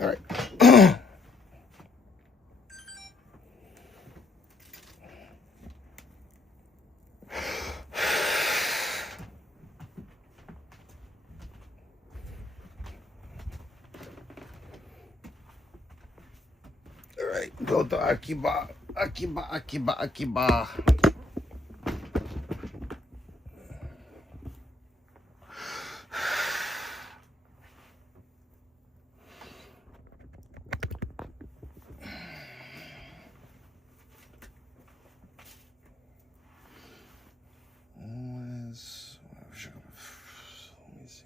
All right. All right, go to Akiba. Akiba, Akiba, Akiba. Let me see.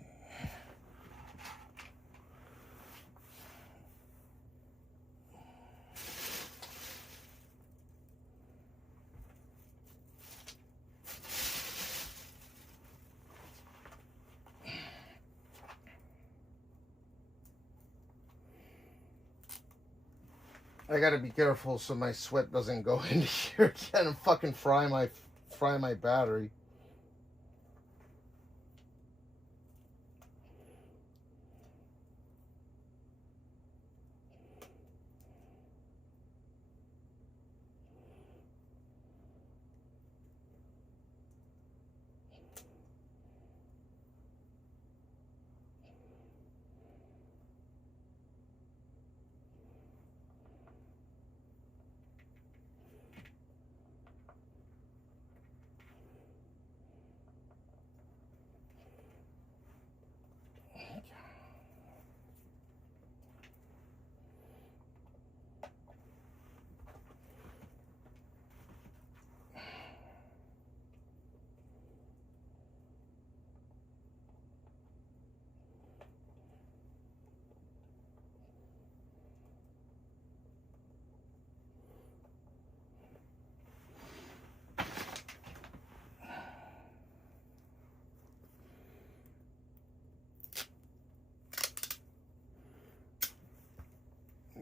I gotta be careful so my sweat doesn't go into here again and fucking fry my battery.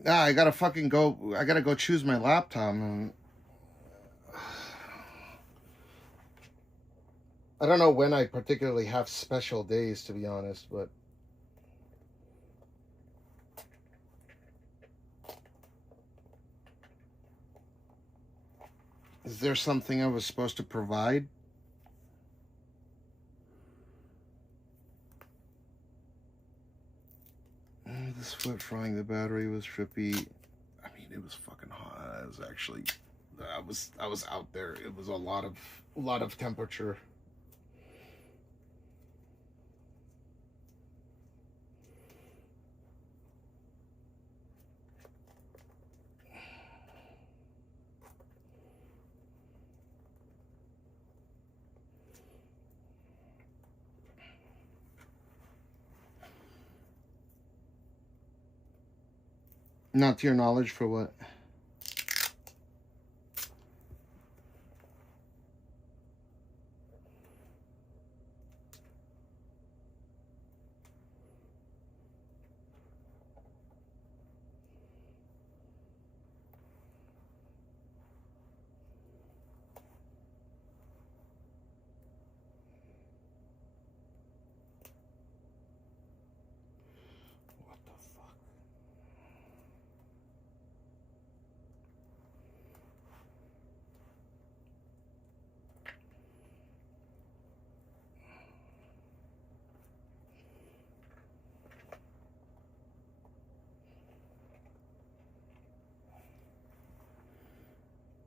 I gotta fucking go. I gotta go choose my laptop. And I don't know when I particularly have special days, to be honest, but is there something I was supposed to provide? This foot frying the battery was trippy. I mean, it was fucking hot. It was actually, I was out there. It was a lot of temperature. Not to your knowledge, for what?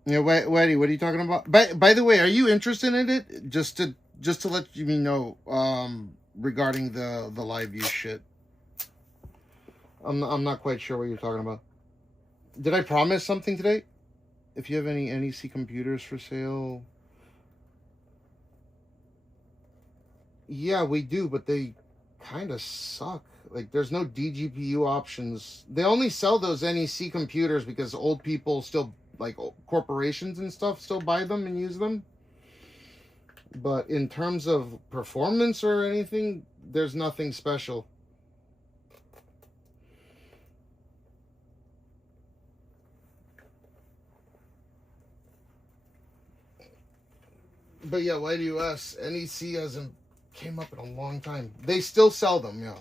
Yeah, Whitey, what are you talking about? By the way, are you interested in it? Just to let you know, regarding the LiveU shit. I'm not quite sure what you're talking about. Did I promise something today? If you have any NEC computers for sale, yeah, we do, but they kind of suck. Like, there's no DGPU options. They only sell those NEC computers because old people still, like, corporations and stuff still buy them and use them. But in terms of performance or anything, there's nothing special. But yeah, LiveU NEC hasn't came up in a long time. They still sell them, yeah.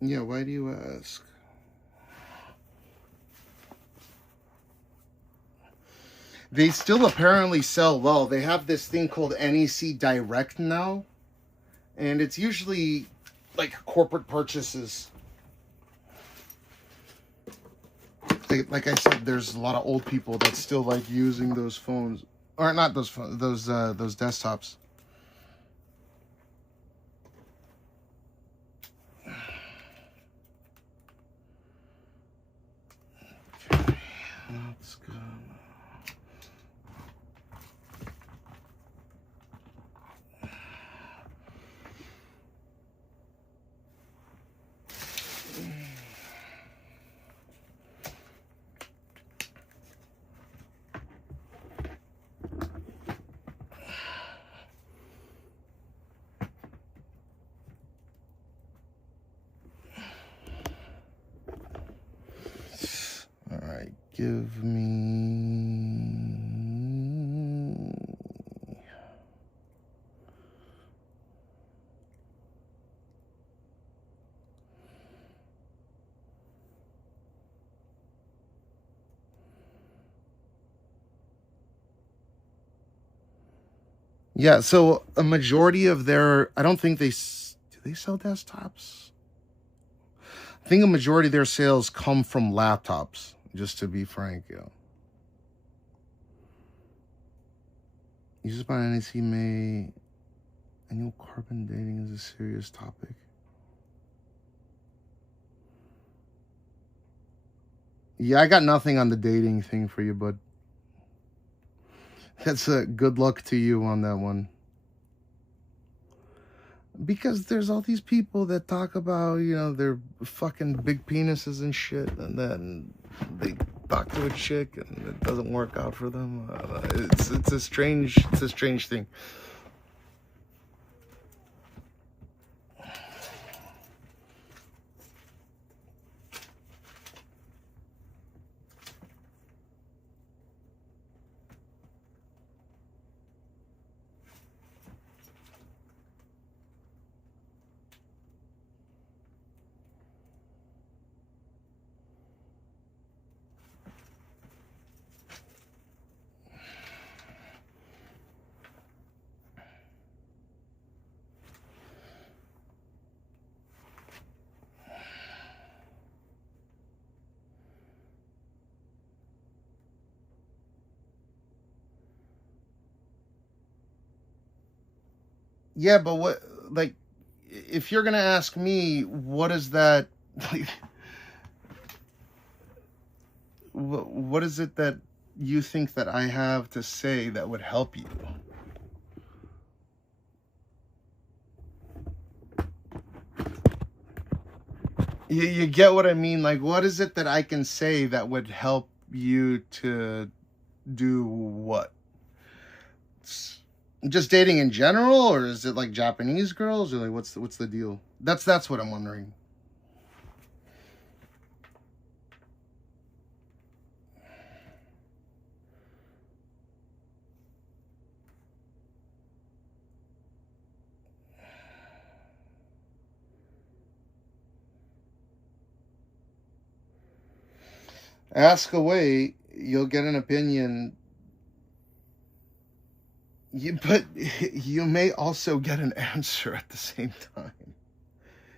Yeah, why do you ask? They still apparently sell well. They have this thing called NEC Direct now. And it's usually like corporate purchases. Like I said, there's a lot of old people that still like using those phones. Or not those phones, those desktops. Okay, let's go. All right, give me. Yeah, so a majority of their, I don't think do they sell desktops? I think a majority of their sales come from laptops, just to be frank, yo. Used by NEC May, annual carbon dating is a serious topic. Yeah, I got nothing on the dating thing for you, bud. That's a good luck to you on that one. Because there's all these people that talk about, you know, their fucking big penises and shit, and then they talk to a chick and it doesn't work out for them. It's a strange thing. Yeah, but what, like, if you're gonna ask me, what is that, like, what is it that you think that I have to say that would help you? You get what I mean? Like, what is it that I can say that would help you to do what? Just dating in general, or is it like Japanese girls, or like what's the deal? That's what I'm wondering. Ask away, you'll get an opinion. But you may also get an answer at the same time.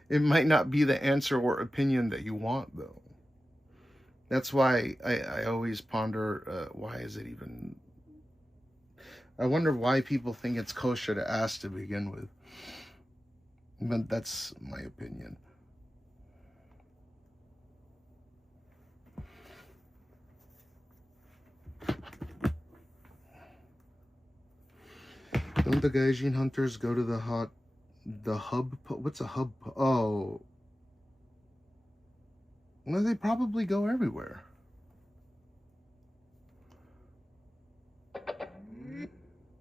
It might not be the answer or opinion that you want, though. That's why I always ponder, why is it even... I wonder why people think it's kosher to ask to begin with. But that's my opinion. Don't the Gaijin hunters go to the hub? What's a hub? Oh. Well, they probably go everywhere.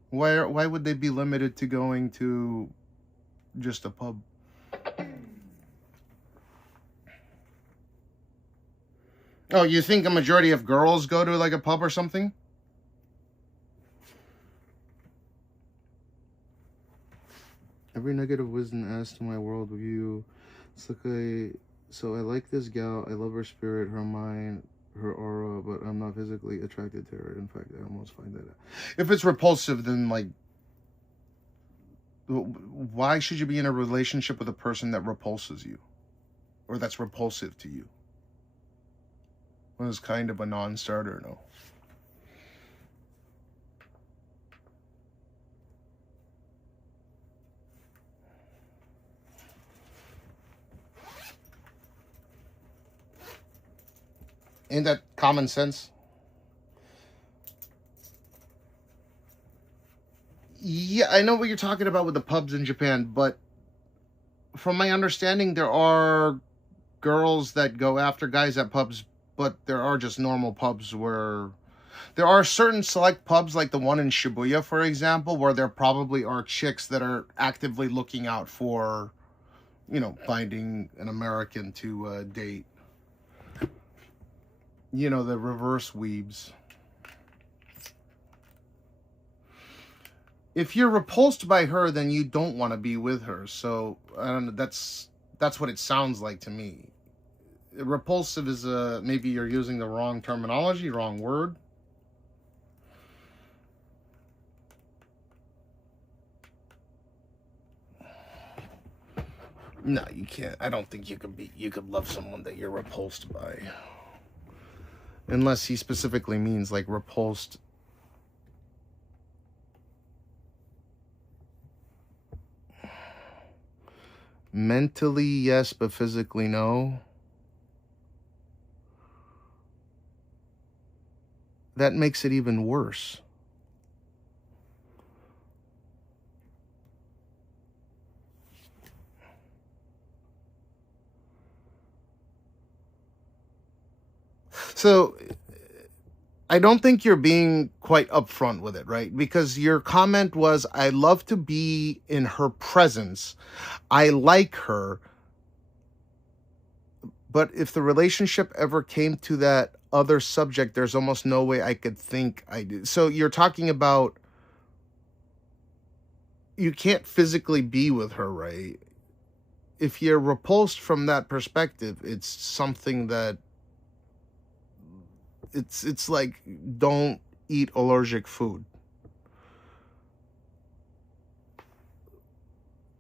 Why would they be limited to going to just a pub? Oh, you think a majority of girls go to like a pub or something? Every nugget of wisdom adds to my worldview. It's like So I like this gal. I love her spirit, her mind, her aura, but I'm not physically attracted to her. In fact, I almost find that out. If it's repulsive, then like, why should you be in a relationship with a person that repulses you, or that's repulsive to you? Well, it's kind of a non-starter, no. Ain't that common sense? Yeah, I know what you're talking about with the pubs in Japan, but from my understanding, there are girls that go after guys at pubs, but there are just normal pubs where there are certain select pubs, like the one in Shibuya, for example, where there probably are chicks that are actively looking out for, you know, finding an American to date. You know, the reverse weebs. If you're repulsed by her, then you don't want to be with her. So I don't know. That's what it sounds like to me. Repulsive is maybe you're using the wrong terminology, wrong word. No, you can't. I don't think you could love someone that you're repulsed by. Unless he specifically means like repulsed. Mentally, yes, but physically, no. That makes it even worse. So I don't think you're being quite upfront with it, right? Because your comment was, I love to be in her presence. I like her. But if the relationship ever came to that other subject, there's almost no way I could think I do. So you're talking about you can't physically be with her, right? If you're repulsed from that perspective, it's something that it's like don't eat allergic food.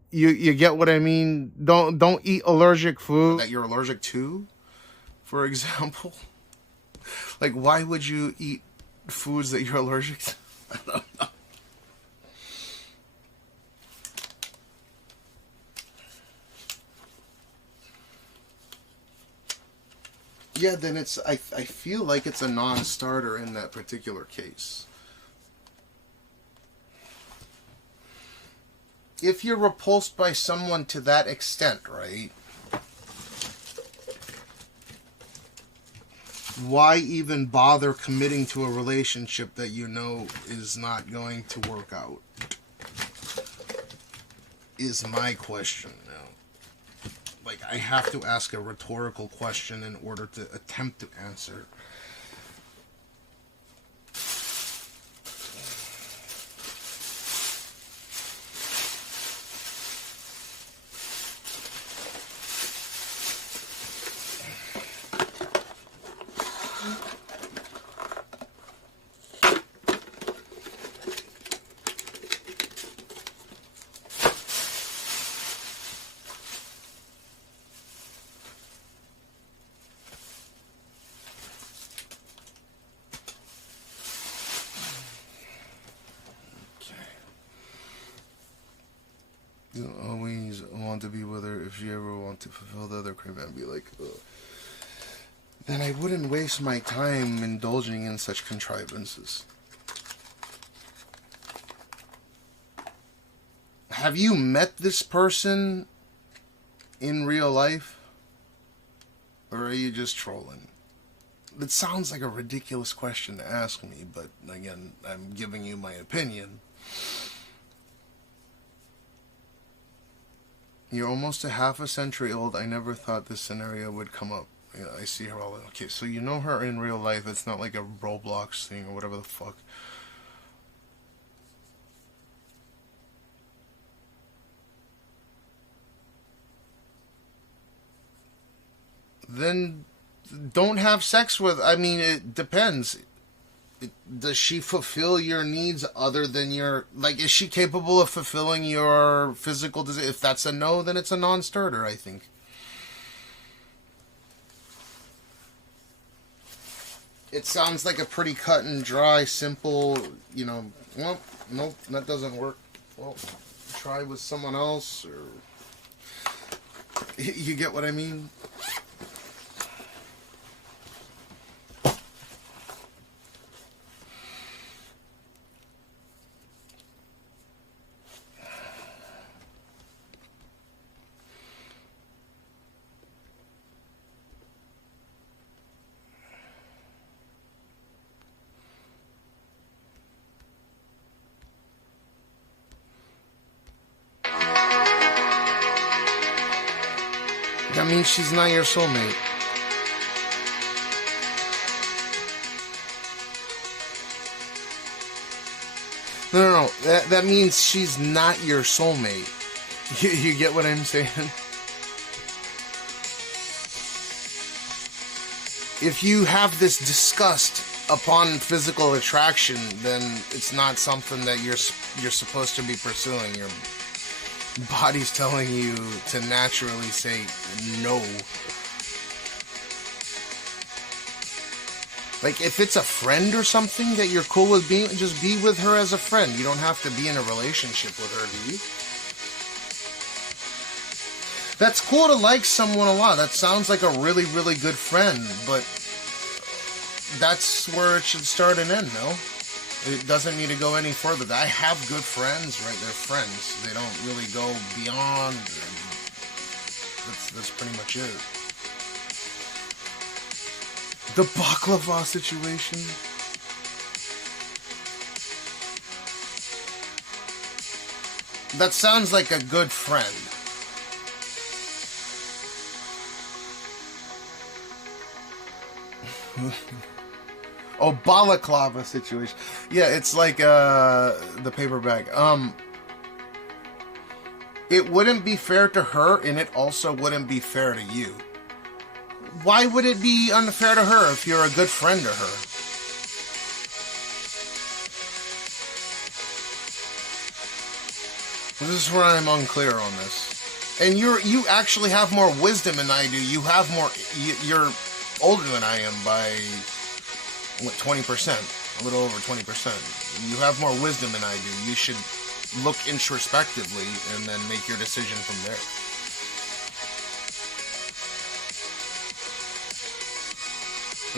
You get what I mean? Don't eat allergic food that you're allergic to, for example. Like, why would you eat foods that you're allergic to? I don't know. Yeah, then I feel like it's a non-starter in that particular case. If you're repulsed by someone to that extent, right? Why even bother committing to a relationship that you know is not going to work out? Is my question now. Like, I have to ask a rhetorical question in order to attempt to answer. You always want to be with her. If you ever want to fulfill the other crave, I'd be like, ugh. Then I wouldn't waste my time indulging in such contrivances. Have you met this person in real life? Or are you just trolling? It sounds like a ridiculous question to ask me, but again, I'm giving you my opinion. You're almost a half a century old. I never thought this scenario would come up. Yeah, I see her all. Okay, so you know her in real life. It's not like a Roblox thing or whatever the fuck. then don't have sex with. I mean, it depends. Does she fulfill your needs other than your, like, is she capable of fulfilling your physical desire? If that's a no, then it's a non-starter, I think. It sounds like a pretty cut and dry, simple, you know, well, nope, that doesn't work. Well, try with someone else, or you get what I mean? That means she's not your soulmate. No. That means she's not your soulmate. You get what I'm saying? If you have this disgust upon physical attraction, then it's not something that you're supposed to be pursuing. Your body's telling you to naturally say no. Like, if it's a friend or something that you're cool with being, just be with her as a friend. You don't have to be in a relationship with her, do you? That's cool to like someone a lot. That sounds like a really, really good friend, but that's where it should start and end, no? It doesn't need to go any further. I have good friends, right? They're friends. They don't really go beyond. That's pretty much it. The baklava situation. That sounds like a good friend. Oh, balaclava situation. Yeah, it's like the paper bag. It wouldn't be fair to her, and it also wouldn't be fair to you. Why would it be unfair to her if you're a good friend to her? This is where I'm unclear on this. And you actually have more wisdom than I do. You have more. You're older than I am by what, 20%, a little over 20%. You have more wisdom than I do. You should look introspectively and then make your decision from there.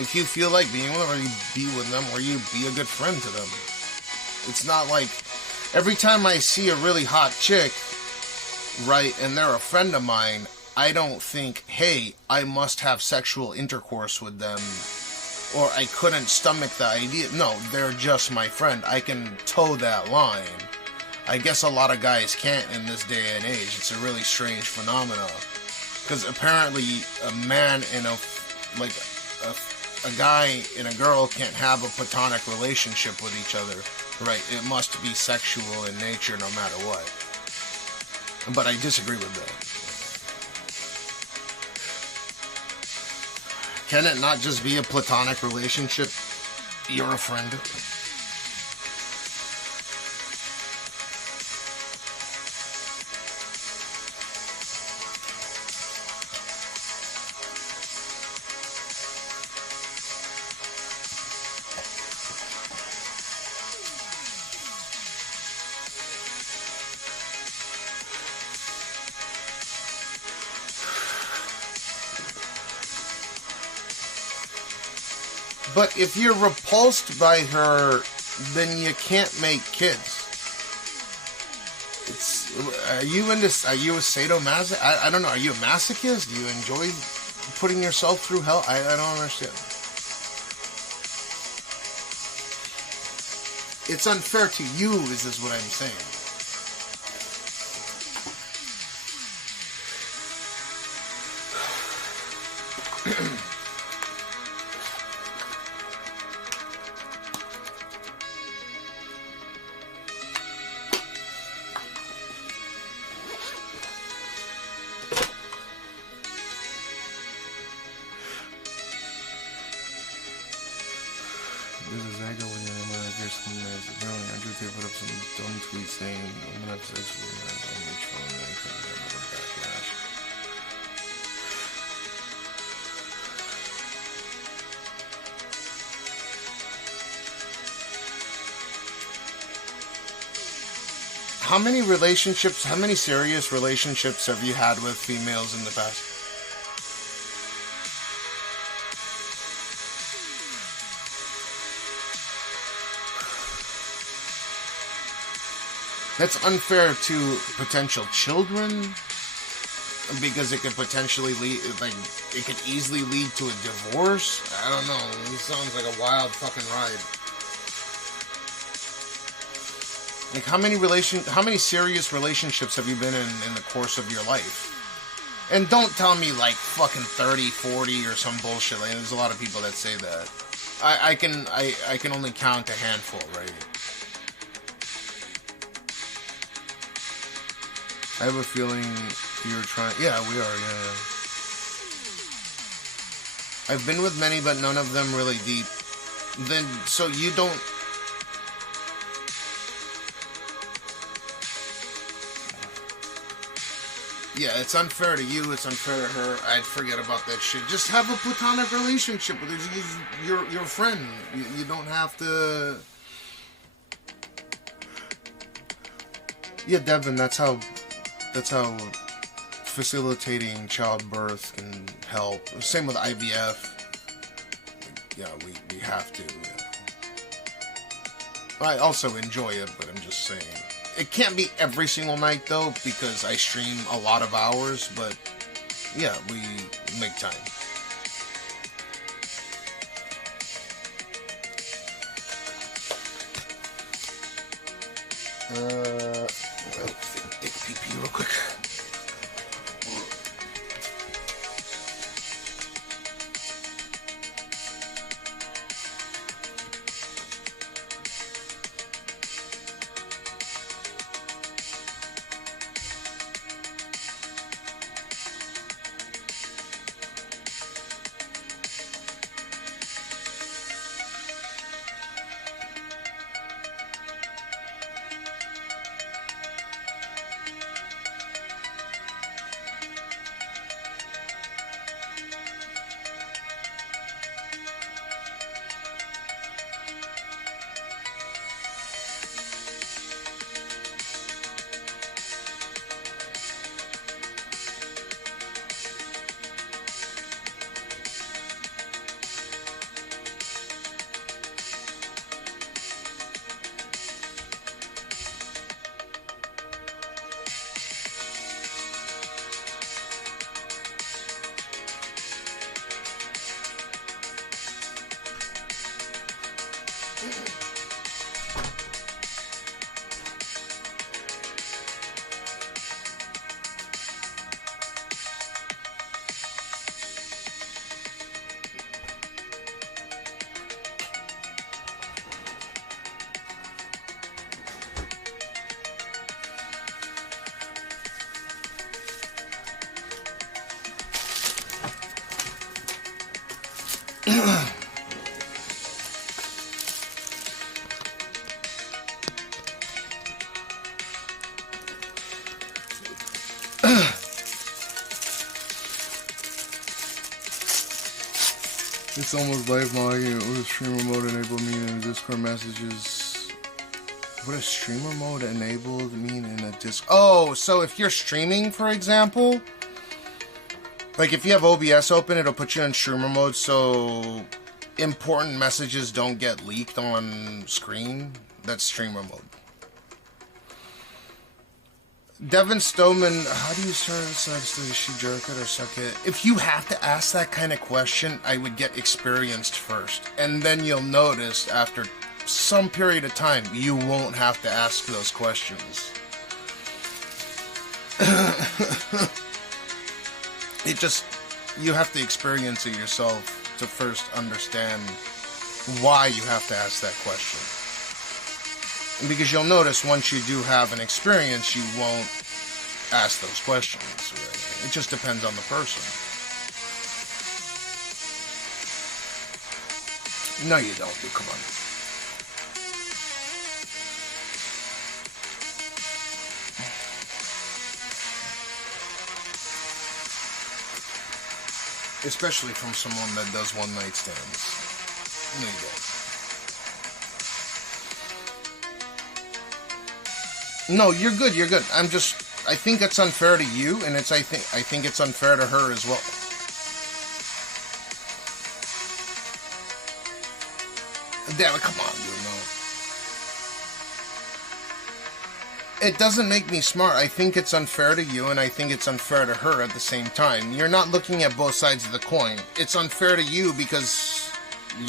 If you feel like being with them, or you be with them, or you be a good friend to them. It's not like every time I see a really hot chick, right, and they're a friend of mine, I don't think, hey, I must have sexual intercourse with them, or I couldn't stomach the idea. No, they're just my friend. I can toe that line. I guess a lot of guys can't in this day and age. It's a really strange phenomenon. Because apparently a man and a guy and a girl can't have a platonic relationship with each other. Right, it must be sexual in nature no matter what. But I disagree with that. Can it not just be a platonic relationship? You're a friend. But if you're repulsed by her, then you can't make kids. Are you a sadomasochist? I don't know. Are you a masochist? Do you enjoy putting yourself through hell? I don't understand. It's unfair to you, is what I'm saying. how many relationships, how many serious relationships have you had with females in the past? That's unfair to potential children, because it could potentially lead, like, it could easily lead to a divorce. I don't know. This sounds like a wild fucking ride. Like, how many serious relationships have you been in the course of your life? And don't tell me, like, fucking 30, 40 or some bullshit. Like, there's a lot of people that say that. I can only count a handful, right? I have a feeling you're trying... Yeah, we are, yeah. I've been with many, but none of them really deep. Then, so you don't... Yeah, it's unfair to you, it's unfair to her. I'd forget about that shit. Just have a platonic relationship with her. Your friend. You don't have to... Yeah, Devin, that's how facilitating childbirth can help. Same with IVF. Yeah, we have to. Yeah. I also enjoy it, but I'm just saying. It can't be every single night, though, because I stream a lot of hours, but yeah, we make time. Take a pee real quick. It's almost live logging. What does streamer mode enable mean in Discord messages? What does streamer mode enabled mean in a Discord? Oh, so if you're streaming, for example, like if you have OBS open, it'll put you in streamer mode so important messages don't get leaked on screen. That's streamer mode. Devin Stoneman, how do you start sex? Does she jerk it or suck it? If you have to ask that kind of question, I would get experienced first. And then you'll notice after some period of time, you won't have to ask those questions. You have to experience it yourself to first understand why you have to ask that question. Because you'll notice once you do have an experience, you won't ask those questions. Right? It just depends on the person. No, you don't. Come on. Especially from someone that does one-night stands. No, you don't. No, you're good. You're good. I think it's unfair to you, and I think it's unfair to her as well. Damn it! Come on, dude. No. It doesn't make me smart. I think it's unfair to you, and I think it's unfair to her at the same time. You're not looking at both sides of the coin. It's unfair to you because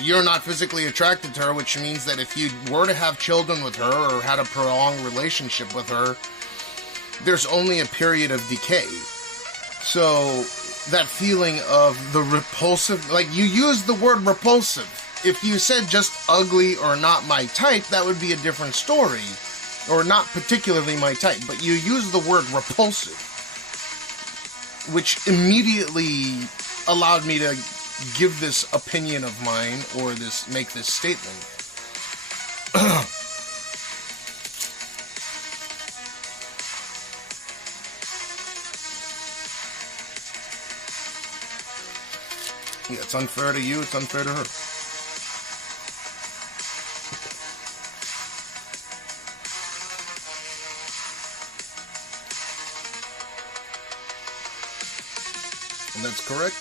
you're not physically attracted to her, which means that if you were to have children with her or had a prolonged relationship with her, there's only a period of decay. So that feeling of the repulsive, like you used the word repulsive. If you said just ugly or not my type, that would be a different story. Or not particularly my type, but you use the word repulsive, which immediately allowed me to give this opinion of mine, or make this statement. Yeah, it's unfair to you, it's unfair to her. And that's correct.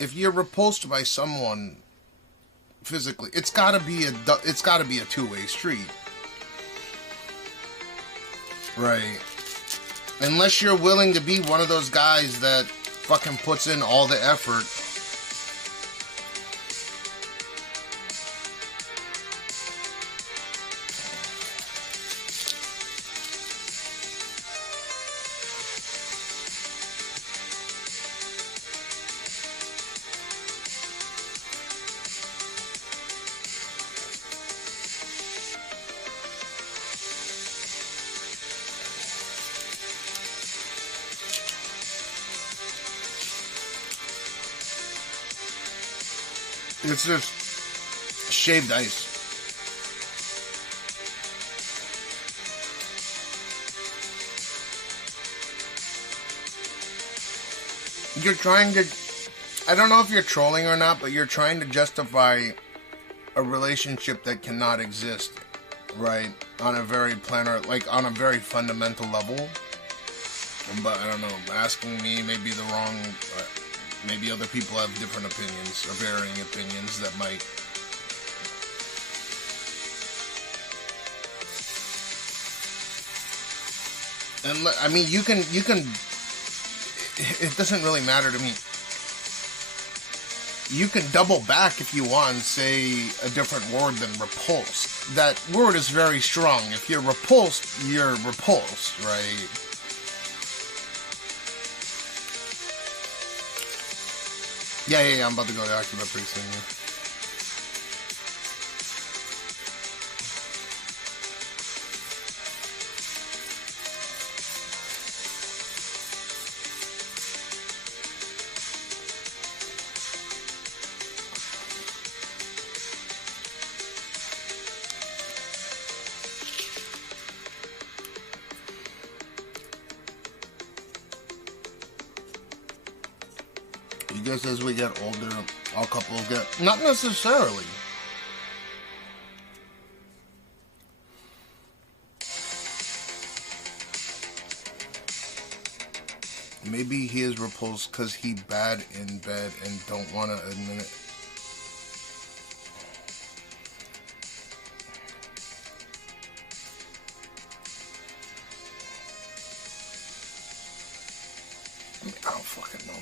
If you're repulsed by someone physically, it's gotta be a two-way street, right? Unless you're willing to be one of those guys that fucking puts in all the effort. It's just shaved ice. You're trying to, I don't know if you're trolling or not, but you're trying to justify a relationship that cannot exist, right? On a very planar, like on a very fundamental level. But I don't know, asking me may be the wrong, maybe other people have different opinions, or varying opinions that might. And I mean, you can, it doesn't really matter to me. You can double back if you want and say a different word than repulsed. That word is very strong. If you're repulsed, right? Yeah, I'm about to go to Oculus pretty soon, yeah. I guess as we get older, all couples get... Not necessarily. Maybe he is repulsed because he bad in bed and don't want to admit it. I don't fucking know, man.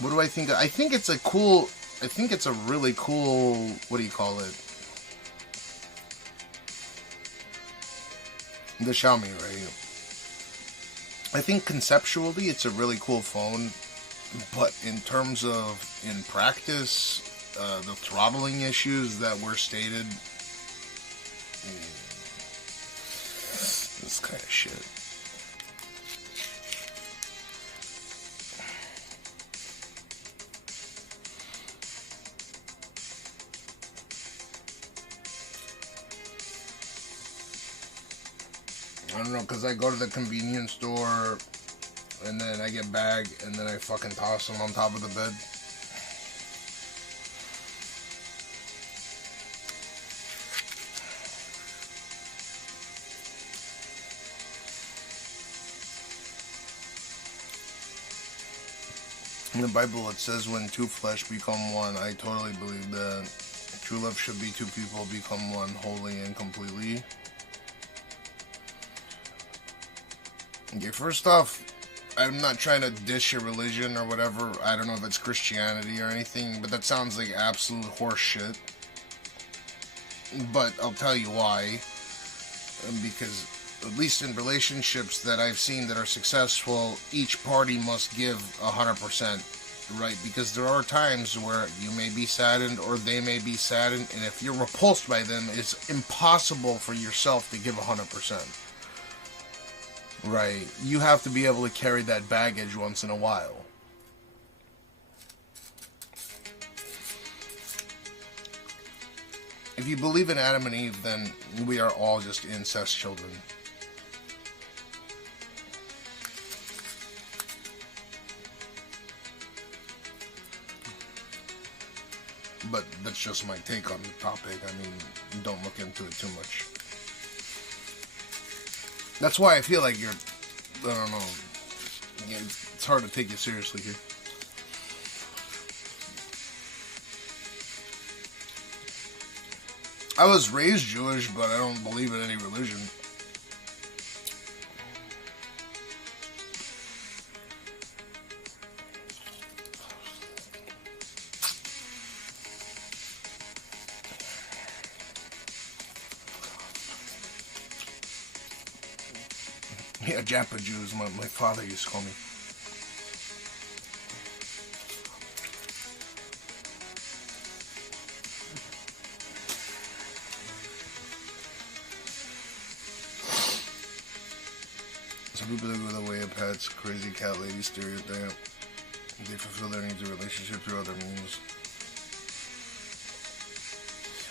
What do I think? I think it's a cool... I think it's a really cool... What do you call it? The Xiaomi, right? I think conceptually it's a really cool phone, but in terms of, in practice, the throttling issues that were stated, this kind of shit. I don't know, because I go to the convenience store, and then I get bagged, and then I fucking toss them on top of the bed. In the Bible, it says when two flesh become one. I totally believe that. True love should be two people become one, wholly and completely. Okay, first off, I'm not trying to dish your religion or whatever. I don't know if it's Christianity or anything, but that sounds like absolute horse shit. But I'll tell you why. Because at least in relationships that I've seen that are successful, each party must give 100%. Right, because there are times where you may be saddened or they may be saddened, and if you're repulsed by them, it's impossible for yourself to give 100%. Right, you have to be able to carry that baggage once in a while. If you believe in Adam and Eve, then we are all just incest children. But that's just my take on the topic. I mean, don't look into it too much. That's why I feel like you're, I don't know, yeah, it's hard to take you seriously here. I was raised Jewish, but I don't believe in any religion. Yeah, Japa Jews, my father used to call me. Some people that go the way of pets, crazy cat lady stereotype. They fulfill their needs in relationship through other means.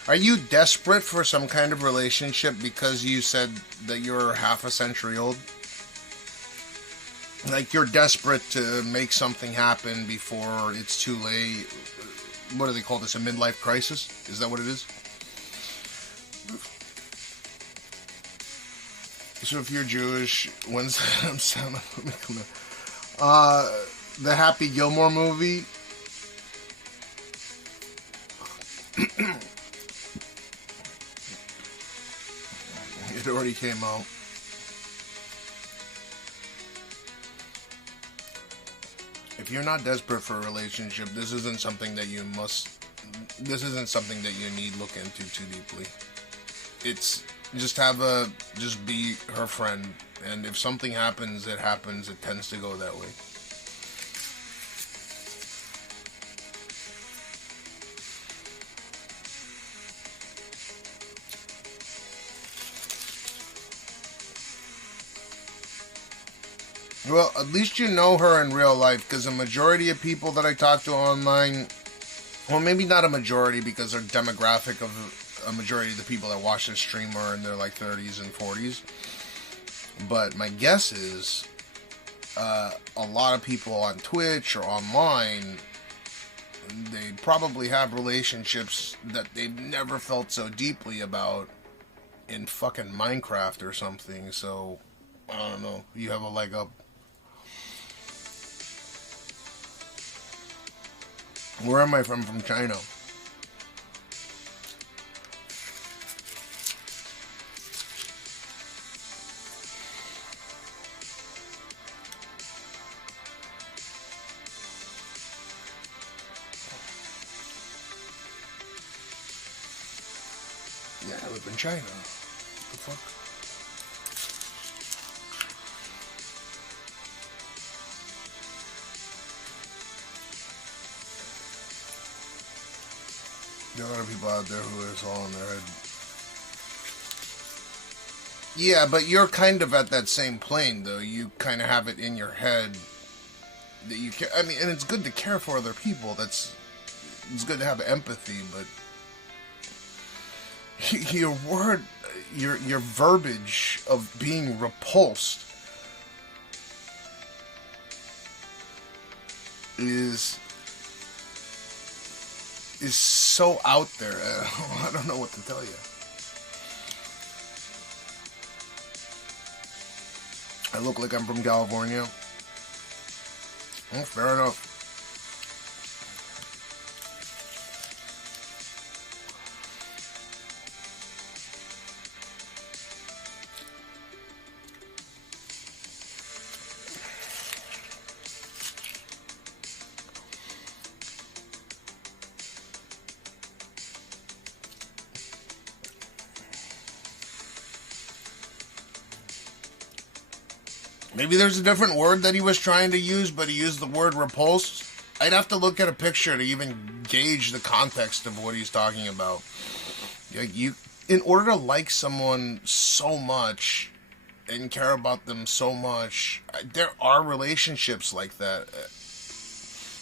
Are you desperate for some kind of relationship because you said that you're half a century old? Like you're desperate to make something happen before it's too late. What do they call this? A midlife crisis? Is that what it is? So if you're Jewish, when's the Happy Gilmore movie? It already came out. If you're not desperate for a relationship, this isn't something that you need look into too deeply. It's just be her friend, and if something happens, it happens. It tends to go that way. Well, at least you know her in real life, because a majority of people that I talk to online, well, maybe not a majority, because their demographic of a majority of the people that watch this stream are in their like 30s and 40s. But my guess is a lot of people on Twitch or online, they probably have relationships that they've never felt so deeply about in fucking Minecraft or something. So, I don't know, you have a leg up. Where am I from? From China. Yeah, I live in China. What the fuck? There are a lot of people out there who is all in their head. Yeah, but you're kind of at that same plane, though. You kind of have it in your head that you care. I mean, and it's good to care for other people. It's good to have empathy, but your verbiage of being repulsed is so out there. I don't know what to tell you. I look like I'm from California. Well, fair enough. Maybe there's a different word that he was trying to use, but he used the word repulsed. I'd have to look at a picture to even gauge the context of what he's talking about. Like, you, in order to like someone so much and care about them so much, there are relationships like that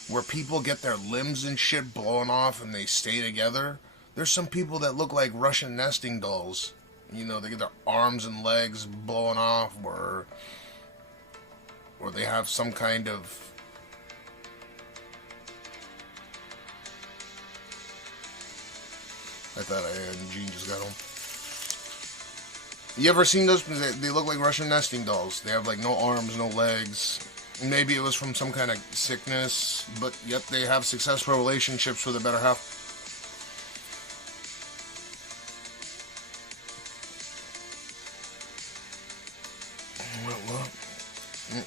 where people get their limbs and shit blown off and they stay together. There's some people that look like Russian nesting dolls. You know, they get their arms and legs blown off, or they have some kind of... I thought Gene just got home. You ever seen those? They look like Russian nesting dolls. They have like no arms, no legs. Maybe it was from some kind of sickness, but yet they have successful relationships with a better half.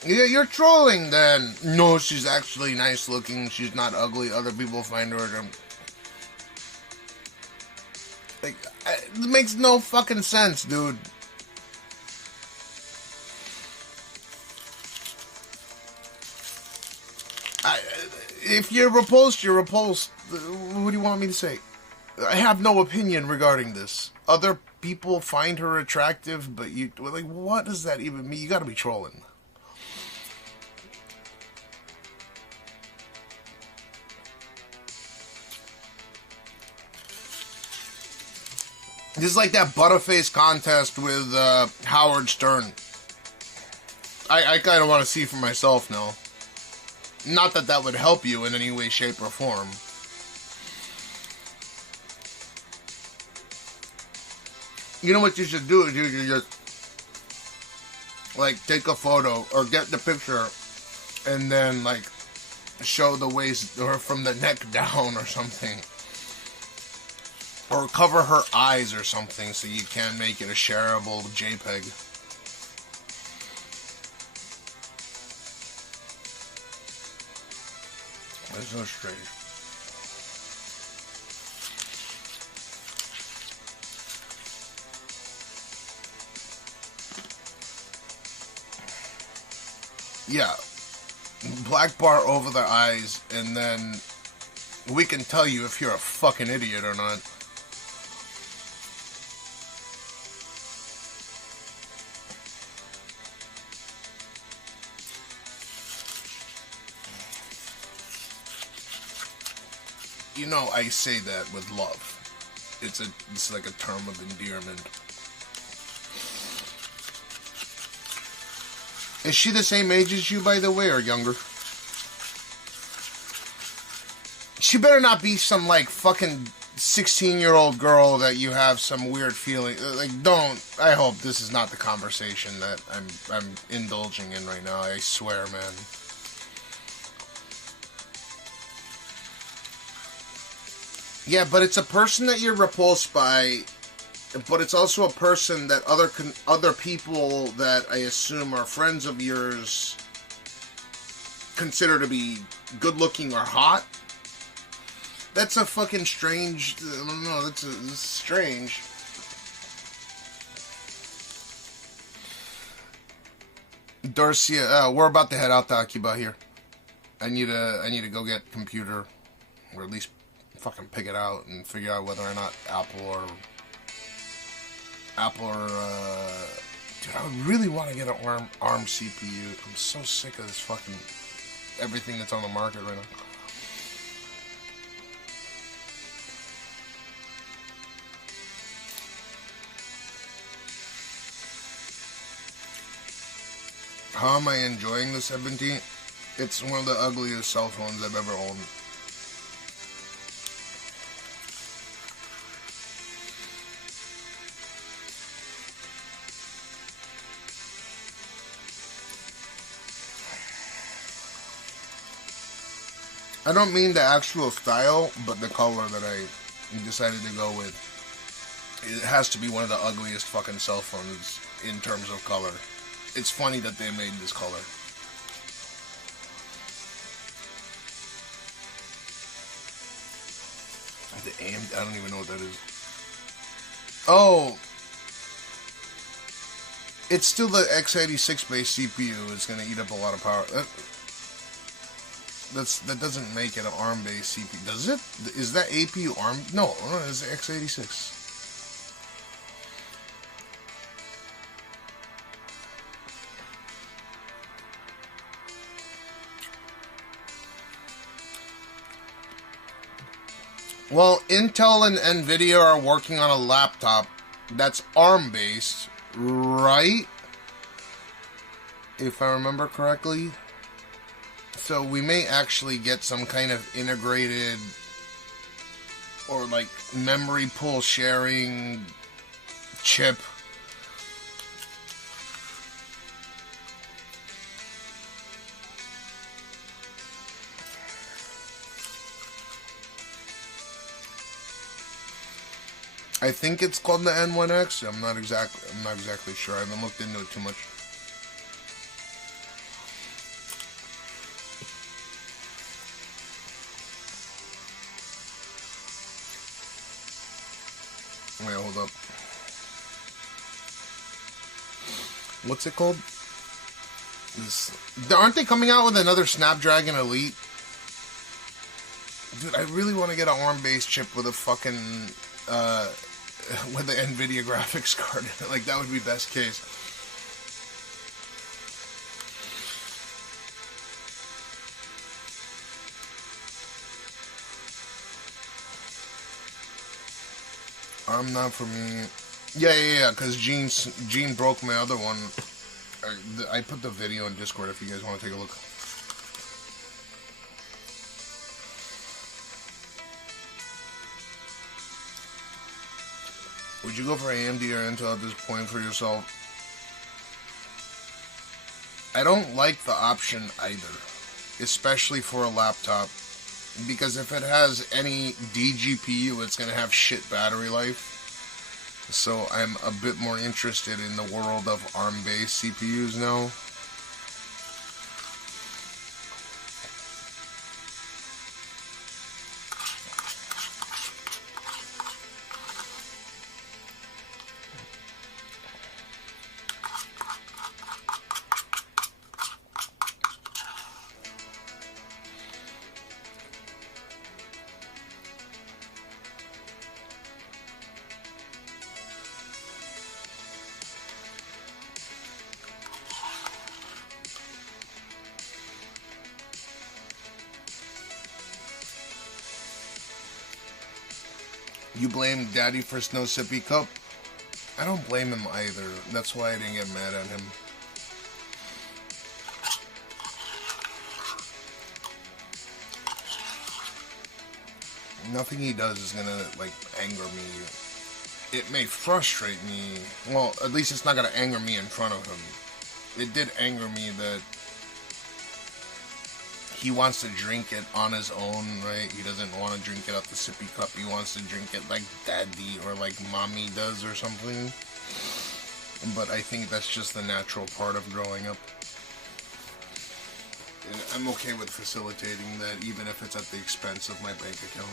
Yeah, you're trolling then. No, she's actually nice looking. She's not ugly. Other people find her... Like, it makes no fucking sense, dude. If you're repulsed, you're repulsed. What do you want me to say? I have no opinion regarding this. Other people find her attractive, but you... Like, what does that even mean? You gotta be trolling. This is like that Butterface contest with Howard Stern. I kind of want to see for myself now. Not that that would help you in any way, shape, or form. You know what you should do is you should just, like, take a photo or get the picture and then, like, show the waist or from the neck down or something. Or cover her eyes or something so you can make it a shareable JPEG. That's so strange. Yeah. Black bar over their eyes, and then we can tell you if you're a fucking idiot or not. You know, I say that with love. It's like a term of endearment. Is she the same age as you, by the way, or younger? She better not be some, like, fucking 16-year-old girl that you have some weird feeling. Like, don't. I hope this is not the conversation that I'm indulging in right now. I swear, man. Yeah, but it's a person that you're repulsed by, but it's also a person that other people that I assume are friends of yours consider to be good-looking or hot. That's a fucking strange... I don't know, that's strange. Darcia, we're about to head out to Akiba here. I need to go get computer, or at least fucking pick it out and figure out whether or not Apple or dude, I really want to get an ARM CPU. I'm so sick of this fucking everything that's on the market right now. How am I enjoying the 17? It's one of the ugliest cell phones I've ever owned. I don't mean the actual style, but the color that I decided to go with. It has to be one of the ugliest fucking cell phones in terms of color. It's funny that they made this color. The AMD, I don't even know what that is. Oh! It's still the x86 based CPU. It's going to eat up a lot of power. That doesn't make it an ARM based CPU, does it? Is that APU ARM? No, it's x86. Well, Intel and Nvidia are working on a laptop that's ARM based, right? If I remember correctly. So we may actually get some kind of integrated or like memory pool sharing chip. I think it's called the N1X. I'm not exactly sure. I haven't looked into it too much. Wait, hold up. What's it called? Aren't they coming out with another Snapdragon Elite? Dude, I really want to get an ARM-based chip with a fucking, with the NVIDIA graphics card. Like, that would be best case. I'm not for me. Yeah, because Gene broke my other one. I put the video in Discord if you guys want to take a look. Would you go for AMD or Intel at this point for yourself? I don't like the option either, especially for a laptop. Because if it has any DGPU, it's going to have shit battery life. So I'm a bit more interested in the world of ARM-based CPUs now. You blame Daddy for Snow Sippy Cup? I don't blame him either. That's why I didn't get mad at him. Nothing he does is gonna, like, anger me. It may frustrate me. Well, at least it's not gonna anger me in front of him. It did anger me that he wants to drink it on his own, right? He doesn't want to drink it out the sippy cup. He wants to drink it like daddy or like mommy does or something. But I think that's just the natural part of growing up. And I'm okay with facilitating that, even if it's at the expense of my bank account.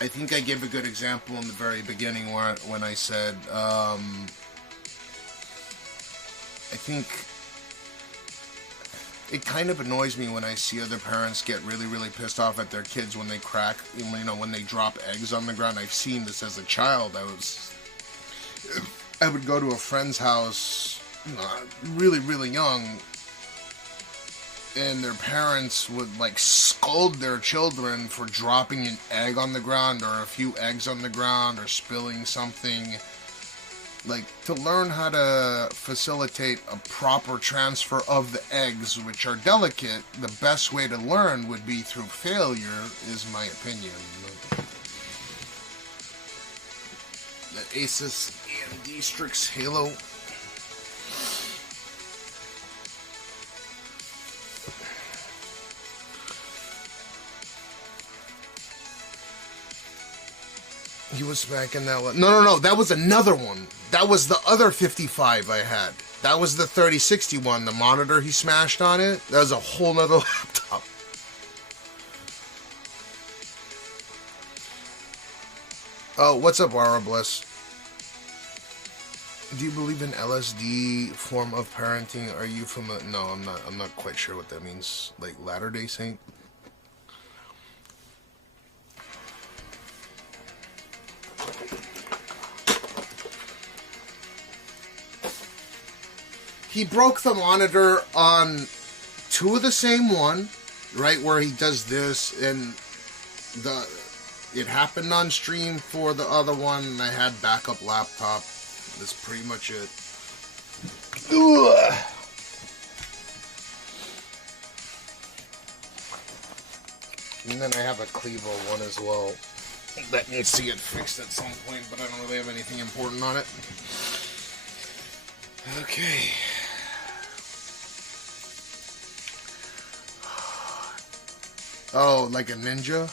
I think I gave a good example in the very beginning when I said, I think it kind of annoys me when I see other parents get really, really pissed off at their kids when they crack, you know, when they drop eggs on the ground. I've seen this as a child. I would go to a friend's house, really, really young, and their parents would, like, scold their children for dropping an egg on the ground or a few eggs on the ground or spilling something. Like, to learn how to facilitate a proper transfer of the eggs, which are delicate, the best way to learn would be through failure, is my opinion. The Asus AMD Strix Halo. He was smacking that one. No, that was another one. That was the other 55 I had. That was the 3060 one. The monitor he smashed on it. That was a whole nother laptop. Oh, what's up, Aura Bliss? Do you believe in LSD form of parenting? Are you from a... No, I'm not. I'm not quite sure what that means. Like Latter-day Saint? He broke the monitor on 2 of the same one, right, where he does this, and it happened on stream for the other one, and I had backup laptop. That's pretty much it. Ugh. And then I have a Clevo one as well. That needs to get fixed at some point, but I don't really have anything important on it. Okay. Oh, like a ninja?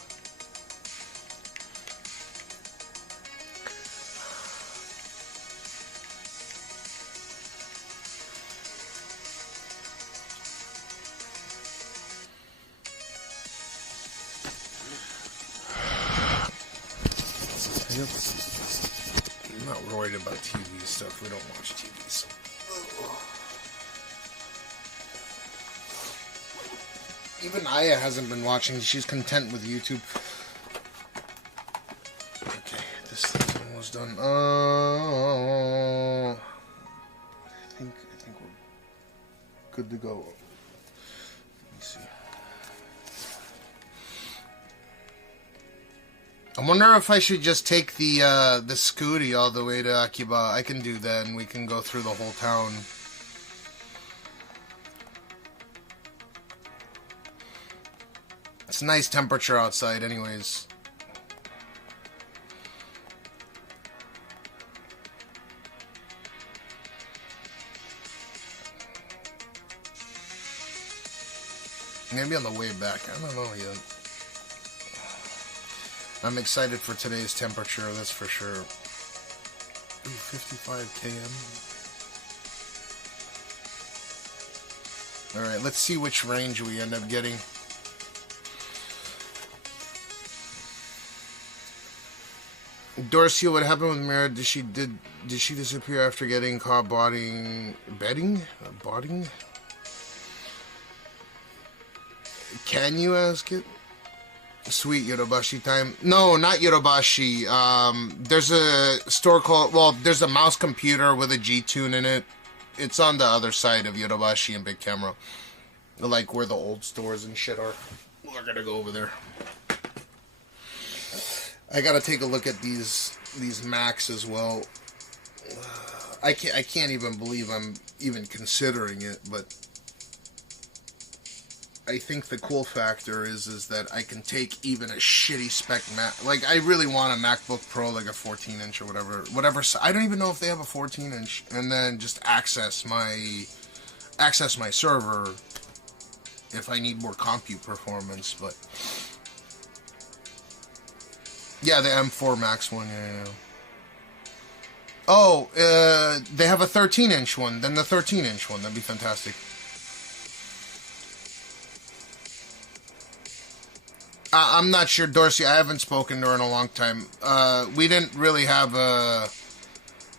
I'm not worried about TV stuff. We don't watch TV, so... Even Aya hasn't been watching. She's content with YouTube. Okay, this thing's almost done. I think we're good to go. Let me see. I wonder if I should just take the Scooty all the way to Akiba. I can do that, and we can go through the whole town. It's a nice temperature outside anyways. Maybe on the way back. I don't know yet. I'm excited for today's temperature, that's for sure. Ooh, 55 km. Alright, let's see which range we end up getting. Dorcia, what happened with Mira? Did she disappear after getting caught botting? Can you ask it? Sweet Yodobashi time. No, not Yodobashi. There's a store called, well, there's a mouse computer with a G-Tune in it. It's on the other side of Yodobashi and Big Camera. Like where the old stores and shit are. We're gonna go over there. I gotta take a look at these Macs as well. I can't even believe I'm even considering it, but I think the cool factor is that I can take even a shitty spec Mac. Like, I really want a MacBook Pro, like a 14-inch or whatever. I don't even know if they have a 14-inch, and then just access my server if I need more compute performance, but. Yeah, the M4 Max one, yeah. Oh, they have a 13-inch one. Then the 13-inch one. That'd be fantastic. I'm not sure, Dorsey. I haven't spoken to her in a long time. We didn't really have a...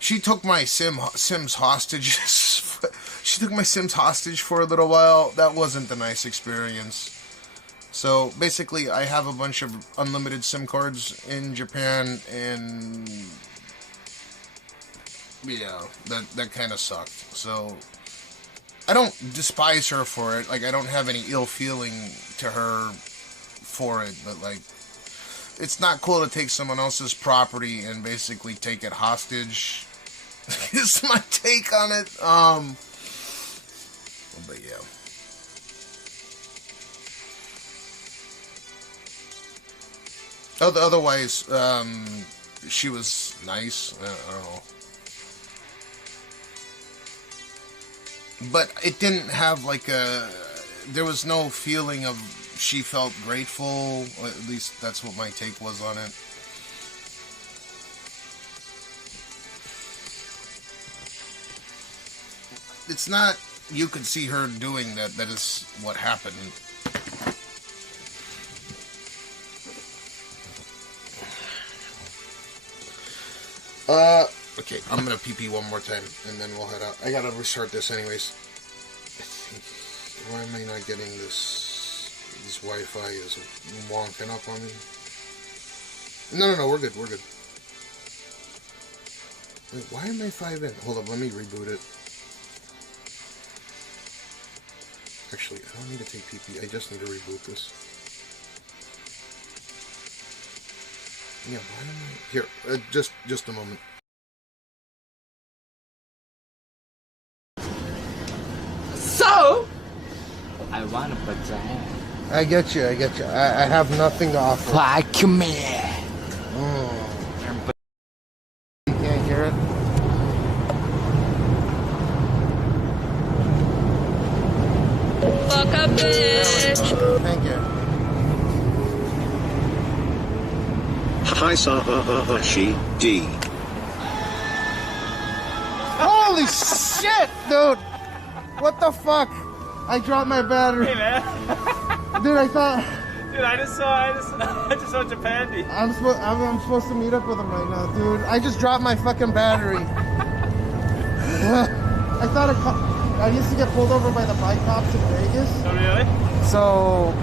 She took my Sims hostages. She took my Sims hostage for a little while. That wasn't a nice experience. So, basically, I have a bunch of unlimited SIM cards in Japan, and yeah, that kind of sucked. So, I don't despise her for it. Like, I don't have any ill feeling to her for it, but, like, it's not cool to take someone else's property and basically take it hostage. Is my take on it. But yeah. Otherwise, she was nice. I don't know. But it didn't have like a... There was no feeling of she felt grateful. At least that's what my take was on it. It's not... You could see her doing that. That is what happened. Okay, I'm gonna pee one more time and then we'll head out. I gotta restart this anyways. Why am I not getting this? This Wi-Fi is wonking up on me. No, we're good, we're good. Wait, why am I 5 in? Hold up, let me reboot it. Actually, I don't need to take PP, I just need to reboot this. Yeah, why am I... Here, just a moment. So, I want a vagina. I get you. I have nothing to offer. Fuck me. You can't hear it? Fuck a bitch. Thank you. Hi, Sahashi D. Holy shit, dude! What the fuck? I dropped my battery. Hey man, Dude, I thought dude, I just saw Japandi. I'm supposed to meet up with him right now, dude. I just dropped my fucking battery. I thought I used to get pulled over by the bike cops in Vegas. Oh really? So,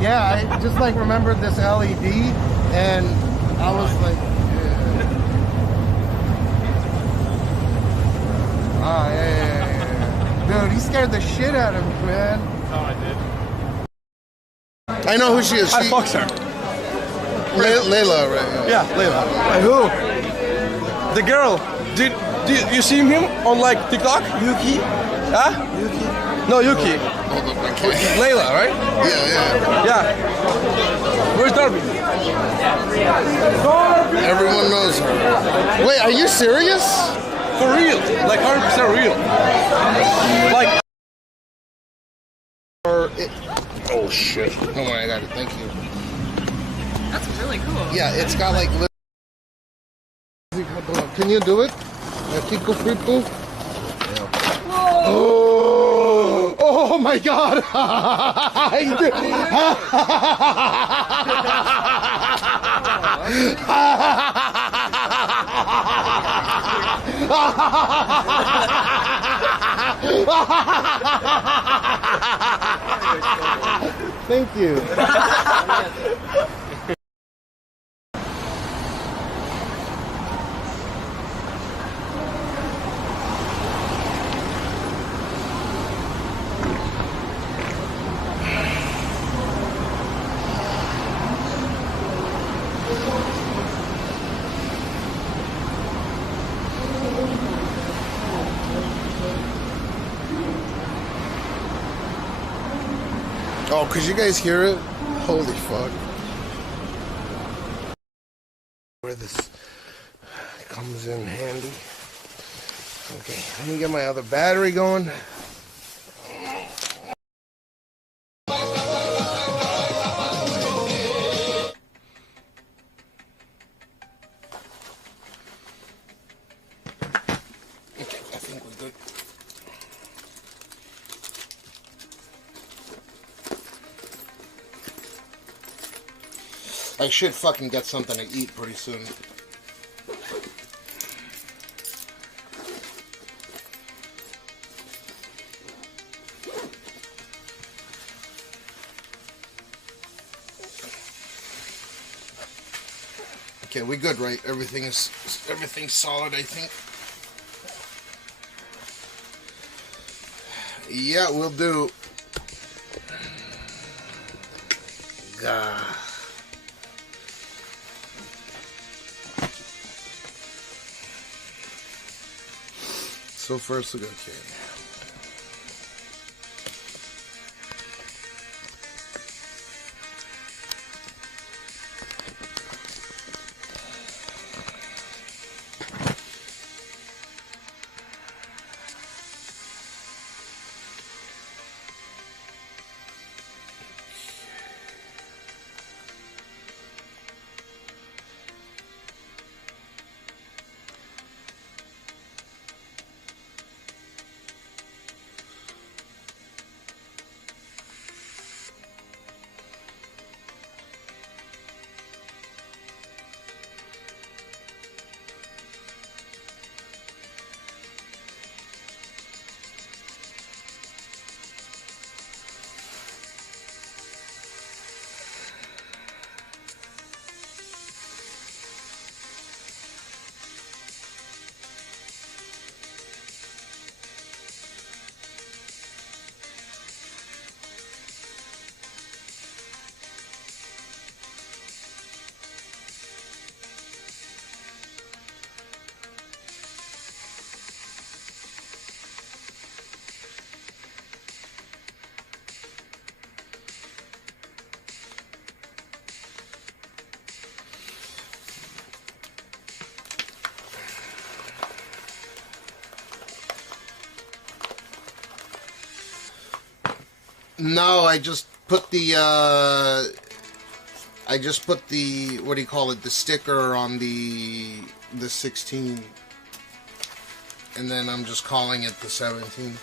yeah, I just like remembered this LED, and I was like, yeah. Dude, he scared the shit out of me, man. Oh, I did. I know who she is. I fucked her. Layla, right? Yeah, Layla. Who? The girl. Did you see him on like TikTok? Yuki? Huh? Yuki? No, Yuki. Hold up, I can't. Layla, right? Yeah. Yeah. Where's Darby? Everyone knows her. Wait, are you serious? For real. Like 100% real. Like. Oh shit. Oh my, I got it. Thank you. That's really cool. Yeah, it's got like. Can you do it? Kiko Fripo? Oh my god! Thank you. Oh, could you guys hear it? Holy fuck. Where this comes in handy. Okay, let me get my other battery going. Okay, I think we're good. I should fucking get something to eat pretty soon. Okay, we good, right? Everything's solid, I think. Yeah, we'll do. God. So far, so good. Okay. No, I just put the what do you call it? The sticker on the 16, and then I'm just calling it the 17.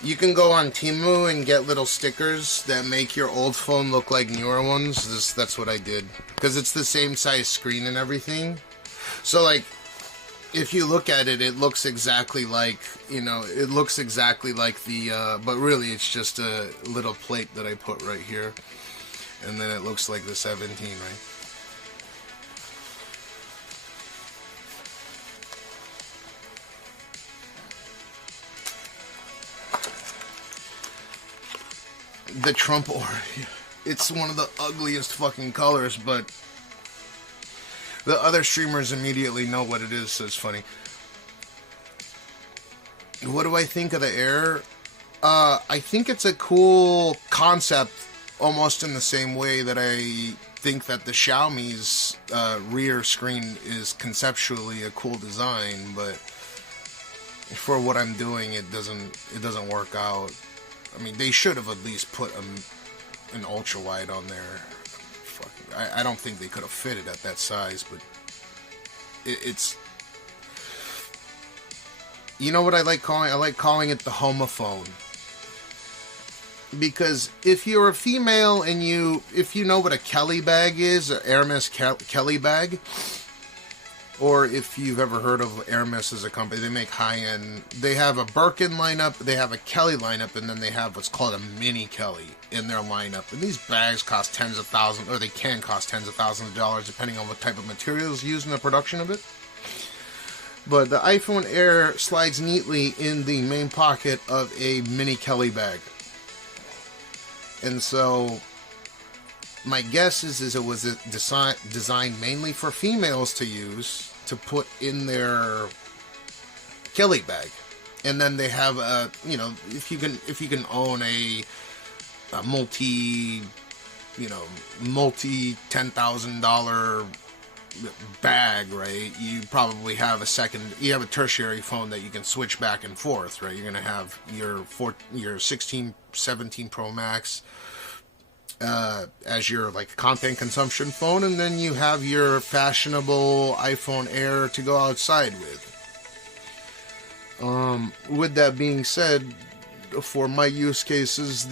You can go on Temu and get little stickers that make your old phone look like newer ones. That's what I did, because it's the same size screen and everything. So like, if you look at it, it looks exactly like, you know, it looks exactly like the, but really it's just a little plate that I put right here, and then it looks like the 17, right? The Trump or it's one of the ugliest fucking colors, but the other streamers immediately know what it is, so it's funny. What do I think of the Air? I think it's a cool concept, almost in the same way that I think that the Xiaomi's rear screen is conceptually a cool design, but for what I'm doing, it doesn't work out. I mean, they should have at least put an ultra wide on there. I don't think they could have fit it at that size, but it's. You know what I like calling? I like calling it the homophone. Because if you're a female and if you know what a Kelly bag is, an Hermes Kelly bag, or if you've ever heard of Hermes as a company, they make high-end. They have a Birkin lineup, they have a Kelly lineup, and then they have what's called a mini Kelly in their lineup. And these bags cost tens of thousands, or they can cost tens of thousands of dollars, depending on what type of materials used in the production of it. But the iPhone Air slides neatly in the main pocket of a mini Kelly bag. And so my guess is it was designed mainly for females to use, to put in their Kelly bag. And then they have a, you know, if you can own a multi $10,000 bag, right? You probably have a tertiary phone that you can switch back and forth, right? You're gonna have your 16, 17 Pro Max as your like content consumption phone, and then you have your fashionable iPhone Air to go outside with. With that being said, for my use cases,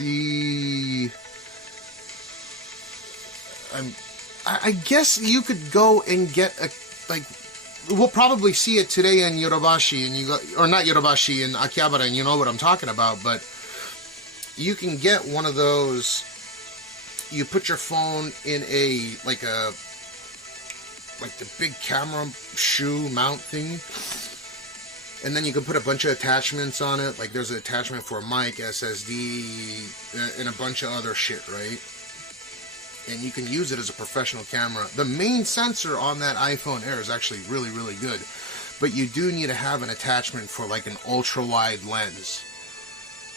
I guess you could go and get we'll probably see it today in Yodobashi, or not Yodobashi, in Akihabara, and you know what I'm talking about, but you can get one of those. You put your phone in the big camera shoe mount thing, and then you can put a bunch of attachments on it. Like there's an attachment for a mic, SSD, and a bunch of other shit, right? And you can use it as a professional camera. The main sensor on that iPhone Air is actually really, really good, but you do need to have an attachment for like an ultra-wide lens.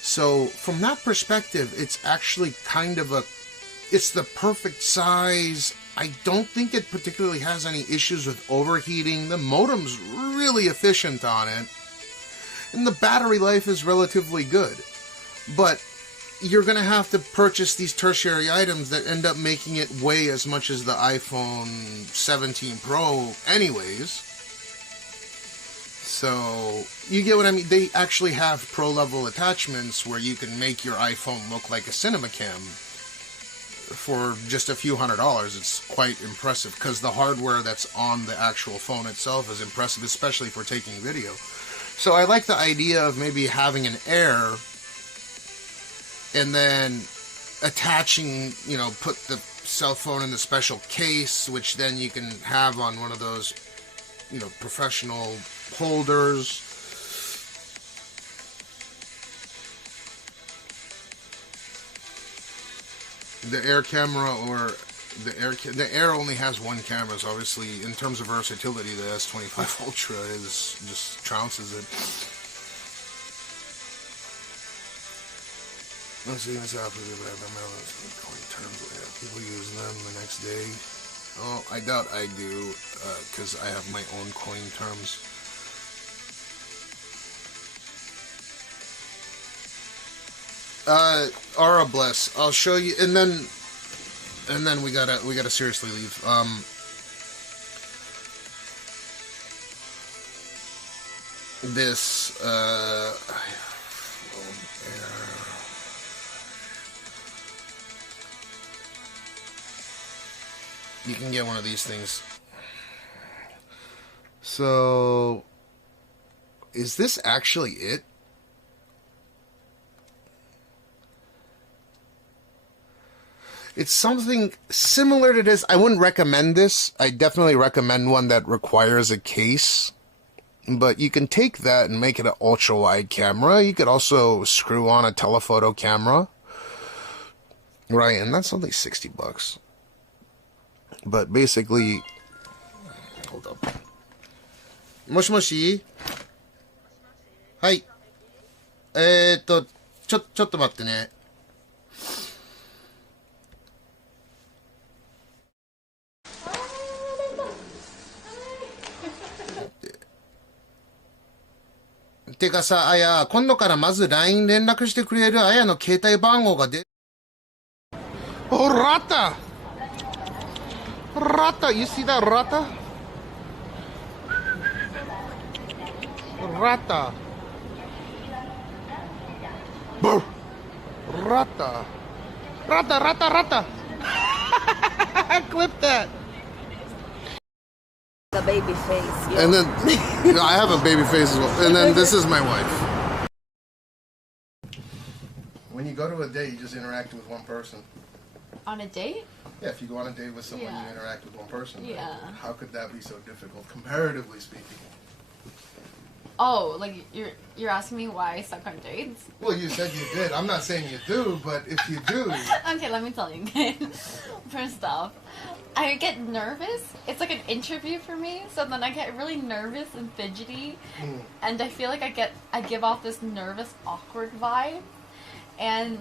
So from that perspective, it's actually it's the perfect size. I don't think it particularly has any issues with overheating. The modem's really efficient on it, and the battery life is relatively good. But you're going to have to purchase these tertiary items that end up making it weigh as much as the iPhone 17 Pro anyways. So, you get what I mean? They actually have pro-level attachments where you can make your iPhone look like a cinema cam for just a few $100s. It's quite impressive, because the hardware that's on the actual phone itself is impressive, especially for taking video. So I like the idea of maybe having an Air and then attaching, put the cell phone in the special case, which then you can have on one of those, professional holders. The Air camera, or the Air only has one camera, so obviously in terms of versatility, the S25 Ultra just trounces it. Let's see what's happening. People use them the next day. Oh, I doubt I do, because I have my own coin terms. Aura Bless. I'll show you, and then we gotta seriously leave. This you can get one of these things. So, is this actually it? It's something similar to this. I wouldn't recommend this. I definitely recommend one that requires a case. But you can take that and make it an ultra-wide camera. You could also screw on a telephoto camera. Right, and that's only $60. But basically... Hold up. Moshi moshi? はい。ちょっと待ってね。てかさ、あや、今度からまず LINE 連絡してくれるあやの携帯番号が出... Oh, rata! Rata, you see that rata? Rata. Brr. Rata. Rata, rata, rata. Clip that. The baby face. Yeah. And then, I have a baby face as well. And then this is my wife. When you go to a date, you just interact with one person. On a date? Yeah, if you go on a date with someone, Yeah. you interact with one person. Yeah. How could that be so difficult, comparatively speaking? Oh, like you're asking me why I suck on dates? Well, you said you did. I'm not saying you do, but if you do... Okay, let me tell you. First off, I get nervous. It's like an interview for me, so then I get really nervous and fidgety, and I feel like I give off this nervous, awkward vibe, and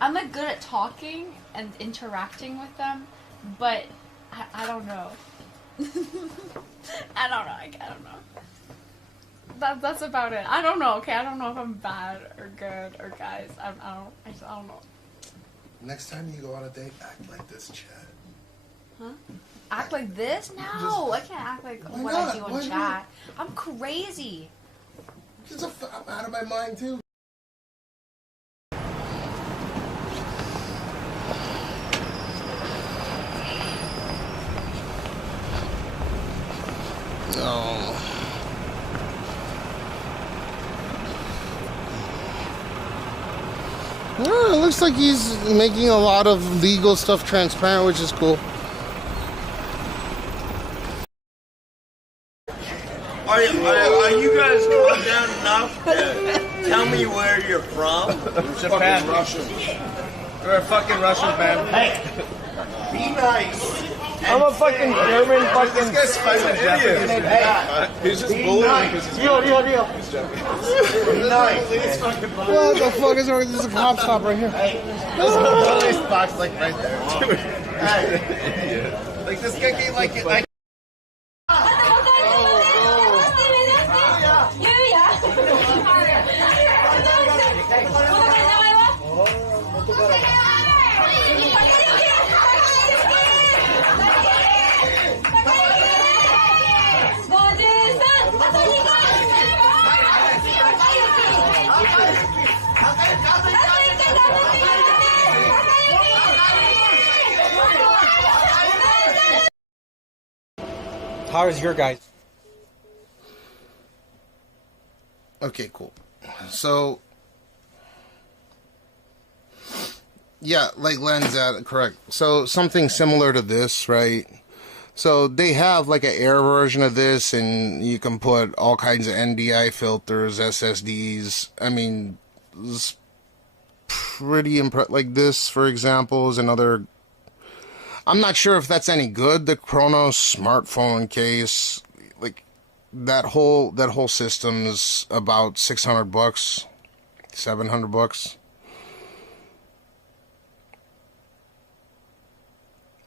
I'm like good at talking and interacting with them, but I don't know. I don't know. I don't know. That's about it. I don't know. Okay, I don't know if I'm bad or good or guys. I don't know. Next time you go on a date, act like this, Chad. Huh? Act like this? No, I can't act like what I do on chat. I'm crazy. I'm out of my mind too. Oh. Well, it looks like he's making a lot of legal stuff transparent, which is cool. Are you guys calm down enough to tell me where you're from? Japan. Russian. You're a fucking Russian, man. Hey, be nice. I'm a fucking German fucking... This guy's fucking Japanese. Hey, he's just bullying because he's... Real. He's joking. Be nice. What the fuck is wrong with this? There's a cop stop right here. There's a police box like right there. Hey. Like this guy came like... How is your guys? Okay, cool. So, yeah, like Len's at correct. So something similar to this, right? So they have like an air version of this, and you can put all kinds of NDI filters, SSDs. I mean, it's pretty impressive. Like this, for example, is another. I'm not sure if that's any good. The Chronos smartphone case, like that whole system is about $600, $700.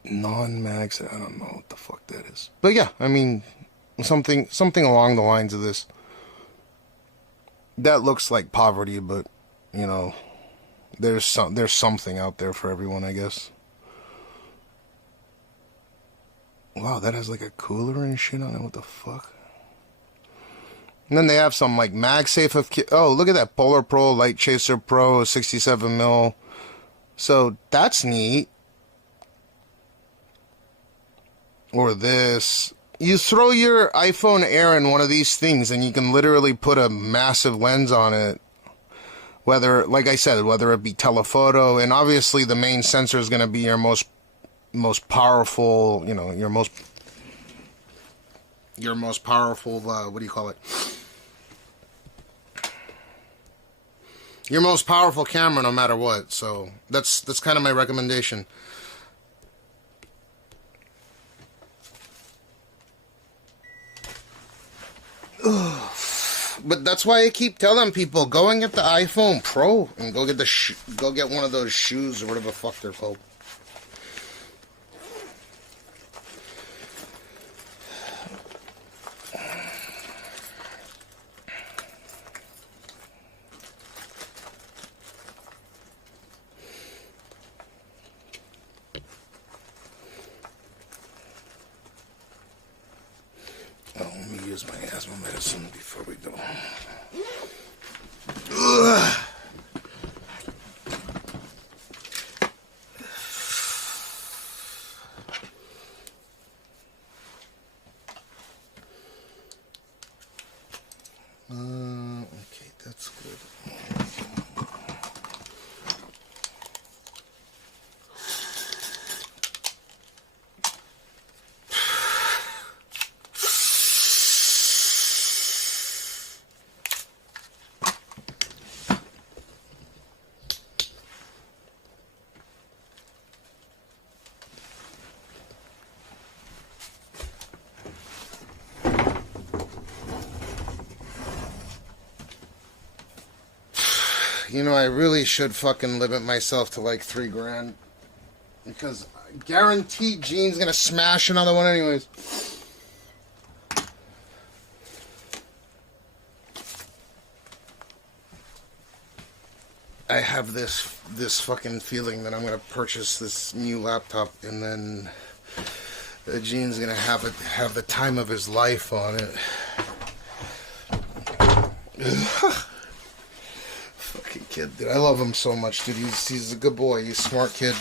Non-max, I don't know what the fuck that is. But yeah, I mean, something along the lines of this. That looks like poverty, but, you know, There's something out there for everyone, I guess. Wow, that has like a cooler and shit on it. What the fuck? And then they have some like MagSafe of... Oh, look at that. Polar Pro, Light Chaser Pro, 67mm. So that's neat. Or this. You throw your iPhone Air in one of these things and you can literally put a massive lens on it. Whether, like I said, whether it be telephoto, and obviously the main sensor is going to be your most powerful, you know, your most powerful, what do you call it? Your most powerful camera, no matter what. So that's kind of my recommendation. Ugh. But that's why I keep telling people, go and get the iPhone Pro and go get one of those shoes or whatever the fuck they're called. Oh, let me use my asthma medicine before we go. Ugh. Okay, that's good. You know, I really should fucking limit myself to like $3 grand. Because I guarantee Gene's gonna smash another one anyways. I have this fucking feeling that I'm gonna purchase this new laptop and then Gene's gonna have the time of his life on it. Fucking kid, dude. I love him so much, dude. He's a good boy. He's a smart kid.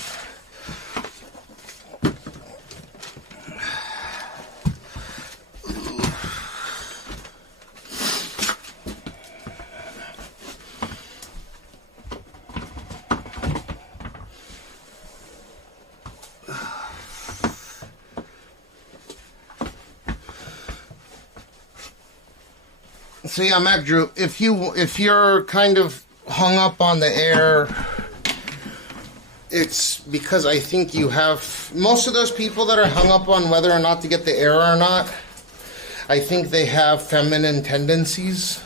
So yeah, Mac Drew, if you're kind of hung up on the Air, it's because I think you have most of those people that are hung up on whether or not to get the Air or not. I think they have feminine tendencies.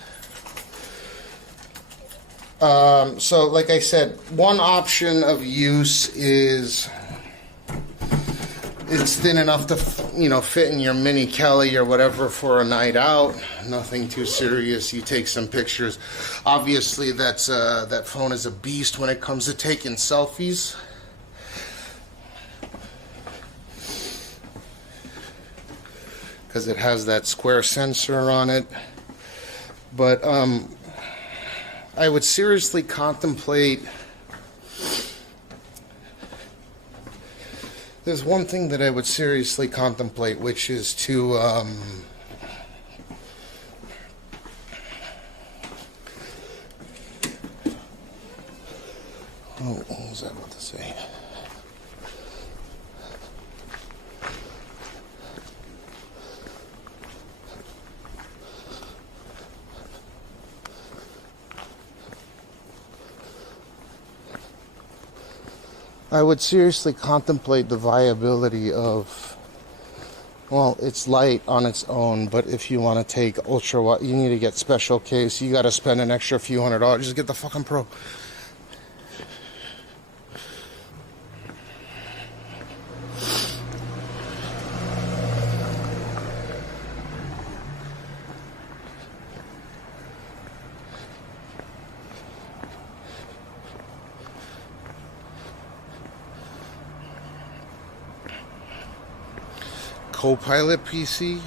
So like I said, one option of use is it's thin enough to, you know, fit in your mini Kelly or whatever for a night out. Nothing too serious. You take some pictures. Obviously, that phone is a beast when it comes to taking selfies. Because it has that square sensor on it. But I would seriously contemplate... There's one thing that I would seriously contemplate, which is to, oh, what was I about to say? I would seriously contemplate the viability of, well, it's light on its own, but if you want to take ultra wide, you need to get special case. You got to spend an extra few $100. Just get the fucking Pro. co-pilot PC.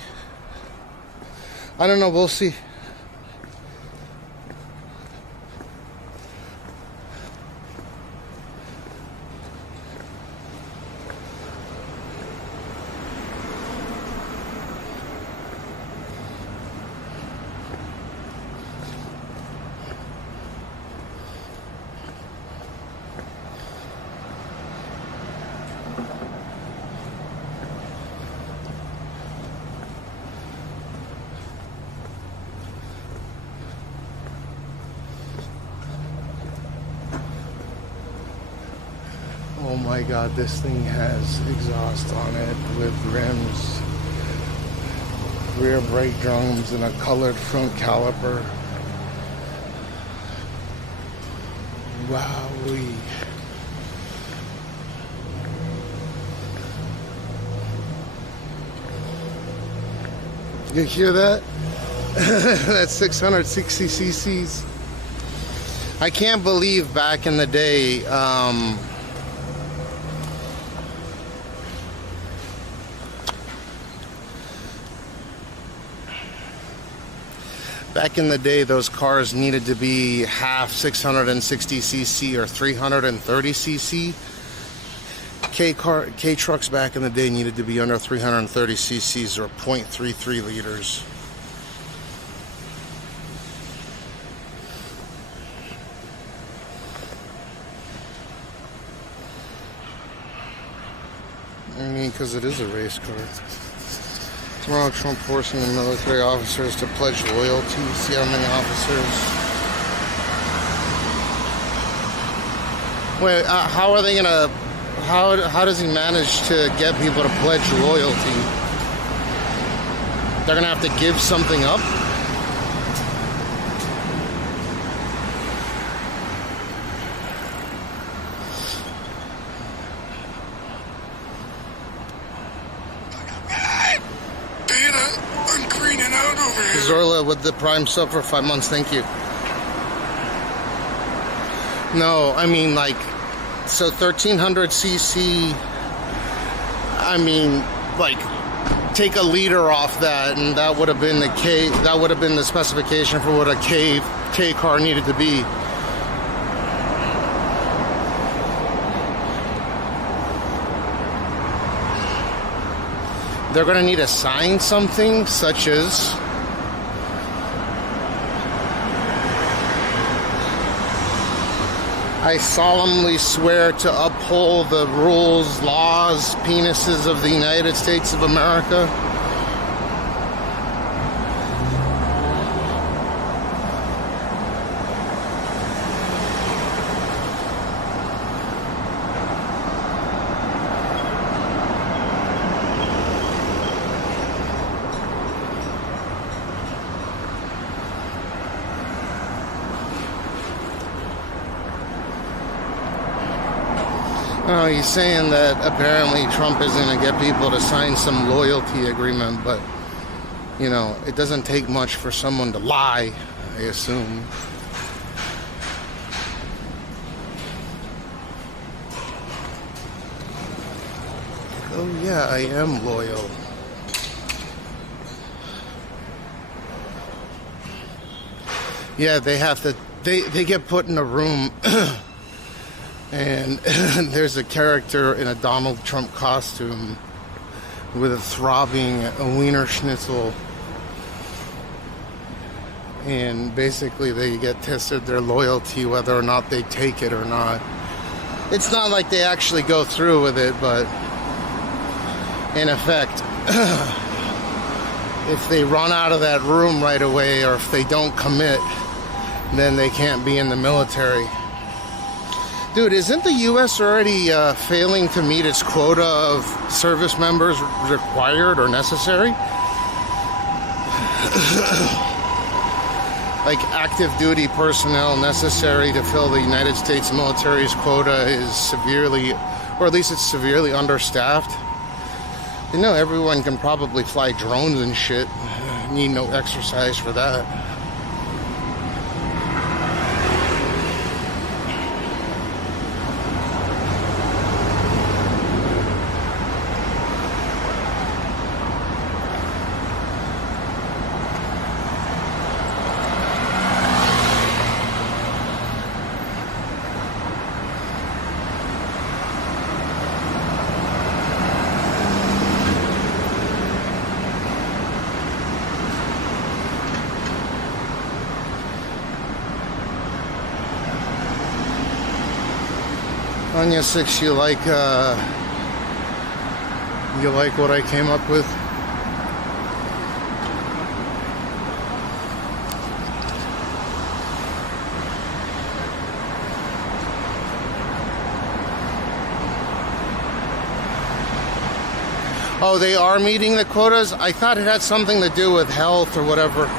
I don't know, we'll see. Oh my god, this thing has exhaust on it with rims, rear brake drums, and a colored front caliper. Wowee. You hear that? That's 660 cc's. I can't believe back in the day, those cars needed to be half 660 cc or 330 cc. K trucks back in the day needed to be under 330 cc's or 0.33 liters. I mean, because it is a race car. Tomorrow, Trump forcing the military officers to pledge loyalty. See how many officers? Wait, how are they gonna? How does he manage to get people to pledge loyalty? They're gonna have to give something up. Zorla with the Prime sub for 5 months, thank you. No, I mean, like, so 1300 cc, I mean, like, take a liter off that, and that would have been the K, that would have been the specification for what a K car needed to be. They're going to need to sign something such as I solemnly swear to uphold the rules, laws, penises of the United States of America. Oh, he's saying that apparently Trump is going to get people to sign some loyalty agreement, but, you know, it doesn't take much for someone to lie, I assume. Oh, yeah, I am loyal. Yeah, they have to, they get put in a room and there's a character in a Donald Trump costume with a throbbing wiener schnitzel, and basically they get tested their loyalty whether or not they take it or not. It's not like they actually go through with it, but in effect, if they run out of that room right away, or if they don't commit, then they can't be in the military. Dude, isn't the U.S. already failing to meet its quota of service members required or necessary? Like active duty personnel necessary to fill the United States military's quota is severely, or at least it's severely understaffed. You know, everyone can probably fly drones and shit. Need no exercise for that. Anya 6, you like what I came up with? Oh, they are meeting the quotas? I thought it had something to do with health or whatever.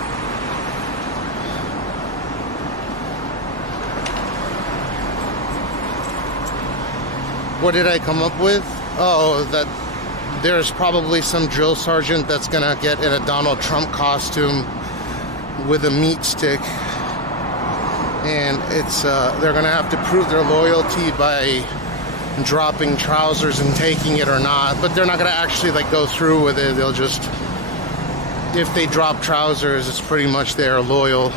What did I come up with? Oh, that there's probably some drill sergeant that's gonna get in a Donald Trump costume with a meat stick, and it's they're gonna have to prove their loyalty by dropping trousers and taking it or not, but they're not gonna actually like go through with it. They'll just, if they drop trousers, it's pretty much they're loyal.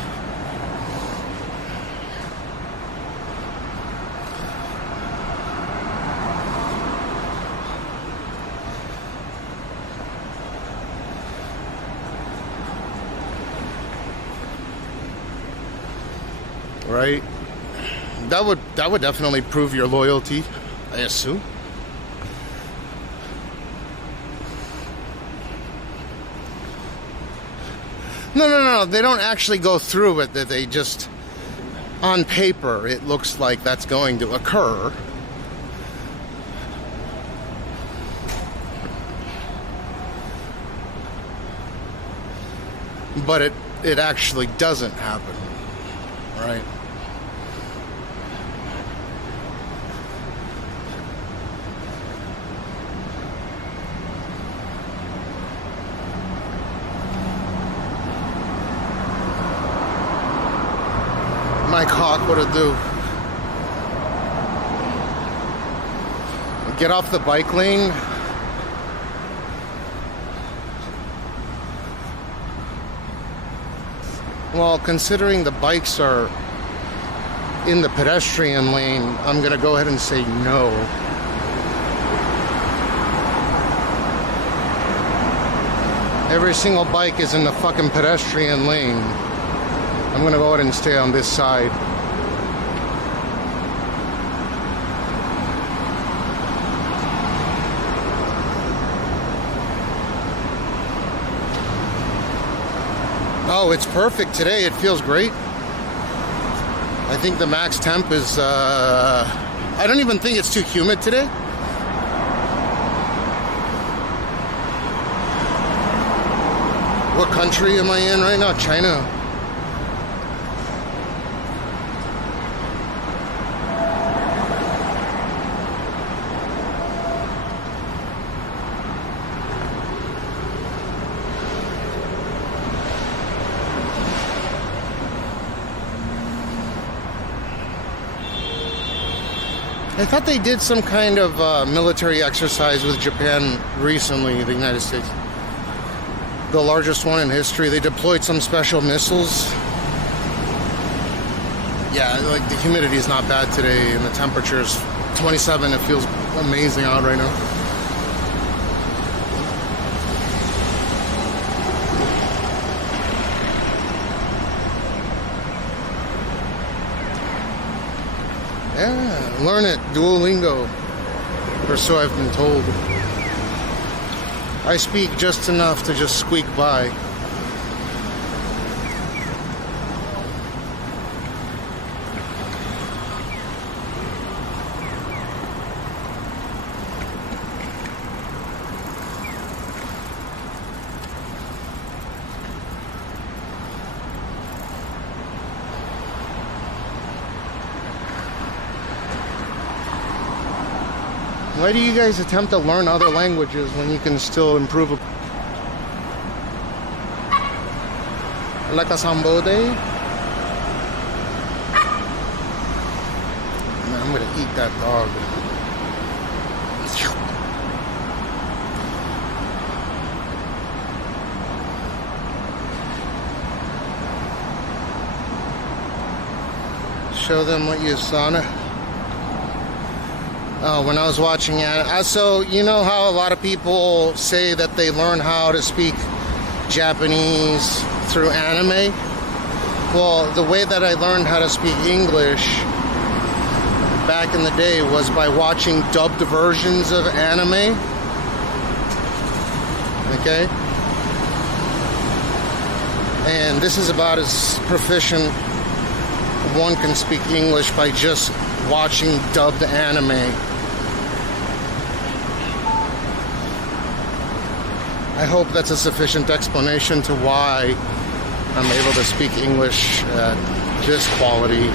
Right? That would definitely prove your loyalty, I assume. No, they don't actually go through with it. They just, on paper, it looks like that's going to occur. But it actually doesn't happen, right? My cock, what'd it do? Get off the bike lane. Well, considering the bikes are in the pedestrian lane, I'm gonna go ahead and say no. Every single bike is in the fucking pedestrian lane. I'm gonna go ahead and stay on this side. Oh, it's perfect today. It feels great. I think the max temp is, I don't even think it's too humid today. What country am I in right now? China. I thought they did some kind of military exercise with Japan recently, the United States. The largest one in history. They deployed some special missiles. Yeah, like the humidity is not bad today and the temperature is 27. It feels amazing out right now. Yeah, learn it, Duolingo, or so I've been told. I speak just enough to just squeak by. Why do you guys attempt to learn other languages when you can still improve? Like a sambode? Man, I'm gonna eat that dog. Show them what you saw. When I was watching it, so you know how a lot of people say that they learn how to speak Japanese through anime? Well, the way that I learned how to speak English back in the day was by watching dubbed versions of anime. Okay? And this is about as proficient one can speak English by just watching dubbed anime. I hope that's a sufficient explanation to why I'm able to speak English at this quality.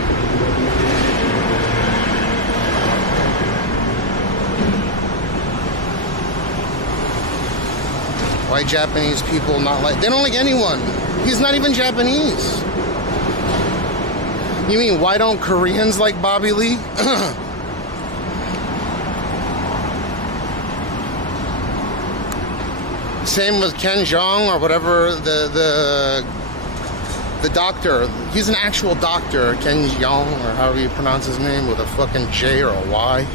Why Japanese people not like... They don't like anyone. He's not even Japanese. You mean, why don't Koreans like Bobby Lee? Same with Ken Jeong or whatever, the doctor. He's an actual doctor, Ken Jeong, or however you pronounce his name, with a fucking J or a Y.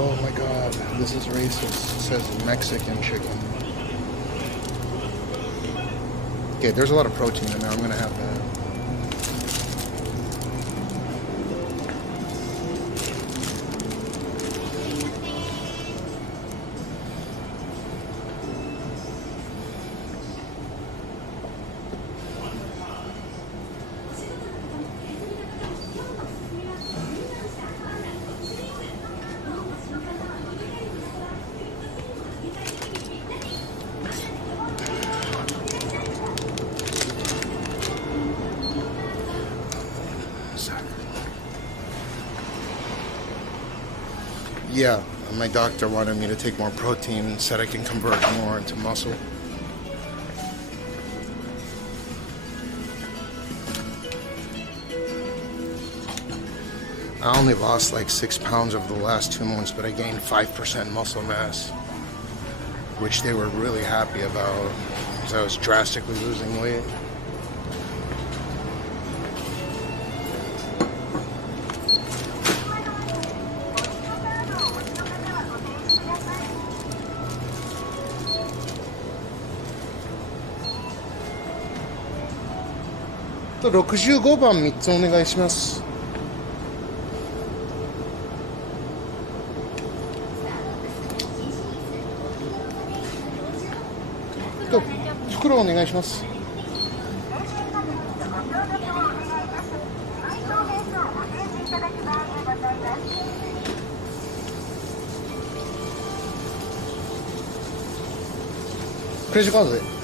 Oh my god, this is racist. It says Mexican chicken. Okay, there's a lot of protein in there. I'm gonna have that. Yeah, my doctor wanted me to take more protein and said I can convert more into muscle. I only lost like 6 pounds over the last 2 months, but I gained 5% muscle mass, which they were really happy about because I was drastically losing weight. To 65番3つお願いします。と袋お願いします。クレジットカードで。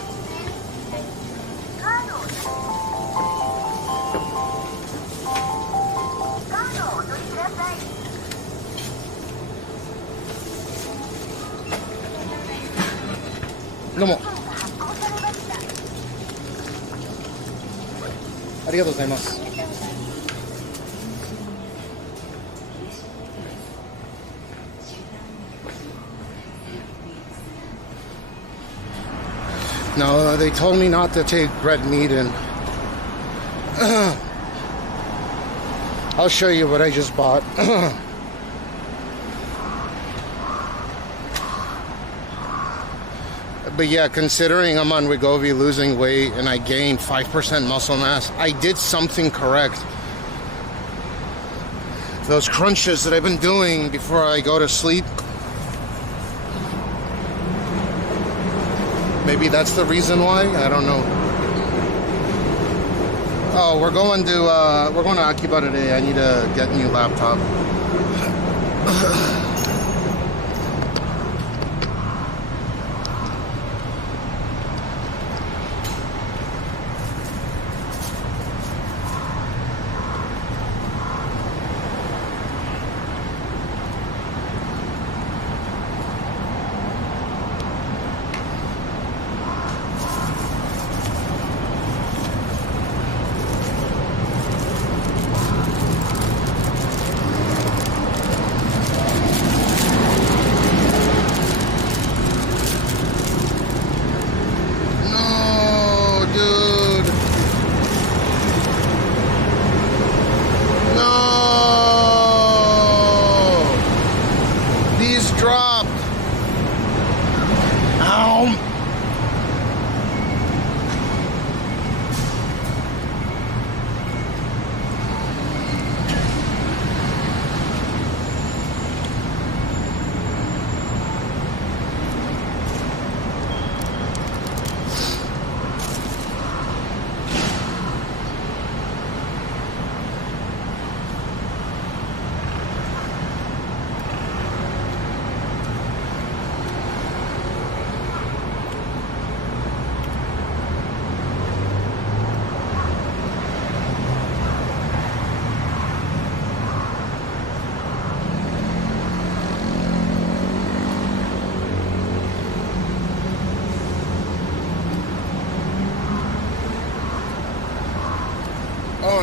どうもありがとうございます。No, they told me not to take red meat in. I'll show you what I just bought. But yeah, considering I'm on Wegovy losing weight and I gained 5% muscle mass, I did something correct. Those crunches that I've been doing before I go to sleep, maybe that's the reason why. I don't know. Oh, we're going to Akiba today. I need to get a new laptop.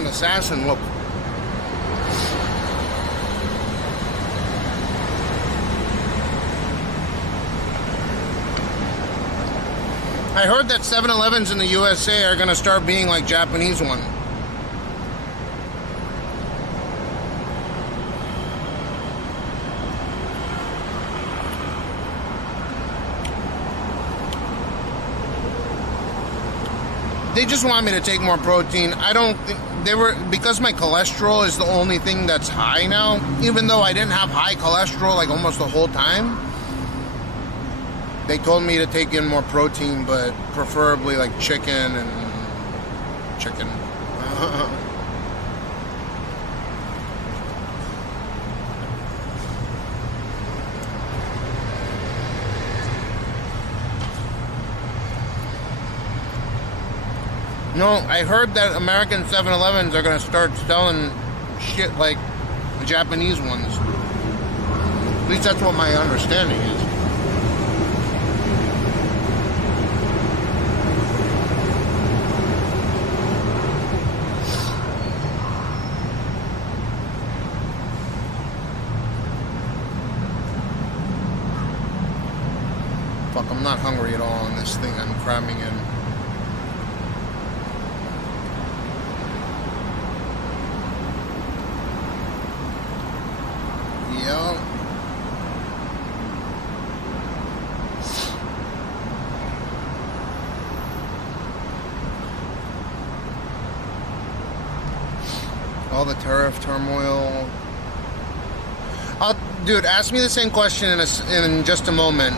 an assassin look. I heard that 7-Elevens in the USA are going to start being like Japanese ones. They just want me to take more protein. I don't think they were, because my cholesterol is the only thing that's high now, even though I didn't have high cholesterol like almost the whole time. They told me to take in more protein, but preferably like chicken and chicken. No, I heard that American 7-Elevens are going to start selling shit like the Japanese ones. At least that's what my understanding is. Fuck, I'm not hungry at all on this thing I'm cramming in. Yeah. All the tariff turmoil. Dude, ask me the same question in just a moment.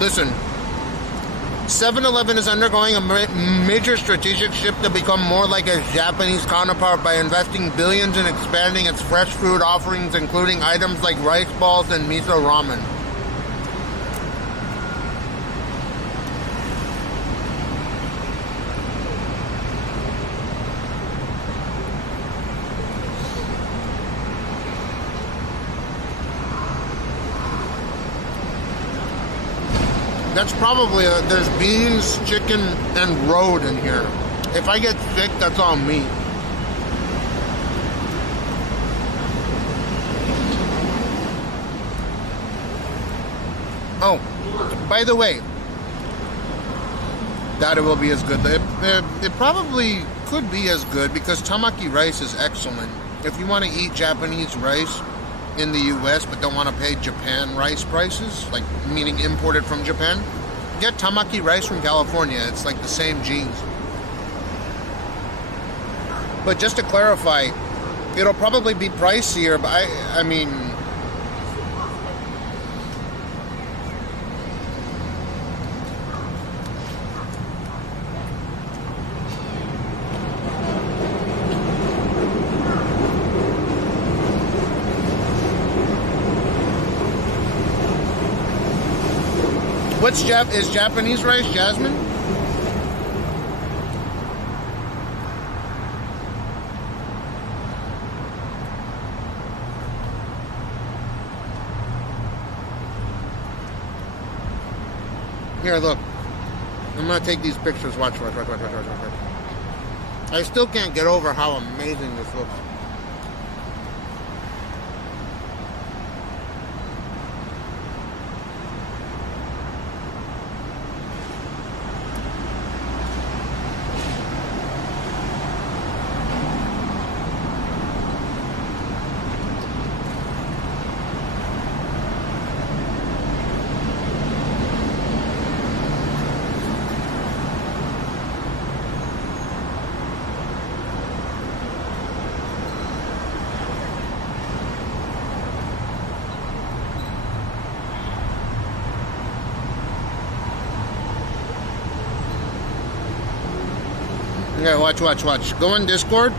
Listen, 7-Eleven is undergoing a major strategic shift to become more like its Japanese counterpart by investing billions in expanding its fresh food offerings, including items like rice balls and miso ramen. That's probably, there's beans, chicken, and road in here. If I get sick, that's all me. Oh, by the way, that it will be as good. It probably could be as good because tamaki rice is excellent. If you want to eat Japanese rice in the US but don't want to pay Japan rice prices, like meaning imported from Japan, get tamaki rice from California. It's like the same genes. But just to clarify, it'll probably be pricier, but I mean, is Japanese rice jasmine? Here, look. I'm gonna take these pictures. Watch. I still can't get over how amazing this looks. Okay, watch. Go in Discord.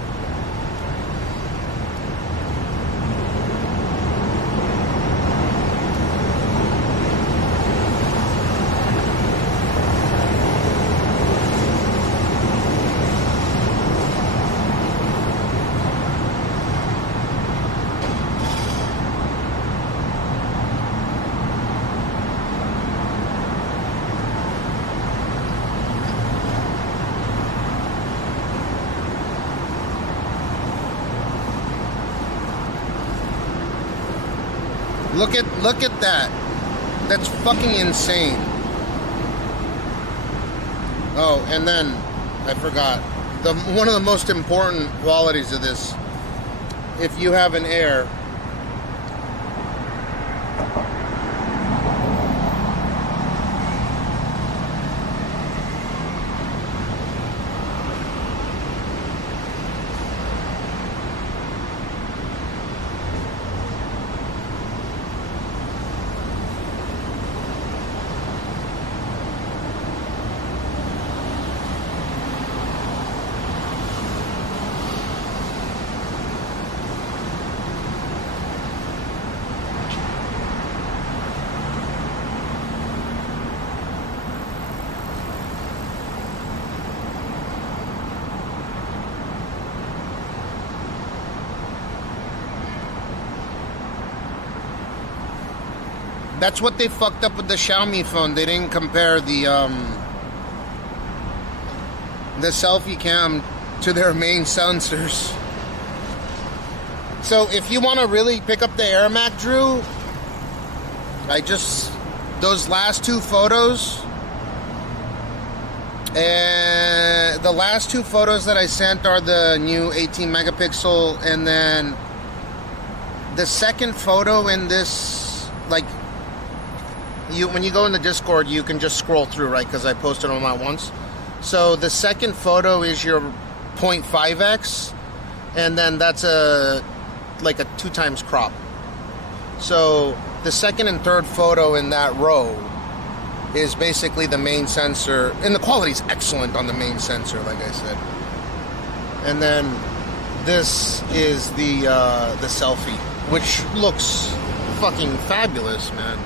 Look at that. That's fucking insane. Oh, and then I forgot. One of the most important qualities of this, if you have an Air, that's what they fucked up with the Xiaomi phone. They didn't compare the selfie cam to their main sensors. So if you want to really pick up the Air Mac, Drew, those last two photos, the last two photos that I sent are the new 18 megapixel, and then the second photo in this, like, when you go in the Discord, you can just scroll through, right? Because I posted them at once. So the second photo is your 0.5x, and then that's like a 2x crop. So the second and third photo in that row is basically the main sensor, and the quality is excellent on the main sensor, like I said. And then this is the selfie, which looks fucking fabulous, man.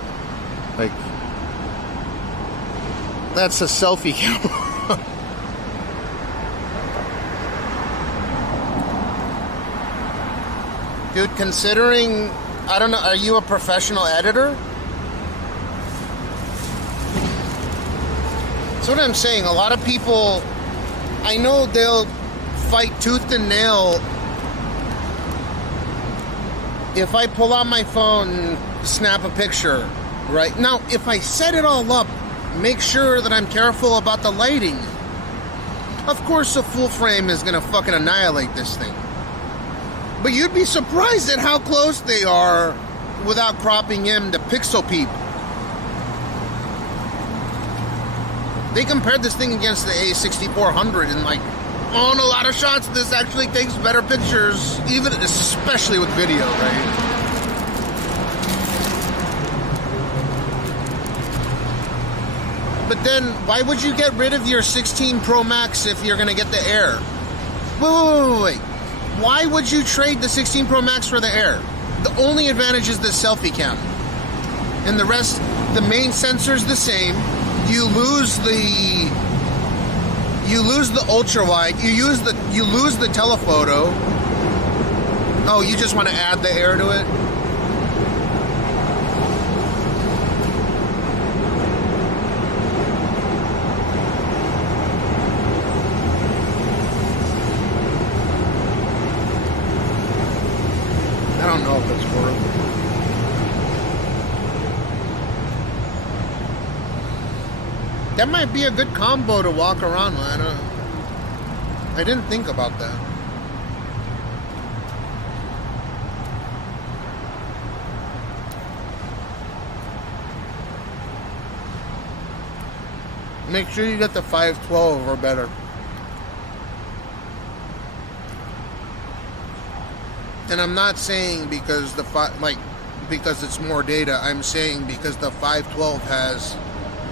Like, that's a selfie camera. Dude, considering, I don't know, are you a professional editor? That's what I'm saying. A lot of people, I know they'll fight tooth and nail if I pull out my phone and snap a picture. Right now, if I set it all up, make sure that I'm careful about the lighting. Of course, a full frame is gonna fucking annihilate this thing. But you'd be surprised at how close they are without cropping in to pixel peep. They compared this thing against the A6400, and like, on a lot of shots, this actually takes better pictures, even especially with video, right? But then, why would you get rid of your 16 Pro Max if you're going to get the Air? Wait. Why would you trade the 16 Pro Max for the Air? The only advantage is the selfie cam. And the rest, the main sensor's the same. You lose the ultra wide. You lose the telephoto. Oh, you just want to add the Air to it? I don't know if it's worth it. That might be a good combo to walk around with. I didn't think about that. Make sure you get the 512 or better. And I'm not saying because because it's more data. I'm saying because the 512 has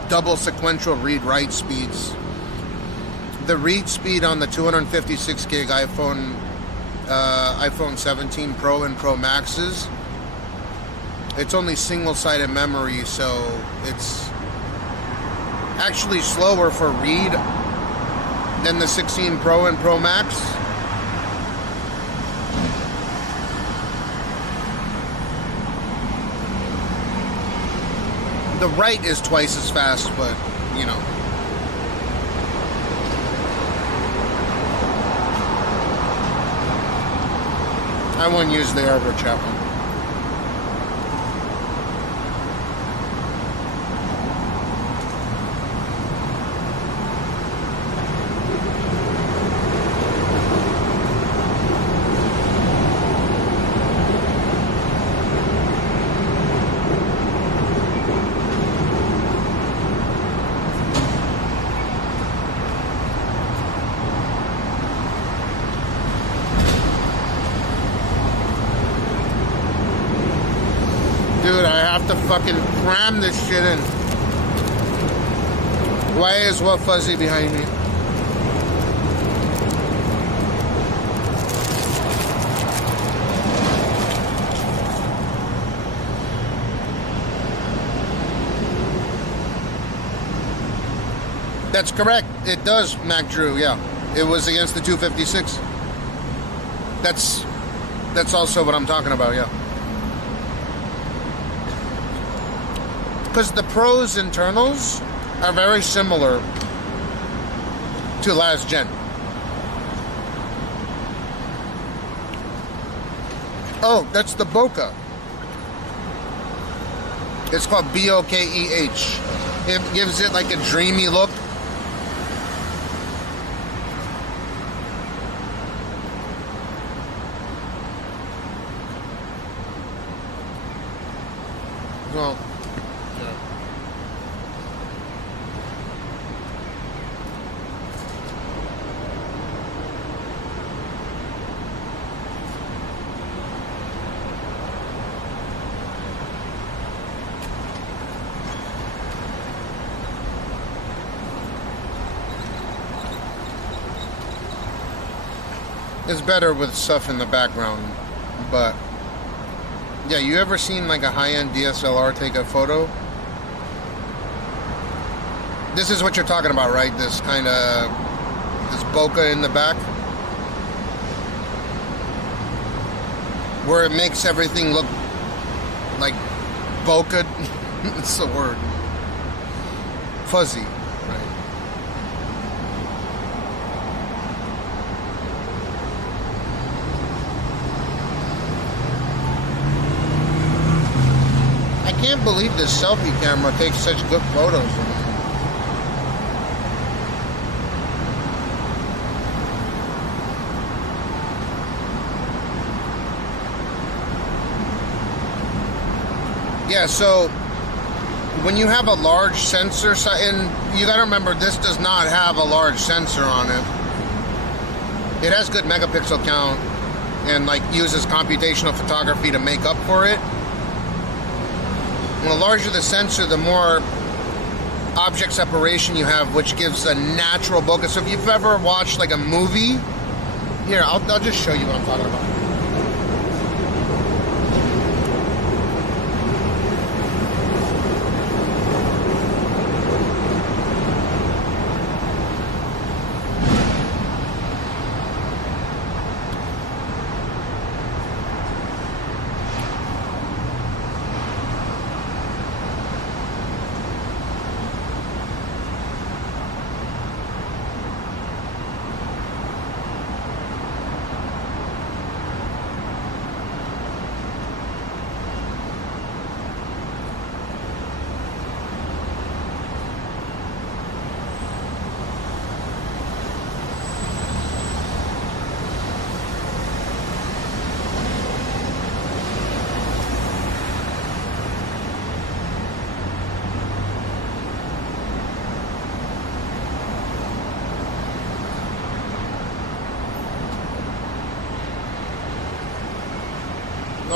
double sequential read-write speeds. The read speed on the 256 gig iPhone 17 Pro and Pro Maxes, it's only single-sided memory, so it's actually slower for read than the 16 Pro and Pro Max. The write is twice as fast, but, you know. I wouldn't use the average chat one. have to fucking cram this shit in. Why is what fuzzy behind me? That's correct. It does, Mac Drew, yeah. It was against the 256. That's also what I'm talking about, yeah. Because the Pro's internals are very similar to last gen. Oh, that's the bokeh. It's called B-O-K-E-H. It gives it like a dreamy look. Well, yeah. It's better with stuff in the background, but yeah, you ever seen like a high-end DSLR take a photo? This is what you're talking about, right? This kind of, this bokeh in the back, where it makes everything look like bokeh. It's the word. Fuzzy, right? I can't believe this selfie camera takes such good photos of me. Yeah, so when you have a large sensor, and you gotta remember this does not have a large sensor on it. It has good megapixel count and like uses computational photography to make up for it. And the larger the sensor, the more object separation you have, which gives a natural bokeh. So if you've ever watched like a movie, here, I'll just show you what I'm talking about.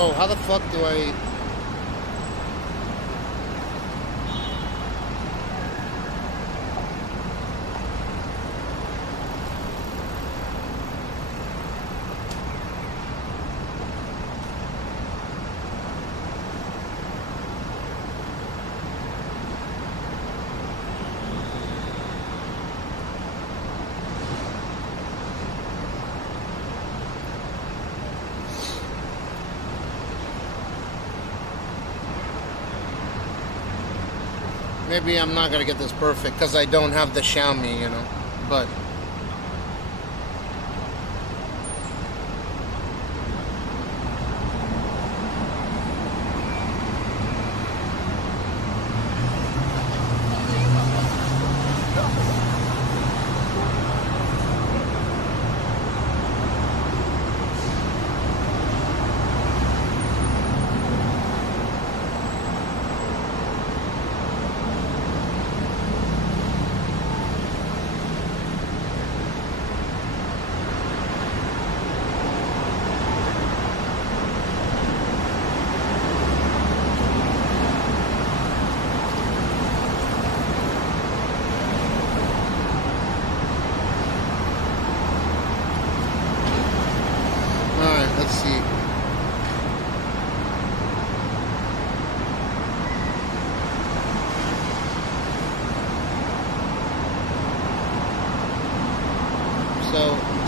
Oh, how the fuck do I... Maybe I'm not gonna get this perfect because I don't have the Xiaomi, you know, but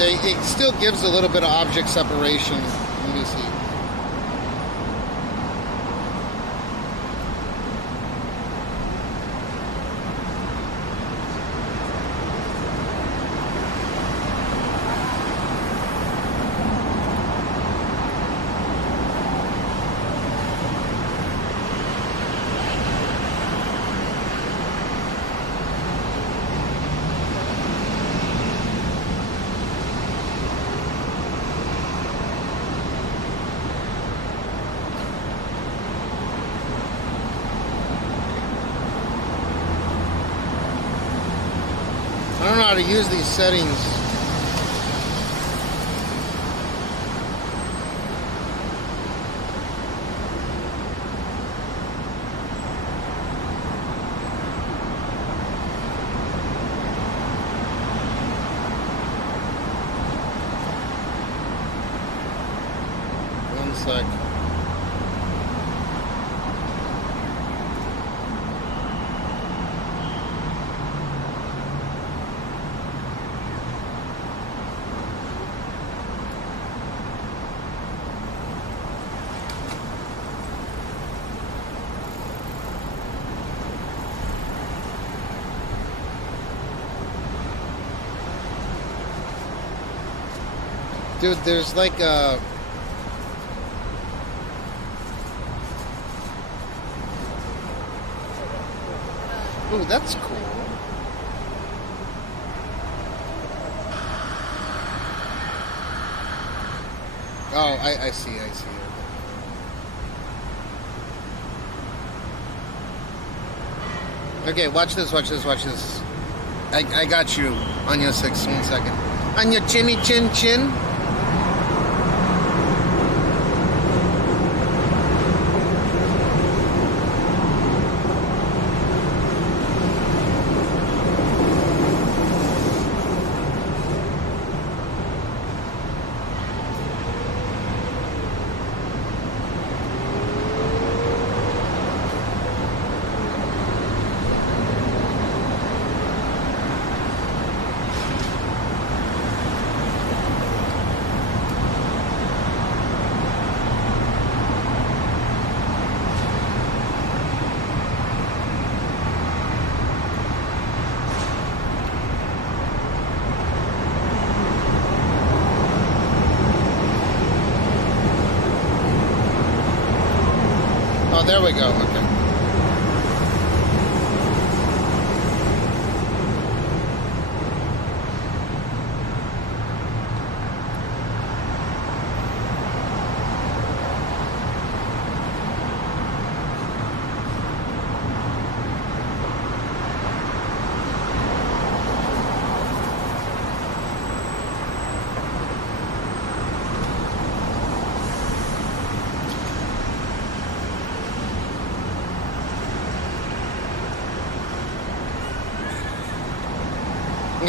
it still gives a little bit of object separation. Let me see. I don't know how to use these settings. One sec. Dude, there's like a... Ooh, that's cool. Oh, I see. Okay, watch this. I got you on your 6, 1 second. On your chinny chin chin. Oh, there we go. Okay.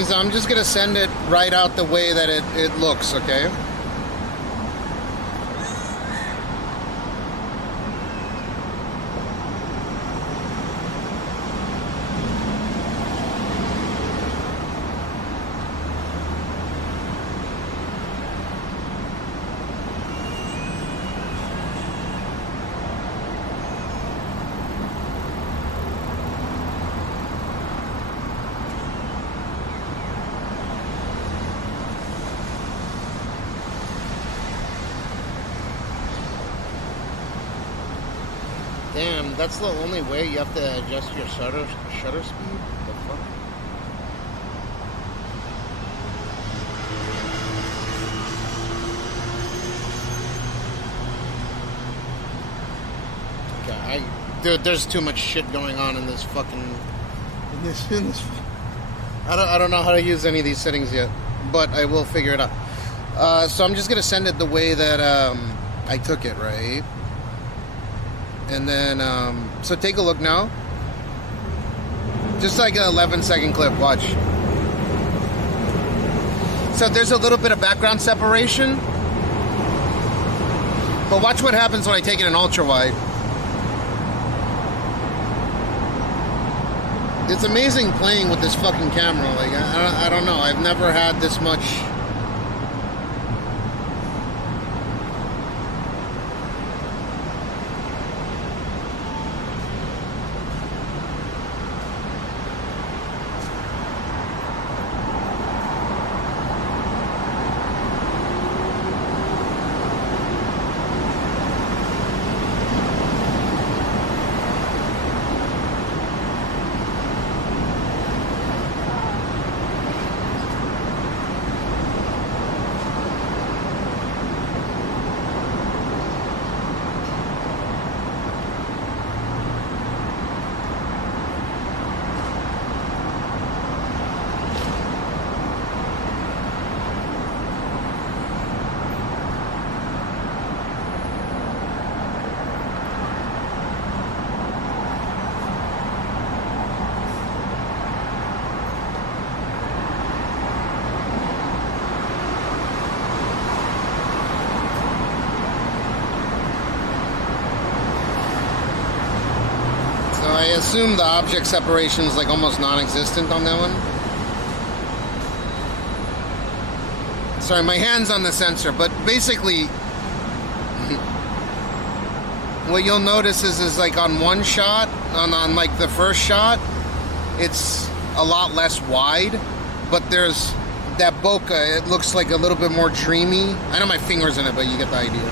So I'm just gonna send it right out the way that it looks, okay? Damn, that's the only way you have to adjust your shutter speed? The fuck? Okay, dude, there's too much shit going on in this fucking... In this I don't know how to use any of these settings yet, but I will figure it out. So I'm just gonna send it the way that I took it, right? And then, so take a look now. Just like an 11-second clip, watch. So there's a little bit of background separation. But watch what happens when I take it in ultra wide. It's amazing playing with this fucking camera. Like, I don't know. I've never had this much assume the object separation is like almost non-existent on that one. Sorry, my hand's on the sensor, but basically what you'll notice is like on one shot, on like the first shot, it's a lot less wide, but there's that bokeh, it looks like a little bit more dreamy. I know my finger's in it, but you get the idea.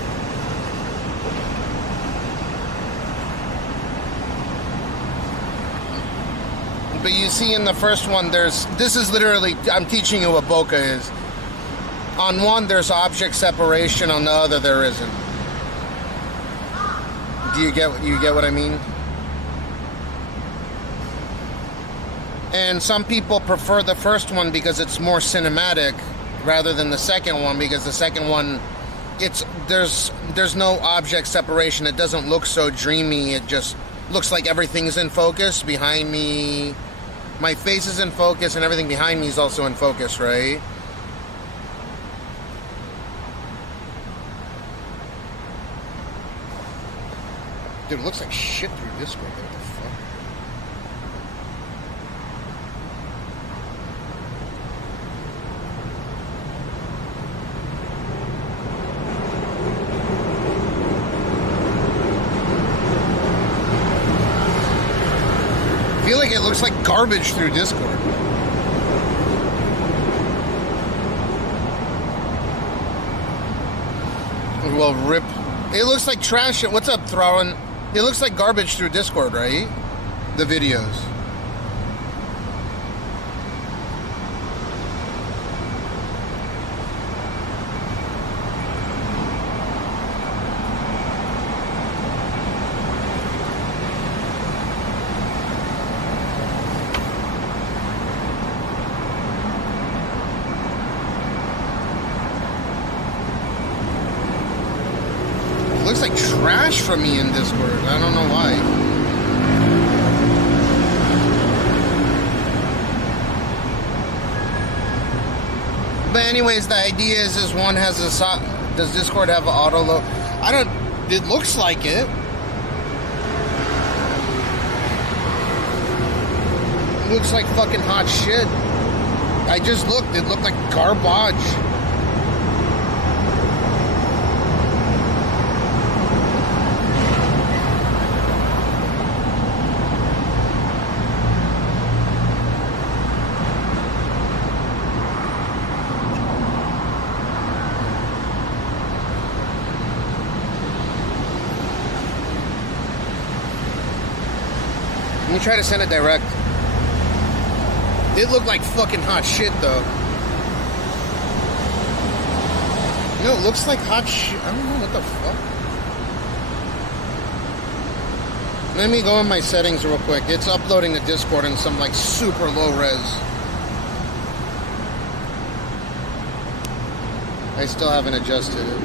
But you see in the first one, this is literally, I'm teaching you what bokeh is. On one, there's object separation, on the other, there isn't. Do you get what I mean? And some people prefer the first one because it's more cinematic rather than the second one, because the second one, there's no object separation. It doesn't look so dreamy. It just looks like everything's in focus behind me. My face is in focus and everything behind me is also in focus, right? Dude, it looks like shit through Discord. What the fuck? I feel like it looks like garbage through Discord. Well, rip. It looks like trash. What's up, Throwan? It looks like garbage through Discord, right? The videos. It looks like trash from me in Discord. I don't know why. But anyways, the idea is one has a does Discord have an auto load? I don't. It looks like it. It looks like fucking hot shit. I just looked. It looked like garbage. Let me try to send it direct. It looked like fucking hot shit, though. You know, it looks like hot shit. I don't know what the fuck. Let me go in my settings real quick. It's uploading to Discord in some, like, super low res. I still haven't adjusted it.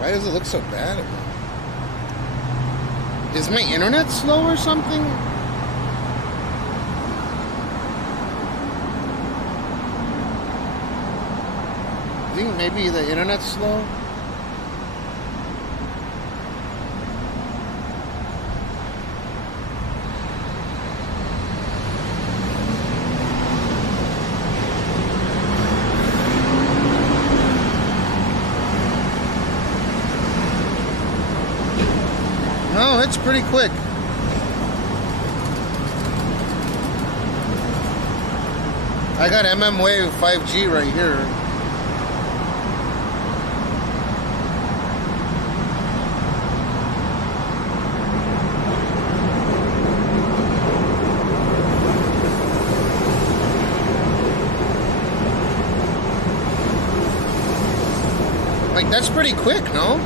Why does it look so bad? Is my internet slow or something? I think maybe the internet's slow. No, it's pretty quick. I got MM Wave 5G right here. Like, that's pretty quick, no?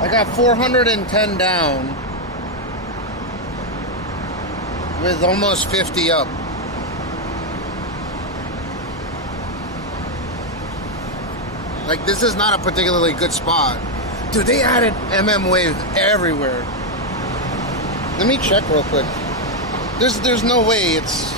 I got 410 down with almost 50 up. Like, this is not a particularly good spot. Dude, they added wave everywhere. Let me check real quick. There's no way it's...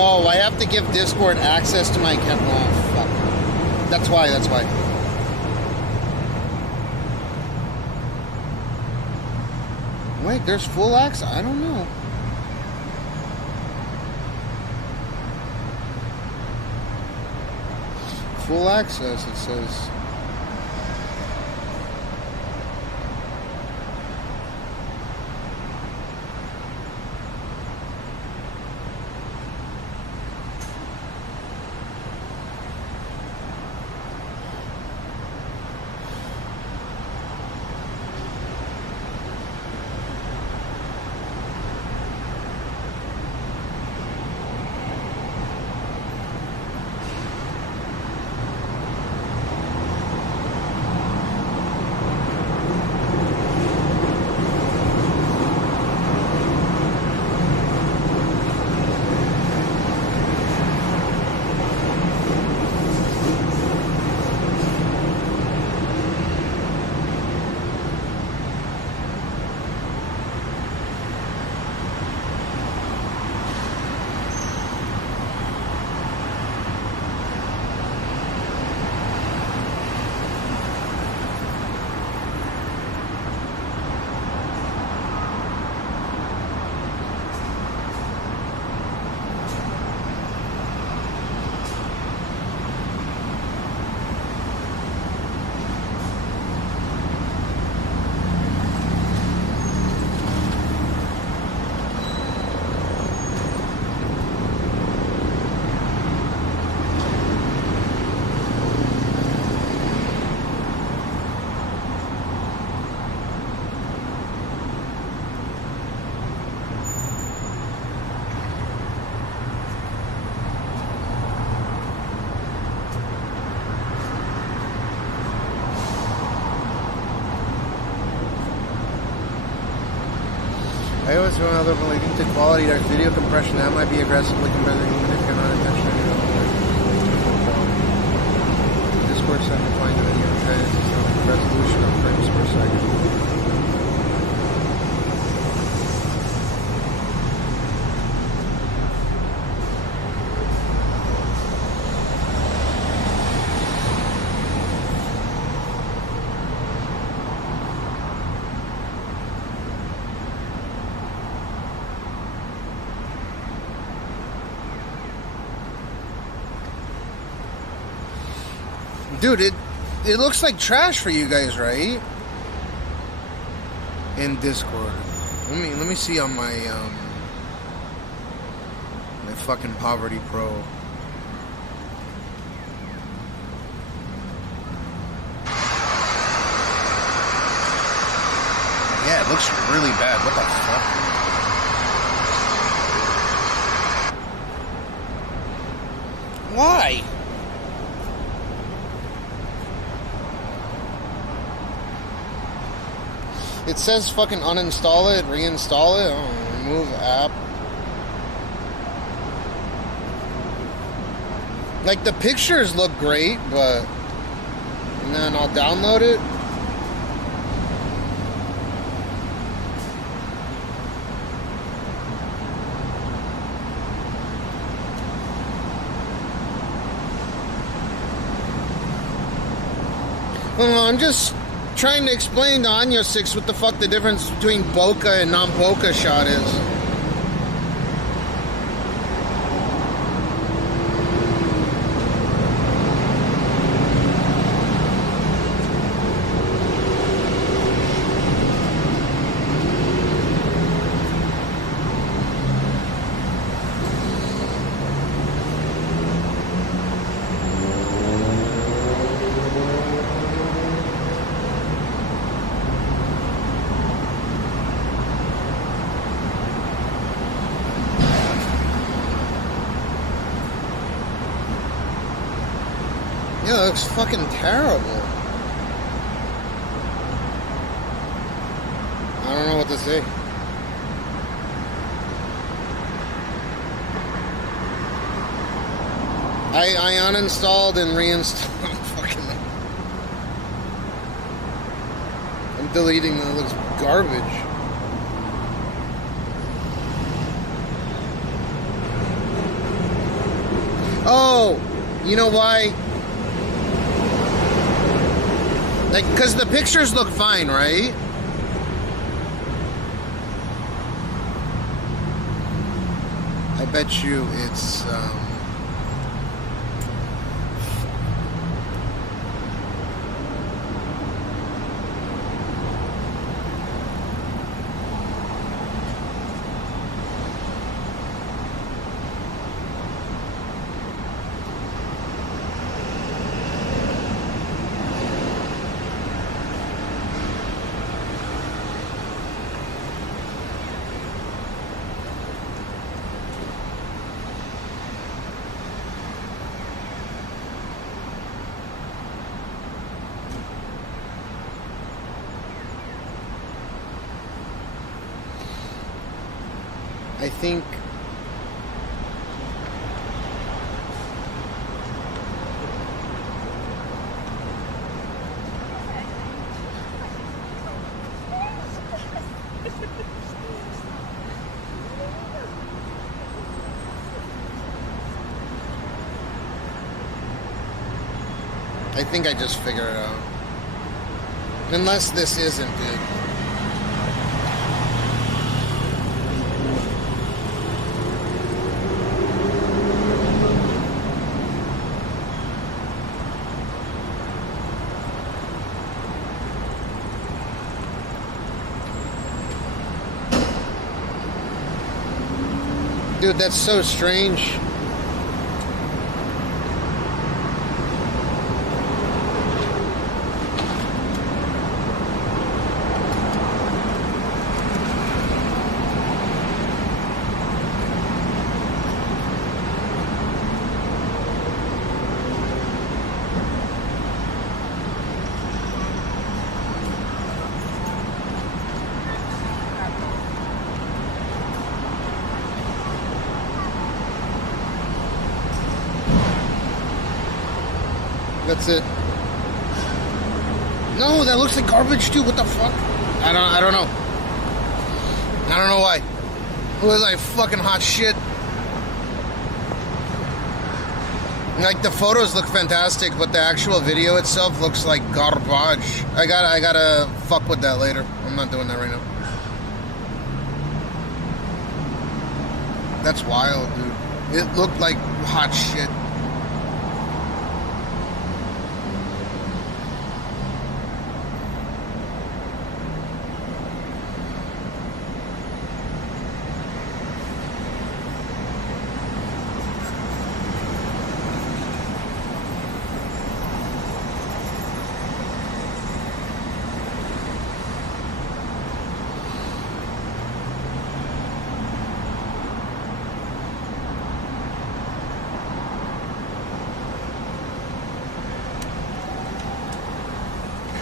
Oh, I have to give Discord access to my account. Oh, fuck. That's why. Wait, there's full access? I don't know. Full access, it says. I always feel another relating to quality. There's video compression that might be aggressively compressed even if you're not intentionally Discord sent to find the video and the resolution of frames per second. Dude, it looks like trash for you guys, right? In Discord. Let me see on my my fucking Poverty Pro. Yeah, it looks really bad. What the fuck? Why? It says fucking uninstall it, reinstall it, remove app. Like, the pictures look great, but... And then I'll download it. Well, I'm just trying to explain to Anya 6 what the fuck the difference between bokeh and non-bokeh shot is. Yeah, it looks fucking terrible. I don't know what to say. I uninstalled and reinstalled. Fucking. I'm deleting it. It looks garbage. Oh, you know why? Like, because the pictures look fine, right? I bet you it's, I think I just figured it out. Unless this isn't good. Dude, that's so strange. That's it. No, that looks like garbage too. What the fuck? I don't know. I don't know why. It was like fucking hot shit. Like the photos look fantastic, but the actual video itself looks like garbage. I gotta fuck with that later. I'm not doing that right now. That's wild, dude. It looked like hot shit.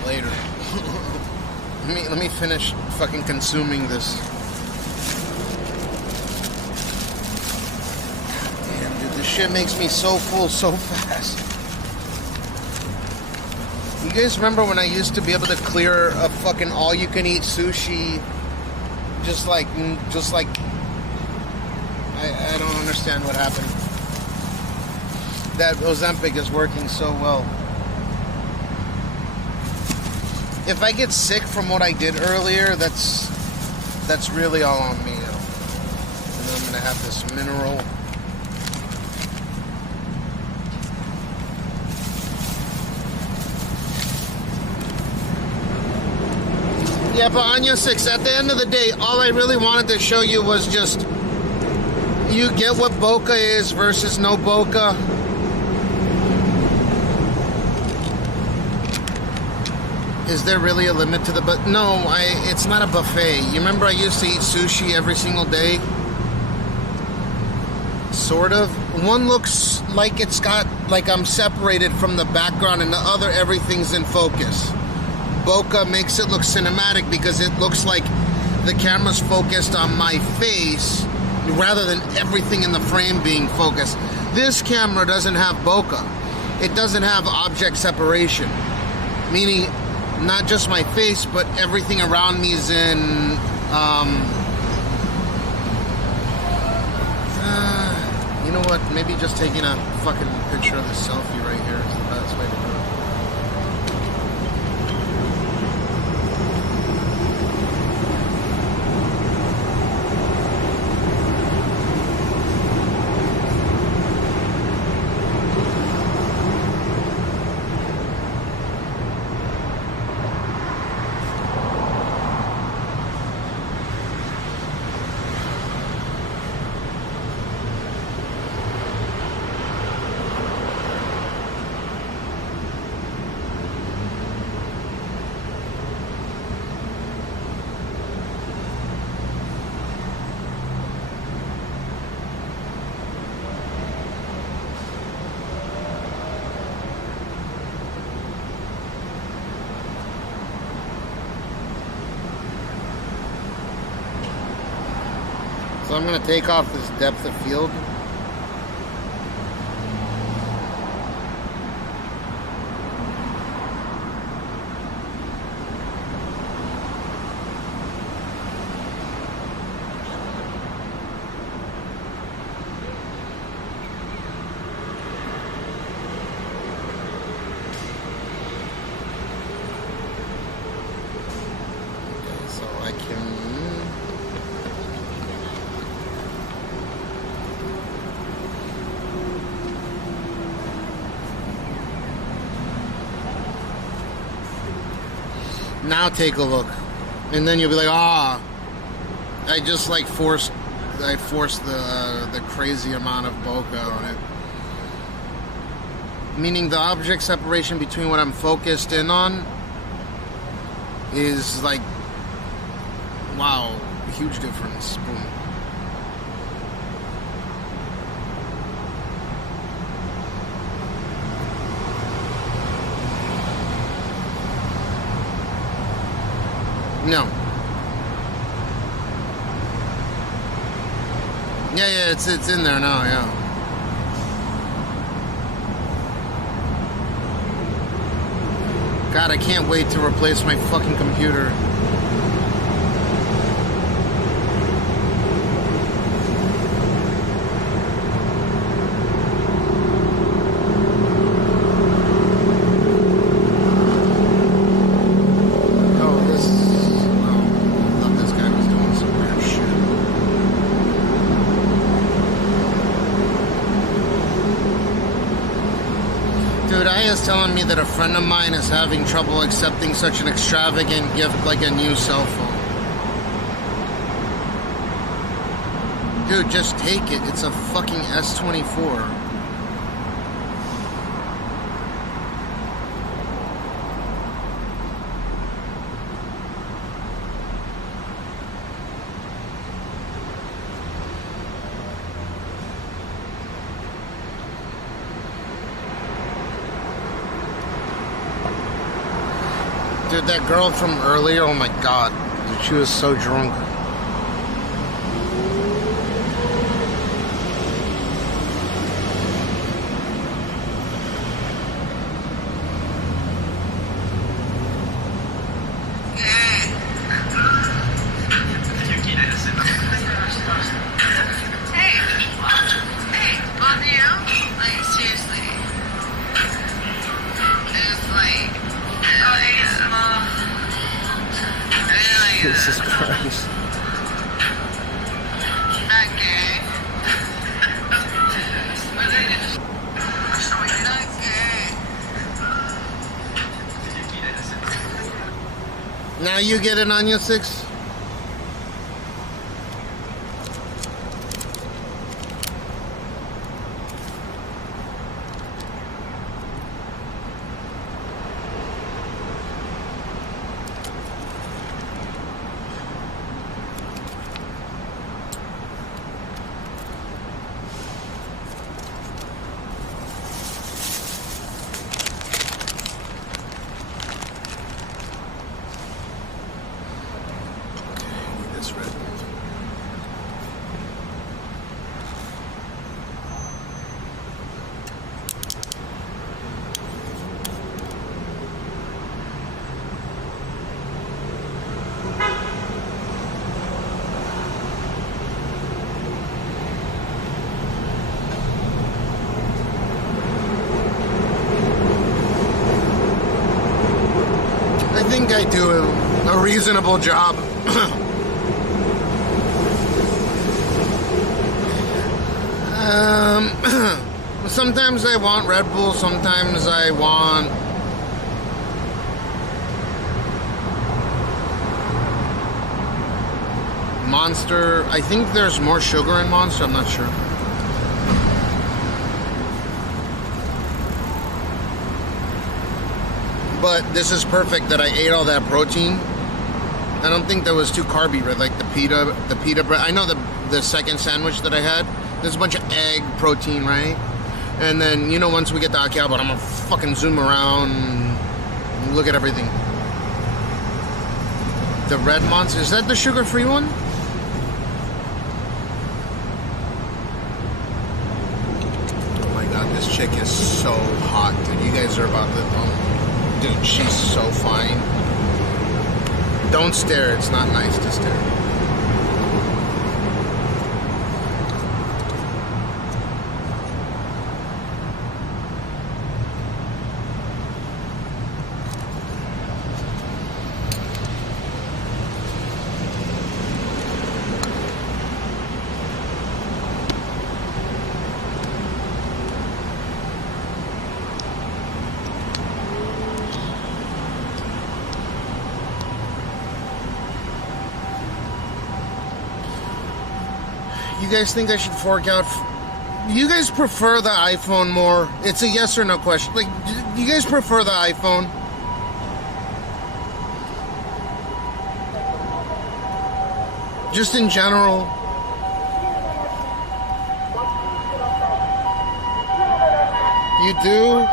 Later. let me finish fucking consuming this. Damn, dude, this shit makes me so full so fast. You guys remember when I used to be able to clear a fucking all-you-can-eat sushi? Just like I don't understand what happened. That Ozempic is working so well. If I get sick from what I did earlier, that's really all on me. And then I'm gonna have this mineral. Yeah, but Anya 6, at the end of the day, all I really wanted to show you was just, you get what bokeh is versus no bokeh. Is there really a limit to the but? No, it's not a buffet. You remember I used to eat sushi every single day? Sort of. One looks like it's got, like I'm separated from the background, and the other, everything's in focus. Bokeh makes it look cinematic because it looks like the camera's focused on my face rather than everything in the frame being focused. This camera doesn't have bokeh. It doesn't have object separation, meaning not just my face, but everything around me is in, you know what, maybe just taking a fucking picture of the selfie right here is the best way to do it. So I'm going to take off this depth of field. Okay, so I can... Now take a look, and then you'll be like, ah, I just like forced the crazy amount of bokeh on it. Meaning the object separation between what I'm focused in on is like, wow, huge difference. Boom. No. Yeah, it's in there now, yeah. God, I can't wait to replace my fucking computer. Telling me that a friend of mine is having trouble accepting such an extravagant gift like a new cell phone. Dude, just take it. It's a fucking S24. Dude, that girl from earlier, oh my god, dude, she was so drunk. Mom. Jesus Christ. Now you get it on your 6? I think I do a reasonable job. Sometimes I want Red Bull, sometimes I want Monster. I think there's more sugar in Monster, I'm not sure. But this is perfect that I ate all that protein. I don't think that was too carby, right? Like the pita bread. I know the second sandwich that I had, there's a bunch of egg protein, right? And then, you know, once we get to Akihabara, I'm gonna fucking zoom around and look at everything. The red Monster, is that the sugar-free one? Oh my god, this chick is so hot, dude. You guys are about to... Dude, she's so fine. Don't stare. It's not nice to stare. You guys think I should fork out? You guys prefer the iPhone more? It's a yes or no question. Like, do you guys prefer the iPhone? Just in general. You do?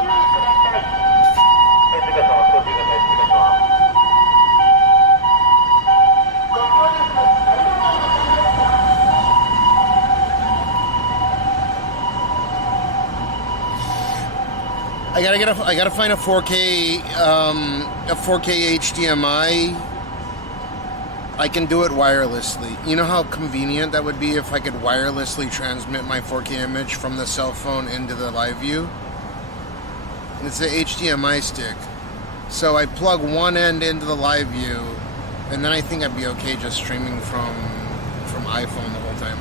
I gotta find a 4K HDMI. I can do it wirelessly. You know how convenient that would be if I could wirelessly transmit my 4K image from the cell phone into the LiveU? It's an HDMI stick. So I plug one end into the LiveU, and then I think I'd be okay just streaming from iPhone the whole time.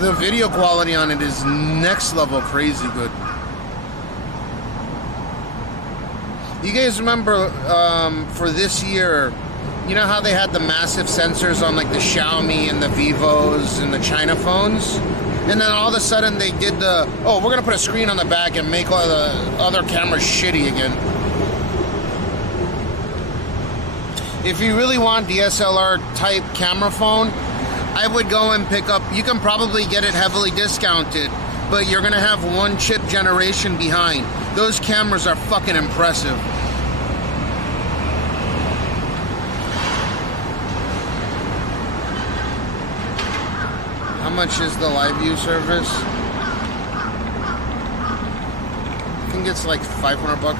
The video quality on it is next level crazy good. You guys remember for this year, you know how they had the massive sensors on like the Xiaomi and the Vivos and the China phones? And then all of a sudden they did we're gonna put a screen on the back and make all the other cameras shitty again. If you really want DSLR type camera phone, I would go and pick up, you can probably get it heavily discounted, but you're gonna have one chip generation behind. Those cameras are fucking impressive. How much is the LiveU service? I think it's like $500.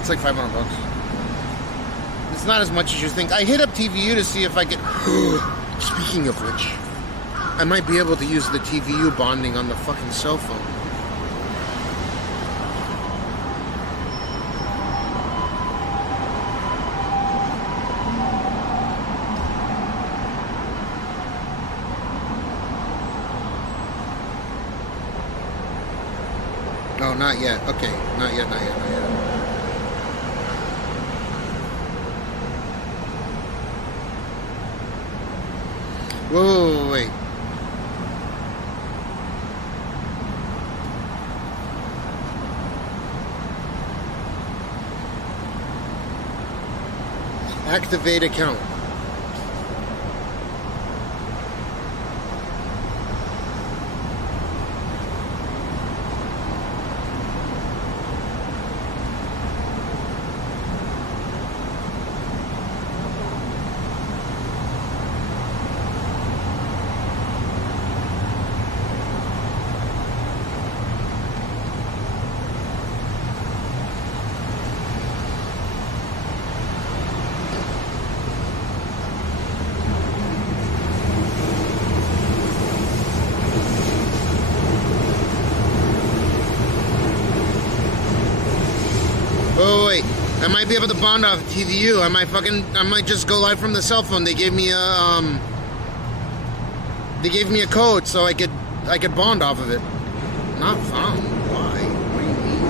It's like $500. It's not as much as you think. I hit up TVU to see if I could... Speaking of which, I might be able to use the TVU bonding on the fucking cell phone. No, not yet. Okay, not yet, not yet, not yet. Whoa, wait. Activate account. Oh wait, I might be able to bond off TVU. I might just go live from the cell phone. They gave me a code so I could bond off of it. Not found. Why? What do you mean?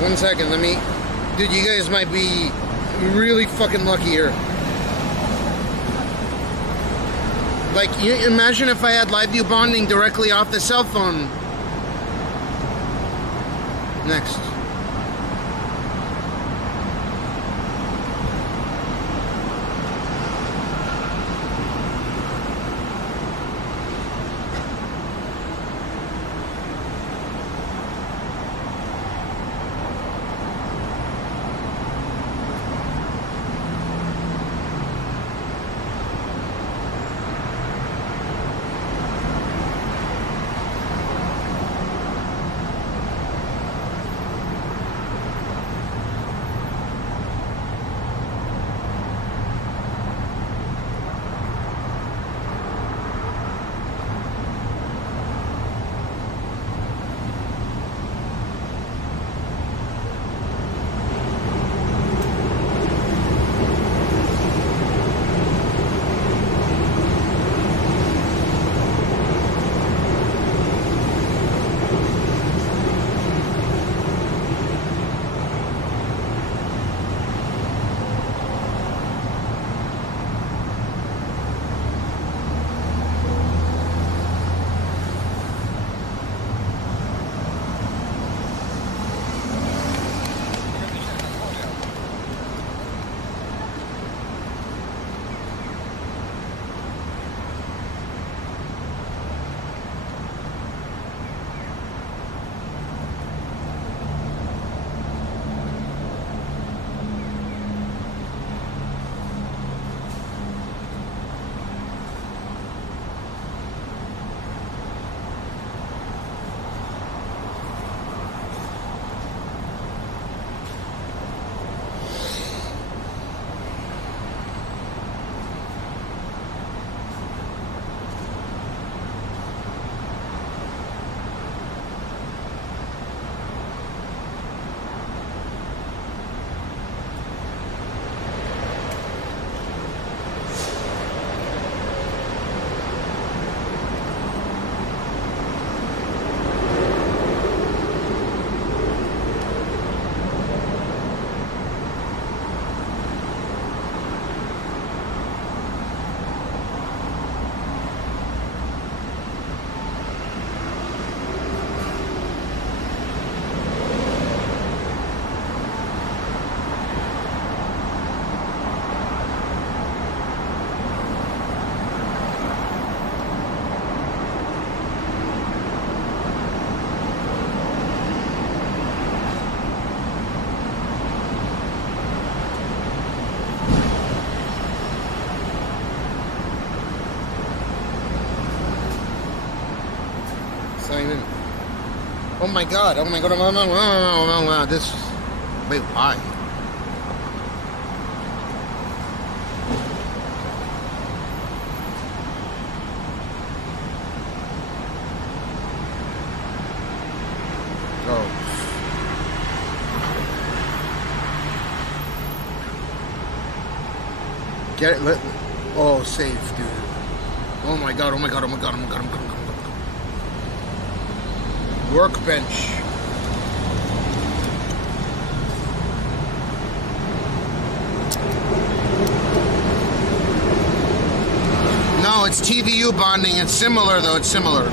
One second, let me... Dude, you guys might be really fucking lucky here. Like, you imagine if I had LiveU bonding directly off the cell phone. Next. Sign in. Oh my god, oh my god, this... Wait, why? Oh. Get it, oh, safe, dude. Oh my god, oh my god, oh my god, oh my god, oh my god, oh my god. Workbench. No, it's TVU bonding. It's similar, though. It's similar.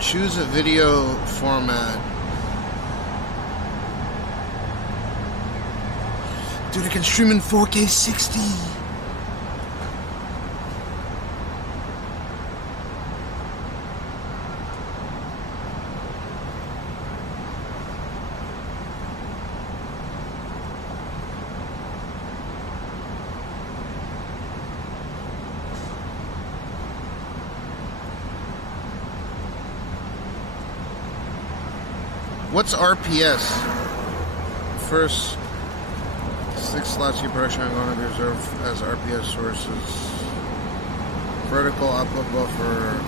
Choose a video format. Dude, I can stream in 4K 60. What's RPS? First 6 slots you production I'm going to reserve as RPS sources. Vertical output buffer.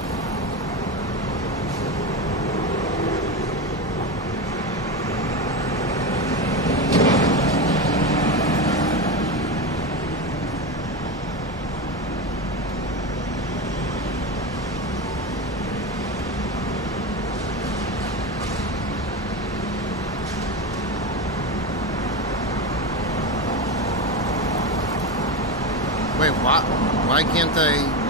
Wait, why can't I?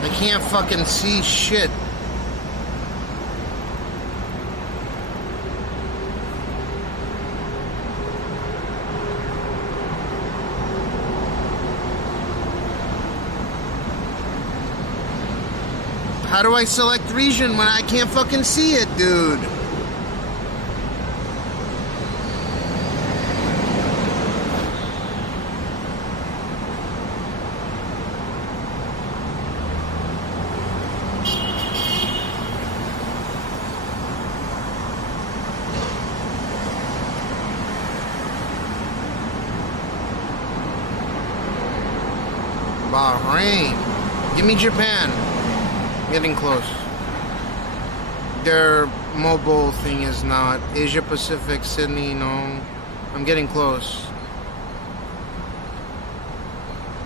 I can't fucking see shit. How do I select region when I can't fucking see it, dude? Bahrain. Give me Japan. Getting close. Their mobile thing is not. Asia Pacific, Sydney, no. I'm getting close.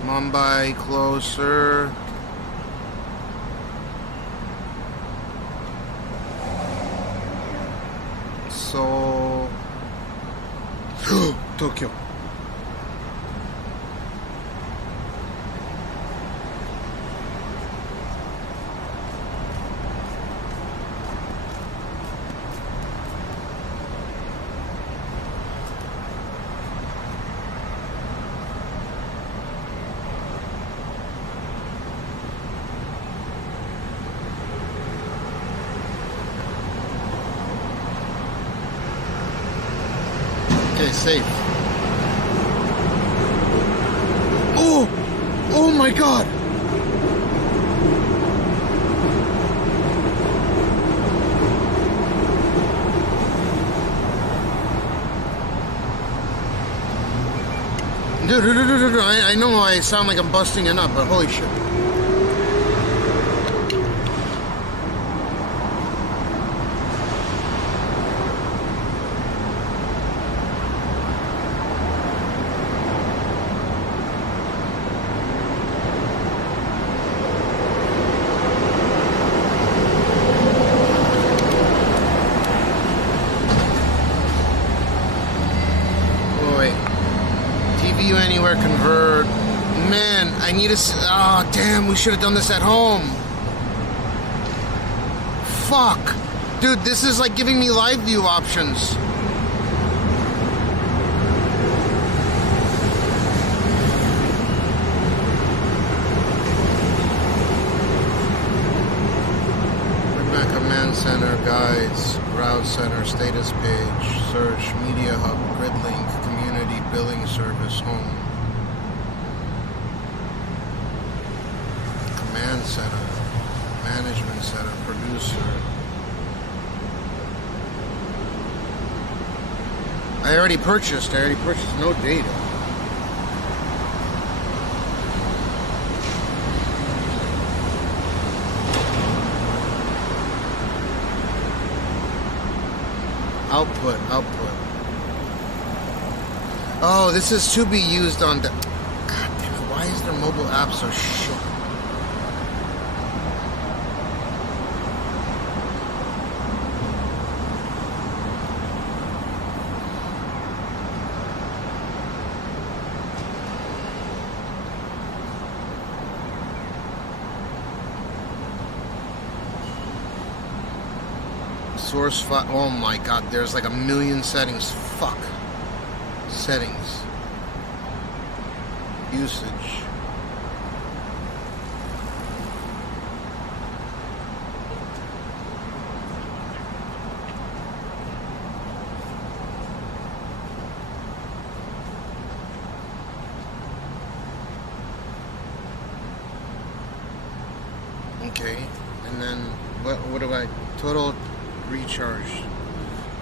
Mumbai, closer. Seoul. Tokyo. Safe. Oh! Oh my god! Dude, I know I sound like I'm busting it up, but holy shit. LiveU Anywhere convert. Man, I need a... Oh, damn, we should have done this at home. Fuck. Dude, this is like giving me LiveU options. Command center, guides, browse center, status page, search, media hub, grid link, community, billing service, home. Command center, management center, producer. I already purchased no data. Output. Oh, this is to be used on the... God damn it, why is their mobile app so shit? Source file. Oh my god, there's like a million settings. Fuck. Settings. Usage. Okay, and then what do I... Total recharge.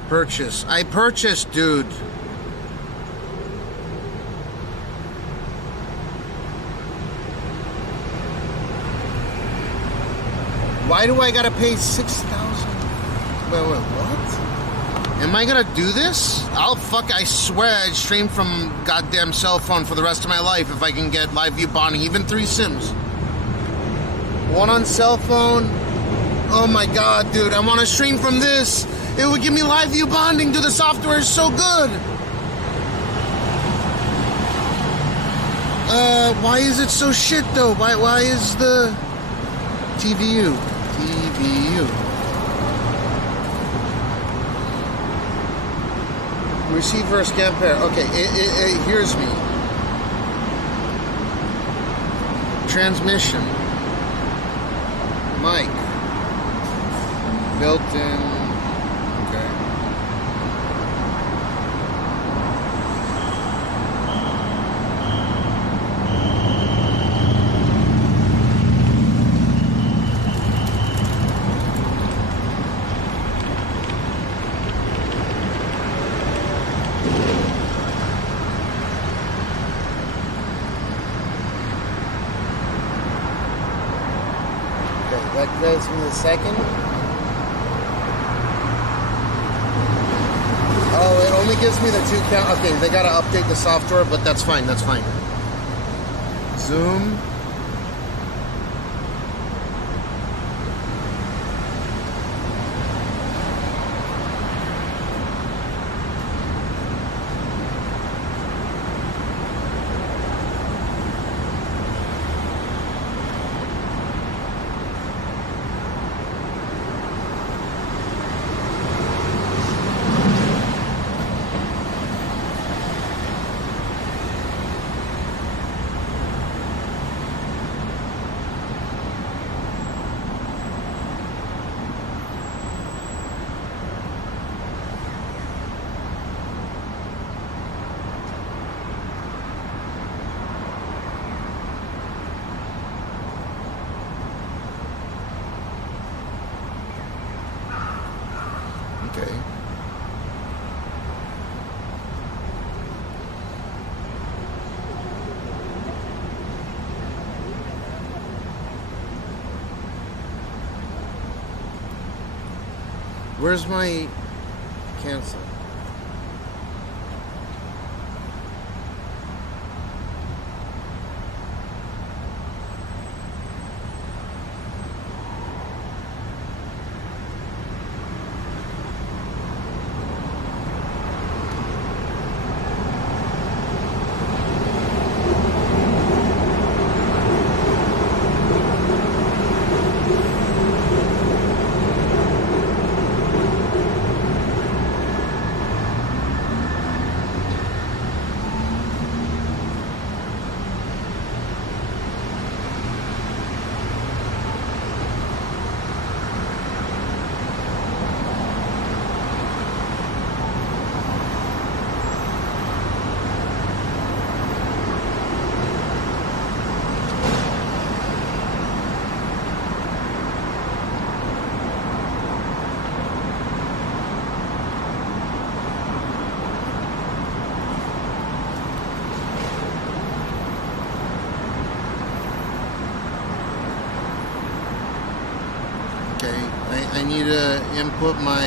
Purchase. I purchased, dude. Why do I gotta pay $6,000? Wait, what? Am I gonna do this? I swear I'd stream from goddamn cell phone for the rest of my life if I can get LiveU bonding, even 3 SIMs. One on cell phone. Oh my god, dude, I want to stream from this. It would give me LiveU bonding, dude. The software is so good. Why is it so shit, though? Why is the... TVU. Receiver scan pair. Okay, it hears me. Transmission. Mic. Built in. Okay. That gives me the second. Oh, it only gives me the 2 count. Okay, they gotta update the software, but that's fine, that's fine. Zoom. Okay. Where's my cancel? I need to input my...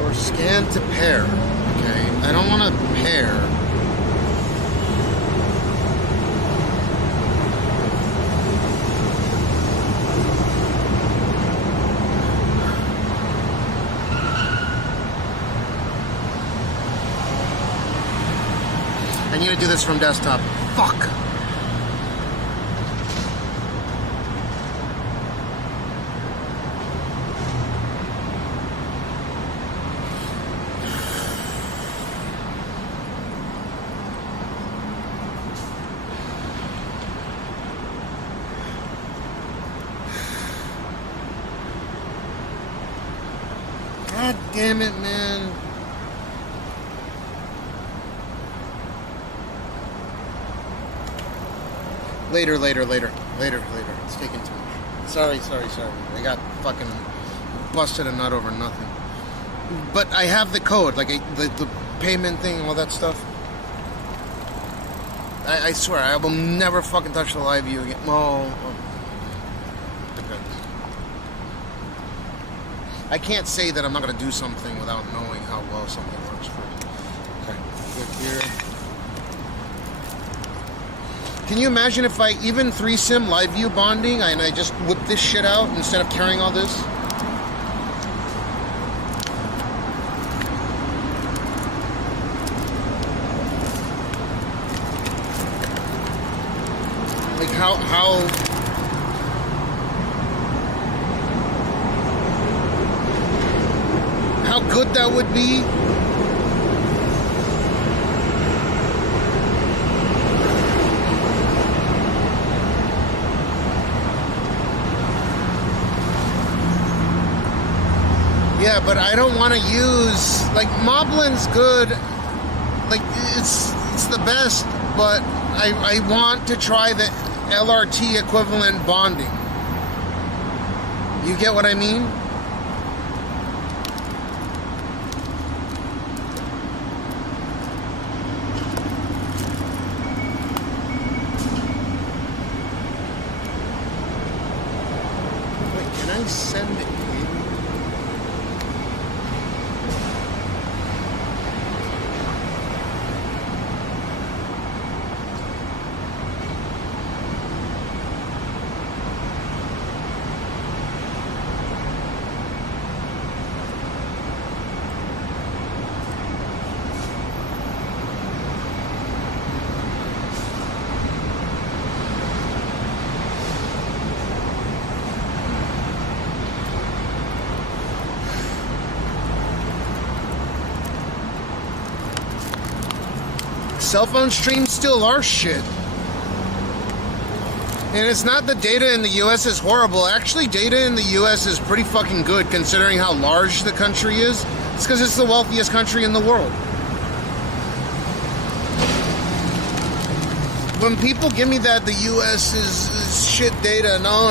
Or scan to pair. Okay, I don't want to pair. I need to do this from desktop. Fuck. God damn it, man. Later. It's taking too much. Sorry. I got fucking busted a nut over nothing. But I have the code, like the payment thing, all that stuff. I swear, I will never fucking touch the LiveU again. Oh. I can't say that I'm not going to do something without knowing how well something works for me. Okay, click here. Can you imagine if I even 3-SIM LiveU bonding and I just whip this shit out instead of carrying all this? Like how good that would be. Yeah, but I don't want to use, like, Moblin's good, like, it's the best, but I want to try the LRT equivalent bonding. You get what I mean? Wait, can I send it? Cell phone streams still are shit. And it's not that data in the US is horrible. Actually, data in the US is pretty fucking good considering how large the country is. It's because it's the wealthiest country in the world. When people give me that the US is shit data, no.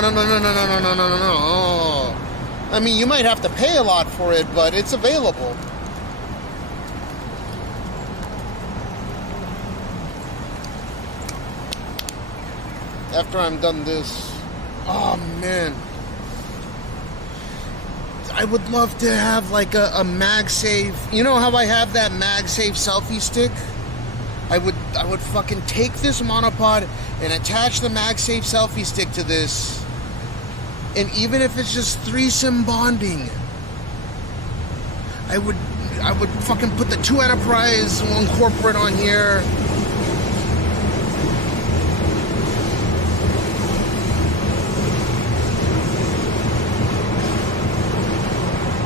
I mean, you might have to pay a lot for it, but it's available. After I'm done this, oh man, I would love to have like a MagSafe. You know how I have that MagSafe selfie stick? I would fucking take this monopod and attach the MagSafe selfie stick to this, and even if it's just 3-SIM bonding, I would fucking put the 2 Enterprise, 1 corporate on here.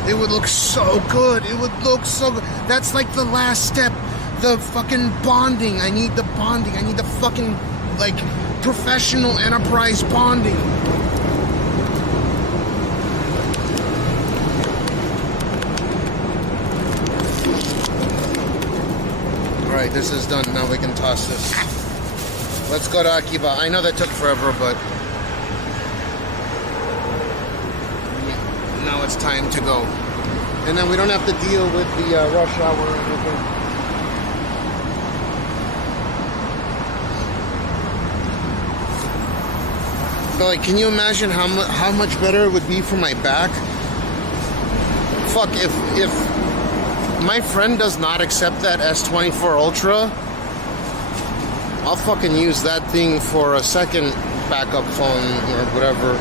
It would look so good. It would look so good. That's like the last step. The fucking bonding. I need the bonding. I need the fucking, like, professional enterprise bonding. Alright, this is done. Now we can toss this. Let's go to Akiba. I know that took forever, but now it's time to go. And then we don't have to deal with the rush hour or anything. But like, can you imagine how much better it would be for my back? Fuck, if my friend does not accept that S24 Ultra, I'll fucking use that thing for a second backup phone or whatever.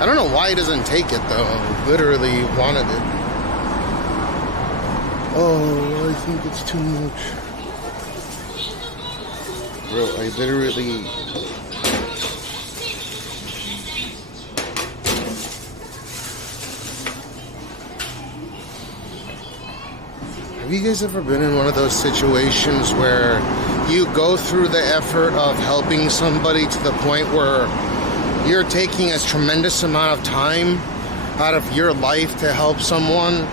I don't know why he doesn't take it though. Literally wanted it. Oh, I think it's too much. Bro, I literally... Have you guys ever been in one of those situations where you go through the effort of helping somebody to the point where you're taking a tremendous amount of time out of your life to help someone,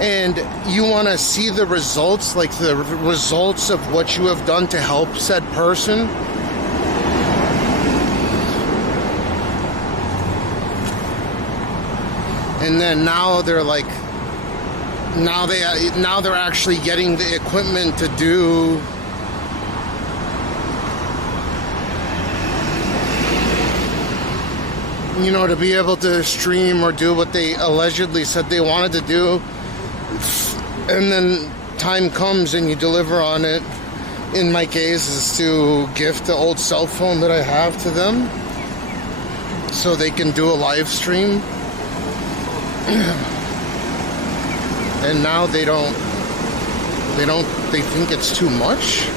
and you want to see the results, like the results of what you have done to help said person? And then now they're like, now they're actually getting the equipment to do to be able to stream or do what they allegedly said they wanted to do. And then time comes and you deliver on it. In my case, is to gift the old cell phone that I have to them so they can do a live stream. And now they think it's too much.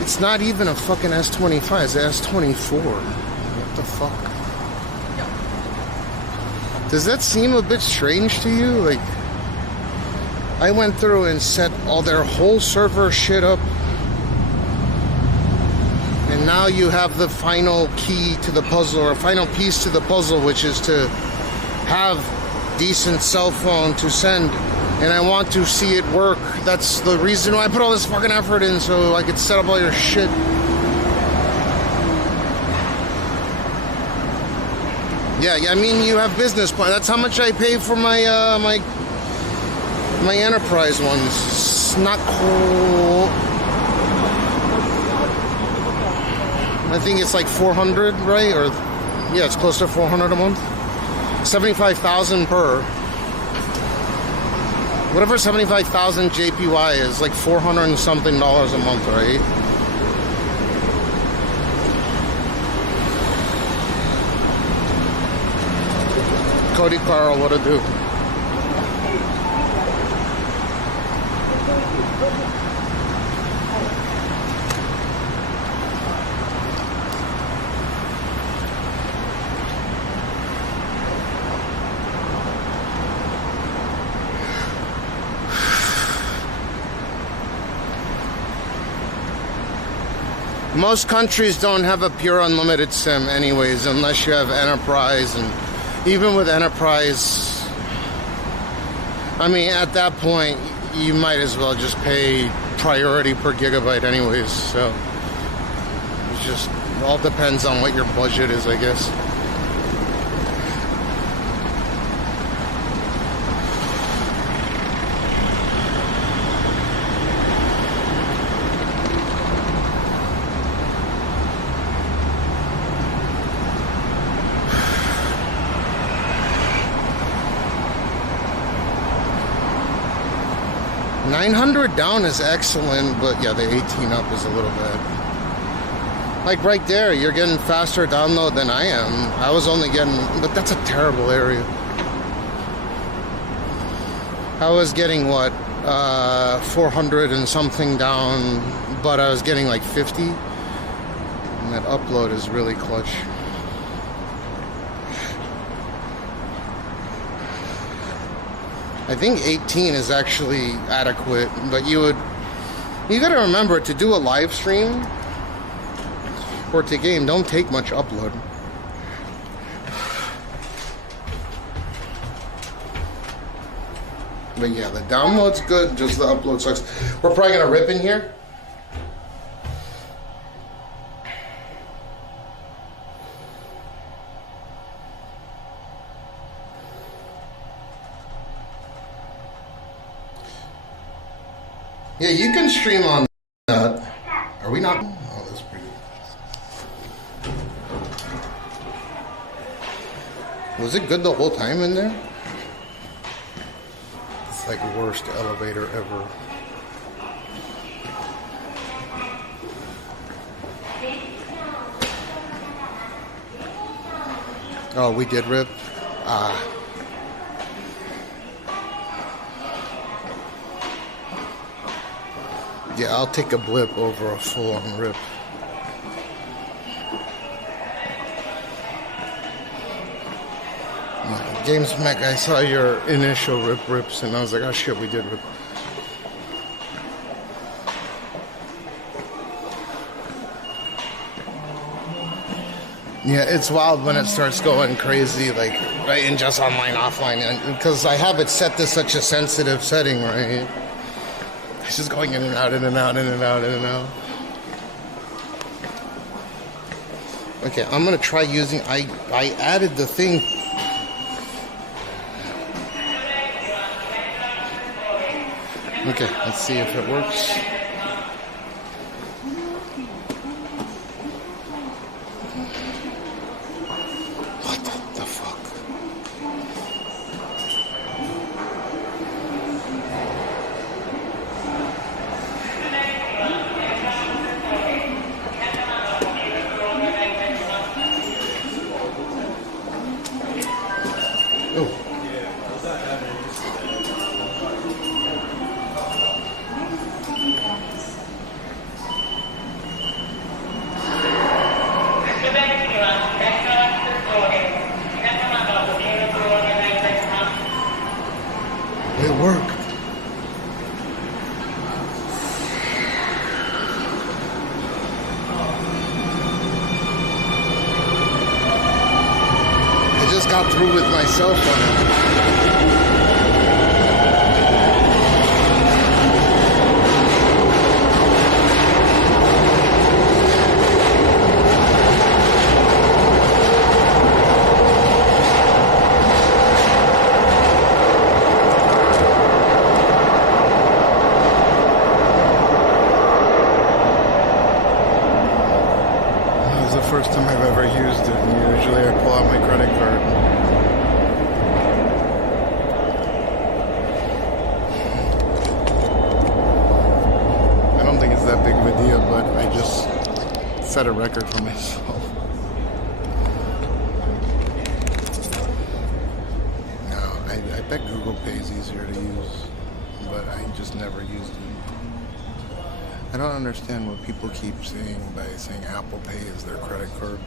It's not even a fucking S25, it's an S24. What the fuck? Does that seem a bit strange to you? Like, I went through and set all their whole server shit up, and now you have the final key to the puzzle, or final piece to the puzzle, which is to have decent cell phone to send. And I want to see it work. That's the reason why I put all this fucking effort in, so I could set up all your shit. Yeah, I mean, you have business plans. That's how much I pay for my my enterprise ones. It's not cool. I think it's like 400, right? Or yeah, it's close to 400 a month. 75,000 per. Whatever 75,000 JPY is, like $400 and something a month, right? Cody Carl, what to do? Most countries don't have a pure unlimited SIM anyways, unless you have enterprise, and even with enterprise, I mean, at that point, you might as well just pay priority per gigabyte anyways, so it just all depends on what your budget is, I guess. $900 down is excellent, but yeah, the 18 up is a little bit. Like right there, you're getting faster download than I am. I was only getting, but that's a terrible area. I was getting what, 400 and something down, but I was getting like 50. And that upload is really clutch. I think 18 is actually adequate, but you gotta remember, to do a live stream or to game, don't take much upload. But yeah, the download's good, just the upload sucks. We're probably gonna rip in here. Yeah, you can stream on that. Are we not? Oh, that's pretty good. Was it good the whole time in there? It's like worst elevator ever. Oh, we did rip? Ah. Yeah, I'll take a blip over a full-on rip. James Mac, I saw your initial rips, and I was like, oh shit, we did rip. Yeah, it's wild when it starts going crazy, like, right, in just online, offline, because I have it set to such a sensitive setting, right? It's just going in and out, in and out, in and out, in and out. Okay, I'm gonna try using, I added the thing. Okay, let's see if it works. What the fuck? Oh. It worked. I just got through with my cell phone. First time I've ever used it, and usually I pull out my credit card. I don't think it's that big of a deal, but I just set a record for myself. No, I bet Google Pay is easier to use, but I just never used it. I don't understand what people keep saying by saying Apple Pay is their credit card.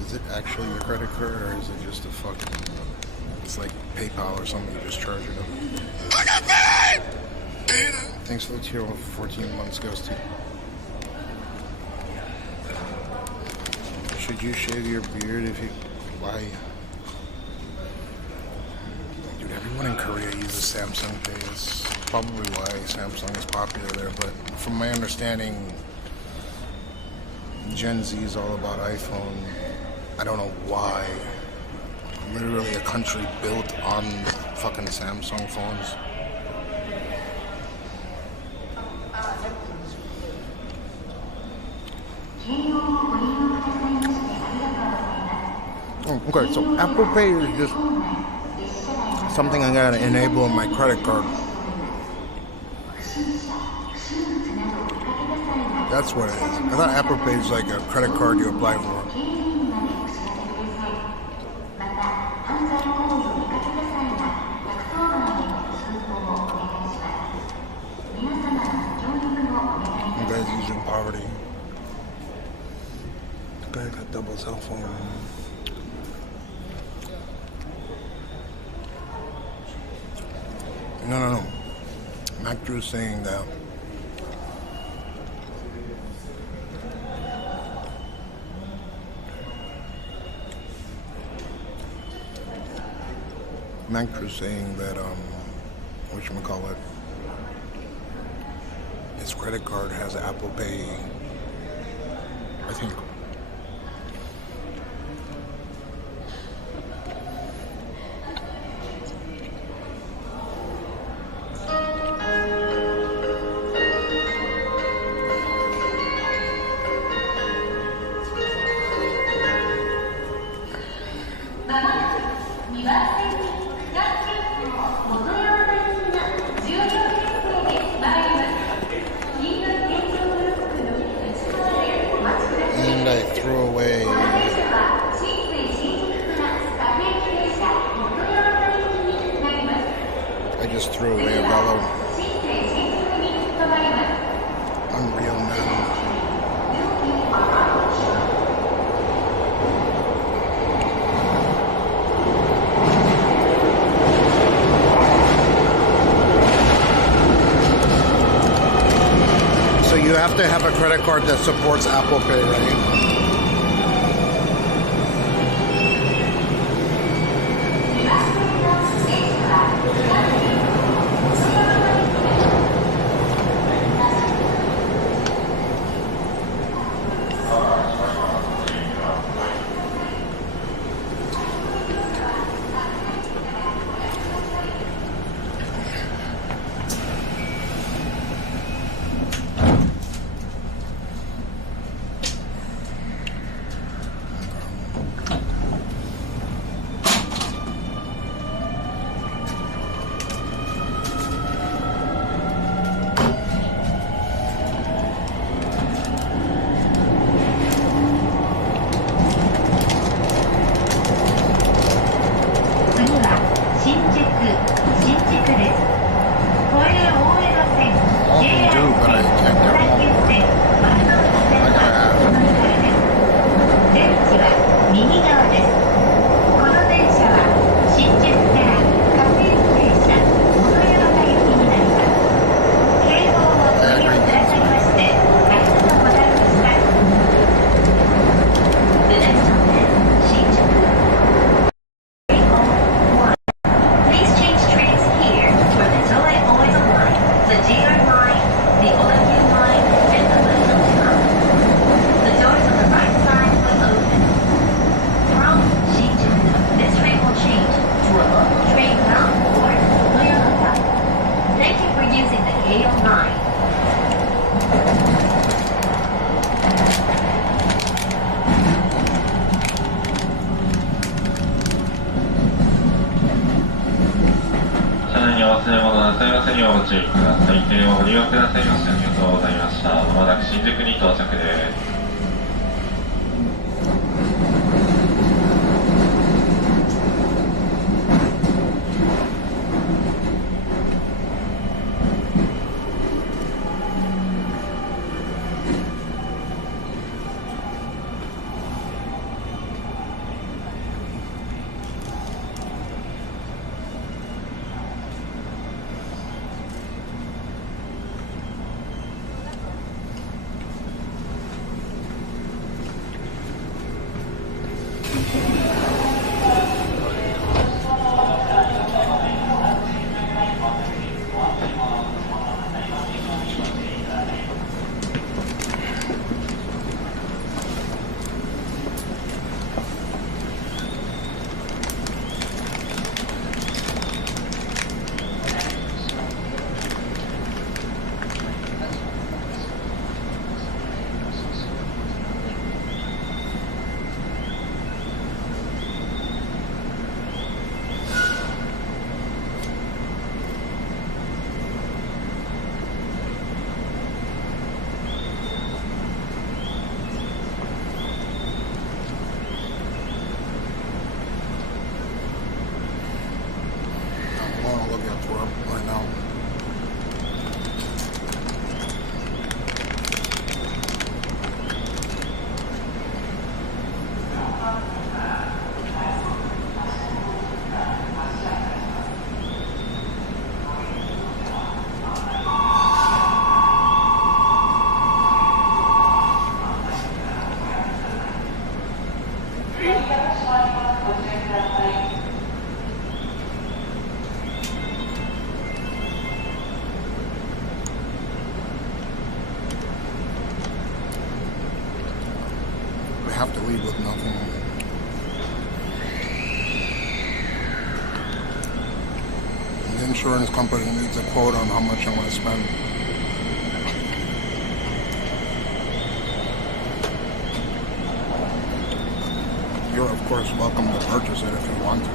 Is it actually your credit card, or is it just a fucking... It's like PayPal or something, you just charge it up. I got paid! Thanks for the tier 14 months, Ghosty. Should you shave your beard if you... Why? Dude, everyone in Korea uses Samsung Pay. It's probably why Samsung is popular there, but from my understanding, Gen Z is all about iPhone. I don't know why. Literally a country built on fucking Samsung phones. Oh, okay, so Apple Pay is just something I gotta enable on my credit card. That's what it is. I thought Apple Pay is like a credit card you apply for. You guys using poverty. The guy got double cell phone. No. Mac Drew's saying that Mac Drew's saying that we whatchamacallit. His credit card has Apple Pay, I think. And I threw away. I just threw away a Velo. Unreal, man. So you have to have a credit card that supports Apple Pay, right? have to leave with nothing. The insurance company needs a quote on how much I'm going to spend. You're of course welcome to purchase it if you want to.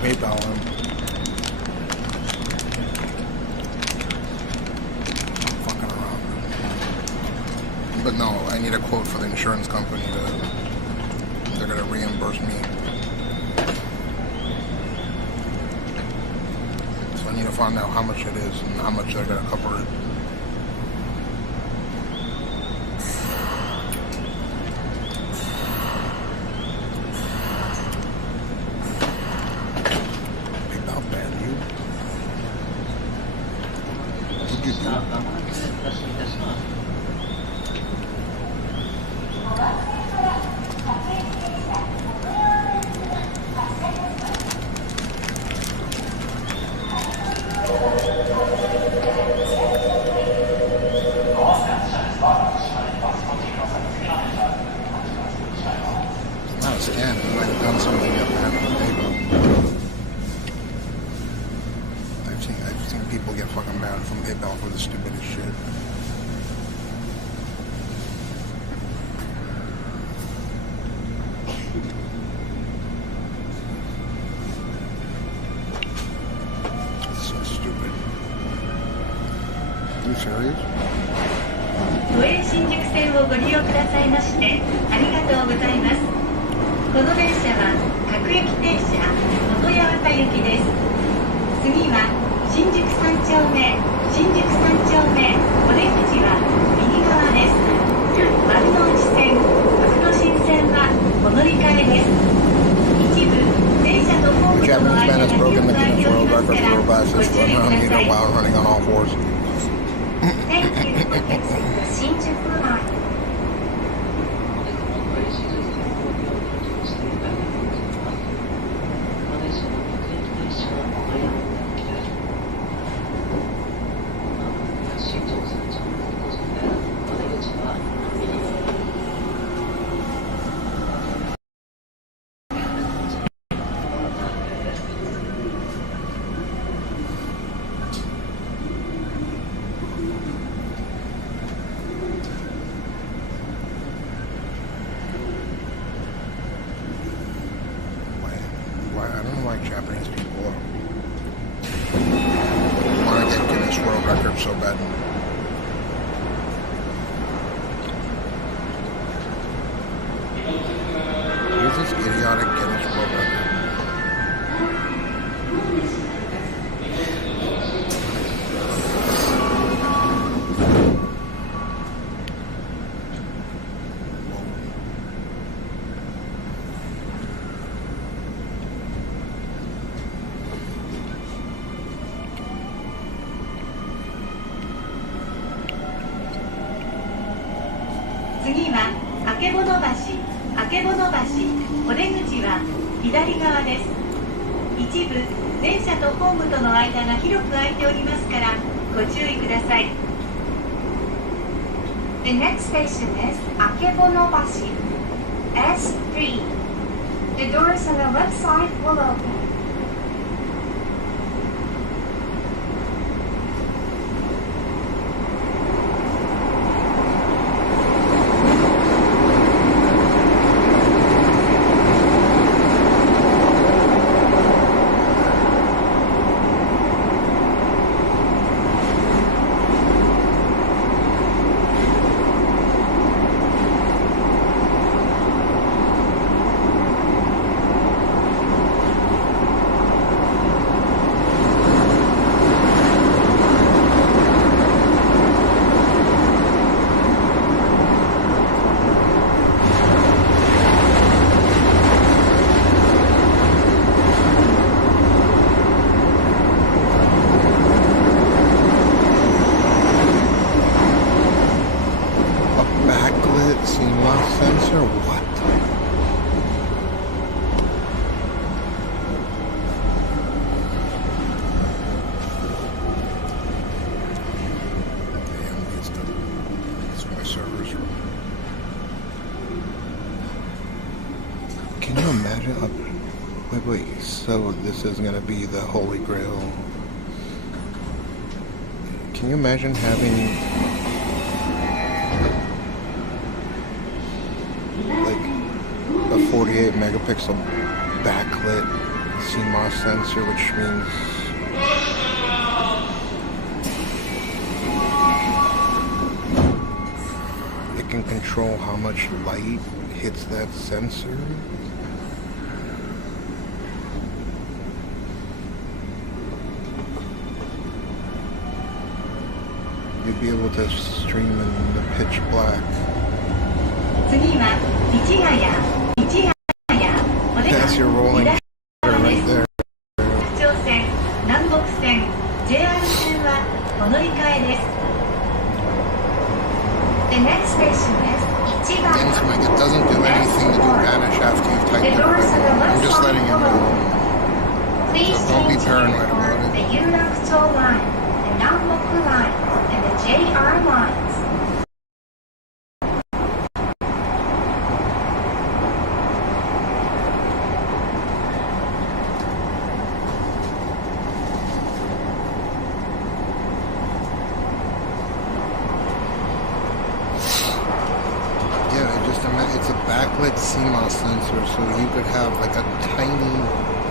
PayPal him. I'm fucking around. But no, I need a quote for the insurance company they're gonna reimburse me. So I need to find out how much it is and how much they're gonna cover it. I've seen people get fucking banned from PayPal for the stupidest shit. It's so stupid. Are you serious? 都営新宿線をご利用くださいましてありがとうございます。この電車は各駅停車元八幡行きです。次は新宿三丁目、新宿三丁目、お出口は右側です。丸の内線、副都心線はお乗り換えです。一部電車とホームとの間が広く空いておりますからご注意ください。Thank you for taking the 新宿line. I don't know why Japanese people want to get Guinness World Record so bad. Who's this idiotic Guinness World Record?次はあけぼの橋、あけぼの橋、お出口は左側です。一部電車とホームとの間が広く空いておりますからご注意ください。The next station is あけぼの橋 S3. The doors on the left side will open. So this is gonna be the Holy Grail. Can you imagine having like a 48 megapixel backlit CMOS sensor, which means it can control how much light hits that sensor? You'd be able to stream in the pitch black. That's your rolling shutter right there. The next station is Things like it doesn't do anything to do vanish after you've typed it. I'm just letting you know. Please So don't be change paranoid here for about it. the Yurakuto line, the Namboku line, and the JR lines. It's a backlit CMOS sensor, so you could have like a tiny,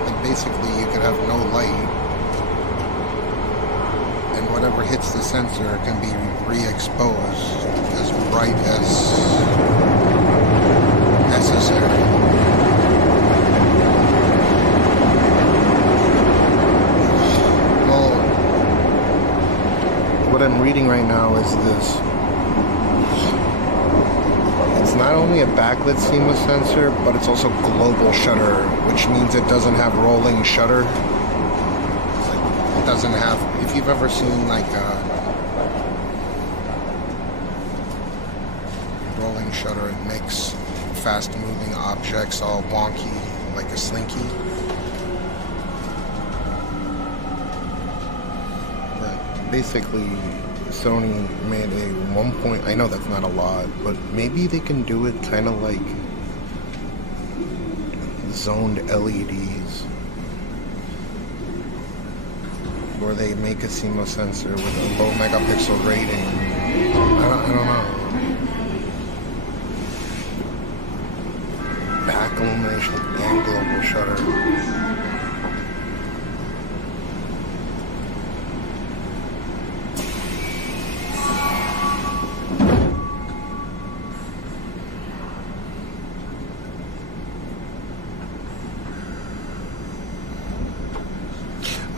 like basically you could have no light, and whatever hits the sensor can be re-exposed as bright as necessary. Well, what I'm reading right now is this. It's not only a backlit CMOS sensor, but it's also global shutter, which means it doesn't have rolling shutter. It's like, it doesn't have, if you've ever seen like rolling shutter, it makes fast moving objects all wonky, like a slinky. But basically, Sony made a 1 point, I know that's not a lot, but maybe they can do it kind of like zoned LEDs, where they make a CMOS sensor with a low megapixel rating. I don't know. Back illumination and global shutter.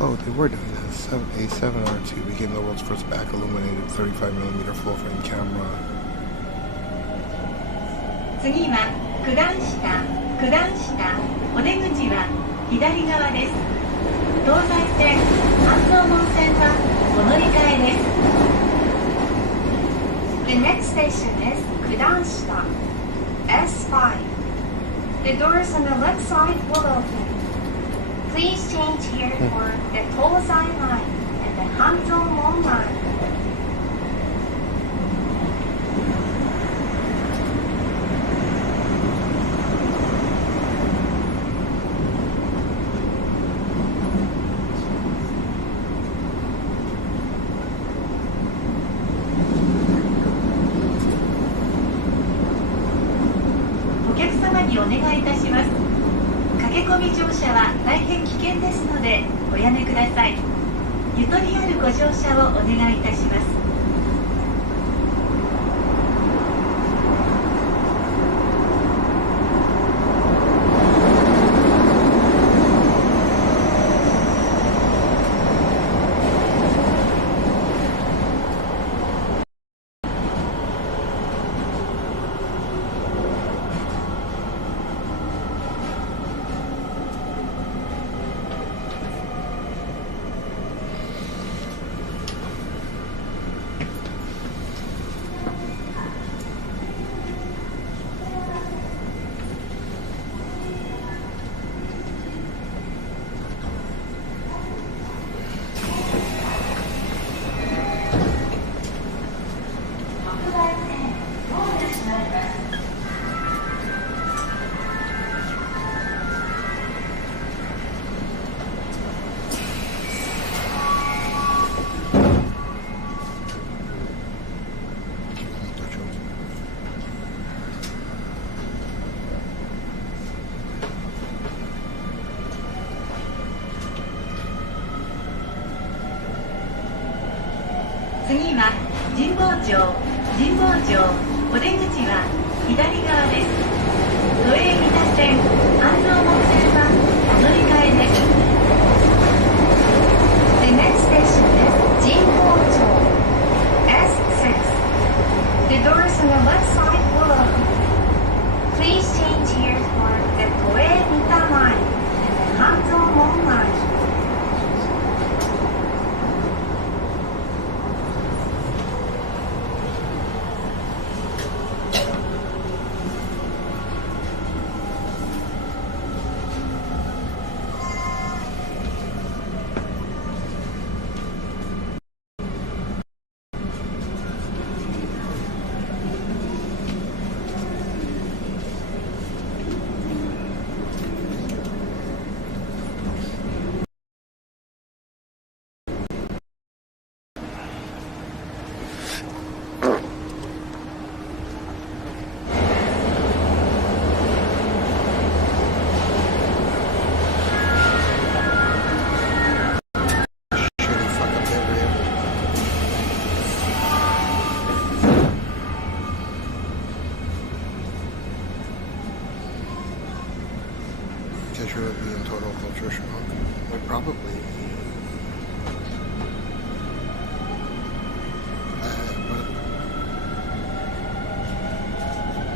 Oh, they were doing that. A 7R2 became the world's first back illuminated 35mm full frame camera. 次は九段下、お出口は左側です。東西線、半蔵門線はお乗り換えです。The next station is 九段下 S5. The doors on the left side will open. Please change here for the Tozai line and the Hanzomon line.お願いいたします。駆け込み乗車は大変危険ですのでおやめください。ゆとりあるご乗車をお願いいたします。次は神保町お出口は左側です。都営三田線半蔵門線はお乗り換えです。 The next station is 神保町 S6. The doors on the left side will open. Please change here for the Toei Mita line and the Hanzomon line. Tetra would be in total culture shock. Would probably.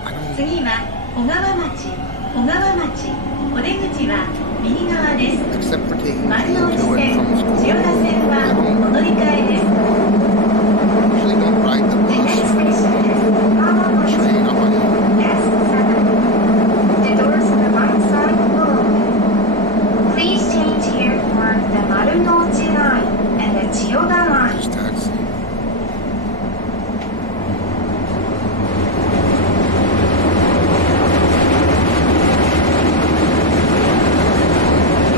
I don't. 次は小川町お出口は右側です。 Except for taking 丸の内 to and 線 from school. 千代田線はお乗り換えです。 Usually don't ride the The next bus. station is Train up on it. S7. The doors on the right side will open. Please change here for the Marunouchi line and the Chiyoda line. Just taxi.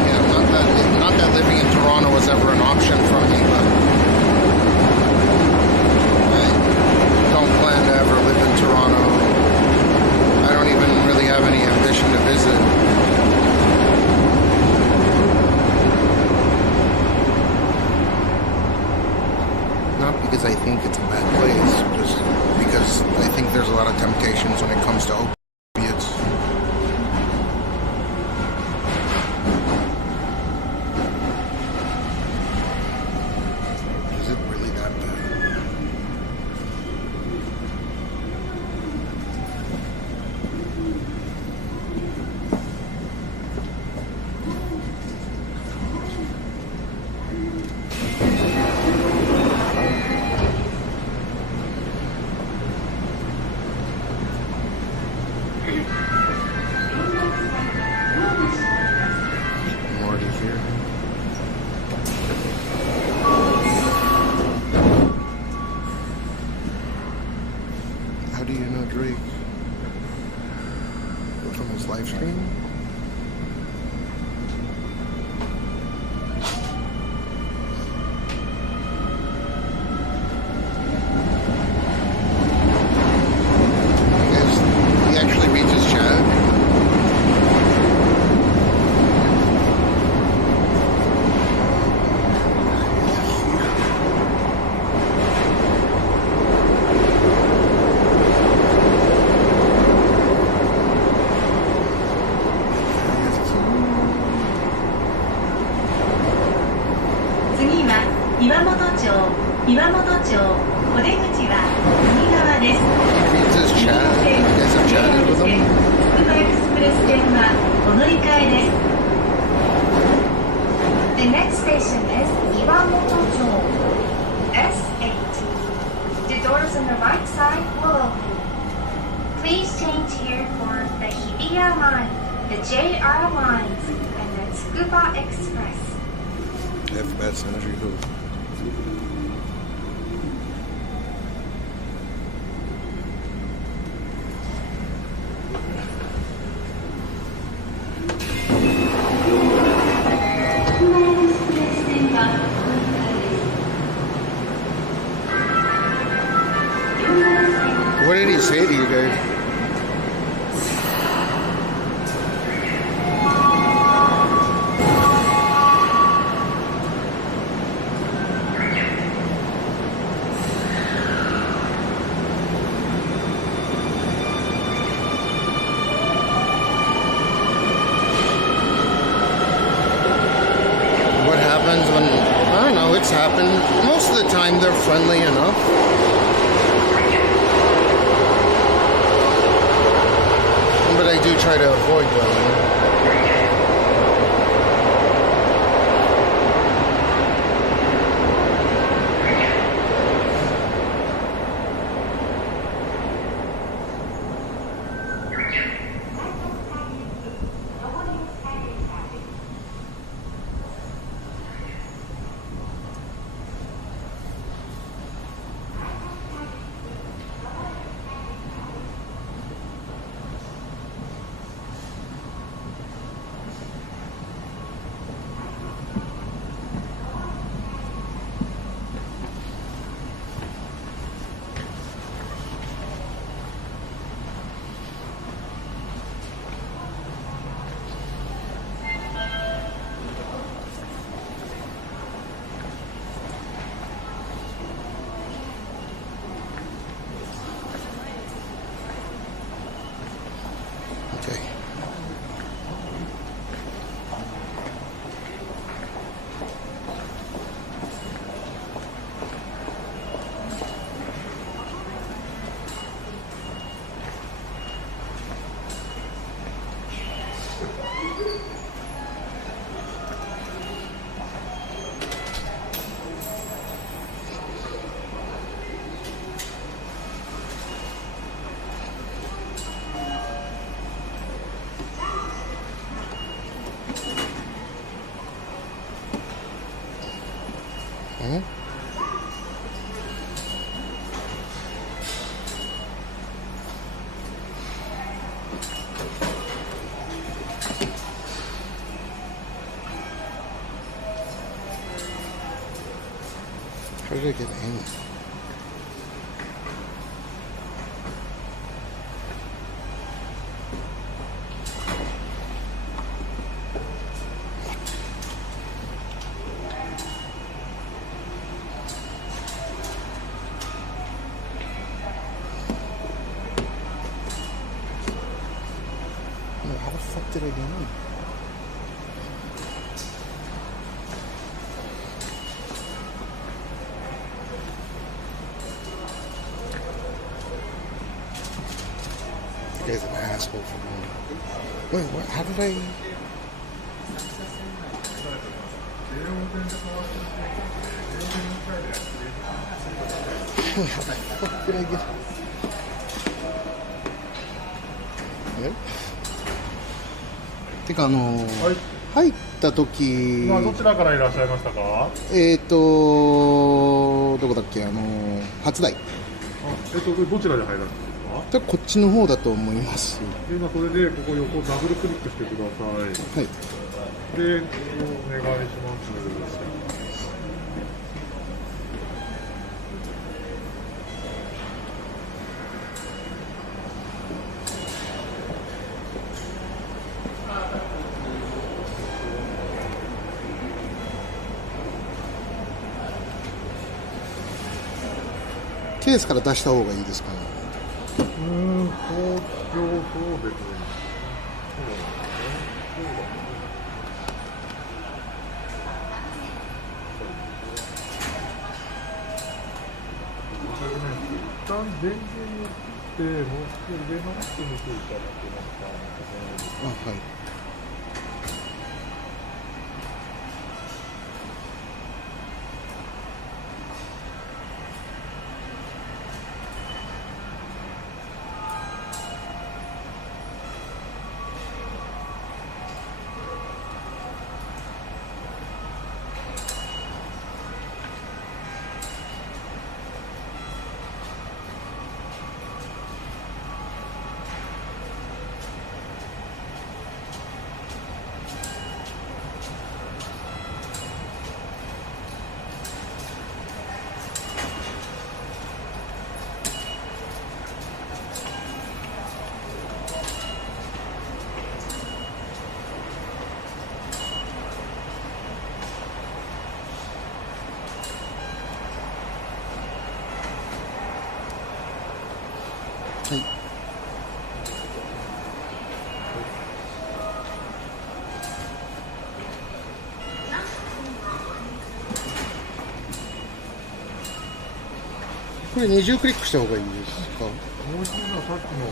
Yeah, not that living in Toronto was ever an option for me, but I don't plan to ever live in Toronto. I don't even really have any ambition to visit. Not because I think it's a bad place, just because I think there's a lot of temptations when it comes to opiates. Is it really that bad? More to hear. How do you know Drake? From his live stream? He actually reads his chat.岩本町お出口は右側です。 Reads his chat. You guys have chatted with him? つくばエクスプレス線はお乗り換えです。 The next station is 岩本町 S8. The doors on the right side will open. Please change here for the Hibiya line, the JR lines, and the Tsukuba Express. F bad synergy who? What did he say to you guys? Most of the time, they're friendly enough. But I do try to avoid them. How did I get in? How the fuck did I get in? Guy's an asshole for me. Wait, what? How did I? How the fuck did I get?え？てか入った時。どちらからいらっしゃいましたか？どこだっけ初台。どちらで入られたんですか？こっちの方だと思います。今それでここ横ダブルクリックしてください。はい。でお願いします。ケースから出した方がいいですかね。そうですね。一旦電源にってもう一度入れ直してみていただけますか。はい。はい。これ二重クリックした方がいいですか？もう一つはさっきの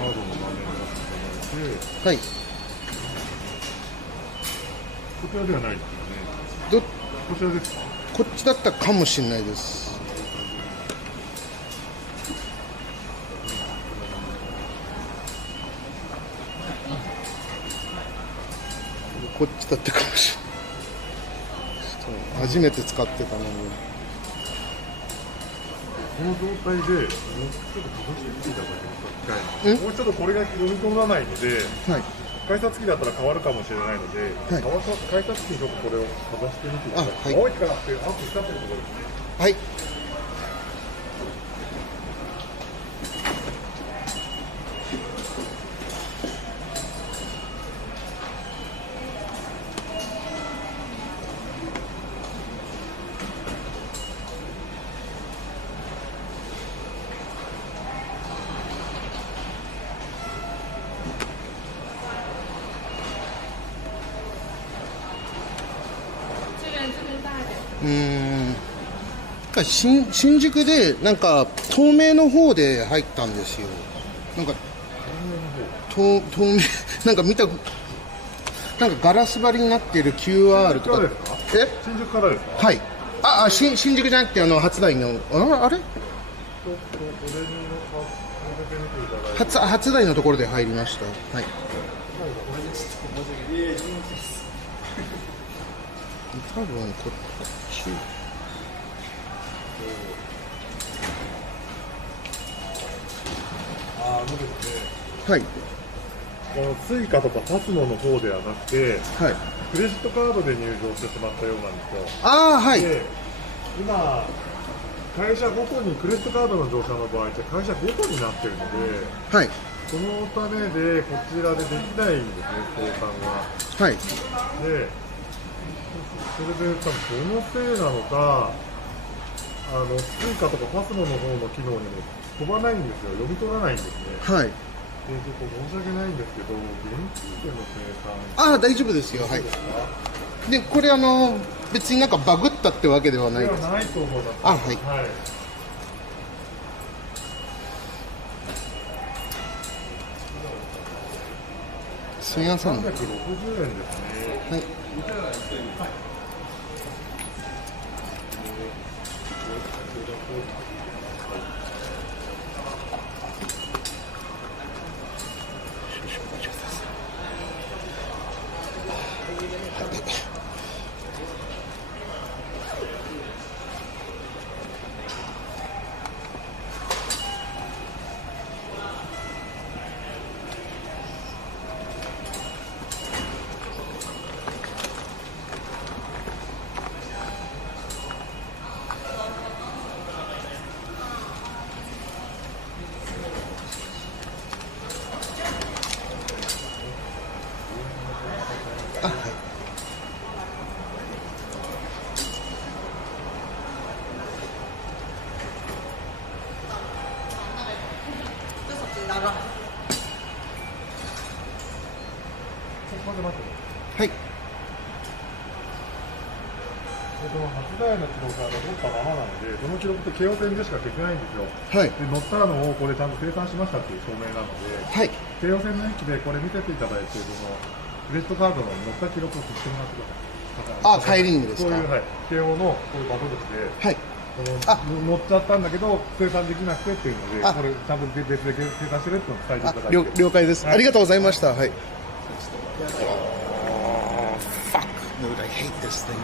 カードの画面を出していただいて、はい。こちらではないですよね。こちらですか？こっちだったかもしれないです。こっちだったかもしれない。初めて使ってたので。この状態で、もうちょっとかざしてみていただけますか？もうちょっとこれが読み込まないので、はい。改札機だったら変わるかもしれないので、はい、改札機にちょっとこれをかざしてみていただきます。青いからってアップしたっていうところですね。はい。新宿でなんか透明の方で入ったんですよ。なんか透明なんか見たなんかガラス張りになってる QR とか。え？新宿からですか？はい。新宿じゃなくて初台のあれ？初台のところで入りました。はい。多分こっち。はい。このスイカとかパスモの方ではなくて、はい、クレジットカードで入場してしまったようなんですよ。はい。で、今会社ごとにクレジットカードの乗車の場合って会社ごとになってるので、はい。そのためでこちらでできないんですね、交換が。はい。で、それで多分そのせいなのか、スイカとかパスモの方の機能にも飛ばないんですよ、読み取らないんですね。はい。ちょっと申し訳ないんですけど、現金での生産。大丈夫ですよ。はい。で、これ別になんかバグったってわけではないです。ないと思います。はい。はい。すみません。360円ですね。はい。はい。この8台の記録が残ったままなので、その記録って京王線でしか消せないんですよ。はい。で乗ったのをこれちゃんと生産しましたっていう証明なので、はい。京王線の駅でこれ見せていただいて、そのクレジットカードの乗った記録を振ってもらってください。帰りにですか？そういう、はい、京王のこういう窓口で、はい。乗っちゃったんだけど生産できなくてっていうので、これちゃんと別で生産してるっていうのを伝えていただいて。了解です。ありがとうございました。はい。Fuck, dude, I hate this thing.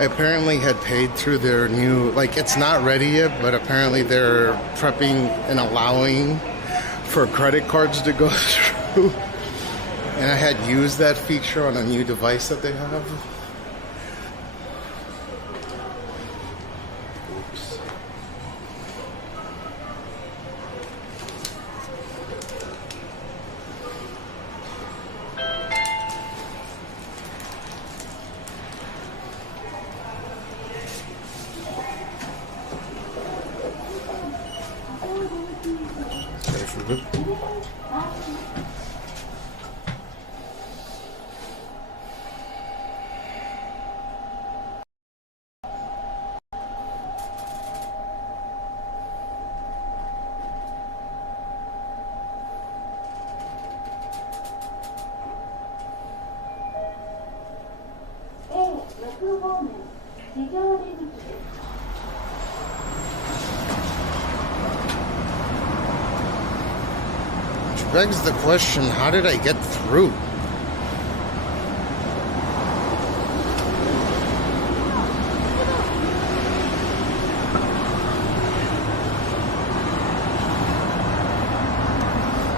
I apparently had paid through their new, like it's not ready yet, but apparently they're prepping and allowing for credit cards to go through. And I had used that feature on a new device that they have. Oops. Ready for good? Which begs the question, how did I get through?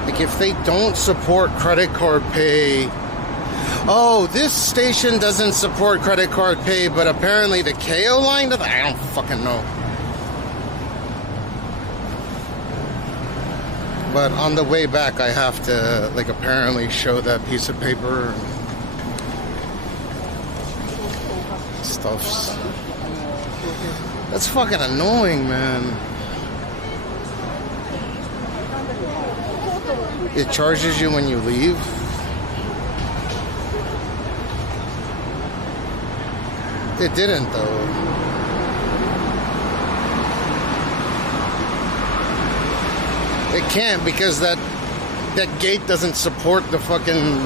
Like, if they don't support credit card pay... Oh, this station doesn't support credit card pay, but apparently the KO line does. I don't fucking know. But on the way back, I have to, like, apparently show that piece of paper and stuff. That's fucking annoying, man. It charges you when you leave. It didn't, though. It can't, because that gate doesn't support the fucking...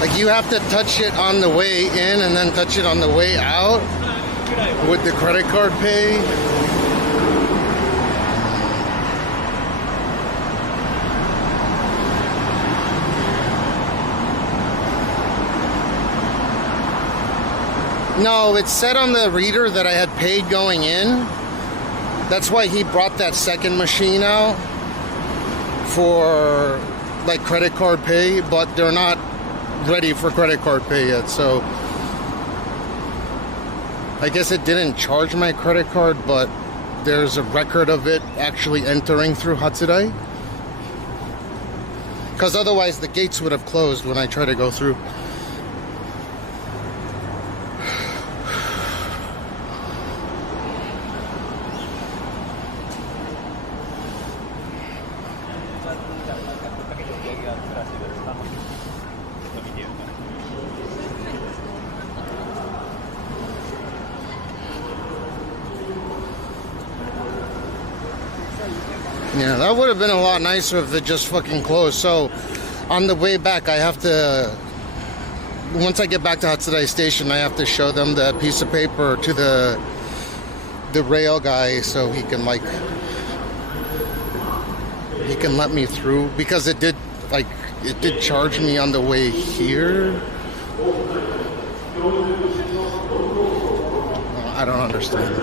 Like, you have to touch it on the way in and then touch it on the way out with the credit card pay. No, it said on the reader that I had paid going in. That's why he brought that second machine out for, like, credit card pay, but they're not ready for credit card pay yet, so I guess it didn't charge my credit card, but there's a record of it actually entering through Hatsudai. Because otherwise the gates would have closed when I try to go through. Yeah, that would have been a lot nicer if it just fucking closed. So, on the way back, I have to... Once I get back to Hatsudai Station, I have to show them the piece of paper to the rail guy so he can, like... He can let me through. Because it did, like... It did charge me on the way here. I don't understand.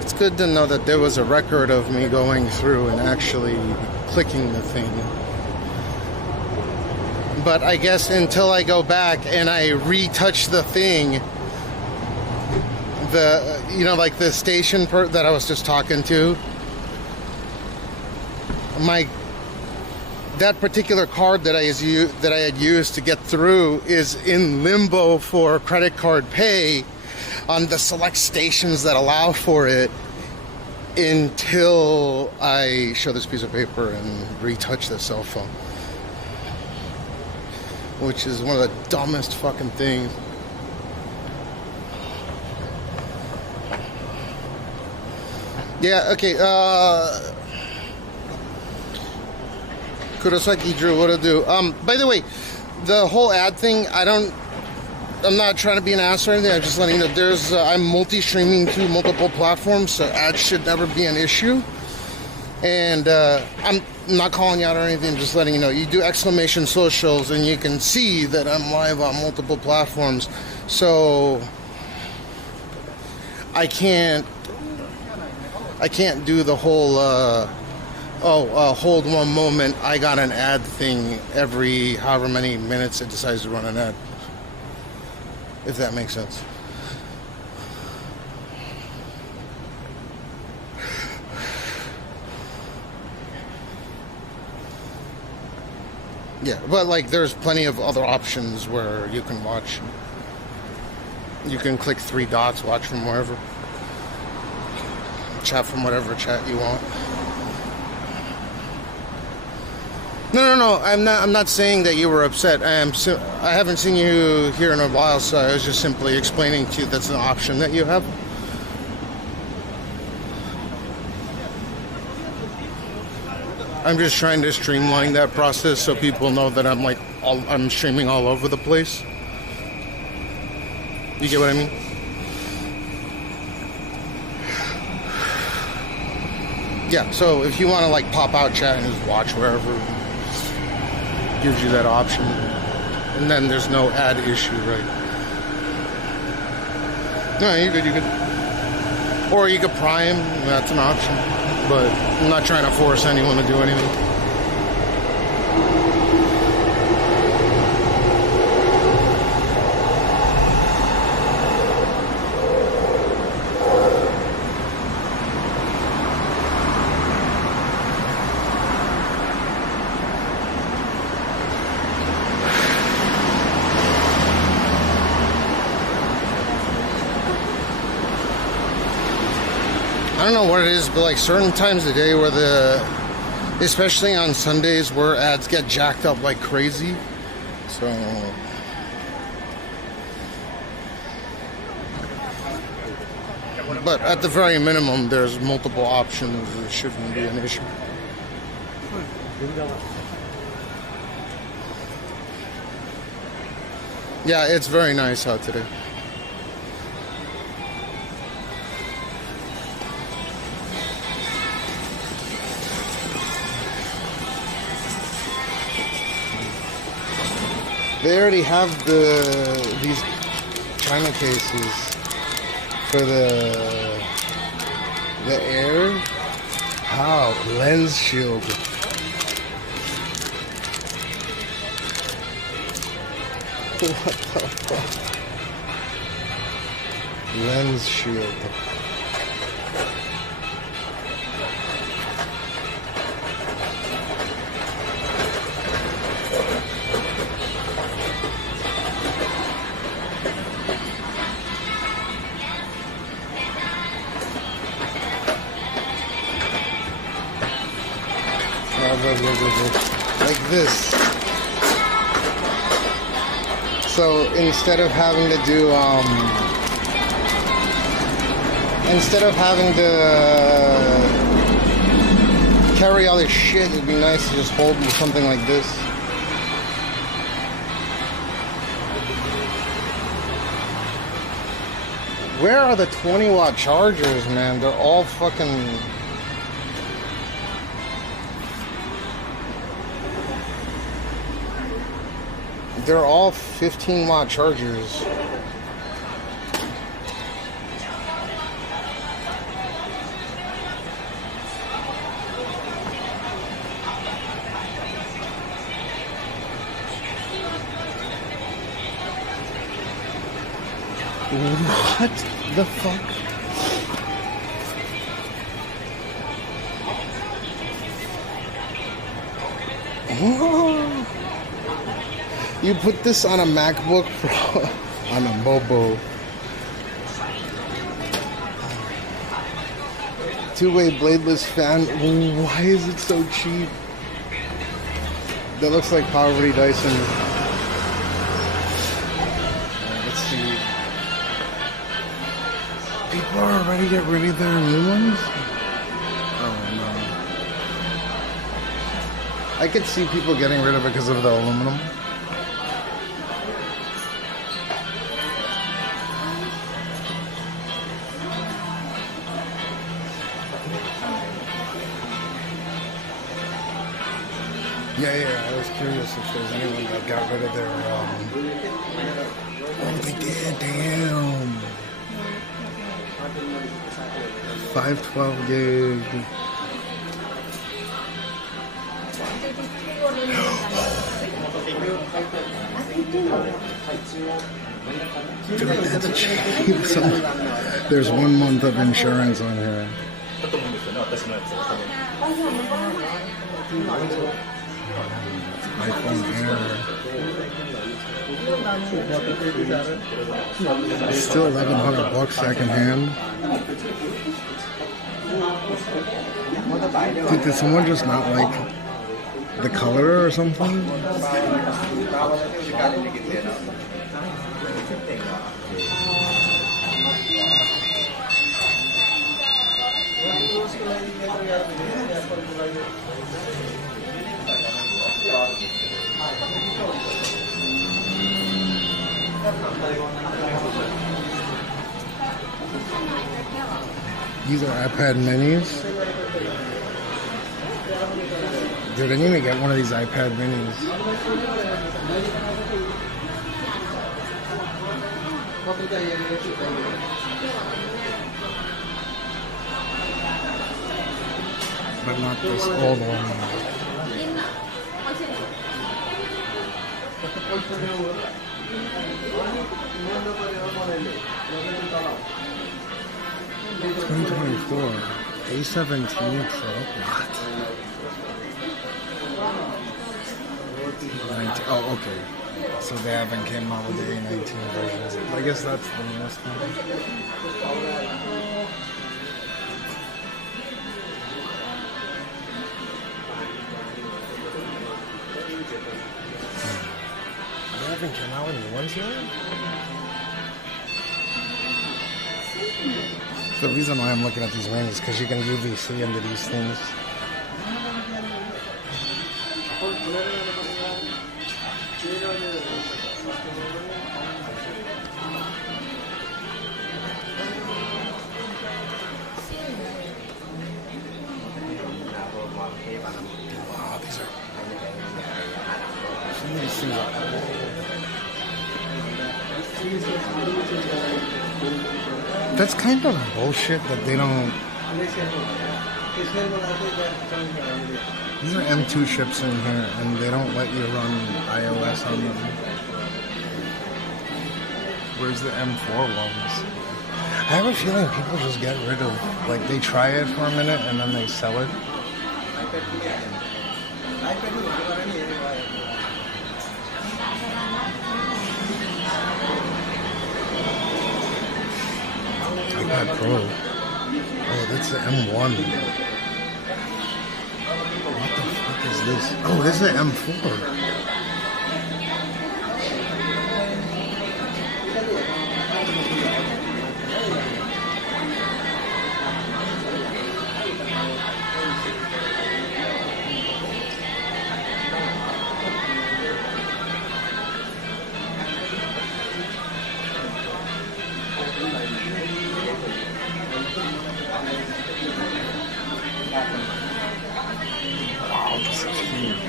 It's good to know that there was a record of me going through and actually clicking the thing. But I guess until I go back and I retouch the thing, the, you know, like the station that I was just talking to, that particular card that I had used to get through is in limbo for credit card pay on the select stations that allow for it until I show this piece of paper and retouch the cell phone. Which is one of the dumbest fucking things. Yeah, okay, Kurosaki Drew, what'll do? By the way, the whole ad thing, I'm not trying to be an ass or anything, I'm just letting you know I'm multi-streaming to multiple platforms, so ads should never be an issue. And I'm not calling you out or anything, I'm just letting you know. You do exclamation socials and you can see that I'm live on multiple platforms. So I can't do the whole hold one moment, I got an ad thing every however many minutes it decides to run an ad. If that makes sense. Yeah, but like there's plenty of other options where you can watch. You can click 3 dots, watch from wherever. Chat from whatever chat you want. No. I'm not saying that you were upset. I haven't seen you here in a while, so I was just simply explaining to you that's an option that you have. I'm just trying to streamline that process so people know that I'm streaming all over the place. You get what I mean? Yeah, so if you want to like pop out chat and just watch wherever, gives you that option. And then there's no ad issue, right? No, you could. Or you could Prime, that's an option. But I'm not trying to force anyone to do anything. I don't know what it is, but like certain times of the day where especially on Sundays where ads get jacked up like crazy. So but at the very minimum there's multiple options. It shouldn't be an issue. Yeah, it's very nice out today. They already have these China cases for the air. How? Lens shield. What the fuck? Lens shield. Like this. So instead of having to do carry all this shit, it'd be nice to just hold something like this. Where are the 20-watt chargers, man? They're all fucking... They're all 15-watt chargers. What the fuck? Whoa. You put this on a MacBook Pro, on a Bobo. Two-way bladeless fan. Why is it so cheap? That looks like Poverty Dyson. Let's see. People are already getting rid of their new ones? Oh no. I could see people getting rid of it because of the aluminum. Yeah, I was curious if there's anyone that got rid of their, oh, they did, damn. 512 gig. Dude, that's cheap. There's 1 month of insurance on here. iPhone Air. It's still $1,100 second hand. Dude, did someone just not like the color or something? These are iPad minis. Dude, I need to get one of these iPad minis. But not this old one. $2024 A17 Pro. What? 19, oh, okay. So they haven't came out with the A19 versions. I guess that's the newest one. They haven't come out with new ones yet? The reason why I'm looking at these rings is because you can UVC into these things. Wow, these are... Some of these things are... That's kind of bullshit that they don't... These are M2 chips in here, and they don't let you run iOS on them. Where's the M4 ones? I have a feeling people just get rid of... Like, they try it for a minute, and then they sell it. iPad Pro. Oh, that's the M1. What the fuck is this? Oh, this is the M4. Wow, this is huge.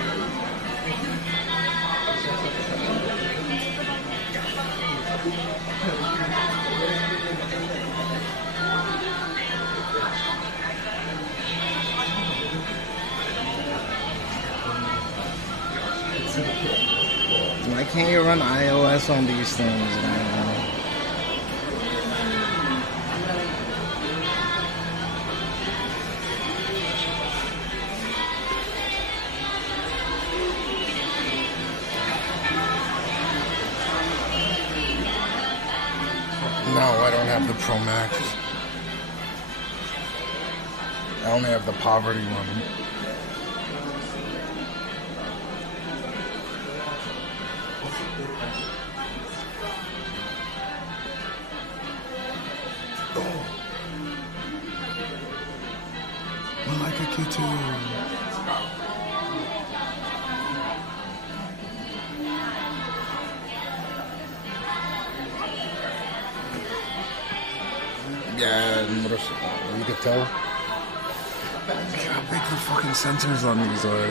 Why can't you run iOS on these things, man? No, I don't have the Pro Max. I only have the poverty one. I like a Q2. Yeah, you could tell. Look how big the fucking sensors on these are.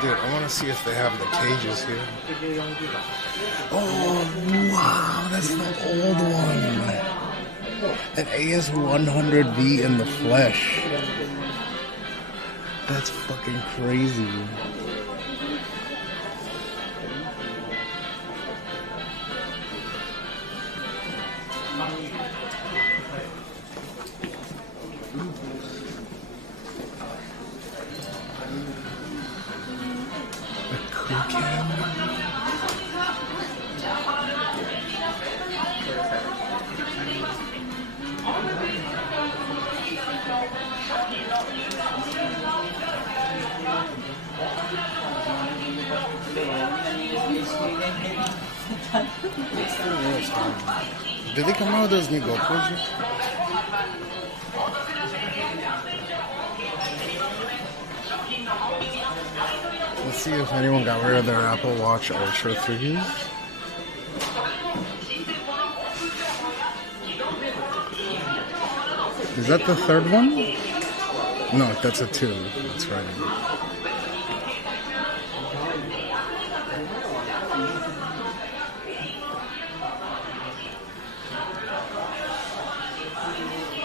Dude, I want to see if they have the cages here. Oh, wow, that's the old one. An AS100V in the flesh. That's fucking crazy. cam. Did they come out with those new GoPros yet? Let's see if anyone got rid of their Apple Watch Ultra 3s. Is that the third one? No, that's a 2. That's right.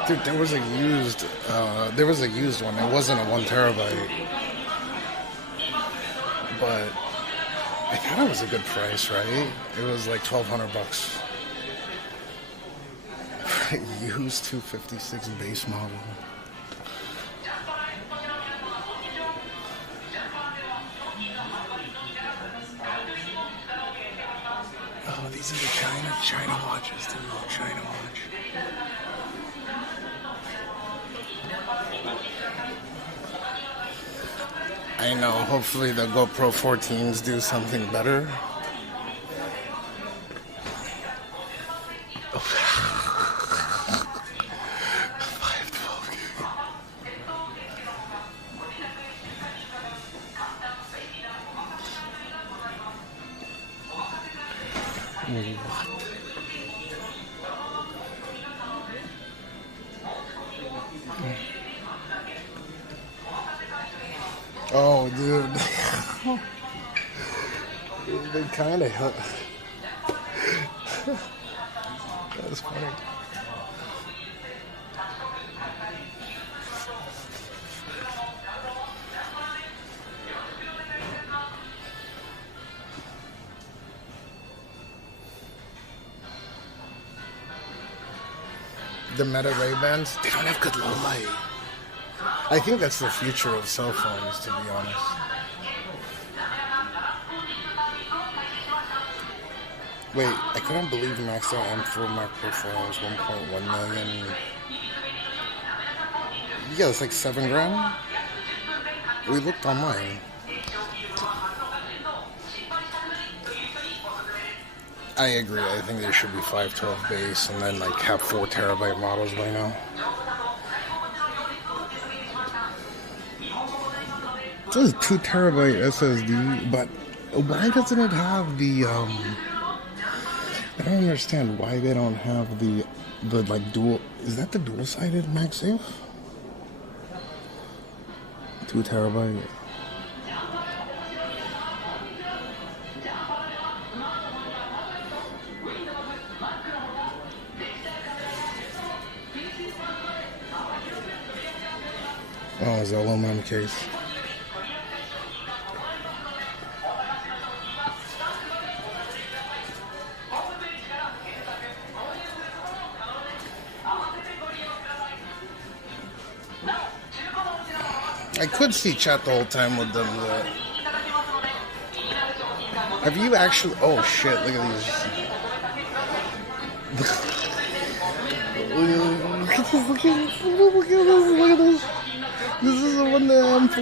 Dude, there was a used one. It wasn't a 1 terabyte, but I thought it was a good price, right? It was like $1,200. Used 256 base model. Oh, these are the China watches, dude. China watch. I know, hopefully the GoPro 14s do something better. Oh, dude. They kind of help. That's funny. The Meta Ray-Bans, they don't have good low light. I think that's the future of cell phones, to be honest. Wait, I couldn't believe maxed out M4 macro phone was 1.1 million. Yeah, it's like $7,000. We looked online. I agree. I think there should be 512 base and then like have 4 terabyte models by now. It says 2 terabyte SSD, but why doesn't it have the I don't understand why they don't have the like dual. Is that the dual-sided MagSafe? 2 terabyte. Oh, it's an aluminum case. I could see chat the whole time with them. Have you actually? Oh shit! Look at these. Look at this! Look at this! Look at this! This is the one that I'm for.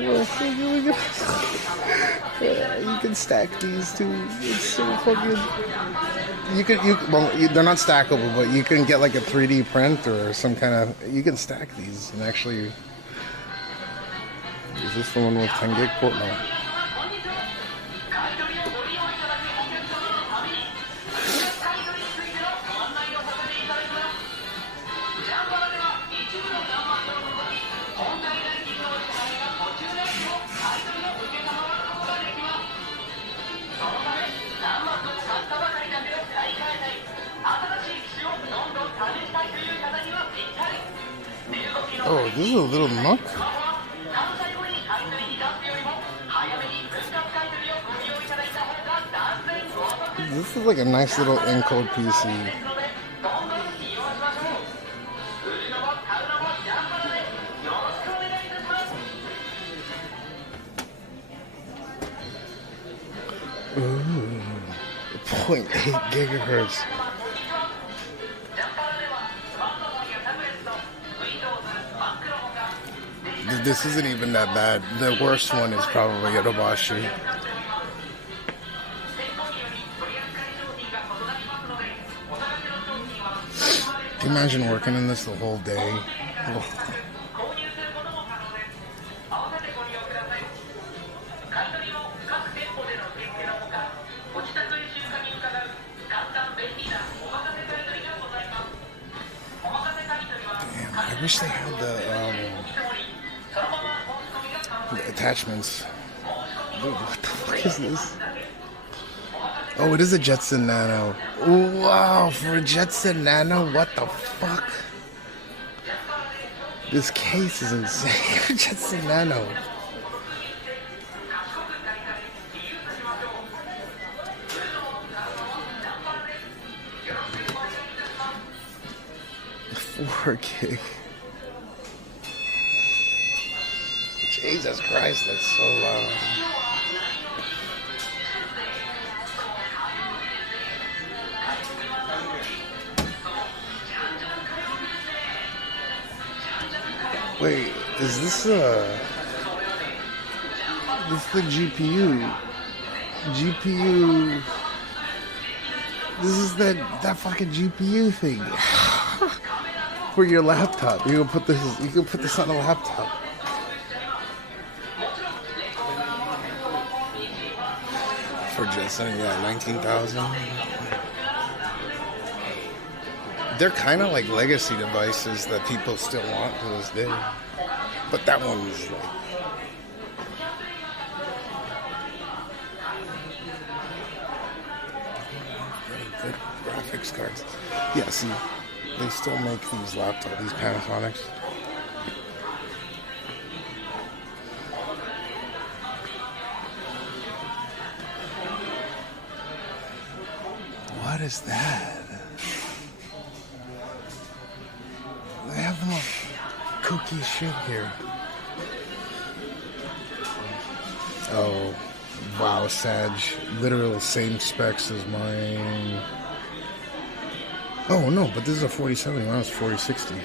Yeah, you can stack these too. It's so fucking. They're not stackable, but you can get like a 3D print or some kind of. You can stack these and actually. Is this the one with 10 gig port? No. Oh, this is a little muck. This is like a nice little encode PC. Ooh, 0.8 gigahertz. This isn't even that bad. The worst one is probably Yodobashi. Can you imagine working in this the whole day? Oh. Damn, I wish they had the attachments. Dude, what the fuck is this? Oh, it is a Jetson Nano. Wow, for a Jetson Nano, what the fuck? This case is insane. Jetson Nano. $4 gig. Jesus Christ, that's so loud. Wait, is this the GPU? GPU. This is that fucking GPU thing. For your laptop. You can put this on a laptop. For Jetson, yeah, 19,000. They're kind of like legacy devices that people still want to this day. But that one's like... good graphics cards. Yeah, see, they still make these laptops, these Panasonics. What is that? They have the most kooky shit here. Oh, wow, Sag. Literal same specs as mine. Oh, no, but this is a 4070. Mine was 4060.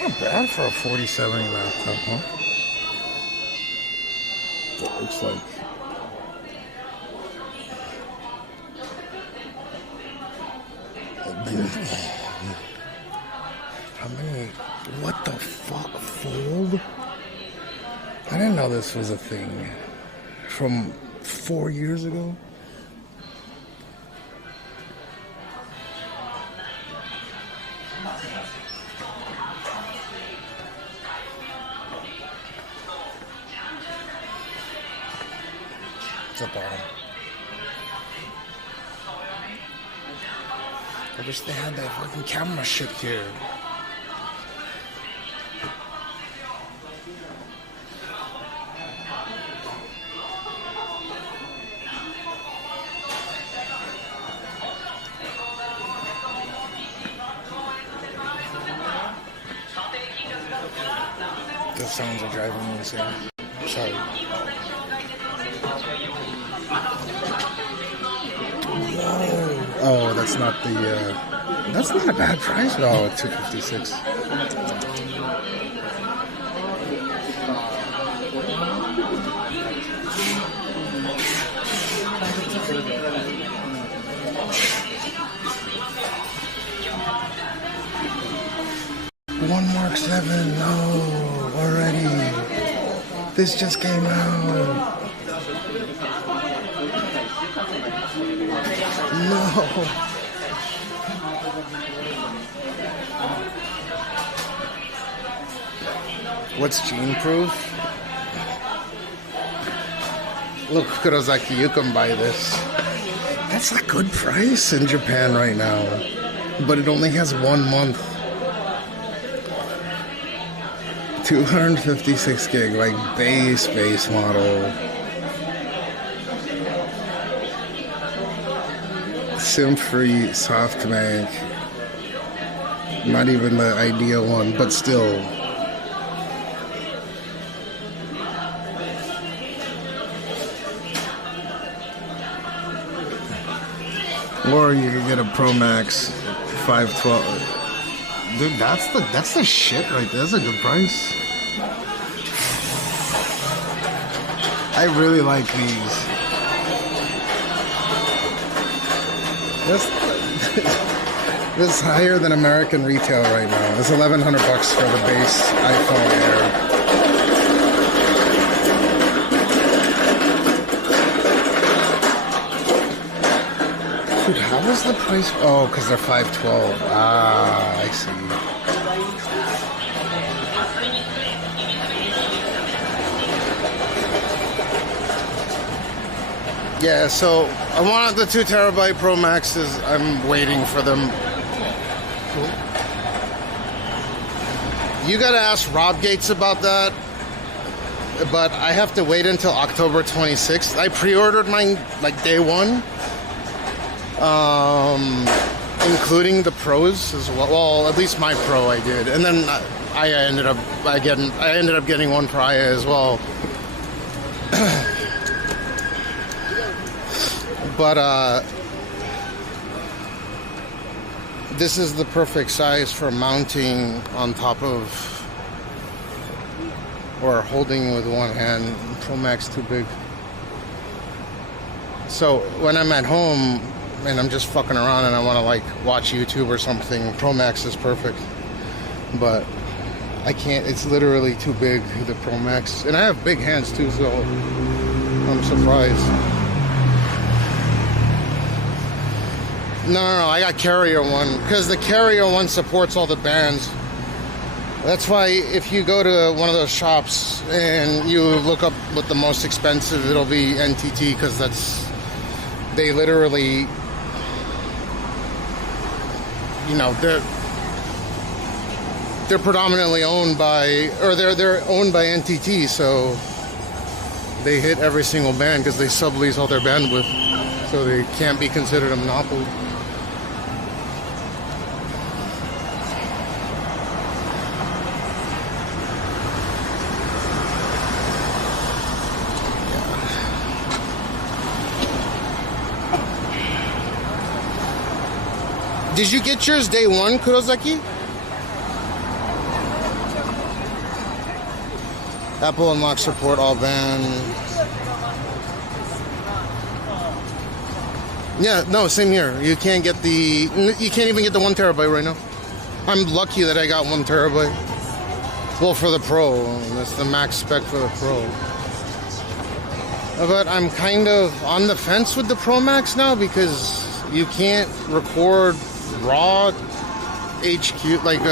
Not bad for a 4070 laptop, huh? It looks like. How many? What the fuck? Fold? I didn't know this was a thing. From 4 years ago? The bottom. I wish they had that fucking camera shit here. The sounds are driving me insane. Sorry. Oh, that's not the, that's not a bad price at all at $256. One Mark 7, no, already. This just came out. No. What's gene proof? Look, Kurosaki, you can buy this. That's a good price in Japan right now. But it only has 1 month. 256 gig, like base model. SIM-free SoftBank. Not even the ideal one, but still. Or you could get a Pro Max 512. Dude, that's the shit right there. That's a good price. I really like these. This is higher than American retail right now. It's $1,100 for the base iPhone Air. Dude, how was the price? Oh, because they're 512. Ah, I see. Yeah, so I wanted the 2 terabyte Pro Maxes. I'm waiting for them. Cool. You gotta ask Rob Gates about that. But I have to wait until October 26th. I pre-ordered mine like day one. Including the Pros as well. Well, at least my Pro I did. And then I ended up getting one for Aya as well. But this is the perfect size for mounting on top of or holding with one hand. Pro Max too big. So when I'm at home and I'm just fucking around and I want to like watch YouTube or something, Pro Max is perfect. But I can't, it's literally too big, the Pro Max. And I have big hands too, so I'm surprised. No, I got Carrier one, because the Carrier one supports all the bands. That's why if you go to one of those shops and you look up what the most expensive, it'll be NTT, because they literally, you know, they're predominantly owned by, or they're owned by NTT, so they hit every single band because they sublease all their bandwidth, so they can't be considered a monopoly. Did you get yours day one, Kurosaki? Apple Unlock support all band. Yeah, no, same here. You can't even get the 1 terabyte right now. I'm lucky that I got 1 terabyte. Well, for the Pro, that's the max spec for the Pro. But I'm kind of on the fence with the Pro Max now because you can't record raw HQ, like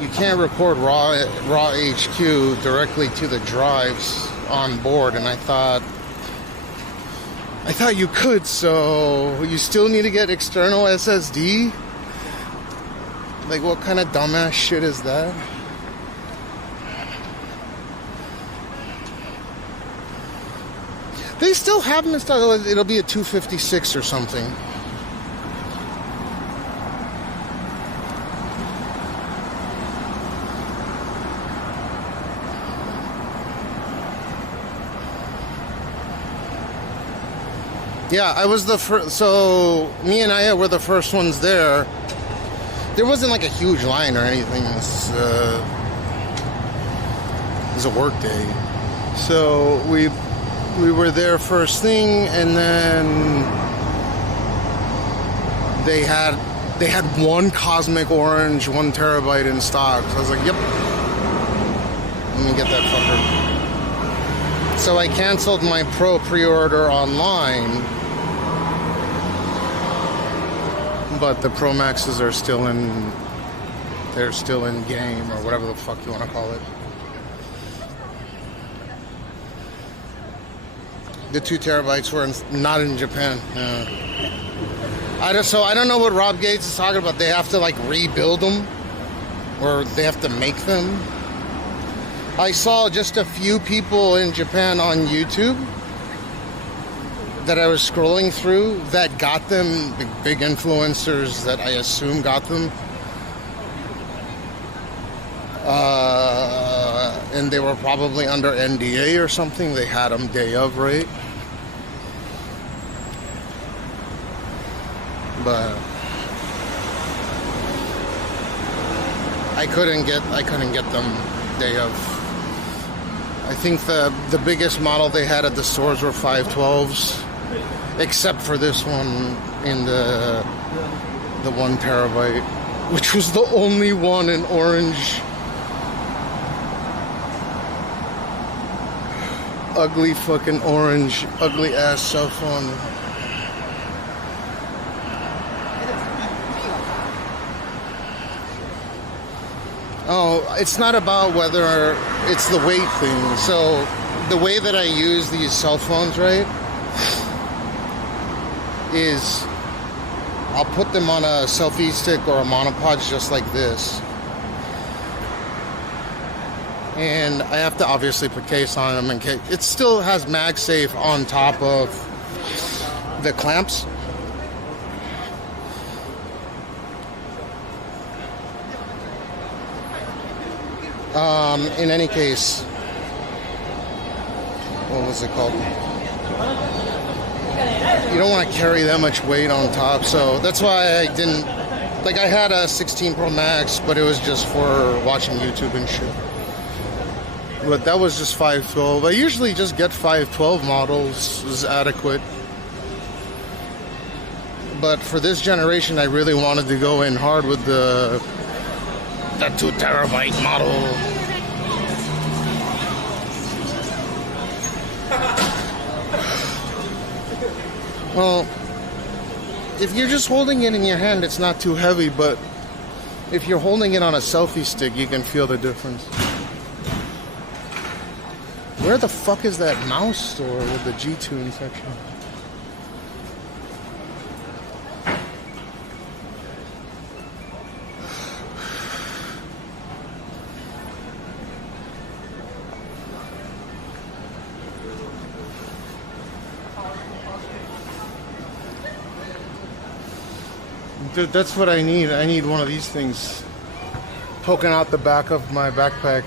you can't record raw HQ directly to the drives on board, and I thought you could, so you still need to get external SSD? Like, what kind of dumbass shit is that? They still have them in stock. It'll be a 256 or something. Yeah, I was the first. So me and Aya were the first ones there. There wasn't like a huge line or anything. It was a work day. So we were there first thing, and then they had one Cosmic Orange 1 terabyte in stock. So I was like, yep, let me get that fucker. So I canceled my Pro pre-order online, but the Pro Maxes are still in. They're still in game, or whatever the fuck you want to call it. The 2 terabytes were not in Japan. I don't know what Rob Gates is talking about. They have to like rebuild them. or they have to make them. I saw just a few people in Japan on YouTube that I was scrolling through that got them, big influencers that I assume got them. And they were probably under NDA or something. They had them day of, right? But I couldn't get them day of. I think the biggest model they had at the stores were 512s, except for this one in the 1 terabyte, which was the only one in orange. Ugly fucking orange, ugly ass cell phone. Oh, it's not about whether it's the weight thing. So the way that I use these cell phones, right, is I'll put them on a selfie stick or a monopod just like this. And I have to obviously put case on them in case. It still has MagSafe on top of the clamps. In any case, what was it called? You don't want to carry that much weight on top, so that's why I didn't. Like, I had a 16 Pro Max, but it was just for watching YouTube and shit. But that was just 512. I usually just get 512 models is adequate. But for this generation, I really wanted to go in hard with the 2 terabyte model. Well, if you're just holding it in your hand, it's not too heavy, but if you're holding it on a selfie stick, you can feel the difference. Where the fuck is that mouse store with the G-Tune section? Dude, that's what I need. I need one of these things poking out the back of my backpack.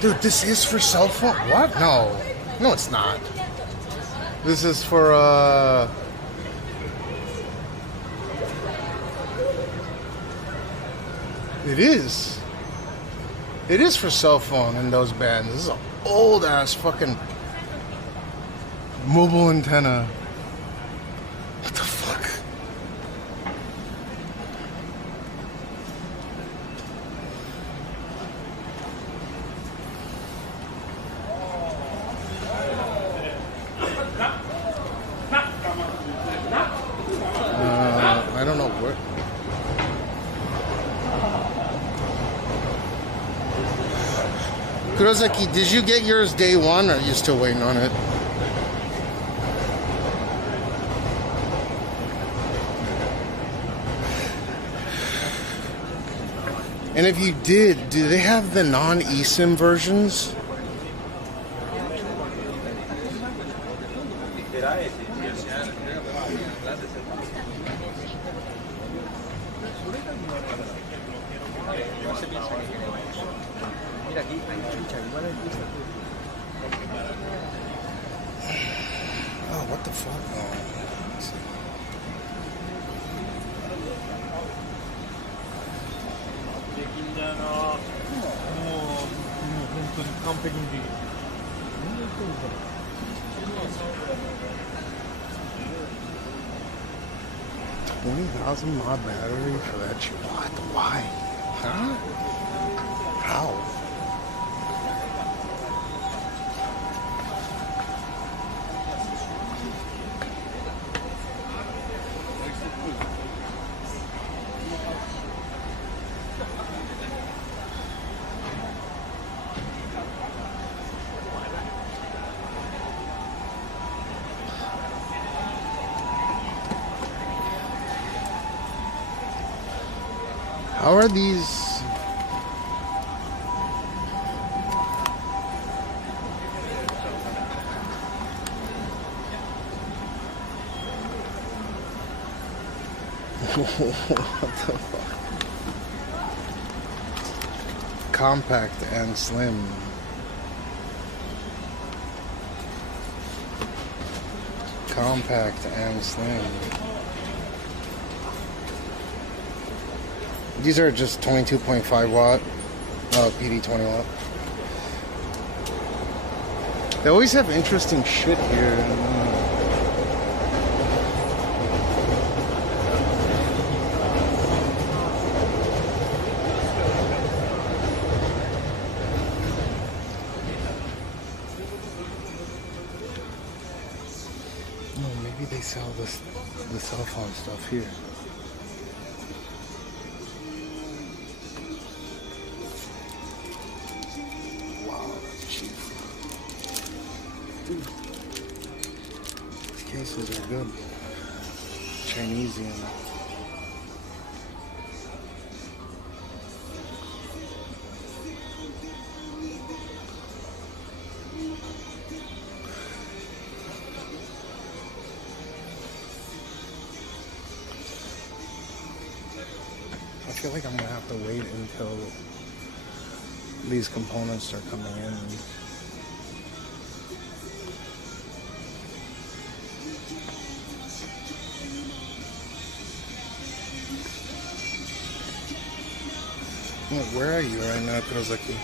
Dude, this is for cell phone? What? No. No, it's not. This is for, It is. It is for cell phone in those bands. This is an old-ass fucking mobile antenna. What the fuck? I don't know where. Kurosaki, did you get yours day one, or are you still waiting on it? And if you did, do they have the non-eSIM versions? Oh, what the fuck? Let's see. $20,000 mod battery for that shit. What? Why? Huh? How? How are these? What the fuck? Compact and slim. Compact and slim. These are just 22.5 watt, PD 20 watt. They always have interesting shit here. They sell the cell phone stuff here. Wow, that's cheap. Dude, these cases are good. Chinesian. I feel like I'm gonna have to wait until these components start coming in. Where are you right now, Kurosaki?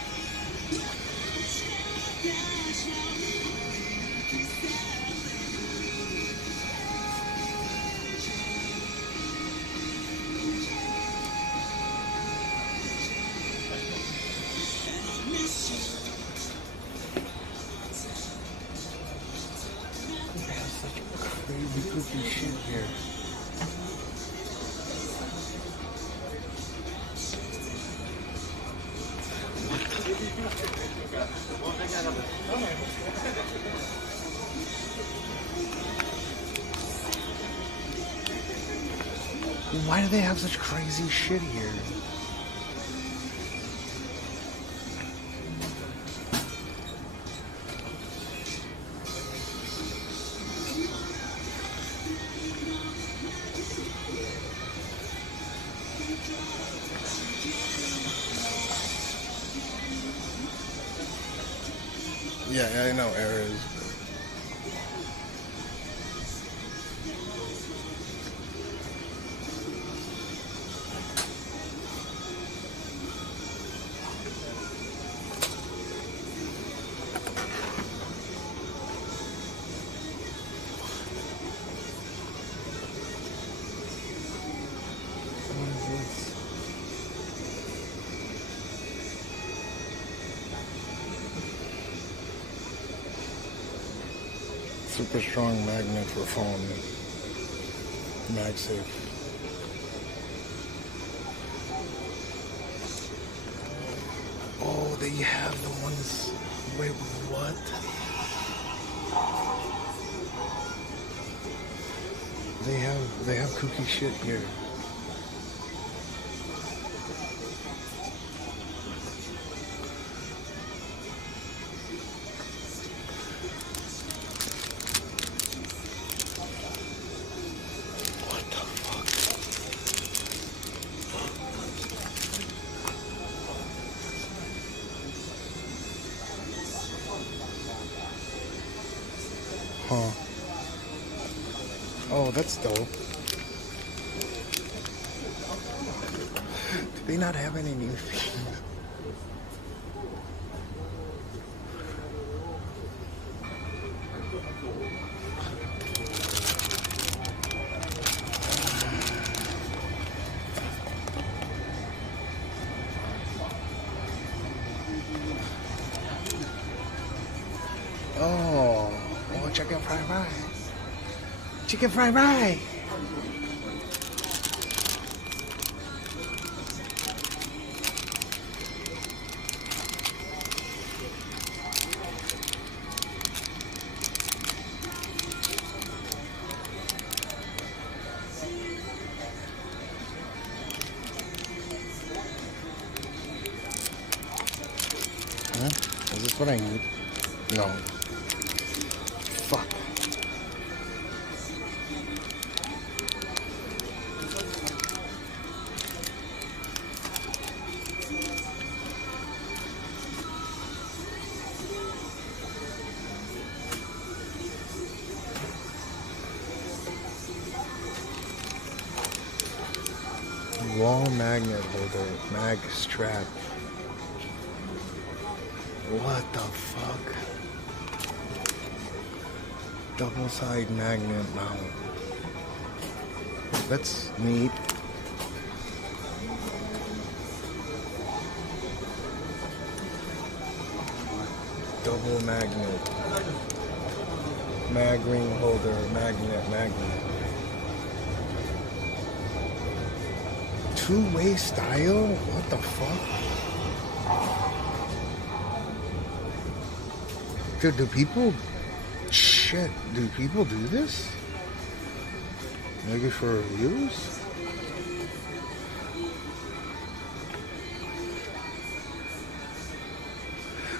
Crazy cookie shit here. Why do they have such crazy shit here? Yeah, I know errors. Super strong magnet for phone. MagSafe. Oh, they have the ones. Wait, what? They have kooky shit here. Huh. Oh, that's dope. Do they not have any new things? Oh, chicken fried rice. Chicken fried rice. Is this what I need? No. Fuck. Wall magnet holder, mag strap. What the fuck? Double side magnet mount. That's neat. Double magnet. Mag ring holder, magnet. Two-way style? What the fuck? Dude, do people do this? Maybe for reviews?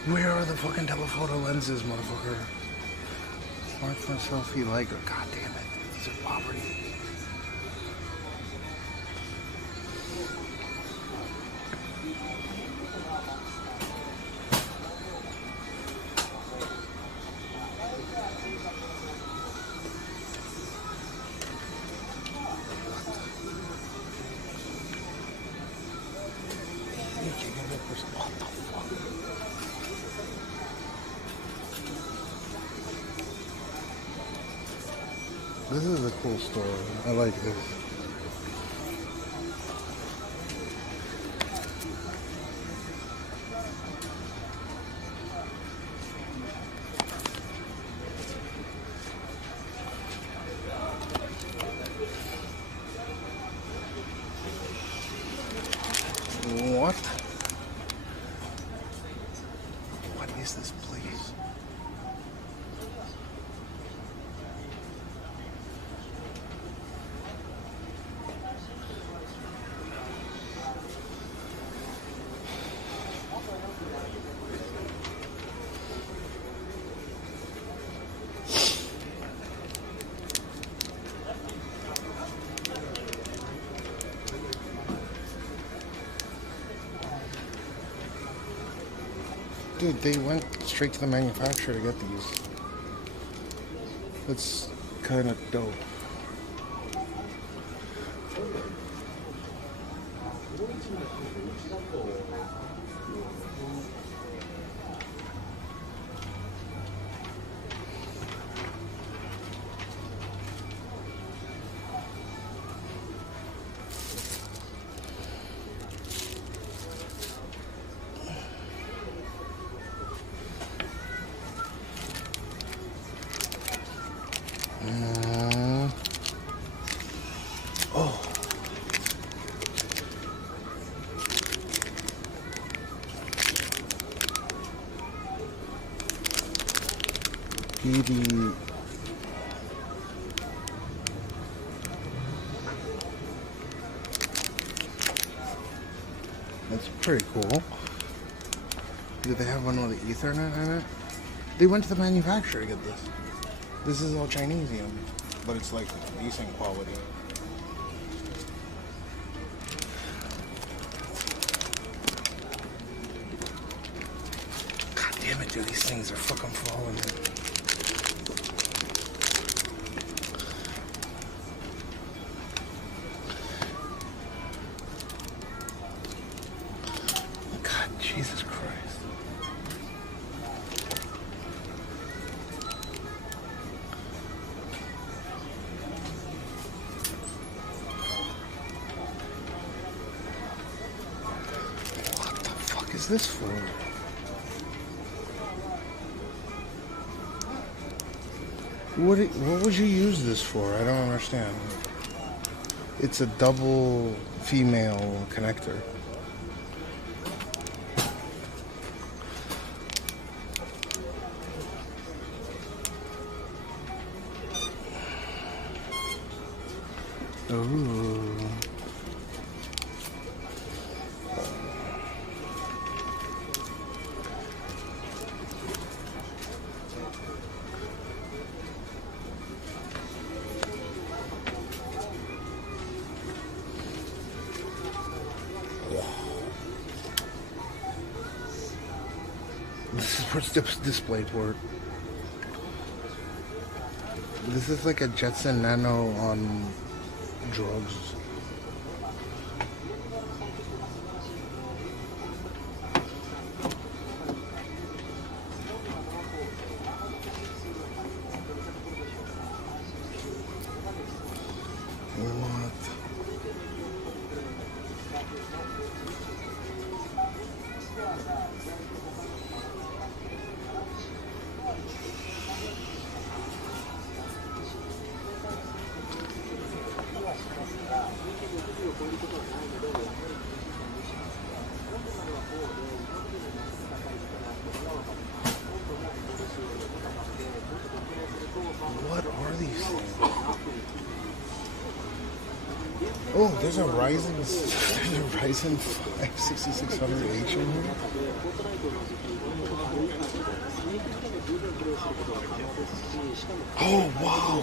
Where are the fucking telephoto lenses, motherfucker? Smartphone selfie liker. God damn it. These are poverty. What the fuck? This is a cool store. I like this. What? What is this place? Dude, they went straight to the manufacturer to get these. That's kind of dope. Oh. BD. That's pretty cool. Do they have one with the Ethernet in it? They went to the manufacturer to get this. This is all Chinesium, but it's like decent quality. God damn it, dude, these things are fucking falling. God, Jesus Christ. What is this for? What would you use this for? I don't understand. It's a double female connector. Ooh. Where's the display port? This is like a Jetson Nano on drugs. What are these things? Oh, there's a Ryzen 6600H in here. Oh, wow.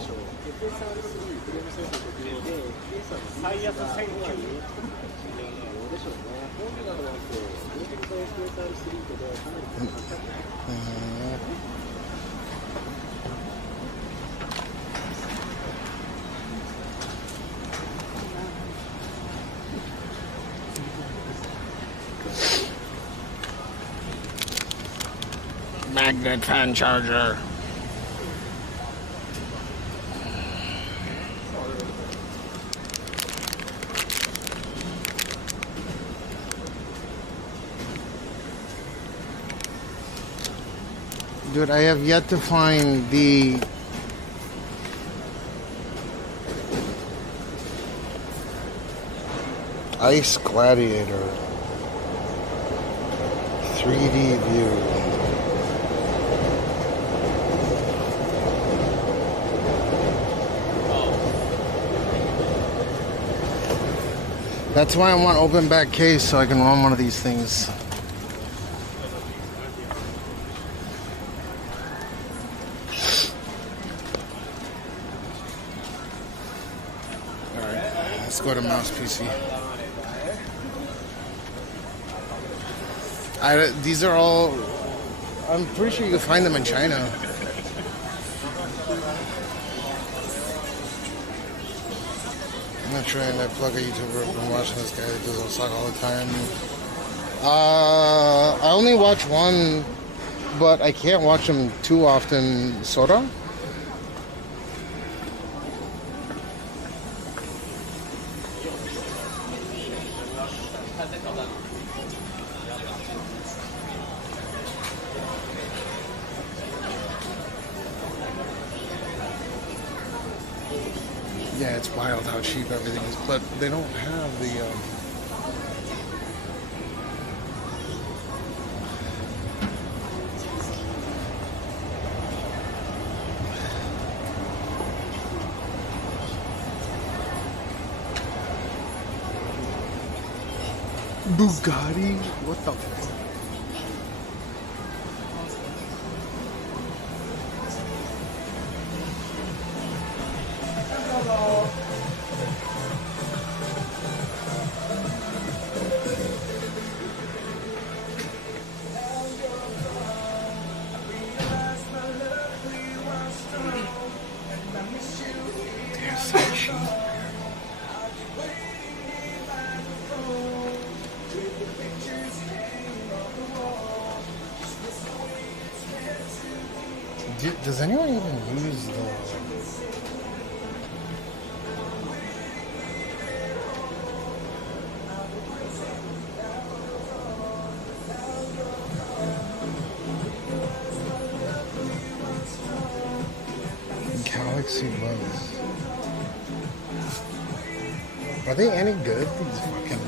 Magnet fan charger. Dude, I have yet to find the Ice Gladiator 3D view. That's why I want open back case so I can run one of these things. Alright, let's go to mouse PC. These are all, I'm pretty sure you can find them in China. I'm not trying to plug a YouTuber. I've been watching this guy that does all suck all the time. I only watch one, but I can't watch him too often. Sora? Yeah, it's wild how cheap everything is, but they don't have the Bugatti? What the fuck? Does anyone even use the... Galaxy Buds? Are they any good? These fucking...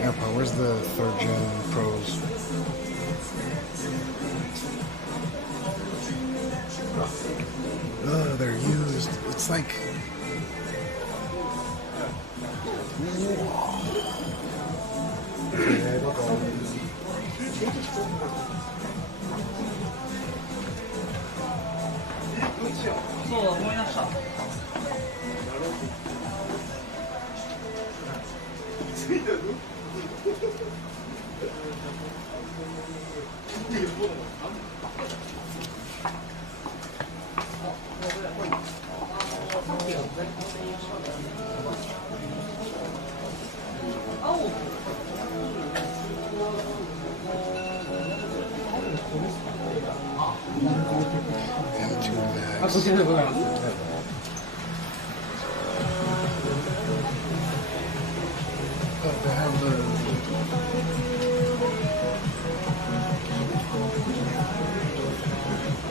AirPod, where's the 3rd gen Pros? Ugh, they're used. It's like...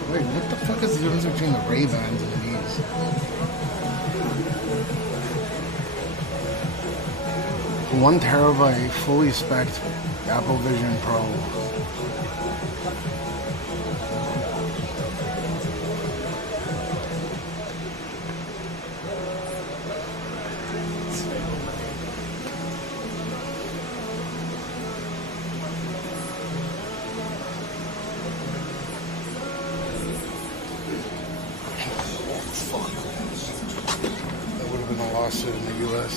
Wait, what the fuck is the difference between the Ray-Bans and these? 1 terabyte, fully spec'd Apple Vision Pro. That would have been a lawsuit in the US.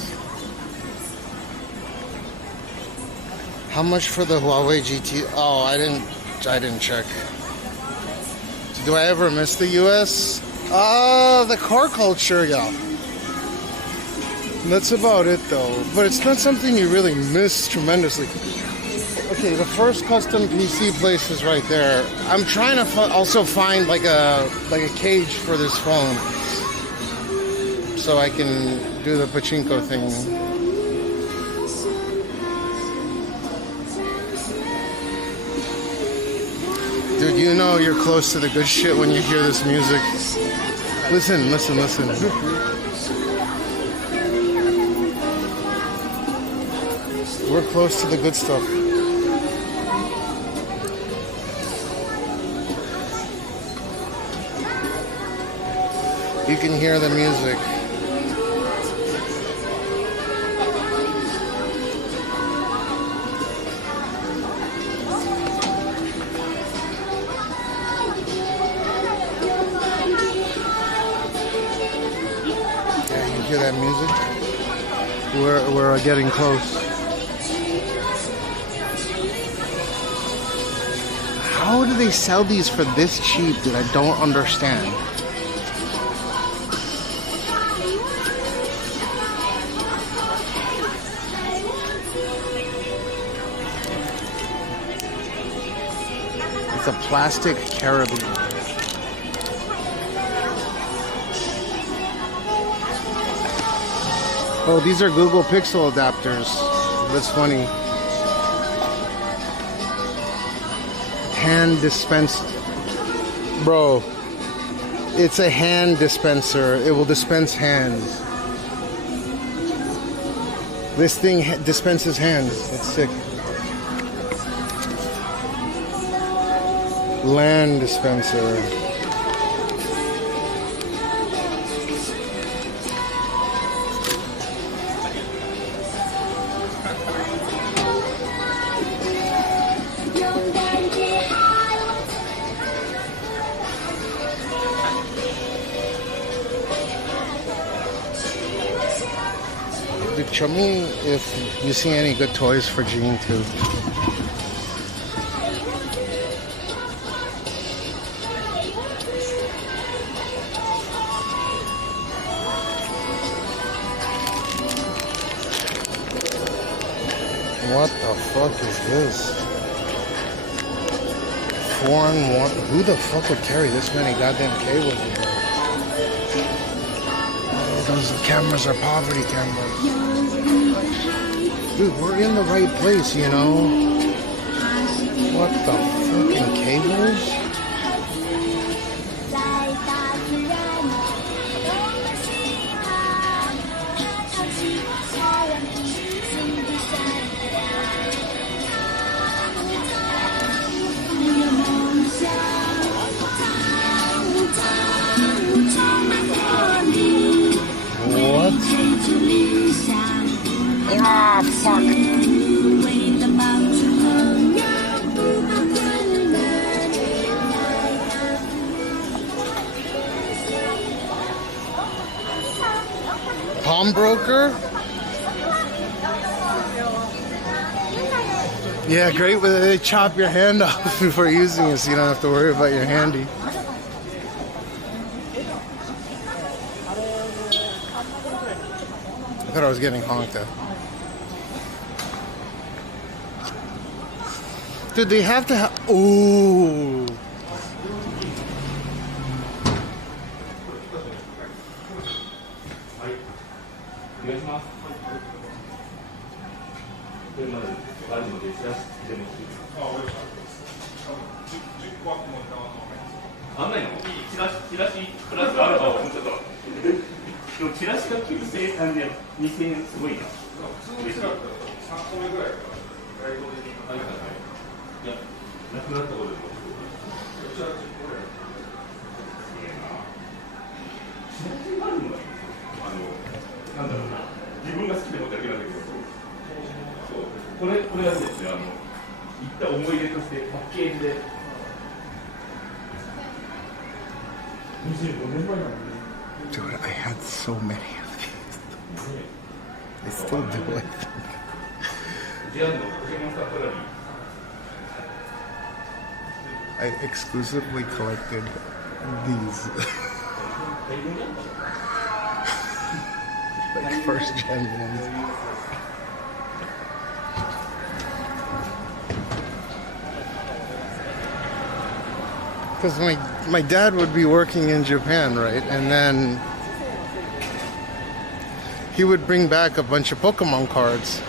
How much for the Huawei GT? Oh, I didn't check. Do I ever miss the US? The car culture, yeah. That's about it though. But it's not something you really miss tremendously. Okay, the first custom PC place is right there. I'm trying to also find like a cage for this phone, so I can do the pachinko thing. Dude, you know you're close to the good shit when you hear this music. Listen, listen, listen. We're close to the good stuff. You can hear the music. Yeah, you hear that music? We're getting close. How do they sell these for this cheap, dude? I don't understand. It's a plastic carabiner. Oh, these are Google Pixel adapters. That's funny. Hand dispensed. Bro, it's a hand dispenser. It will dispense hands. This thing dispenses hands. It's sick. Land dispenser. Show me if you see any good toys for Jean too. What the fuck is this? 4-in-1. Who the fuck would carry this many goddamn cables? Oh, those cameras are poverty cameras. Dude, we're in the right place, you know? What the fucking cables? What? Ah, fuck. Pawnbroker? Yeah, great, but they chop your hand off before using it, so you don't have to worry about your handy. I thought I was getting honked at. Dude, they have to have... Ooh. Dude, I had so many of these. I still do, I think. I exclusively collected these. Like first gen ones. Because my dad would be working in Japan, right? And then he would bring back a bunch of Pokemon cards.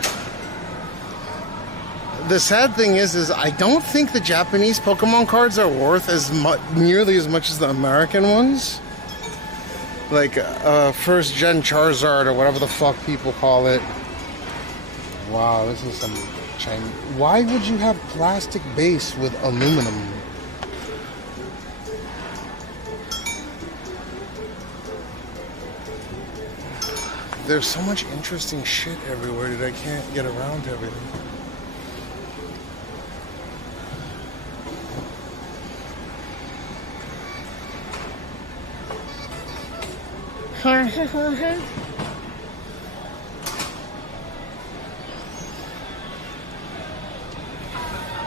The sad thing is I don't think the Japanese Pokemon cards are worth nearly as much as the American ones. Like first gen Charizard or whatever the fuck people call it. Wow, this is some Chinese. Why would you have plastic base with aluminum? There's so much interesting shit everywhere that I can't get around to everything.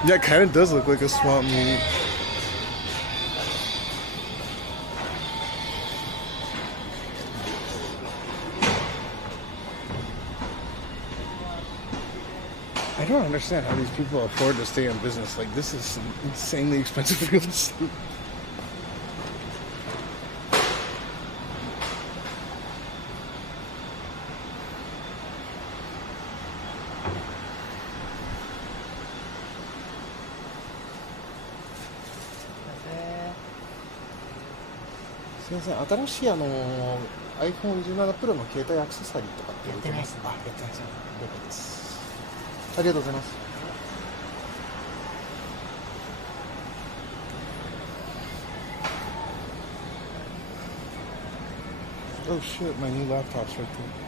Yeah, it kind of does look like a swamp meat. I don't understand how these people afford to stay in business. Like, this is some insanely expensive real estate.すみません、新しいiPhone 17 Pro の携帯アクセサリーとかってやってないですね。あ、やってないですね。了解です。ありがとうございます。Oh shit, my new laptop's right there.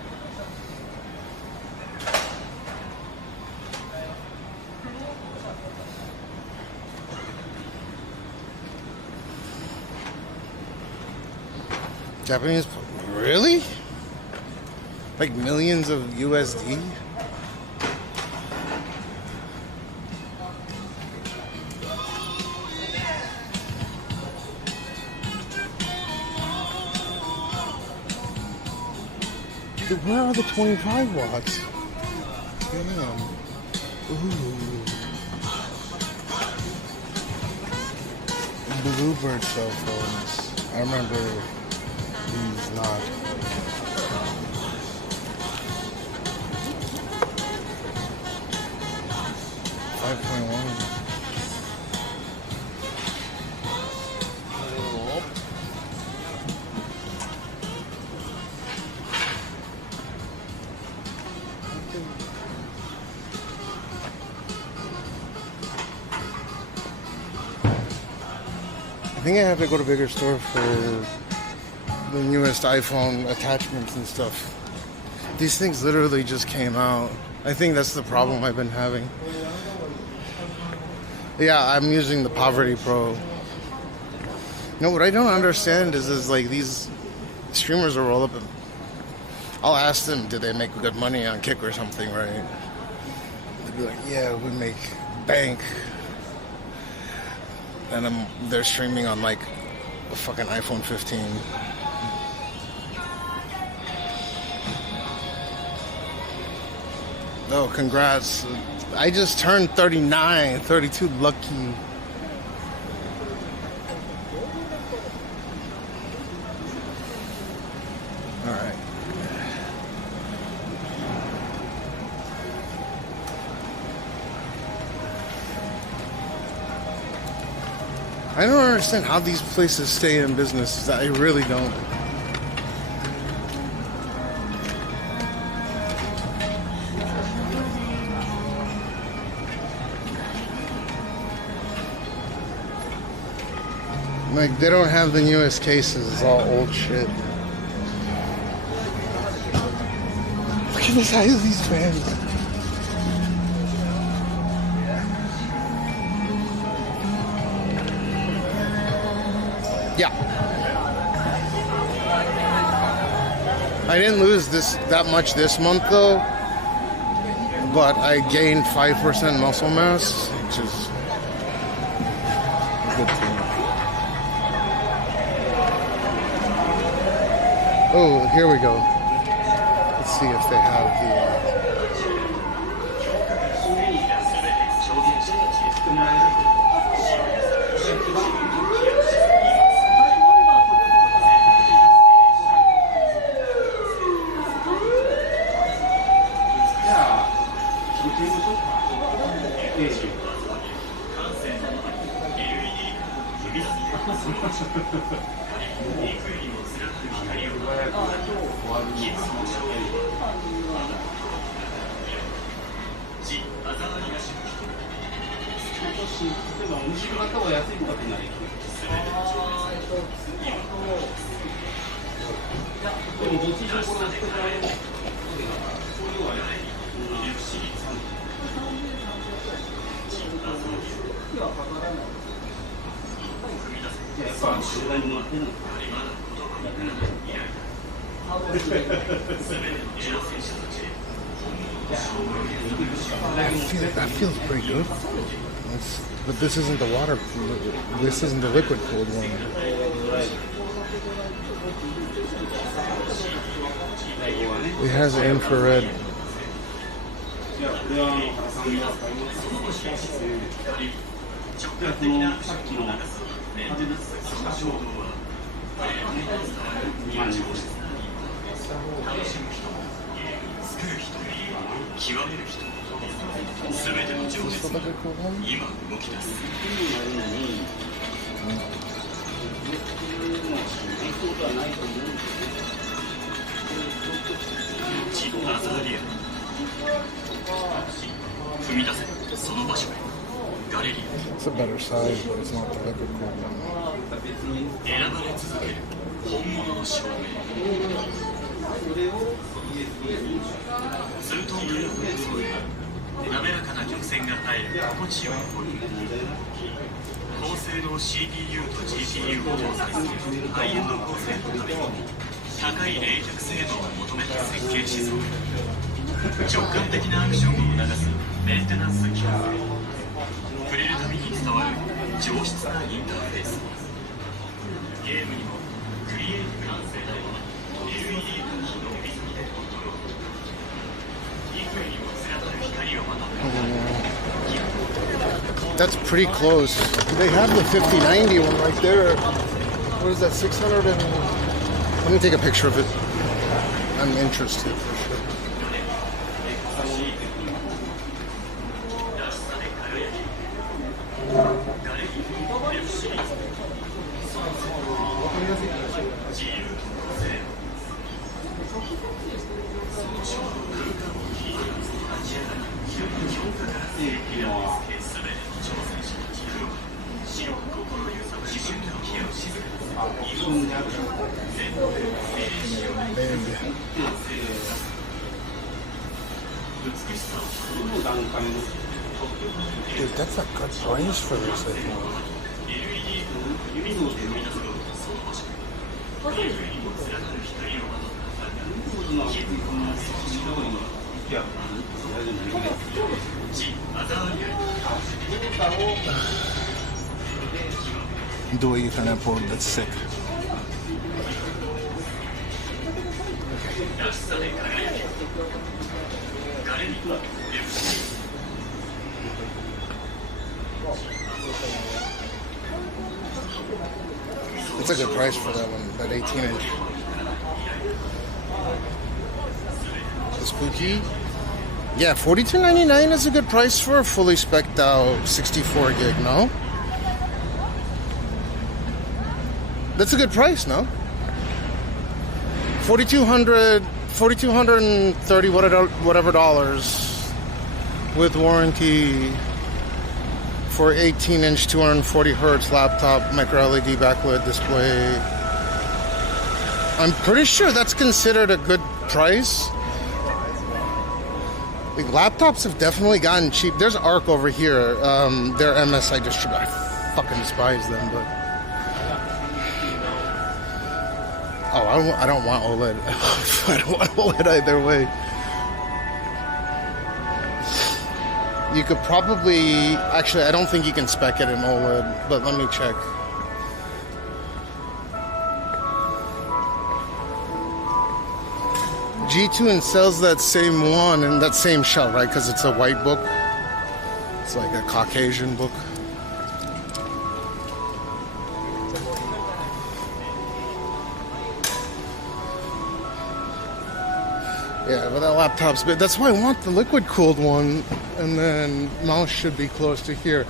Japanese, really? Like millions of USD? Dude, where are the 25 watts? Damn. Ooh. Bluebird cell phones. I remember these not. I think I have to go to a bigger store for the newest iPhone attachments and stuff. These things literally just came out. I think that's the problem I've been having. Yeah, I'm using the Poverty Pro. No, what I don't understand is like these streamers will roll up and I'll ask them, did they make good money on Kick or something, right? They'd be like, yeah, we make bank, and they're streaming on like a fucking iPhone 15. Oh, congrats. I just turned 39, 32, lucky. Alright. I don't understand how these places stay in business. I really don't. Like, they don't have the newest cases. It's all old shit. Look at the size of these fans. Yeah. I didn't lose that much this month though, but I gained 5% muscle mass, which is good thing. Oh, here we go. Let's see if they have the that feels pretty good. But this isn't the water. This isn't the liquid cooled one. It has infrared. It's a better size, but it's not the liquid cooled one. CPU と GPU を搭載するハイエンド構成のために高い冷却性能を求めた設計思想、直感的なアクションを促すメンテナンス機能、触れるたびに伝わる上質なインターフェース、ゲームにもクリエイティブな世代は LED の機能を見せてコントロール、幾重にも連なる光をまとめ That's pretty close. They have the 5090 one right there. What is that, 600 and... Let me take a picture of it. I'm interested for sure. Dude, that's a good price for this, I think. Yeah. Dual Ethernet port, that's sick. It's a good price for that one, that 18-inch. The Spooky? Yeah, $42.99 is a good price for a fully spec'd out 64 gig, no? That's a good price, no? $4,230 whatever dollars with warranty for 18-inch 240 hertz laptop micro LED backlit display. I'm pretty sure that's considered a good price. Like, laptops have definitely gotten cheap. There's ARC over here. Their MSI distributor. I fucking despise them, but. Oh, I don't want OLED. I don't want OLED either way. You could probably... Actually, I don't think you can spec it in OLED, but let me check. G2 and sells that same one in that same shell, right? Because it's a white book. It's like a Caucasian book. Yeah, but that laptop's big. That's why I want the liquid-cooled one, and then mouse should be close to here.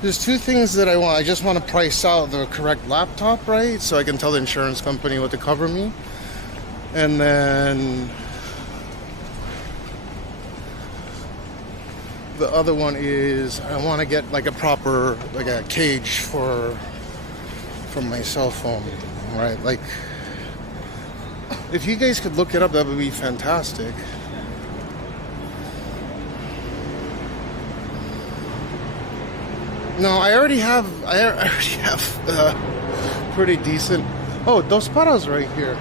There's two things that I want. I just want to price out the correct laptop, right? So I can tell the insurance company what to cover me. And then the other one is I want to get like a proper, like a cage for my cell phone, right? Like, if you guys could look it up, that would be fantastic. No, I already have pretty decent. Oh, Dos Paras right here.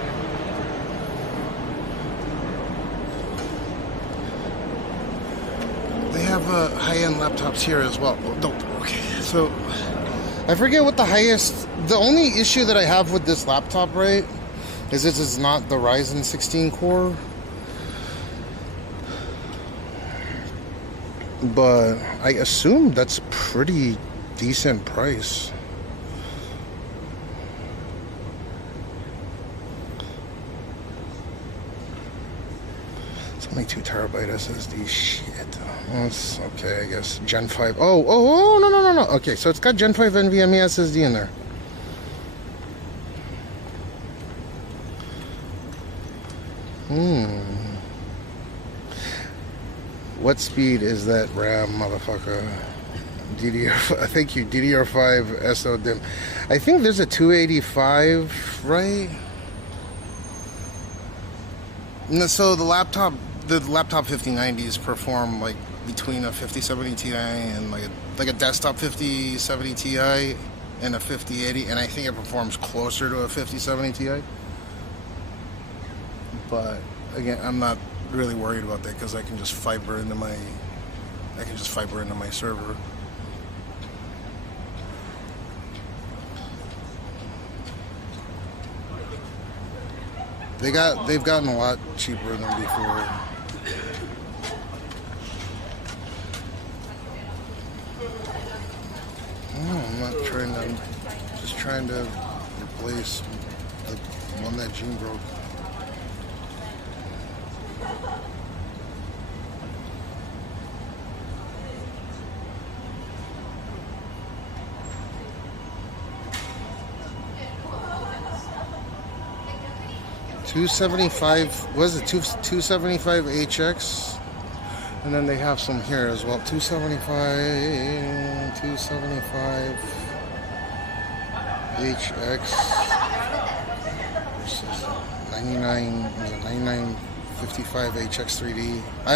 They have high-end laptops here as well. Okay, so I forget what the highest. The only issue that I have with this laptop, right, is this is not the Ryzen 16 core. But I assume that's a pretty decent price. It's only 2 terabyte SSD. Shit. That's okay, I guess. Gen 5. Oh, no. Okay, so it's got Gen 5 NVMe SSD in there. What speed is that RAM, motherfucker? Thank you, DDR5 SODIMM. I think there's a 285, right? No, so the laptop 5090s perform like between a 5070 Ti and like a desktop 5070 Ti and a 5080, and I think it performs closer to a 5070 Ti. But again, I'm not really worried about that because I can just fiber into my server. They've gotten a lot cheaper than before. I'm not trying to. I'm just trying to replace the one that Gene broke. $275, what is it, 275 HX, and then they have some here as well, 275 HX versus 9955 HX 3D. I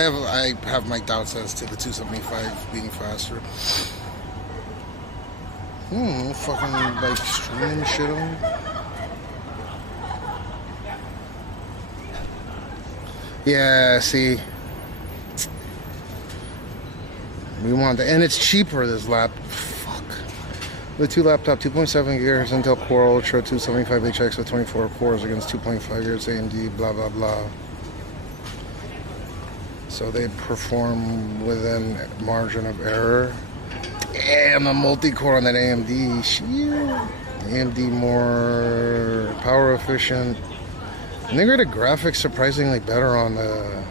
have my doubts as to the 275 being faster. Fucking like streaming shit on. Yeah, see, we want that, and it's cheaper. This lap, The two laptop, 2.7 GHz Intel Core Ultra 275HX with 24 cores against 2.5 GHz AMD, blah, blah, blah. So they perform within margin of error. Damn, a multi-core on that AMD. Shit. AMD more power efficient. Integrated graphics surprisingly better on the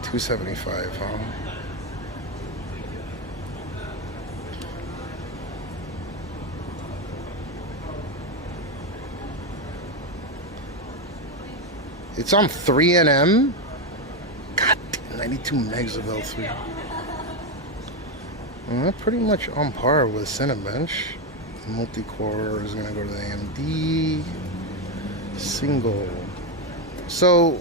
275, huh? It's on 3nm. God damn, 92 megs of L3. Well, pretty much on par with Cinebench. Multi-core is gonna go to the AMD. Single. So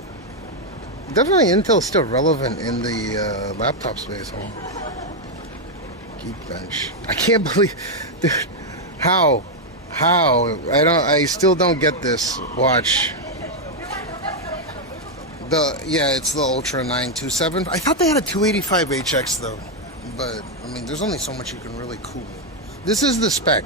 definitely Intel's still relevant in the laptop space, huh? Geekbench. I can't believe, dude. How? I still don't get this. Watch. It's the Ultra 927. I thought they had a 285HX though, but I mean, there's only so much you can really cool. This is the spec.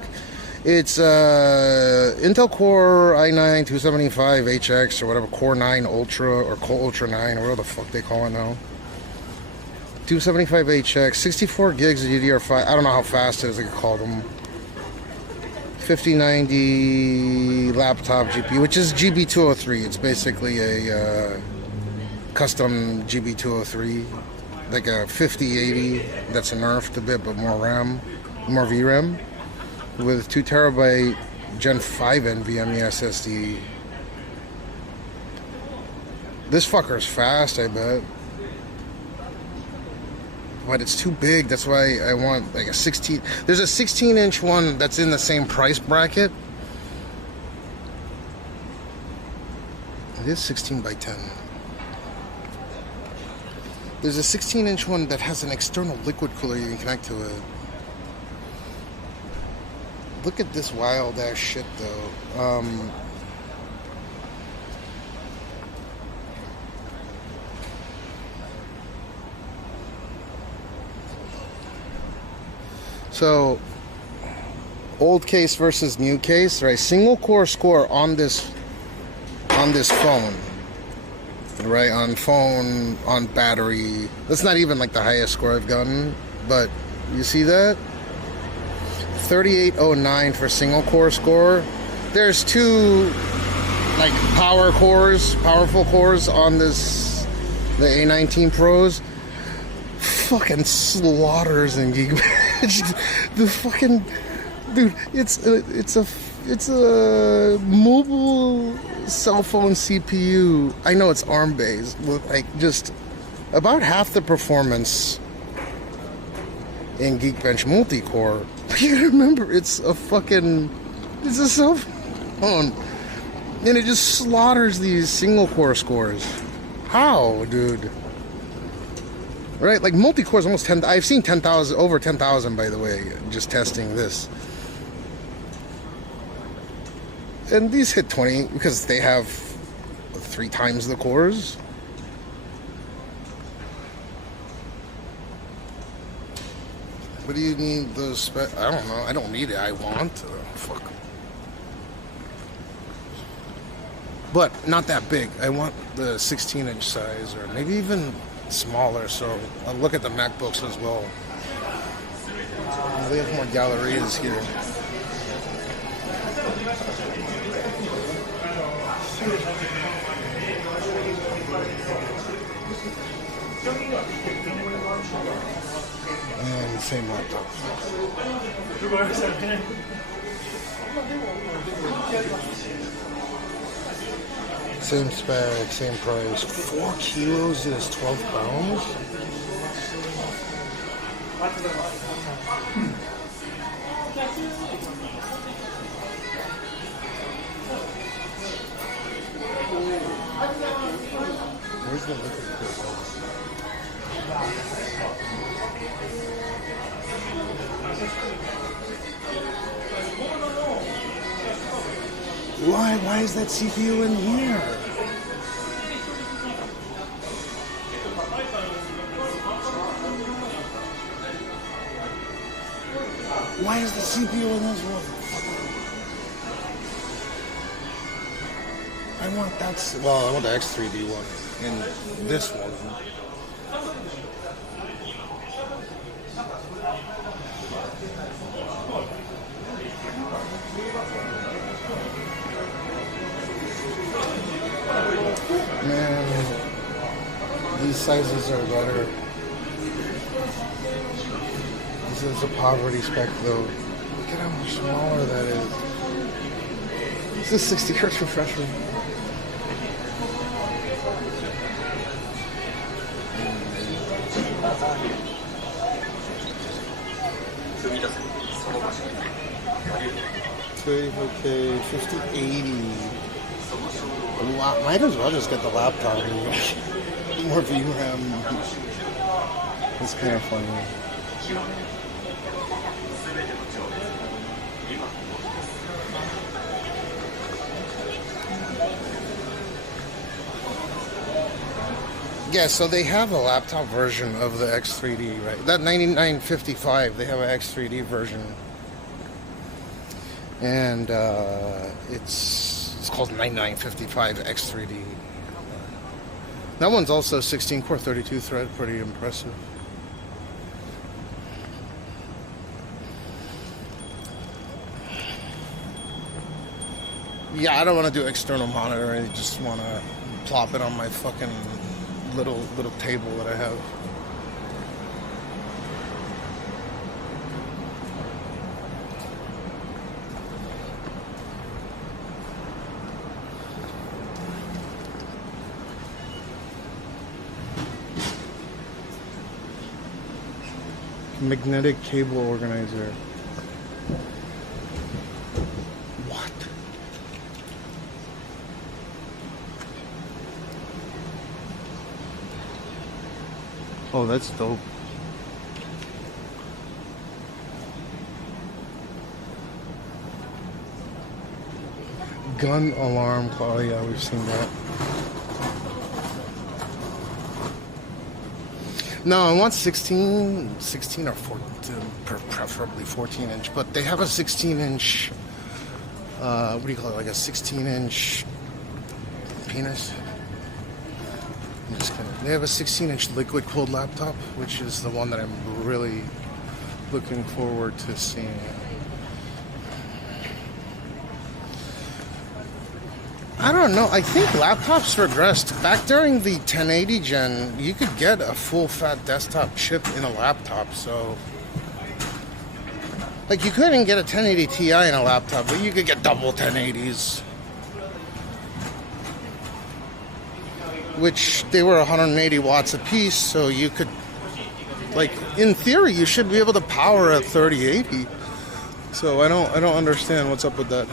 It's Intel Core i9 275HX or whatever, Core 9 Ultra or Core Ultra 9 or whatever the fuck they call it now. 275HX, 64 gigs of DDR5. I don't know how fast it is. I could call them. 5090 laptop GPU, which is GB203. It's basically a custom GB203, like a 5080 that's nerfed a bit, but more RAM, more VRAM, with 2 terabyte Gen 5 NVMe SSD. This fucker's fast, I bet. But it's too big, that's why I want like a 16. There's a 16-inch one that's in the same price bracket. It is 16 by 10. There's a 16-inch one that has an external liquid cooler you can connect to it. Look at this wild ass shit though. So, old case versus new case, right? Single core score on this phone, right? On phone, on battery. That's not even like the highest score I've gotten, but you see that? 3809 for single core score. There's two like powerful cores on this, the A19 Pros. Fucking slaughters in Geekbench. The fucking dude, it's a mobile cell phone CPU. I know it's ARM based, with like just about half the performance in Geekbench multi-core. You gotta remember, it's a cell phone, and it just slaughters these single core scores. How, dude? Right, like multi-core is almost 10. I've seen 10,000, over 10,000, by the way, just testing this. And these hit 20 because they have 3 times the cores. What do you need those? I don't know. I don't need it. I want. Fuck. But not that big. I want the 16-inch size, or maybe even smaller. So I'll look at the MacBooks as well. They have more galleries here. And same laptop. Same spec, same price. 4 kilos is 12 pounds? Where's the liquid crystal? Why is that CPU in here? Why is the CPU in this one? I want that. Well, I want the X3D one and this one. Man, these sizes are better. This is a poverty spec though. Look at how much smaller that is. This is 60 hertz refresh rate. Okay, 5080. Might as well just get the laptop. More VRAM. It's kind of funny. Yeah, so they have a laptop version of the X3D, right? That 9955, they have an X3D version. And it's called 9955 X3D. That one's also 16 core 32 thread, pretty impressive. Yeah, I don't want to do external monitoring. I just want to plop it on my fucking little table that I have. Magnetic cable organizer. What? Oh, that's dope. Gun alarm clock. Oh, yeah, we've seen that. No, I want 16 or 14, preferably 14 inch, but they have a 16 inch, what do you call it, like a 16 inch penis? I'm just kidding. They have a 16 inch liquid cooled laptop, which is the one that I'm really looking forward to seeing. I don't know. I think laptops regressed. Back during the 1080 gen, you could get a full fat desktop chip in a laptop. So, like, you couldn't get a 1080 Ti in a laptop, but you could get double 1080s. Which, they were 180 watts a piece, so you could, like, in theory, you should be able to power a 3080. So I don't understand what's up with that.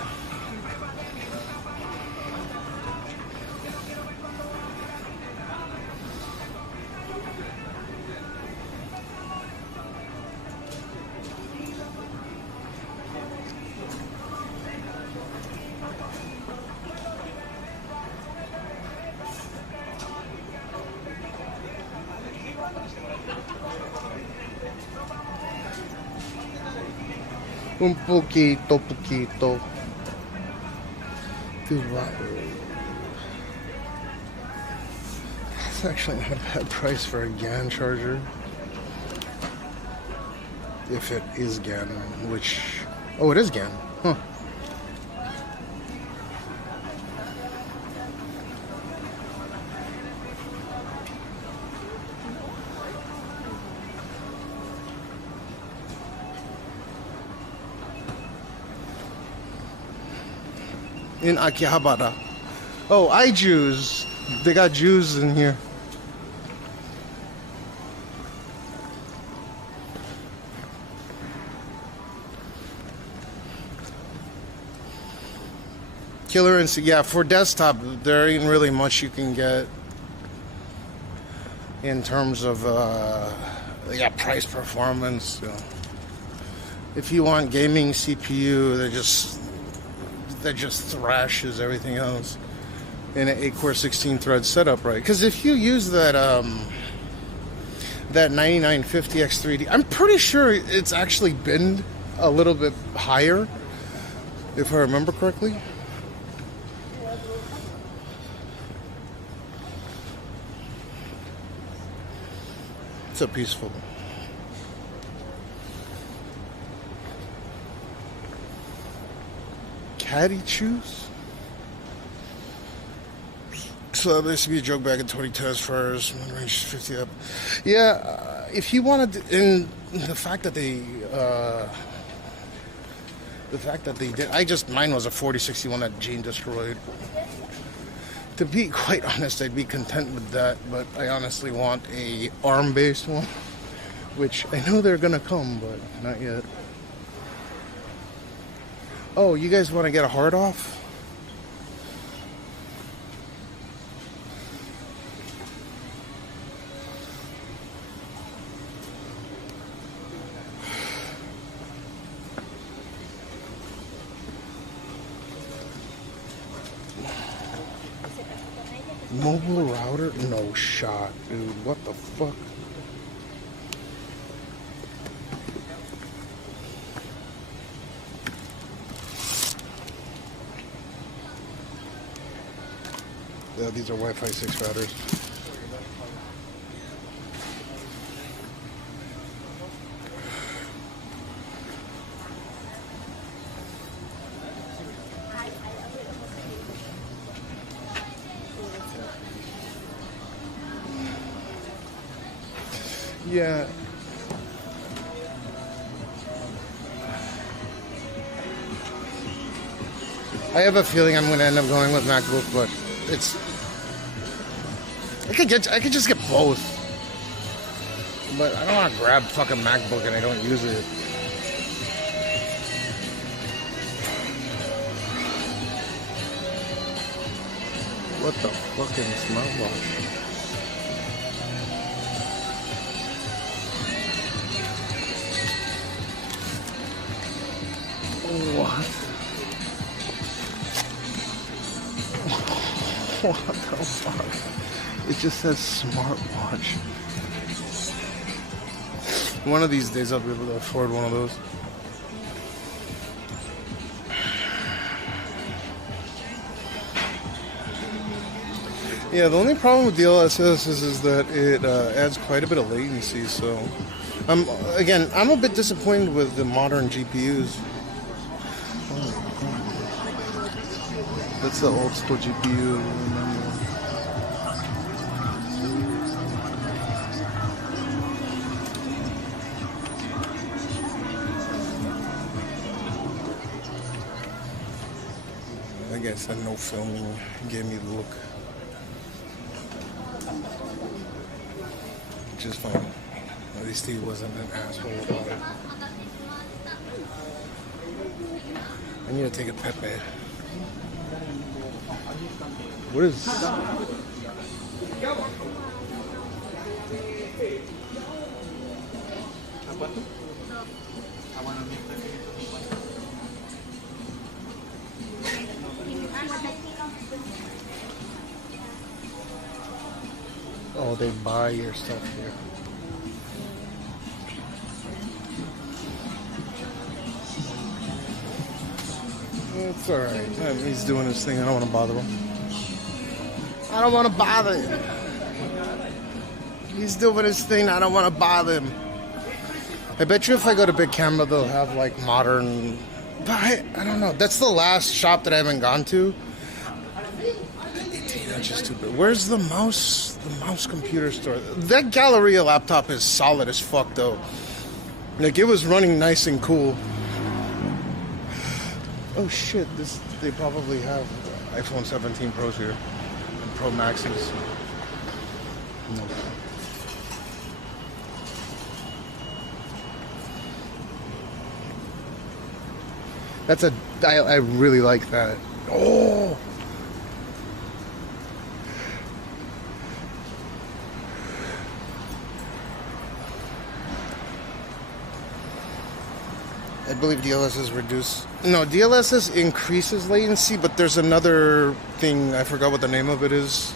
Un poquito. That's actually not a bad price for a GAN charger. If it is GAN, which... Oh, it is GAN. Huh. In Akihabara. Oh, iJuice. They got Jews in here. Killer Instinct. Yeah, for desktop, there ain't really much you can get in terms of price performance. So if you want gaming CPU, that just thrashes everything else in an 8-core 16-thread setup, right? Because if you use that 9950 X3D, I'm pretty sure it's actually binned a little bit higher, if I remember correctly. It's so peaceful. Caddy choose? So that used to be a joke back in 2010 as far as range 50 up. Yeah, if you wanted, in the fact that they did, mine was a 4061 that Gene destroyed. To be quite honest, I'd be content with that, but I honestly want a ARM-based one, which I know they're gonna come, but not yet. Oh, you guys want to get a hard off? Mobile router? No shot, dude. What the fuck? Yeah, these are Wi-Fi 6 routers. Yeah. I have a feeling I'm going to end up going with MacBook, but it's... I could just get both. But I don't want to grab fucking MacBook and I don't use it. What the fucking smartwatch? What? What the fuck? It just says smartwatch. One of these days I'll be able to afford one of those. Yeah, the only problem with DLSS is that it adds quite a bit of latency, so... again, I'm a bit disappointed with the modern GPUs. That's the old school GPU, remember. I guess that no filming gave me the look. Which is fine. At least he wasn't an asshole about it. I need to take a Pepe. What is this? Oh, they buy your stuff here. It's alright. He's doing his thing. I don't want to bother him. I don't want to bother him. He's doing his thing. I don't want to bother him. I bet you if I go to Big Camera, they'll have like modern. But I don't know. That's the last shop that I haven't gone to. 18 inches too big. Where's the mouse? The mouse computer store. That Galleria laptop is solid as fuck though. Like it was running nice and cool. Oh shit! They probably have iPhone 17 Pros here. Pro Maxes. No. That's a. I really like that. Oh. I believe DLSS reduce. No, DLSS increases latency, but there's another thing, I forgot what the name of it is,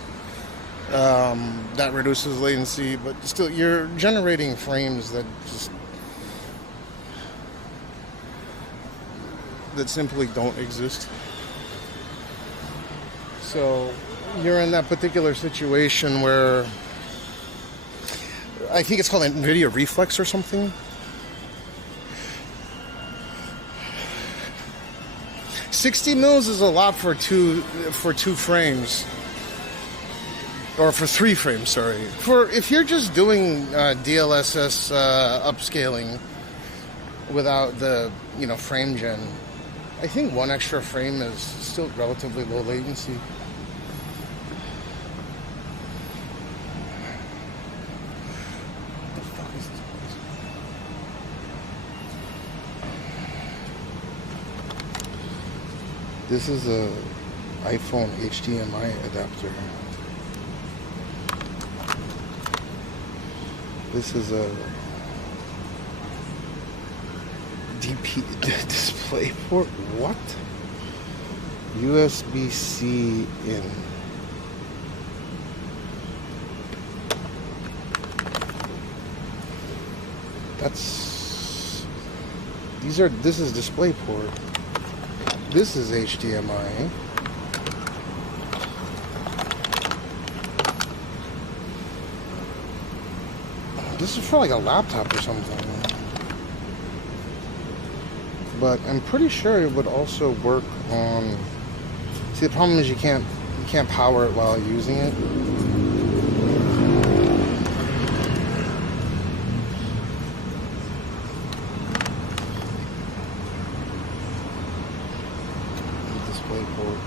that reduces latency, but still, you're generating frames that just... that simply don't exist. So you're in that particular situation where I think it's called NVIDIA Reflex or something. 60 mils is a lot for two frames. Or for 3 frames, sorry. For if you're just doing DLSS upscaling without the, frame gen, I think 1 extra frame is still relatively low latency. What the fuck is this? This is a iPhone HDMI adapter. This is a DP display port. What? USB-C in. This is display port. This is HDMI. This is for like a laptop or something. But I'm pretty sure it would also work on. See, the problem is you can't power it while using it. Display port.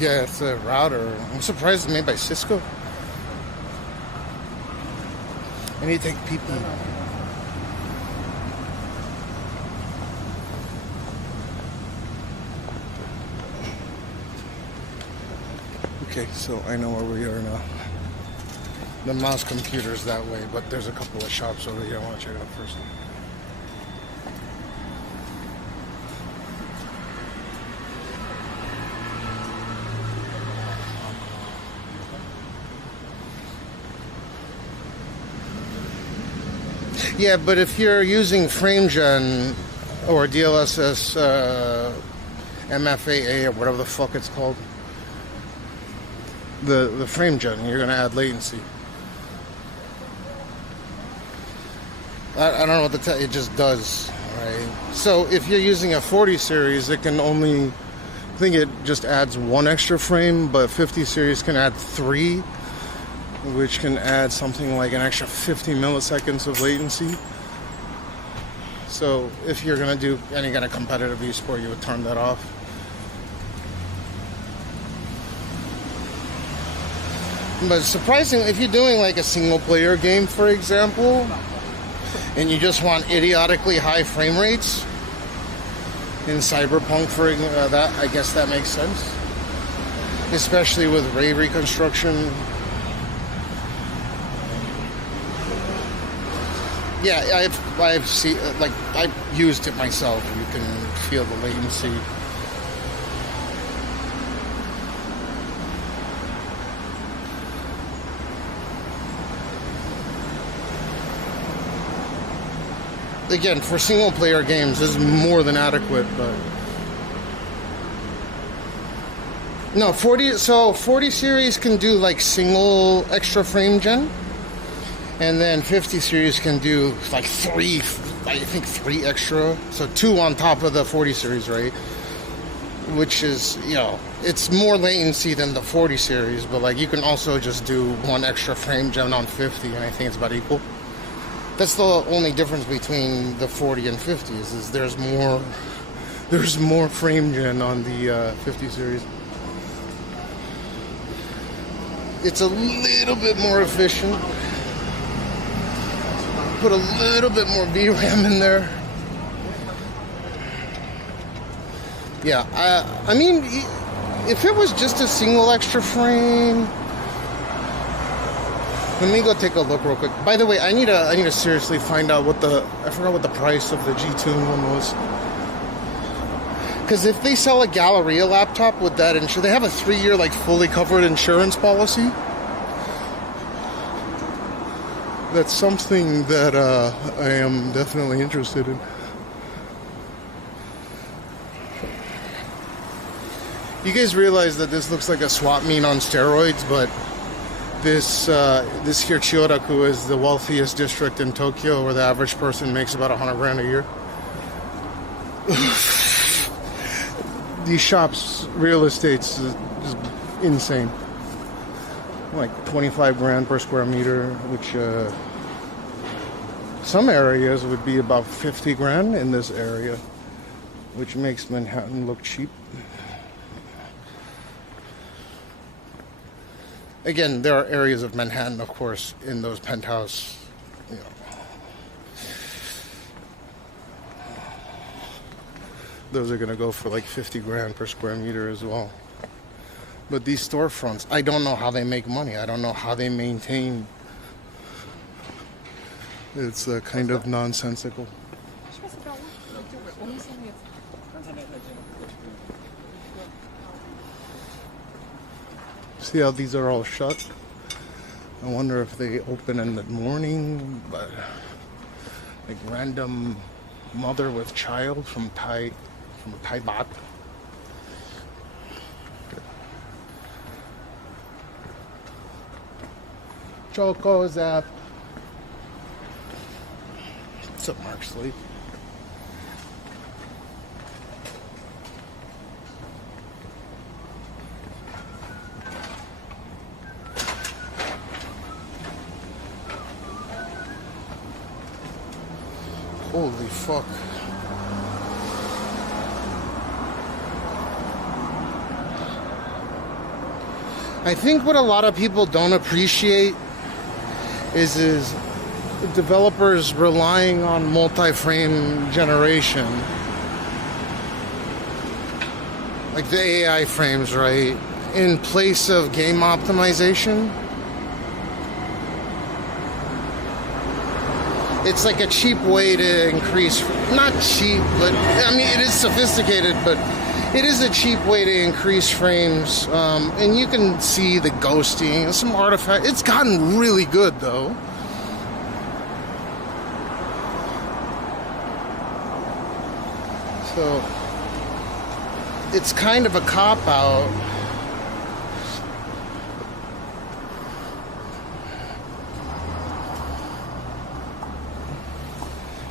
Yeah, it's a router. I'm surprised it's made by Cisco. I need to take pee-pee. Okay, so I know where we are now. The mouse computer's that way, but there's a couple of shops over here I want to check out first. Yeah, but if you're using FrameGen or DLSS MFAA or whatever the fuck it's called, the FrameGen, you're going to add latency. I don't know what to tell you, it just does, right? So if you're using a 40 series, it can only, I think it just adds 1 extra frame, but 50 series can add 3. Which can add something like an extra 50 milliseconds of latency. So if you're going to do any kind of competitive esport, you would turn that off. But surprisingly, if you're doing like a single player game, for example, and you just want idiotically high frame rates in Cyberpunk, for that, I guess that makes sense. Especially with ray reconstruction. Yeah, I've seen, like, I've used it myself. You can feel the latency. Again, for single player games, this is more than adequate, but no, 40 series can do like single extra frame gen. And then 50 series can do like 3 extra. So 2 on top of the 40 series, right? Which is, it's more latency than the 40 series, but like you can also just do 1 extra frame gen on 50, and I think it's about equal. That's the only difference between the 40 and 50 is there's more there's more frame gen on the 50 series. It's a little bit more efficient. Put a little bit more VRAM in there. Yeah, I mean, if it was just a single extra frame. Let me go take a look real quick. By the way, I need to seriously find out I forgot what the price of the G-Tune one was. Because if they sell a Galleria laptop with that insurance, they have a 3-year like fully covered insurance policy. That's something that I am definitely interested in. You guys realize that this looks like a swap meet on steroids, but this here Chiyoraku is the wealthiest district in Tokyo, where the average person makes about 100 grand a year. These shops, real estate's just insane. Like 25 grand per square meter, which some areas would be about 50 grand in this area, which makes Manhattan look cheap. Again, there are areas of Manhattan, of course, in those penthouse, you know. Those are gonna go for like 50 grand per square meter as well. But these storefronts, I don't know how they make money. I don't know how they maintain. It's kind of nonsensical. See how these are all shut? I wonder if they open in the morning, but like random mother with child from Taibat. Choco Zap. What's up, Mark Sleep? Holy fuck. I think what a lot of people don't appreciate is developers relying on multi-frame generation. Like the AI frames, right? In place of game optimization. It's like a cheap way to increase, not cheap, but I mean it is sophisticated, but it is a cheap way to increase frames. And you can see the ghosting, some artifact. It's gotten really good though. So it's kind of a cop-out.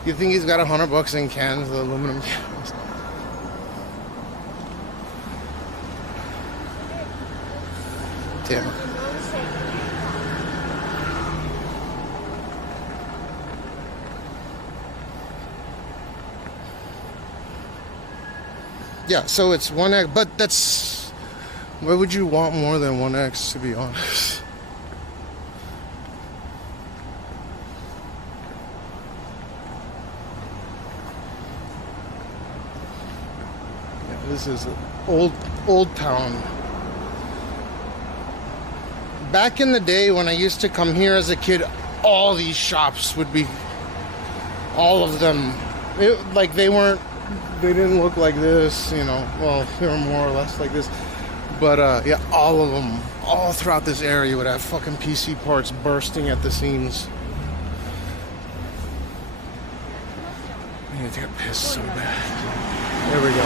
You think he's got $100 in cans, the aluminum cans? Damn. Yeah, so it's 1x, but that's... Why would you want more than 1x, to be honest? This is old town. Back in the day when I used to come here as a kid, all these shops would be, all of them, they didn't look like this, you know. Well, they were more or less like this, but yeah, all of them, all throughout this area would have fucking PC parts bursting at the seams. I need to take a piss so bad. There we go.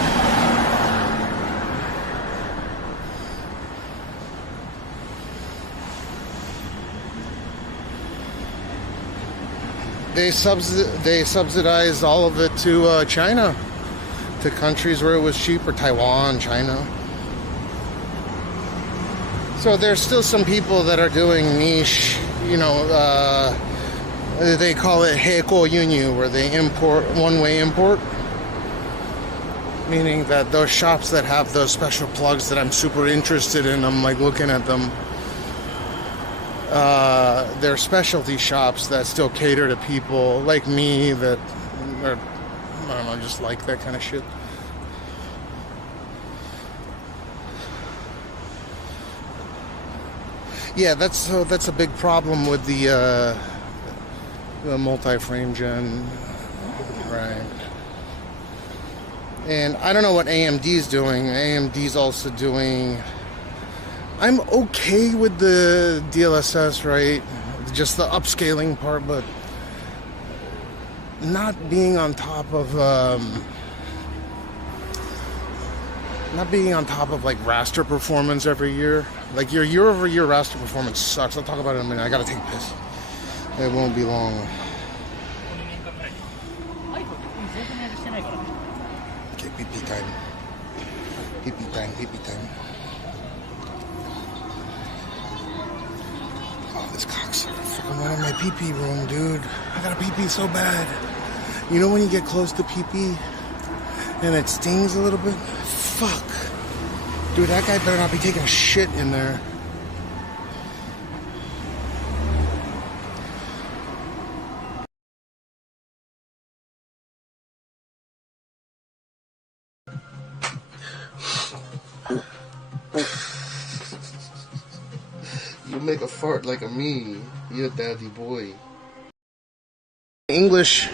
They subsidized all of it to China, to countries where it was cheaper, Taiwan, China. So there's still some people that are doing niche, you know, they call it Heiko Yunyu, where they import, one-way import. Meaning that those shops that have those special plugs that I'm super interested in, I'm like looking at them. They're specialty shops that still cater to people like me that are, I don't know, just like that kind of shit. Yeah, that's a big problem with the multi-frame gen, right? And I don't know what AMD's doing. AMD's also doing. I'm okay with the DLSS, right? Just the upscaling part, but not being on top of like raster performance every year. Like your year-over-year raster performance sucks. I'll talk about it in a minute. I gotta take a piss. It won't be long. Okay, pee time. Pee time. Time. Oh, this cocksucker fucking went in my pee room, dude. I gotta pee so bad. You know when you get close to pee and it stings a little bit? Fuck. Dude, that guy better not be taking a shit in there. You make a fart like a me. You're a daddy boy. English.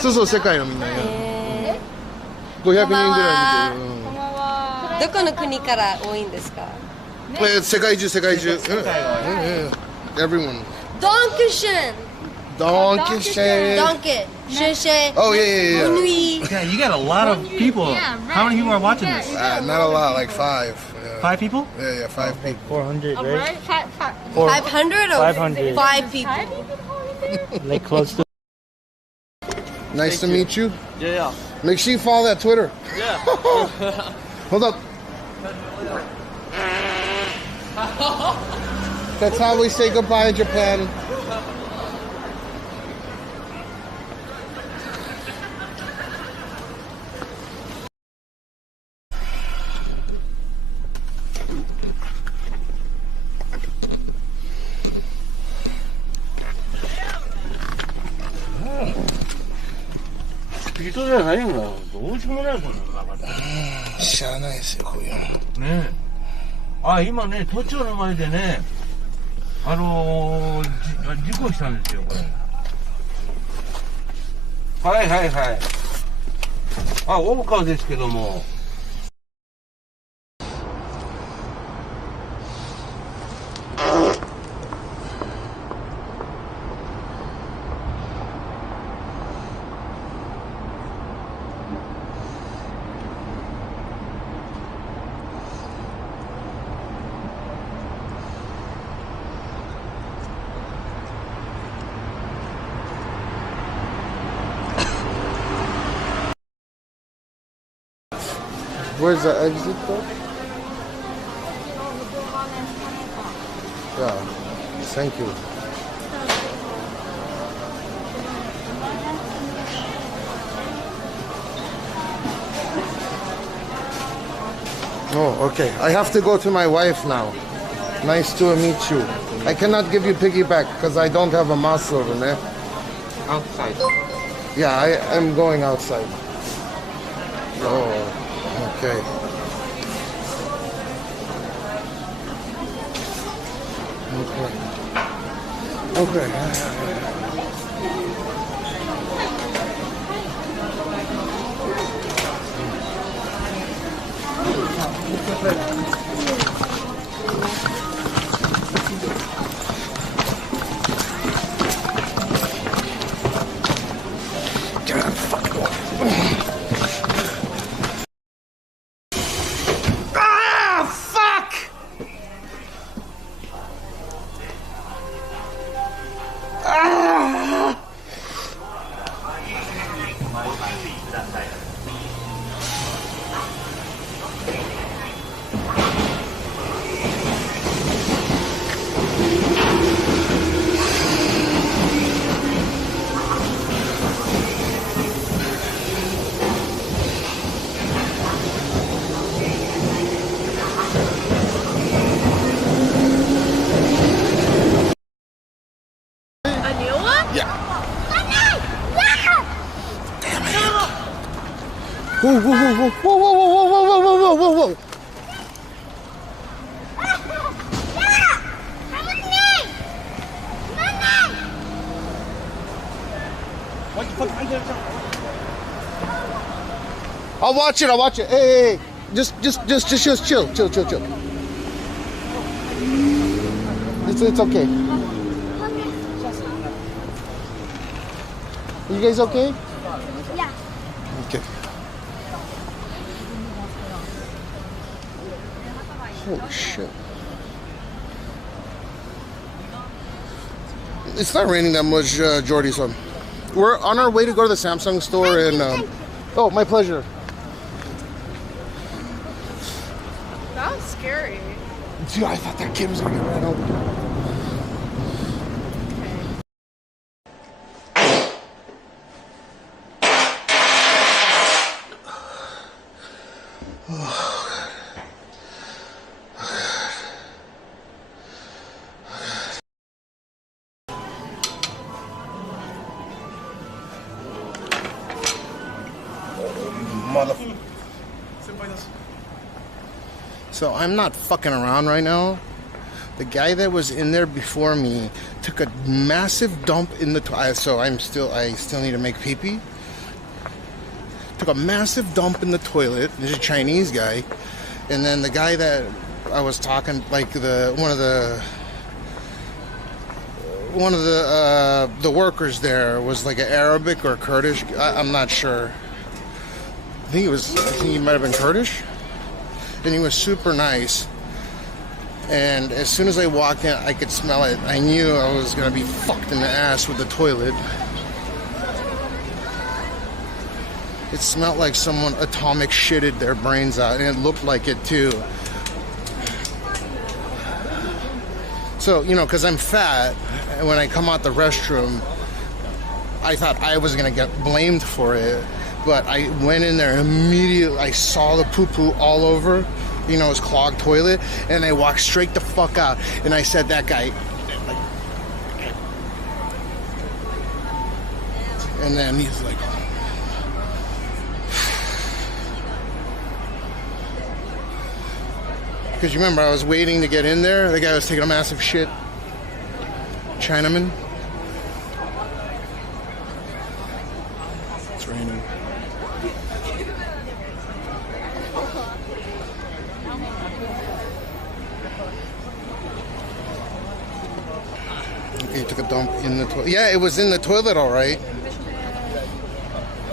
そう世界のみんな。500人ぐらい見てる。どこの国から多いんですか？世界中。Everyone. Dankeschön. Danke. Oh yeah. Yeah, you got a lot of people. How many people are watching this? Not a lot, like 5. Yeah. 5 people? Yeah, 5 people. 400, right? 500 or 500. 5 people? Like close to. Nice to meet you. Yeah. Make sure you follow that Twitter. Yeah. Hold up. That's how we say goodbye in Japan.知らないですよ、こういうの。ねえ。今ね、都庁の前でね、事故したんですよ、これ。はい。大川ですけども。Where's the exit though? Yeah, thank you. Oh, okay. I have to go to my wife now. Nice to meet you. I cannot give you piggyback because I don't have a muscle in there. Outside. Yeah, I'm going outside. Oh. Okay. whoa, whoa, whoa, whoa, whoa, whoa, whoa, whoa, whoa. I'll watch it. I'll watch it. Hey, just chill. It's okay. You guys okay? Yeah. Okay. Holy shit. It's not raining that much, Jordy, so we're on our way to go to the Samsung store and oh, my pleasure. That was scary. Dude, I thought that kid was gonna get ran over. So I'm not fucking around right now. The guy that was in there before me took a massive dump in the toilet. So I still need to make pee-pee. Took a massive dump in the toilet. There's a Chinese guy, and then the guy that I was talking, like one of the workers there was like an Arabic or Kurdish. I'm not sure. I think he might have been Kurdish. And he was super nice. And as soon as I walked in, I could smell it. I knew I was gonna be fucked in the ass with the toilet. It smelled like someone atomic shitted their brains out, and it looked like it too. So, you know, because I'm fat, and when I come out the restroom, I thought I was gonna get blamed for it. But I went in there immediately. I saw the poo-poo all over, you know, his clogged toilet, and I walked straight the fuck out. And I said, that guy. And then he's like, because you remember I was waiting to get in there. The guy was taking a massive shit. Chinaman. It's raining. He took a dump in the toilet. Yeah, it was in the toilet, all right.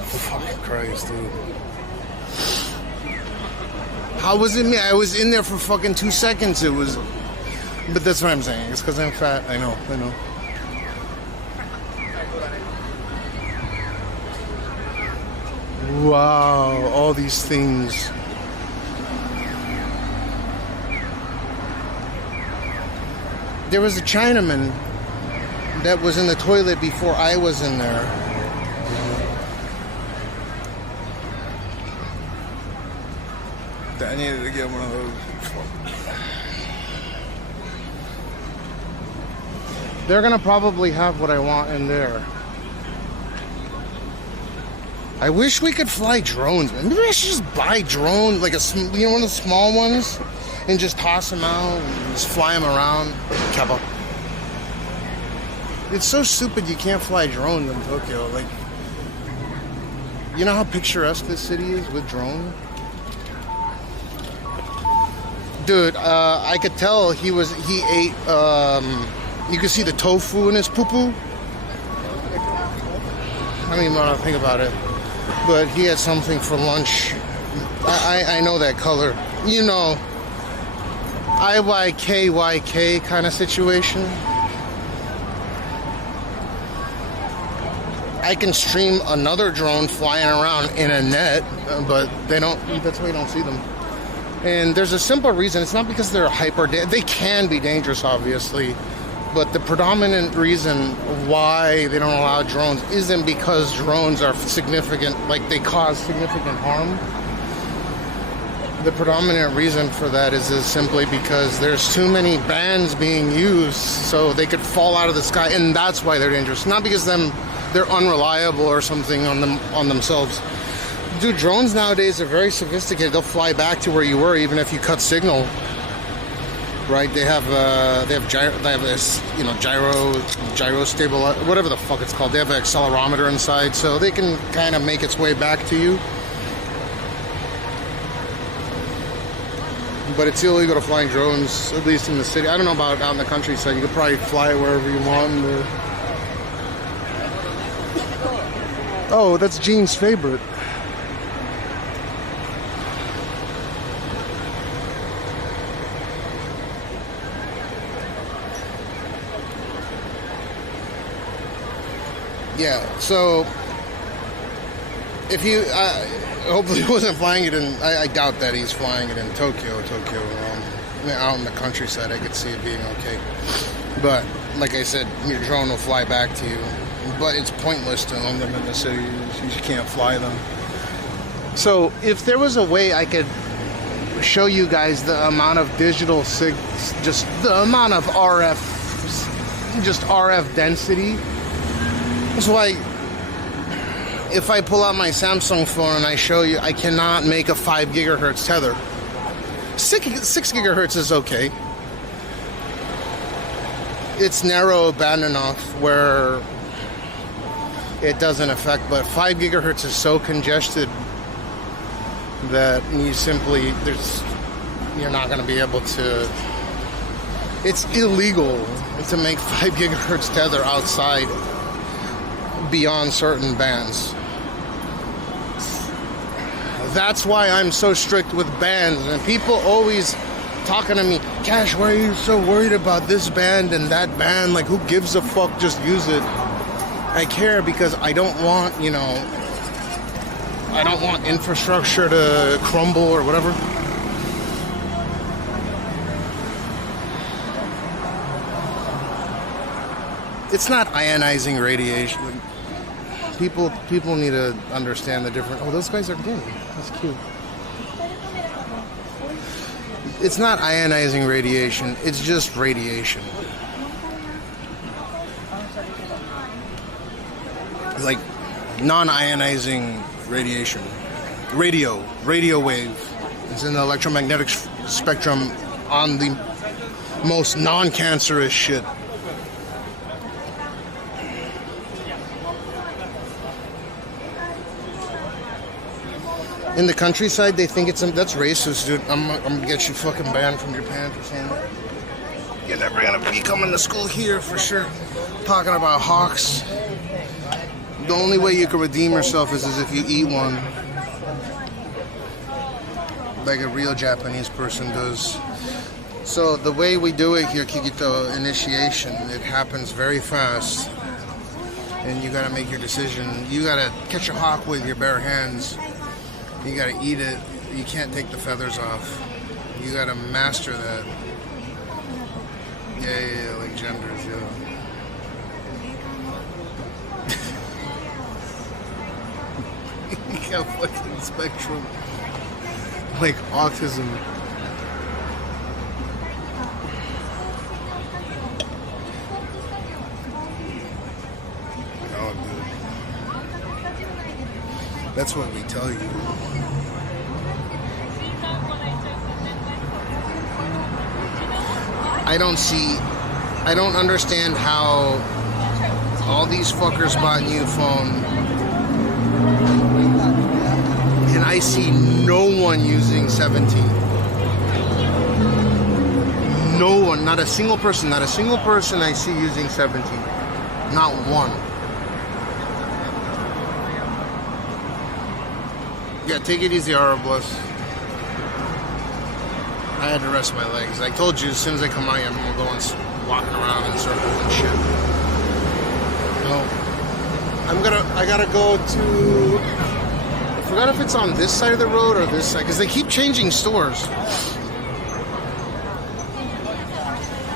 Fucking Christ, dude. How was it me? I was in there for fucking 2 seconds. It was... But that's what I'm saying. It's because I'm fat. I know. Wow, all these things. There was a Chinaman that was in the toilet before I was in there. I needed to get one of those. They're gonna probably have what I want in there. I wish we could fly drones, man. Maybe I should just buy drones, like one of the small ones, and just toss them out and just fly them around. Kappa. It's so stupid you can't fly drones in Tokyo. Like, you know how picturesque this city is with drones? Dude, I could tell he ate, you could see the tofu in his poo-poo. I don't even know how to think about it. But he had something for lunch. I know that color. You know, IYKYK kind of situation. I can stream another drone flying around in a net, but they don't, that's why you don't see them. And there's a simple reason. It's not because they're they can be dangerous, obviously, but the predominant reason why they don't allow drones isn't because drones are significant, like they cause significant harm. The predominant reason for that is simply because there's too many bands being used, so they could fall out of the sky, and that's why they're dangerous. Not because they're unreliable or something on themselves, Dude, drones nowadays are very sophisticated. They'll fly back to where you were, even if you cut signal. Right? They have this, you know, gyro stable, whatever the fuck it's called. They have an accelerometer inside, so they can kind of make its way back to you. But it's illegal to fly drones, at least in the city. I don't know about out in the countryside. You could probably fly wherever you want. Oh, that's Gene's favorite. Yeah, so if you, hopefully he wasn't flying it in, I doubt that he's flying it in Tokyo. Out in the countryside, I could see it being okay. But, like I said, your drone will fly back to you. But it's pointless to own them in the city. You can't fly them. So, if there was a way I could show you guys the amount of digital just the amount of RF density. That's why if I pull out my Samsung phone and I show you, I cannot make a 5 gigahertz tether. 6 gigahertz is okay. It's narrow band enough where it doesn't affect, but 5 gigahertz is so congested that you're not going to be able to. It's illegal to make 5 gigahertz tether outside beyond certain bands. That's why I'm so strict with bands, and people always talking to me, Cash, why are you so worried about this band and that band? Like, who gives a fuck? Just use it. I care because I don't want, I don't want infrastructure to crumble or whatever. It's not ionizing radiation. People need to understand the difference. Oh, those guys are gay. That's cute. It's not ionizing radiation. It's just radiation. It's like non-ionizing radiation. Radio wave. It's in the electromagnetic spectrum on the most non-cancerous shit. In the countryside, they think that's racist, dude. I'm gonna get you fucking banned from your pants or something. You're never gonna be coming to school here for sure. Talking about hawks. The only way you can redeem yourself is if you eat one. Like a real Japanese person does. So the way we do it here, Kikito, initiation, it happens very fast. And you gotta make your decision. You gotta catch a hawk with your bare hands. You gotta eat it. You can't take the feathers off. You gotta master that. Yeah, like genders, yeah. You got fucking spectrum. Like autism. Oh, dude. That's what we tell you. I don't understand how all these fuckers bought new phone and I see no one using 17. No one, not a single person I see using 17. Not one. Yeah, take it easy, Arablos. I had to rest my legs. I told you, as soon as I come out here, I'm gonna go and walking around in circles and shit. No. I gotta go to, I forgot if it's on this side of the road or this side, because they keep changing stores.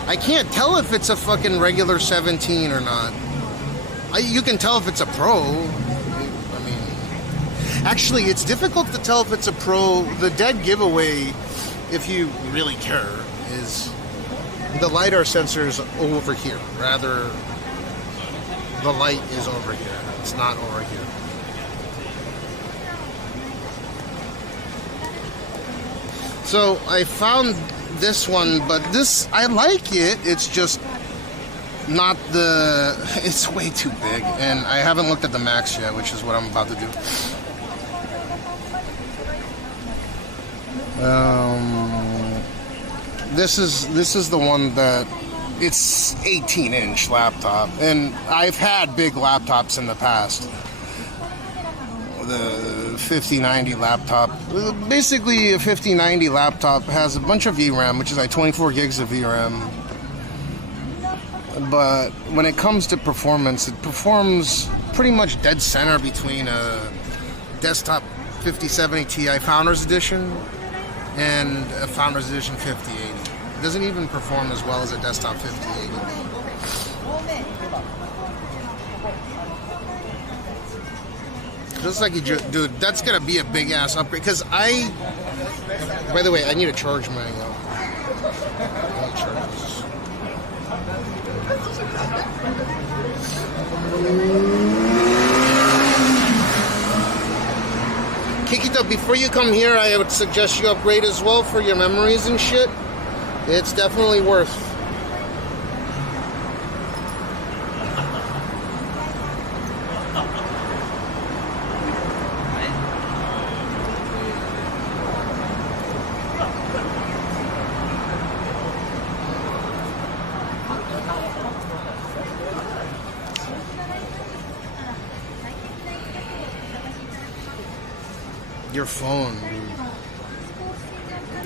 I can't tell if it's a fucking regular 17 or not. You can tell if it's a Pro. Actually, it's difficult to tell if it's a Pro. The dead giveaway, if you really care, is the LiDAR sensor's over here. Rather, the light is over here. It's not over here. So I found this one, but this, I like it. It's just not the, it's way too big. And I haven't looked at the max yet, which is what I'm about to do. This is the one that, it's 18-inch laptop, and I've had big laptops in the past. The 5090 laptop, basically a 5090 laptop has a bunch of VRAM, which is like 24 gigs of VRAM. But when it comes to performance, it performs pretty much dead center between a desktop 5070 Ti Founders Edition and a Founders Edition 5080. It doesn't even perform as well as a desktop 5080. Just like you, dude, that's gonna be a big ass upgrade. Because by the way, I need to charge my. Kikito, before you come here, I would suggest you upgrade as well for your memories and shit. It's definitely worth. Your phone, dude.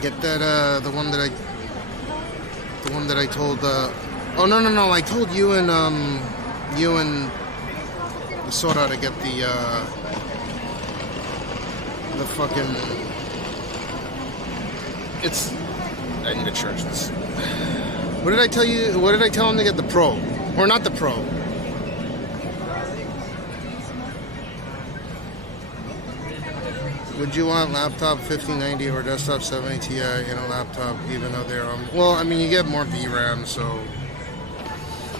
Get that, the one that I told, oh, no, I told you and Sora to get the fucking, I need to charge this. What did I tell you, what did I tell him to get? The Pro, or not the Pro? Would you want laptop 5090 or desktop 70 Ti in a laptop, even though they're well, I mean, you get more VRAM, so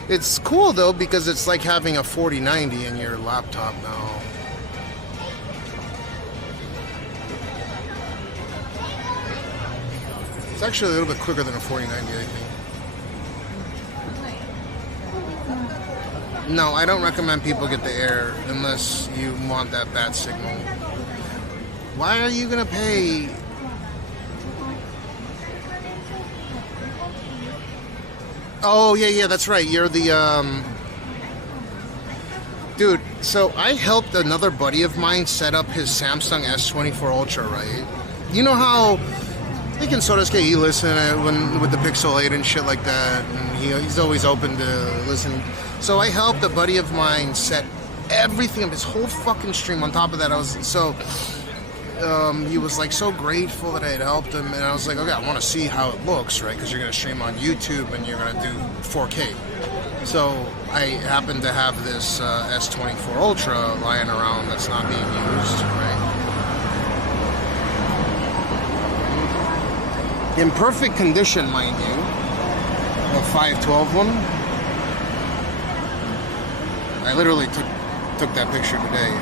it's cool though, because it's like having a 4090 in your laptop now. It's actually a little bit quicker than a 4090, I think. No, I don't recommend people get the Air unless you want that bad signal. Why are you gonna pay? Oh, yeah, that's right. You're the, dude, so I helped another buddy of mine set up his Samsung S24 Ultra, right? You know how, like in Soda's you listen when with the Pixel 8 and shit like that, and he's always open to listen. So I helped a buddy of mine set everything up, his whole fucking stream. On top of that, he was like so grateful that I had helped him, and I was like, okay, I want to see how it looks, right? Because you're going to stream on YouTube and you're going to do 4K. So I happen to have this S24 Ultra lying around that's not being used, right? In perfect condition, mind you, the 512 one. I literally took that picture today.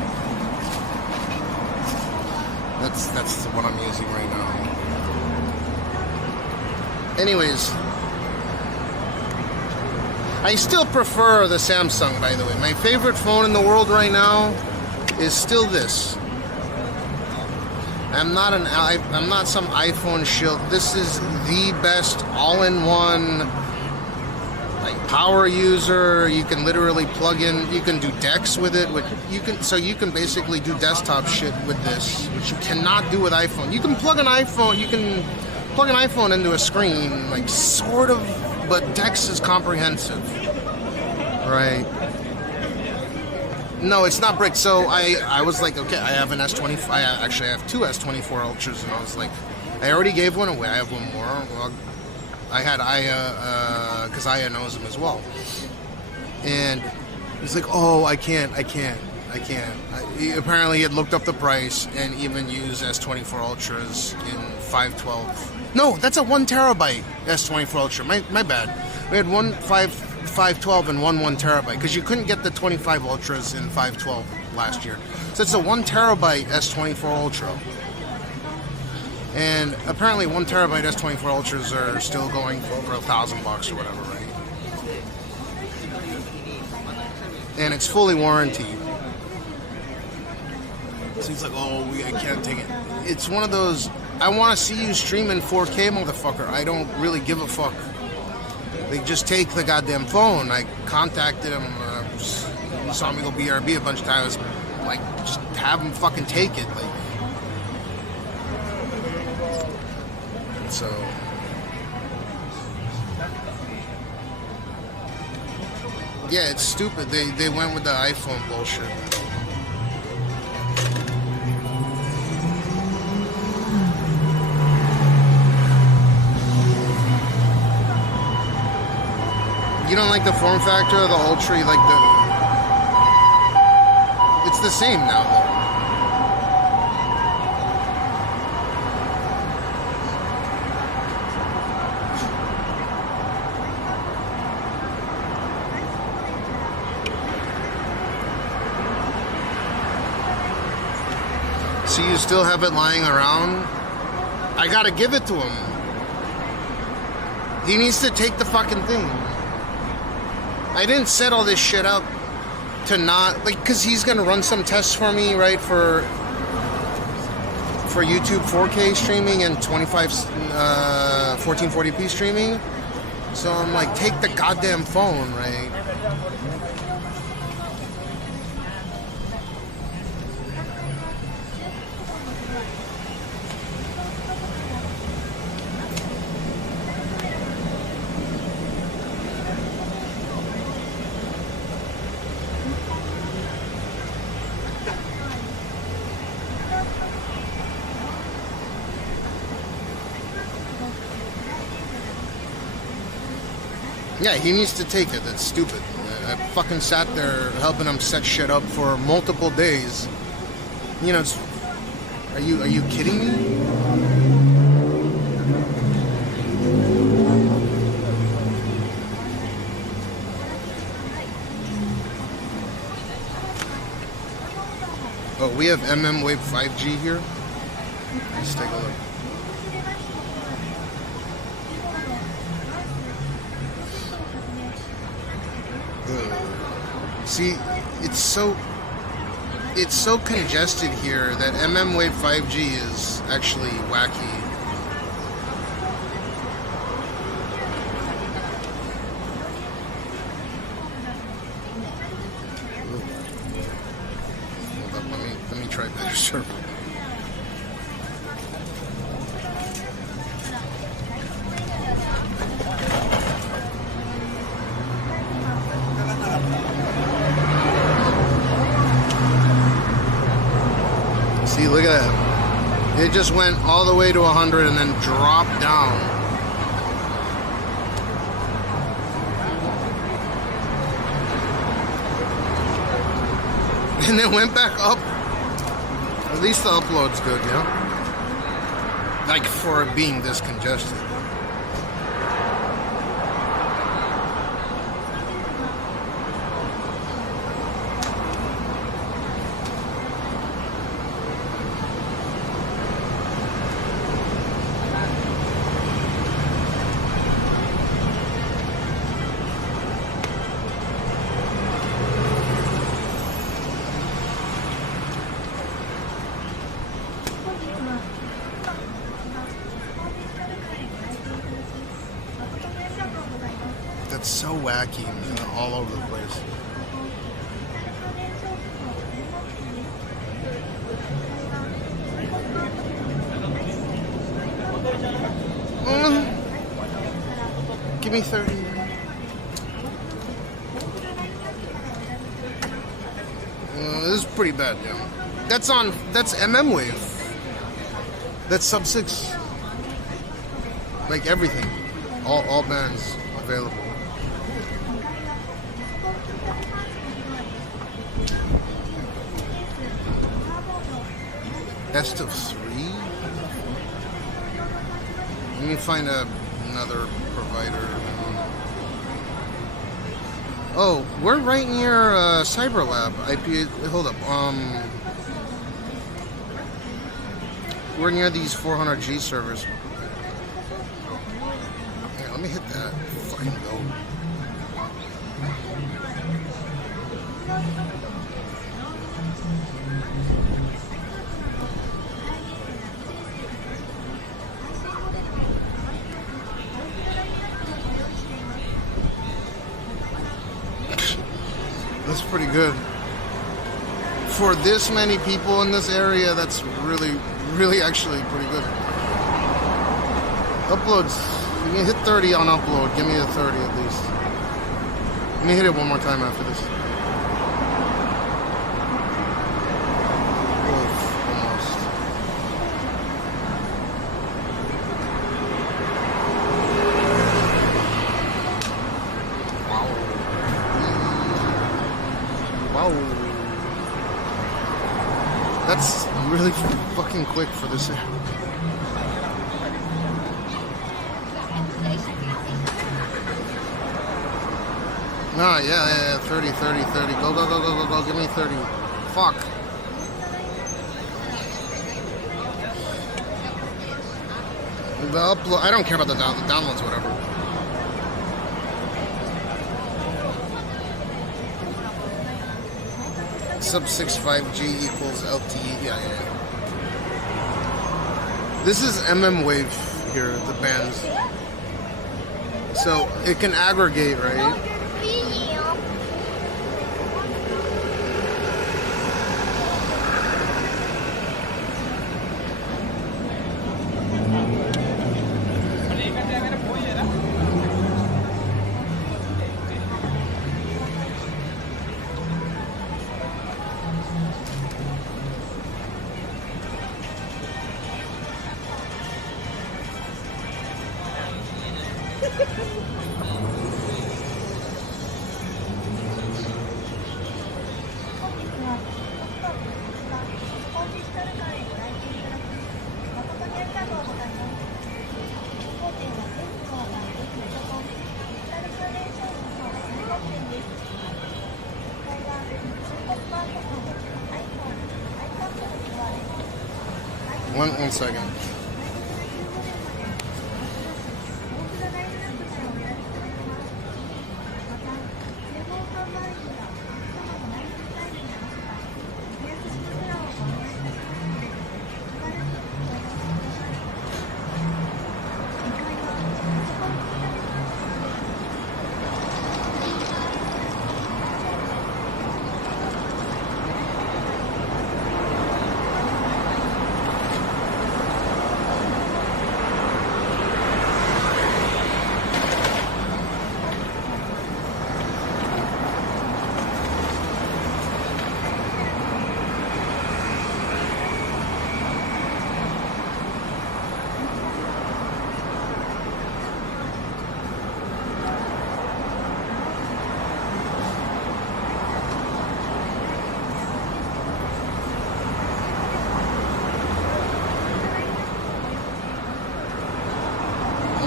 That's what I'm using right now. Anyways, I still prefer the Samsung, by the way. My favorite phone in the world right now is still this. I'm not some iPhone shill. This is the best all-in-one, like, power user. You can literally plug in, you can do decks with it, so you can basically do desktop shit with this, which you cannot do with iPhone. You can plug an iPhone into a screen, like, sort of, but DeX is comprehensive, right? No, it's not brick. So I was like, okay, I have an S24, I have two S24 Ultras, and I was like, I already gave one away, I have one more. Well, I had Aya, because Aya knows him as well. And he's like, oh, I can't. Apparently he had looked up the price and even used S24 Ultras in 512. No, that's a 1 terabyte S24 Ultra. My bad. We had one 512 and one 1 terabyte, because you couldn't get the 25 Ultras in 512 last year. So it's a 1 terabyte S24 Ultra. And apparently 1 terabyte S24 Ultras are still going for over $1,000 or whatever, right? And it's fully warranted. So he's like, oh, I can't take it. It's one of those, I want to see you stream in 4K, motherfucker. I don't really give a fuck. Like, just take the goddamn phone. I contacted him, he saw me go BRB a bunch of times. Like, just have him fucking take it. Like, so. Yeah, it's stupid. They went with the iPhone bullshit. You don't like the form factor of the Ultra? You like the... It's the same now, though. So you still have it lying around? I gotta give it to him. He needs to take the fucking thing. I didn't set all this shit up to not, like, because he's gonna run some tests for me, right, for YouTube 4K streaming and 1440p streaming. So I'm like, take the goddamn phone, right? Yeah, he needs to take it. That's stupid. I fucking sat there helping him set shit up for multiple days. You know, it's, are you kidding me? Oh, we have Wave 5G here. Let's take a look. See, it's so congested here that Wave 5G is actually wacky. Hold up, let me try better server. See, look at that. It just went all the way to 100 and then dropped down. And then went back up. At least the upload's good, yeah? Like, for being this congested. That's so wacky, man, all over the place. Give me 30. This is pretty bad, yeah. That's Wave. That's sub 6. Like everything. All bands available. Best of 3? Let me find another provider. Oh, we're right near Cyberlab. IP. Hold up. we're near these 400G servers. Yeah, let me hit that. Fucking go. That's pretty good. For this many people in this area, that's really actually pretty good. Uploads, you can hit 30 on upload. Give me a 30 at least. Let me hit it one more time after this. That's really fucking quick for this. Nah, yeah, 30. Go, give me 30. Fuck. The upload, I don't care about the downloads, whatever. Sub 6.5G equals LTE. Yeah. This is MM wave here, the bands. So it can aggregate, right? One second.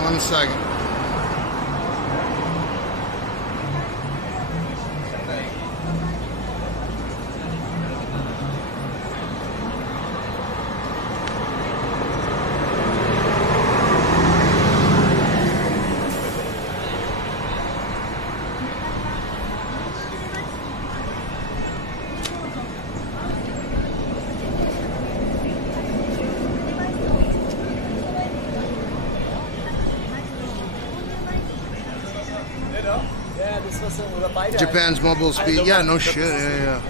One second. Japan's mobile speed, yeah, no shit, yeah.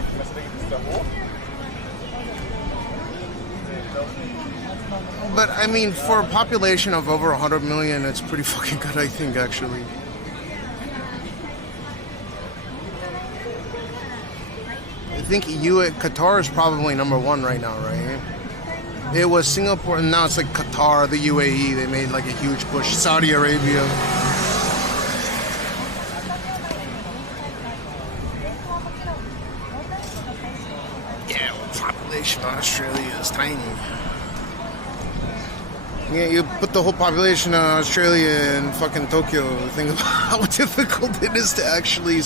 But I mean, for a population of over 100 million, it's pretty fucking good, I think, actually. I think Qatar is probably #1 right now, right? It was Singapore, and now it's like Qatar, the UAE. They made like a huge push. Saudi Arabia. Yeah, well, population of Australia is tiny. Yeah, you put the whole population of Australia in fucking Tokyo. Think about how difficult it is to actually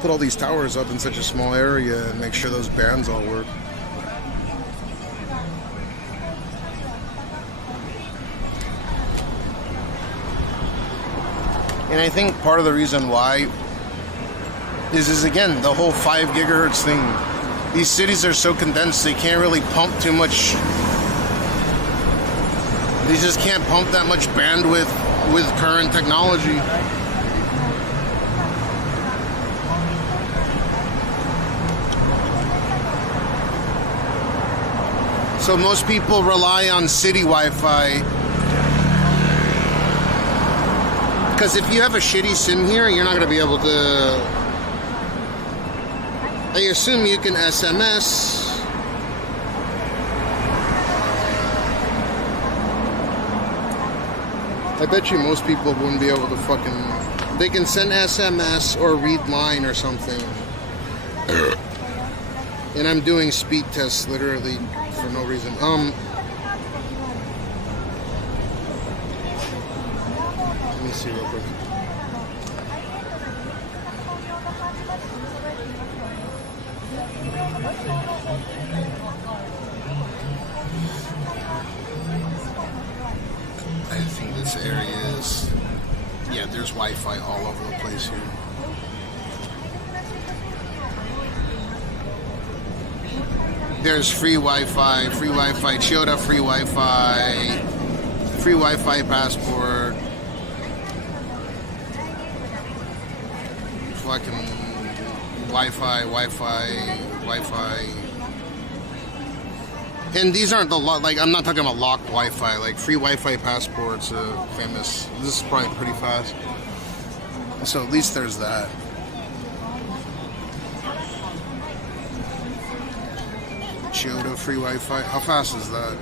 put all these towers up in such a small area and make sure those bands all work. And I think part of the reason why is again, the whole 5 gigahertz thing. These cities are so condensed, they can't really pump too much. They just can't pump that much bandwidth with current technology. So most people rely on city Wi-Fi. Because if you have a shitty SIM here, you're not going to be able to... I assume you can SMS. I bet you most people wouldn't be able to fucking... They can send SMS or read line or something. And I'm doing speed tests literally for no reason. Let me see real quick. I think this area is... Yeah, there's Wi-Fi all over the place here. There's free Wi-Fi, Chiyoda free Wi-Fi passport, fucking Wi-Fi. And these aren't the like, I'm not talking about locked Wi-Fi, like free Wi-Fi passports, famous. This is probably pretty fast. So at least there's that. Chiyoda free Wi-Fi. How fast is that?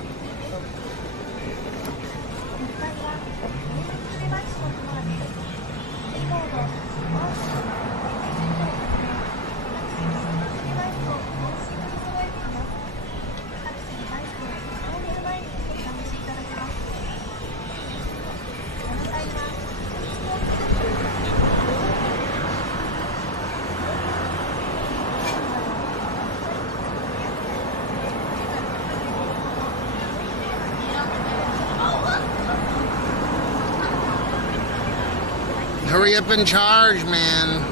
Hurry up and charge, man.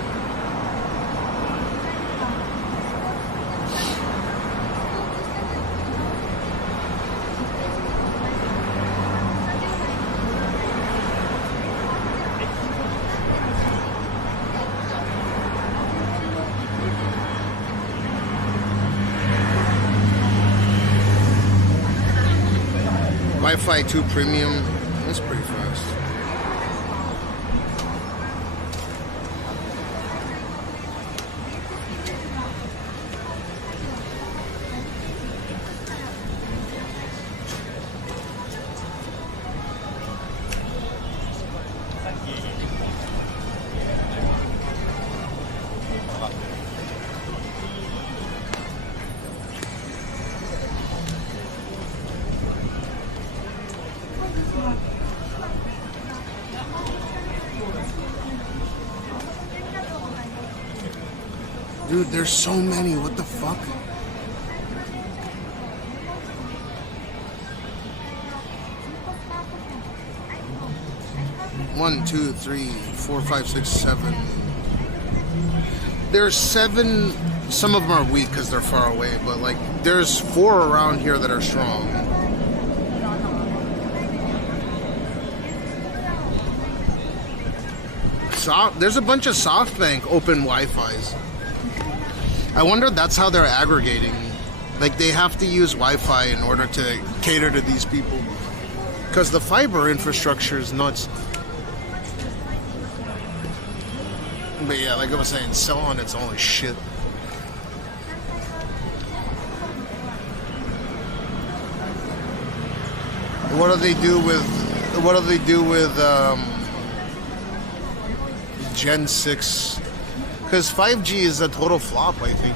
Wi-Fi 2 Premium. That's pretty fast. Dude, there's so many. What the fuck? One, two, three, 4, 5, 6, 7. There's 7. Some of them are weak because they're far away, but like there's 4 around here that are strong. There's a bunch of SoftBank open Wi-Fis. I wonder that's how they're aggregating. Like they have to use Wi-Fi in order to cater to these people. Because the fiber infrastructure is nuts. But yeah, like I was saying, so on its own shit. What do they do with Gen 6? Because 5G is a total flop, I think.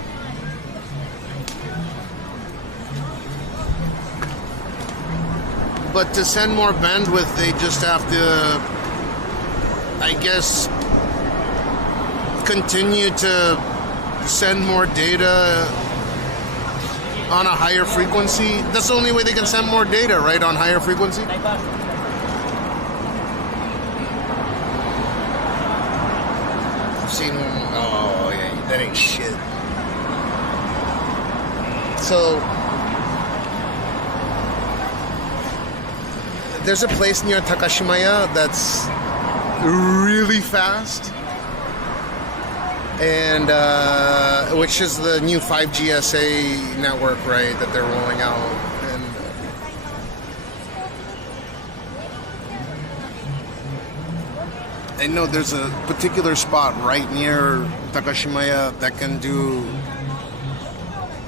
But to send more bandwidth, they just have to, I guess, continue to send more data on a higher frequency. That's the only way they can send more data, right? On higher frequency? I've seen them. Oh, yeah, that ain't shit. So, there's a place near Takashimaya that's really fast, and which is the new 5G SA network, right, that they're rolling out. And I know there's a particular spot right near Takashimaya that can do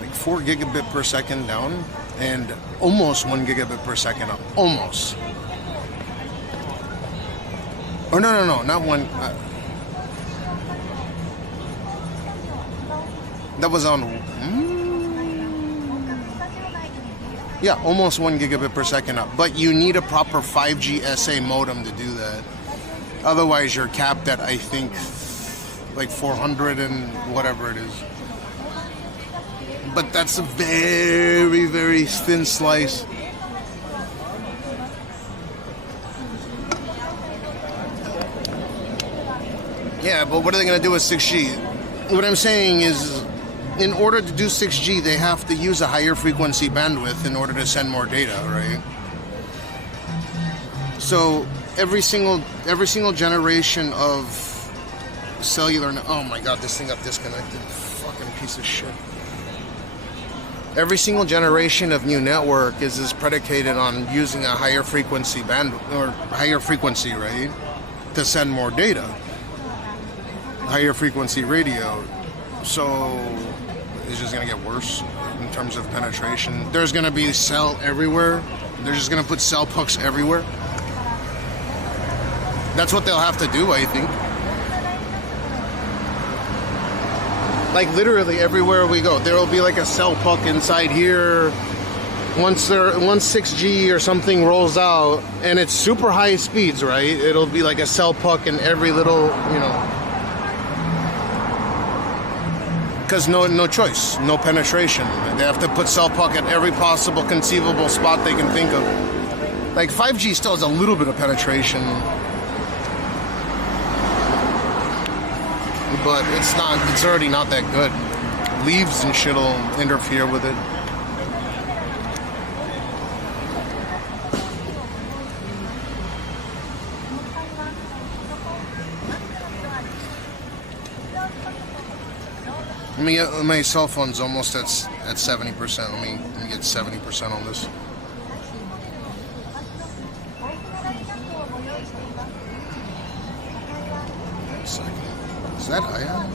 like 4 gigabit per second down and almost 1 gigabit per second up. Almost. Or no, not one. That was on. Yeah, almost 1 gigabit per second up. But you need a proper 5G SA modem to do that. Otherwise, you're capped at, I think, like 400 and whatever it is. But that's a very, very thin slice. Yeah, but what are they going to do with 6G? What I'm saying is, in order to do 6G, they have to use a higher frequency bandwidth in order to send more data, right? So every single generation of cellular. Oh my God, this thing got disconnected. Fucking piece of shit. Every single generation of new network is predicated on using a higher frequency or higher frequency, right, to send more data. Higher frequency radio. So it's just gonna get worse in terms of penetration. There's gonna be cell everywhere. They're just gonna put cell pucks everywhere. That's what they'll have to do, I think. Like literally everywhere we go, there will be like a cell puck inside here. Once 6G or something rolls out, and it's super high speeds, right? It'll be like a cell puck in every little, because no choice, no penetration. They have to put cell puck at every possible conceivable spot they can think of. Like 5G still has a little bit of penetration, but it's already not that good. Leaves and shit will interfere with it. My cell phone's almost at 70%. Let me get 70% on this. Wait a second. Is that ion?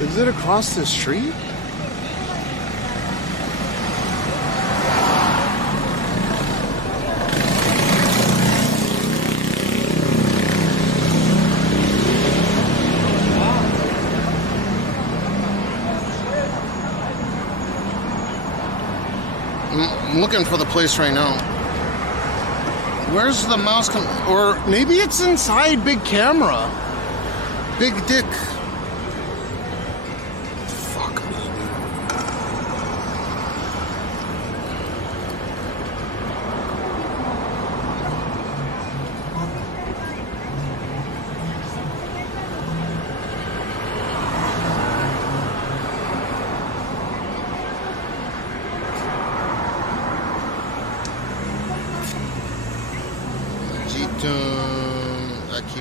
Is it across the street? I'm looking for the place right now. Where's the mouse? Or maybe it's inside Big Camera. Big Dick.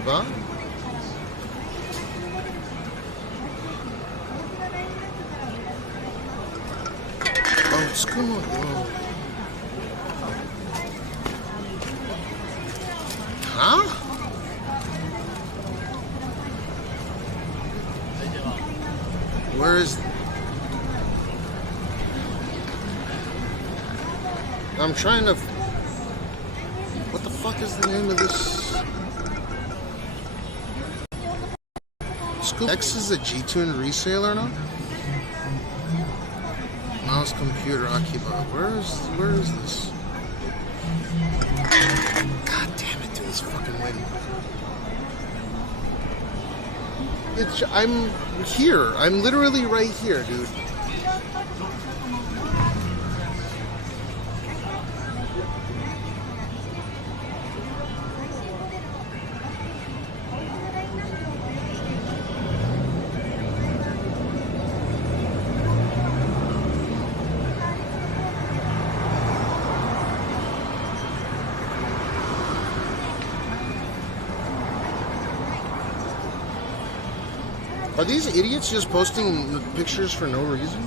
Akiba. Oh, it's cool. Whoa. Huh? Where is... I'm trying to... What the fuck is the name of this? Scoop X is a G-Tune reseller now? Mouse computer Akiba. Where is this? God damn it, dude, it's fucking wind. I'm here. I'm literally right here, dude. Are these idiots just posting pictures for no reason?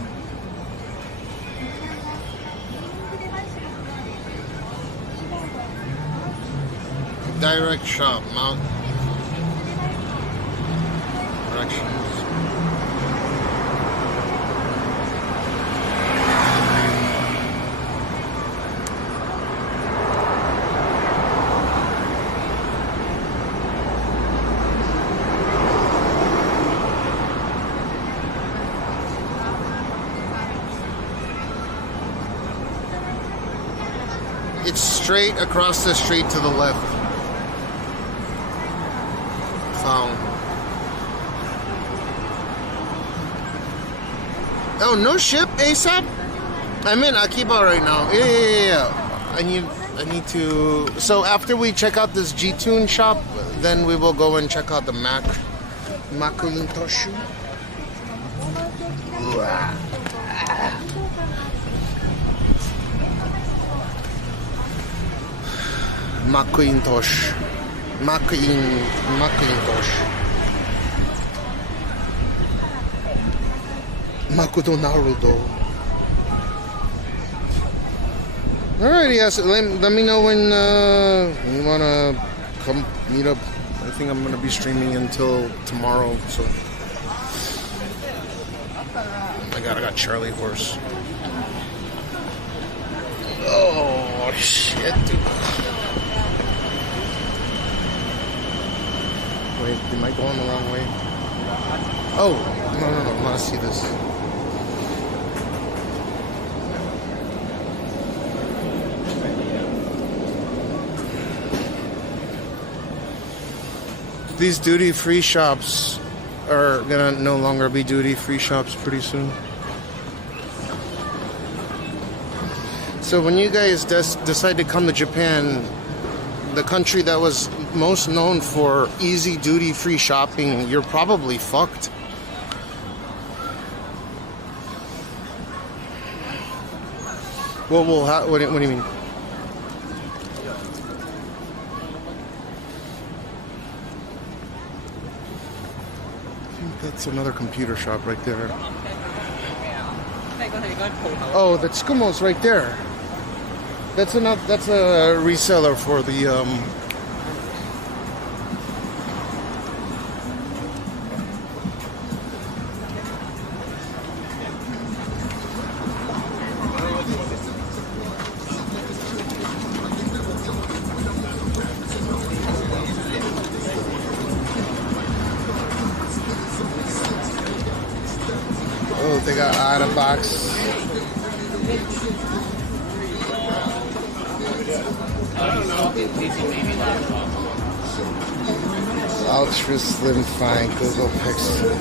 Direct shop, mount directions. It's straight across the street to the left. Found. Oh, no ship ASAP? I'm in Akiba right now. Yeah. I need to... So after we check out this G-Tune shop, then we will go and check out the Makuintoshu. Macintosh. Makudo Naruto. Alright, yes. Let me know when you wanna come meet up. I think I'm gonna be streaming until tomorrow, so. Oh my god, I got Charlie horse. Oh shit, dude. Wait, am I going the wrong way? Oh, no, I want to see this. These duty-free shops are gonna no longer be duty-free shops pretty soon. So when you guys decide to come to Japan, the country that was most known for easy duty-free shopping, you're probably fucked. Well, what do you mean? I think that's another computer shop right there. Oh, the Tsukumo's right there. That's a reseller for the Oh, they got out of box. Ultra slim fine Google Pixel.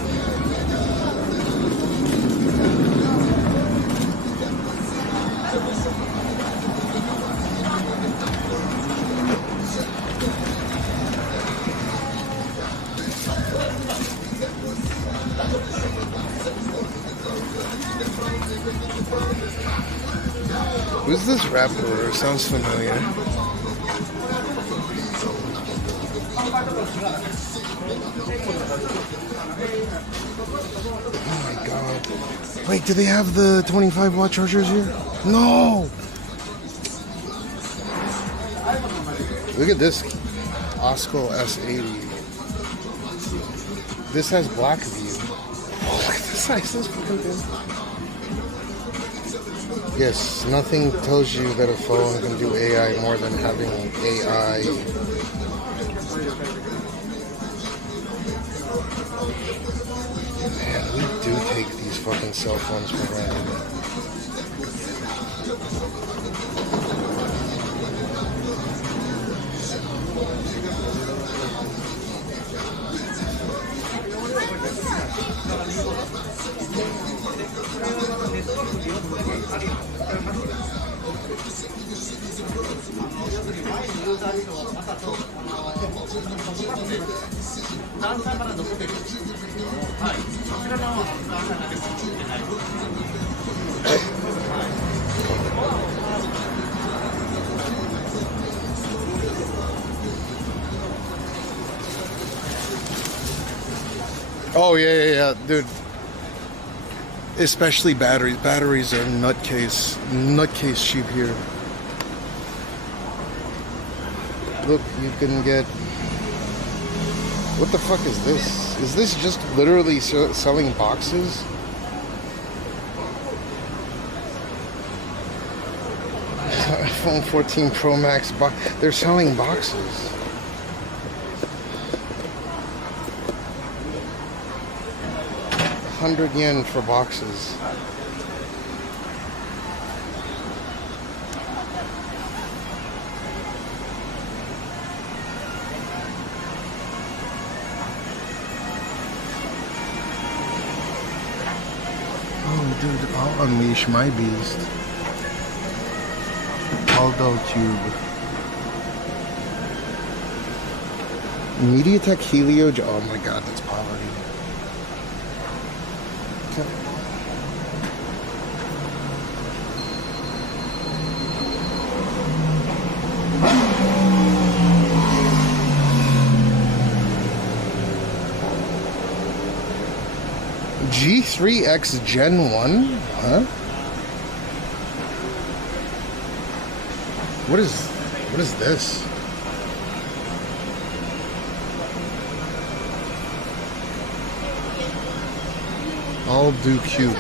Who's this rapper? Sounds familiar. Oh my god. Wait, do they have the 25-watt chargers here? No! Look at this Osco S80. This has black view. Oh, look at the size of this fucking thing. Yes, nothing tells you that a phone can do AI more than having AI. Man, we do take these fucking cell phones for granted. Oh yeah, dude. Especially batteries. Batteries are nutcase cheap here. Look, you can get. What the fuck is this? Is this just literally selling boxes? iPhone 14 Pro Max box. They're selling boxes. yen for boxes. Oh, dude, I'll unleash my beast. Aldo Cube. MediaTek Helio. Oh my god, that's poverty. G3X Gen 1? Huh? What is this? I'll do cube.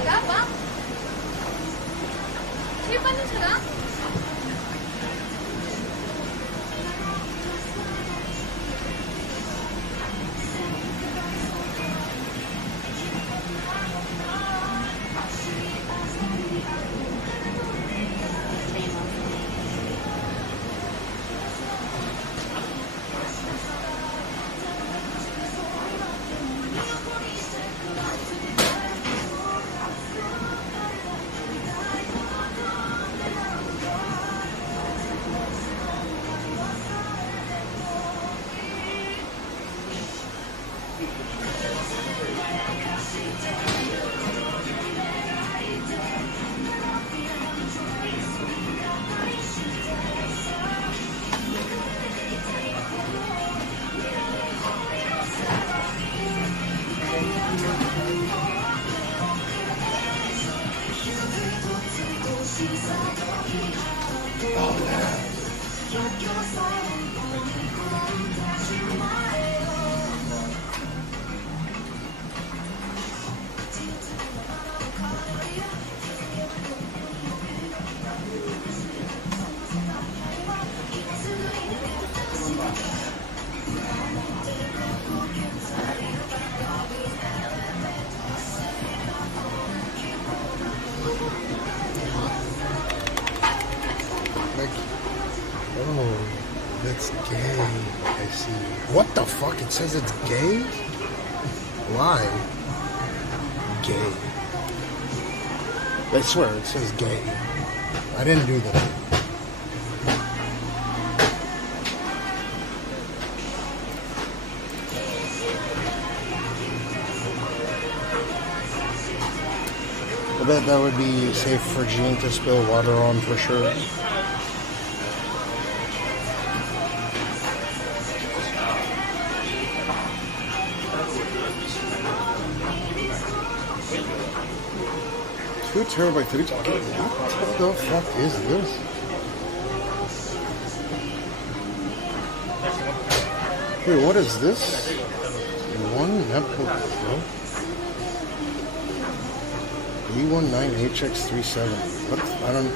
That's gay. I see. What the fuck? It says it's gay? Why? Gay. I swear it says gay. I didn't do that. I bet that would be safe for Gene to spill water on for sure. 2 terabyte, 3 terabyte. What the fuck is this? Wait, what is this? One MacBook Pro? E19 HX37. What? I don't.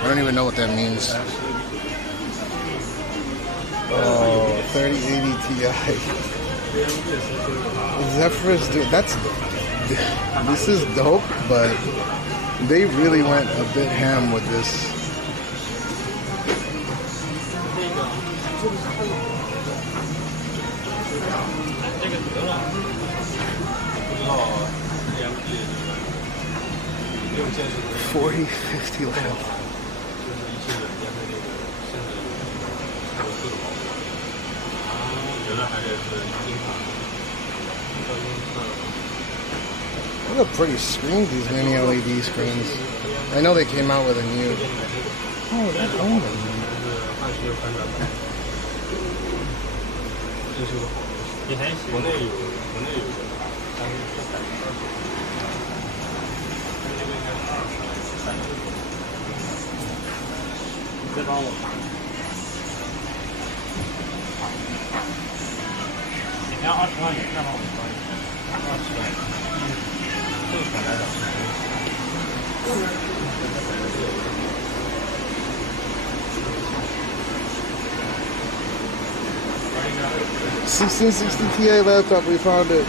I don't even know what that means. Oh, 3080 Ti. Zephyrus, dude, this is dope, but they really went a bit ham with this. $40-50 left. What a pretty screen, these mini LED screens. I know they came out with a new. Oh, that's old. $1660 Ti laptop, we found it.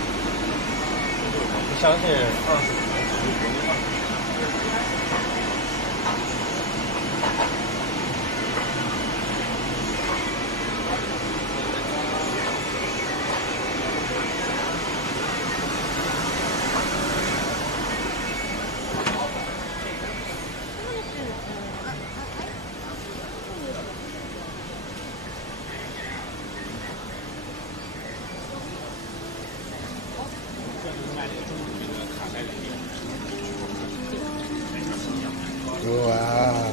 Wow.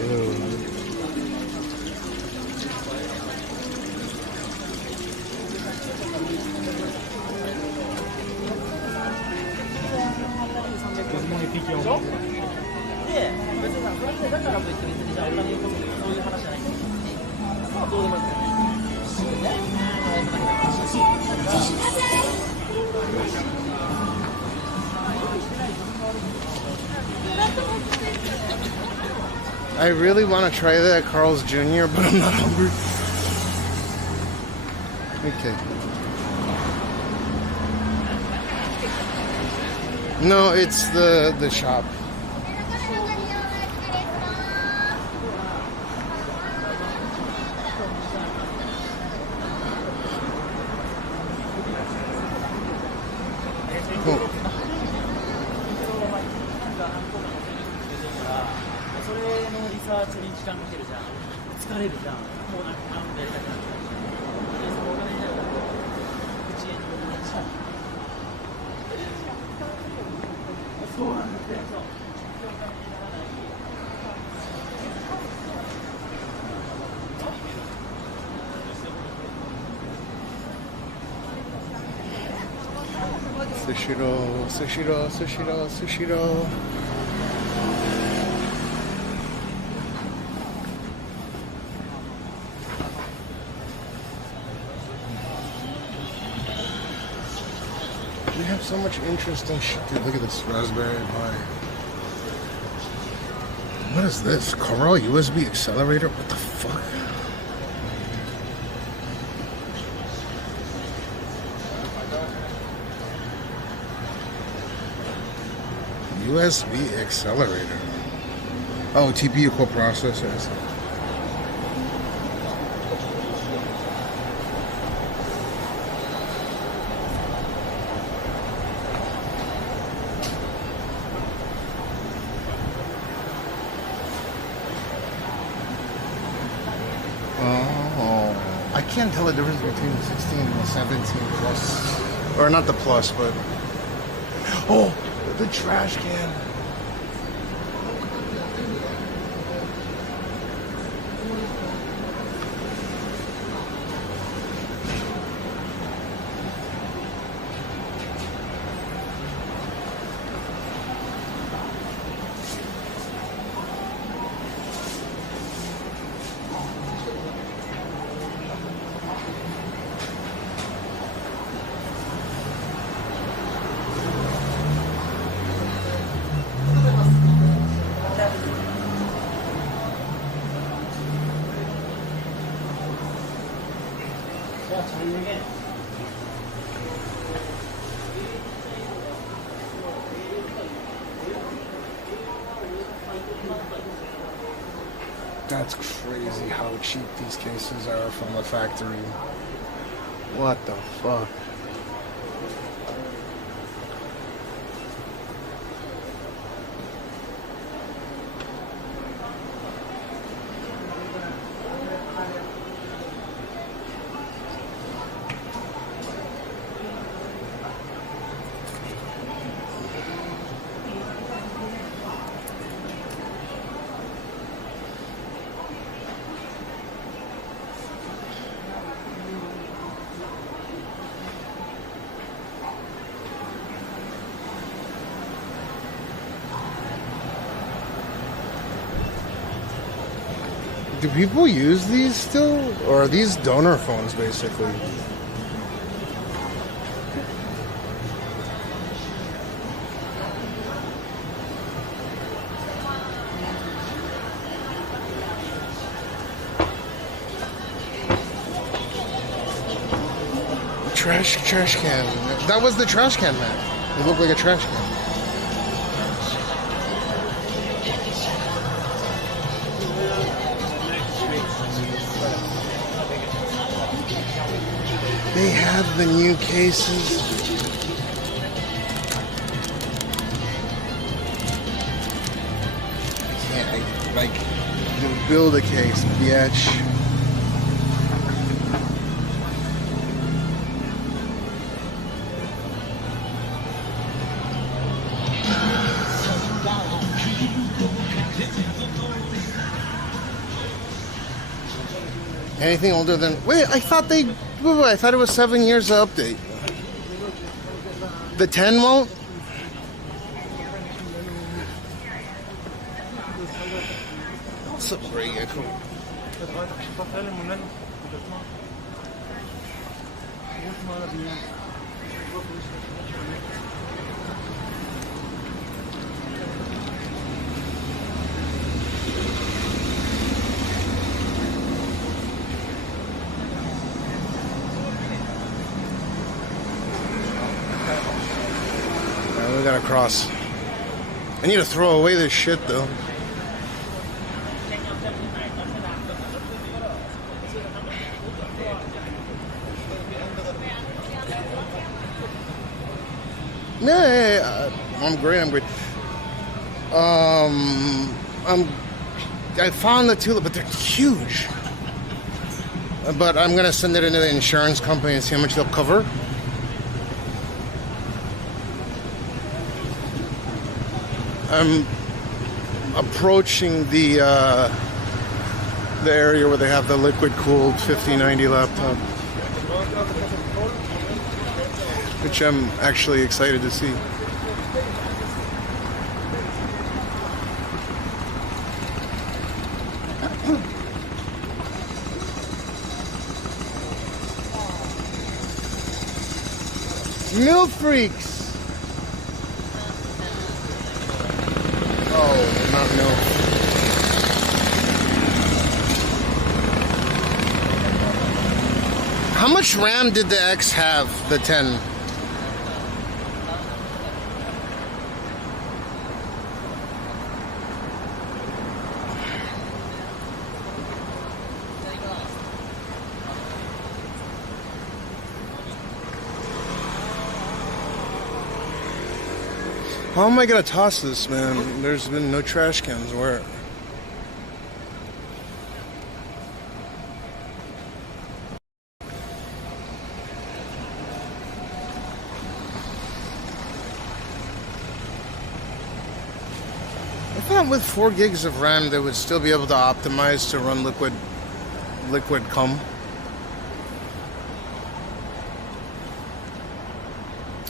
Ew. I really want to try that at Carl's Jr., but I'm not hungry. Okay. No, it's the shop. Cool. Sushiro, Sushiro, Sushiro, Sushiro. We have so much interesting shit. Dude, look at this Raspberry Pi. What is this? Corel USB accelerator? What the fuck? USB accelerator. Oh, TPU coprocessors. Oh, I can't tell the difference between the 16 and the 17 plus. Or not the plus, but... Oh! The trash can. That's crazy how cheap these cases are from the factory. What the fuck? Do people use these still? Or are these donor phones, basically? Trash can. That was the trash can, man. It looked like a trash can. They have the new cases. Build a case, bitch. Anything older than... Wait, I thought they... I thought it was 7 years of update. The 10 won't? What's up, Ray? Cool. We gotta cross. I need to throw away this shit though. Yeah, I'm great. I found the tulip, but they're huge. But I'm gonna send it into the insurance company and see how much they'll cover. I'm approaching the area where they have the liquid-cooled 5090 laptop, which I'm actually excited to see. Milk freaks! Oh, not milk. How much RAM did the X have, the 10? How am I gonna toss this, man? There's been no trash cans. Where? I thought with 4 gigs of RAM they would still be able to optimize to run liquid cum.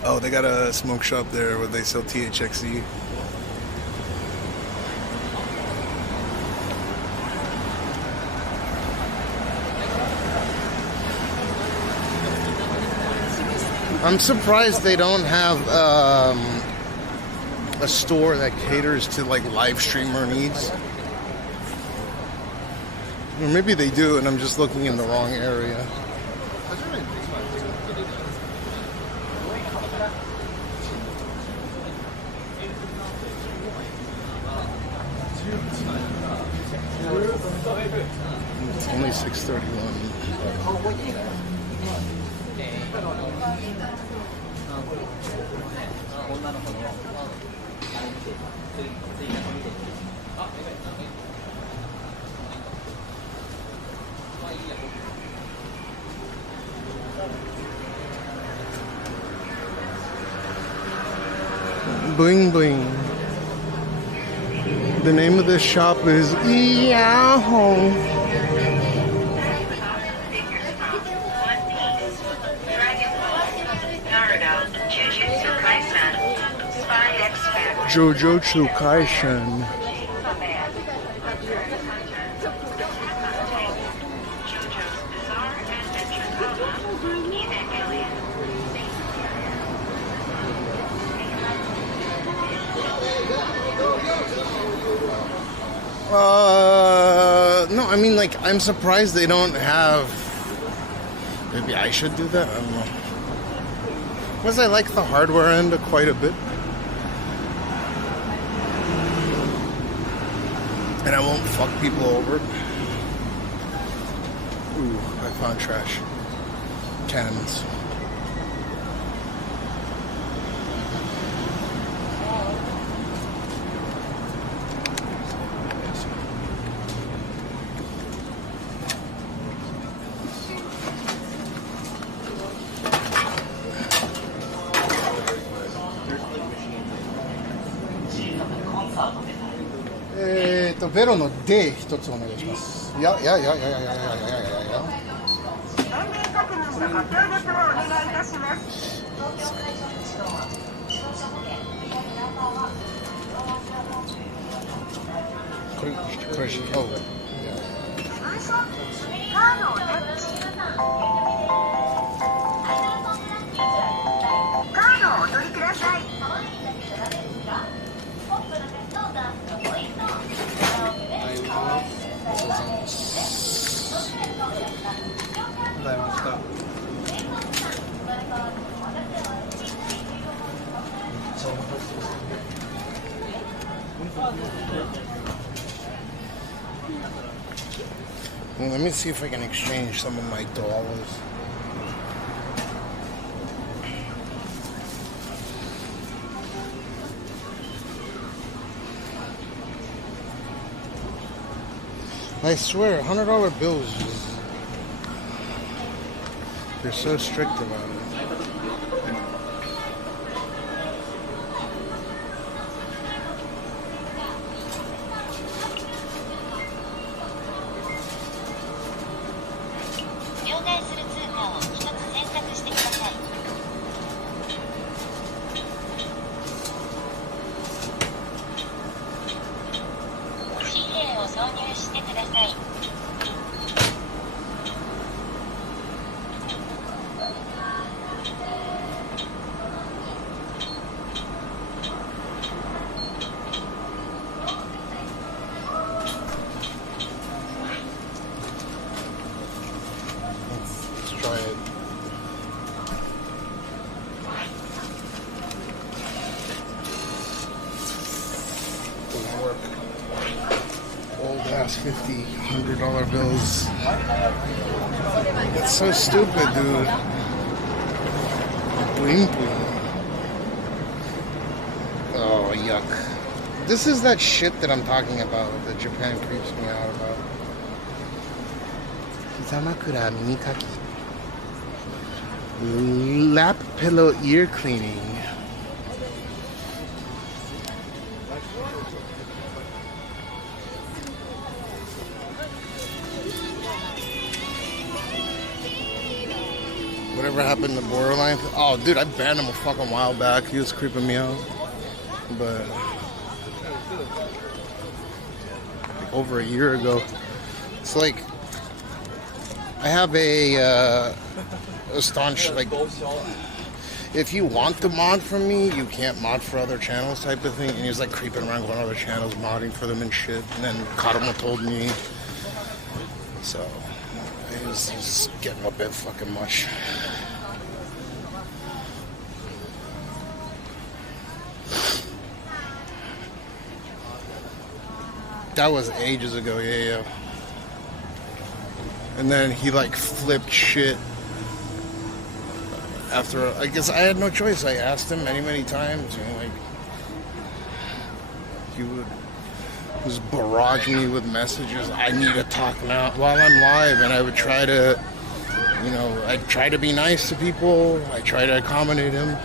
Oh, they got a smoke shop there where they sell THXE. I'm surprised they don't have a store that caters to like live streamer needs. Or maybe they do and I'm just looking in the wrong area. It's only 6:31. Bling bling. The name of this shop is Yahoo. Jujutsu Kaisen. No, I mean, like, I'm surprised they don't have. Maybe I should do that. I don't know. Because I like the hardware end quite a bit. And I won't fuck people over. Ooh, I found trash cans.ベロの D 一つお願いします。いや。確認確認の発表ですをお願いいたします。これ、oh, yeah. カードをタッチ。カードをお取りください。Well, let me see if I can exchange some of my dollars. I swear, $100 bills, they're so strict about it. $50, $100 bills. It's so stupid, dude. Bling bling. Oh, yuck. This is that shit that I'm talking about that Japan creeps me out about. Hizamakura minikaki. Lap pillow ear cleaning. Whatever happened to Borderline? Oh, dude, I banned him a fucking while back. He was creeping me out. But like over a year ago. It's like I have a staunch, like, if you want to mod from me, you can't mod for other channels type of thing. And he was like creeping around going to other channels, modding for them and shit. And then Karamo told me. So this is getting a bit fucking much. That was ages ago, yeah. And then he like flipped shit after, I guess I had no choice. I asked him many times, you know, like, he was barraging me with messages. I need to talk now while I'm live, and I would try to, you know, I'd try to be nice to people. I try to accommodate him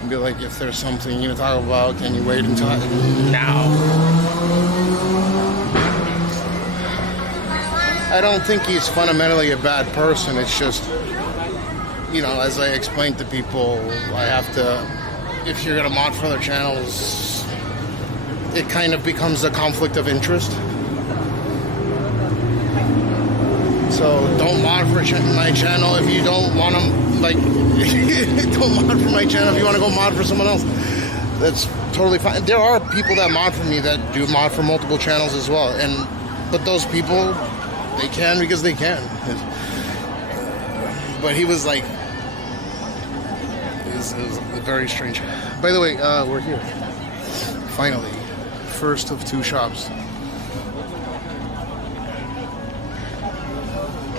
and be like, if there's something you to talk about, can you wait until now? I don't think he's fundamentally a bad person. It's just, you know, as I explained to people, I have to, if you're going to mod for other channels, it kind of becomes a conflict of interest. So don't mod for my channel if you don't want to, like, don't mod for my channel if you want to go mod for someone else. That's totally fine. There are people that mod for me that do mod for multiple channels as well. But those people, they can because they can. But he was like, it was very strange. By the way, we're here. Finally. First of 2 shops.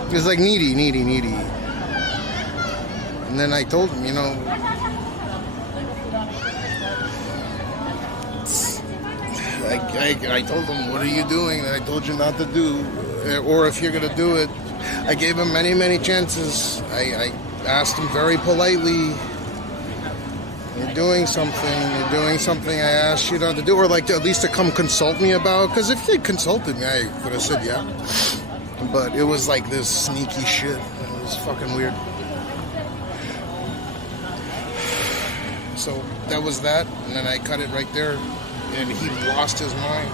It's like needy. And then I told him, you know, I told him, what are you doing that I told you not to do? Or if you're going to do it, I gave him many chances. I asked him very politely, you're doing something I asked you not to do, or like to, at least to come consult me about, because if they consulted me, I could have said yeah. But it was like this sneaky shit. It was fucking weird. So that was that, and then I cut it right there, and he lost his mind.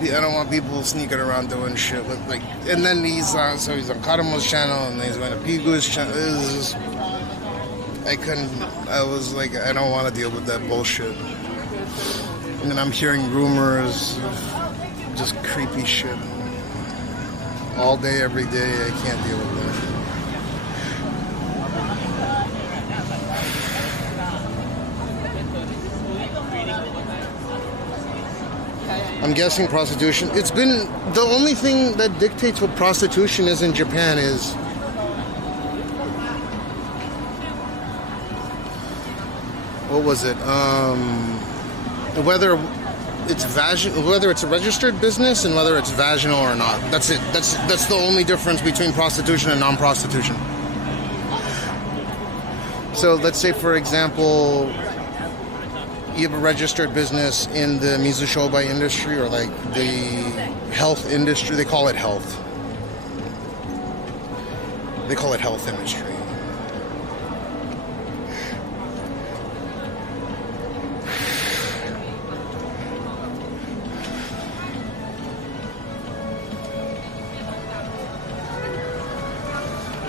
I don't want people sneaking around doing shit with, like, and then he's on Karamo's channel and he's on Pigu's channel. I was like, I don't want to deal with that bullshit. And then I'm hearing rumors of just creepy shit all day, every day. I can't deal with that. I'm guessing prostitution. It's been the only thing that dictates what prostitution is in Japan is what was it? Whether it's a registered business and whether it's vaginal or not. That's it. That's the only difference between prostitution and non-prostitution. So let's say, for example, you have a registered business in the Mizushobai industry or like the health industry. They call it health. They call it health industry.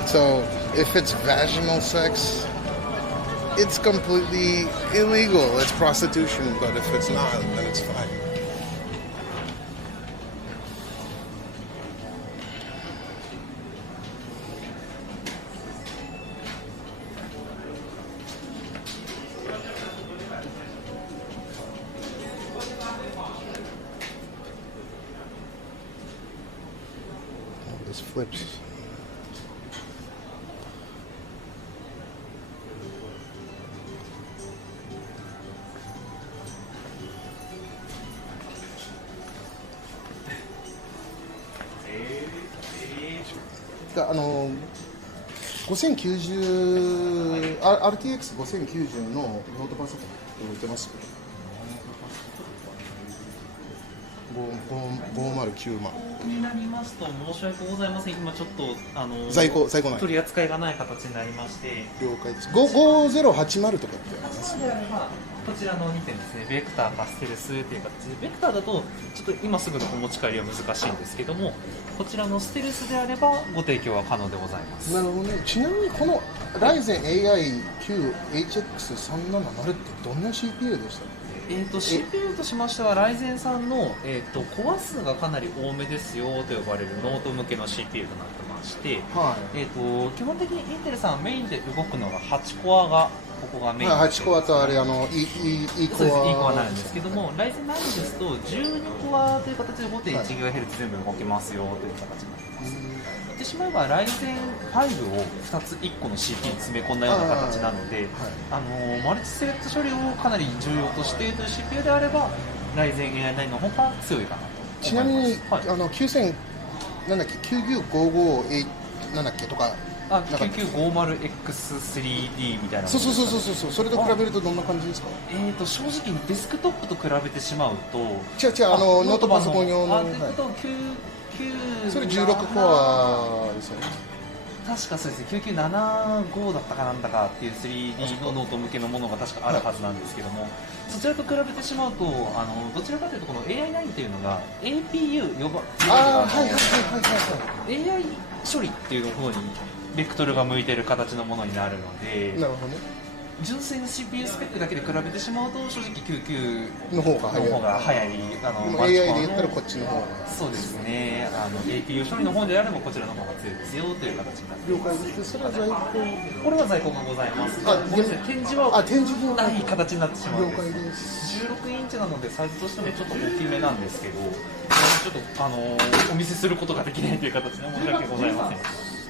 So if it's vaginal sex, it's completely illegal. It's prostitution. But if it's not, then it's fine. Oh, this flips. RTX 5090のノートパソコン売ってます。509万になりますと申し訳ございません。今ちょっと在庫ない取り扱いがない形になりまして。了解です。5080とかってそうであればこちらの2点ですね、ベクターかステルスという形で、ベクターだとちょっと今すぐのお持ち帰りは難しいんですけども、こちらのステルスであればご提供は可能でございます。なるほどね。ちなみにこのライゼン AI9HX370 ってどんな CPU でしたっけ？CPU としましては、ライゼンさんの、コア数がかなり多めですよと呼ばれるノート向けの CPU となってまして、は基本的にインテルさんメインで動くのが8コアが、ここがメインで、8コアとあれ、E コア、そうです、E コアなんですけども、ライゼン9ですと12コアという形で 5.1GHz 全部動きますよという形になってます。言ってしまえば、ライゼン5を2つ1個の CPU に詰め込んだような形なので、マルチセレクト処理をかなり重要としているという CPU であれば、ライゼン AI9 の方が強いかなと。ちなみに、9000、なんだっけ、99558なんだっけとか、9950X3D みたいな。そう、それと比べるとどんな感じですか？正直にデスクトップと比べてしまうと、違う、ノートパソコン用の。それ16コアですよね。確かそうですね、9975だったかなんだかっていう 3D のノート向けのものが確かあるはずなんですけども、そちらと比べてしまうと、どちらかというと、この AI9 っていうのが APU、AI 処理っていうの方にベクトルが向いている形のものになるので、なるほどね。純粋な CPU スペックだけで比べてしまうと、正直99の方が早い。AI で言ったらこっちの方が。そうですね。APU 処理の方であればこちらの方が強いですよという形になっています。了解です。それは在庫。これは在庫がございます。ごめんなさい、展示はない形になってしまうんです。了解です。16インチなのでサイズとしてもちょっと大きめなんですけど、ちょっとお見せすることができないという形で申し訳ございません。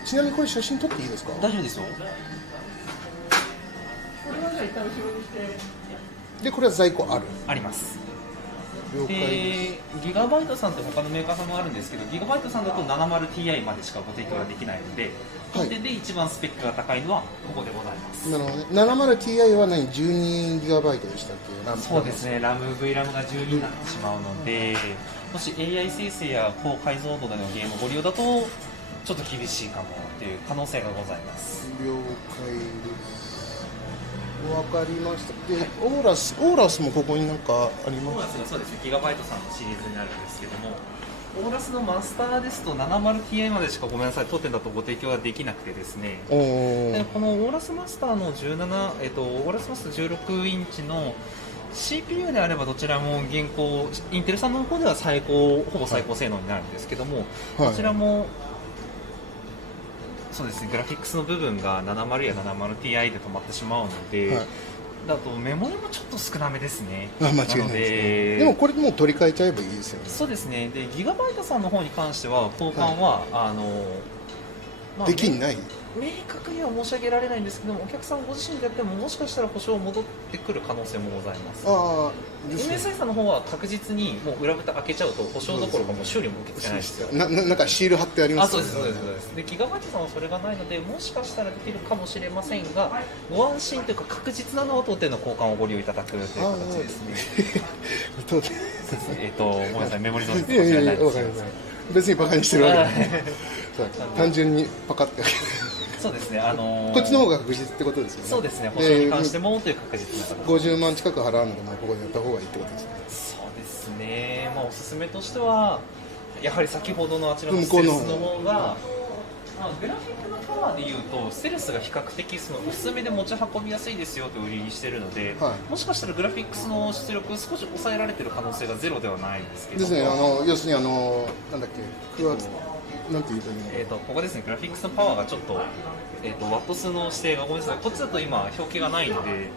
ちなみにこれ写真撮っていいですか？大丈夫ですよ。で、これは在庫あります。了解です。ギガバイトさんって他のメーカーさんもあるんですけど、ギガバイトさんだと 70Ti までしかご提供ができないので、当店で一番スペックが高いのはここでございます。なるほどね。70Ti は何、12GB でしたっけ？そうですね、VRAM が12になってしまうので、もし AI 生成や高解像度でのゲームをご利用だと、ちょっと厳しいかもという可能性がございます。了解です。わかりました。で、オーラスもここになんかあります？オーラスがそうですね、ギガバイトさんのシリーズになるんですけども、オーラスのマスターですと 70Ti までしかごめんなさい、当店だとご提供はできなくてですね、でこのオーラスマスターの17、オーラスマスター16インチの CPU であればどちらも現行、インテルさんの方ではほぼ最高性能になるんですけども、こちらもそうですね、グラフィックスの部分が70や 70Ti で止まってしまうので、だとメモリもちょっと少なめですね。間違いないですね。でもこれもう取り替えちゃえばいいですよね。そうですね。でギガバイトさんの方に関しては交換は、できない。明確には申し上げられないんですけども、お客さんご自身でやってももしかしたら保証戻ってくる可能性もございます。MSI さんの方は確実にもう裏蓋開けちゃうと保証どころかもう修理も受け付けないですよ。なんかシール貼ってありますよね。そうです。でギガバイトさんはそれがないので、もしかしたらできるかもしれませんが、ご安心というか確実なのは当店の交換をご利用いただくという形ですね。ごめんなさい、メモリゾーンです。いやわかります。別にバカにしてるわけじゃない。単純にパカって。そうですね、こっちの方が確実ってことですよね。そうですね、保証に関してもという確実な形。50万近く払うのでもここでやった方がいいってことですね。そうですね、おすすめとしてはやはり先ほどのあちらのステルスの方が、グラフィックのパワーでいうとステルスが比較的薄めで持ち運びやすいですよと売りにしているので、もしかしたらグラフィックスの出力少し抑えられている可能性がゼロではないんですけどですね。要するになんだっけ、なんて言うといいの？ここですね、グラフィックスのパワーがちょっと、ワット数の指定がごめんなさい、こっちだと今表記がないので、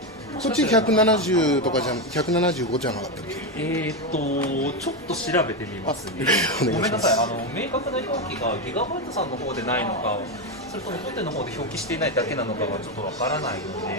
こっち170とか175じゃなかったっけ？ちょっと調べてみますね。ごめんなさい、明確な表記がギガバイトさんの方でないのか、それとも当店の方で表記していないだけなのかがちょっとわからないので。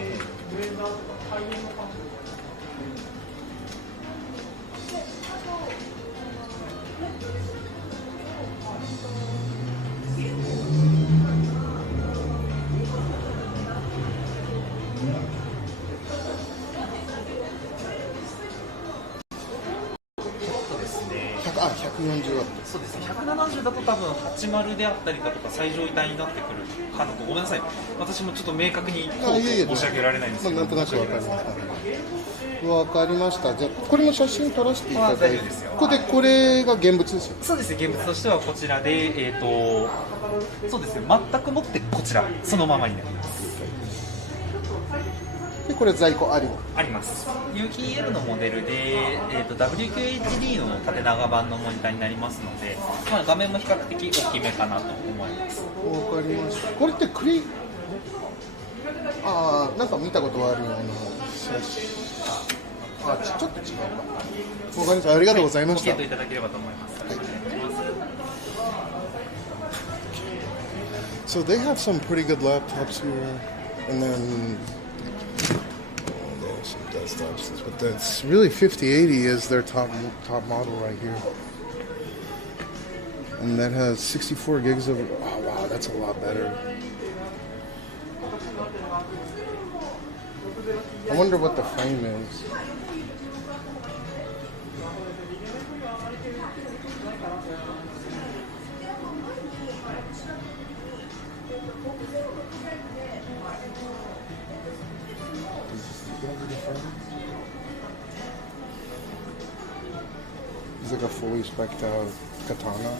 140ワット。そうですね、170だと多分80であったりだとか最上位帯になってくるかなと。ごめんなさい、私もちょっと明確に申し上げられないんですけど、なんとなくわかります。わかりました。じゃあこれも写真撮らせていただいて。これが現物ですよ。そうですね、現物としてはこちらで、そうですね、全くもってこちら、そのままになります。で、これ在庫あります。有機 EL のモデルで、WQHD の縦長版のモニターになりますので、まあ、画面も比較的大きめかなと思います。わかりました。これってなんか見たことあるような写真。ちょっと違うか。わかりました。ありがとうございました。ご検討いただければと思います。So they have some pretty good laptops here, and then there's some desktops. But that's really 5080 is their top model right here, and that has 64 gigs of. Oh wow, that's a lot better. I wonder what the frame is. It's like a fully spec'd out katana.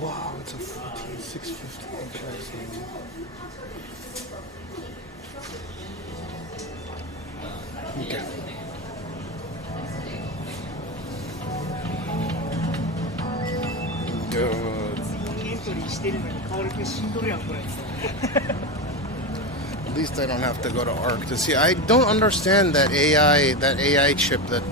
Wow, it's a 14650 inch LCD. Okay. At least I don't have to go to ARC to see. I don't understand that AI chip that.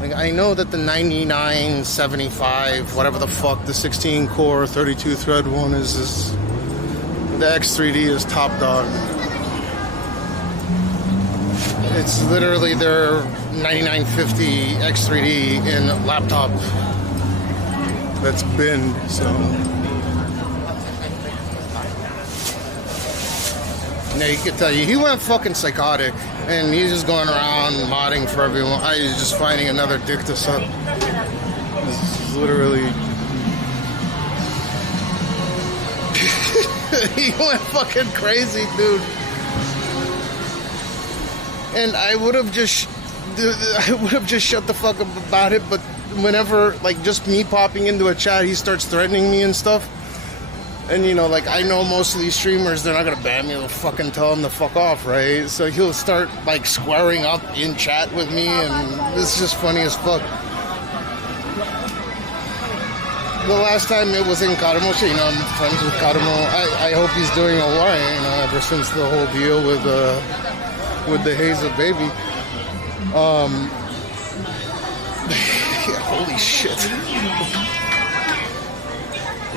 Like, I know that the 9975, whatever the fuck, the 16 core, 32 thread one is the X3D is top dog. It's literally their 9950 X3D in a laptop that's binned, so. Yeah, you can tell you, he went fucking psychotic, and he's just going around modding for everyone. He's just finding another dick to suck. This is literally. He went fucking crazy, dude. And I would have just shut the fuck up about it, but whenever, like, just me popping into a chat, he starts threatening me and stuff. And, you know, like, I know most of these streamers, they're not gonna ban me, they'll fucking tell him to fuck off, right? So he'll start, like, squaring up in chat with me, and this is just funny as fuck. The last time it was in Karamo, you know, I'm friends with Karamo. I hope he's doing alright, you know, ever since the whole deal with the Hazel baby. Holy shit.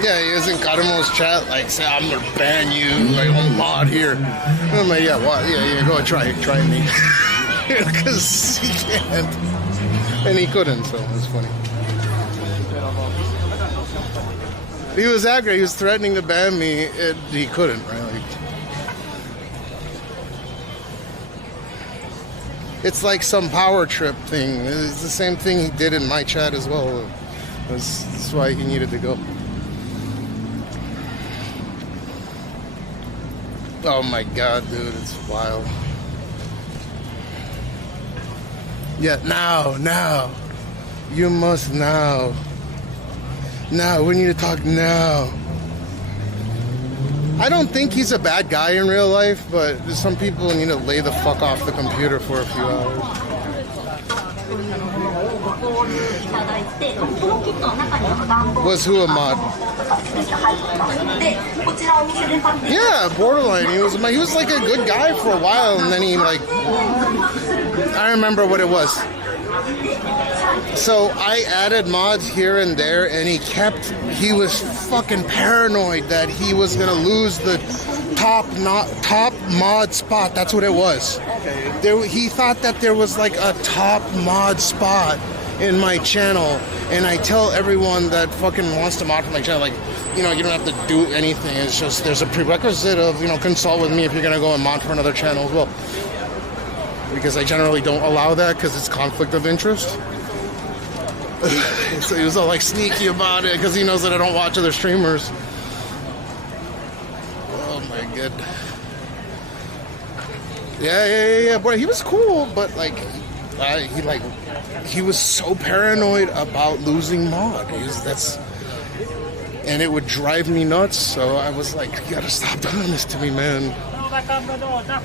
Yeah, he was in Karamo's chat, like, say, I'm gonna ban you, like, on mod here. And I'm like, yeah, what? Yeah, go try me. Because he can't. And he couldn't, so it was funny. He was angry, he was threatening to ban me, and he couldn't, right? Like, it's like some power trip thing. It's the same thing he did in my chat as well. That's why he needed to go. Oh my god, dude, it's wild. Yeah, now. You must now. Now, we need to talk now. I don't think he's a bad guy in real life, but some people need to lay the fuck off the computer for a few hours. Was who a mod? Yeah, borderline. He was like a good guy for a while, and then he like. I remember what it was. So I added mods here and there, and he was fucking paranoid that he was gonna lose the top mod spot. That's what it was. He thought that there was like a top mod spot in my channel, and I tell everyone that fucking wants to mod for my channel, like, you know, you don't have to do anything. It's just there's a prerequisite of, you know, consult with me if you're gonna go and mod for another channel as well. because I generally don't allow that because it's conflict of interest. So he was all like sneaky about it because he knows that I don't watch other streamers. Oh my god. Yeah. Boy, he was cool, but like, he was so paranoid about losing mod. And it would drive me nuts. So I was like, you gotta stop doing this to me, man.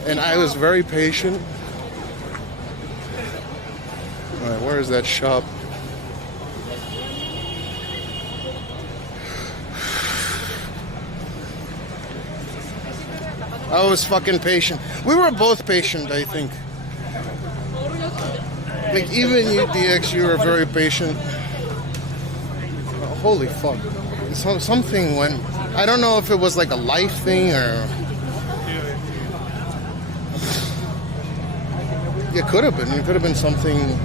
And I was very patient. All right, where is that shop? I was fucking patient. We were both patient, I think. Like, even you, DX, you were very patient. Oh, holy fuck. Something went... I don't know if it was like a life thing or... It could have been. It could have been something...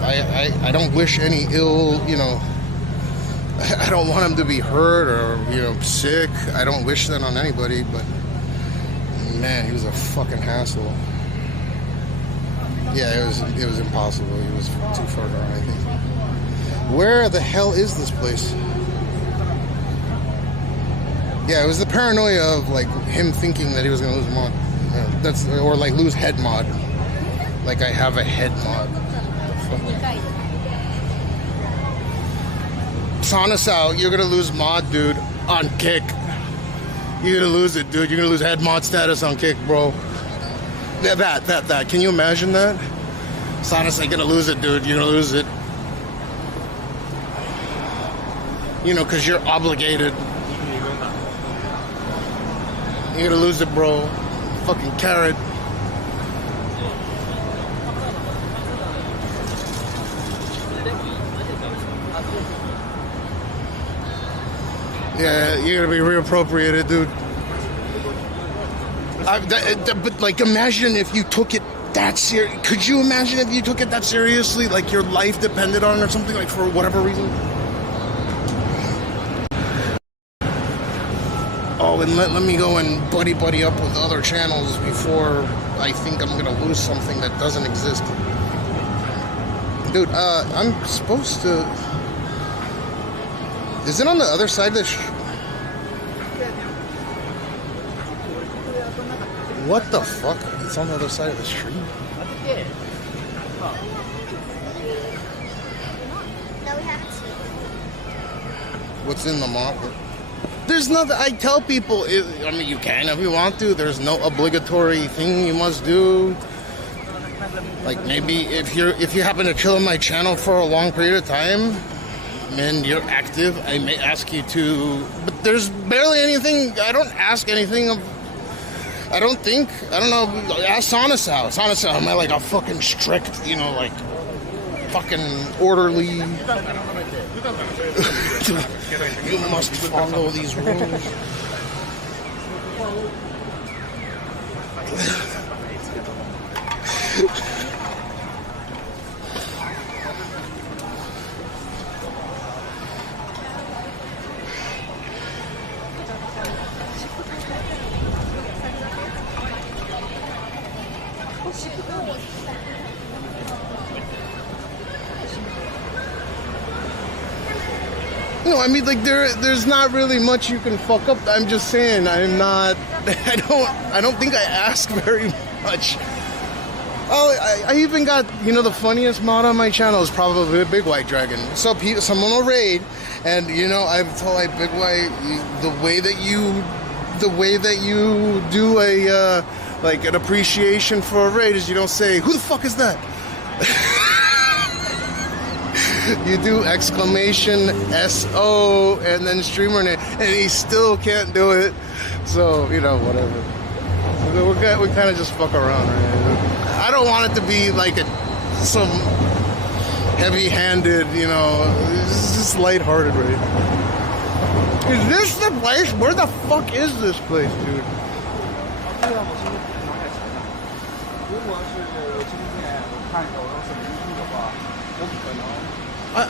I don't wish any ill, you know... I don't want him to be hurt or, you know, sick. I don't wish that on anybody, but... Man, he was a fucking hassle. Yeah, it was impossible. He was too far gone, I think. Where the hell is this place? Yeah, it was the paranoia of like him thinking that he was gonna lose mod. Or like lose head mod. Like I have a head mod. Sonasao, you're gonna lose mod, dude, on Kick. You're gonna lose it, dude. You're gonna lose head mod status on Kick, bro. That. Can you imagine that? Sonus ain't gonna lose it, dude. You're gonna lose it. You know, because you're obligated. You're gonna lose it, bro. Fucking carrot. Yeah, you're gonna be reappropriated, dude. But like, imagine if you took it that serious. Could you imagine if you took it that seriously? Like your life depended on it or something, like for whatever reason? Oh, and let me go and buddy up with other channels before I think I'm gonna lose something that doesn't exist. Dude, I'm supposed to... Is it on the other side of the... What the fuck? It's on the other side of the street. What's in the market? There's nothing. I tell people, I mean, you can if you want to. There's no obligatory thing you must do. Like maybe if you happen to chill on my channel for a long period of time and you're active, I may ask you to. But there's barely anything. I don't ask anything of. I don't think. I don't know. Ask Sonasao. Sonasao, am I like a fucking strict, you know, like fucking orderly? You must follow these rules. No, I mean, like there's not really much you can fuck up. I'm just saying, I'm not. I don't think I ask very much. Oh, I even got, you know, the funniest mod on my channel is probably a Big White Dragon. So someone will raid, and you know, I've told like Big White, the way that you do a like an appreciation for a raid is you don't say, "Who the fuck is that?" You do exclamation SO and then streamer name, and he still can't do it. So, you know, whatever. We kind of just fuck around, right? I don't want it to be like some heavy-handed, you know, it's just lighthearted, right? Is this the place? Where the fuck is this place, dude? What?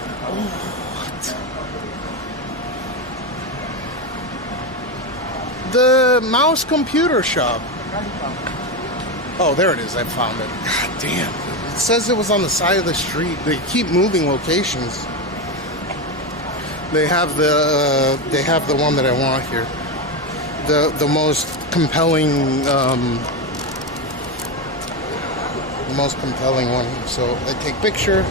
The mouse computer shop. Oh, there it is. I found it. God damn. It says it was on the side of the street. They keep moving locations. They have the one that I want here. The most compelling one. So I take picture.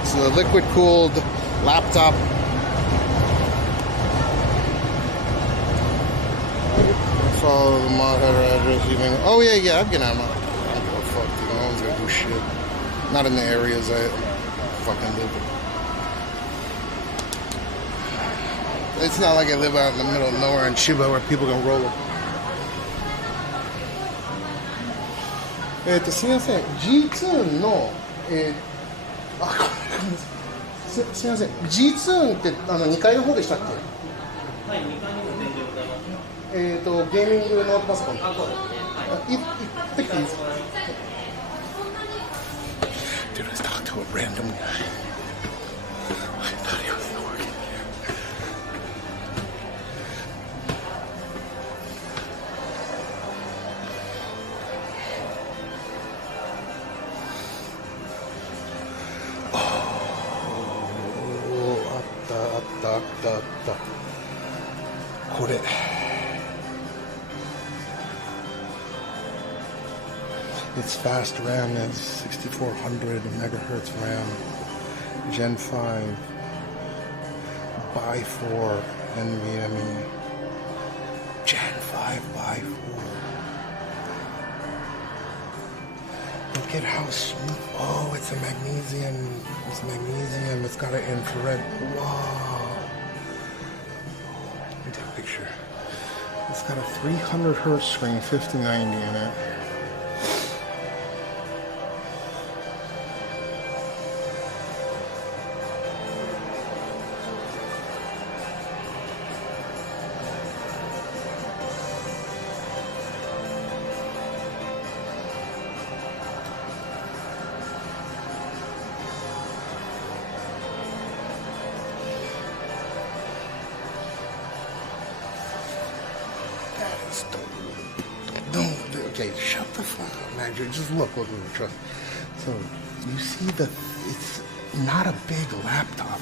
It's a liquid cooled laptop. Follow the mod header address even. Oh yeah, I'm gonna have my. I don't give a fuck, dude. No one's gonna do shit. Not in the areas I fucking live in. It's not like I live out in the middle of nowhere in Chiba where people can roll up. すみません G2 のすみません G2 って2階の方でしたっけ？はい、2階にも天井ございます。ゲーミングのパソコン。あ、そうですね。はい。行ってきていいですか？ Dude, let's talk to a random guy. I thought he was working here. Oh, あった。これ。Its fast RAM is 6400 megahertz RAM, Gen 5 by 4 NVMe, Gen 5 by 4. Look at how smooth. Oh, it's a magnesium. It's magnesium. It's got an infrared. Wow. Let me take a picture. It's got a 300 hertz screen, 5090 in it. Okay, shut the fuck up, man. Just look at the truck. So, you see it's not a big laptop.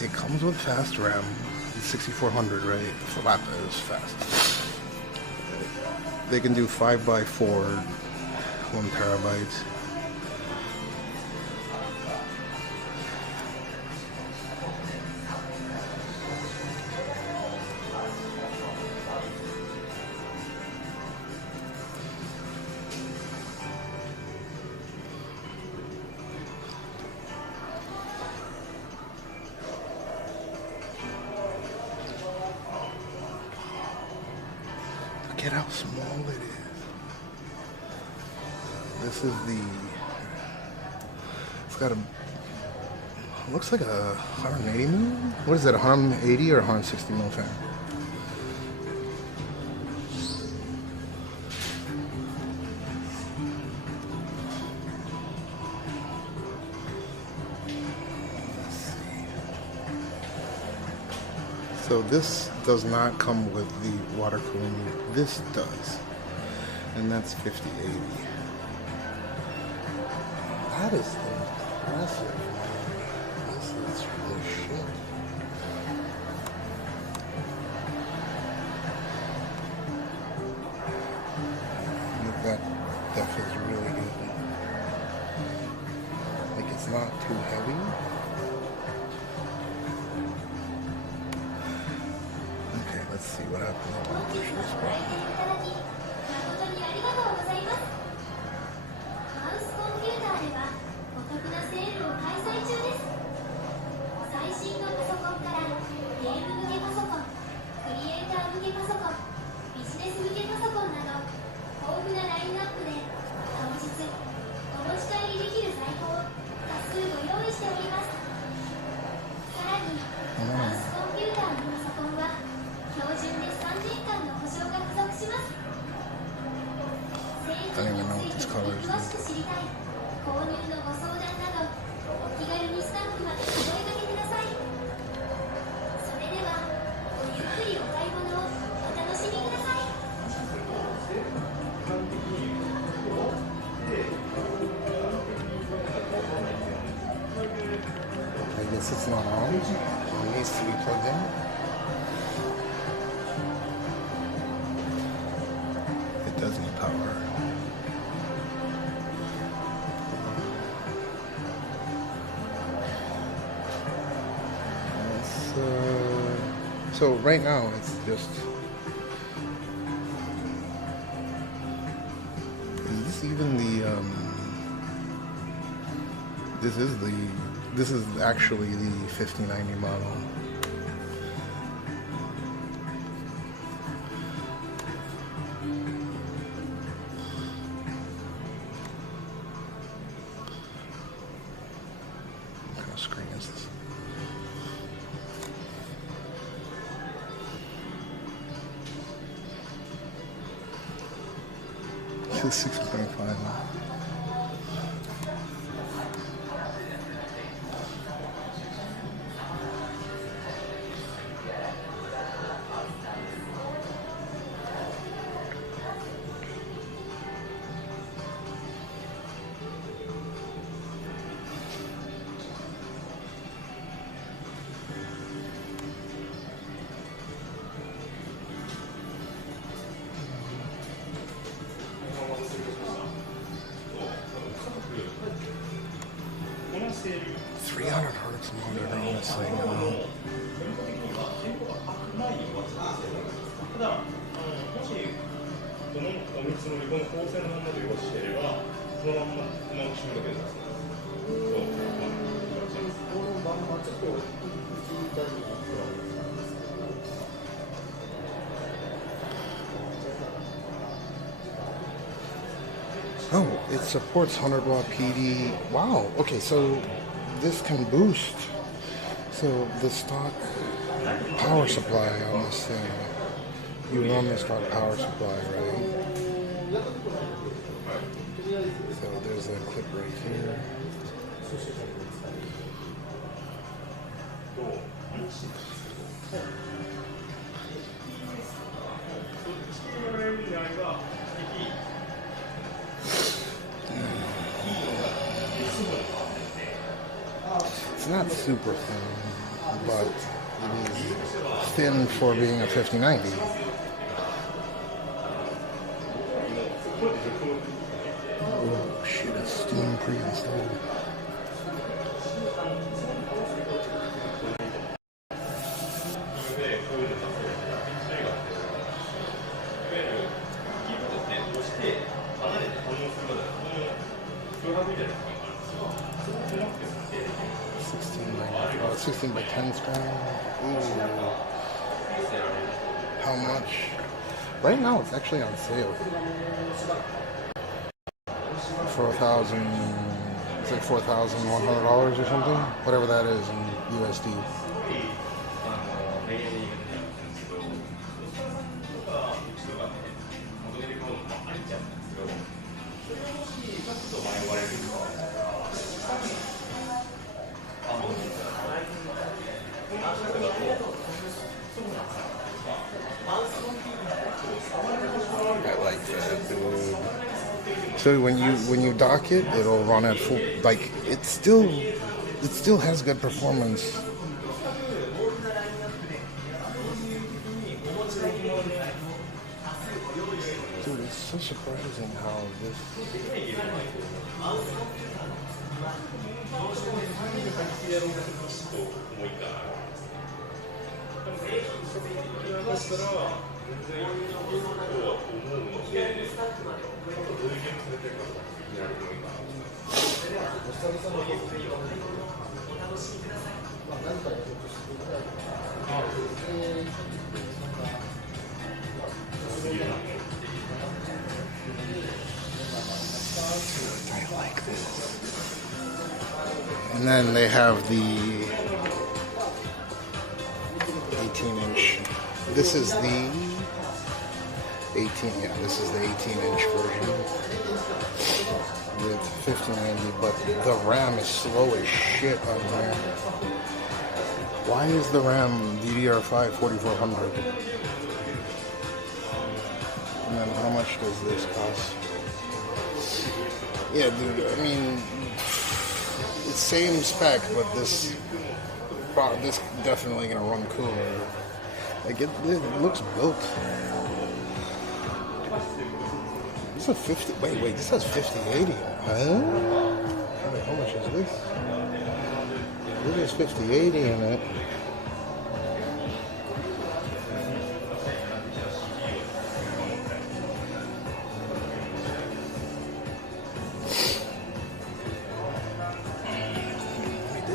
It comes with fast RAM. It's 6400, right? The laptop is fast. They can do 5x4, 1 terabyte. Look at how small it is. This is it's got looks like a 180 mil? What is that, 180 or 160 mil fan? So this does not come with the water cooling unit. This does. And that's 5080. That is impressive. This is really shit. That feels really good. Like it's not too heavy. Let's see what happens. I don't even know what this color is. guess it's not on. It needs to be plugged in. It does need power. So right now it's just. Is this even the? This is actually the 5090 model. What kind of screen is this? This is 625. Hertz monitor on this thing. Oh, it supports 100 watt PD. Wow. Okay, so this can boost. So the stock power supply on this thing, you run the stock power supply, right? So there's a clip right here. It's not super thin, but it is thin for being a 5090. Oh shit, it's Steam pre-installed. Oh, 16 by 10 screen. Ooh. How much? Right now it's actually on sale. For it's like $4,100 or something. Whatever that is in USD. I like that, dude. So when you dock it, it'll run at full. Like it still has good performance. Dude, it's so surprising how this. I like this. And then they have the 18-inch. This is the 18. Yeah, this is the 18-inch version with 5090. But the RAM is slow as shit on there. Why is the RAM DDR5 4400? And then how much does this cost? Yeah, dude, I mean, it's same spec, but this this definitely gonna run cooler. Like it looks built. This is a 50. Wait. This has 5080. Huh? Wait, how much is this? This is 5080 in it.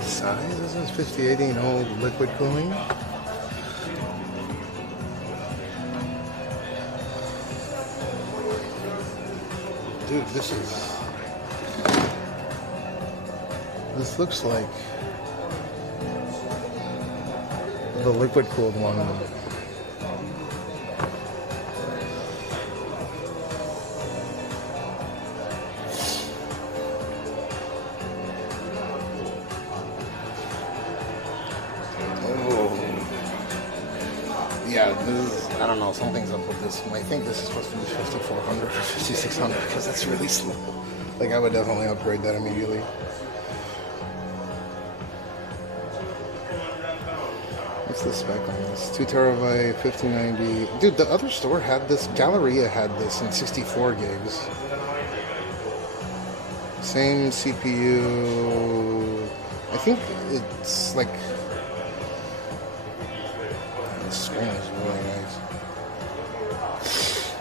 Size? This is 5080 and old liquid cooling. Dude, this looks like the liquid cooled one. Yeah, I don't know, something's up with this. I think this is supposed to be 5400 or 5600 because that's really slow. Like, I would definitely upgrade that immediately. What's the spec on this? 2 terabyte, 5090. Dude, the other store had this. Galleria had this in 64 gigs. Same CPU. I think it's like. The screen is really nice.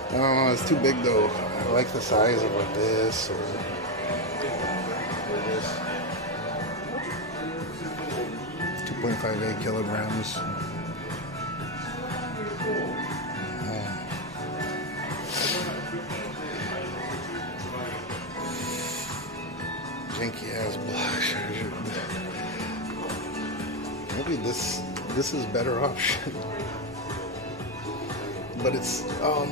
I don't know, it's too big though. I like the size of like this or this. 2.58 kilograms. Janky ass block. Maybe this is better option. But it's, oh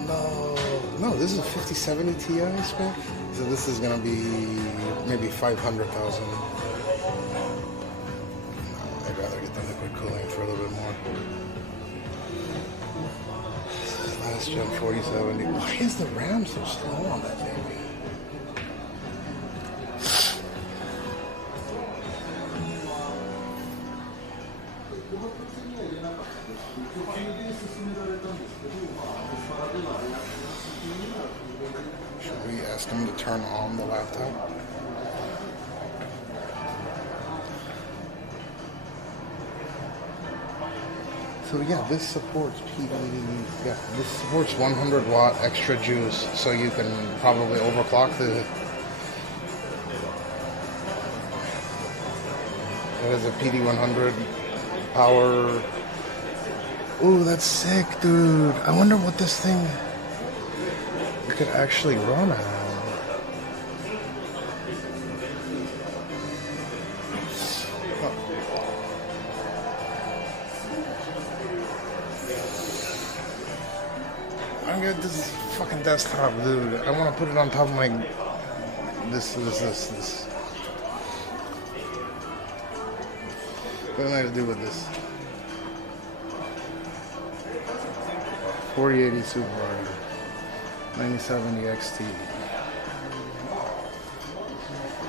no, this is a 5070 Ti spec. So this is gonna be maybe 500,000. No, I'd rather get the liquid cooling for a little bit more. Last gen 4070. Why is the RAM so slow on that baby? Should we ask him to turn on the laptop? So yeah, this supports this supports 100 watt extra juice, so you can probably overclock the. It has a PD100 power. Ooh, that's sick, dude. I wonder what this thing could actually run on. I'm gonna this fucking desktop, dude. I want to put it on top of my this. What am I to do with this? 4080 Super, 9070 XT.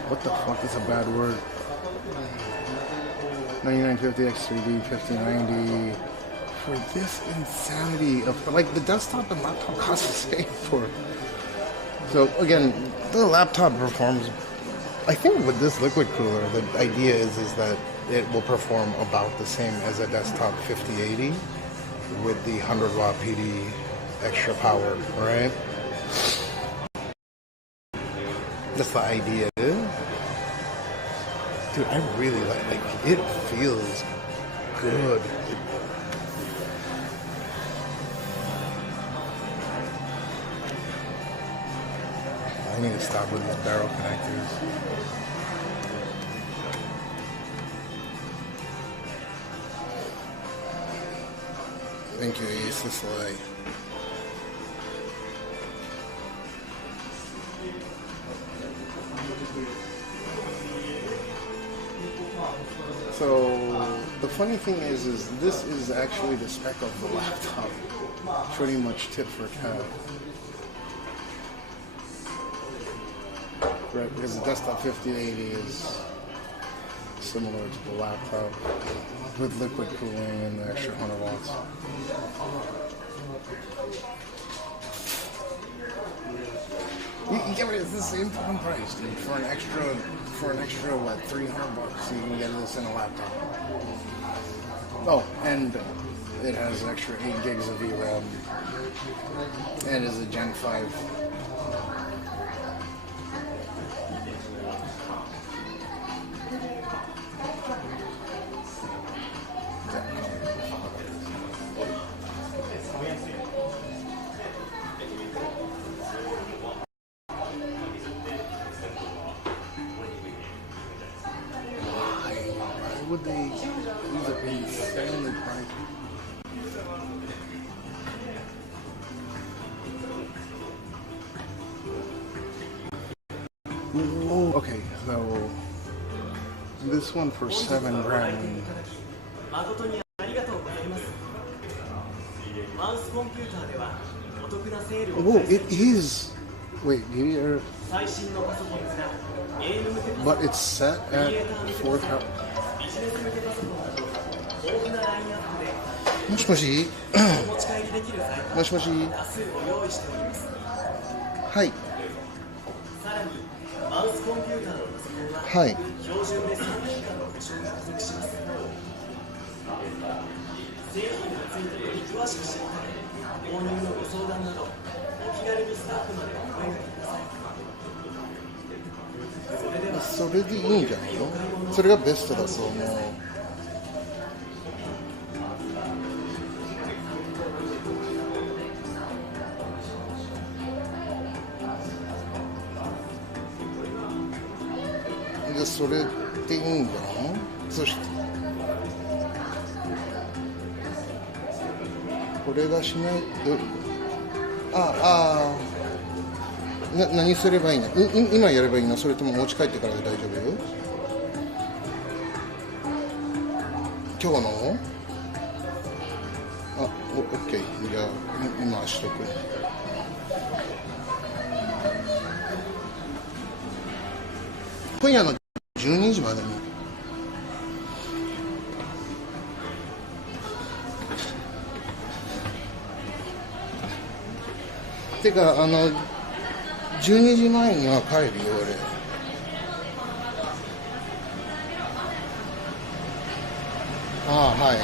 What the fuck is a bad word? 9950 X3D, 5090. For this insanity of, like, the desktop and laptop cost the same for. So again, the laptop performs. I think with this liquid cooler, the idea is that it will perform about the same as a desktop 5080 with the 100 watt PD extra power, right? That's the idea, dude. Dude, I really like it feels good. I need to stop with these barrel connectors. Thank you, Ace. This light. So the funny thing is this is actually the spec of the laptop, pretty much tit for tat. Right, because the desktop 5080 is similar to the laptop with liquid cooling and the extra 100 watts. You get it, it's the same fucking price, dude. For an extra what, $300, you can get this in a laptop. Oh, and it has extra 8 gigs of VRAM. And is a Gen 5. Why would they use it insanely pricey? Whoa, okay, so this one for $7 grand. Whoa, it is. Wait, but it's set at 4,000. もしもしもしもしはいはい。それでいいんじゃないの？それがベストだと思う。でそれでいいんだろう。そしてこれがしない何すればいいの？今やればいいの？それとも持ち帰ってからで大丈夫？今日の？オッケー。じゃあ今しとく。今夜の12時までに。てか12時前には帰るよ俺。はい。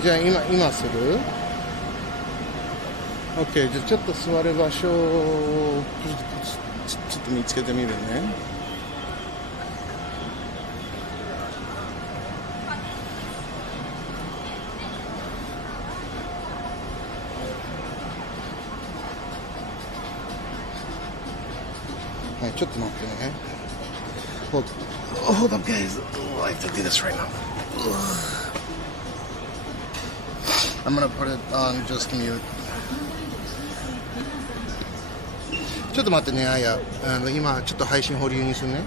じゃあ今する？ OK、 じゃあちょっと座る場所をちょっと見つけてみるね。はい、ちょっと待ってね。Hold up, guys. Oh, I have to do this right now. I'm gonna put it on just mute. ちょっと待ってね、今ちょっと配信保留にするね。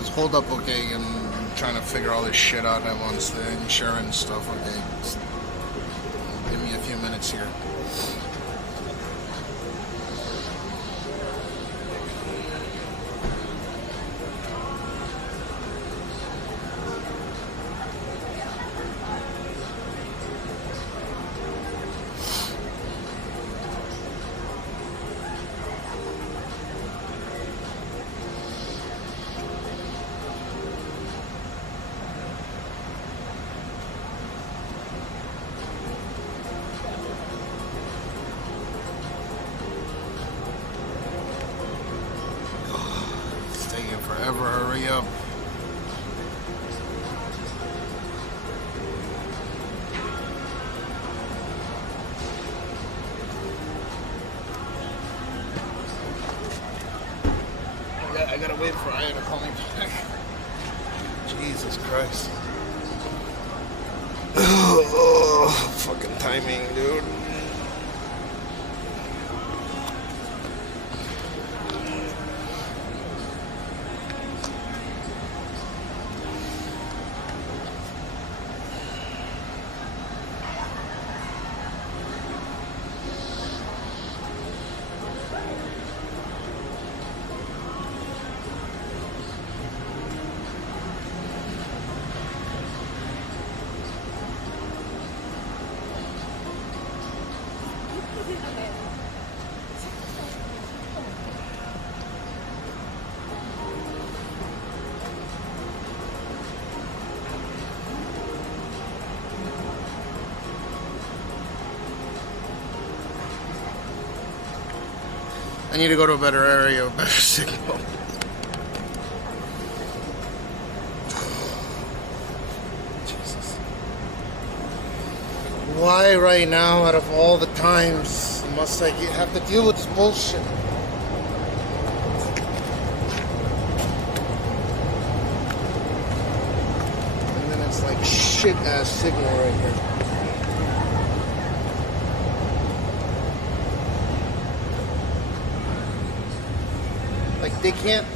goes, hold up, okay, and I'm trying to figure all this shit out at once, the insurance stuff, okay. Just give me a few minutes here. Forever, hurry up. I gotta wait for Aya to call me back. Jesus Christ. Oh, fucking timing, dude. I need to go to a better area, a better signal. Jesus. Why right now, out of all the times, must I have to deal with this bullshit? And then it's like shit-ass signal right here. They can't.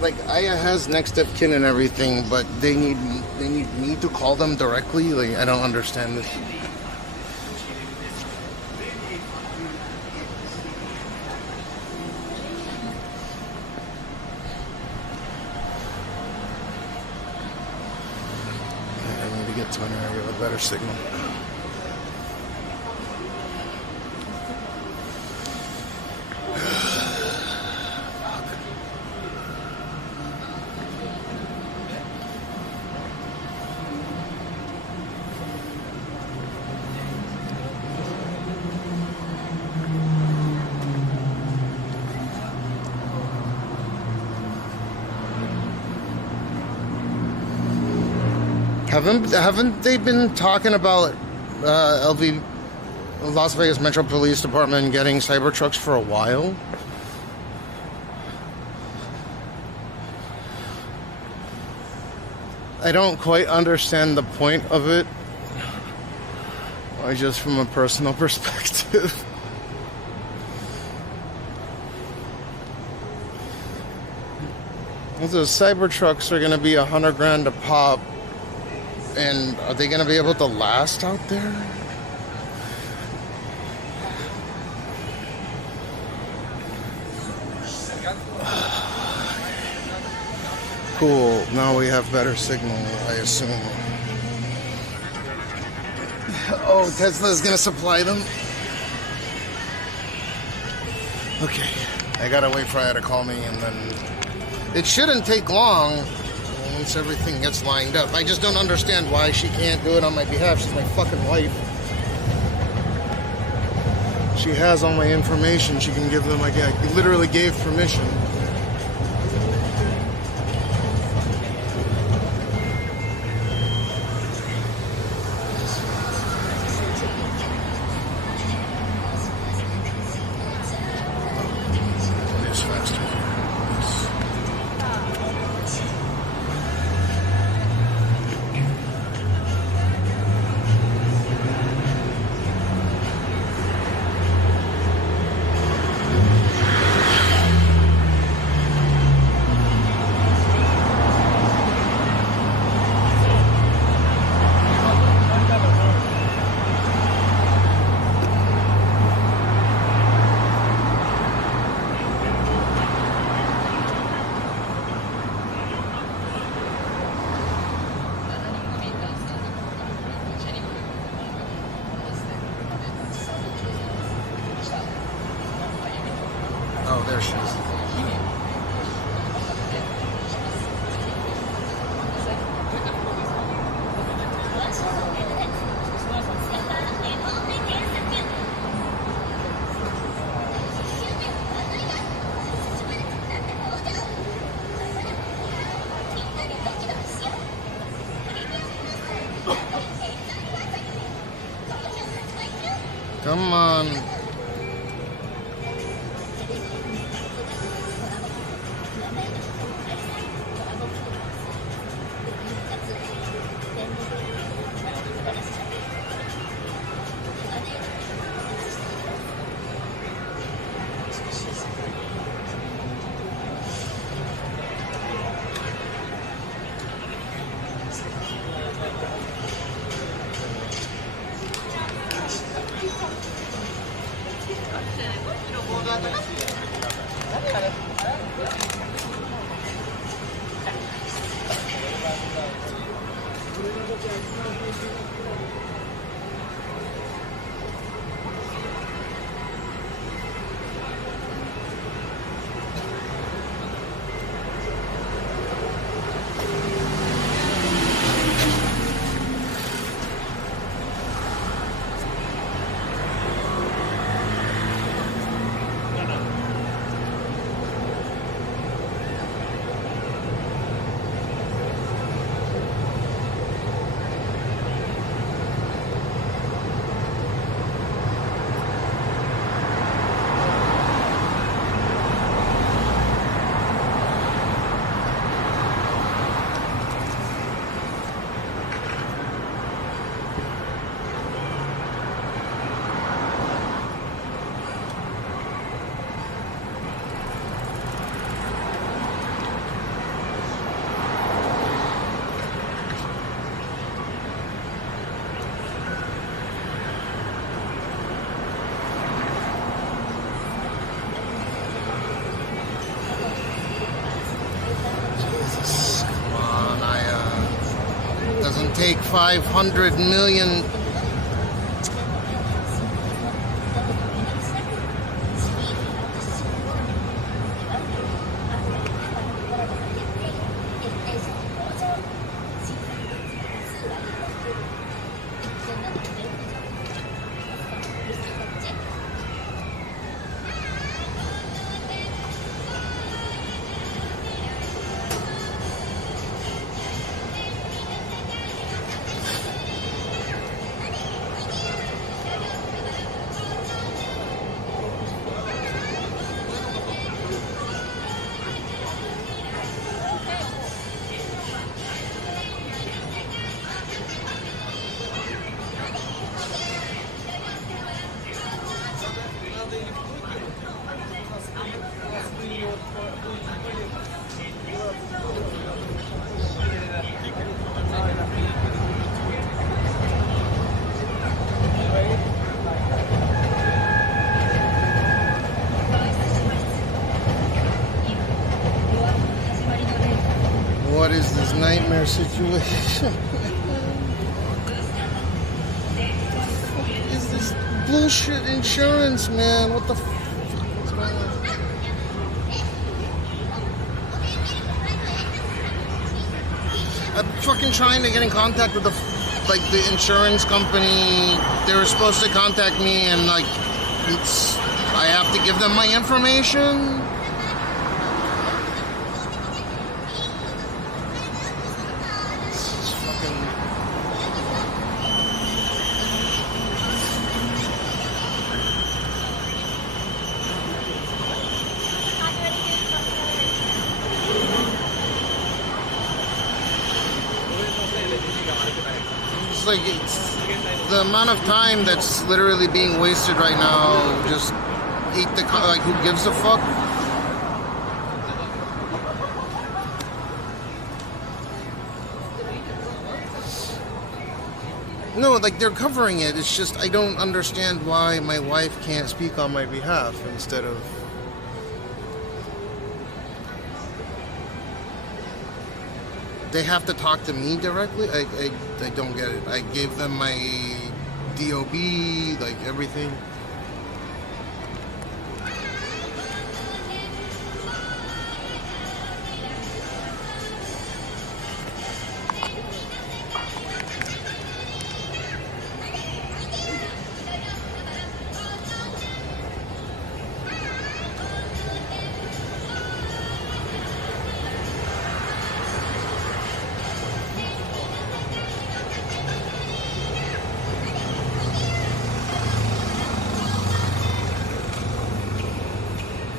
Like Aya has next of kin and everything, but they need me to call them directly. Like I don't understand this. I need to get to an area with a better signal. Haven't they been talking about Las Vegas Metro Police Department getting Cybertrucks for a while? I don't quite understand the point of it, or just from a personal perspective. Those Cybertrucks are going to be $100 grand a pop. And are they going to be able to last out there? Cool. Now we have better signal, I assume. Oh, Tesla's going to supply them? Okay. I got to wait for her to call me, and then it shouldn't take long. Once everything gets lined up. I just don't understand why she can't do it on my behalf. She's my fucking wife. She has all my information. She can give them, like, I literally gave permission. Oh, there she is. Come on. Doesn't take 500 million. What is this nightmare situation? What is this bullshit insurance, man? What the fuck is going on? I'm fucking trying to get in contact with the insurance company. They were supposed to contact me, and I have to give them my information. It's the amount of time that's literally being wasted right now. Just eat the who gives a fuck? No, they're covering it. It's just I don't understand why my wife can't speak on my behalf instead of. They have to talk to me directly? I don't get it. I gave them my DOB, everything.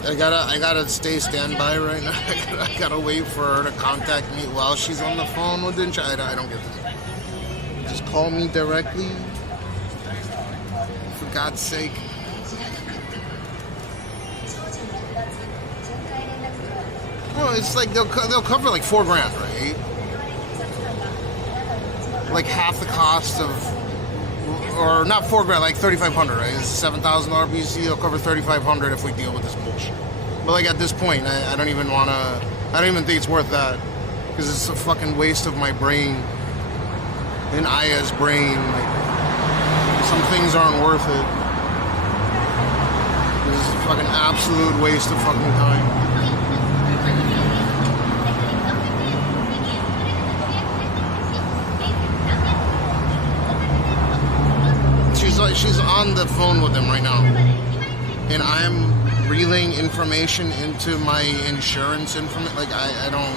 I gotta stay standby right now. I gotta wait for her to contact me while she's on the phone with it. I don't get this. Just call me directly. For God's sake. Well, it's like they'll cover like $4 grand, right? Like half the cost of, or not $4 grand, like $3,500, right? It's a $7,000 PC. They'll cover $3,500 if we deal with this bullshit. But like at this point, I don't even think it's worth that, because it's a fucking waste of my brain and Aya's brain. Like, some things aren't worth it. This is a fucking absolute waste of fucking time. She's on the phone with them right now, and I'm relaying information into my insurance information. Like I don't.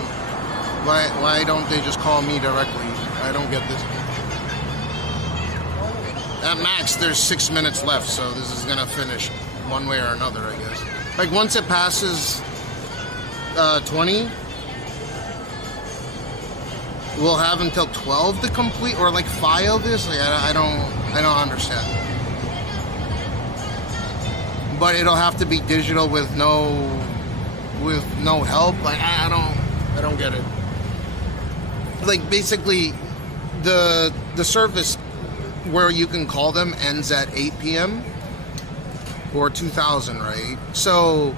Why don't they just call me directly? I don't get this. At max, there's 6 minutes left, so this is gonna finish one way or another, I guess. Like once it passes 20, we'll have until 12 to complete, or like file this. Like I don't understand. But it'll have to be digital with no help. Like I don't get it. Like basically, the service where you can call them ends at 8 p.m. or 2000, right? So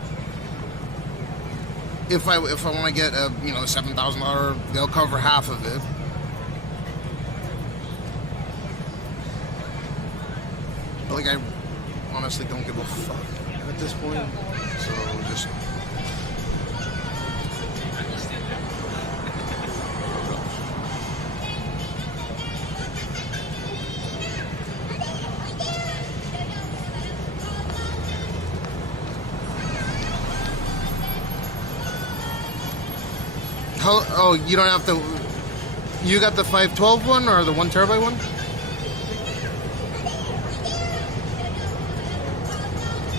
if I want to get a $7,000, they'll cover half of it. But like I honestly don't give a fuck at this point. So just. Oh, you don't have to. You got the 512 one or the 1 terabyte one?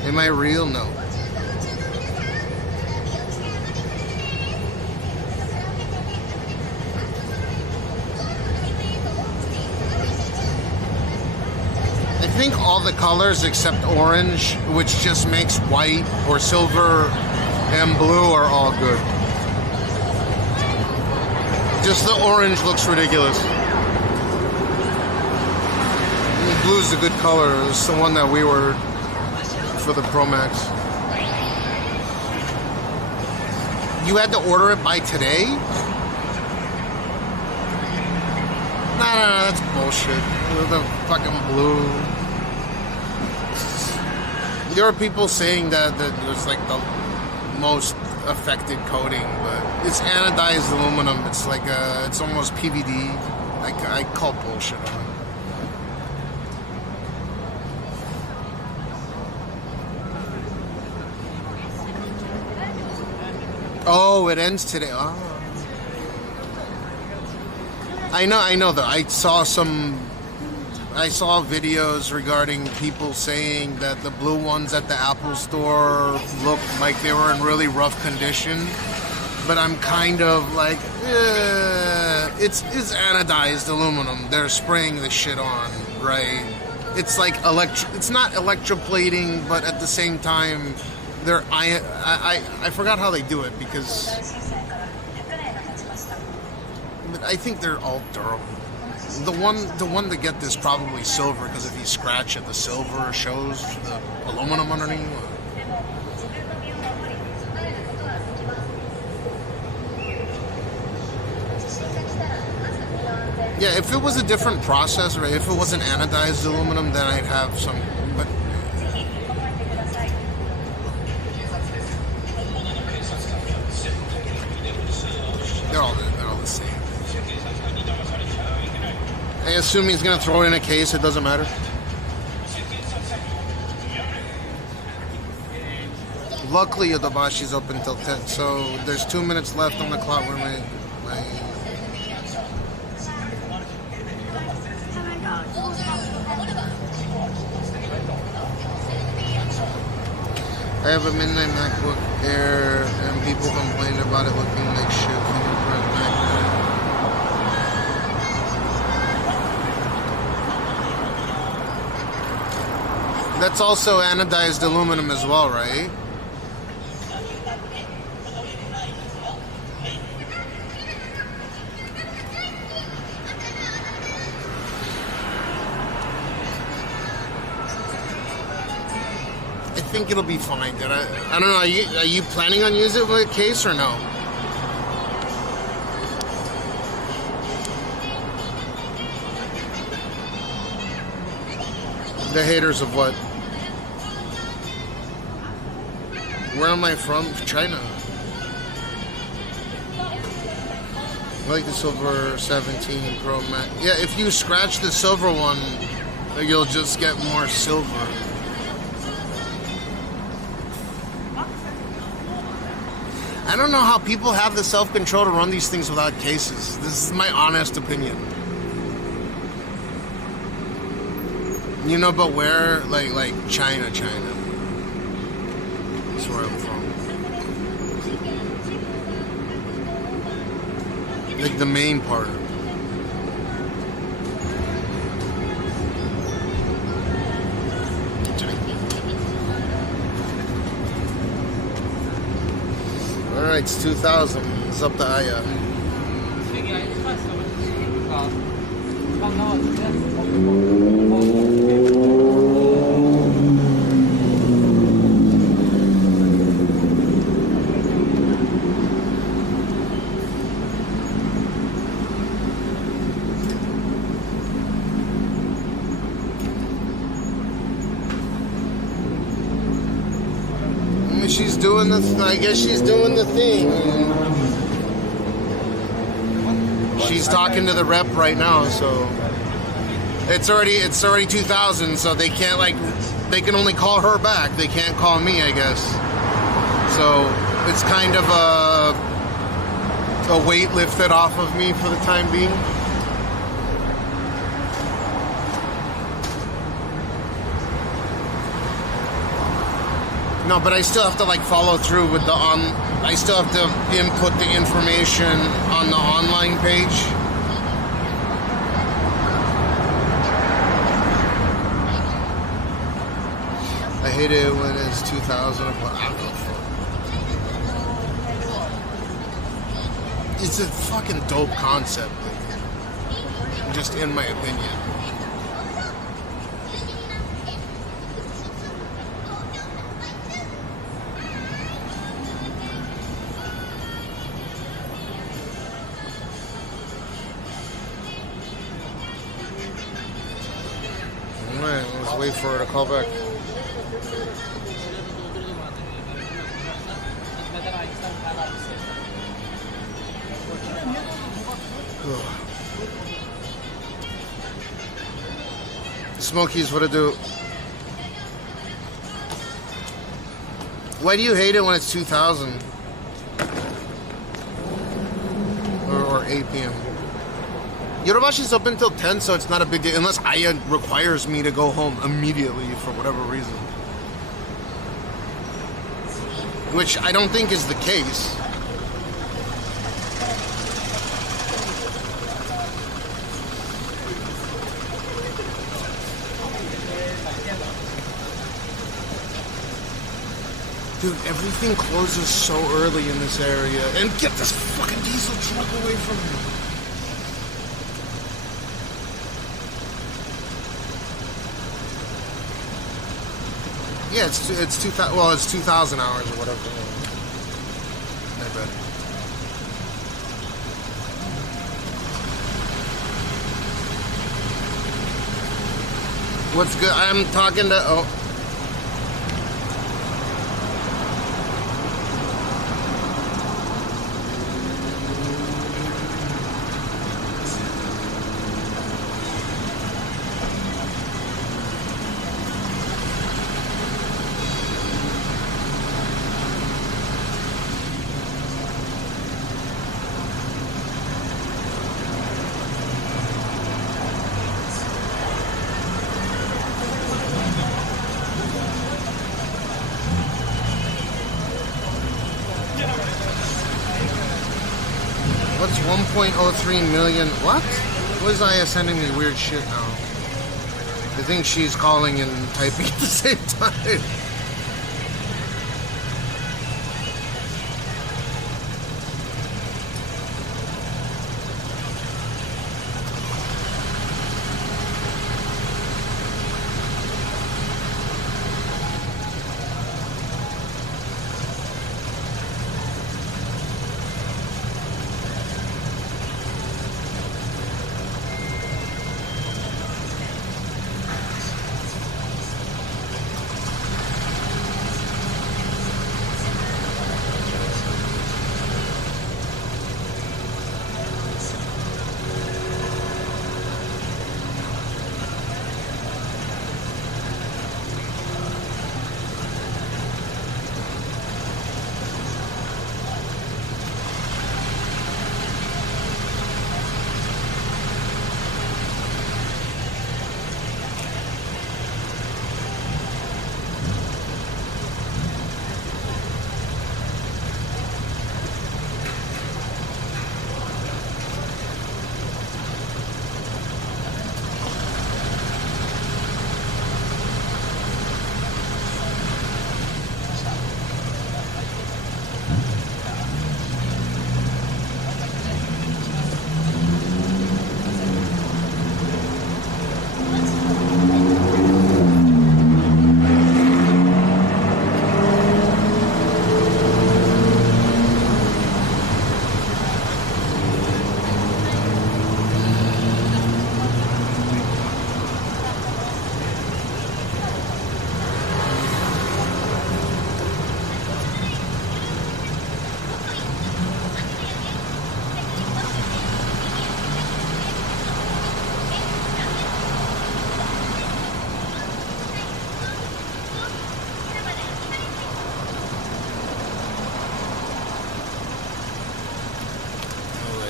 Am I real? No. I think all the colors except orange, which just makes white, or silver and blue, are all good. Just the orange looks ridiculous. Blue's a good color. It's the one that we ordered for the Pro Max. You had to order it by today? No, that's bullshit. The fucking blue. There are people saying that it was like the most affected coating, but it's anodized aluminum. It's like it's almost PVD. I call bullshit on it. Oh, it ends today. Oh. I know that I saw videos regarding people saying that the blue ones at the Apple store looked like they were in really rough condition. But I'm kind of like, it's anodized aluminum. They're spraying the shit on, right? It's like it's not electroplating, but at the same time, I forgot how they do it, because but I think they're all durable. The one to get this probably silver, because if you scratch it, the silver shows the aluminum underneath. Yeah, if it was a different process, or if it wasn't anodized aluminum, then I'd have some. But they're all the same. I assume he's gonna throw it in a case. It doesn't matter. Luckily, Yodobashi's open till 10, so there's 2 minutes left on the clock where my I have a midnight MacBook Air, and people complained about it looking like shit. Fingerprint MacBook. That's also anodized aluminum as well, right? I think it'll be fine. I don't know. Are you planning on using it with a case or no? The haters of what? Where am I from? China. I like the silver 17 Pro Max. Yeah, if you scratch the silver one, you'll just get more silver. I don't know how people have the self-control to run these things without cases. This is my honest opinion. You know, but where? Like China. That's where I'm from. Like the main part. Alright, it's 2000. It's up to Aya. She's doing the. I guess she's doing the thing. She's talking to the rep right now, so it's already 2000. So they can't they can only call her back. They can't call me, I guess. So it's kind of a weight lifted off of me for the time being. No, but I still have to follow through with I still have to input the information on the online page. I hate it when it's 2000. I don't know. It's a fucking dope concept, just in my opinion. Wait for her to call back. Smokies, what it do? Why do you hate it when it's 2000? Or 8 p.m.? Yorubashi's open until 10, so it's not a big deal. Unless Aya requires me to go home immediately for whatever reason. Which I don't think is the case. Dude, everything closes so early in this area. And get this fucking diesel truck away from me. Yeah, it's 2000. Well, it's 2000 hours or whatever. My bad. What's good? I'm talking to. Oh. 1.03 million. What? Why is Aya sending me weird shit now? I think she's calling and typing at the same time.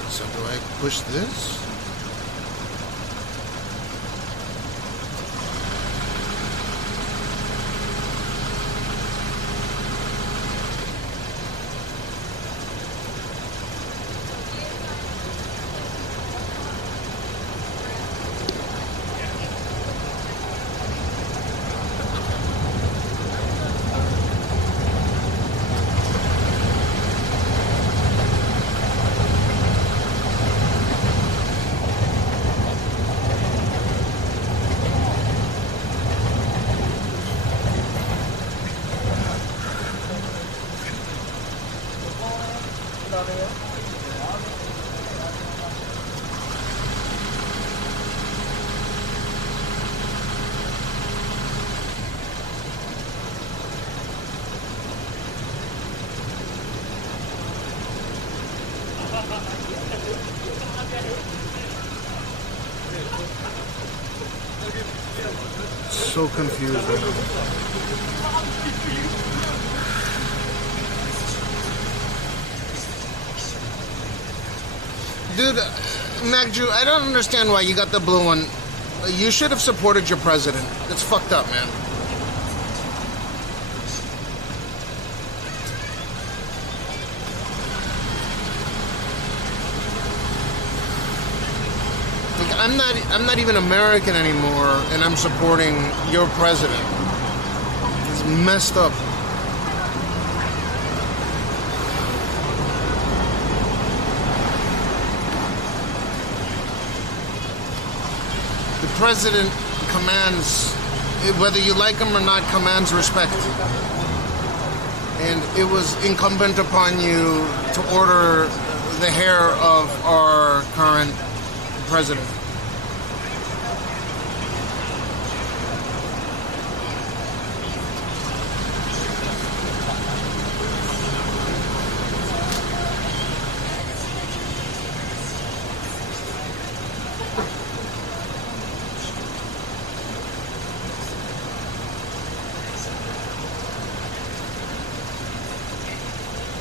So do I push this? So confused. Dude, MacDrew, I don't understand why you got the blue one. You should have supported your president. That's fucked up, man. I'm not even American anymore, and I'm supporting your president. It's messed up. The president commands, whether you like him or not, commands respect. And it was incumbent upon you to order the hair of our current president.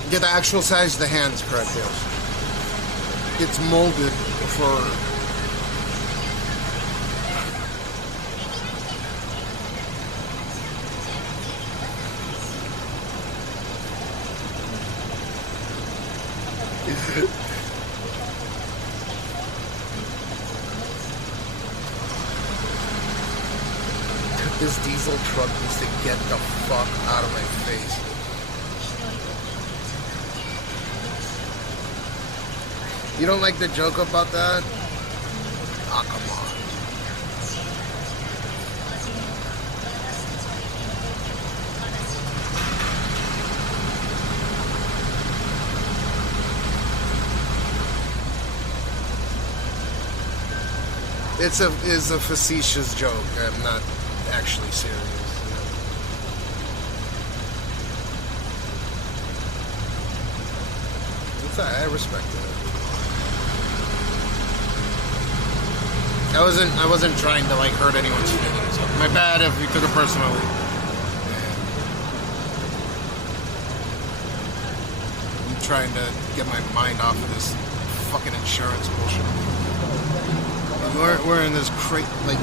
Get the actual size of the hands correct, yes. It's molded for... This diesel truck needs to get the fuck out of my face. You don't like the joke about that? Ah, come on. It's a facetious joke. I'm not actually serious. It's alright, I respect it. I wasn't trying to like hurt anyone's feelings. My bad if you took it personally. I'm trying to get my mind off of this fucking insurance bullshit. We're in this like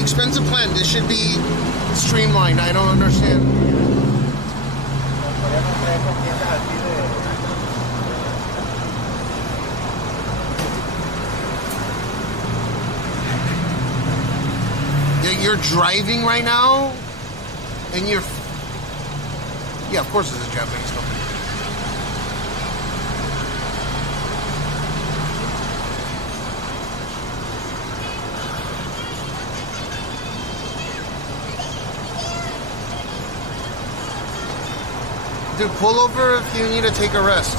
expensive plan. This should be streamlined. I don't understand. You're driving right now, and you're... Yeah, of course it's a Japanese company. Dude, pull over if you need to take a rest.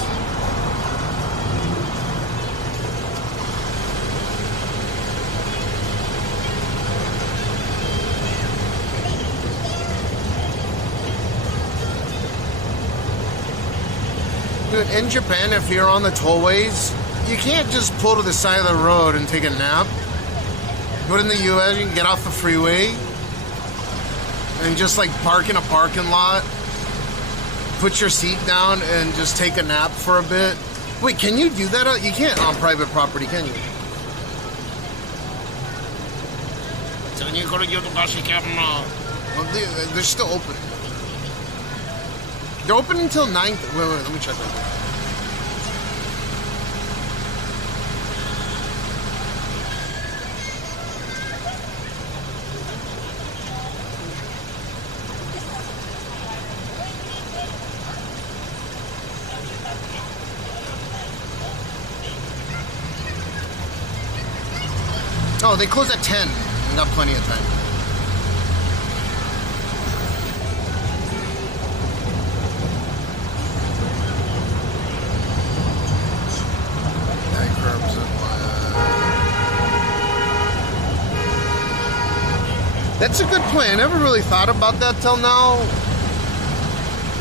Dude, in Japan, if you're on the tollways, you can't just pull to the side of the road and take a nap. But in the US, you can get off the freeway and just like park in a parking lot, put your seat down and just take a nap for a bit. Wait, can you do that? You can't on private property, can you? Well, they're still open. They're open until 9th. Wait, let me check that. Oh, they close at 10. We got plenty of time. That's a good plan. I never really thought about that till now.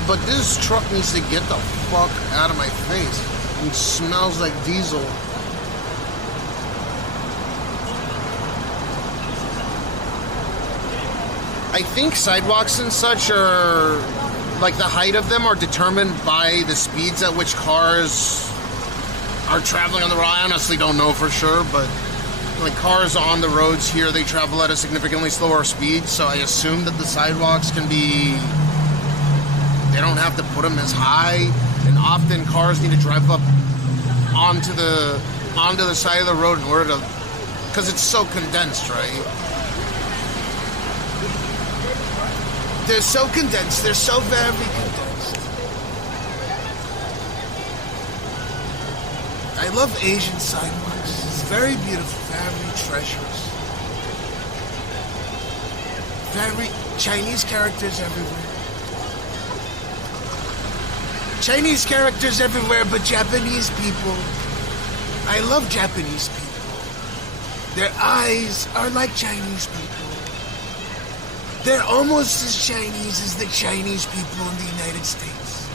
But this truck needs to get the fuck out of my face. It smells like diesel. I think sidewalks and such are, like the height of them are determined by the speeds at which cars are traveling on the road. I honestly don't know for sure, but like cars on the roads here, they travel at a significantly slower speed, so I assume that the sidewalks can be, they don't have to put them as high, and often cars need to drive up onto the side of the road in order to, because it's so condensed, right? They're so condensed. They're so very condensed. I love Asian sidewalks. It's very beautiful, very treacherous. Very Chinese characters everywhere. Chinese characters everywhere, but Japanese people. I love Japanese people. Their eyes are like Chinese people. They're almost as Chinese as the Chinese people in the United States.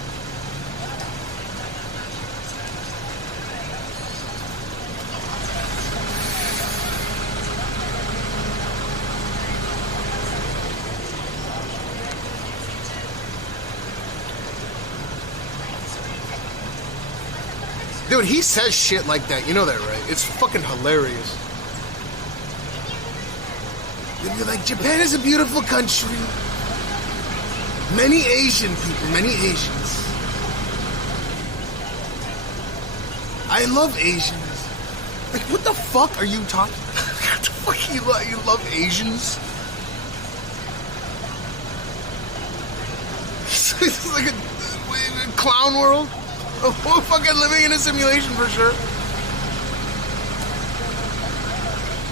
Dude, he says shit like that. You know that, right? It's fucking hilarious. They'd be like, Japan is a beautiful country. Many Asian people, many Asians. I love Asians. Like, what the fuck are you talking about? What the fuck you love Asians? This is like a clown world. We're fucking living in a simulation for sure.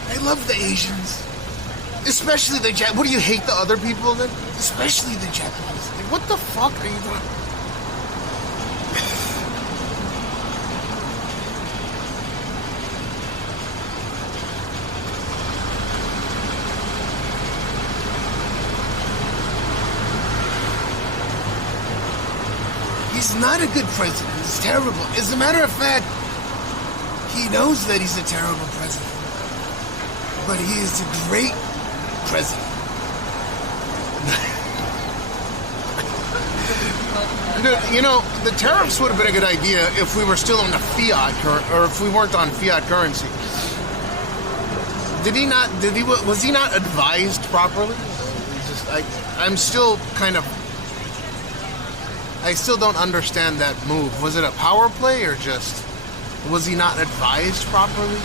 I love the Asians. Especially the Japanese. What, do you hate the other people then? Especially the Japanese. Like, what the fuck are you doing? He's not a good president. He's terrible. As a matter of fact, he knows that he's a terrible president. But he is a great president. Dude, you know, the tariffs would have been a good idea if we were still on the fiat or if we weren't on fiat currency. Was he not advised properly? I'm still kind of, I still don't understand that move. Was it a power play or just, was he not advised properly?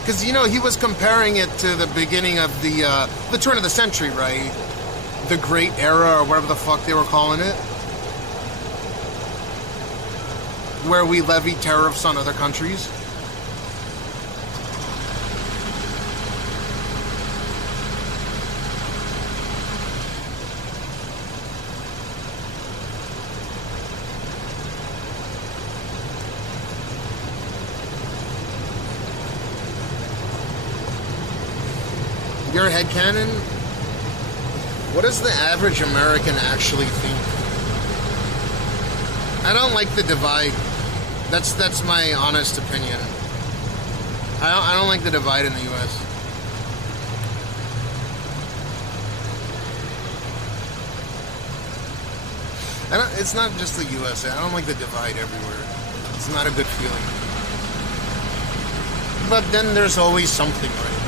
Because, you know, he was comparing it to the beginning of the turn of the century, right? The Great Era, or whatever the fuck they were calling it. Where we levied tariffs on other countries. Your headcanon? What does the average American actually think? I don't like the divide. That's my honest opinion. I don't like the divide in the U.S. It's not just the U.S. I don't like the divide everywhere. It's not a good feeling. But then there's always something, right?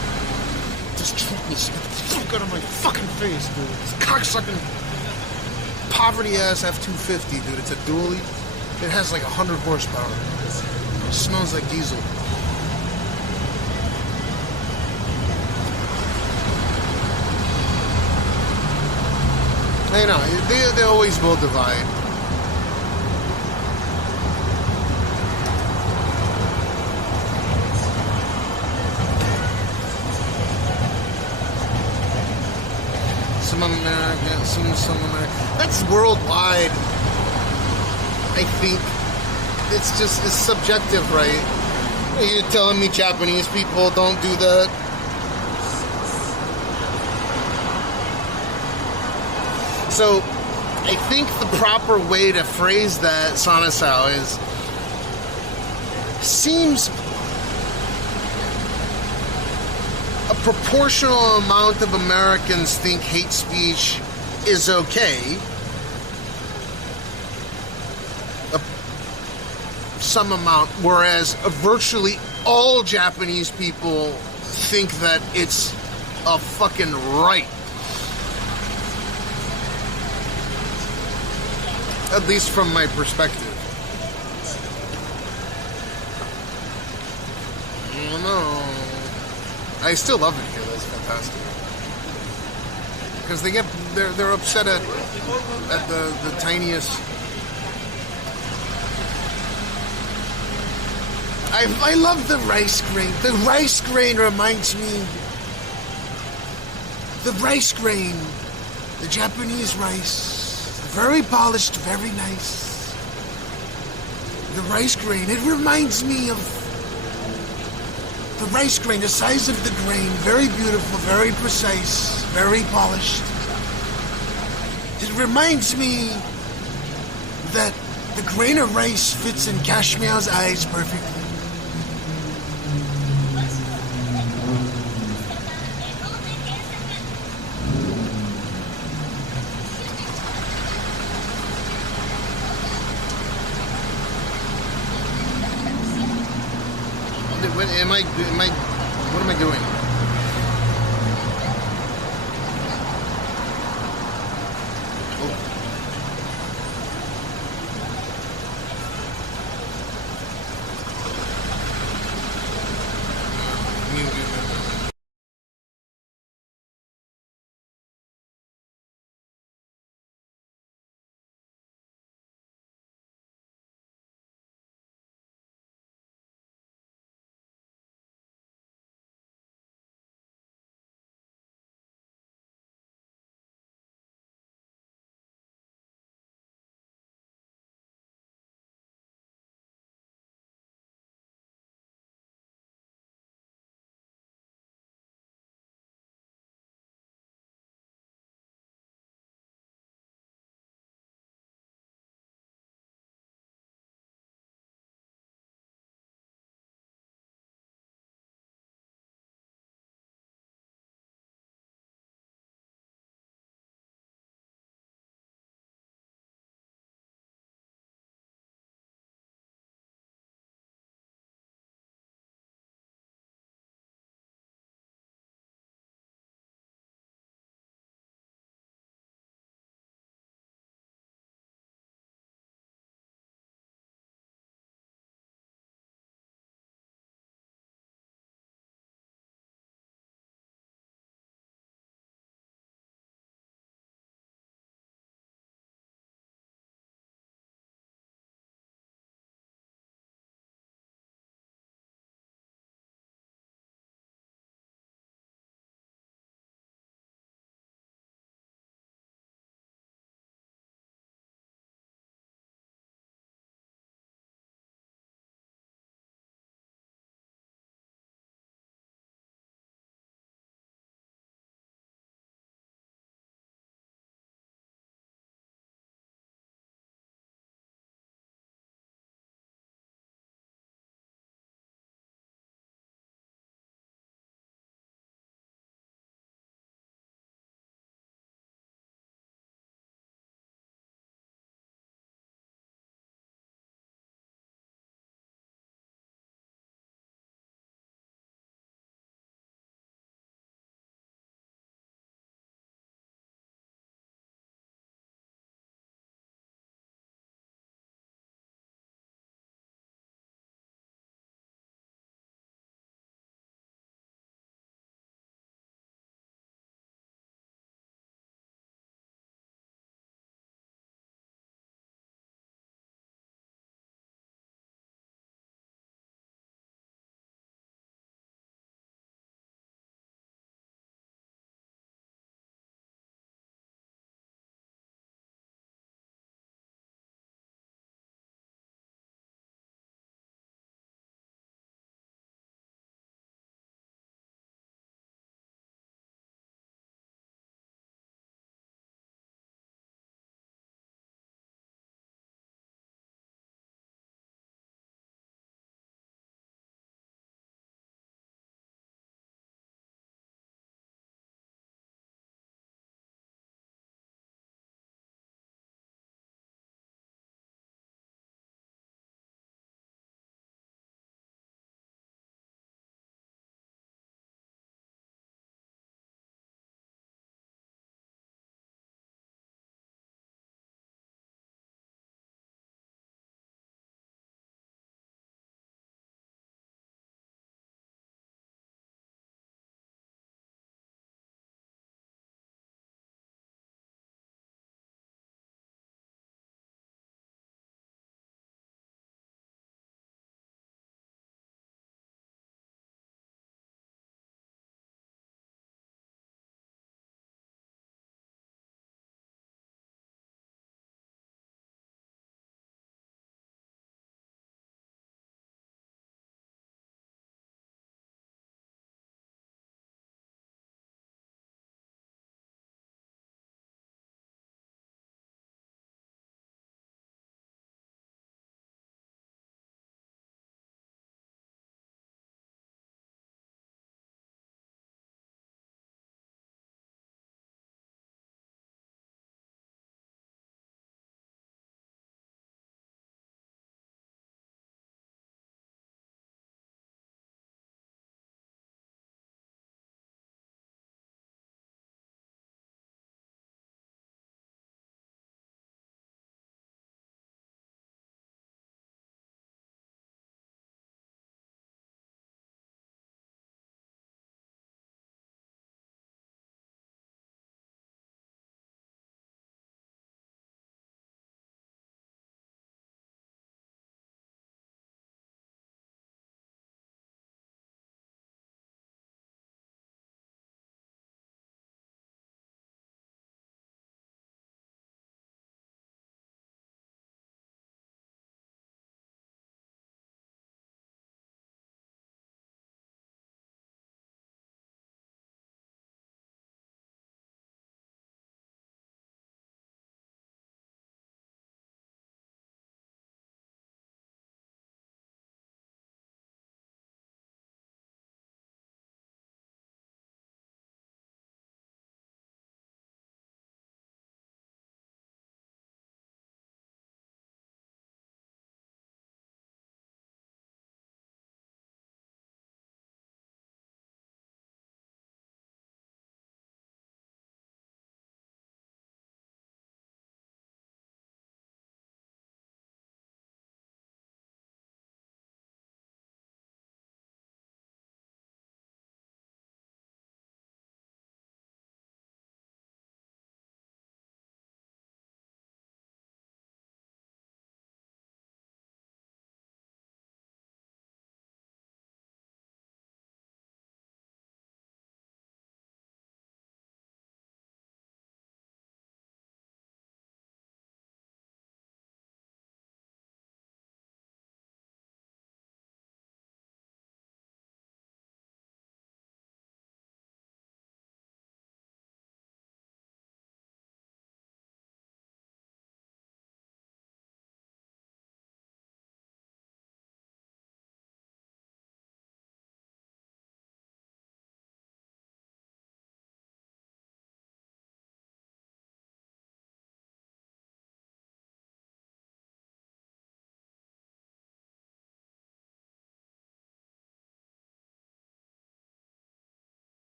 This Trump is get the fuck out of my fucking face, dude. This cocksucking poverty-ass F-250, dude. It's a dually. It has like 100 horsepower. It smells like diesel. I know, they always will divide. Some America, some America. That's worldwide. I think it's just, it's subjective, right? You're telling me Japanese people don't do that? So, I think the proper way to phrase that, Sanasao, is seems a proportional amount of Americans think hate speech is okay. Some amount, whereas virtually all Japanese people think that it's a fucking right. At least from my perspective. I don't know. I still love it here. That's fantastic. Because they're upset at the tiniest. I love the rice grain. The rice grain reminds me. The rice grain, the Japanese rice, very polished, very nice. The rice grain, it reminds me of the rice grain, the size of the grain, very beautiful, very precise, very polished. It reminds me that the grain of rice fits in Cashmeow's eyes perfectly. What am I doing?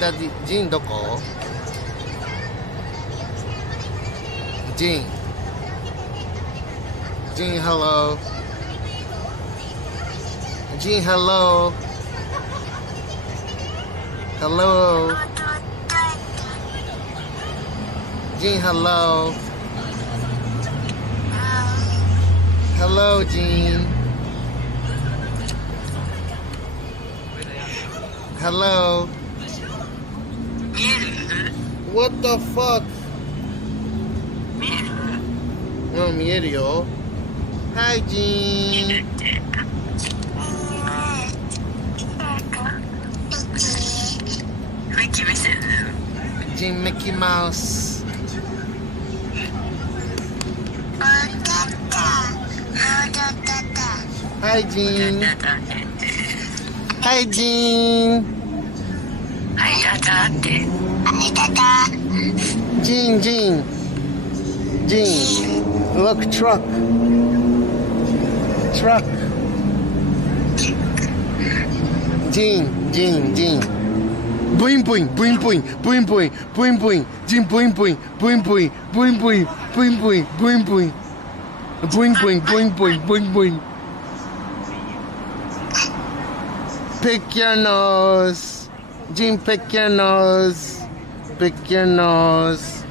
Daddy, Jin, doko? Jin. Jin, hello. Jin, hello. Hello. Jin, hello. Hello, Jin. Hello. What the fuck? Oh, Mierio. Hi, Jin. Jin Mickey Mouse. Hi, Jin. Hi, Jin. Jin, Jin. Jin. Look, truck. Truck. Jin. Boing boing, boing boing, boing boing, boing boing, Jin boing boing, boing boing, boing boing, boing boing, boing boing. Boing boing, boing boing, boing boing. Pick your nose. Jin, pick your nose. Pick your nose.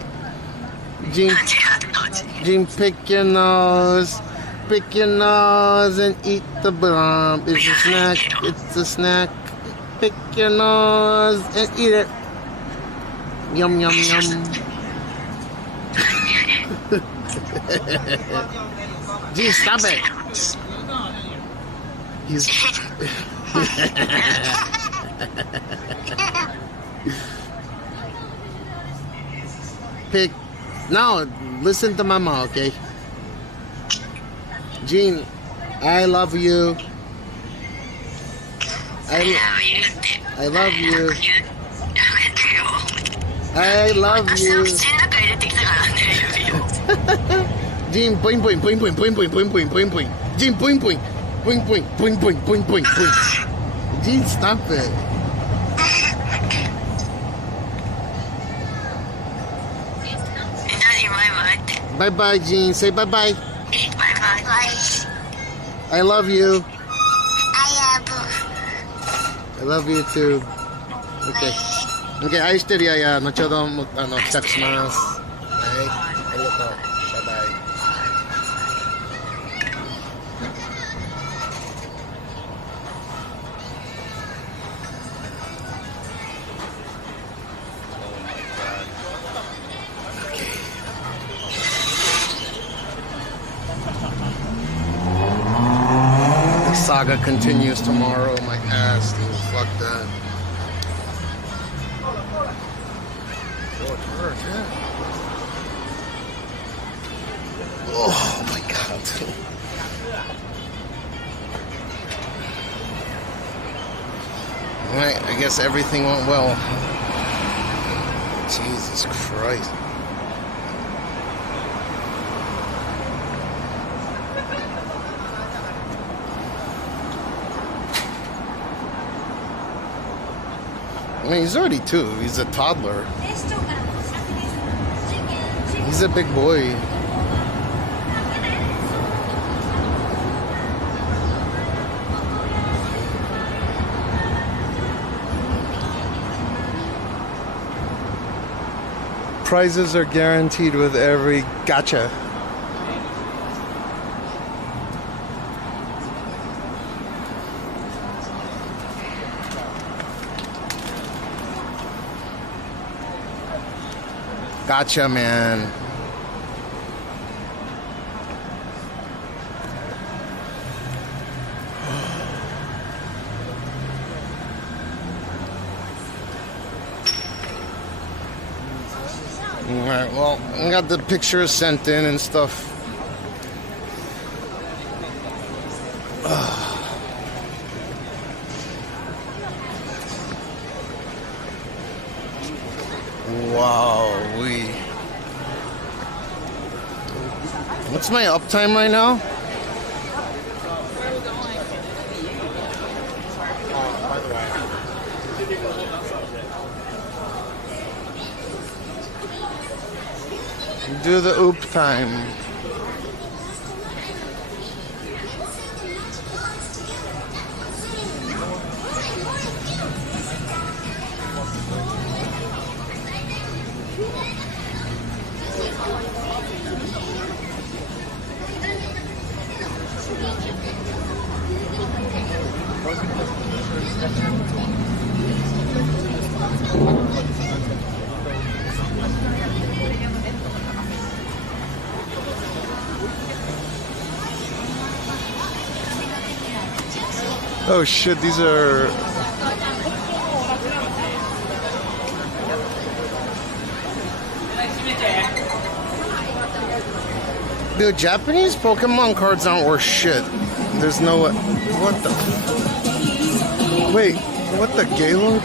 Jin, pick your nose. Pick your nose and eat the bomb. It's a snack. It's a snack. Pick your nose and eat it. Yum, yum, yum. Gee, stop it. He's... Pick... No, listen to Mama, okay? Jean, I love you. I love you. I love you. Jin, boing boing, boing boing, boing boing, boing boing, boing boing. Jin, boing boing, boing boing, boing boing, boing boing, boing. Jin, stop it. Bye bye, Jin. Say bye bye. Bye bye. I love you. I love you too. Okay. Okay, 愛してるやや。後ほども帰宅します。はい。ありがとう。バイバイ。The saga continues tomorrow. My ass, dude. Fuck that. Oh my god. Alright, I guess everything went well. Jesus Christ. I mean, he's already 2. He's a toddler. He's a big boy. Prizes are guaranteed with every gacha. Gotcha, man. Alright, well, I got the pictures sent in and stuff. Wow, what's my uptime right now? Do the oop time. Oh shit, these are... Dude, Japanese Pokemon cards aren't worth shit. There's no... What the... Wait, what the Gaylord?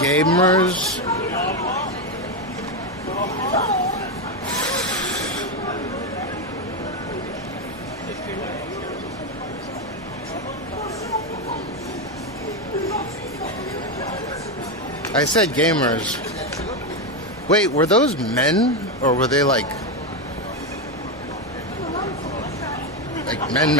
Gamers. I said gamers. Wait, were those men or were they like men?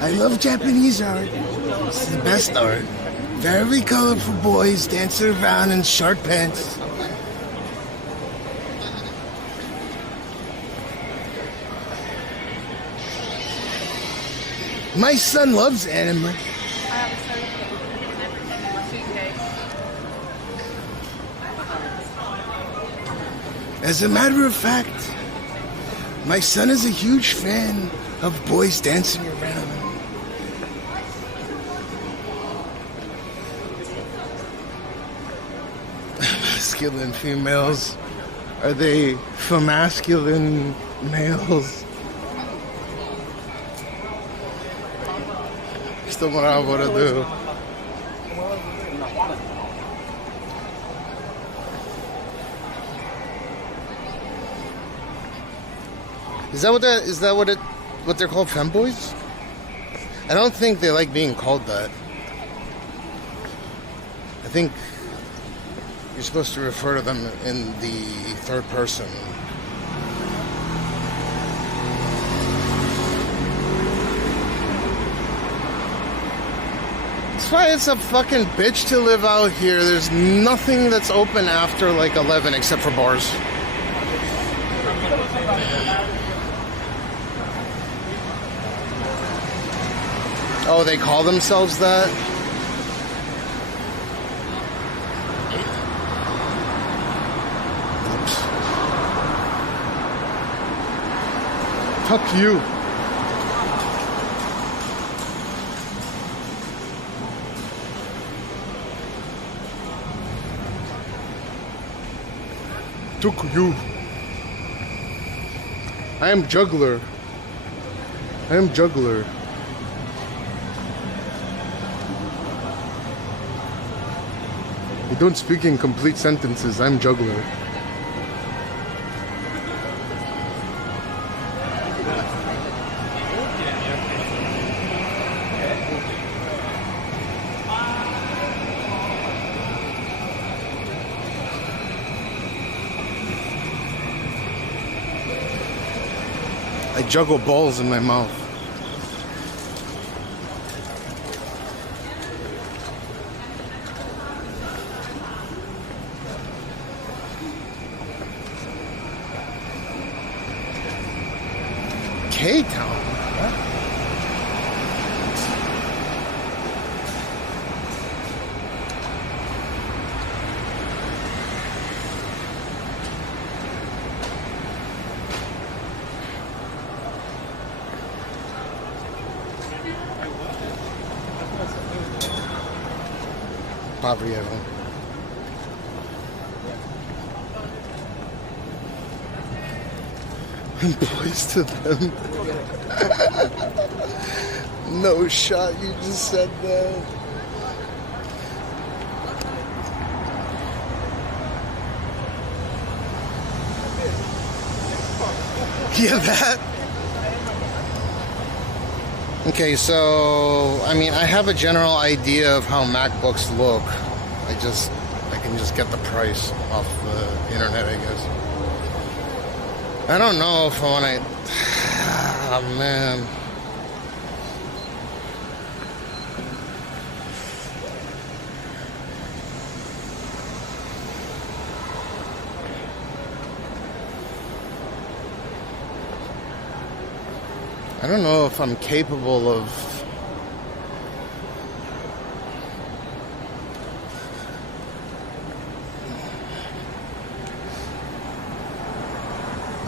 I love Japanese art. It's the best art. Very colorful boys dancing around in short pants. My son loves anime. As a matter of fact, my son is a huge fan of boys dancing around. Masculine females. Are they for masculine males? Still what I want to do. Is that what they're called, femboys? I don't think they like being called that. I think you're supposed to refer to them in the third person. That's why it's a fucking bitch to live out here. There's nothing that's open after like 11 except for bars. Oh, they call themselves that? Oops. Fuck you. Took you. I am juggler. I am juggler. You don't speak in complete sentences. I'm juggler. I juggle balls in my mouth. K-Town. Poverty at home. Boys to them. No shot, you just said that. Yeah, that. Okay, so I mean, I have a general idea of how MacBooks look. I can just get the price off the internet, I guess. I don't know if I want to. Oh, man. I don't know if I'm capable of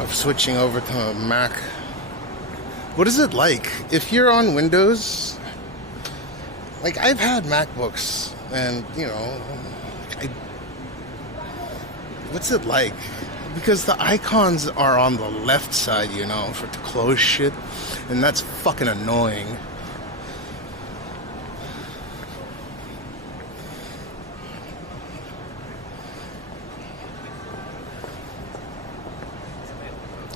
switching over to a Mac. What is it like if you're on Windows? Like, I've had MacBooks, and you know, what's it like? Because the icons are on the left side, you know, for to close shit, and that's fucking annoying.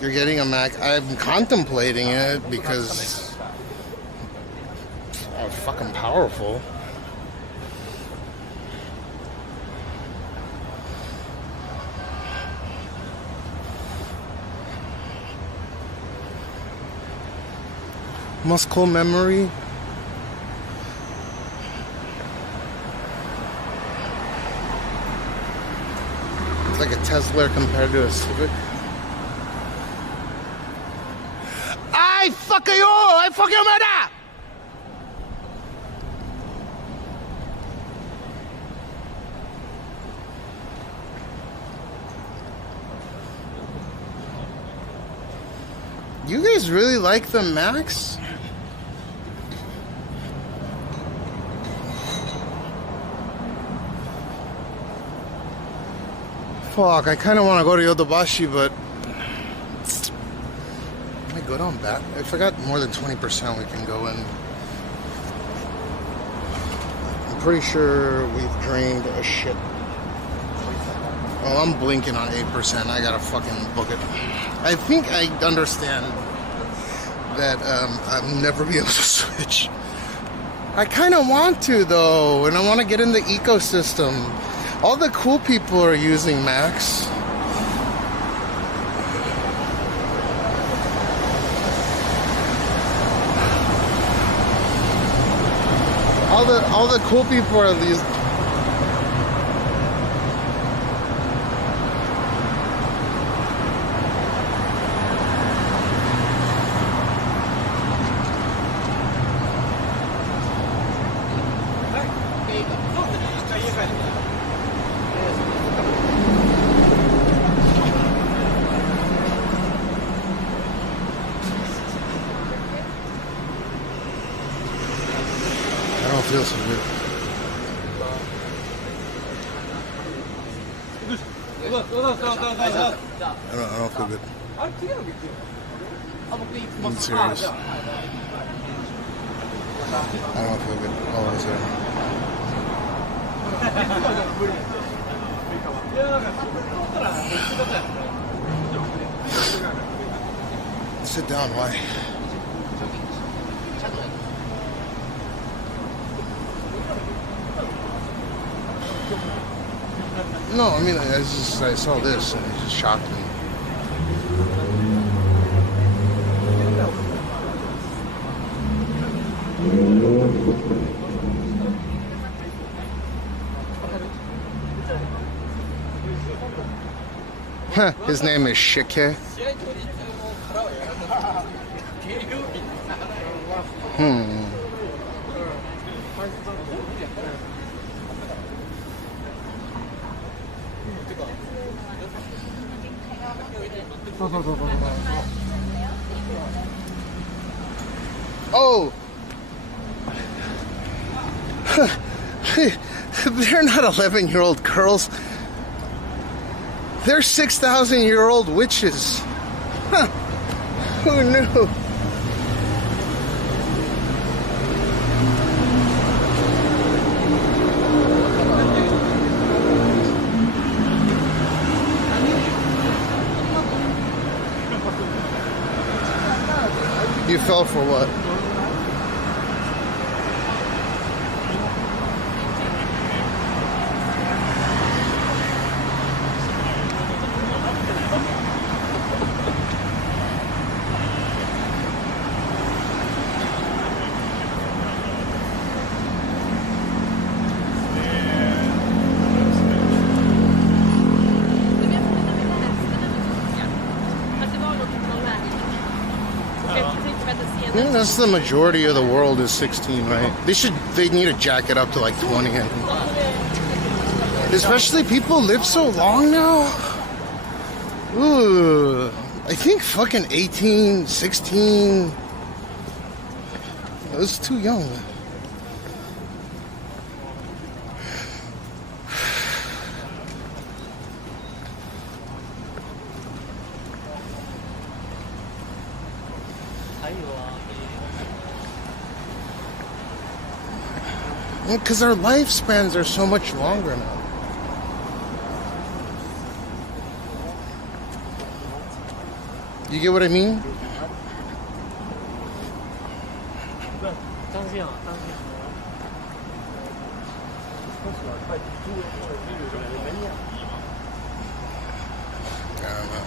You're getting a Mac. I'm contemplating it because I'm fucking powerful. Muscle memory. It's like a Tesla compared to a Civic. I fuck you! I fuck your mother! You guys really like the Macs? Fuck, I kind of want to go to Yodobashi, but am I good on that? If I got more than 20%, we can go in. I'm pretty sure we've drained a shit. Oh, I'm blinking on 8%. I gotta fucking book it. I think I understand that I'll never be able to switch. I kind of want to, though, and I want to get in the ecosystem. All the cool people are using Macs. All the cool people are these. Feels so good. I don't feel good. I'm serious. I don't feel good. All I say. Sit down, why? No, I mean, I saw this and it just shocked me. His name is Shike. Oh! They're not 11-year-old girls. They're 6,000-year-old witches. Huh. Who knew? You fell for what? That's the majority of the world is 16, right? They need to jack it up to like 20, I think. Especially people live so long now. Ooh, I think fucking 18, 16. That's too young. Because our lifespans are so much longer now. You get what I mean? I don't know,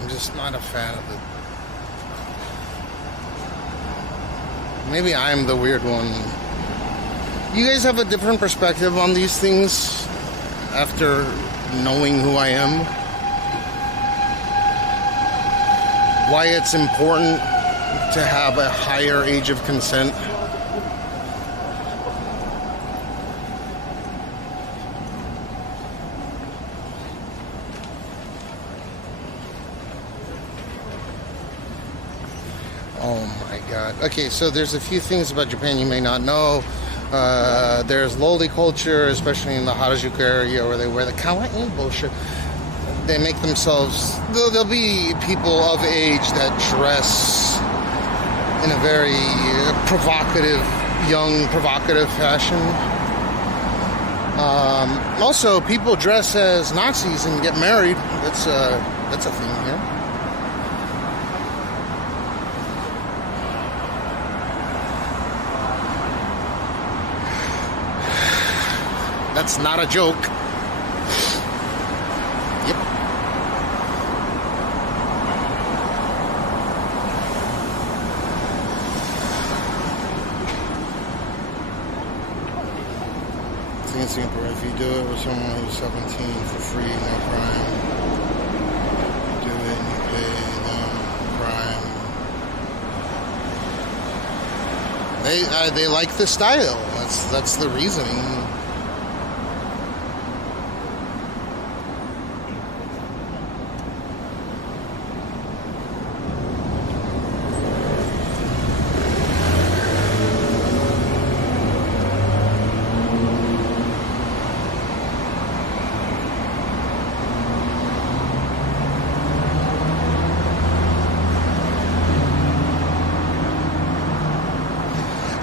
I'm just not a fan of it. Maybe I'm the weird one. You guys have a different perspective on these things after knowing who I am? Why it's important to have a higher age of consent? Oh my god. Okay, so there's a few things about Japan you may not know. There's loli culture, especially in the Harajuku area, where they wear the kawaii bullshit. They make themselves... There'll be people of age that dress in a very young, provocative fashion. Also, people dress as Nazis and get married. That's a thing here. That's not a joke. Yep. I think in Singapore, if you do it with someone who's 17 for free, no crime. Do it and you pay, no crime. They like the style. That's the reasoning.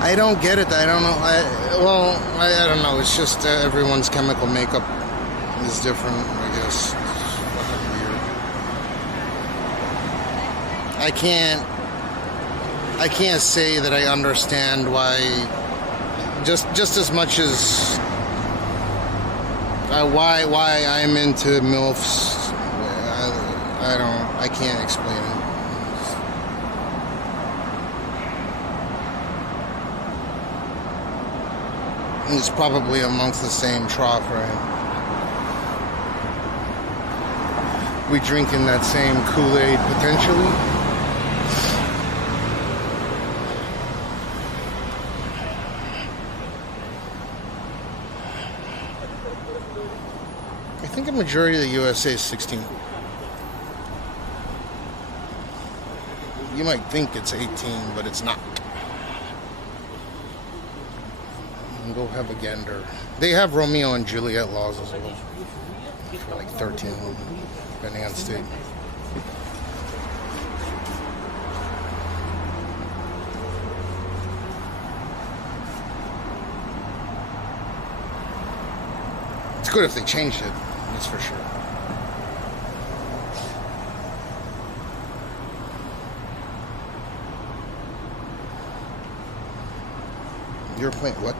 I don't get it. I don't know. I don't know. It's just everyone's chemical makeup is different, I guess. It's fucking weird. I can't say that I understand why. Just as much as why I'm into MILFs. I can't explain it. It's probably amongst the same trough, right? We drink in that same Kool-Aid potentially. think a majority of the USA is 16. You might think it's 18, but it's not. And go have a gander. They have Romeo and Juliet laws as well. For like 13, depending on state. It's good if they changed it, that's for sure. You're playing what?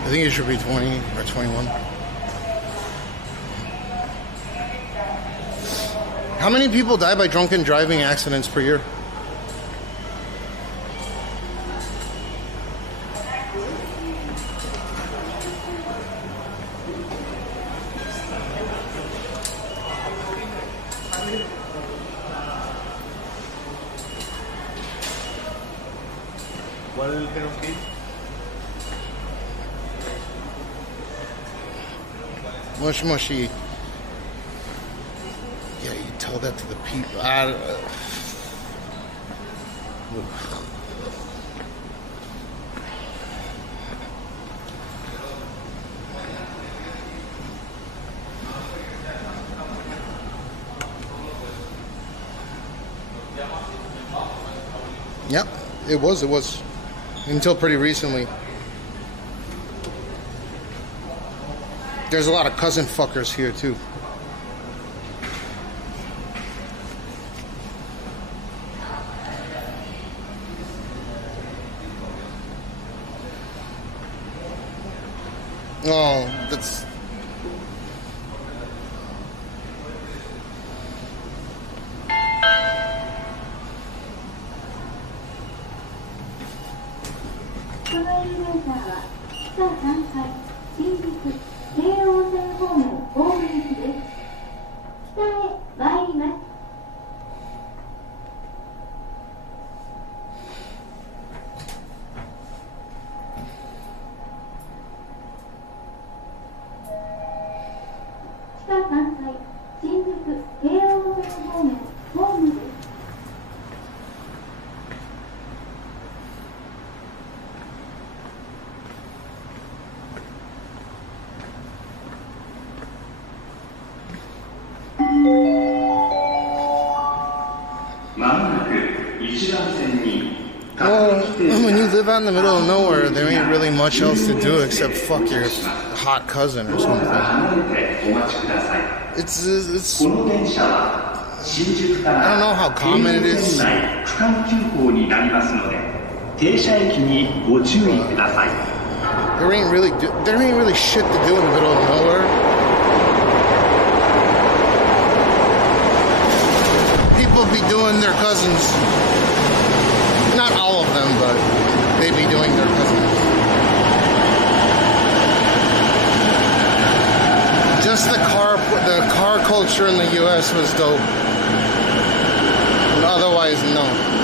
I think it should be 20 or 21. How many people die by drunken driving accidents per year? Mush mushy. Yeah, you tell that to the people. Yep, it was. Until pretty recently. There's a lot of cousin fuckers here too. Oh, that's... Well, when you live out in the middle of nowhere, there ain't really much else to do except fuck your hot cousin or something. It's I don't know how common it is. There ain't really shit to do in the middle of nowhere. People be doing their cousins. Not all of them, but they be doing their cousins. Just the car culture in the U.S. was dope. But otherwise, no.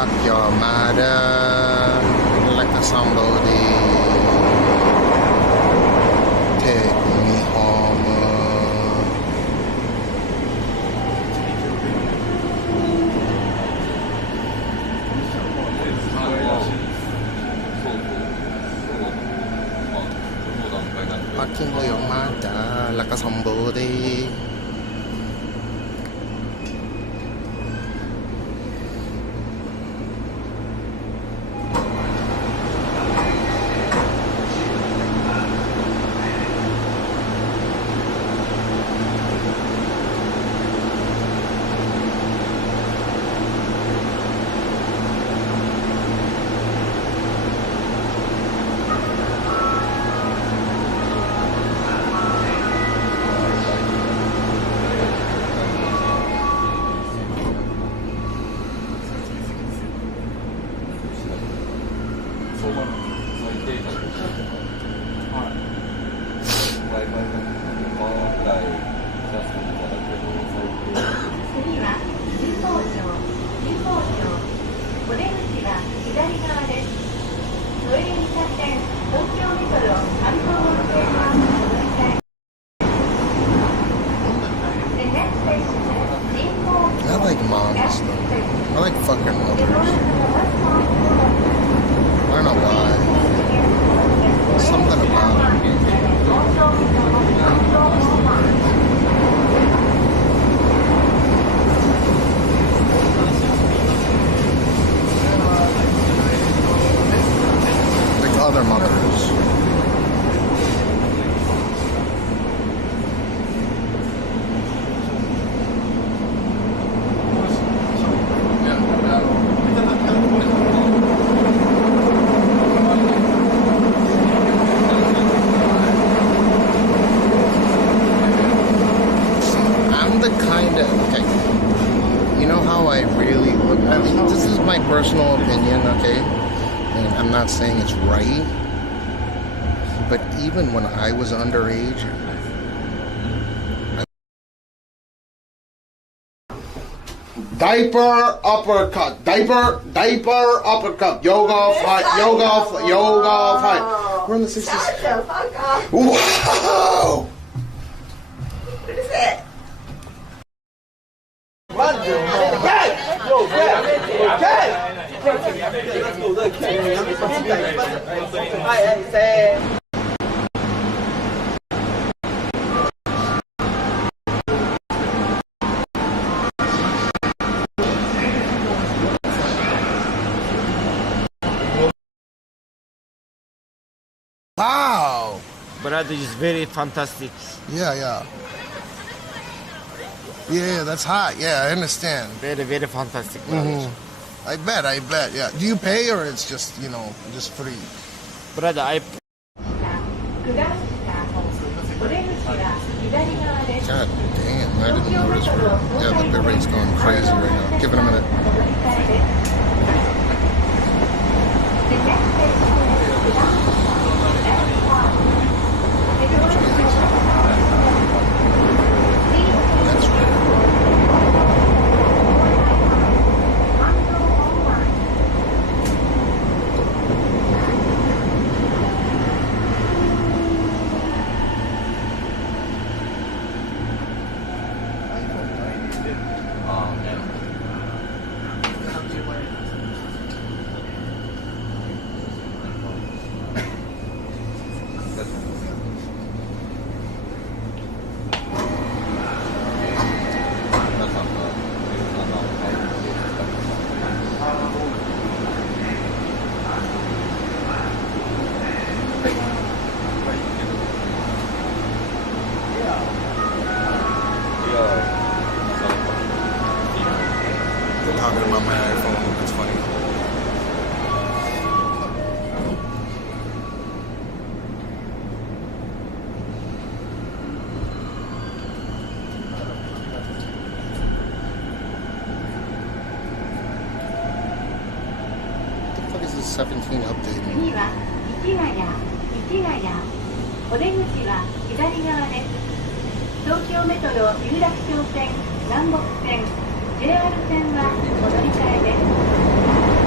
Fuck your mother like somebody. Take me home. Fucking your mother like somebody. I like moms though. I like fucking mothers. I don't know why. Something about it. Like other mothers. Personal opinion, okay, and I'm not saying it's right, but even when I was underage, diaper uppercut, diaper uppercut, yoga fight. We're in the 60s. Shut the fuck up. Wow! What is it? Wow! Brother is very fantastic. Yeah, that's hot. Yeah, I understand. Very, very fantastic. I bet, yeah. Do you pay or it's just, just free? Brother, I... God damn, I didn't notice. Yeah, the bit rate's going crazy right now. Give it a minute. That's right. Talking about my iPhone, it's funny. What the fuck is this 17 update? 次は市ヶ谷お出口は左側です。東京メトロ有楽町線南北線JR 線はお乗り換えです。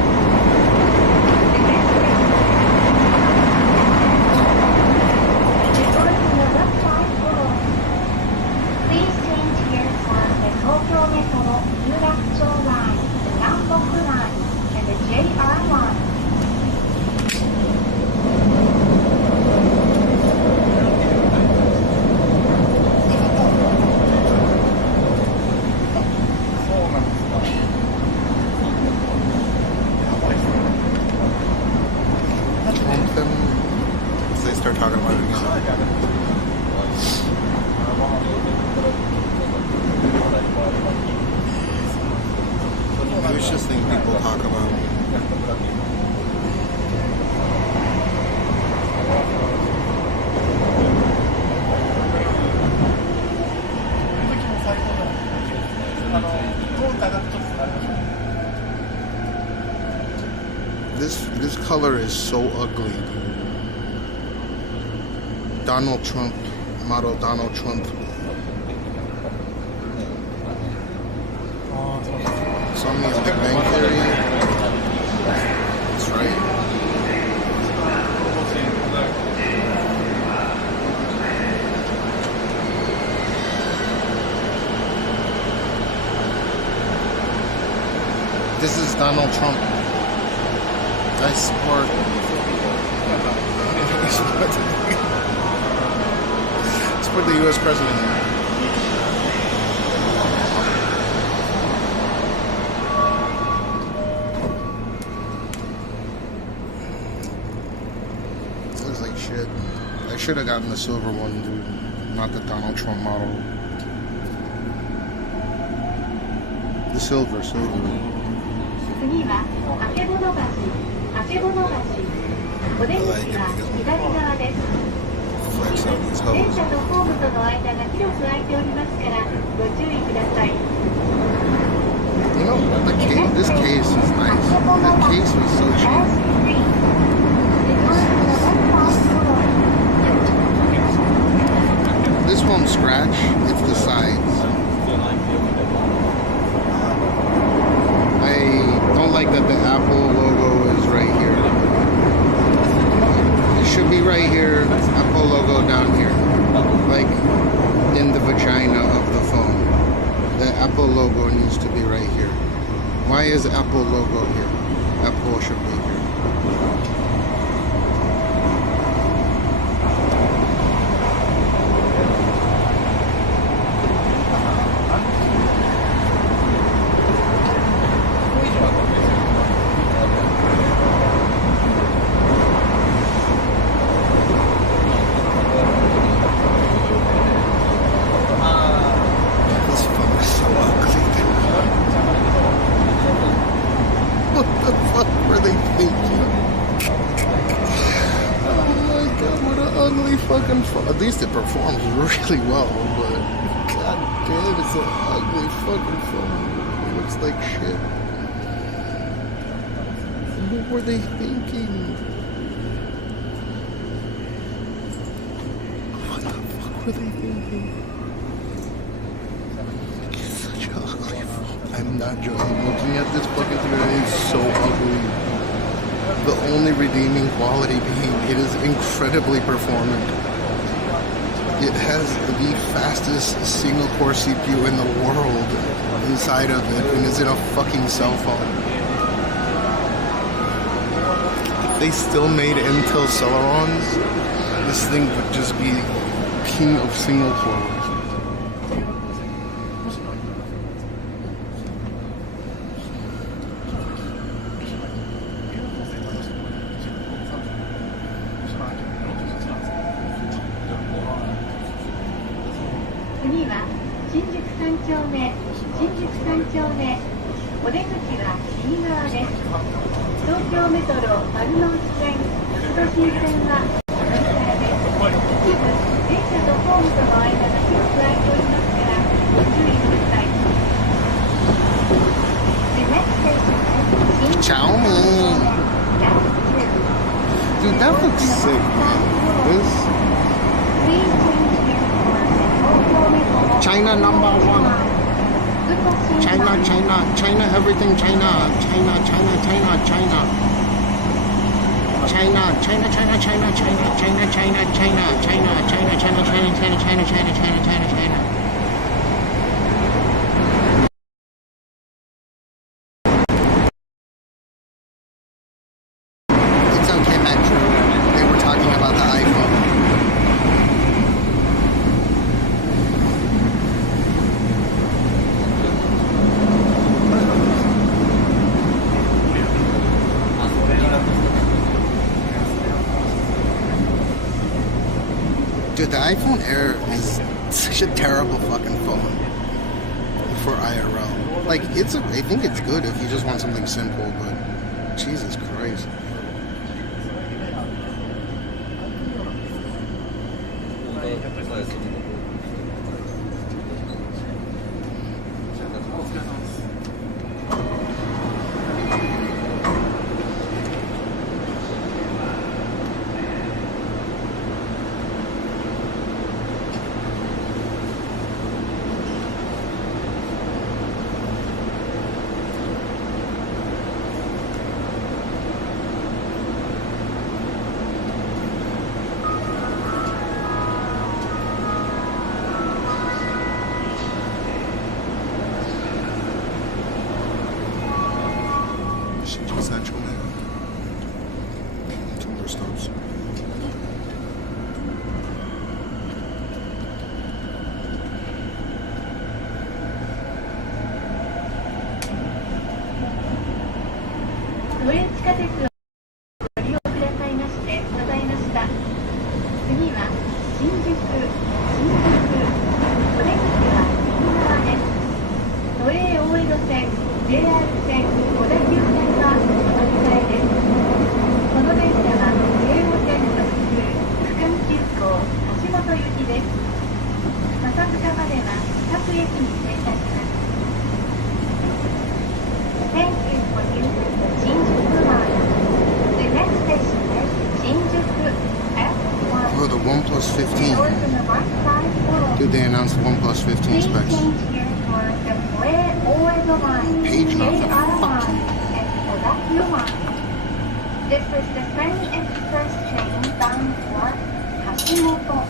people talk about. This color is so ugly, dude. Donald Trump, model Donald Trump. Saw me on Big Bang Theory. That's right. This is Donald Trump. I support. Support the U.S. president. This looks like shit. I should have gotten the silver one, dude. Not the Donald Trump model. The silver. 次はあけぼの橋。あけぼの橋。お出口は左側です。電車とホームとの間が広く空いておりますからご注意ください。You know, this case is nice. The case was so cheap. This won't scratch, it's the sides. I don't like that the Apple logo is right here. It should be right here, Apple logo down here. Like in the vagina of the phone. The Apple logo needs to be right here. Why is Apple logo here? Apple should be here. At least it performs really well, but god damn, it's an ugly fucking phone. It looks like shit. What were they thinking? What the fuck were they thinking? It's such an ugly phone. I'm not joking. Looking at this fucking thing, it's so ugly. The only redeeming quality being it is incredibly performant. It has the fastest single core CPU in the world inside of it, and it's in a fucking cell phone. If they still made Intel Celerons, this thing would just be king of single cores. Dude, that looks sick, man. This China #1. China, everything China. China. It's okay, Metro. They were talking about the iPhone. Dude, the iPhone Air is such a terrible fucking phone for IRL. Like, I think it's good if you just want something simple, but Jesus Christ. Essential now. Two more stops. Oh, the OnePlus 15. Dude, they announced the OnePlus 15 specs. Page nothing. Fuck you. This is the Sony Express train bound for Cashmeow.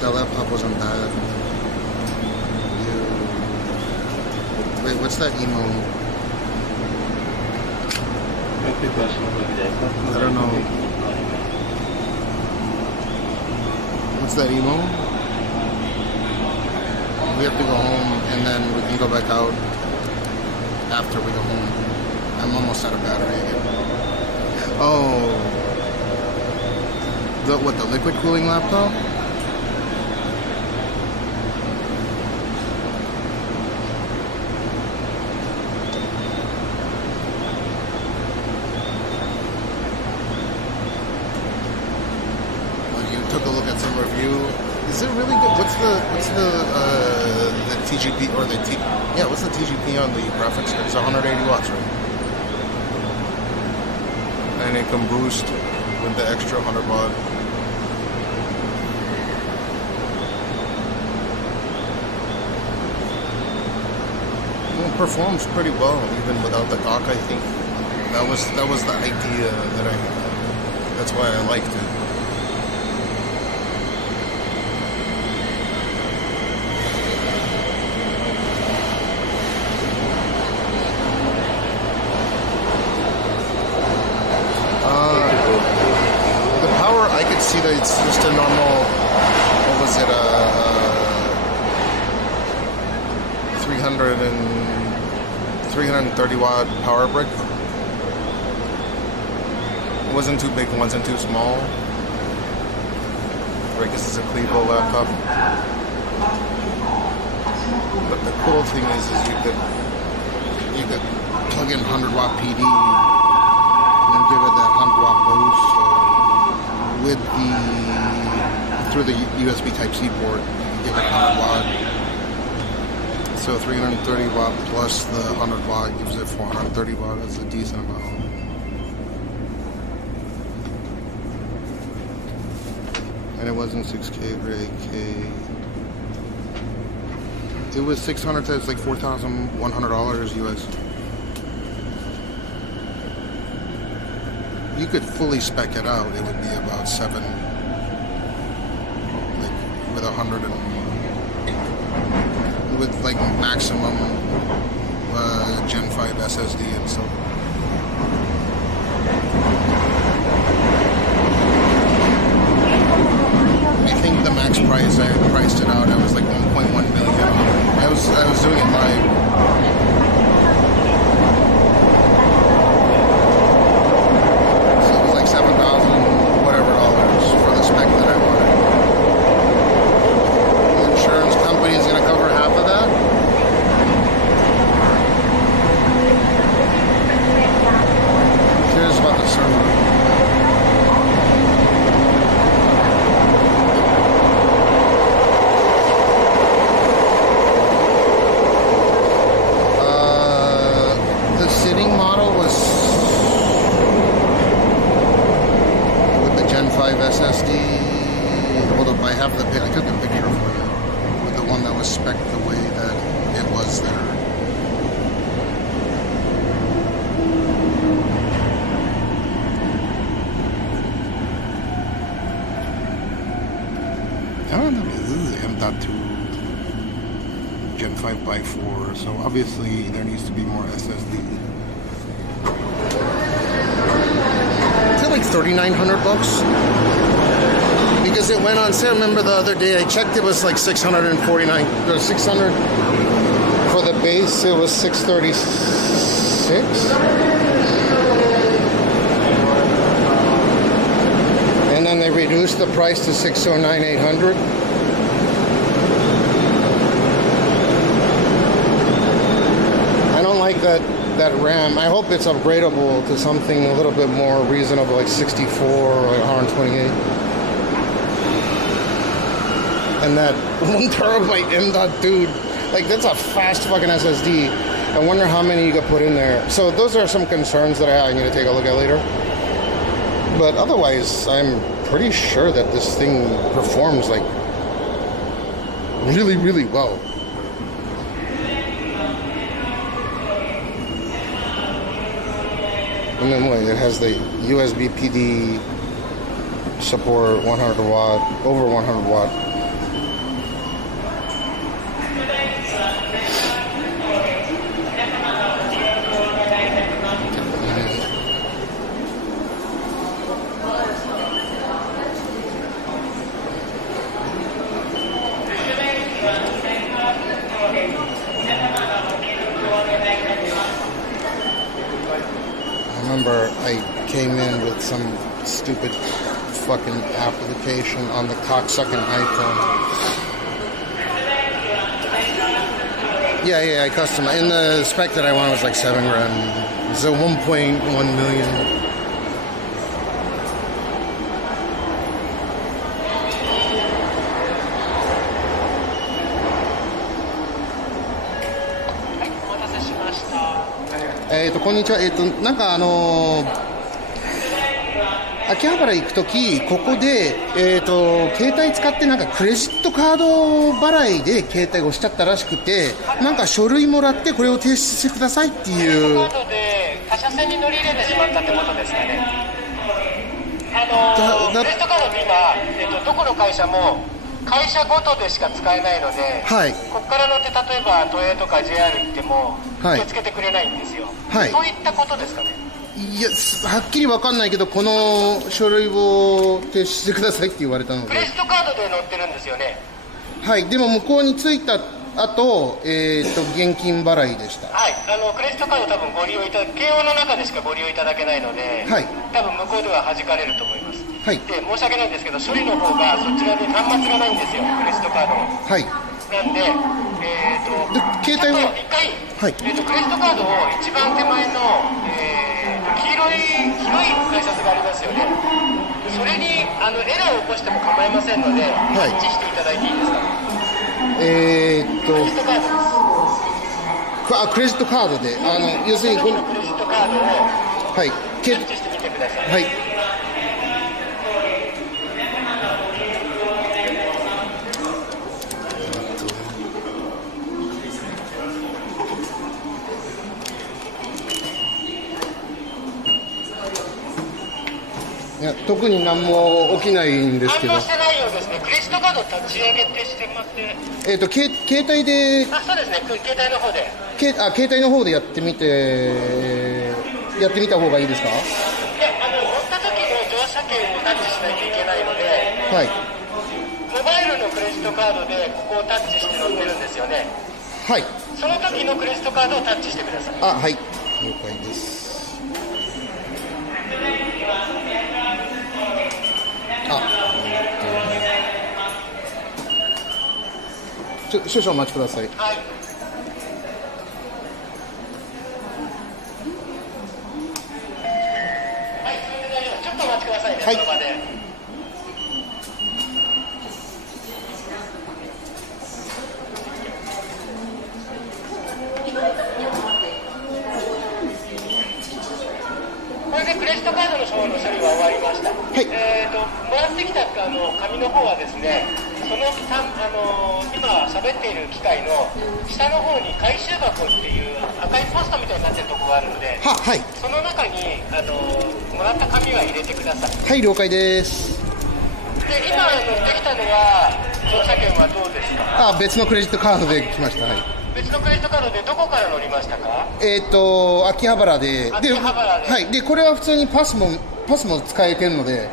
The laptop wasn't bad. Wait, what's that emo? I don't know. What's that emo? We have to go home and then we can go back out after we go home. I'm almost out of battery again. Oh. The liquid cooling laptop? Took a look at some review. Is it really good? What's the TGP or what's the TGP on the graphics card? It's 180 watts, right? And it can boost with the extra 100 watt. Well, it performs pretty well even without the dock. I think that was the idea that's why I liked it. See that it's just a normal, what was it, 330 watt power brick. It wasn't too big, it wasn't too small. I guess it's a Clevo laptop. But the cool thing is you could plug in 100 watt PD and give it that 100 watt boost. With through the USB Type-C port, you give it 100 watt. So 330 watt plus the 100 watt gives it 430 watt. That's a decent amount. And it wasn't 6K or 8K. It was 600 times like $4,100 US. You could fully spec it out, it would be about 7, like with 100 and with like maximum Gen 5 SSD and stuff. I think the max price I priced it out at was like 1.1 million. I was doing it live. So it was like $7,000 whatever for the spec that I wanted. The insurance company is gonna cover half of that. Who cares about the server? Sitting model was with the Gen 5 SSD. Hold up, I have I took a picture of it with the one that was spec'd the way that it was there. I don't know. This is M.2 Gen 5 by 4, so obviously there needs to be more SSD. Is it like $3,900? Because it went on sale. Remember the other day I checked, it was like $649 or $600 for the base. It was $636, and then they reduced the price to $609, $800. I don't like that RAM. I hope it's upgradable to something a little bit more reasonable, like 64 or 128. And that 1 terabyte M.2, like that's a fast fucking SSD. I wonder how many you could put in there. So those are some concerns that I need to take a look at later. But otherwise, I'm pretty sure that this thing performs like really, really well. And then wait, it has the USB PD support, 100 watt, over 100 watt. Remember, I came in with some stupid fucking application on the cocksucking iPhone. Yeah, I customized. And the spec that I wanted was like $7,000. It's a 1.1 million.こんにちは。なんか秋葉原行くとき、ここで、携帯使ってなんかクレジットカード払いで携帯をしちゃったらしくて、なんか書類もらってこれを提出してくださいっていう。カードで他社線に乗り入れてしまったってことですかね。クレジットカードって今、どこの会社も会社ごとでしか使えないので、はい、ここから乗って例えば都営とか JR 行っても受け付けてくれないんですよ。はい、そういったことですかね。いや、はっきり分かんないけど、この書類を提出してくださいって言われたので。クレジットカードで載ってるんですよね。はい、でも向こうに着いた後、現金払いでした。はい、クレジットカード多分ご利用いただけ、慶応の中でしかご利用いただけないので、はい、多分向こうでは弾かれると思います。はい、で申し訳ないんですけど、処理の方がそちらで端末がないんですよ、クレジットカードの。はい。なんで、携帯は一回、はい、クレジットカードを一番手前の、黄色い改札がありますよね。それにエラーを起こしても構いませんので、タッチしていただいていいですか。クレジットカードです。クレジットカードで、要するにこのクレジットカードを、はい、タッチしてみてください。はい。いや、特に何も起きないんですけど。反応してないようですね。クレジットカード立ち上げてしてもらって。携帯で。あ、そうですね。携帯の方で。携帯の方でやってみた方がいいですか？で、乗った時の乗車券をタッチしないといけないので。はい。モバイルのクレジットカードでここをタッチして乗ってるんですよね。はい。その時のクレジットカードをタッチしてください。あ、はい。了解です。少々お待ちください。はい。ちょっとお待ちくださいね。はい。その場で。これでクレジットカードの方の処理は終わりました。もらってきた紙の方はですね、その今喋っている機械の下の方に回収箱っていう赤いポストみたいになってるところがあるので、はい。その中にもらった紙は入れてください。はい、了解です。で、今乗ってきたのは乗車券はどうですか？別のクレジットカードで来ました。はい。別のクレジットカードでどこから乗りましたか？秋葉原で。秋葉原で。はい。で、これは普通にパスも使えてるので。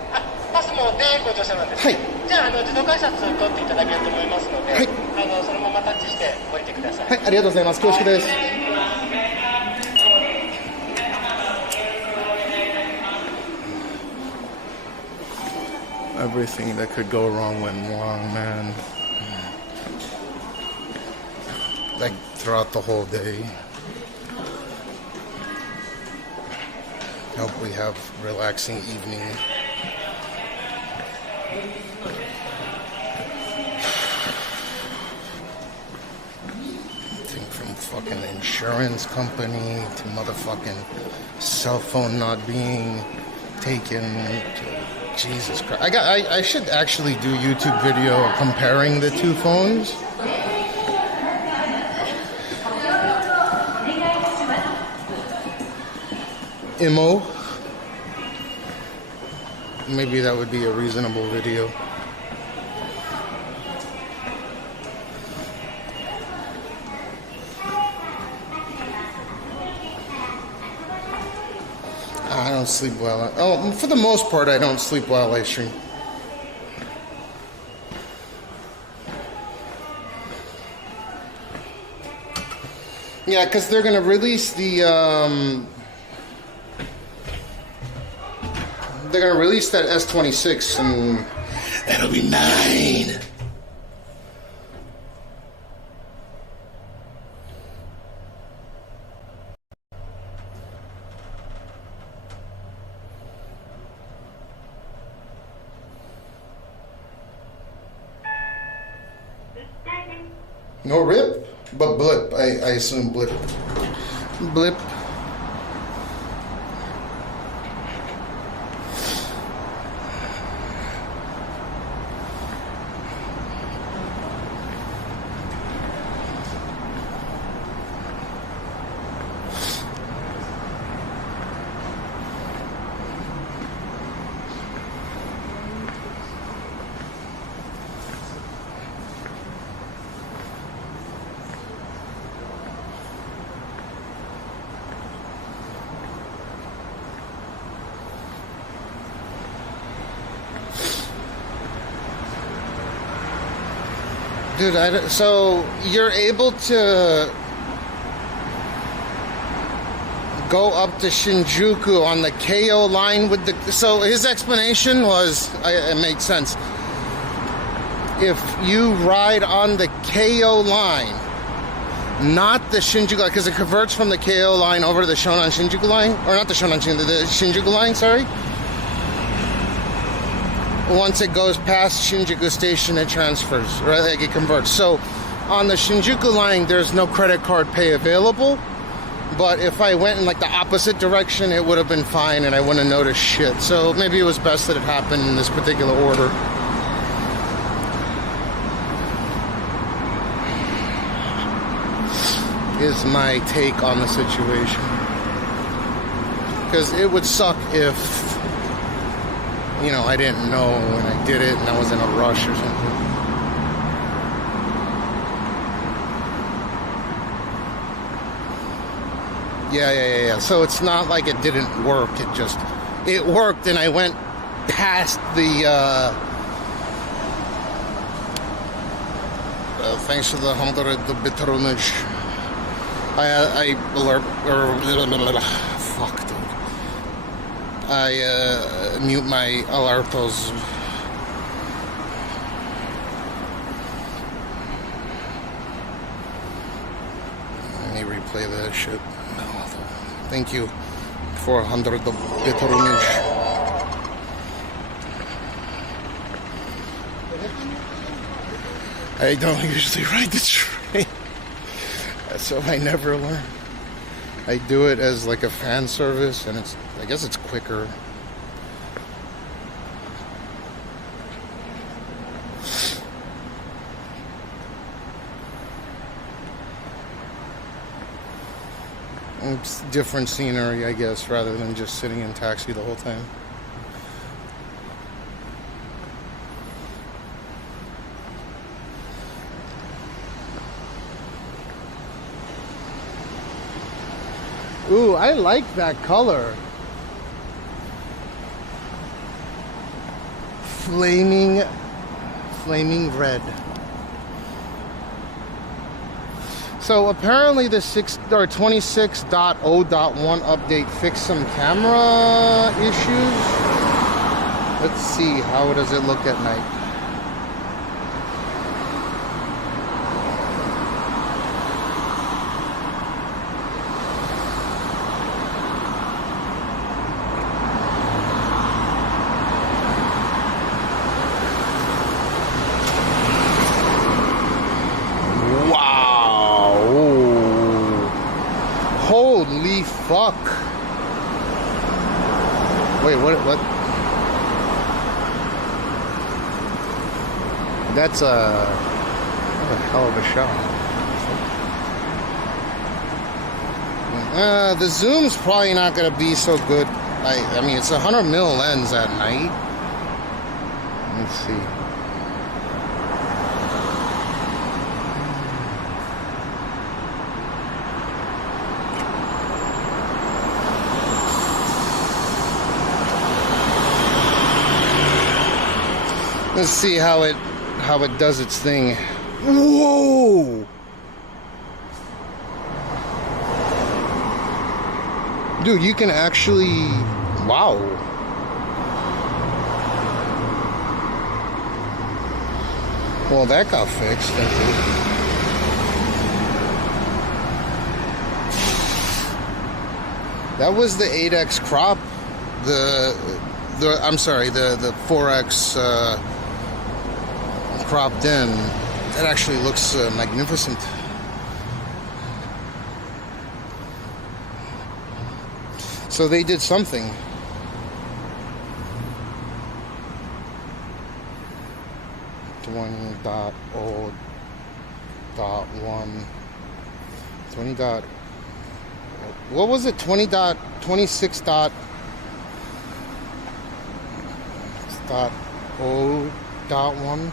パスモでご乗車なんです。はい。じゃあ自動改札取っていただけると思いますので、はい、そのままタッチして降りてください。はい、ありがとうございます。恐縮です。Everything that could go wrong went wrong, man. Like throughout the whole day. Hope we have relaxing evening. From fucking insurance company to motherfucking cell phone not being taken to Jesus Christ. I should actually do a YouTube video comparing the two phones. Imo. Maybe that would be a reasonable video. I don't sleep well. Oh, for the most part, I don't sleep while I stream. Yeah, because they're gonna release the they're gonna release that S26, and that'll be 9. No rip, but blip. I assume blip. Blip. Dude, so you're able to go up to Shinjuku on the KO line with the... So his explanation was, it made sense. If you ride on the KO line, not the Shinjuku line, because it converts from the KO line over to the Shonan Shinjuku line, or not the Shonan Shinjuku, the Shinjuku line, sorry. Once it goes past Shinjuku Station, it transfers, right? Like it converts. So on the Shinjuku line, there's no credit card pay available. But if I went in like the opposite direction, it would have been fine and I wouldn't have noticed shit. So maybe it was best that it happened in this particular order. Is my take on the situation. Because it would suck if you know, I didn't know when I did it and I was in a rush or something. Yeah. So it's not like it didn't work. It worked, and I went past the, thanks to the 100 bitronage. I alert, or, fuck, dude. I mute my alertos. Let me replay that shit. Thank you for 100 bitronage. I don't usually ride the train, so I never learn. I do it as like a fan service, and I guess it's quicker. It's different scenery, I guess, rather than just sitting in taxi the whole time. Ooh, I like that color. Flaming red. So apparently the 26.0.1 update fixed some camera issues. Let's see, how does it look at night? Holy fuck. Wait, what? That's a hell of a shot. The zoom's probably not going to be so good. I mean, it's a 100mm lens at night. Let's see. Let's see how it does its thing. Whoa! Dude, you can actually, wow. Well, that got fixed, I think. That was the 8X crop. I'm sorry, the 4X cropped in. That actually looks magnificent. So they did something. What was it? 20.26.0.1.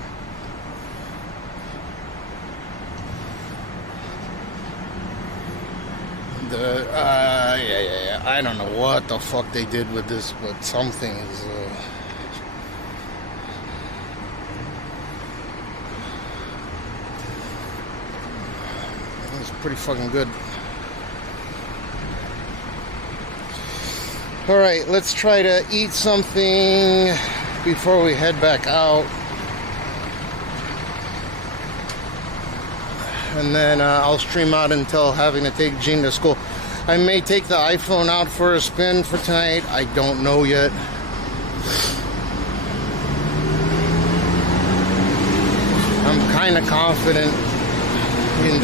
Yeah. I don't know what the fuck they did with this, but something is. It's pretty fucking good. All right, let's try to eat something before we head back out. And then I'll stream out until having to take Jean to school. I may take the iPhone out for a spin for tonight. I don't know yet. I'm kind of confident in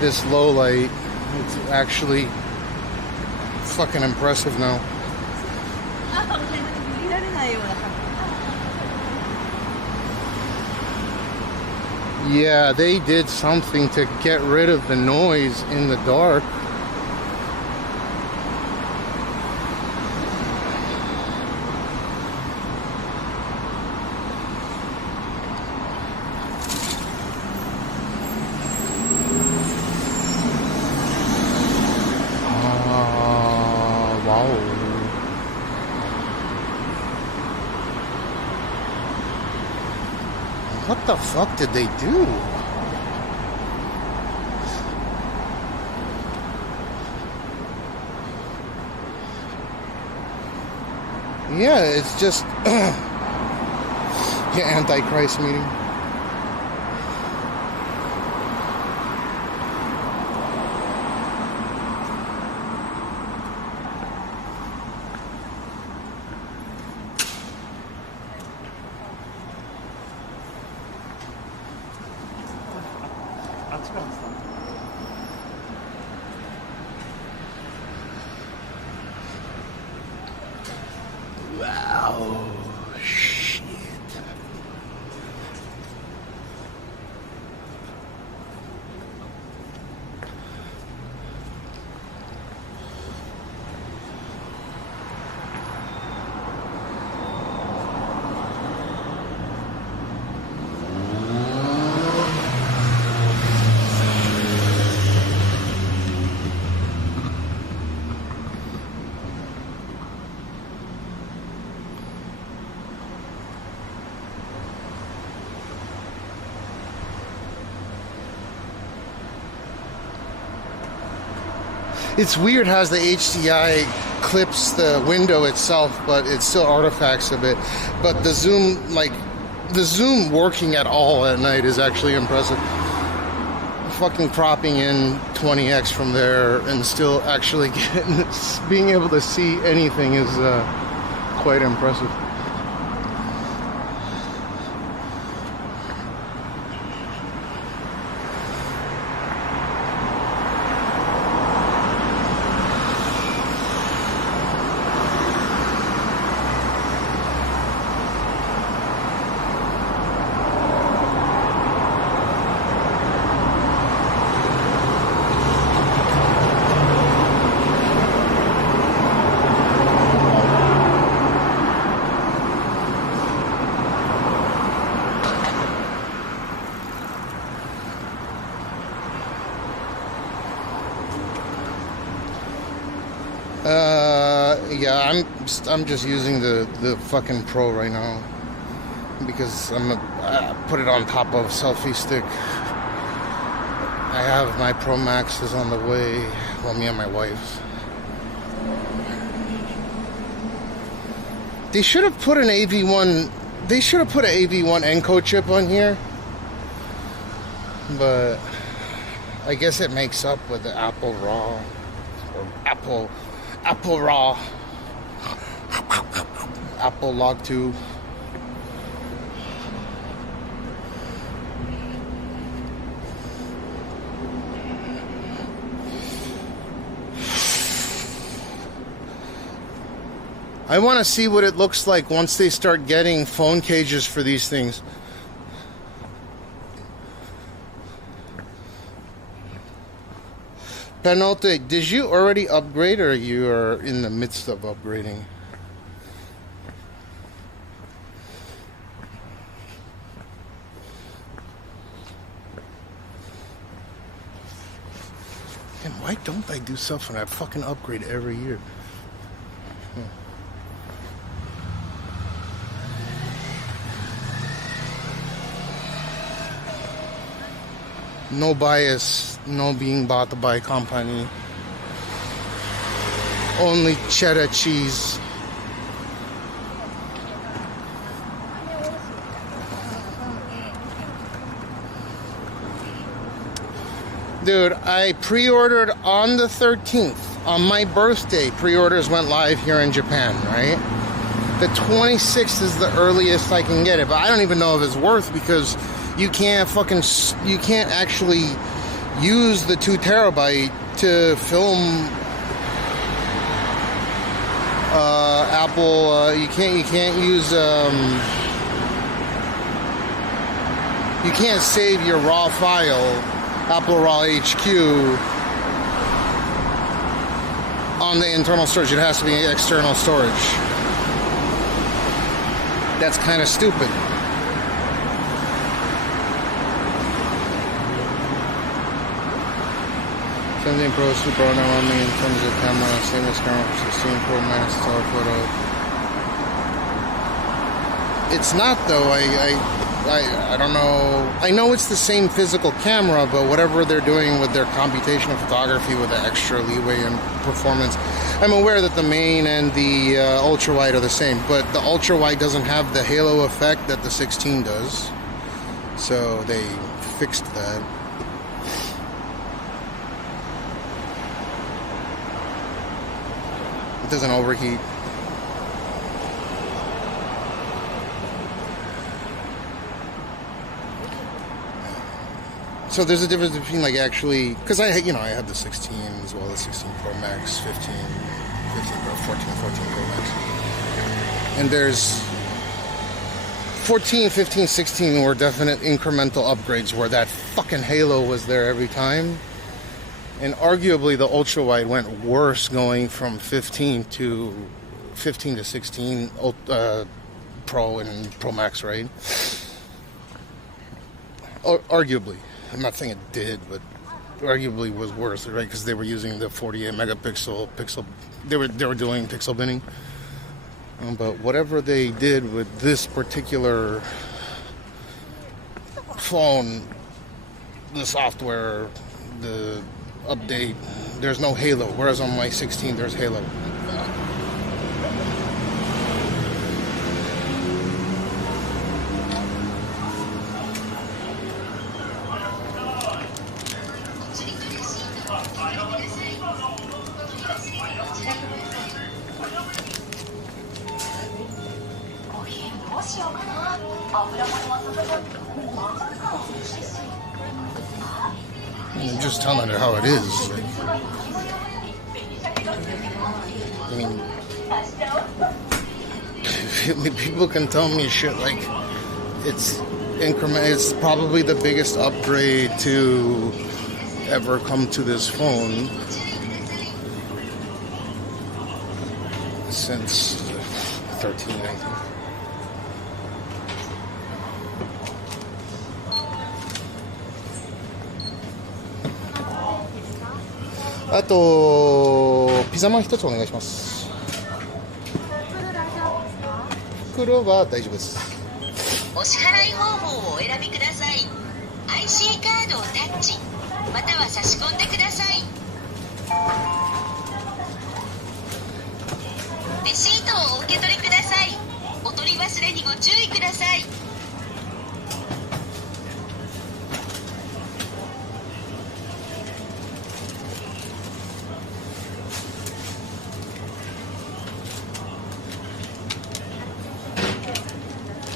this low light. It's actually fucking impressive now. Yeah, they did something to get rid of the noise in the dark. What the fuck did they do? Yeah, it's just the Antichrist meeting. Wow, shit. It's weird how the HDI clips the window itself, but it still artifacts a bit. But the zoom, like, the zoom working at all at night is actually impressive. Fucking cropping in 20x from there and still actually being able to see anything is quite impressive. Yeah, I'm just using the fucking Pro right now because I put it on top of selfie stick. I have my Pro Maxes on the way. Well, me and my wife's. They should have put an AV1. They should have put an AV1 encode chip on here, but I guess it makes up with the Apple RAW or Apple RAW. Apple Log 2. I want to see what it looks like once they start getting phone cages for these things. Penote, did you already upgrade or you are in the midst of upgrading? And why don't I do stuff when I fucking upgrade every year? No bias, no being bought by company. Only cheddar cheese. Dude, I pre-ordered on the 13th. On my birthday, pre-orders went live here in Japan, right? The 26th is the earliest I can get it, but I don't even know if it's worth because you can't actually use the 2 terabyte to film Apple. You can't use you can't save your raw file, Apple Raw HQ, on the internal storage. It has to be external storage. That's kind of stupid. 17 Pro is super underwhelming in terms of camera, same as camera for 16 Pro Max telephoto. It's not though. I don't know. I know it's the same physical camera, but whatever they're doing with their computational photography with the extra leeway and performance, I'm aware that the main and the ultra wide are the same, but the ultra wide doesn't have the halo effect that the 16 does. So they fixed that. It doesn't overheat. So there's a difference between like actually, because I had the 16 as well as 16 Pro Max, 15 Pro, 14 Pro Max, and there's 14, 15, 16 were definite incremental upgrades where that fucking halo was there every time, and arguably the ultra wide went worse going from 15 to 16 Pro and Pro Max, right? Arguably. I'm not saying it did, but arguably was worse, right? Because they were using the 48 megapixel pixel. They were doing pixel binning. But whatever they did with this particular phone, the software, the update, there's no halo. Whereas on my 16, there's halo. I'm just telling her how it is. I mean, people can tell me shit like it's increment. It's probably the biggest upgrade to ever come to this phone since 13, I think.あとピザまん一つお願いします。袋は大丈夫です。お支払い方法をお選びください。IC カードをタッチまたは差し込んでください。レシートをお受け取りください。お取り忘れにご注意ください。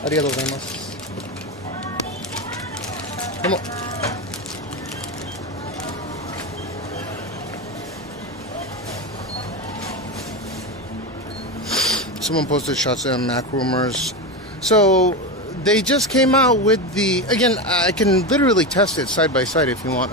ありがとうございます。どうも。Someone posted shots of Mac rumors. So they just came out with the, again, I can literally test it side by side if you want.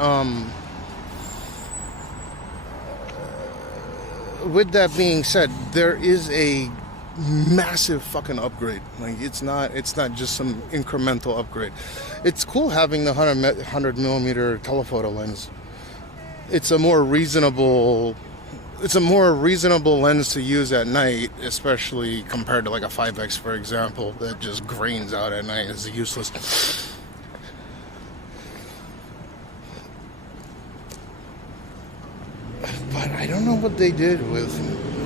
With that being said, there is a massive fucking upgrade. Like it's not just some incremental upgrade. It's cool having the 100 millimeter telephoto lens. It's a more reasonable lens to use at night, especially compared to like a 5X, for example, that just grains out at night. It's useless. But I don't know what they did with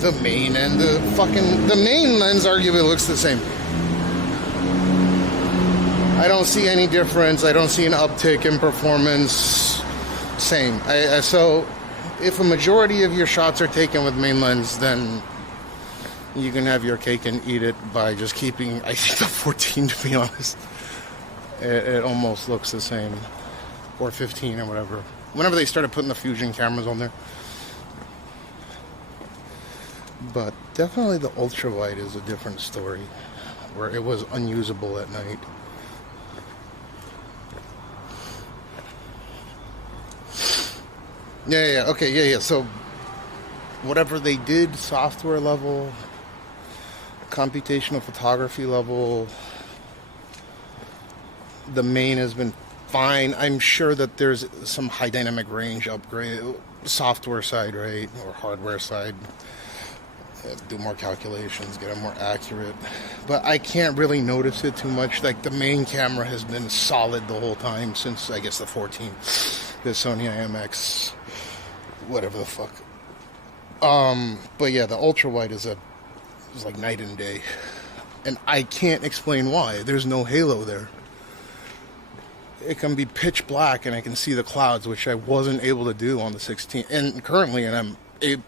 the main and the main lens arguably looks the same. I don't see any difference. I don't see an uptick in performance. Same. So if a majority of your shots are taken with main lens, then you can have your cake and eat it by just keeping, I think, the 14, to be honest. It almost looks the same. Or 15 or whatever. Whenever they started putting the Fusion cameras on there. But definitely the ultra wide is a different story, where it was unusable at night. Yeah. So whatever they did, software level, computational photography level, the main has been fine. I'm sure that there's some high dynamic range upgrade. software side right, or hardware side. Do more calculations, get them more accurate. But I can't really notice it too much. Like, the main camera has been solid the whole time since, I guess, the 14. The Sony IMX, whatever the fuck. But yeah, the ultra wide is like night and day. And I can't explain why. There's no halo there. It can be pitch black and I can see the clouds, which I wasn't able to do on the 16. And currently, I'm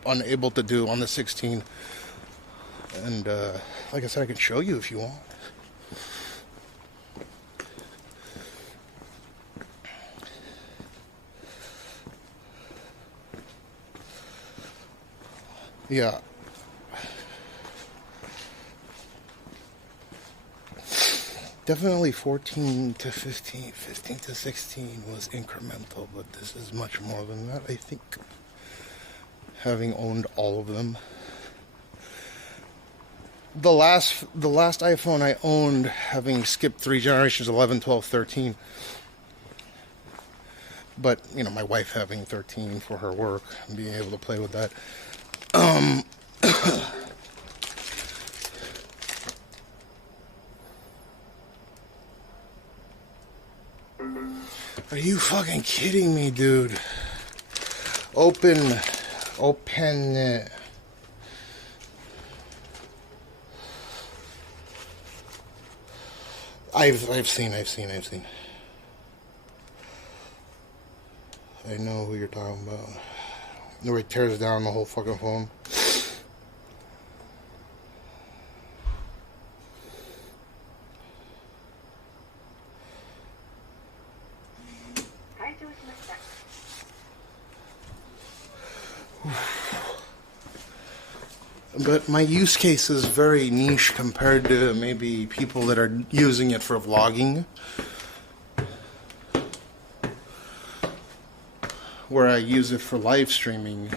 unable to do on the 16. And like I said, I can show you if you want. Yeah. Definitely 14 to 15, 15 to 16 was incremental, but this is much more than that, I think. Having owned all of them. The last iPhone I owned, having skipped 3 generations, 11, 12, 13. But, you know, my wife having 13 for her work and being able to play with that. Are you fucking kidding me, dude? Open it. I've seen. I know who you're talking about. Where he tears down the whole fucking phone. But my use case is very niche compared to maybe people that are using it for vlogging. Where I use it for live streaming.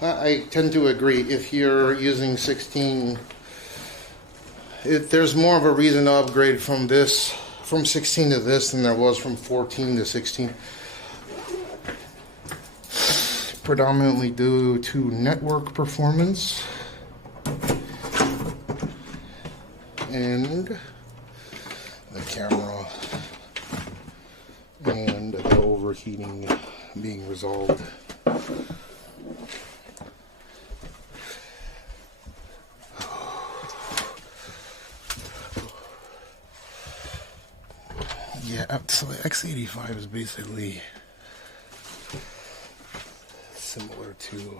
I tend to agree. If you're using 16, there's more of a reason to upgrade from 16 to this than there was from 14 to 16. Predominantly due to network performance and the camera and the overheating being resolved. Yeah, so the X85 is basically similar to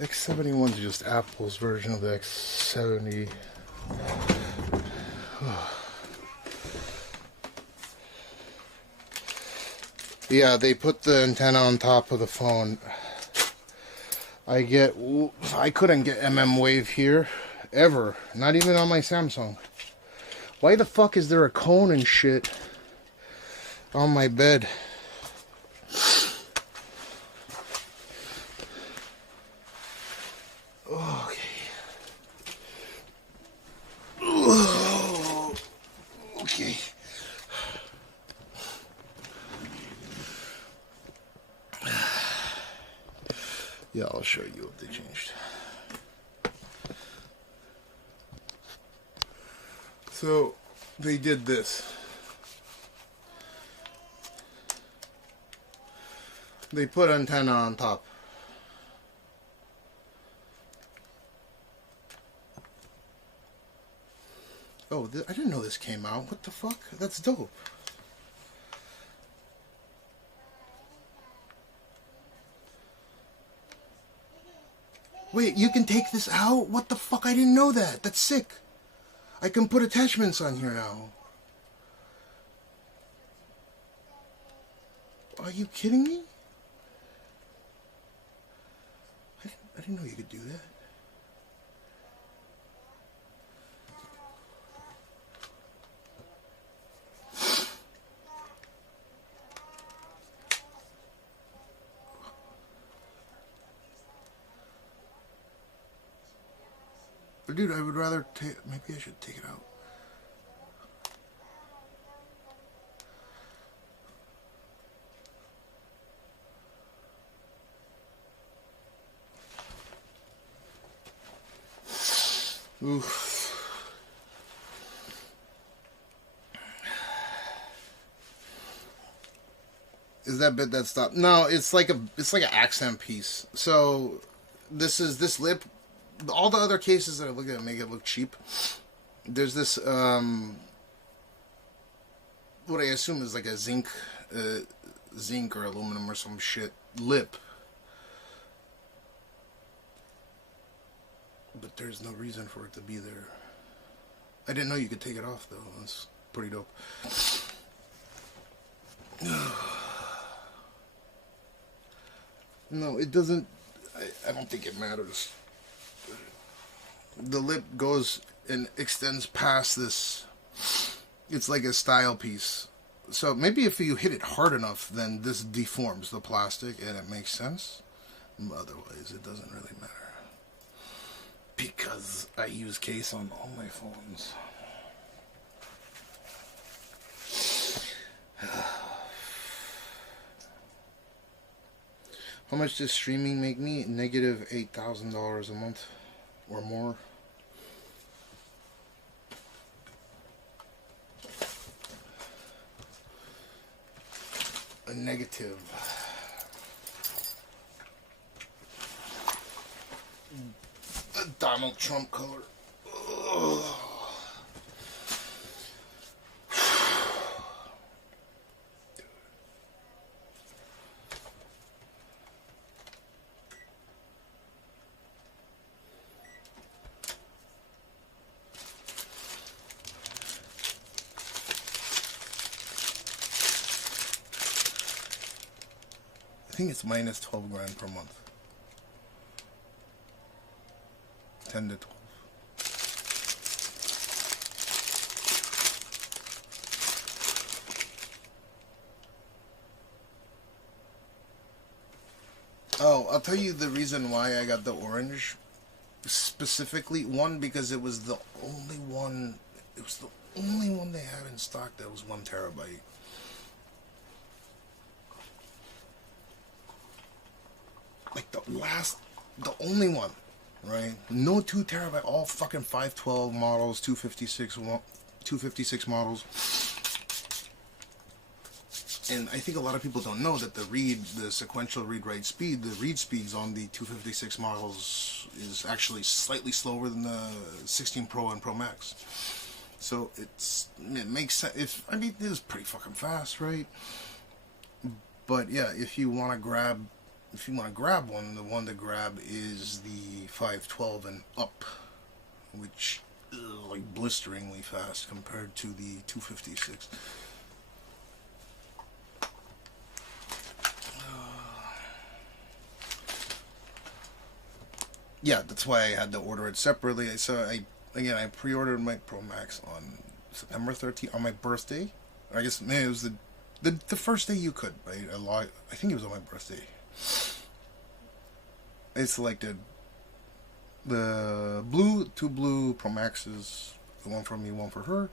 X71 is just Apple's version of the X70. Yeah, they put the antenna on top of the phone. I couldn't get wave here ever, not even on my Samsung. Why the fuck is there a cone and shit on my bed? Okay. Okay. Yeah, I'll show you what they changed. So, they did this. They put antenna on top. Oh, I didn't know this came out. What the fuck? That's dope. Wait, you can take this out? What the fuck? I didn't know that. That's sick. I can put attachments on here now. Are you kidding me? I didn't know you could do that. But dude, I would rather take. Maybe I should take it out. Oof. Is that bit that stopped? No, it's like an accent piece. So this lip. All the other cases that I look at make it look cheap. There's this what I assume is like a zinc or aluminum or some shit lip. But there's no reason for it to be there. I didn't know you could take it off though. That's pretty dope. No, it doesn't. I don't think it matters. The lip goes and extends past this. It's like a style piece. So maybe if you hit it hard enough, then this deforms the plastic and it makes sense. Otherwise, it doesn't really matter. Because I use case on all my phones. How much does streaming make me? Negative $8,000 a month or more. A negative. The Donald Trump color. Ugh. I think it's minus 12 grand per month. 10 to 12. Oh, I'll tell you the reason why I got the orange. Specifically, one, because it was the only one. It was the only one they had in stock that was 1 terabyte. Like the only one, right? No 2 terabyte, all fucking 512 models, 256 models. And I think a lot of people don't know that the sequential read-write speed, the read speeds on the 256 models is actually slightly slower than the 16 Pro and Pro Max. So it makes sense. I mean, it is pretty fucking fast, right? But yeah, if you want to grab one, the one to grab is the 512 and up, which is like blisteringly fast compared to the 256. Yeah, that's why I had to order it separately. So I pre-ordered my Pro Max on September 13th on my birthday. Or I guess maybe it was the first day you could, right? I think it was on my birthday. I selected the two blue Pro Maxes, one for me, one for her,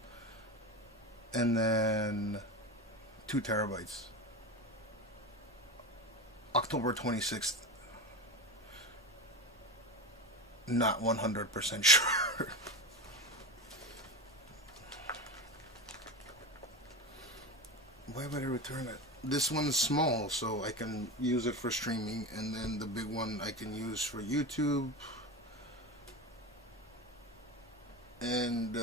and then 2 terabytes. October 26th. Not 100% sure. Why would I return it? This one's small, so I can use it for streaming, and then the big one I can use for YouTube. And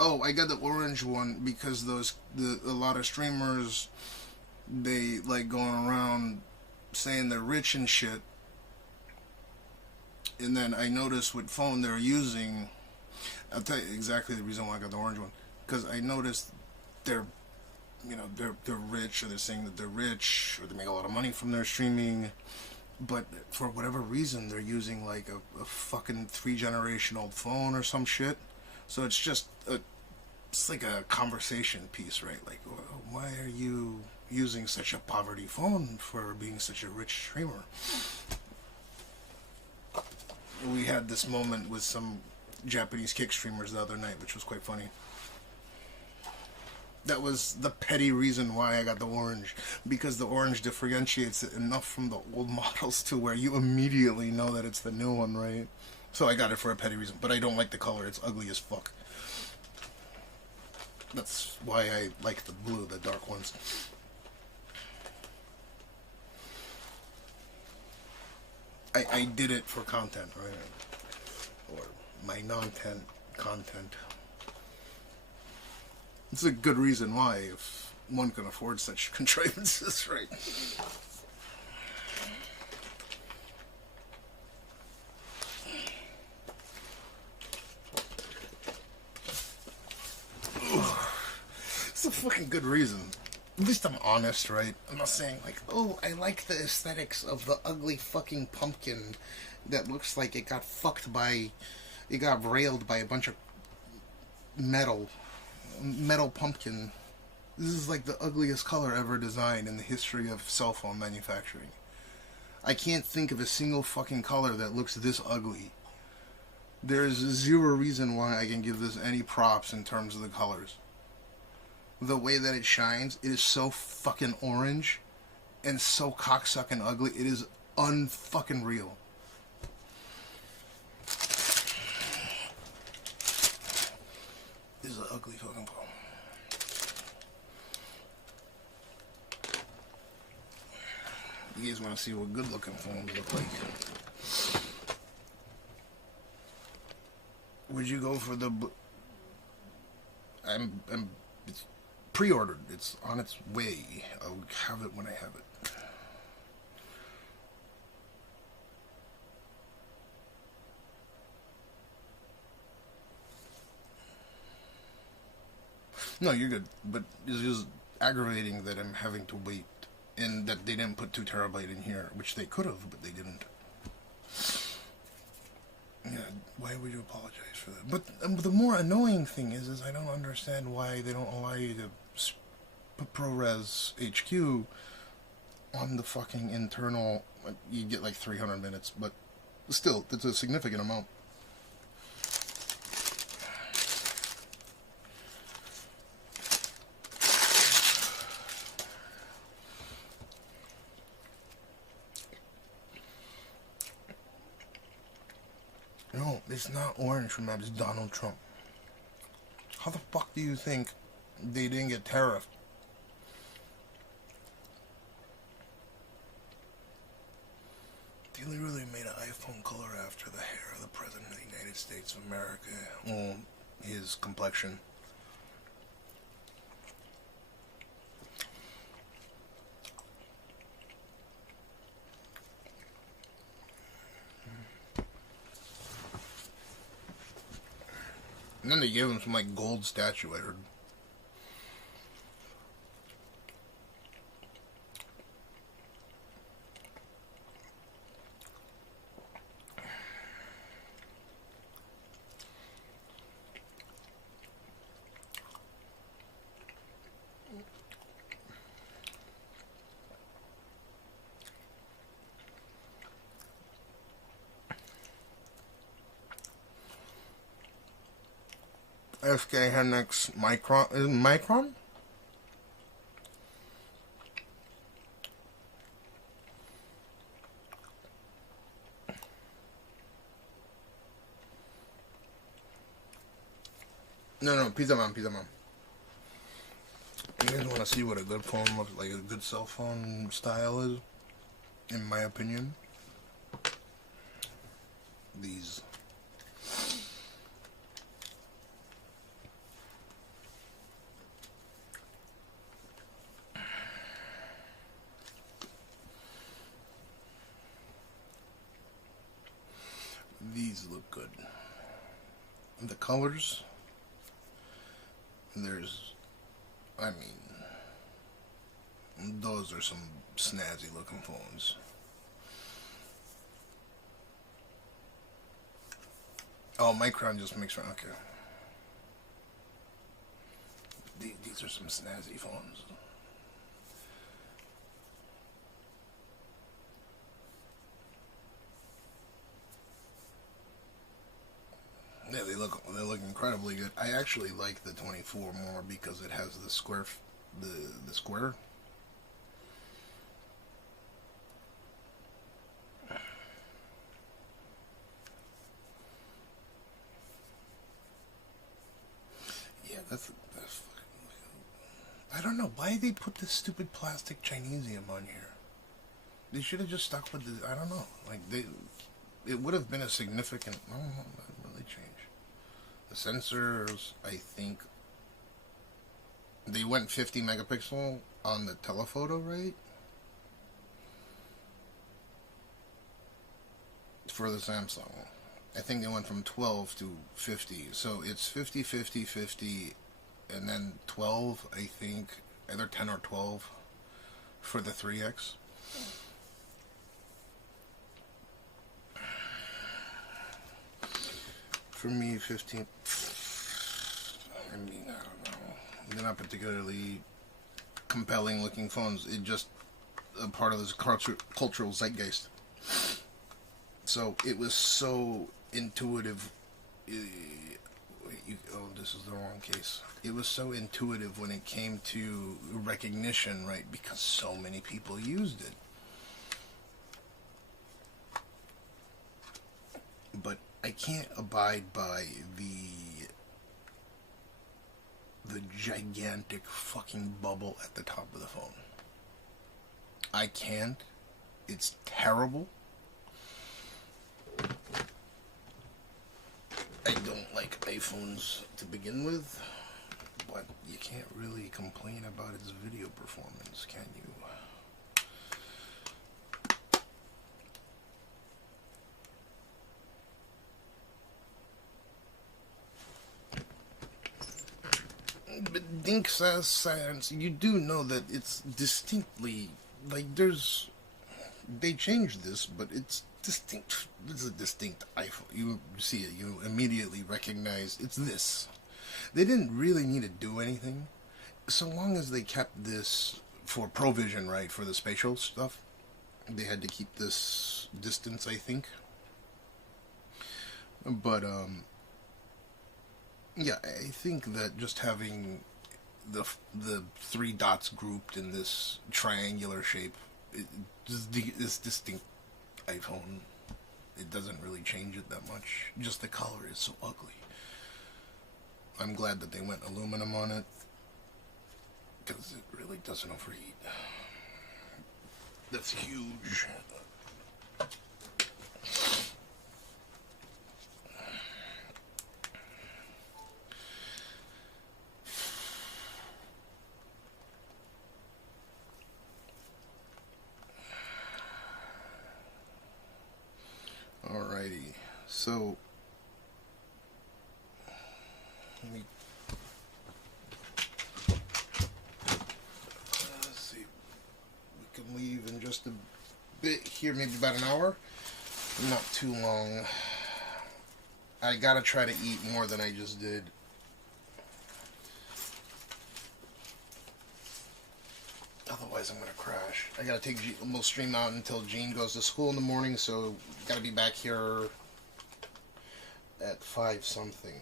oh, I got the orange one because a lot of streamers, they like going around saying they're rich and shit. And then I noticed what phone they're using. I'll tell you exactly the reason why I got the orange one. Because I noticed they're rich, or they're saying that they're rich, or they make a lot of money from their streaming, but for whatever reason they're using like a fucking 3-generation-old phone or some shit. So it's just it's like a conversation piece, right? Like, why are you using such a poverty phone for being such a rich streamer? we had this moment with some Japanese kick streamers the other night, which was quite funny. That was the petty reason why I got the orange, because the orange differentiates it enough from the old models to where you immediately know that it's the new one, right? So I got it for a petty reason, but I don't like the color. It's ugly as fuck. That's why I like the blue, the dark ones. I did it for content, right? Or my content. It's a good reason why, if one can afford such contrivances, right? It's a fucking good reason. At least I'm honest, right? I'm not saying like, oh, I like the aesthetics of the ugly fucking pumpkin that looks like it got fucked by, it got railed by a bunch of metal pumpkin. This is like the ugliest color ever designed in the history of cell phone manufacturing. I can't think of a single fucking color that looks this ugly. There's zero reason why I can give this any props in terms of the colors. The way that it shines, it is so fucking orange and so cocksucking ugly. It is unfucking real. This is an ugly fucking phone. You guys want to see what good looking phones look like? Would you go for the... it's pre-ordered. It's on its way. I'll have it when I have it. No, you're good. But it's just aggravating that I'm having to wait, and that they didn't put 2 terabyte in here, which they could have, but they didn't. Yeah, why would you apologize for that? But the more annoying thing is I don't understand why they don't allow you to put ProRes HQ on the fucking internal. You get like 300 minutes, but still, that's a significant amount. No, it's not orange from that, it's Donald Trump. How the fuck do you think they didn't get tariffed? They literally made an iPhone color after the hair of the President of the United States of America. Well, his complexion. And then they gave him some like gold statue, I heard. SK Hennex Micron. Is it Micron? No, Pizza Man. You guys want to see what a good phone looks like, a good cell phone style is? In my opinion, these. These look good. The colors, I mean, those are some snazzy looking phones. Oh, Micron just makes fun. Okay. These are some snazzy phones. look incredibly good. I actually like the 24 more because it has the square, the square. Yeah, that's I don't know why they put this stupid plastic Chinesium on here. They should have just stuck with the, I don't know, like it would have been a significant, I don't know, that really changed. The sensors, I think, they went 50 megapixel on the telephoto, right? For the Samsung. I think they went from 12 to 50, so it's 50, 50, 50, and then 12, I think, either 10 or 12 for the 3X. For me, 15, I mean, I don't know. They're not particularly compelling looking phones. It's just a part of this cultural zeitgeist. So it was so intuitive. Oh, this is the wrong case. It was so intuitive when it came to recognition, right? Because so many people used it. But I can't abide by the gigantic fucking bubble at the top of the phone. I can't. It's terrible. I don't like iPhones to begin with, but you can't really complain about its video performance, can you? But Dink says science, you do know that it's distinctly, like, they changed this, but it's distinct. This is a distinct iPhone. You see it, you immediately recognize it's this. They didn't really need to do anything, so long as they kept this for ProVision, right, for the spatial stuff. They had to keep this distance, I think. But, yeah, I think that just having the three dots grouped in this triangular shape, this distinct iPhone, it doesn't really change it that much. Just the color is so ugly. I'm glad that they went aluminum on it, because it really doesn't overheat. That's huge. Alrighty, so let me let's see. We can leave in just a bit here, maybe about an hour. Not too long. I gotta try to eat more than I just did. Otherwise, I'm gonna crash. I gotta take we'll stream out until Jean goes to school in the morning, so gotta be back here at 5 something.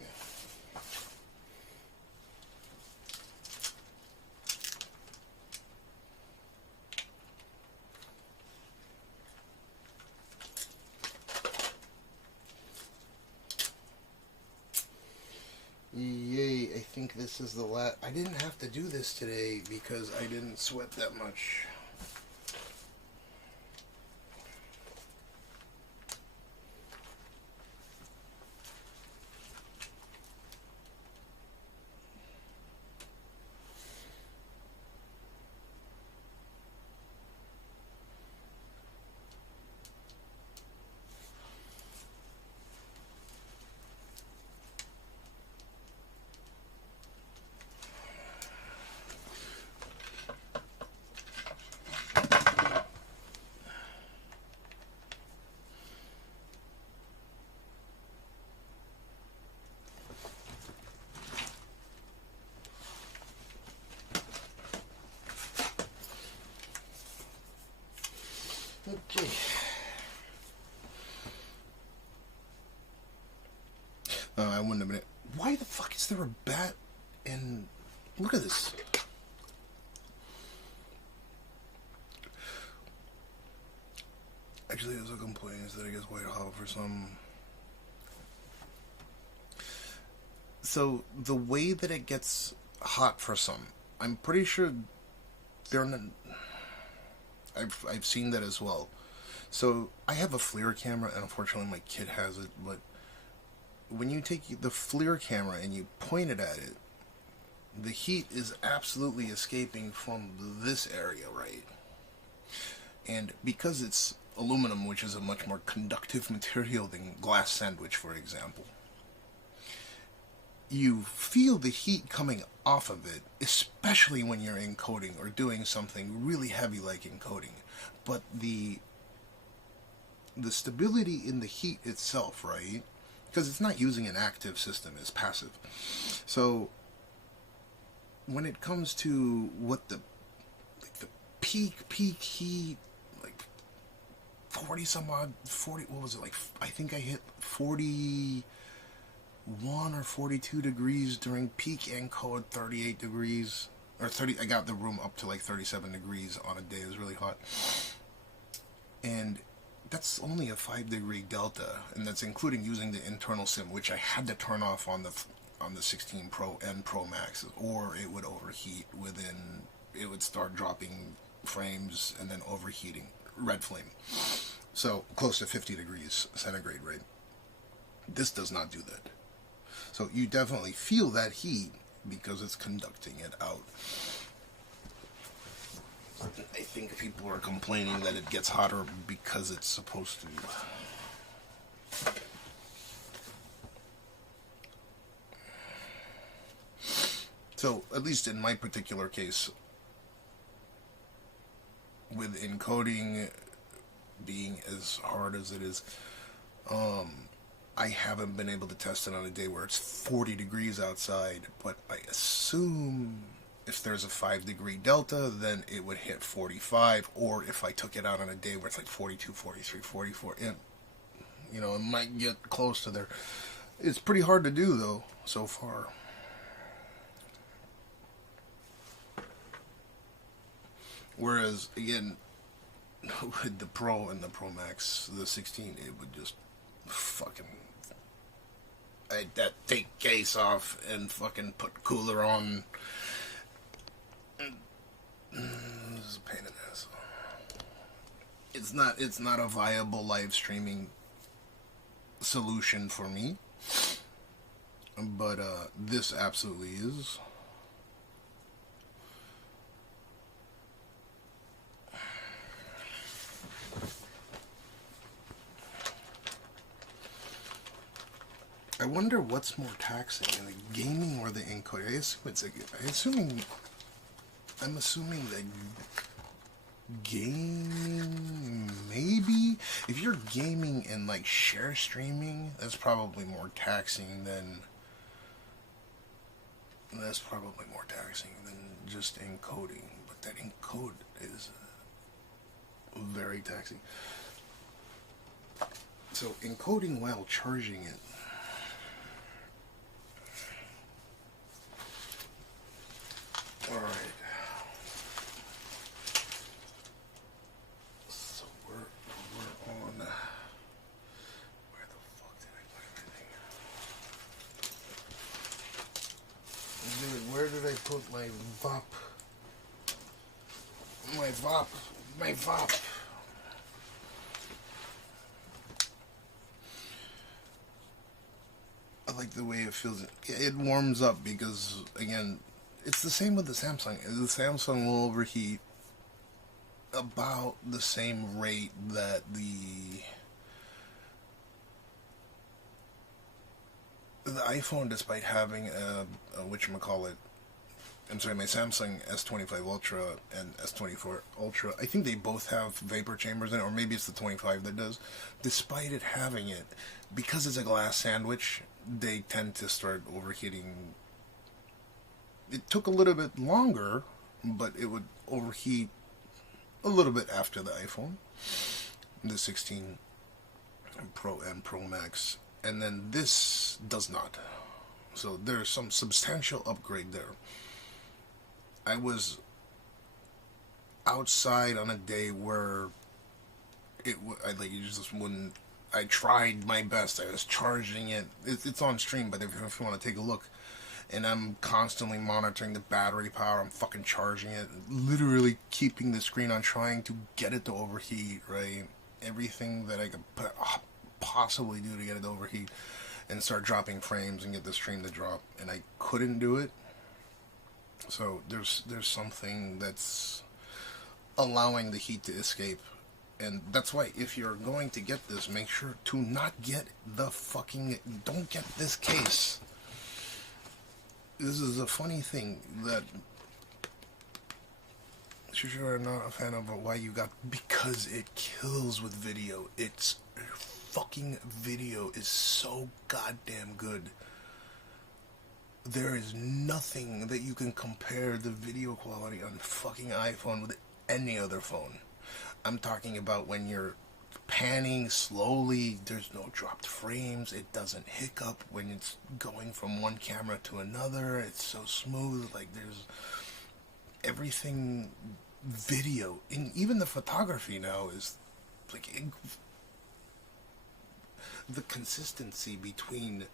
Yay, I think this is the last. I didn't have to do this today because I didn't sweat that much. wouldn't have been. Why the fuck is there a bat? And look at this. Actually, there's a complaint is that it gets white hot for some. So the way that it gets hot for some, I'm pretty sure they're not. I've seen that as well. So I have a FLIR camera, and unfortunately my kid has it. But when you take the FLIR camera and you point it at it, the heat is absolutely escaping from this area, right? And because it's aluminum, which is a much more conductive material than glass sandwich, for example, you feel the heat coming off of it, especially when you're encoding or doing something really heavy like encoding. But the stability in the heat itself, right? Because it's not using an active system, it's passive. So when it comes to what the peak heat, like 40 some odd, 40, what was it, like, I think I hit 41 or 42 degrees during peak encode, 38 degrees, or 30, I got the room up to like 37 degrees on a day. It was really hot. And that's only a 5-degree delta, and that's including using the internal sim, which I had to turn off on the 16 Pro and Pro Max, or it would overheat within, it would start dropping frames and then overheating, red flame. So close to 50 degrees centigrade, right? This does not do that. So you definitely feel that heat because it's conducting it out. I think people are complaining that it gets hotter because it's supposed to. So, at least in my particular case, with encoding being as hard as it is, I haven't been able to test it on a day where it's 40 degrees outside, but I assume if there's a 5-degree delta, then it would hit 45, or if I took it out on a day where it's like 42, 43, 44, it might get close to there. It's pretty hard to do, though, so far. Whereas, again, with the Pro and the Pro Max, the 16, it would just fucking... I'd take case off and fucking put cooler on. This is a pain in the ass. It's not a viable live streaming solution for me, but this absolutely is. I wonder what's more taxing, in the gaming or the encoding. I'm assuming that gaming, maybe? If you're gaming and like share streaming, that's probably more taxing than just encoding. But that encode is very taxing. So encoding while charging it. Alright. So we're on... Where the fuck did I put everything? Dude, where did I put my VOP? My VOP. I like the way it feels. It warms up because, again, it's the same with the Samsung. The Samsung will overheat about the same rate that the iPhone, despite having a whatchamacallit, I'm sorry, my Samsung S25 Ultra and S24 Ultra, I think they both have vapor chambers in it, or maybe it's the 25 that does. Despite it having it, because it's a glass sandwich, they tend to start overheating. It took a little bit longer, but it would overheat a little bit after the iPhone, the 16 Pro and Pro Max. and then this does not. So there's some substantial upgrade there. I was outside on a day where you just wouldn't. I tried my best. I was charging it. It's on stream, but if you want to take a look, and I'm constantly monitoring the battery power. I'm fucking charging it, literally keeping the screen on, trying to get it to overheat. Right, everything that I could possibly do to get it to overheat and start dropping frames and get the stream to drop, and I couldn't do it. So there's something that's allowing the heat to escape, and that's why if you're going to get this, make sure to not get don't get this case. This is a funny thing that you're not a fan of why you got, because it kills with video. It's fucking video is so goddamn good. There is nothing that you can compare the video quality on fucking iPhone with any other phone. I'm talking about when you're panning slowly, there's no dropped frames, it doesn't hiccup when it's going from one camera to another, it's so smooth, like there's everything video, and even the photography now is like the consistency between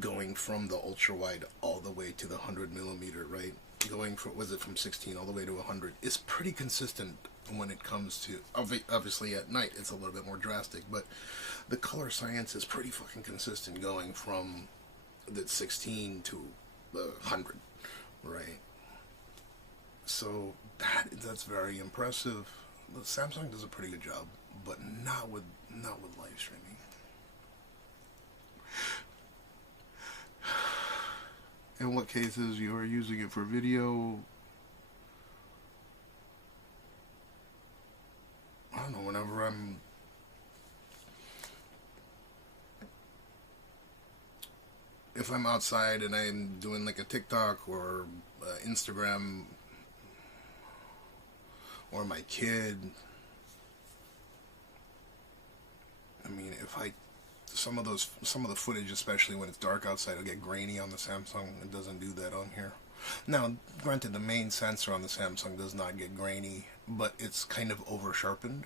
going from the ultra wide all the way to the 100mm, right? Going from, from 16 all the way to 100 is pretty consistent when it comes to, obviously at night it's a little bit more drastic, but the color science is pretty fucking consistent going from the 16 to 100, right? So that's very impressive. The Samsung does a pretty good job, but not with live streaming. In what cases you are using it for video? I don't know, whenever if I'm outside and I'm doing like a TikTok or Instagram, or my kid, I mean, some of the footage, especially when it's dark outside, will get grainy on the Samsung. It doesn't do that on here. Now, granted, the main sensor on the Samsung does not get grainy, but it's kind of over sharpened.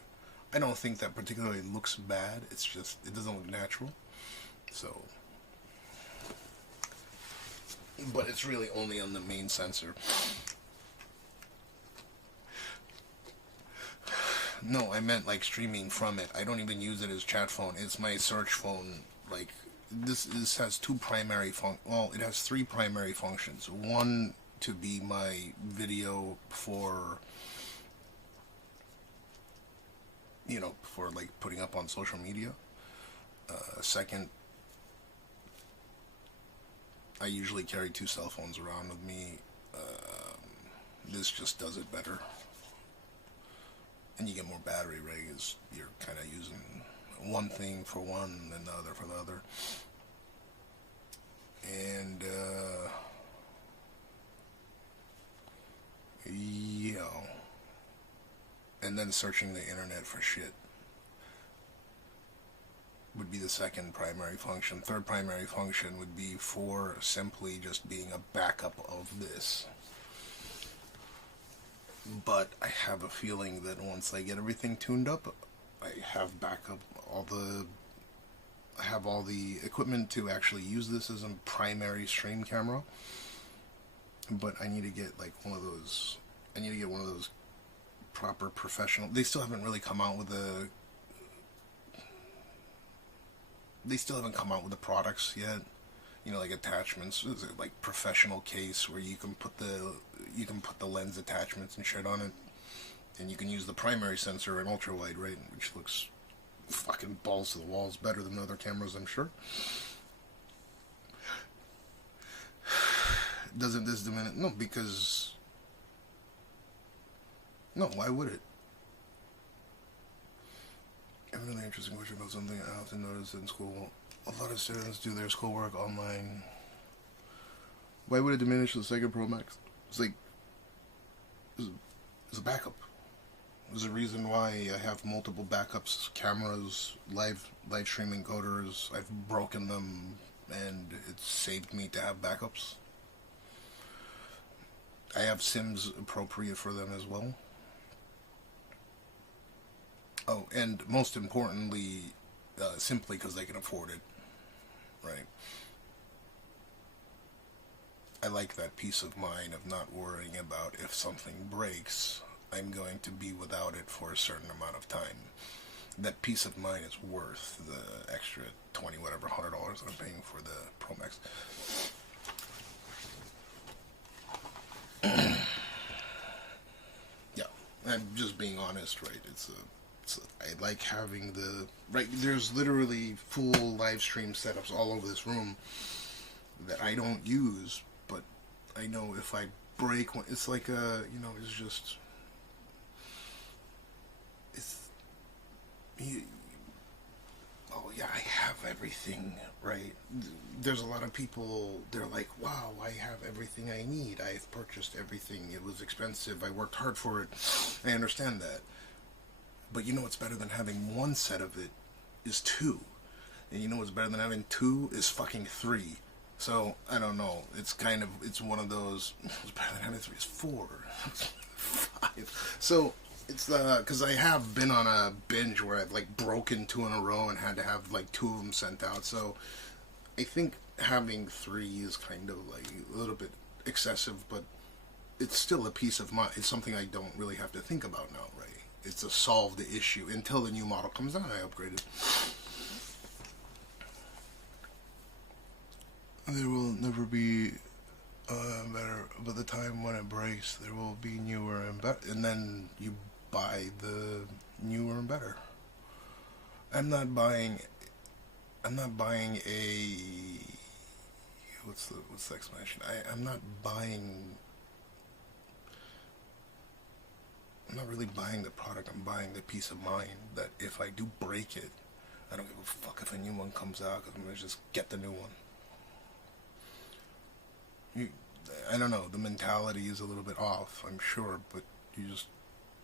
I don't think that particularly looks bad. It's just, it doesn't look natural. So, but it's really only on the main sensor. No, I meant like streaming from it. I don't even use it as chat phone. It's my search phone. Like, this has two primary it has three primary functions. One, to be my video for, for like putting up on social media. Second, I usually carry two cell phones around with me. This just does it better. And you get more battery, right? Because you're kind of using one thing for one and the other for the other. And, yeah. And then searching the internet for shit would be the second primary function. Third primary function would be for simply just being a backup of this. But I have a feeling that once I get everything tuned up, I have backup, I have all the equipment to actually use this as a primary stream camera. But I need to get like one of those, proper professional, they still haven't come out with the products yet. Like attachments, like professional case where you can put the lens attachments and shit on it, and you can use the primary sensor in ultra wide, right, which looks fucking balls to the walls better than other cameras, I'm sure. Doesn't this diminish? No, because why would it? I have a really interesting question about something I often notice in school. A lot of students do their schoolwork online. Why would it diminish the second Pro Max? It's like, it's a backup. There's a reason why I have multiple backups, cameras, live stream encoders. I've broken them, and it's saved me to have backups. I have SIMs appropriate for them as well. Oh, and most importantly, simply because they can afford it, right? I like that peace of mind of not worrying about if something breaks, I'm going to be without it for a certain amount of time. That peace of mind is worth the extra $20 whatever $100 that I'm paying for the Pro Max. Yeah, I'm just being honest, right? I like having the right. There's literally full live stream setups all over this room that I don't use, but I know if I break one, it's like a, you know, it's just, it's, oh yeah, I have everything, right? There's a lot of people, they're like, wow, I have everything I need. I've purchased everything. It was expensive. I worked hard for it. I understand that. But you know what's better than having one set of it is two. And you know what's better than having two is fucking three. So, I don't know. It's kind of, it's one of those, what's better than having three is four. 5. So, it's because I have been on a binge where I've like broken 2 in a row and had to have like 2 of them sent out. So, I think having 3 is kind of like a little bit excessive, but it's still a peace of mind. It's something I don't really have to think about now, right? It's a solved issue. Until the new model comes out, I upgrade it. There will never be better, but the time when it breaks, there will be newer and better, and then you buy the newer and better. I'm not buying a, what's the explanation? I'm not really buying the product. I'm buying the peace of mind that if I do break it, I don't give a fuck if a new one comes out, because I'm going to just get the new one. I don't know, the mentality is a little bit off, I'm sure, but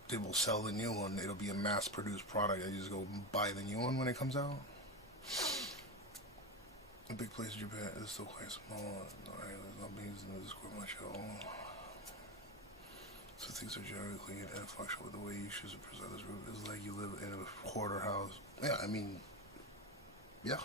they will sell the new one. It'll be a mass-produced product. I just go buy the new one when it comes out. A big place in Japan is still quite small. There's no beans in the square much at all. So things are generally clean and functional with the way you choose to present this room. It's like you live in a quarter house. Yeah, I mean, yeah.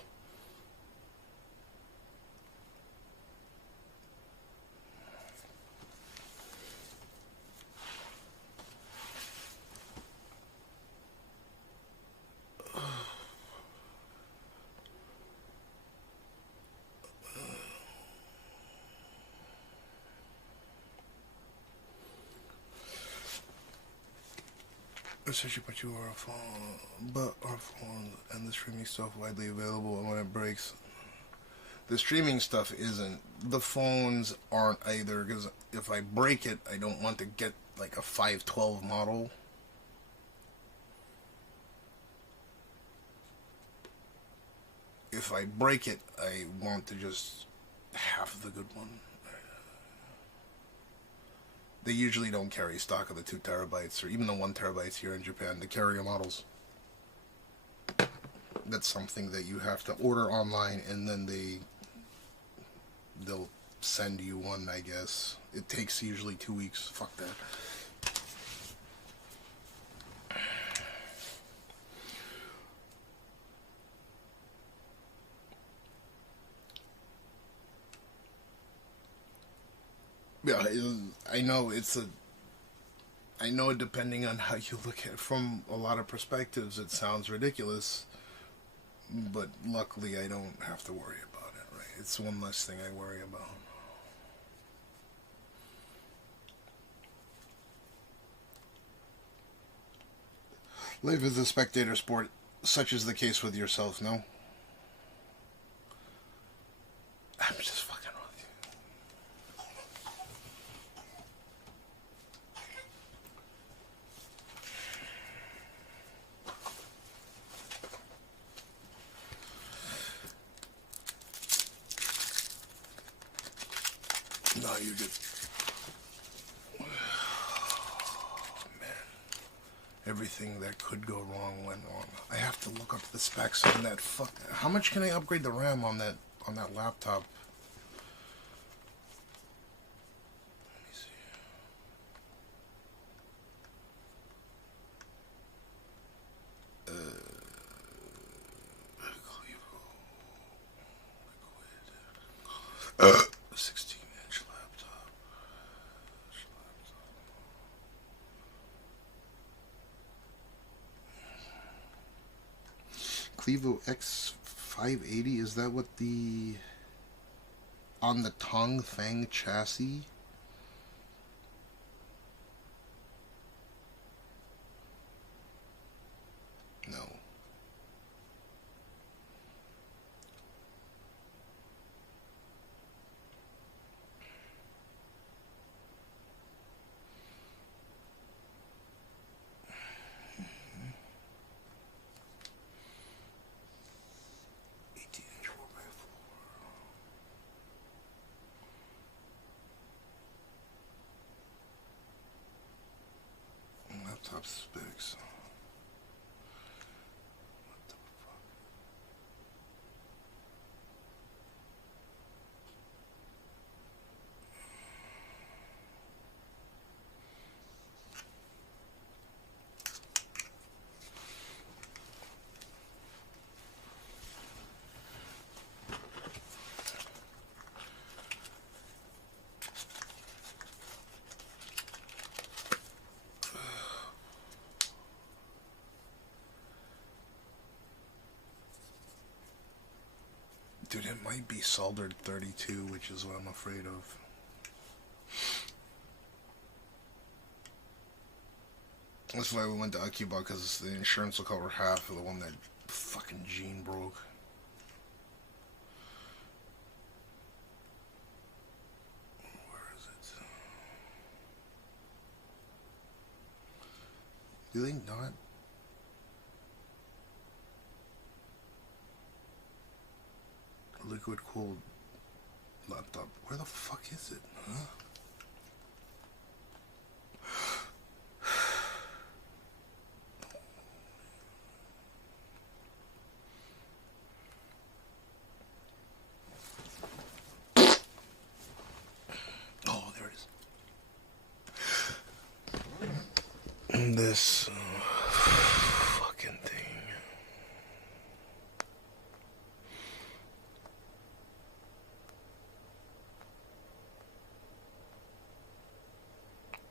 Essentially, but you are a phone, but our phones and the streaming stuff widely available, and when it breaks, the streaming stuff isn't. The phones aren't either, because if I break it, I don't want to get like a 512 model. If I break it, I want to just have the good one. They usually don't carry stock of the 2 terabytes or even the 1 terabytes here in Japan, the carrier models. That's something that you have to order online, and then they'll send you one, I guess. It takes usually 2 weeks. Fuck that. Yeah, I know I know depending on how you look at it from a lot of perspectives, it sounds ridiculous, but luckily I don't have to worry about it, right? It's one less thing I worry about. Life is a spectator sport, such is the case with yourself, no? I'm just fucking with you. No, you're good. everything that could go wrong went wrong. I have to look up the specs on that how much can I upgrade the RAM on that laptop? Let me see. Liquid. 16-inch laptop. LiveU X-3000, is that what the on the Tong Fang chassis? No. Laptop specs. What the fuck? Dude, it might be soldered 32, which is what I'm afraid of. That's why we went to Akiba, because the insurance will cover half of the one that fucking Gene broke. Where is it? Do they not? Liquid cooled laptop. Where the fuck is it? Huh? Oh, there it is. And this fucking thing.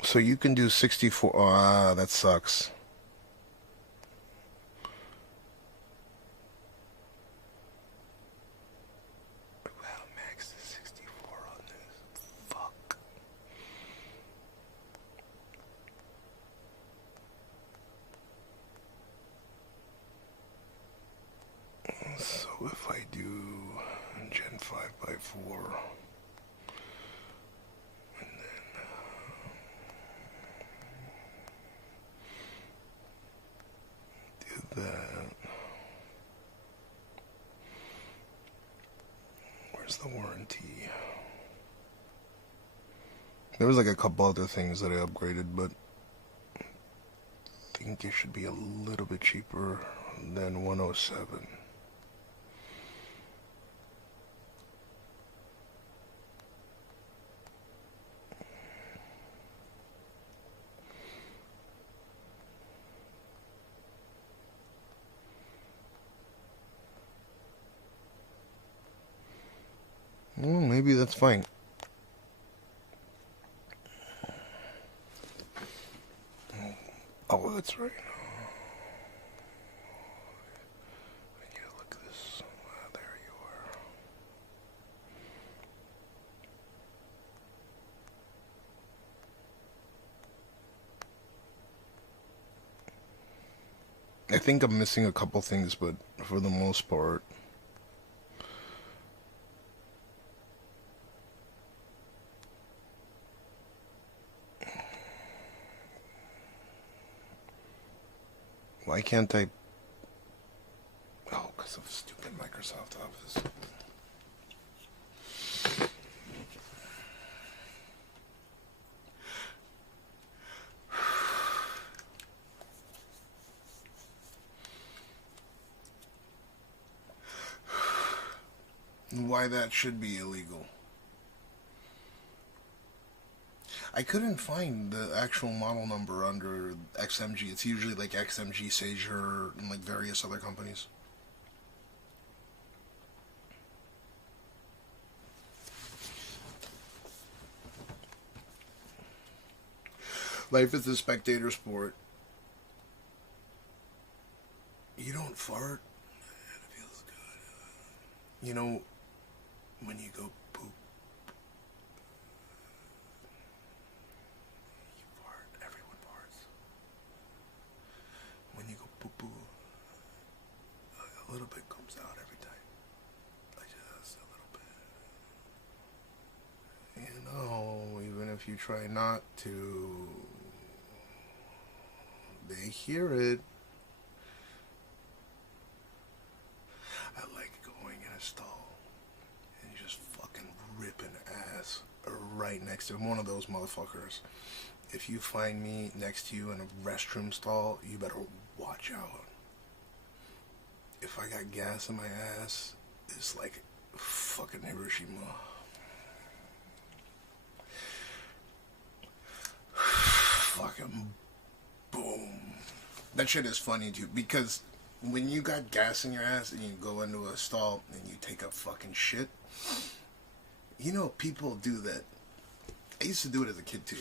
So you can do 64. Ah, that sucks. Wow, max is 64 on this. Fuck. So if I do Gen 5x4. That. Where's the warranty? There was like a couple other things that I upgraded, but I think it should be a little bit cheaper than 107. Well, maybe that's fine. Oh, that's right. I need to look at this. There you are. I think I'm missing a couple things, but for the most part. Why can't I? Oh, because of stupid Microsoft Office. Why that should be illegal. I couldn't find the actual model number under XMG. It's usually like XMG, Sager, and like various other companies. Life is a spectator sport. You don't fart. It feels good. You know, when you go poop, you fart. Everyone farts. When you go poo-poo, a little bit comes out every time. Like just a little bit. You know, even if you try not to, they hear it. I like going in a stall and just fucking ripping ass right next to one of those motherfuckers. If you find me next to you in a restroom stall, you better watch out. If I got gas in my ass, it's like fucking Hiroshima. Fucking boom. That shit is funny too, because when you got gas in your ass and you go into a stall and you take a fucking shit, you know, people do that. I used to do it as a kid too,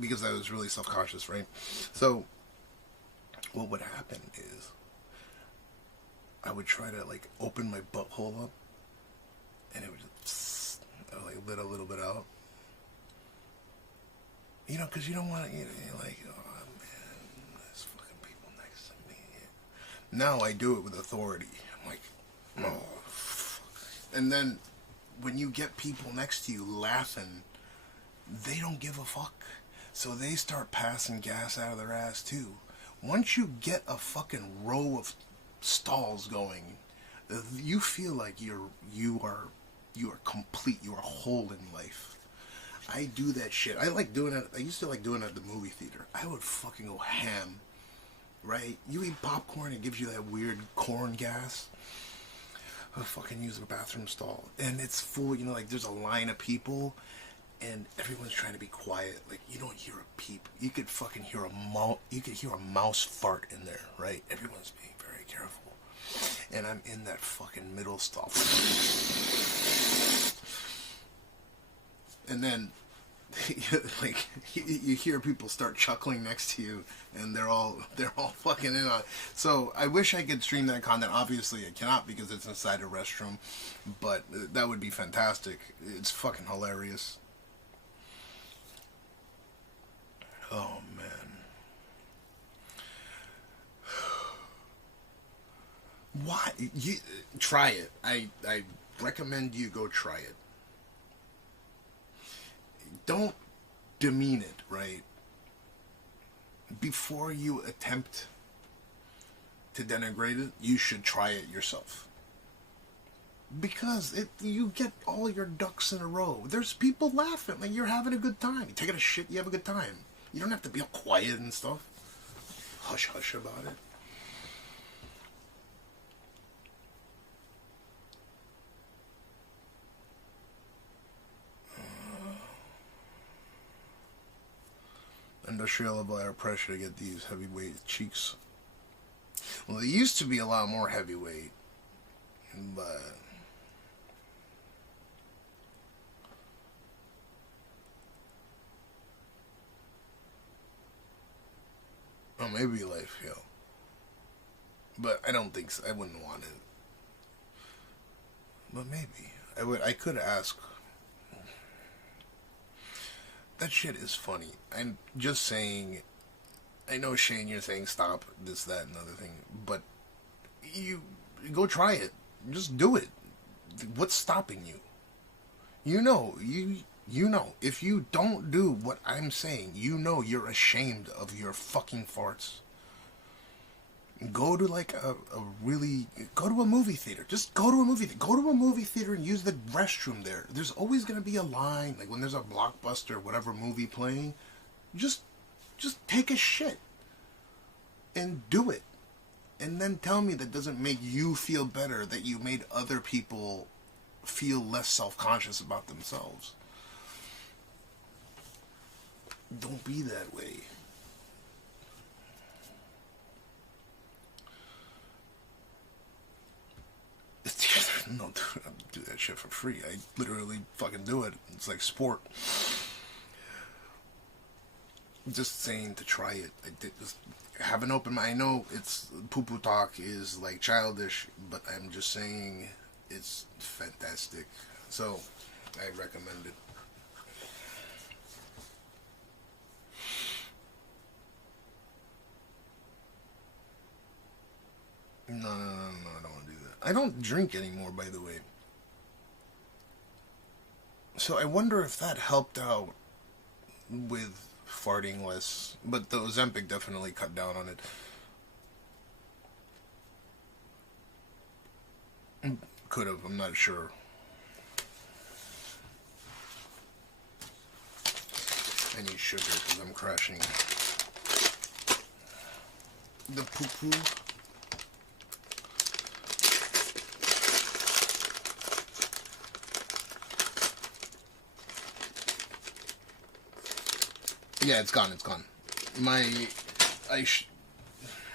because I was really self-conscious, right? So what would happen is I would try to like open my butthole up and it would just like let a little bit out, you know, because you don't want to, you know, you're like, oh man, there's fucking people next to me. Now I do it with authority. I'm like, oh, fuck. And then when you get people next to you laughing, they don't give a fuck. So they start passing gas out of their ass too. Once you get a fucking row of stalls going, you feel like you are complete. You are whole in life. I do that shit. I like doing it. I used to like doing it at the movie theater. I would fucking go ham. Right? You eat popcorn, it gives you that weird corn gas. I fucking use the bathroom stall, and it's full. You know, like there's a line of people, and everyone's trying to be quiet. Like you don't hear a peep. You could fucking hear you could hear a mouse fart in there, right? Everyone's being very careful, and I'm in that fucking middle stall, and then like you hear people start chuckling next to you, and they're all fucking in on it. So I wish I could stream that content. Obviously I cannot because it's inside a restroom, but that would be fantastic. It's fucking hilarious. Oh man, why you try it? I recommend you go try it. Don't demean it, right? Before you attempt to denigrate it, you should try it yourself. Because you get all your ducks in a row. There's people laughing, like you're having a good time. You're taking a shit, you have a good time. You don't have to be all quiet and stuff. Hush hush about it. Industrial level air pressure to get these heavyweight cheeks. Well, they used to be a lot more heavyweight, but oh, maybe life, yeah. But I don't think so. I wouldn't want it. But maybe I would. I could ask. That shit is funny. I'm just saying, I know, Shane, you're saying stop this, that, and other thing, but you go try it. Just do it. What's stopping you? You know, you know, if you don't do what I'm saying, you know you're ashamed of your fucking farts. Go to like go to a movie theater. Just go to a movie theater. Go to a movie theater and use the restroom there. There's always going to be a line. Like when there's a blockbuster, whatever movie playing, just take a shit and do it. And then tell me that doesn't make you feel better, that you made other people feel less self-conscious about themselves. Don't be that way. No, dude, I do that shit for free. I literally fucking do it. It's like sport. Just saying to try it. I did just have an open mind. I know it's poo-poo talk is like childish, but I'm just saying it's fantastic. So I recommend it. No, I don't want to do that. I don't drink anymore, by the way. So I wonder if that helped out with farting less. But the Ozempic definitely cut down on it. Could have, I'm not sure. I need sugar because I'm crashing. The poo-poo. Yeah, it's gone, it's gone.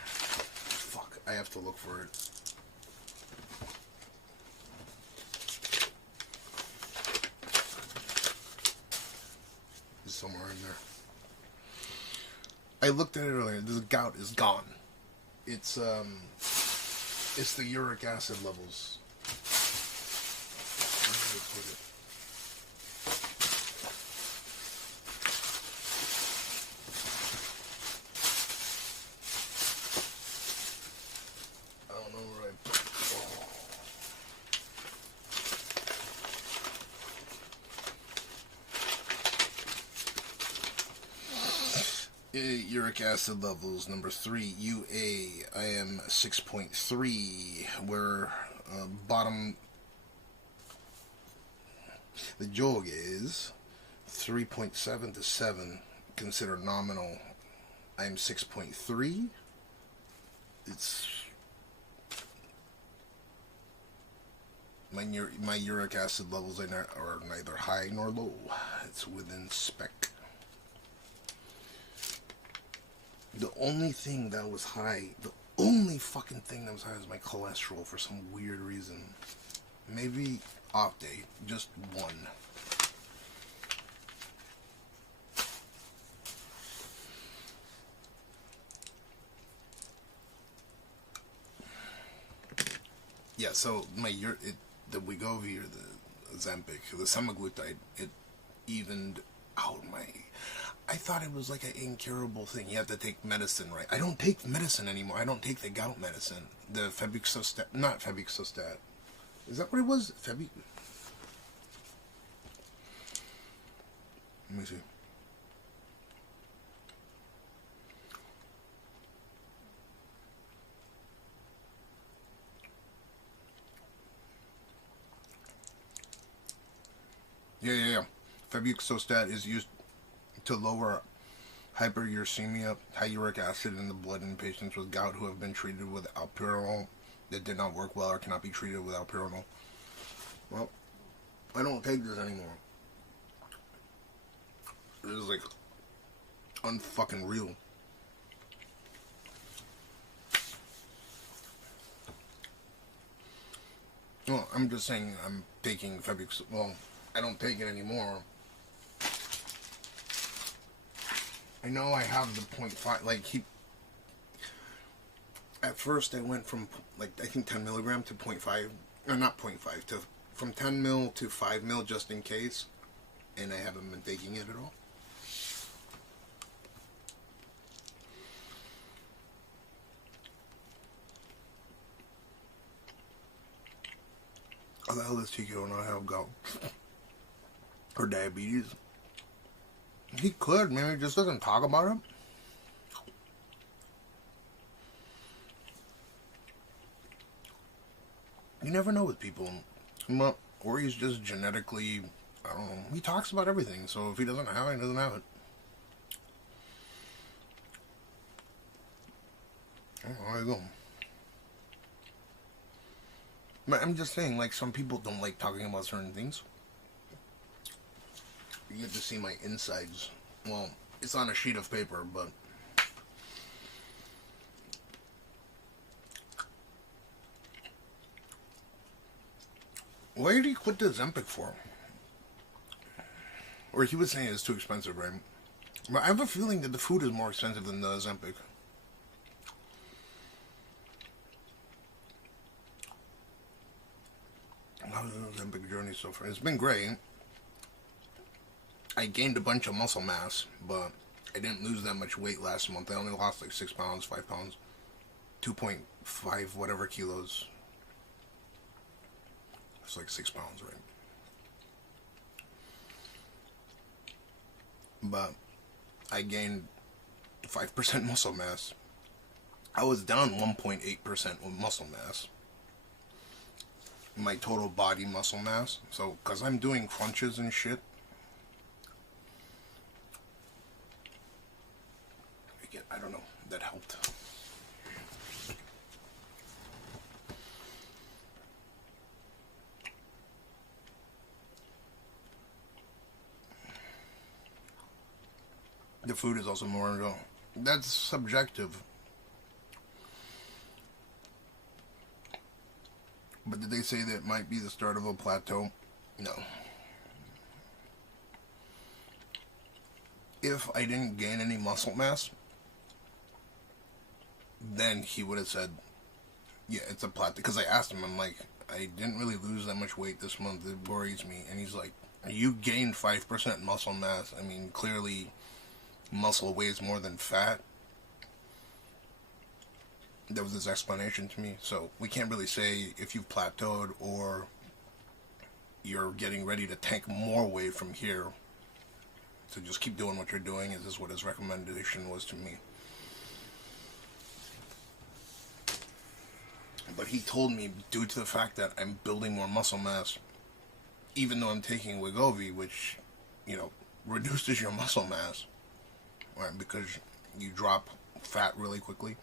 Fuck, I have to look for it. It's somewhere in there. I looked at it earlier. The gout is gone. It's the uric acid levels. Where did I put it? Uric acid levels, number 3, UA. I am 6.3, where bottom, the jog is 3.7 to 7, considered nominal. I am 6.3. It's my uric acid levels are neither high nor low. It's within spec. The only thing that was high, the only fucking thing that was high was my cholesterol for some weird reason. Maybe off day, just one. Yeah, so my the Wegovy or the Ozempic, the semaglutide, it evened out my. I thought it was like an incurable thing. You have to take medicine, right? I don't take medicine anymore. I don't take the gout medicine. The febuxostat, not febuxostat. Is that what it was? Let me see. Yeah. Febuxostat is used to lower hyperuricemia, high uric acid in the blood in patients with gout who have been treated with allopurinol that did not work well or cannot be treated with allopurinol. Well, I don't take this anymore. It is like unfucking real. Well, I'm just saying I'm taking Febux. Well, I don't take it anymore. I know I have the 0.5, like at first I went from like, I think 10 milligram to 0.5, or not 0.5, from 10 mil to 5 mil just in case, and I haven't been taking it at all. How the hell does Chico not have gout? Or diabetes? He could, maybe he just doesn't talk about it. You never know with people. Or he's just genetically, I don't know. He talks about everything, so if he doesn't have it, he doesn't have it. Oh, there you go. But I'm just saying, like, some people don't like talking about certain things. You get to see my insides. Well, it's on a sheet of paper, but... Why did he quit the Ozempic for? Or he was saying it's too expensive, right? But I have a feeling that the food is more expensive than the Ozempic. How's the Ozempic journey so far? It's been great. I gained a bunch of muscle mass, but I didn't lose that much weight last month. I only lost like 6 pounds, 5 pounds, 2.5 whatever kilos. It's like 6 pounds, right? But I gained 5% muscle mass. I was down 1.8% with muscle mass. My total body muscle mass. So, because I'm doing crunches and shit. I don't know. That helped. The food is also more... That's subjective. But did they say that it might be the start of a plateau? No. If I didn't gain any muscle mass, then he would have said, yeah, it's a plateau. Because I asked him, I'm like, I didn't really lose that much weight this month. It worries me. And he's like, you gained 5% muscle mass. I mean, clearly muscle weighs more than fat. That was his explanation to me. So we can't really say if you've plateaued or you're getting ready to tank more weight from here. So just keep doing what you're doing. This is what his recommendation was to me. But he told me, due to the fact that I'm building more muscle mass, even though I'm taking Wegovy, which, you know, reduces your muscle mass, right, because you drop fat really quickly.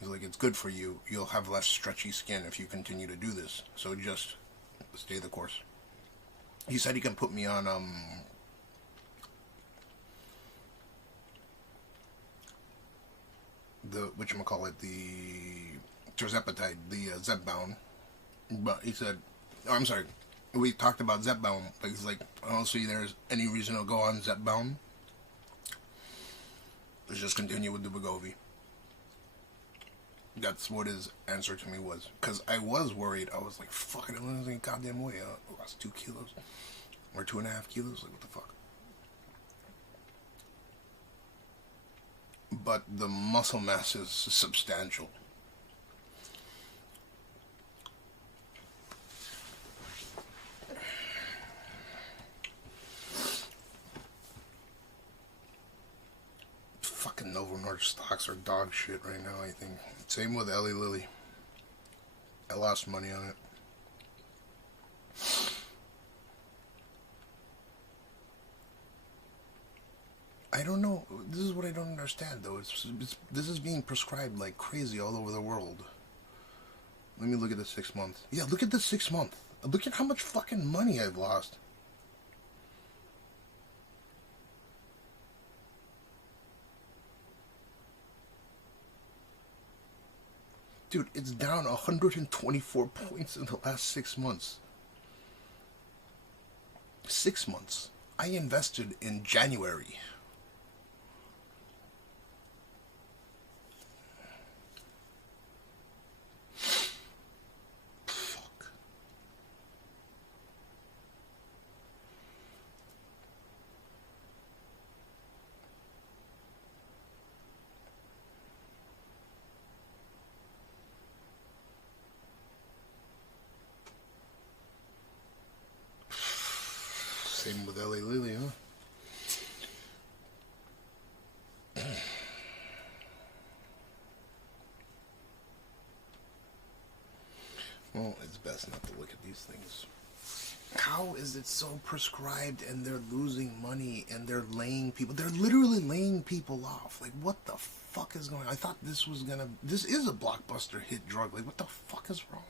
He's like, it's good for you. You'll have less stretchy skin if you continue to do this. So just stay the course. He said he can put me on, whatchamacallit, the tirzepatide, the Zepbound. But he said, oh, I'm sorry, we talked about Zepbound, but he's like, I don't see there's any reason to go on Zepbound. Let's just continue with the Wegovy. That's what his answer to me was. Because I was worried. I was like, fuck, I don't lose any goddamn weight. I lost 2 kilos. Or 2.5 kilos. Like, what the fuck? But the muscle mass is substantial. Fucking Novo Nordisk stocks are dog shit right now, I think. Same with Eli Lilly. I lost money on it. I don't know. This is what I don't understand, though. This is being prescribed like crazy all over the world. Let me look at the 6 months. Yeah, look at the 6 month. Look at how much fucking money I've lost. Dude, it's down 124 points in the last 6 months. 6 months. I invested in January. Fuck. Same with Eli Lilly, huh? Well, it's best not to look at these things. How is it so prescribed and they're losing money and they're laying people? They're literally laying people off. Like, what the fuck is going on? I thought this was gonna... This is a blockbuster hit drug. Like, what the fuck is wrong?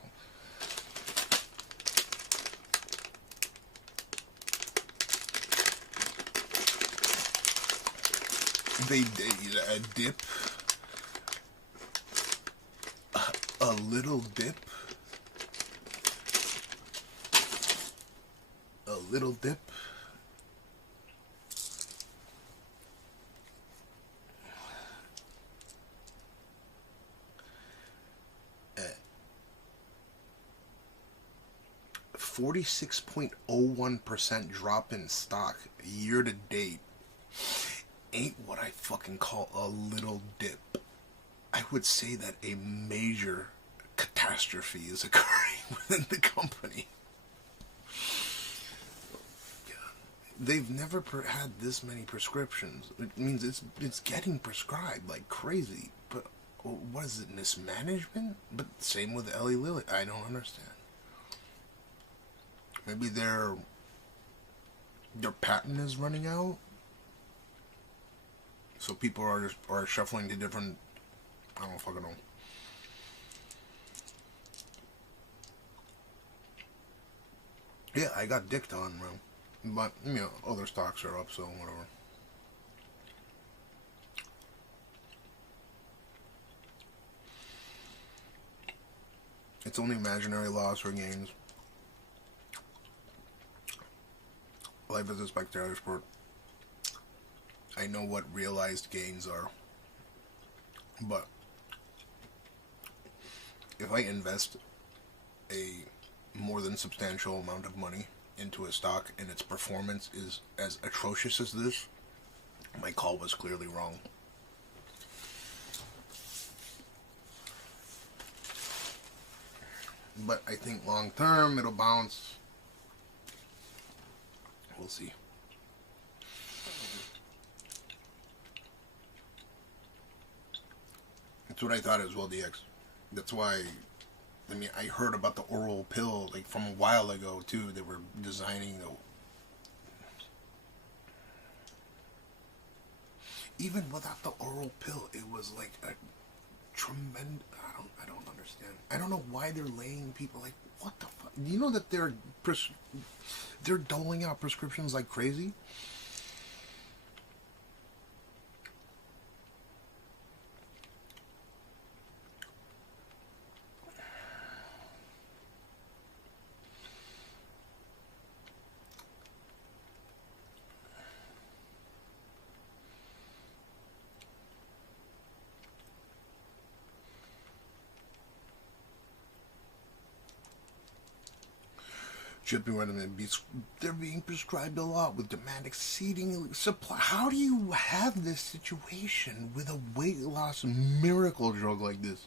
They a dip, a little dip, a little dip. At 46.01% drop in stock year to date. Ain't what I fucking call a little dip. I would say that a major catastrophe is occurring within the company. They've never had this many prescriptions. It means it's getting prescribed like crazy. But what is it, mismanagement? But same with Eli Lilly. I don't understand. Maybe their patent is running out. So people are shuffling to different, I don't fucking know. Yeah, I got dicked on, bro. But, you know, other stocks are up, so whatever. It's only imaginary loss or gains. Life is a spectator sport. I know what realized gains are, but if I invest a more than substantial amount of money into a stock and its performance is as atrocious as this, my call was clearly wrong. But I think long term it'll bounce. We'll see. That's what I thought as well, DX. That's why, I mean, I heard about the oral pill, like, from a while ago, too. They were designing the... Even without the oral pill, it was, like, a tremendous... I don't understand. I don't know why they're laying people, like, what the fuck? You know that they're doling out prescriptions like crazy? They're being prescribed a lot with demand exceeding supply. How do you have this situation with a weight loss miracle drug like this?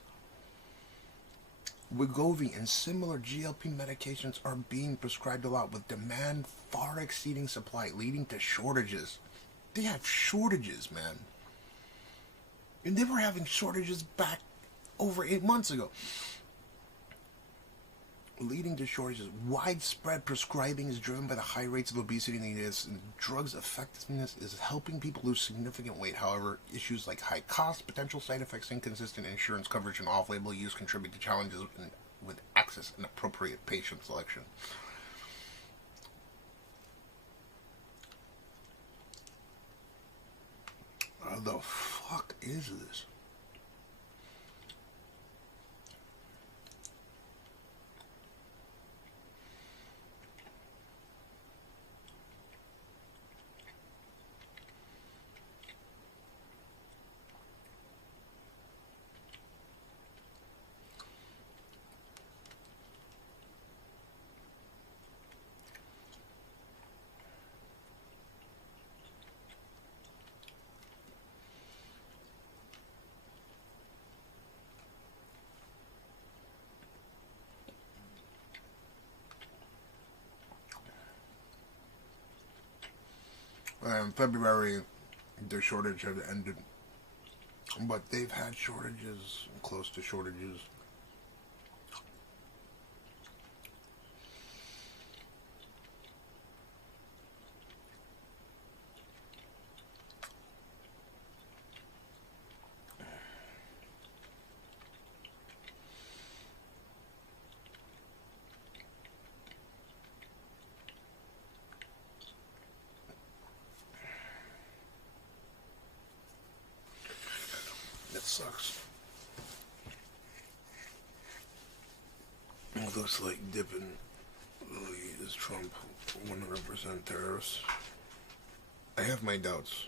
Wegovy and similar GLP medications are being prescribed a lot with demand far exceeding supply, leading to shortages. They have shortages, man. And they were having shortages back over 8 months ago. Leading to shortages. Widespread prescribing is driven by the high rates of obesity in the United States, and drugs' effectiveness is helping people lose significant weight. However, issues like high costs, potential side effects, inconsistent insurance coverage, and off-label use contribute to challenges with access and appropriate patient selection. What the fuck is this? In February, their shortage had ended, but they've had shortages, close to shortages. Looks like dipping Lily is Trump 100% terrorist. I have my doubts.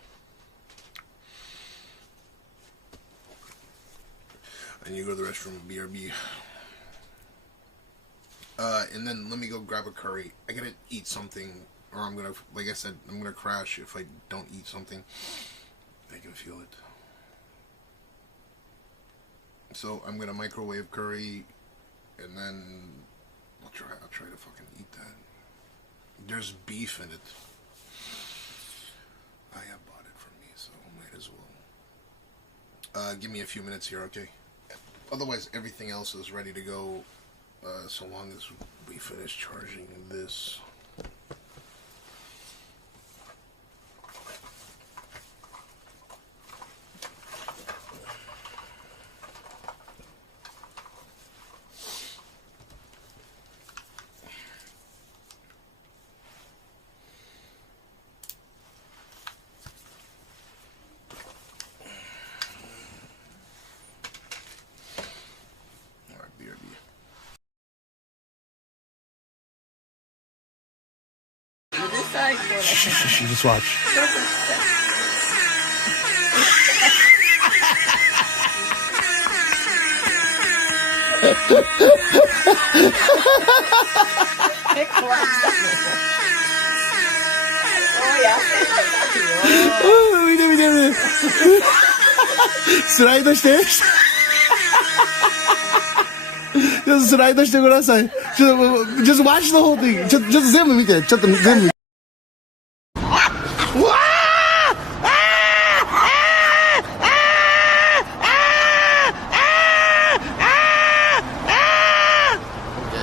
I need to go to the restroom, BRB. And then let me go grab a curry. I gotta eat something, or I'm gonna, like I said, I'm gonna crash if I don't eat something. I can feel it. So I'm gonna microwave curry, and then I'll try to fucking eat that. There's beef in it. I have bought it from me, so might as well. Give me a few minutes here, okay? Otherwise, everything else is ready to go. So long as we finish charging this. Just watch.見て見て見て。スライドして。ちょっとスライドしてください。ちょっと、just watch the whole thing. ちょっと全部見て。ちょっと全部。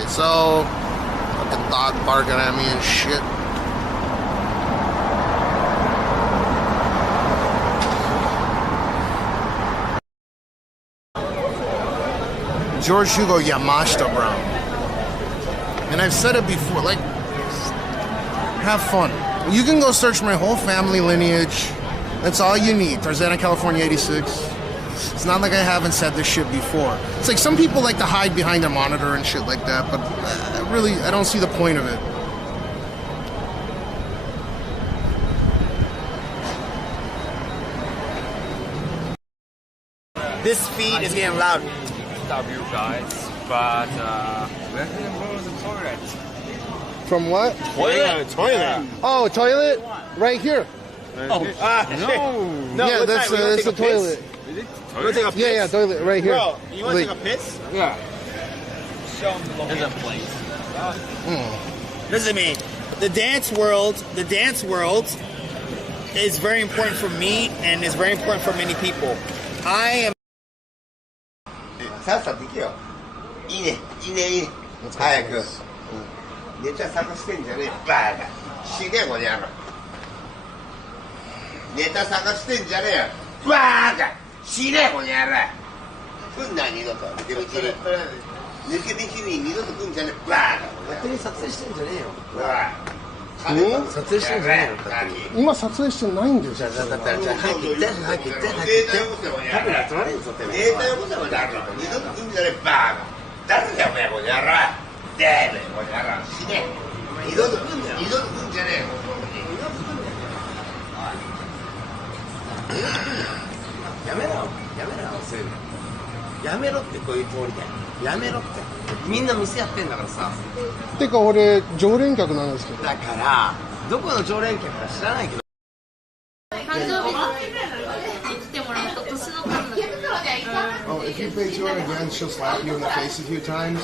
So, fucking dog barking at me and shit. George Hugo Yamashita Brown. And I've said it before, like, have fun. You can go search my whole family lineage. That's all you need. Tarzana, California, 86. It's not like I haven't said this shit before. It's like some people like to hide behind their monitor and shit like that, but really, I don't see the point of it. This feed is getting loud. Stop you guys, but where can I go to the toilet? From what? Toilet. Toilet. Oh, toilet? Right here. Oh, no. Yeah, that's the toilet. Is it You want to take a piss? Yeah, toilet right here. Bro, you want to take a piss? Yeah. Show them the location. There's a place. Listen to me. The dance world is very important for me and is very important for many people. I am. さっさと行けよ。いいね、いいね、いいね。早く。ネタ探してんじゃねえ、バカ。死ねえ、この野郎。ネタ探してんじゃねえよ、バカ。死ねえ、この野郎。来んな、二度と。抜け道に。抜け道に二度と来んじゃねえ、バカ。勝手に撮影してんじゃねえよ。ほら。撮影してんじゃねえよ。今撮影してないんですよ。だったら、じゃあ早く行って、早く行って、早く行って。カメラ取られんぞ、てめえ。データよこせ、この野郎。二度と来んじゃねえ、バカ。誰だよ、お前、この野郎。でめえ、この野郎。死ねえ。二度と来んじゃねえよ。やめろよ、そういうの。やめろって、こういう通りで。やめろって。みんな店やってんだからさ。てか俺常連客なんですけど。だからどこの常連客か知らないけど。誕生日に来てもらうと年の数だけ。Oh, if you pay 200 again, she'll slap you in the face a few times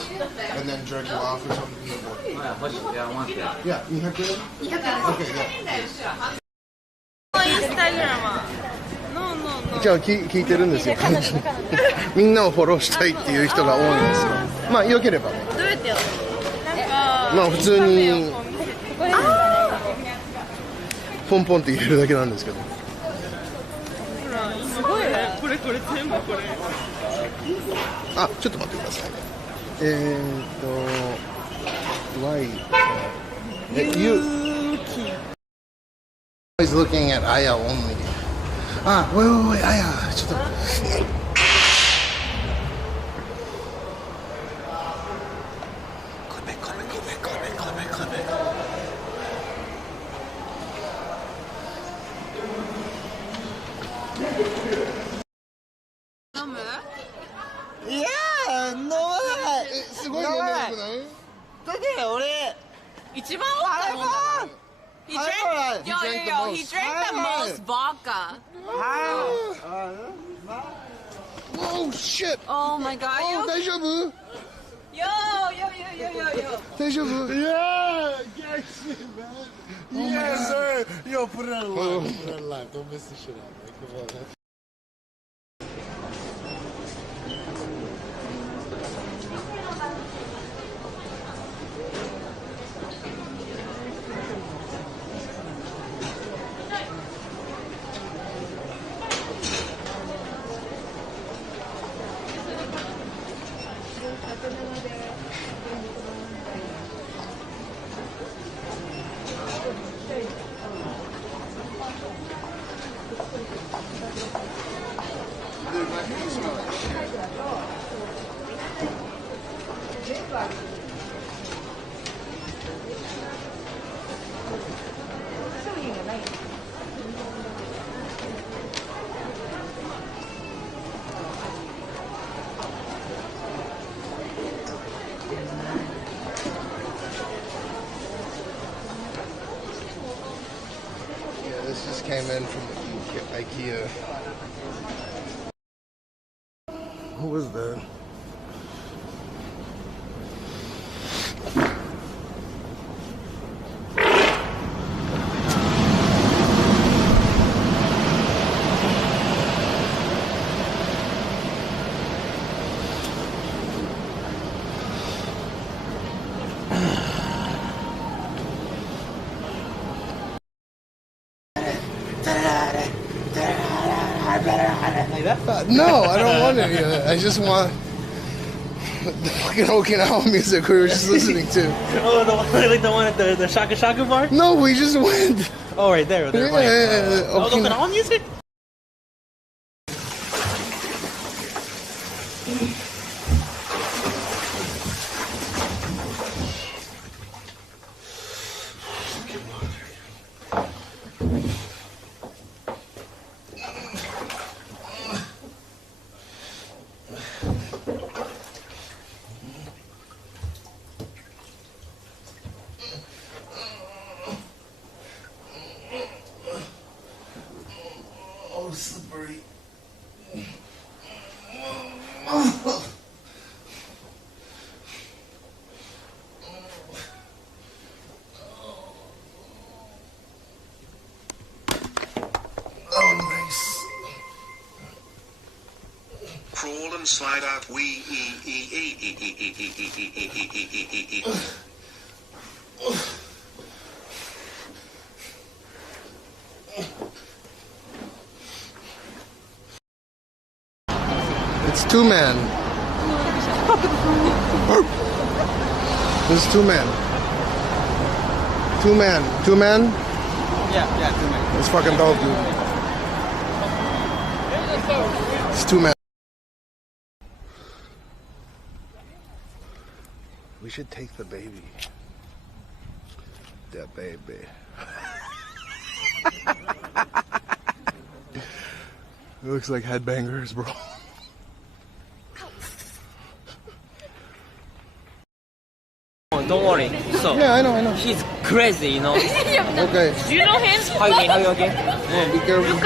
and then jerk you off or something. Yeah, I want that. Yeah, 200 yen? 200 yen. Okay, yeah. インスタグラマー。じゃあ聞いてるんですよ。みんなをフォローしたいっていう人が多いんですよ。まあ良ければ。どうやってやるの？まあ普通にポンポンって入れるだけなんですけど。すごいね。これ全部これ。あ、ちょっと待ってください。Y you is looking at Aya only. Ah, wait, Aya. ちょっと。だって俺一番多かったもんだから。He drank, yo, he drank the most vodka. Oh shit! Oh my god, oh, deja vu! Yo. Deja vu! Yeah! Get shit, man! Oh Yes, sir! Yo, put it on live. Put it on live. Don't miss the shit out, man. Come on, man. Dude, my feet smell like shit. Yeah, this just came in from IKEA. What was that? No, I don't want any of that. I just want the fucking Okinawa music we were just listening to. Oh, like the one at the Shaka Shaka bar? No, we just went. Oh, right there. Yeah, oh, Okinawa music? Oh, slippery. Oh, nice. Crawl and slide out. It's two-man. This is two-man. Two-man. Two-man? Yeah, two-man. It's fucking dope, dude. It's two-man. We should take the baby. That baby. It looks like headbangers, bro. Don't worry. So yeah, I know. He's crazy, you know. Okay. Do you know him? Hug me again. Oh, be careful.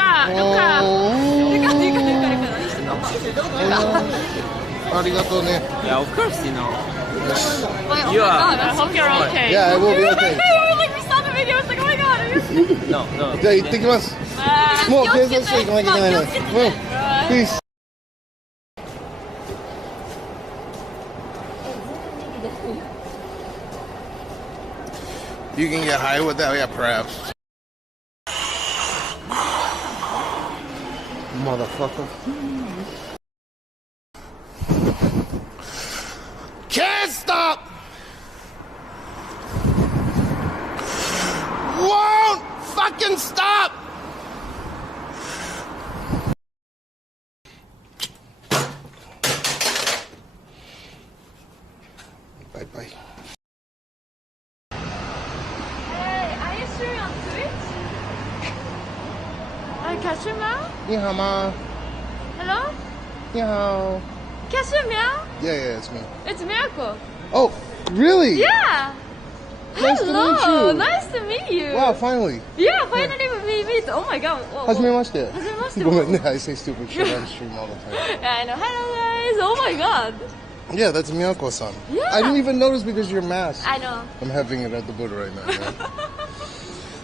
Arigato ne. Yeah, of course, you know. Oh You my are. god, I hope you're okay. Yeah, I will be okay. Like we saw the video, it's like, oh my god, are you okay? No. じゃあ行ってきます。もう警察署行かなきゃいけないの。Peace. You can get high with that, yeah, perhaps. Motherfucker. Can't stop! Won't fucking stop! Bye-bye. Cashmeow? 你好吗? Hello? 你好. Cashmeow? Yeah, it's me. It's Miracle. Oh, Really? Yeah. Nice to Hello. meet you. Nice to meet you. Wow, finally. Yeah, finally we meet. Oh my god. Whoa, whoa. はじめまして。 Hajimemashite. ごめんね、I say stupid shit on stream all the time. Yeah, I know. Hello guys. Oh my god. Yeah, that's Miyako-san. Yeah. I didn't even notice because you're masked. I know. I'm having it at the boot right now. Man.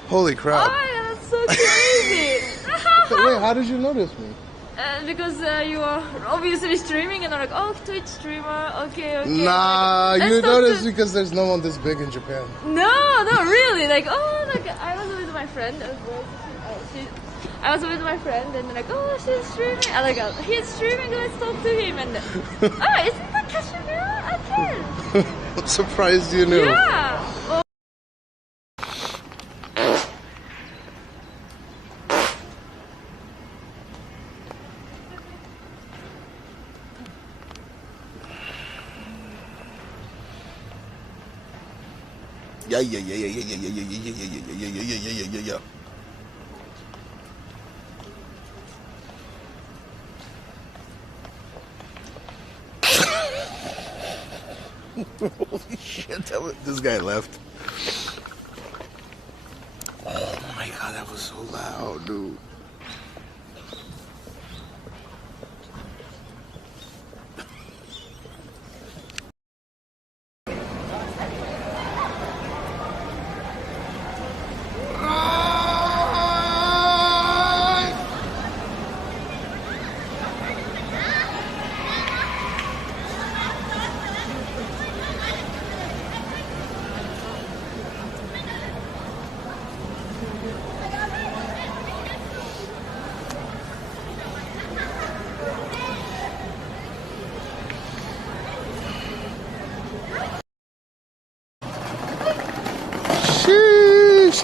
Holy crap. Oh my god, that's so crazy. Wait, how did you notice me? Because you are obviously streaming and I'm like, oh, Twitch streamer, okay. Nah, Like, you let's talk noticed to- because there's no one this big in Japan. No, really. Like, oh, like I was with my friend. I was with my friend and like, oh, she's streaming. I'm like, he's streaming. Let's talk to him. And oh, isn't that Cashmeow? Okay. I'm surprised you knew. Yeah. Oh. Yeah. Holy shit, this guy left. Oh my god, that was so loud, dude.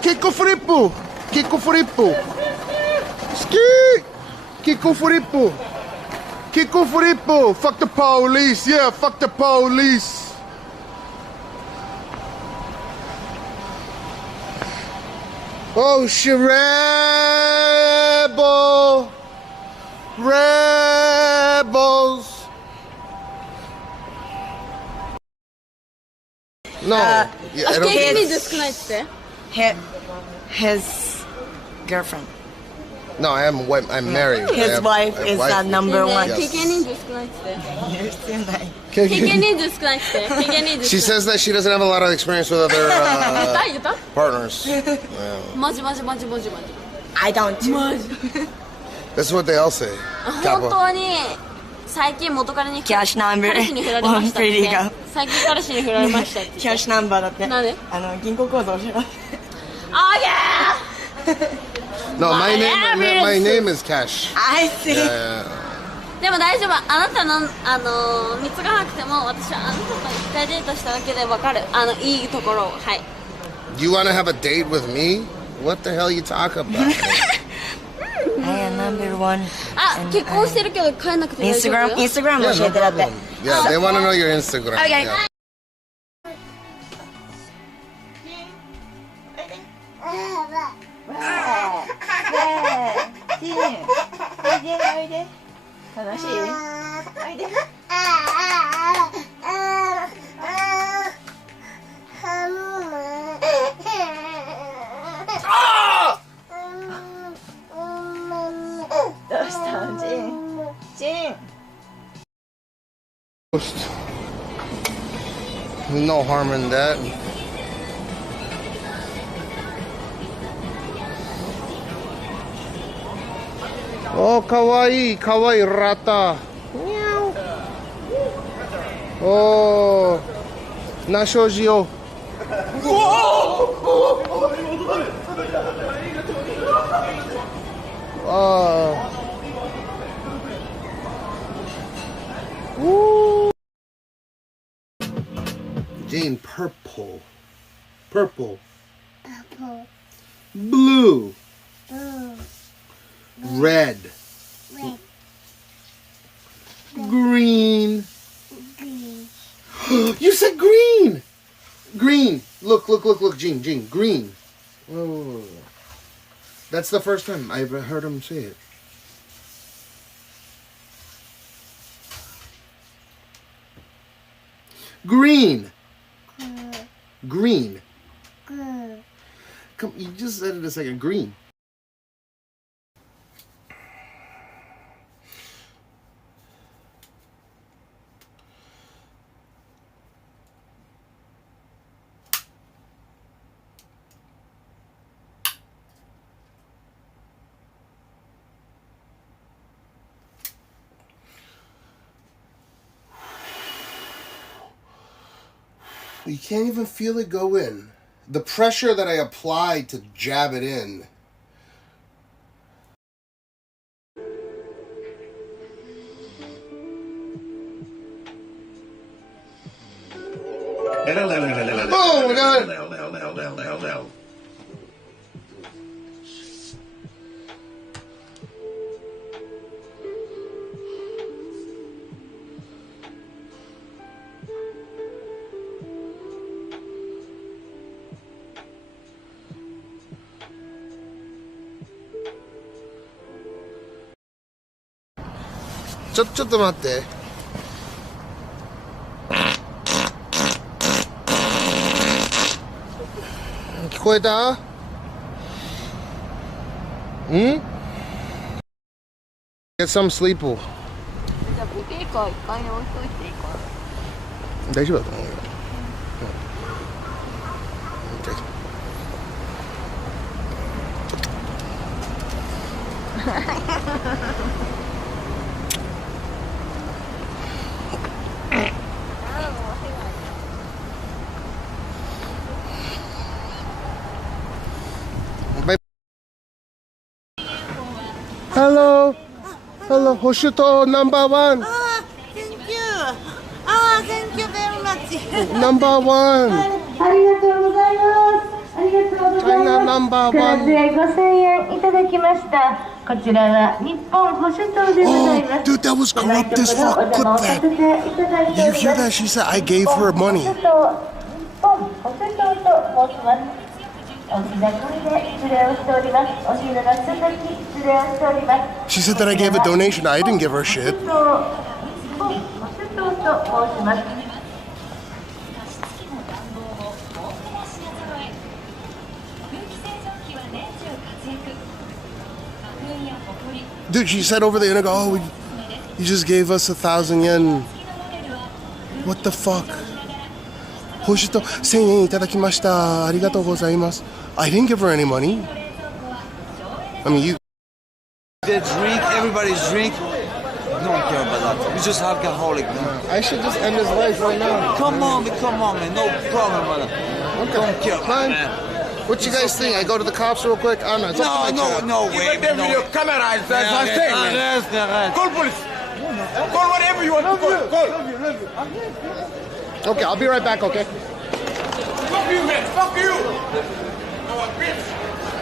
Kiko Frippo! Kiko Frippo! Ski! Kiko Frippo! Kiko Frippo! Fuck the police! Yeah, fuck the police! Oh shit, rebel! Rebels! No, yeah, I don't think His girlfriend. No, I'm married. His wife is number one. Yes. She She says that she doesn't have a lot of experience with other partners. Yeah. I don't. That's what they all say. 本当に最近元彼にキャッシュナンバー彼氏に振られましたってワンプリが最近彼氏に振られましたってキャッシュナンバーだってなんで銀行口座教えろあげ No, my name is Cash. I see. Yeah. でも大丈夫あなたの貢がなくても私はあなたと一回デートしただけで分かるいいところをはい You want to have a date with me? What the hell you talk about? I am number one. あ結婚してるけど帰んなくて大丈夫よ Instagram 教えてだって Yeah, they want to know your Instagram. Okay. Yeah. No harm in that. Oh, kawaii, kawaii rata. Meow. Oh, nashoji-o. Woo. Jane, purple. Purple. Purple. Blue. Blue. Red. Red. Green. Green. You said green. Green. Look, Jean. Green. Oh. That's the first time I've heard him say it. Green. Green. Green. Come, you just said it a second. Green. You can't even feel it go in. The pressure that I applied to jab it in. Oh my God!ちょっと待って。聞こえた？ん？Get some sleep. じゃあピピーカー一回に置いといていいかな。大丈夫だと思うよ。Hello, hello, Hoshuto number one. Thank you. Thank you very much. Number one. ありがとうございます。ありがとうございます。クラスで5000円いただきました。こちらは日本保守党でございます。Dude, that was corrupt as fuck. Clip that. You hear that? She said I gave her money. She said that I gave a donation. I didn't give her shit. Dude, she said over the internet, oh, you just gave us 1,000 yen. What the fuck? 報酬と1000円いただきました。ありがとうございます。I didn't give her any money. I mean, you. They drink, everybody's drink. Don't care about that. We just alcoholic, man. I should just end his life right now. Come on, man. No problem, brother. Don't care, man. What you guys think? I go to the cops real quick? I don't know. It's up to my job. No way. Video camera is I'm saying, man. Call police. Call whatever you want to call. Okay, I'll be right back, okay? Fuck you, man. Fuck you.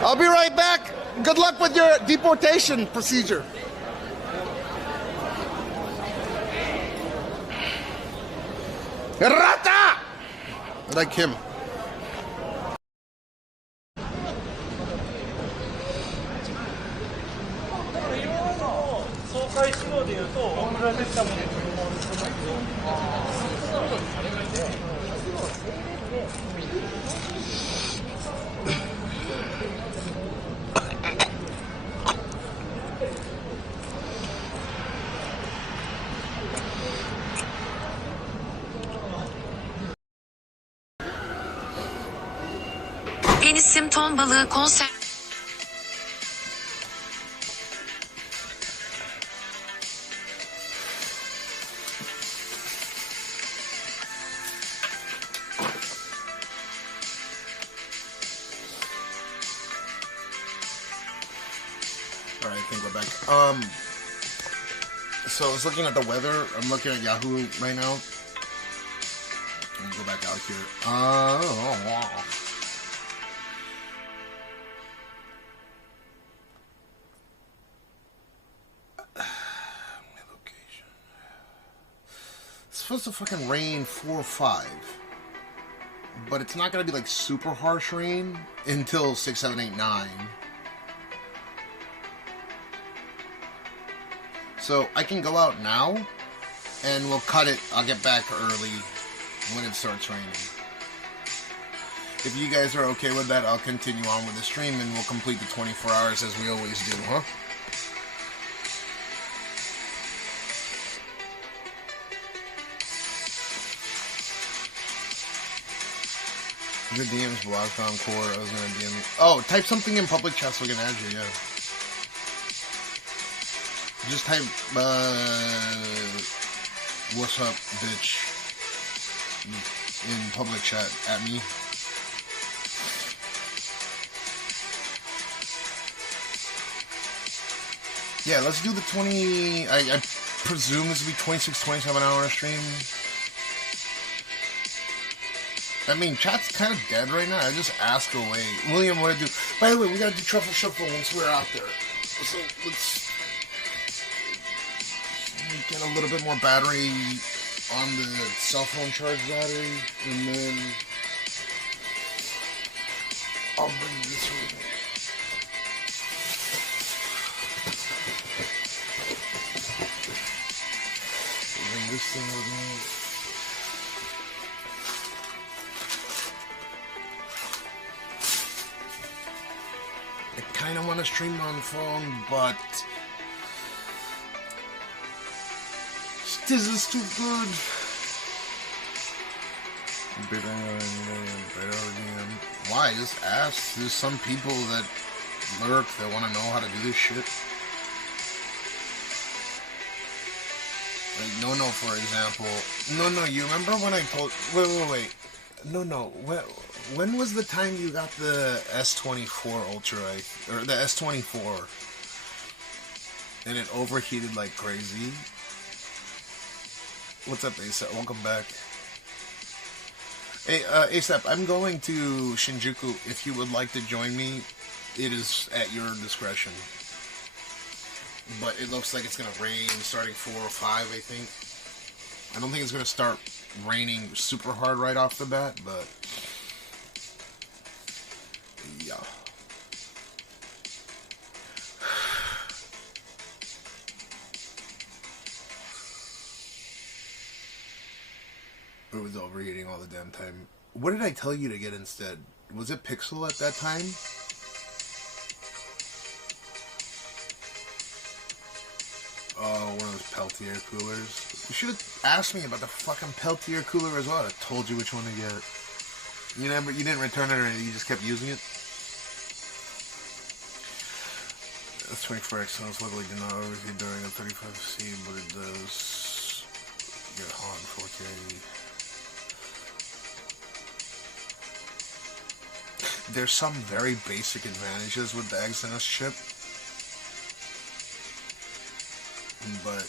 I'll be right back. Good luck with your deportation procedure. Rata! Like him. Penisim ton balığı konser... Alright, I think we're back. So I was looking at the weather. I'm looking at Yahoo right now. Let me go back out here. It's supposed to fucking rain 4 or 5. But it's not gonna be like super harsh rain until 6, 7, 8, 9. So I can go out now and we'll cut it. I'll get back early when it starts raining. If you guys are okay with that, I'll continue on with the stream and we'll complete the 24 hours as we always do, huh? Your DM's blocked on Core. I was gonna DM you. Oh, type something in public chat so we can add you, yeah. Just type, what's up, bitch, in public chat at me. Yeah, let's do the 20, I presume this will be 26, 27 hour stream. I mean, chat's kind of dead right now. I just ask away. William, what to do? By the way, we gotta do truffle shuffle once we're out there. So let's get a little bit more battery on the cell phone charge battery, and then I'll bring this with me. Bring this thing with me. I kind of want to stream on phone, but this is too good. Why? Just ask. There's some people that lurk that want to know how to do this shit. Like No, for example. No, you remember when I told... Wait. No. When was the time you got the S24 Ultra, or the S24, and it overheated like crazy? What's up, ASAP? Welcome back. Hey, ASAP, I'm going to Shinjuku. If you would like to join me, it is at your discretion. But it looks like it's going to rain starting 4 or 5, I think. I don't think it's going to start raining super hard right off the bat, but yeah. It was overheating all the damn time. What did I tell you to get instead? Was it Pixel at that time? Oh, one of those Peltier coolers. You should have asked me about the fucking Peltier cooler as well. I told you which one to get. You didn't return it, or you just kept using it? The 24X sounds luckily did not overheat during a 35C, but it does get hot in 4K. There's some very basic advantages with the Exynos chip, but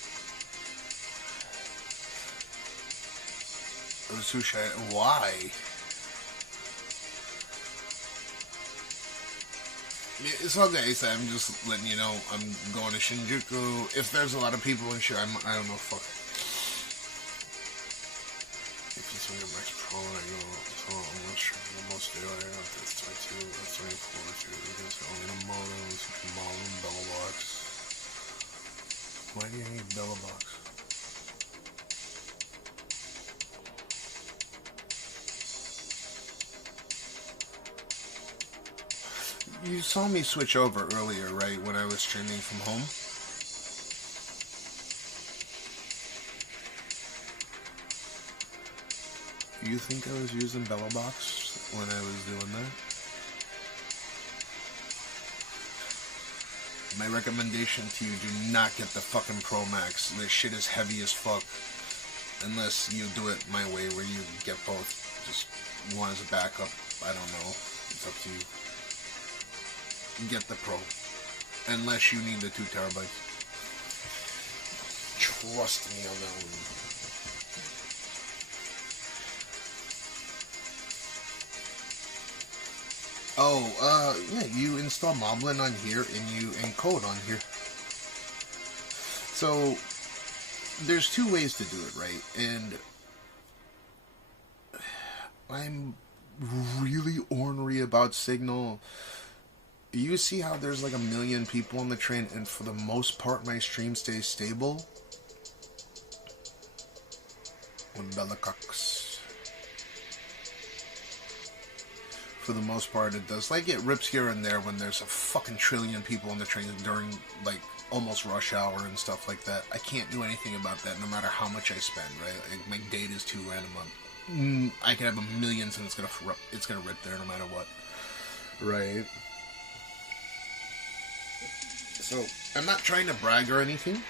why? It's okay, so I'm just letting you know I'm going to Shinjuku. If there's a lot of people in sure, I don't know, fuck. If it's on your Max Pro, I go, so I'm not sure most daily, I got this 22, that's 24, too, because only the modems, modem, bell box. Why do you need bell box? You saw me switch over earlier, right, when I was streaming from home? You think I was using Bellabox when I was doing that? My recommendation to you, do not get the fucking Pro Max. This shit is heavy as fuck. Unless you do it my way where you get both. Just one as a backup. I don't know. It's up to you. Get the Pro. Unless you need the 2 terabytes. Trust me on that one. Oh, yeah, you install Moblin on here and you encode on here. So, there's 2 ways to do it, right? And I'm really ornery about Signal. You see how there's like 1 million people on the train, and for the most part my stream stays stable? With Bellacox. For the most part, it does. Like, it rips here and there when there's a fucking trillion people on the train during, like, almost rush hour and stuff like that. I can't do anything about that no matter how much I spend, right? Like, my data is too random. I can have a million and it's gonna rip there no matter what. Right? So, I'm not trying to brag or anything.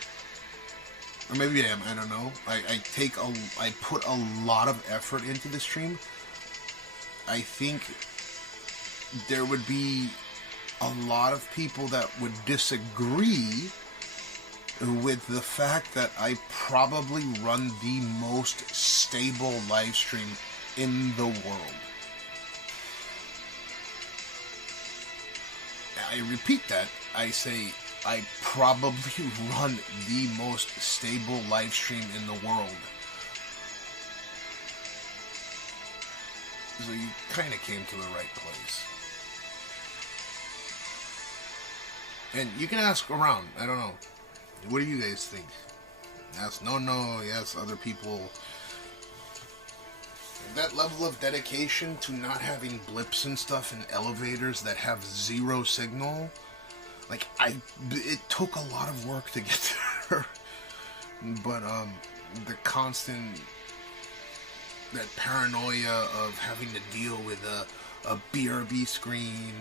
Or maybe I am, I don't know. I put a lot of effort into the stream. I think there would be a lot of people that would disagree with the fact that I probably run the most stable live stream in the world. I repeat that. I say I probably run the most stable live stream in the world. So you kind of came to the right place. And you can ask around. I don't know. What do you guys think? Ask no, yes, other people. That level of dedication to not having blips and stuff in elevators that have zero signal. Like, it took a lot of work to get there. But, the constant, that paranoia of having to deal with a BRB screen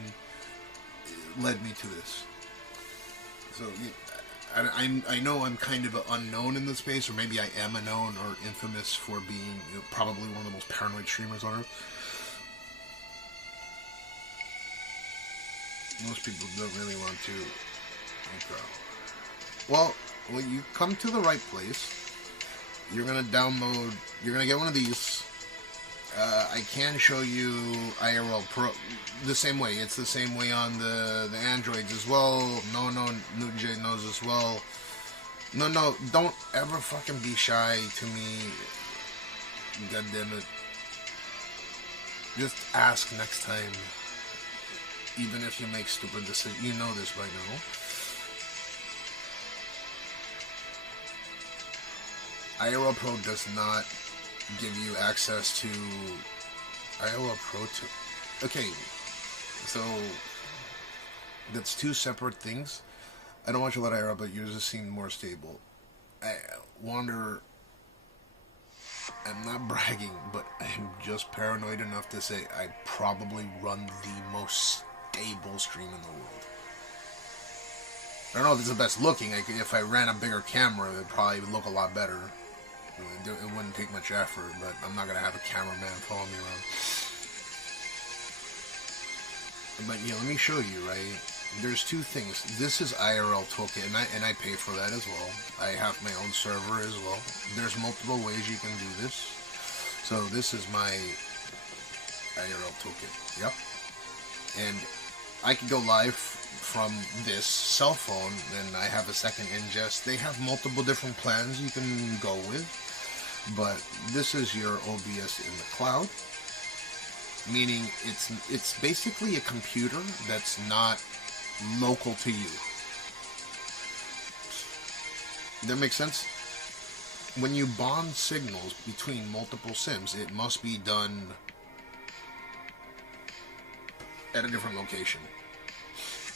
led me to this. So, I know I'm kind of an unknown in this space, or maybe I am a known or infamous for being probably one of the most paranoid streamers on Earth. Most people don't really want to. Well, when you come to the right place, you're gonna download. You're gonna get one of these. I can show you IRL Pro the same way. It's the same way on the Androids as well. No, Nujay knows as well. No, don't ever fucking be shy to me. God damn it. Just ask next time. Even if you make stupid decisions, you know this by now. IRL Pro does not give you access to IRL Pro 2. Okay, so that's two separate things. I don't watch a lot of IRL, but yours just seem more stable. I wonder. I'm not bragging, but I'm just paranoid enough to say I probably run the most stable stream in the world. I don't know if it's the best looking. If I ran a bigger camera, it would probably look a lot better. It wouldn't take much effort, but I'm not going to have a cameraman follow me around. But yeah, let me show you, right? There's two things. This is IRL Toolkit, and I pay for that as well. I have my own server as well. There's multiple ways you can do this. So this is my IRL Toolkit. Yep. And I can go live from this cell phone, and I have a second ingest. They have multiple different plans you can go with, but this is your OBS in the cloud, meaning it's basically a computer that's not local to you. That makes sense? When you bond signals between multiple SIMs, it must be done at a different location.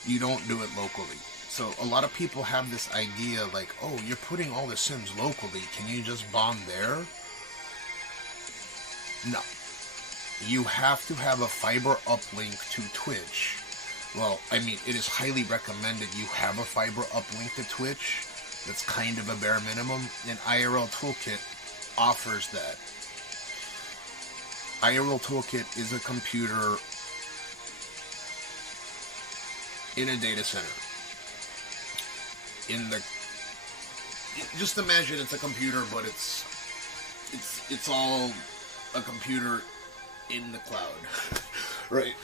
You don't do it locally. So a lot of people have this idea like, oh, you're putting all the SIMs locally, can you just bond there? No. You have to have a fiber uplink to Twitch. Well, I mean, it is highly recommended you have a fiber uplink to Twitch. That's kind of a bare minimum, and IRL Toolkit offers that. IRL Toolkit is a computer in a data center. Just imagine it's a computer, but it's all a computer in the cloud, right?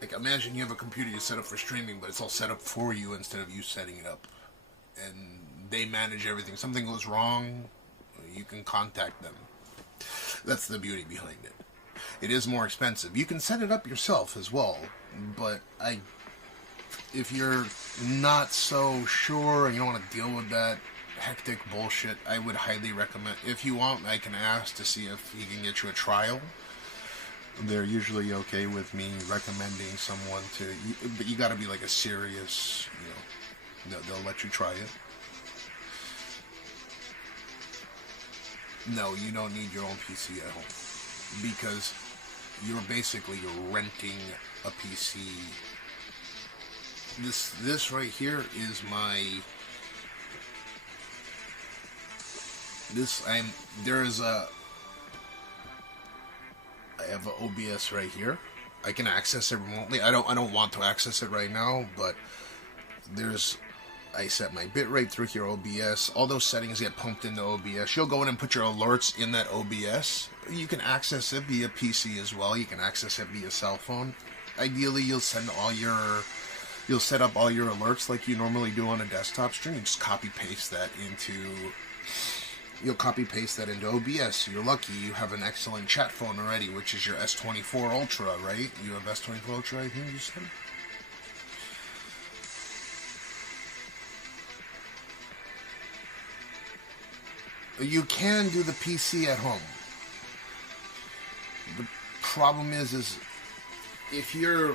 Like, imagine you have a computer you set up for streaming, but it's all set up for you instead of you setting it up. And they manage everything. Something goes wrong, you can contact them. That's the beauty behind it. It is more expensive. You can set it up yourself as well, but if you're not so sure and you don't want to deal with that hectic bullshit, I would highly recommend. If you want, I can ask to see if he can get you a trial. they're usually okay with me recommending someone to, but you got to be like a serious, they'll let you try it. No, you don't need your own PC at home, because you're basically renting a PC. This right here is my, I have an OBS right here. I can access it remotely. I don't want to access it right now, but I set my bitrate through here, OBS. All those settings get pumped into OBS. You'll go in and put your alerts in that OBS. You can access it via PC as well. You can access it via cell phone. Ideally, you'll set up all your alerts like you normally do on a desktop stream. You just copy paste that into OBS. You're lucky you have an excellent chat phone already, which is your S24 Ultra, right? You have S24 Ultra, I think you said? You can do the PC at home. The problem is if you're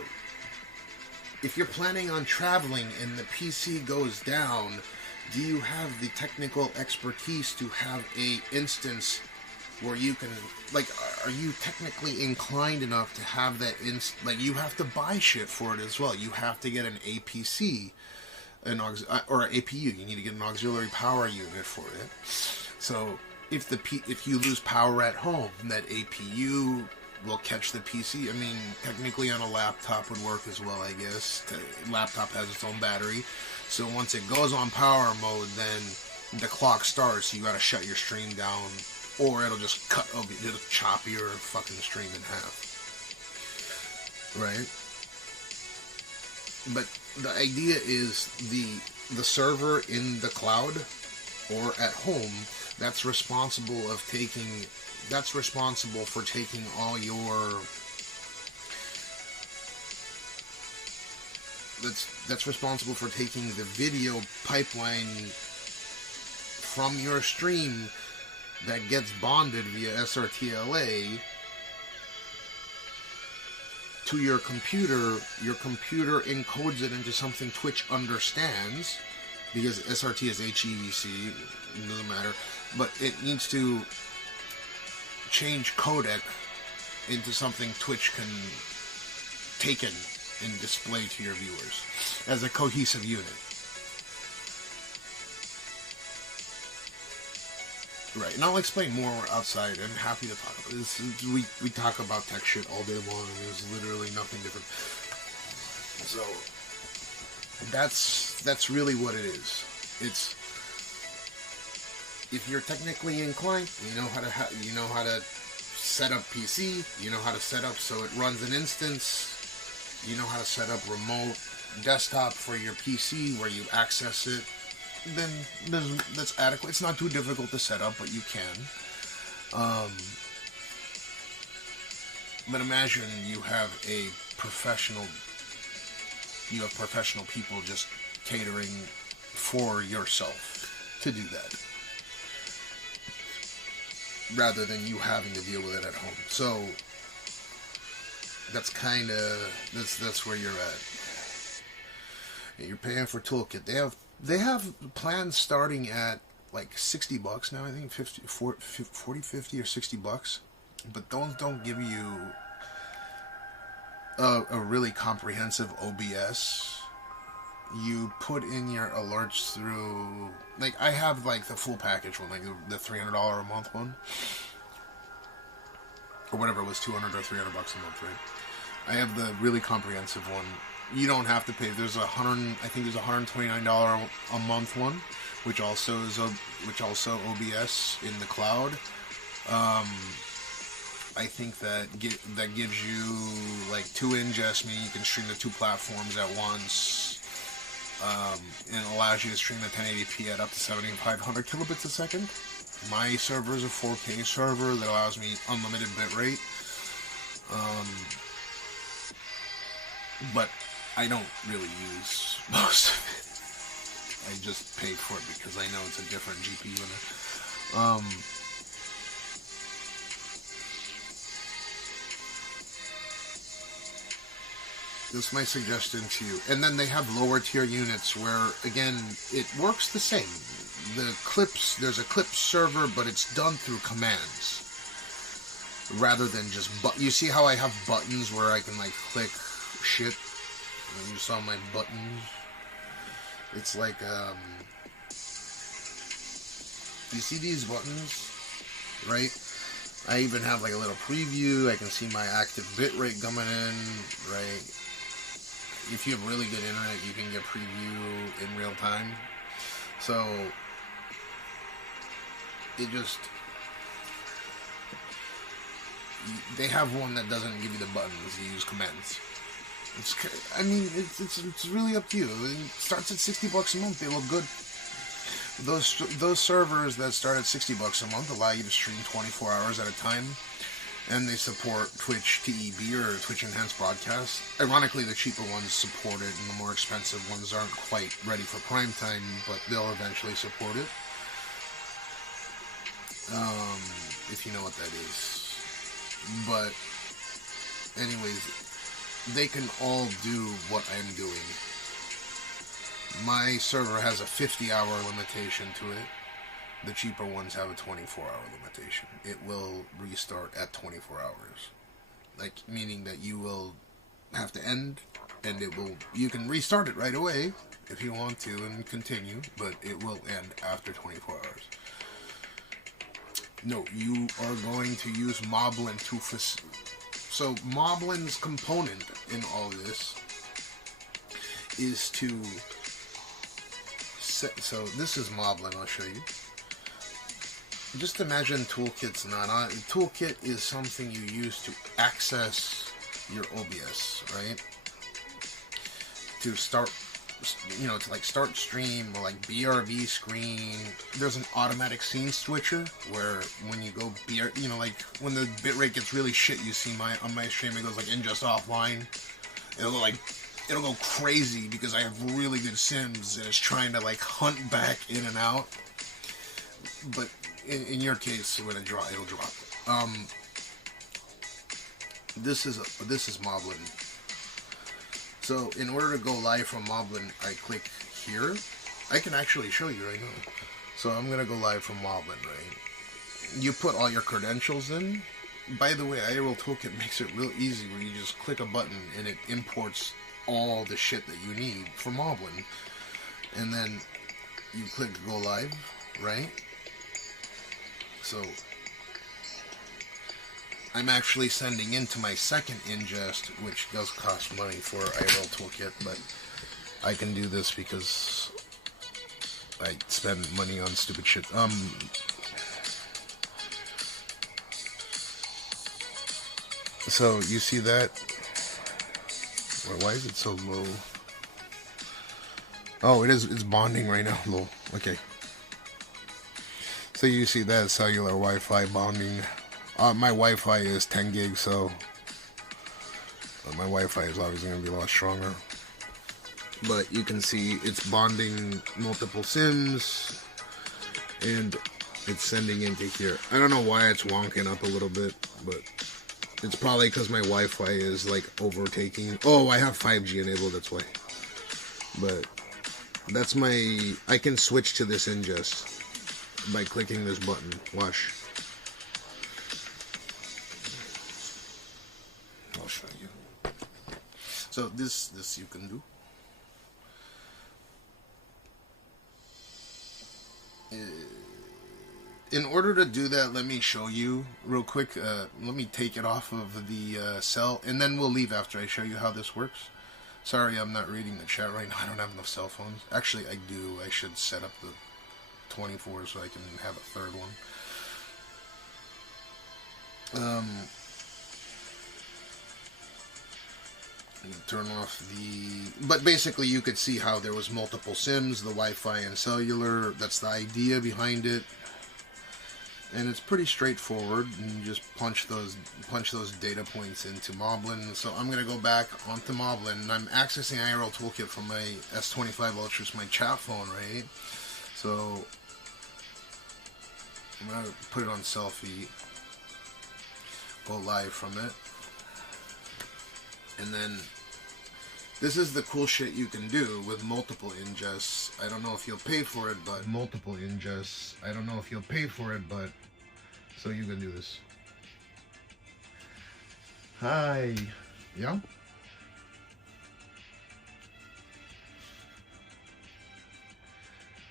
planning on traveling and the PC goes down, do you have the technical expertise to have a instance where you can, like, are you technically inclined enough to have that like, you have to buy shit for it as well. You have to get an APC, or an APU. You need to get an auxiliary power unit for it. So if you lose power at home, that APU will catch the PC. I mean, technically on a laptop would work as well, I guess. The laptop has its own battery. So once it goes on power mode, then the clock starts. You gotta shut your stream down, or it'll just it'll chop your fucking stream in half. Right? But the idea is the server in the cloud or at home, that's responsible for taking all your that's responsible for taking the video pipeline from your stream that gets bonded via SRTLA to your computer. Your computer encodes it into something Twitch understands, because SRT is HEVC, it doesn't matter, but it needs to change codec into something Twitch can take in and display to your viewers as a cohesive unit. Right, and I'll explain more outside. I'm happy to talk about this. We talk about tech shit all day long, and there's literally nothing different. So that's really what it is. It's, if you're technically inclined, you know how to set up PC, you know how to set up so it runs an instance, you know how to set up remote desktop for your PC where you access it, then that's adequate. It's not too difficult to set up, but you can. But imagine you have professional people just catering for yourself to do that, rather than you having to deal with it at home. So that's where you're at. You're paying for Toolkit. They have plans starting at like $60 now. I think 50 or $60, but those don't give you a really comprehensive OBS. You put in your alerts through, like, I have like the full package one, like the $300 a month one, or whatever it was, $200 or $300 a month, right? I have the really comprehensive one. You don't have to pay. There's I think there's $129 a month one, which also OBS in the cloud. I think that gives you like 2 ingest, meaning you can stream to 2 platforms at once. And it allows you to stream at 1080p at up to 7500 kilobits a second. My server is a 4K server that allows me unlimited bitrate. But I don't really use most of it. I just pay for it because I know it's a different GPU in it. That's my suggestion to you. And then they have lower tier units where, again, it works the same. The clips, there's a clip server, but it's done through commands rather than just you see how I have buttons where I can like click shit? You saw my buttons. It's like you see these buttons, right? I even have like a little preview. I can see my active bitrate coming in, right? If you have really good internet, you can get preview in real time. So it just, they have one that doesn't give you the buttons. You use commands. I mean, it's really up to you. It starts at $60 a month. They look good. Those servers that start at $60 a month allow you to stream 24 hours at a time, and they support Twitch TEB or Twitch Enhanced Broadcast. Ironically, the cheaper ones support it, and the more expensive ones aren't quite ready for prime time, but they'll eventually support it. If you know what that is. But, anyways, they can all do what I'm doing. My server has a 50-hour limitation to it. The cheaper ones have a 24-hour limitation. It will restart at 24 hours. Like, meaning that you will have to end, and it will, you can restart it right away if you want to and continue, but it will end after 24 hours. No, you are going to use Moblin to so Moblin's component in all this is to set, so this is Moblin, I'll show you. Just imagine Toolkit's not on. Toolkit is something you use to access your OBS, right? To start, you know, to like start stream or like BRB screen. There's an automatic scene switcher where when you go you know, like when the bitrate gets really shit, you see on my stream it goes like in just offline. It'll go crazy because I have really good sims and it's trying to like hunt back in and out. But in your case, when it'll drop. This is Moblin. So in order to go live from Moblin, I click here. I can actually show you right now. So I'm gonna go live from Moblin, right? You put all your credentials in. By the way, IRL Toolkit makes it real easy where you just click a button and it imports all the shit that you need from Moblin. And then you click go live, right? So I'm actually sending into my second ingest, which does cost money for IRL Toolkit, but I can do this because I spend money on stupid shit. So you see that? Why is it so low? Oh, it's bonding right now. Low. Okay. So you see that cellular Wi-Fi bonding. My Wi-Fi is 10 gigs, so my Wi-Fi is obviously going to be a lot stronger. But you can see it's bonding multiple sims, and it's sending into here. I don't know why it's wonking up a little bit, but it's probably because my Wi-Fi is like overtaking. Oh, I have 5G enabled, that's why. But that's my, I can switch to this ingest by clicking this button. Watch. I'll show you. So this you can do. In order to do that, let me show you real quick. Let me take it off of the cell, and then we'll leave after I show you how this works. Sorry, I'm not reading the chat right now. I don't have enough cell phones. Actually, I do. I should set up the 24 so I can have a third one. Turn off the... But basically, you could see how there was multiple sims, the Wi-Fi and cellular. That's the idea behind it. And it's pretty straightforward. And you just punch those data points into Moblin. So I'm going to go back onto Moblin, and I'm accessing IRL Toolkit from my S25 Ultra, my chat phone, right? So I'm going to put it on selfie, go live from it, and then This is the cool shit you can do with multiple ingests. I don't know if you'll pay for it, but multiple ingests. I don't know if you'll pay for it, but so you can do this. Hi. Yeah?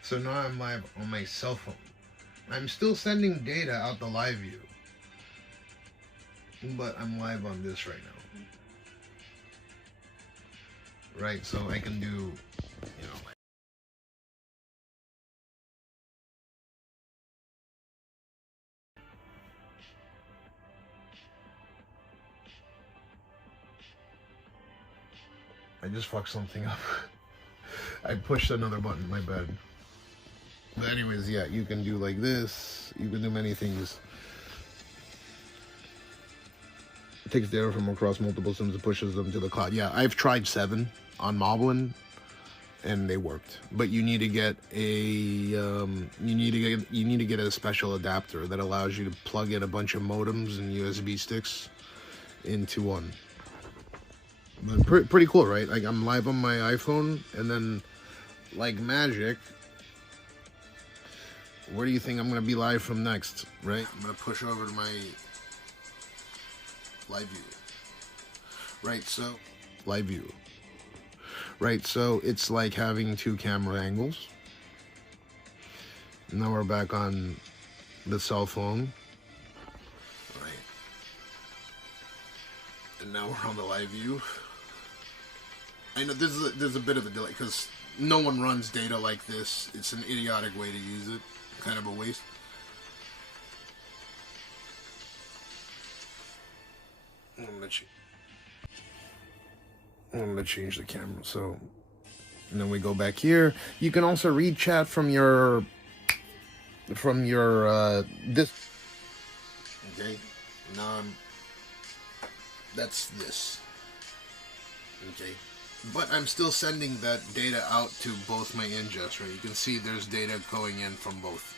So now I'm live on my cell phone. I'm still sending data out the LiveU, but I'm live on this right now. Right, so I can do, you know. I just fucked something up. I pushed another button, my bad. But anyways, yeah, you can do like this. You can do many things. It takes data from across multiple systems and pushes them to the cloud. Yeah, I've tried 7 on Moblin, and they worked. But you need to get a you need to get a special adapter that allows you to plug in a bunch of modems and USB sticks into one. But pretty cool, right? Like, I'm live on my iPhone, and then like magic. Where do you think I'm going to be live from next, right? I'm going to push over to my LiveU. Right, so LiveU. Right, so it's like having 2 camera angles. Now we're back on the cell phone. Right. And now we're on the LiveU. I know there's a bit of a delay because no one runs data like this. It's an idiotic way to use it. Kind of a waste. I'm gonna change the camera. So, and then we go back here. You can also read chat from your this. Okay, now that's this. Okay. But I'm still sending that data out to both my ingests, right? You can see there's data going in from both.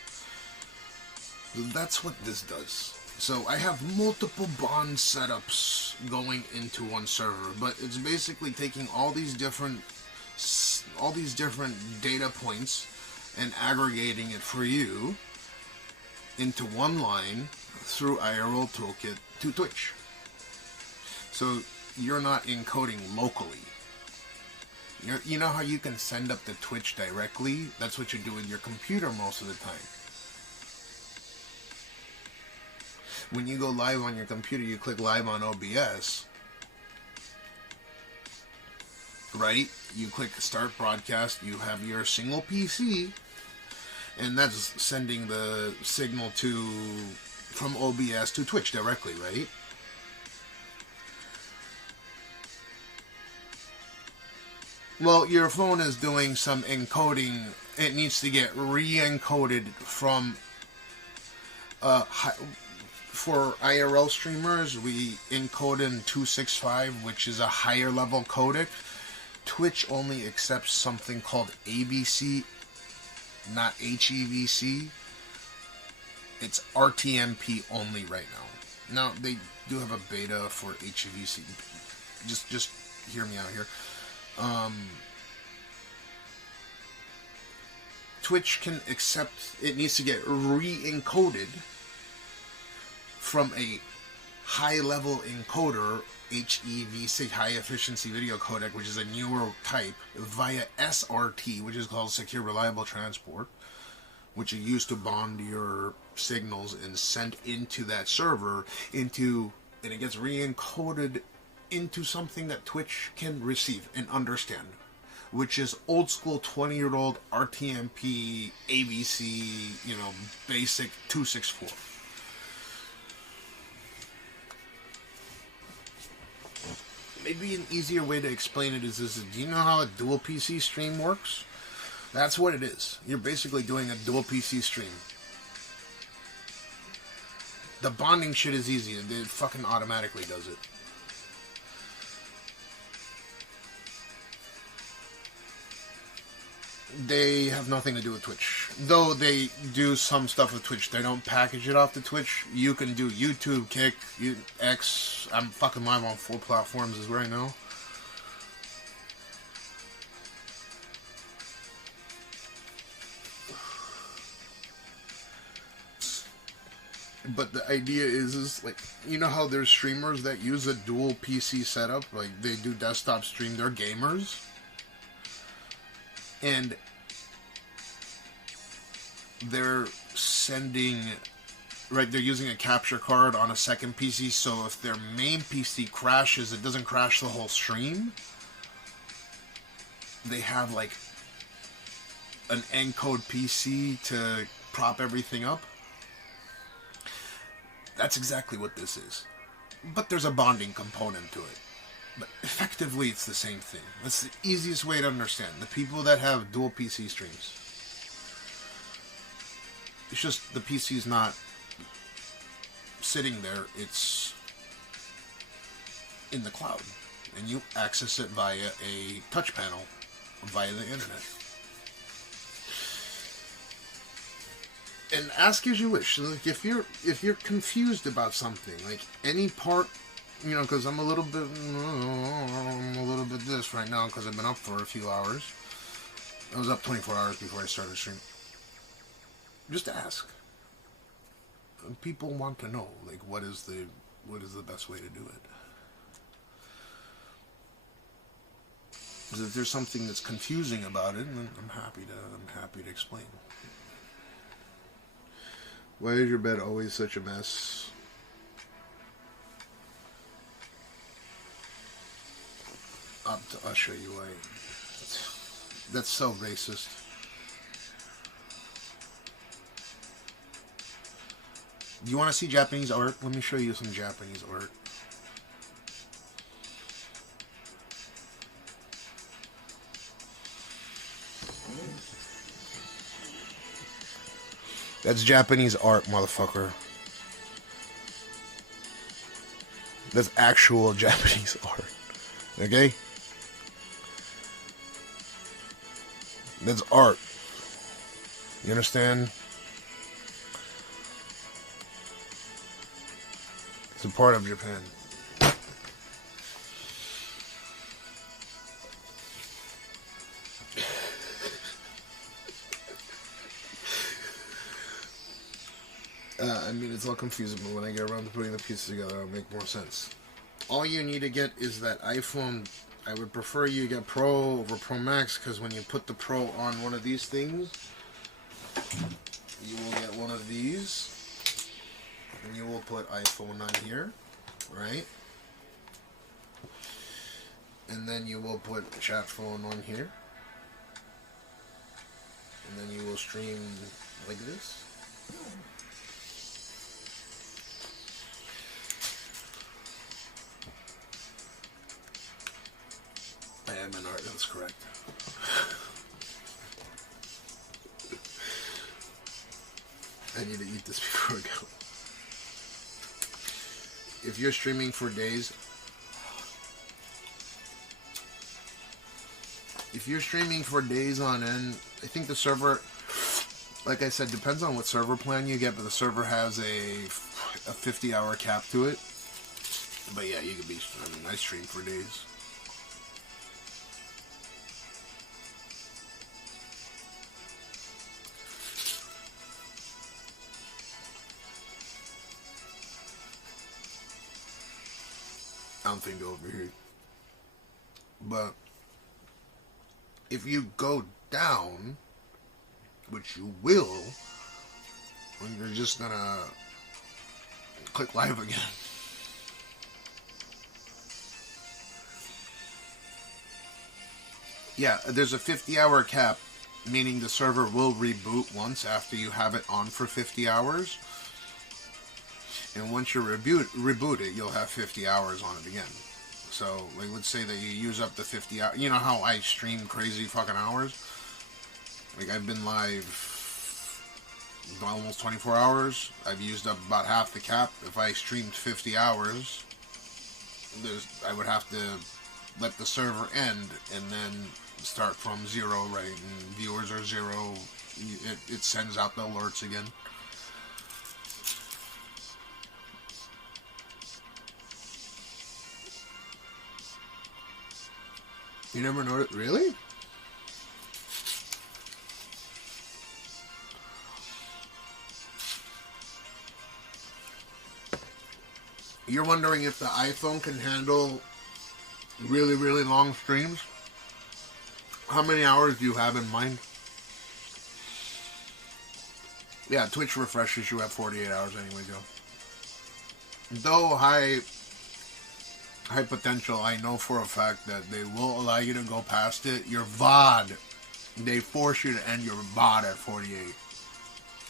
That's what this does. So I have multiple bond setups going into one server, but it's basically taking all these different data points and aggregating it for you into one line through IRL Toolkit to Twitch. So you're not encoding locally. You know how you can send up to Twitch directly? That's what you do with your computer most of the time. When you go live on your computer, you click live on OBS. Right? You click start broadcast, you have your single PC, and that's sending the signal from OBS to Twitch directly, right? Well, your phone is doing some encoding. It needs to get re-encoded from for IRL streamers. We encode in 265, which is a higher level codec. Twitch only accepts something called ABC, not HEVC. It's RTMP only right now. Now, they do have a beta for HEVC. Just hear me out here. Twitch can accept, it needs to get re-encoded from a high-level encoder, HEVC, high-efficiency video codec, which is a newer type, via SRT, which is called Secure Reliable Transport, which you use to bond your signals and send into that server, and it gets re-encoded into something that Twitch can receive and understand, which is old school 20-year-old RTMP, ABC, basic 264. Maybe an easier way to explain it is this. Do you know how a dual PC stream works? That's what it is. You're basically doing a dual PC stream. The bonding shit is easy. It fucking automatically does it. They have nothing to do with Twitch. Though they do some stuff with Twitch. They don't package it off to Twitch. You can do YouTube, Kick, X. I'm fucking live on 4 platforms as right now. But the idea is like, you know how there's streamers that use a dual PC setup, like they do desktop stream, they're gamers, and they're sending, right, they're using a capture card on a second PC, so if their main PC crashes, it doesn't crash the whole stream. They have like an encode PC to prop everything up. That's exactly what this is. But there's a bonding component to it. But effectively, it's the same thing. That's the easiest way to understand. The people that have dual PC streams. It's just the PC's not sitting there. It's in the cloud. And you access it via a touch panel via the internet. And ask as you wish. Like if you're confused about something, like any part, you know, because I'm a little bit this right now because I've been up for a few hours. I was up 24 hours before I started streaming. Just ask. People want to know, like, what is the best way to do it. Because if there's something that's confusing about it, then I'm happy to explain. Why is your bed always such a mess? I'll show you why. That's so racist. Do you want to see Japanese art? Let me show you some Japanese art. That's Japanese art, motherfucker. That's actual Japanese art. Okay? That's art. You understand? It's a part of Japan. I mean, it's all confusing, but when I get around to putting the pieces together, it'll make more sense. All you need to get is that iPhone. I would prefer you get Pro over Pro Max, because when you put the Pro on one of these things, you will get one of these, and you will put iPhone on here, right? And then you will put chat phone on here, and then you will stream like this. I am in art, that's correct. I need to eat this before I go. If you're streaming for days, on end, I think the server, like I said, depends on what server plan you get, but the server has a 50-hour cap to it. But yeah, you could be, I mean, I stream for days. I don't think they're over here. But if you go down, which you will, when you're just gonna click live again. Yeah, there's a 50-hour cap, meaning the server will reboot once after you have it on for 50 hours. And once you reboot it, you'll have 50 hours on it again. So, like, let's say that you use up the 50 hours. You know how I stream crazy fucking hours? Like, I've been live almost 24 hours. I've used up about half the cap. If I streamed 50 hours, I would have to let the server end and then start from zero, right? And viewers are zero. It sends out the alerts again. You never noticed? Really? You're wondering if the iPhone can handle really, really long streams? How many hours do you have in mind? Yeah, Twitch refreshes you at 48 hours anyway, Joe. Though high potential, I know for a fact that they will allow you to go past it. Your VOD, they force you to end your VOD at 48.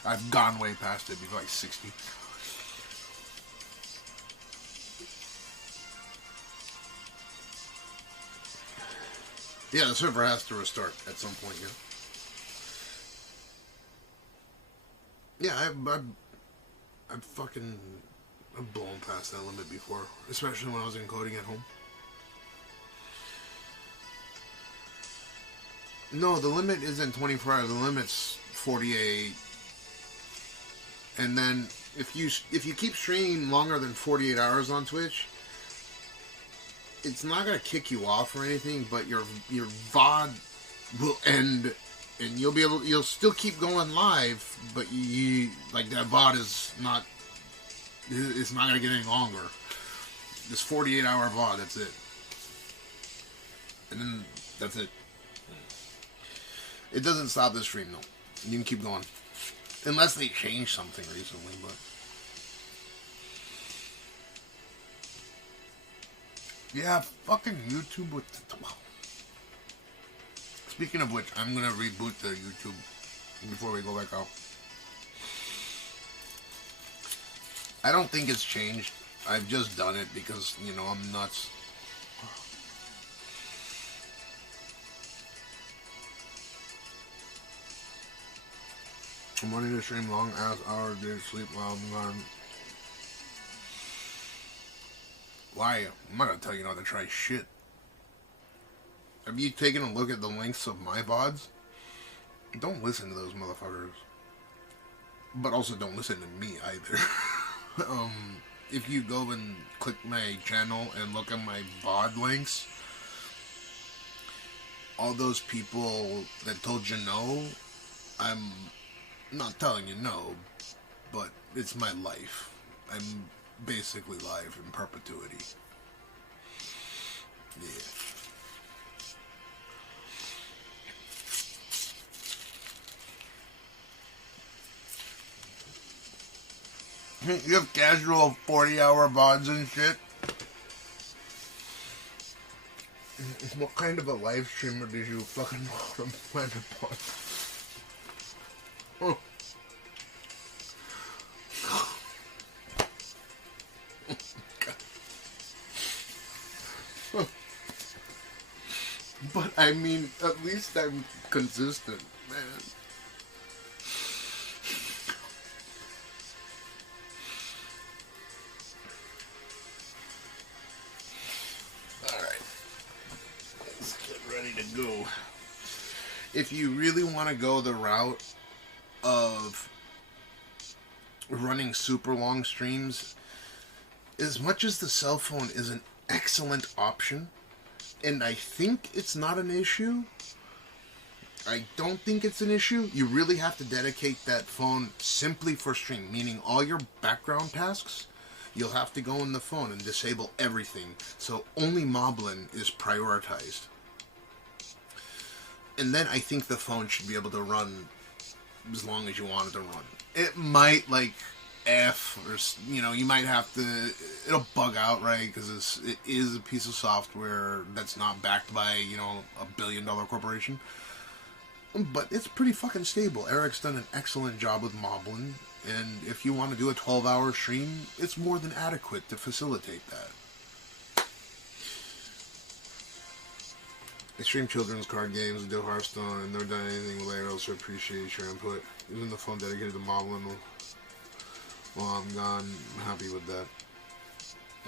I've gone way past it before, like 60. Yeah, the server has to restart at some point, yeah. Yeah, I've blown past that limit before, especially when I was encoding at home. No, the limit isn't 24 hours. The limit's 48. And then if you keep streaming longer than 48 hours on Twitch, it's not gonna kick you off or anything, but your VOD will end, and you'll still keep going live, but that VOD is not. It's not gonna get any longer. This 48-hour VOD, that's it, and then that's it. It doesn't stop the stream though. You can keep going, unless they changed something recently, but. Yeah, fucking YouTube with... Speaking of which, I'm gonna reboot the YouTube before we go back out. I don't think it's changed. I've just done it because, you know, I'm nuts. I'm wanting to stream long-ass hours, dude, sleep while I'm gone. Why? I'm not gonna tell you not to try shit. Have you taken a look at the lengths of my VODs? Don't listen to those motherfuckers. But also don't listen to me either. If you go and click my channel and look at my VOD links, all those people that told you no, I'm not telling you no, but it's my life. I'm basically live in perpetuity. Yeah. You have casual 40-hour VODs and shit? What kind of a live streamer did you fucking want to plan upon? Oh. But I mean, at least I'm consistent, man. Alright. Let's get ready to go. If you really want to go the route of running super long streams, as much as the cell phone is an excellent option, and I think it's not an issue, I don't think it's an issue. You really have to dedicate that phone simply for stream, meaning all your background tasks, you'll have to go in the phone and disable everything, so only Moblin is prioritized. And then I think the phone should be able to run as long as you want it to run. It might, like, F, or, you know, you might have to, it'll bug out, right, because it is a piece of software that's not backed by, you know, a billion-dollar corporation, but it's pretty fucking stable. Eric's done an excellent job with Moblin, and if you want to do a 12-hour stream, it's more than adequate to facilitate that. I stream children's card games, do Hearthstone, and never done anything with Lego, so appreciate your input. Using the phone dedicated to Moblin while I'm gone, I'm happy with that.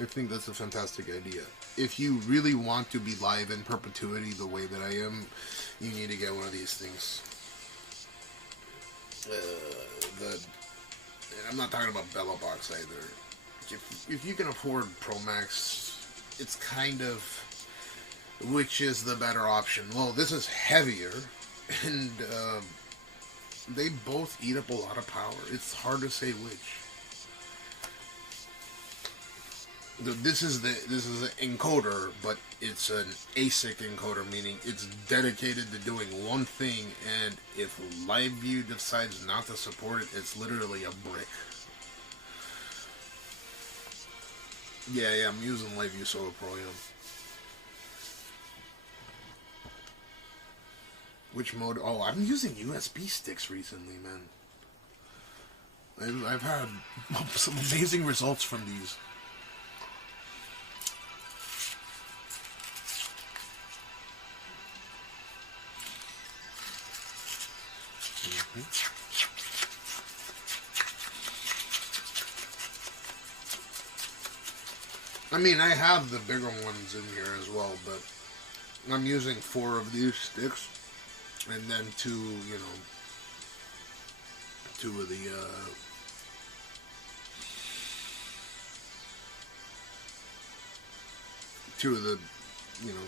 I think that's a fantastic idea. If you really want to be live in perpetuity the way that I am, you need to get one of these things. And I'm not talking about Bella Box either. If you can afford Pro Max, it's kind of, which is the better option? Well, this is heavier, and they both eat up a lot of power. It's hard to say which. This is an encoder, but it's an ASIC encoder, meaning it's dedicated to doing one thing, and if LiveU decides not to support it, it's literally a brick. Yeah, I'm using LiveU SOLO Pro, yeah. Which mode? Oh, I'm using USB sticks recently, man. I've had some amazing results from these. I mean, I have the bigger ones in here as well, but I'm using 4 of these sticks, and then 2, you know, 2 of the, you know,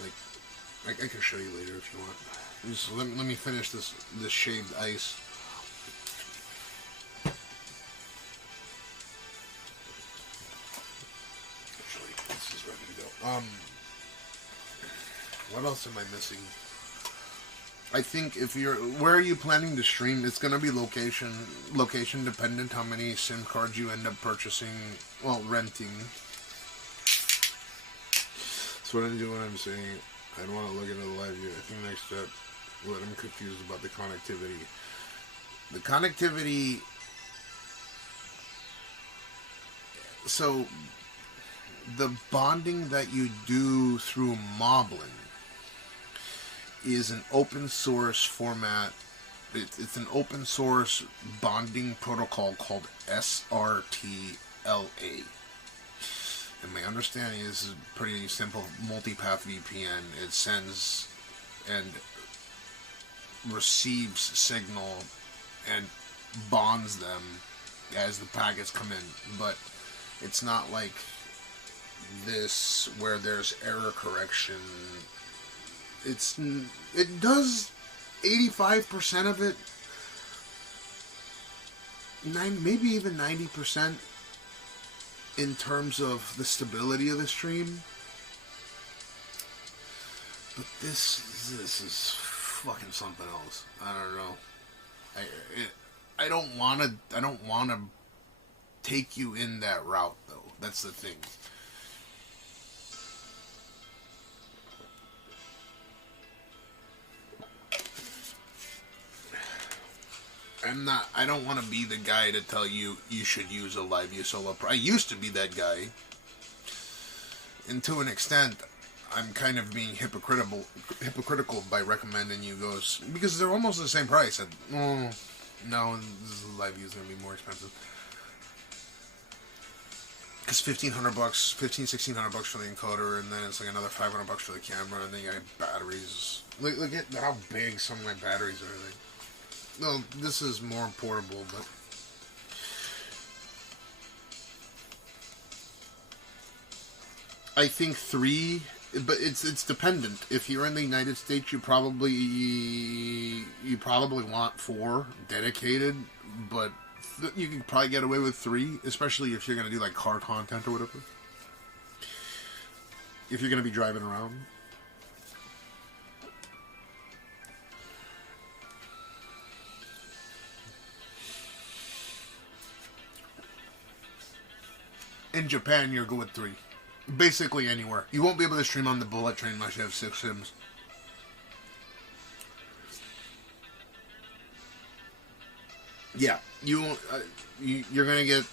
like, I can show you later if you want. Just let me finish this shaved ice. Actually, this is ready to go. What else am I missing? I think if you're, where are you planning to stream? It's gonna be location dependent. How many SIM cards you end up purchasing, well, renting. That's what I'm doing. I'm saying I don't want to look into the LiveU. I think next step, what I'm confused about the connectivity. The connectivity. So the bonding that you do through Moblin is an open source format. It's an open source bonding protocol called SRTLA. And my understanding is this is pretty simple multipath VPN. It sends and receives signal and bonds them as the packets come in. But it's not like this where there's error correction. It does 85% of it, maybe even 90% in terms of the stability of the stream. But this is fucking something else. I don't know. I don't want to take you in that route though. That's the thing. I don't want to be the guy to tell you you should use a LiveU SOLO Pro. I used to be that guy. And to an extent, I'm kind of being hypocritical by recommending you those, because they're almost the same price. No, LiveU is going to be more expensive. Because $1,500, $1,600 for the encoder, and then it's like another $500 for the camera, and then you got batteries. Look at how big some of my batteries are. No, this is more portable, but I think 3, but it's dependent. If you're in the United States, you probably want 4 dedicated, but you can probably get away with 3, especially if you're going to do like car content or whatever. If you're going to be driving around. In Japan, you're good with 3. Basically anywhere. You won't be able to stream on the bullet train unless you have 6 SIMs. Yeah, you're gonna get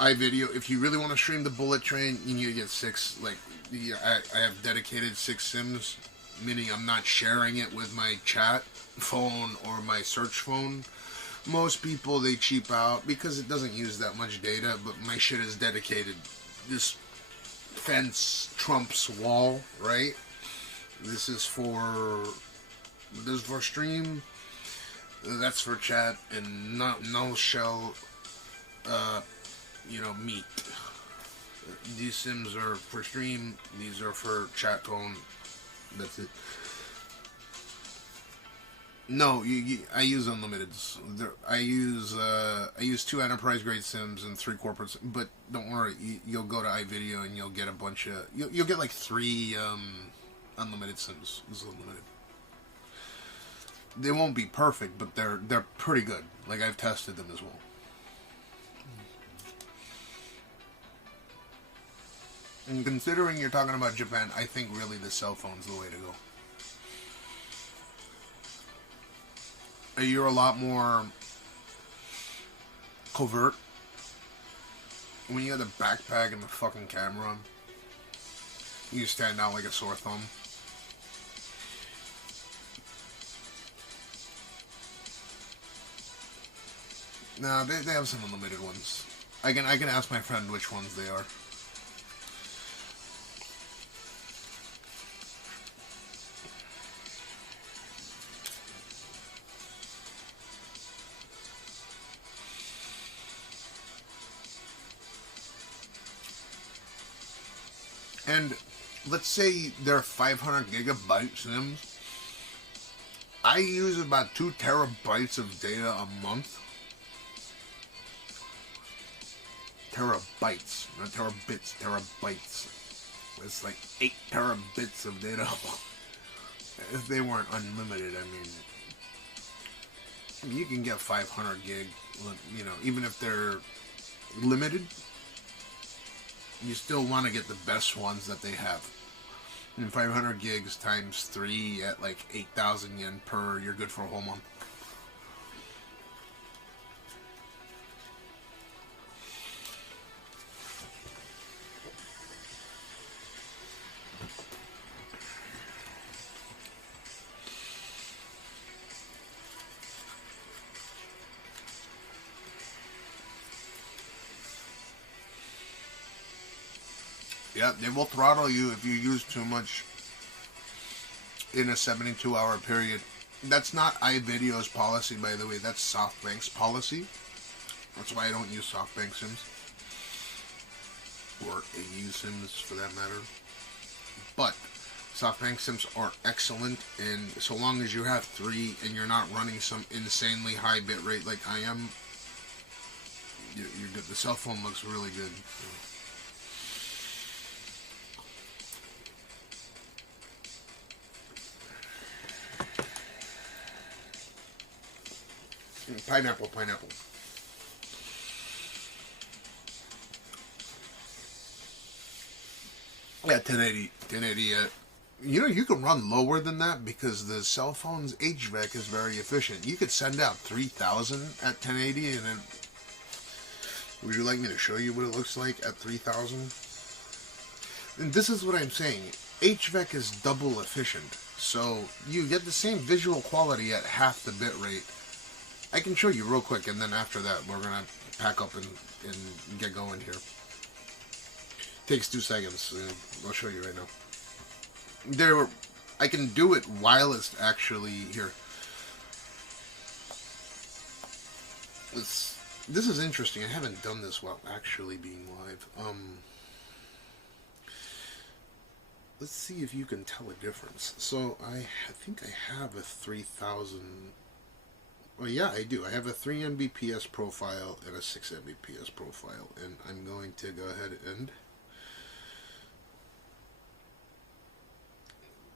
iVideo. If you really want to stream the bullet train, you need to get 6. Like, I have dedicated 6 SIMs, meaning I'm not sharing it with my chat phone or my search phone. Most people, they cheap out because it doesn't use that much data, but my shit is dedicated. This fence trumps wall, right? This is for stream, that's for chat, and no shell, meat. These Sims are for stream, these are for chat phone, that's it. No, I use unlimiteds. I use 2 enterprise grade sims and 3 corporate. But don't worry, you'll go to iVideo and you'll get a bunch of. You'll get like 3 unlimited sims. This is unlimited. They won't be perfect, but they're pretty good. Like I've tested them as well. And considering you're talking about Japan, I think really the cell phone's the way to go. You're a lot more covert when you got the backpack and the fucking camera. You stand out like a sore thumb. Nah, they have some unlimited ones. I can ask my friend which ones they are. And let's say they're 500 gigabyte sims. I use about 2 terabytes of data a month. Terabytes, not terabits, terabytes. It's like 8 terabits of data. If they weren't unlimited, I mean, you can get 500 gig, you know, even if they're limited. You still want to get the best ones that they have. And 500 gigs times 3 at like 8,000 yen per, you're good for a whole month. Yeah, they will throttle you if you use too much in a 72-hour period. That's not iVideo's policy, by the way. That's SoftBank's policy. That's why I don't use SoftBank Sims. Or AU Sims, for that matter. But SoftBank Sims are excellent, and so long as you have 3 and you're not running some insanely high bitrate like I am, you're good. The cell phone looks really good. Pineapple. Yeah, 1080. You know, you can run lower than that because the cell phone's HVAC is very efficient. You could send out 3000 at 1080, and then would you like me to show you what it looks like at 3000? And this is what I'm saying. HVAC is double efficient, so you get the same visual quality at half the bit rate. I can show you real quick, and then after that, we're going to pack up and get going here. Takes 2 seconds. I'll show you right now. I can do it while it's actually here. This is interesting. I haven't done this while actually being live. Let's see if you can tell a difference. So I think I have a 3000... Well, yeah, I do. I have a 3 Mbps profile and a 6 Mbps profile, and I'm going to go ahead and...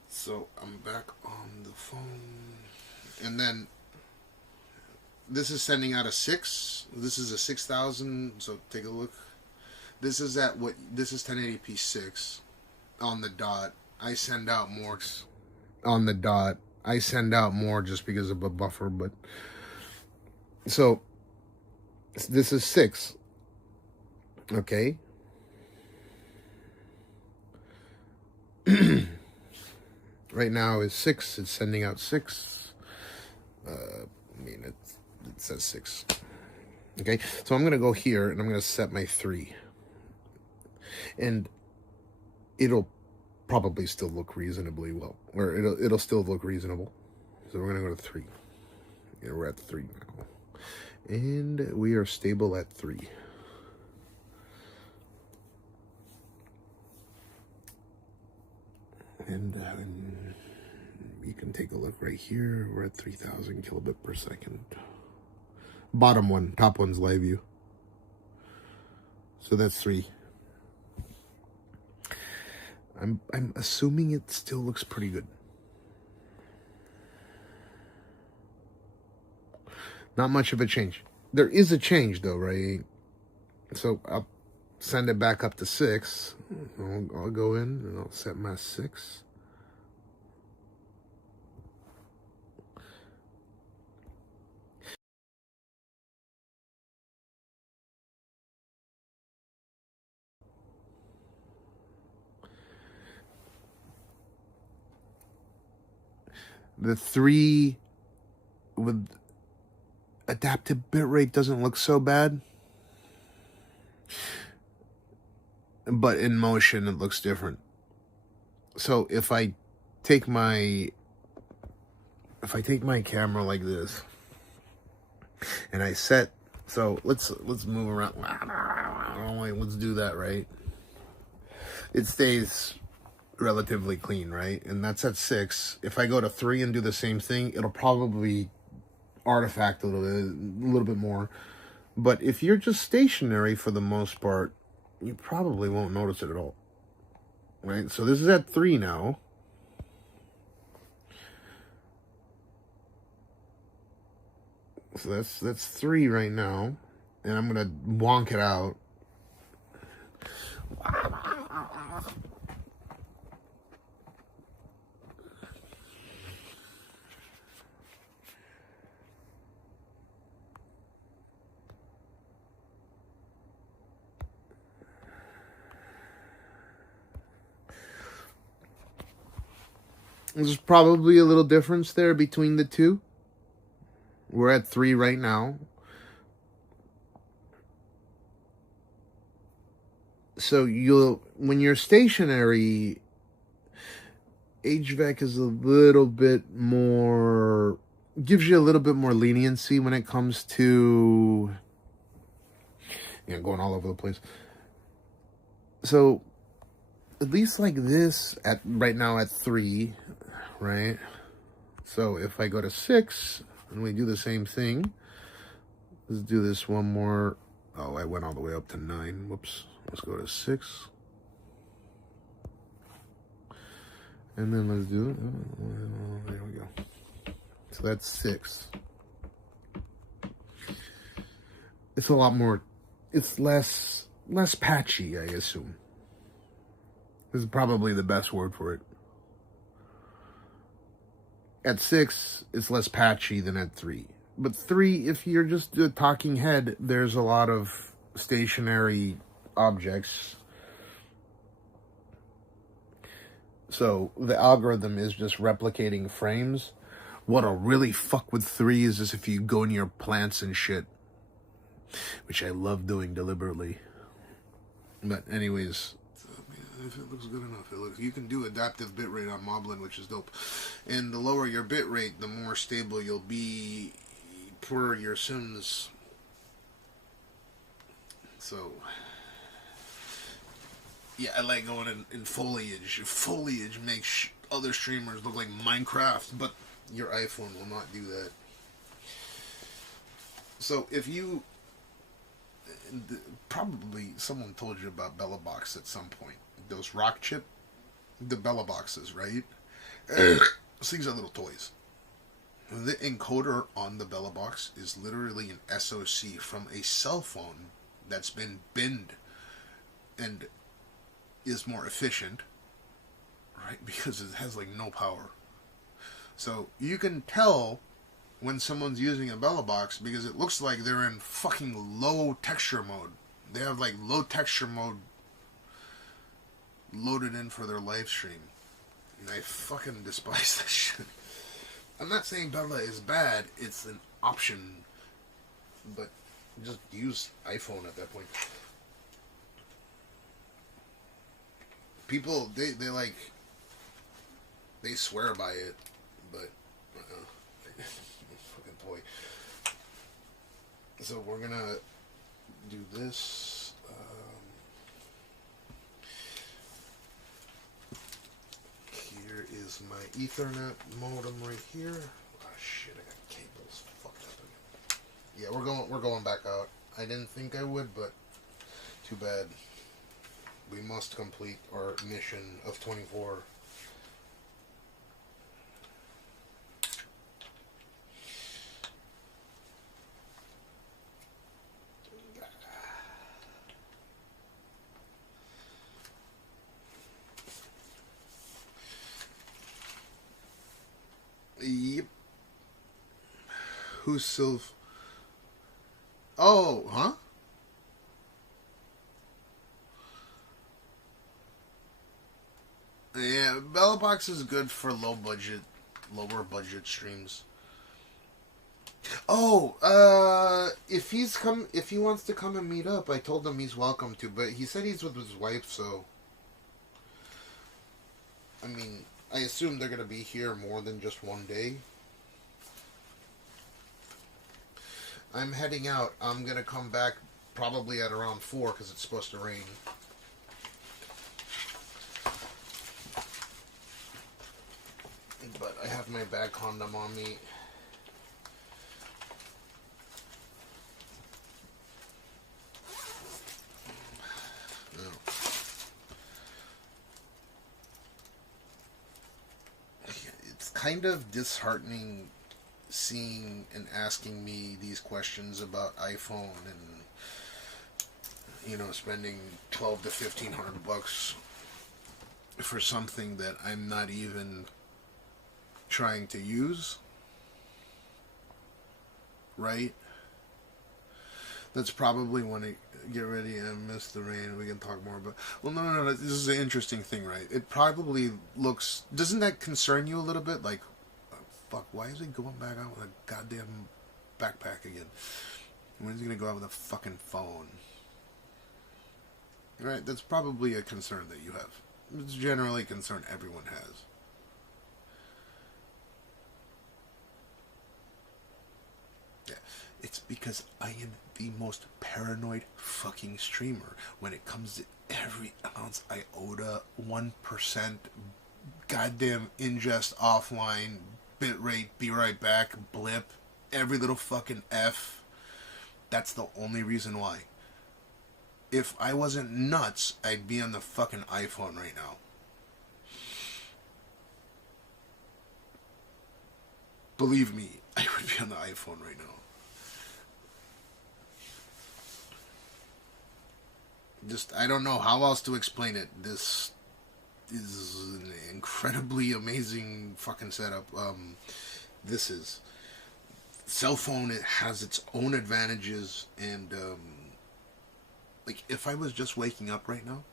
So, I'm back on the phone, and then this is sending out a 6. This is a 6000, so take a look. This is at what... This is 1080p 6 on the dot. I send out more on the dot. I send out more just because of a buffer, but... So, this is 6, okay? Right now is 6, it's sending out 6, I mean, it says 6, okay? So I'm going to go here, and I'm going to set my 3, and it'll probably still look reasonably well, or it'll still look reasonable, so we're going to go to 3, yeah, we're at 3 now. And we are stable at 3. And you can take a look right here. We're at 3,000 kilobit per second. Bottom one, top one's LiveU. So that's 3. I'm assuming it still looks pretty good. Not much of a change. There is a change though, right? So I'll send it back up to 6. I'll go in and I'll set my 6. The 3 with adaptive bitrate doesn't look so bad. But in motion, it looks different. So if I take my camera like this, and I set, so let's move around. Let's do that, right? It stays relatively clean, right? And that's at 6. If I go to 3 and do the same thing, it'll probably artifact a little bit more. But if you're just stationary for the most part, you probably won't notice it at all, right? So this is at 3 now. So that's 3 right now, and I'm gonna wonk it out. There's probably a little difference there between the two. We're at 3 right now. So when you're stationary, HVAC is a little bit more, gives you a little bit more leniency when it comes to, going all over the place. So at least like this, at right now at 3, right? So if I go to 6 and we do the same thing, let's do this one more. Oh, I went all the way up to 9. Whoops. Let's go to 6. And then let's do it. There we go. So that's 6. It's a lot more, it's less patchy, I assume. This is probably the best word for it. At 6, it's less patchy than at 3. But 3, if you're just a talking head, there's a lot of stationary objects. So the algorithm is just replicating frames. What'll really fuck with 3 is if you go in your plants and shit, which I love doing deliberately. But anyways, if it looks good enough, you can do adaptive bitrate on Moblin, which is dope. And the lower your bitrate, the more stable you'll be per your sims. So yeah, I like going in foliage. Foliage makes other streamers look like Minecraft, but your iPhone will not do that. So if you, probably someone told you about Bella Box at some point. Those rock chip, the Bella Boxes, right? Those things are little toys. The encoder on the Bella Box is literally an SoC from a cell phone that's been binned and is more efficient, right? Because it has like no power. So you can tell when someone's using a Bella Box because it looks like they're in fucking low texture mode. They have like low texture mode loaded in for their live stream. And I fucking despise that shit. I'm not saying Bella is bad, it's an option. But just use iPhone at that point. People, they swear by it, but fucking toy. So we're gonna do this. Here is is my Ethernet modem right here. Oh shit, I got cables fucked up again. Yeah, we're going back out. I didn't think I would, but too bad. We must complete our mission of 24. Yep. Who's Sylv? Oh, huh? Yeah, Bellabox is good for lower budget streams. Oh, if he wants to come and meet up, I told him he's welcome to, but he said he's with his wife, so I mean, I assume they're gonna be here more than just one day. I'm heading out. I'm gonna come back probably at around 4 because it's supposed to rain. But I have my bag condom on me. It's kind of disheartening seeing and asking me these questions about iPhone and, you know, spending $1,200 to $1,500 for something that I'm not even trying to use, right? That's probably when I get ready and miss the rain. We can talk more about. Well, no. This is an interesting thing, right? It probably looks. Doesn't that concern you a little bit? Like, fuck, why is he going back out with a goddamn backpack again? When is he gonna go out with a fucking phone? Right? That's probably a concern that you have. It's generally a concern everyone has. Yeah, it's because I am the most paranoid fucking streamer when it comes to every ounce iota, 1% goddamn ingest offline, bitrate, be right back, blip, every little fucking F. That's the only reason why. If I wasn't nuts, I'd be on the fucking iPhone right now. Believe me, I would be on the iPhone right now. Just, I don't know how else to explain it. This is an incredibly amazing fucking setup. This is cell phone. It has its own advantages, and like if I was just waking up right now,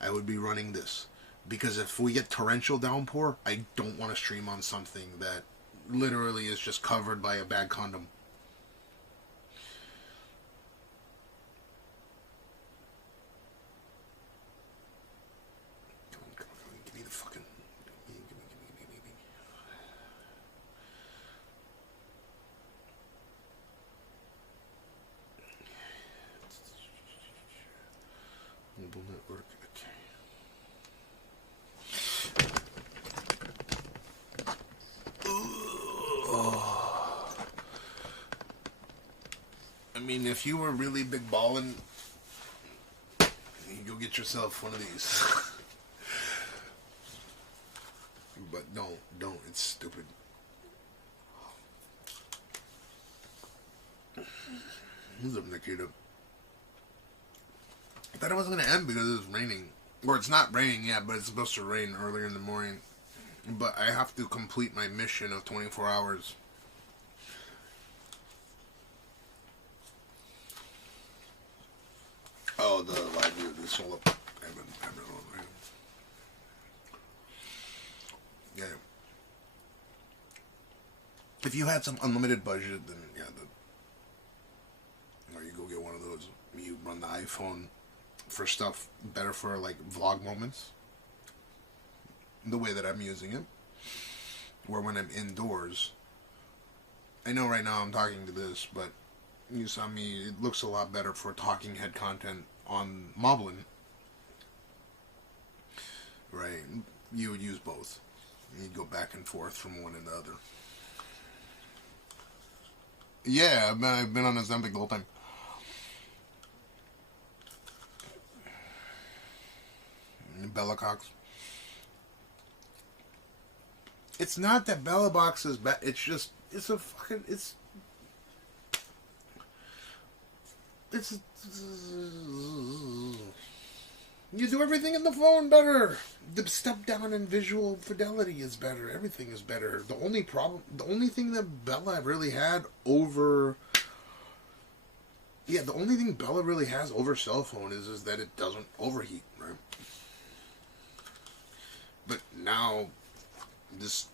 I would be running this, because if we get torrential downpour, I don't want to stream on something that literally is just covered by a bad condom. Mobile network, okay. I mean, if you were really big ballin', you go get yourself one of these. But don't, it's stupid. What's up, Nikita? I thought it wasn't going to end because it was raining. Or it's not raining yet, but it's supposed to rain earlier in the morning. But I have to complete my mission of 24 hours. Oh, the LiveU SOLO PRO. Yeah. If you had some unlimited budget, then yeah, or you go get one of those. You run the iPhone for stuff better for like vlog moments, the way that I'm using it, or when I'm indoors. I know right now I'm talking to this, but you saw me, it looks a lot better for talking head content on Moblin. Right, you would use both. You go back and forth from one to the other. Yeah, I've been on Ozempic the whole time. Bella Cox. It's not that Bella Box is bad. It's just, it's a fucking, you do everything in the phone better. The step down in visual fidelity is better. Everything is better. The only thing that Bella really had over, the only thing Bella really has over cell phone is that it doesn't overheat, right? But now, this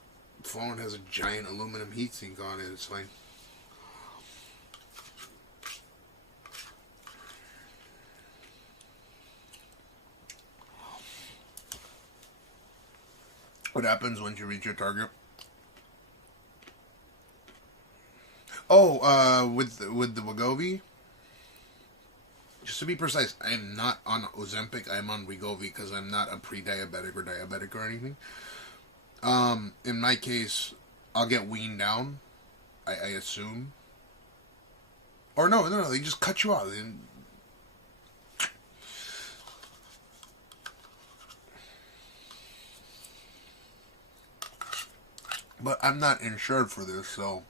phone has a giant aluminum heatsink on it. It's fine. What happens once you reach your target? Oh, with the Wegovy. Just to be precise, I am not on Ozempic. I am on Wegovy because I'm not a pre-diabetic or diabetic or anything. In my case, I'll get weaned down, I assume. Or no, they just cut you out. But I'm not insured for this, so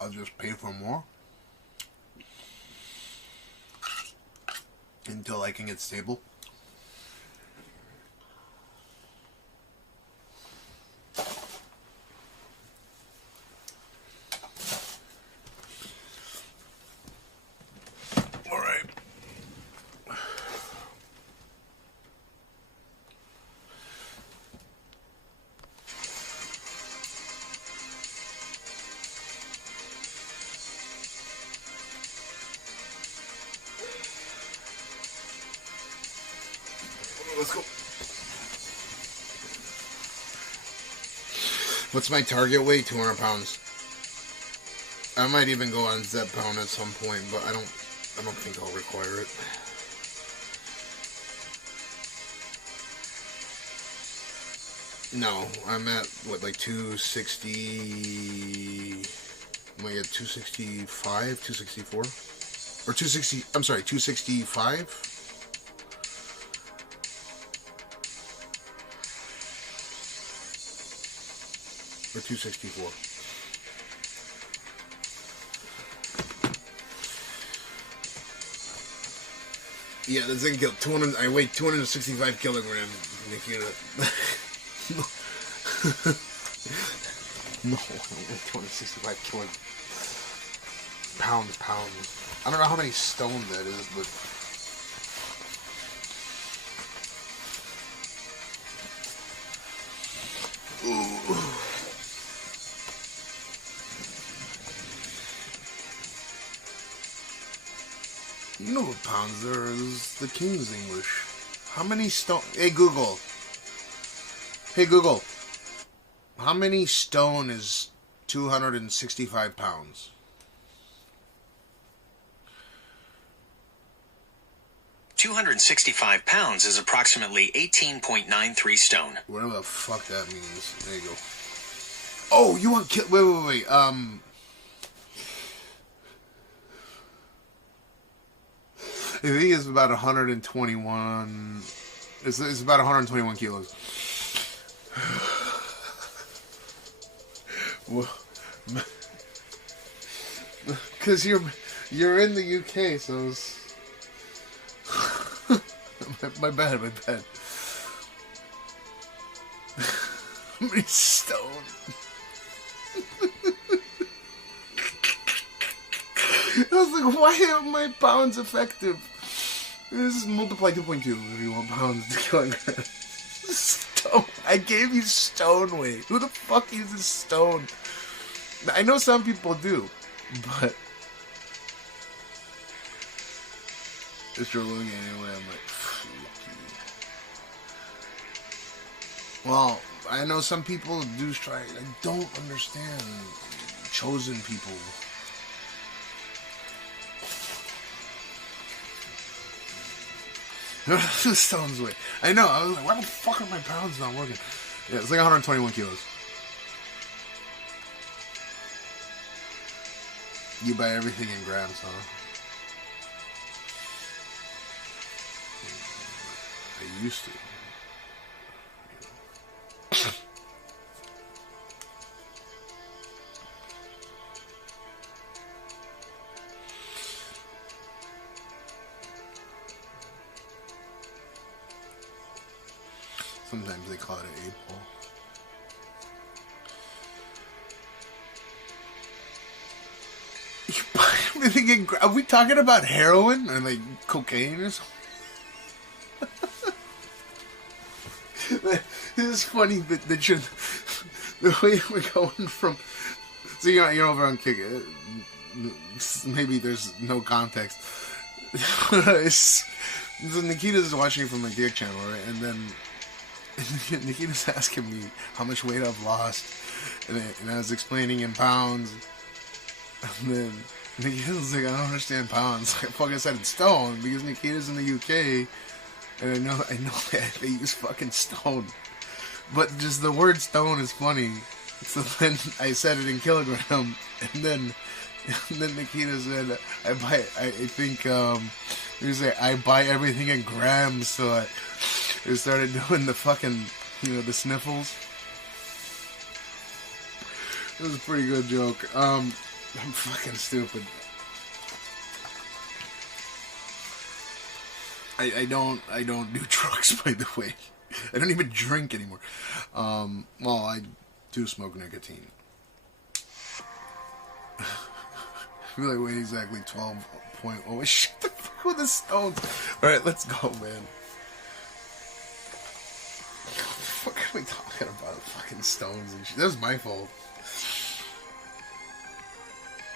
I'll just pay for more until I can get stable. Alright. Let's go. What's my target weight? 200 pounds. I might even go on Zep Pound at some point, but I don't think I'll require it. No, I'm at what, like 260. Am I at 265, 264, or 260? I'm sorry, 265. Or 264. Yeah, this thing killed 200. I weigh 265 kilograms. Making it. No, I don't weigh 265 kilograms. Pounds. I don't know how many stone that is, but. Ooh. You know what pounds there is? The King's English. How many stone? Hey Google. How many stone is 265 pounds? 265 pounds is approximately 18.93 stone. Whatever the fuck that means. There you go. Oh, you want wait. I think it's about 121. It's about 121 kilos. Well, because you're in the UK, so it's my bad. How many stone? I was like, why are my pounds effective? This is multiply 2.2 if you want pounds to kilograms. Stone. I gave you stone weight. Who the fuck uses stone? I know some people do, but just you're looking anyway. I'm like, well, I know some people do try. I don't understand chosen people. Stone's weight. I know. I was like, why the fuck are my pounds not working? Yeah, it's like 121 kilos. You buy everything in grams, huh? I used to. Sometimes they call it an 8-ball. You buy everything in grams? Are we talking about heroin or like cocaine or something? This is funny that you're the way we're going from. So you're over on Kick. Maybe there's no context. So Nikita's watching from my Gear channel, right? And then Nikita's asking me how much weight I've lost, and I was explaining in pounds. And then Nikita's like, I don't understand pounds. I fucking said in stone because Nikita's in the UK. And I know that they use fucking stone. But just the word stone is funny. So then I said it in kilogram. And then Nikita said, I buy everything in grams. So I started doing the fucking, the sniffles. It was a pretty good joke. I'm fucking stupid. I don't do drugs, by the way. I don't even drink anymore. Well, I do smoke nicotine. I feel like weigh exactly 12.0. Shut the fuck with the stones. Alright, let's go, man. What the fuck are we talking about? Fucking stones and shit. That was my fault.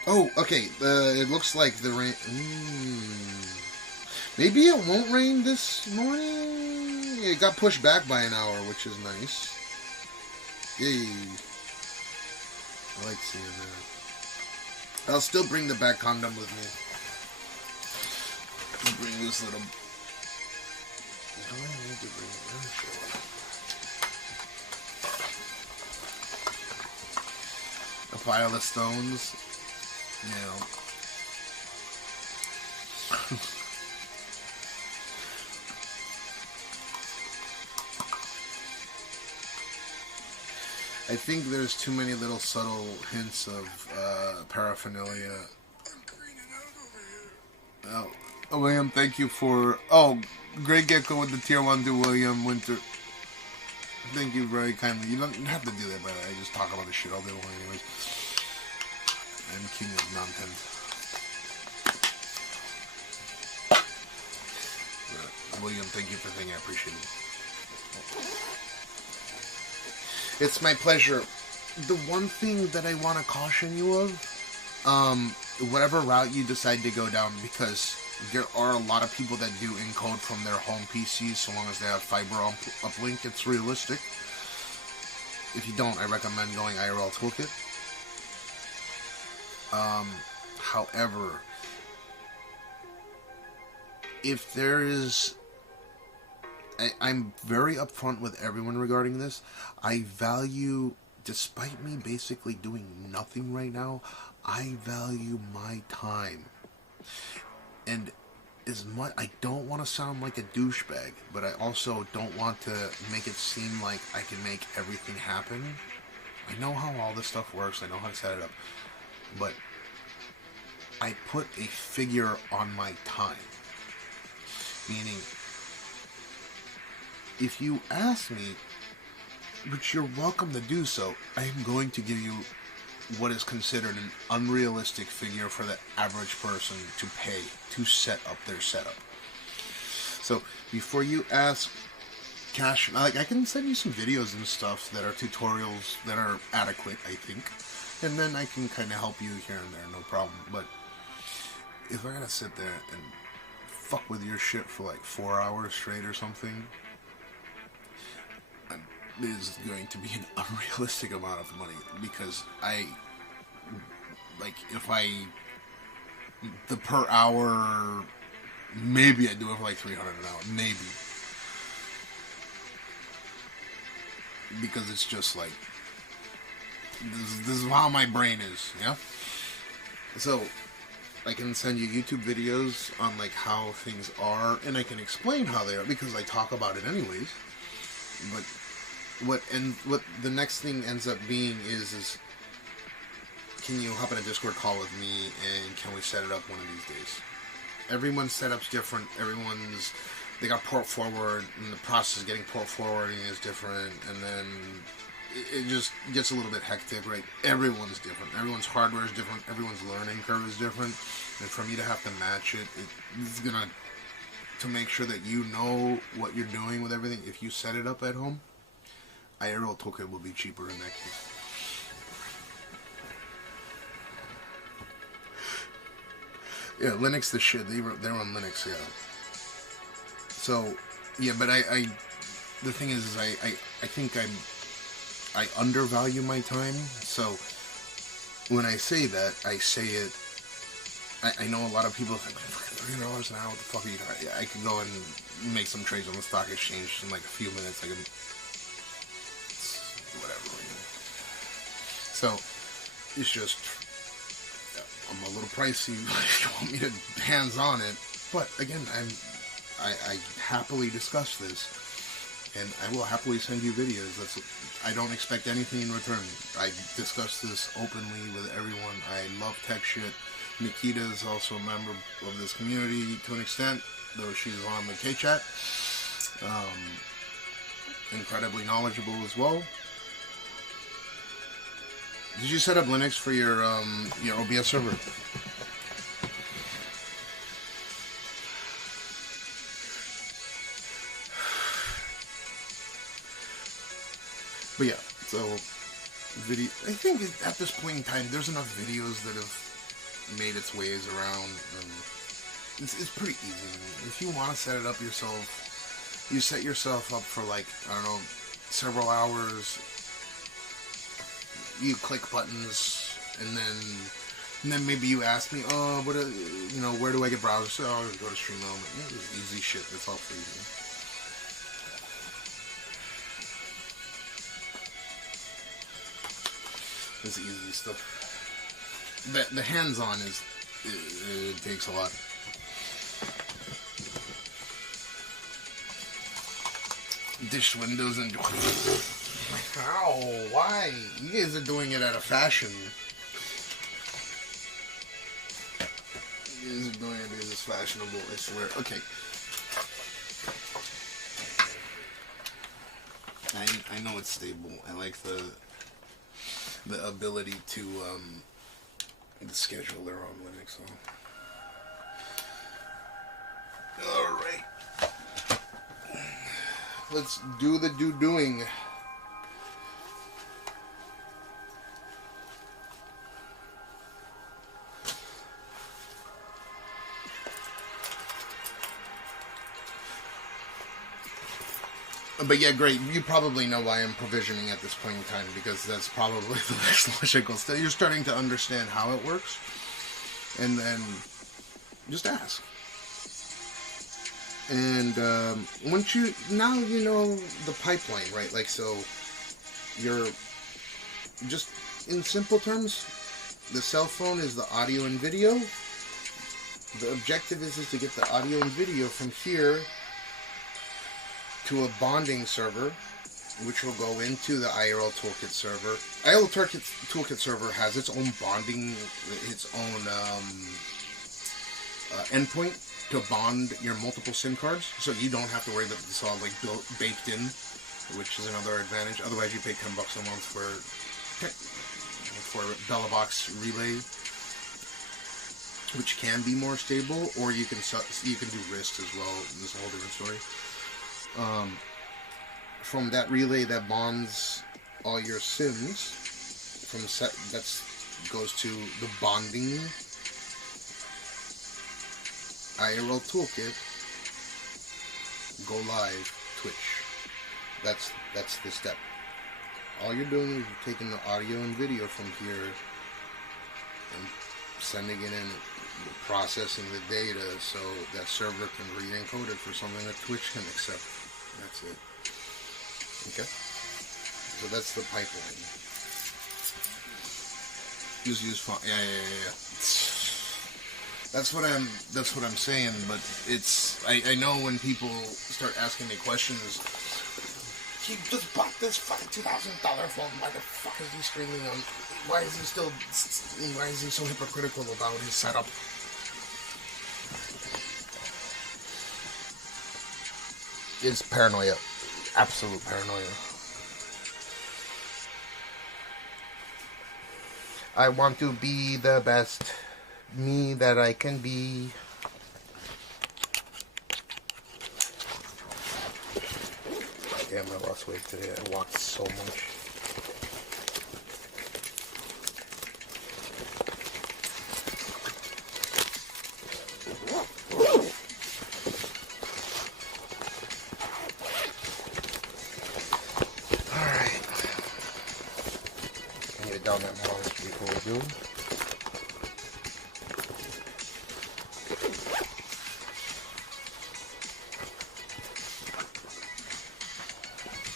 Oh, okay. It looks like the rain. Maybe it won't rain this morning. It got pushed back by an hour, which is nice. Yay. I like seeing that. I'll still bring the back condom with me. Bring this little. I need to bring a pile of stones. Yeah. I think there's too many little subtle hints of paraphernalia. Oh, William, thank you for... Oh, Grey Gecko with the tier 1 to William Winter. Thank you very kindly. You don't have to do that, by the way. I just talk about this shit all day long anyways. I'm king of nonsense. William, thank you for the thing. I appreciate it. It's my pleasure. The one thing that I want to caution you of, whatever route you decide to go down, because there are a lot of people that do encode from their home PCs so long as they have fiber uplink. It's realistic. If you don't, I recommend going IRL Toolkit. However, if there is... I'm very upfront with everyone regarding this. I value, despite me basically doing nothing right now, I value my time. And as much, I don't want to sound like a douchebag, but I also don't want to make it seem like I can make everything happen. I know how all this stuff works. I know how to set it up. But I put a figure on my time. Meaning, if you ask me, which you're welcome to do so, I am going to give you what is considered an unrealistic figure for the average person to pay to set up their setup. So before you ask Cash, like, I can send you some videos and stuff that are tutorials that are adequate, I think, and then I can kind of help you here and there, no problem. But if I gotta sit there and fuck with your shit for like 4 hours straight or something, it is going to be an unrealistic amount of money, because the per hour, maybe I do it for like $300 an hour, maybe. because it's just like this is how my brain is, yeah. So I can send you YouTube videos on like how things are, and I can explain how they are because I talk about it anyways. But what the next thing ends up being is can you hop on a Discord call with me and can we set it up one of these days? Everyone's setup's different. They got port forward, and the process of getting port forwarding is different, and then it just gets a little bit hectic, right? Everyone's different. Everyone's hardware is different. Everyone's learning curve is different. And for me to have to match it, it's gonna, to make sure that you know what you're doing with everything, if you set it up at home, IRL token will be cheaper in that case. Yeah, Linux the shit. They're on Linux, yeah. So, yeah, but the thing is I think I undervalue my time. So, when I say that, I say it, I know a lot of people think, $300 an hour, what the fuck are you doing? I can go and make some trades on the stock exchange in like a few minutes. I can, whatever. So, it's just, I'm a little pricey if you want me to hands-on it. But, again, I happily discuss this, and I will happily send you videos. I don't expect anything in return. I discuss this openly with everyone. I love tech shit. Nikita is also a member of this community to an extent, though she's on the K-Chat. Incredibly knowledgeable as well. Did you set up Linux for your OBS server? But yeah, so video. I think at this point in time, there's enough videos that have made its ways around. It's pretty easy. If you want to set it up yourself, you set yourself up for like, I don't know, several hours. You click buttons, and then maybe you ask me, oh, what, where do I get browsers? So I'll go to Stream Element. Yeah, it's easy shit. That's all for you. It's easy stuff. The hands-on it takes a lot. Dish windows and how? Why? You guys are doing it out of fashion. You guys are doing it because it's fashionable. I swear. Okay. I know it's stable. I like the ability to the scheduler on Linux. Alright. Let's do the doing. But yeah, great. You probably know why I'm provisioning at this point in time, because that's probably the next logical step. You're starting to understand how it works, and then just ask. And once now you know the pipeline, right? Like, so you're just in simple terms, the cell phone is the audio and video. The objective is to get the audio and video from here to a bonding server, which will go into the IRL Toolkit server. IRL Toolkit server has its own bonding, its own endpoint to bond your multiple SIM cards, so you don't have to worry about this all like baked in, which is another advantage. Otherwise, you pay $10 a month for Bellabox Relay, which can be more stable, or you can do Wrist as well. This is a whole different story. From that relay that bonds all your SIMs, goes to the bonding IRL Toolkit, go live, Twitch. That's the step. All you're doing is you're taking the audio and video from here and sending it in, processing the data so that server can re-encode it for something that Twitch can accept. That's it. Okay? but that's the pipeline. Use phone. Yeah. That's what I'm saying, but it's I know when people start asking me questions, he just bought this fucking $2,000 phone. Why the fuck is he streaming on? Why is he so hypocritical about his setup? It's paranoia. Absolute paranoia. I want to be the best me that I can be. Damn, I lost weight today. I walked so much. Alright. Can you get down that more before we do?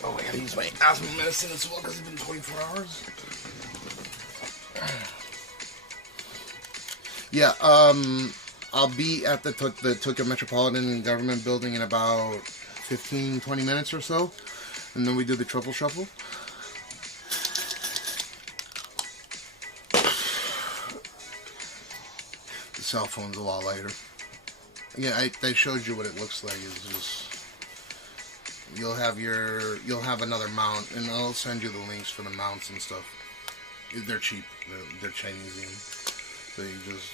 Oh, I gotta use my asthma medicine as well because it's been 24 hours. Yeah, I'll be at the Tokyo Metropolitan Government Building in about 15-20 minutes or so, and then we do the truffle shuffle. The cell phone's a lot lighter. Yeah, I showed you what it looks like. It's just you'll have another mount, and I'll send you the links for the mounts and stuff. They're cheap. They're Chinese. So you just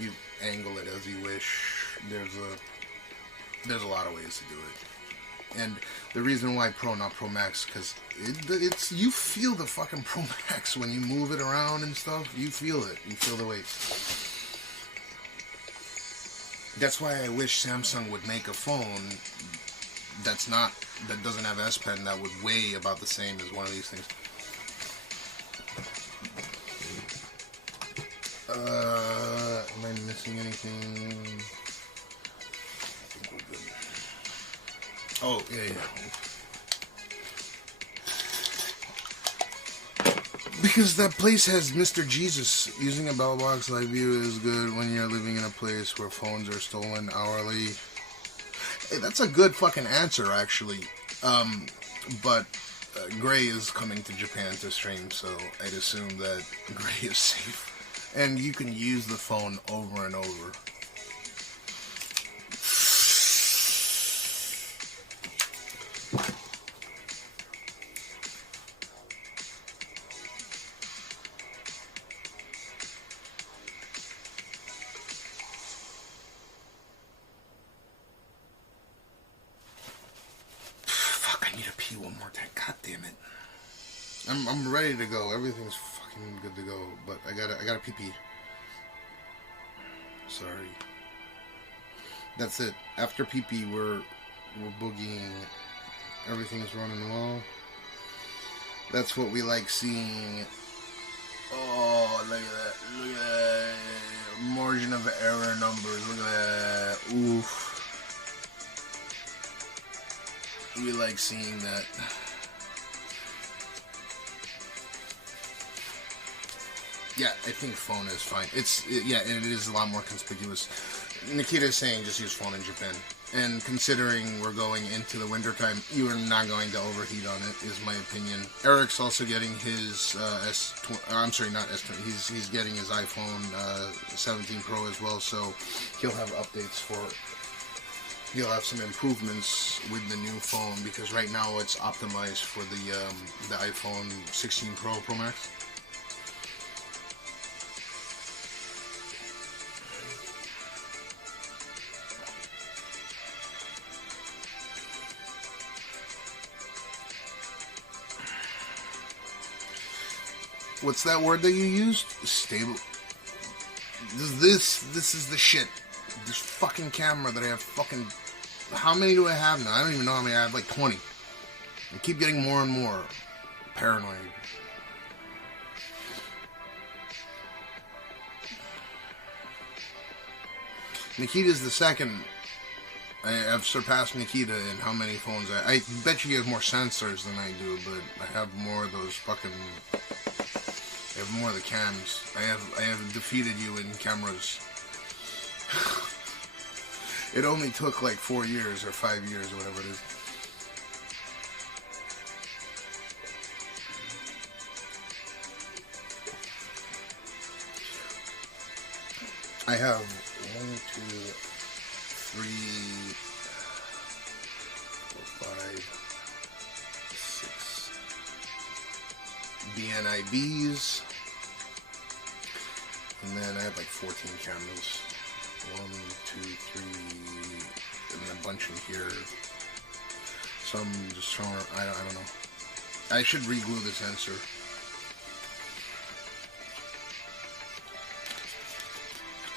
you angle it as you wish. There's a lot of ways to do it. And the reason why Pro, not Pro Max, because it's you feel the fucking Pro Max when you move it around and stuff. You feel it. You feel the weight. That's why I wish Samsung would make a phone that doesn't have S Pen that would weigh about the same as one of these things. Am I missing anything? I think we're good. Oh, yeah. Because that place has Mr. Jesus. Using a bell box LiveU is good when you're living in a place where phones are stolen hourly. Hey, that's a good fucking answer, actually. But Gray is coming to Japan to stream, so I'd assume that Gray is safe. And you can use the phone over and over. Fuck, I need to pee one more time. God damn it. I'm ready to go. Everything's fucking good to go, but I gotta pee. Sorry. That's it. After pee, we're boogieing. Everything's running well. That's what we like seeing. Oh, look at that. Look at that. Margin of error numbers. Look at that. Oof. We like seeing that. Yeah, I think phone is fine. And it is a lot more conspicuous. Nikita is saying just use phone in Japan. And considering we're going into the winter time, you are not going to overheat on it, is my opinion. Eric's also getting his he's getting his iPhone 17 Pro as well, so he'll have updates for it. He'll have some improvements with the new phone because right now it's optimized for the iPhone 16 Pro Max. What's that word that you used? Stable. This is the shit. This fucking camera that I have fucking... How many do I have now? I don't even know how many. I have like 20. I keep getting more and more paranoid. Nikita's the second I've surpassed Nikita in how many phones I bet you have more sensors than I do, but I have more of those fucking. I have more of the cams. I have defeated you in cameras. It only took like 4 years or 5 years or whatever it is. I have 1, 2, 3, 4, 5, 6 BNIBs, and then I have like 14 cameras. 1, 2, 3, and a bunch in here. Some just throwing. I don't know. I should reglue the sensor.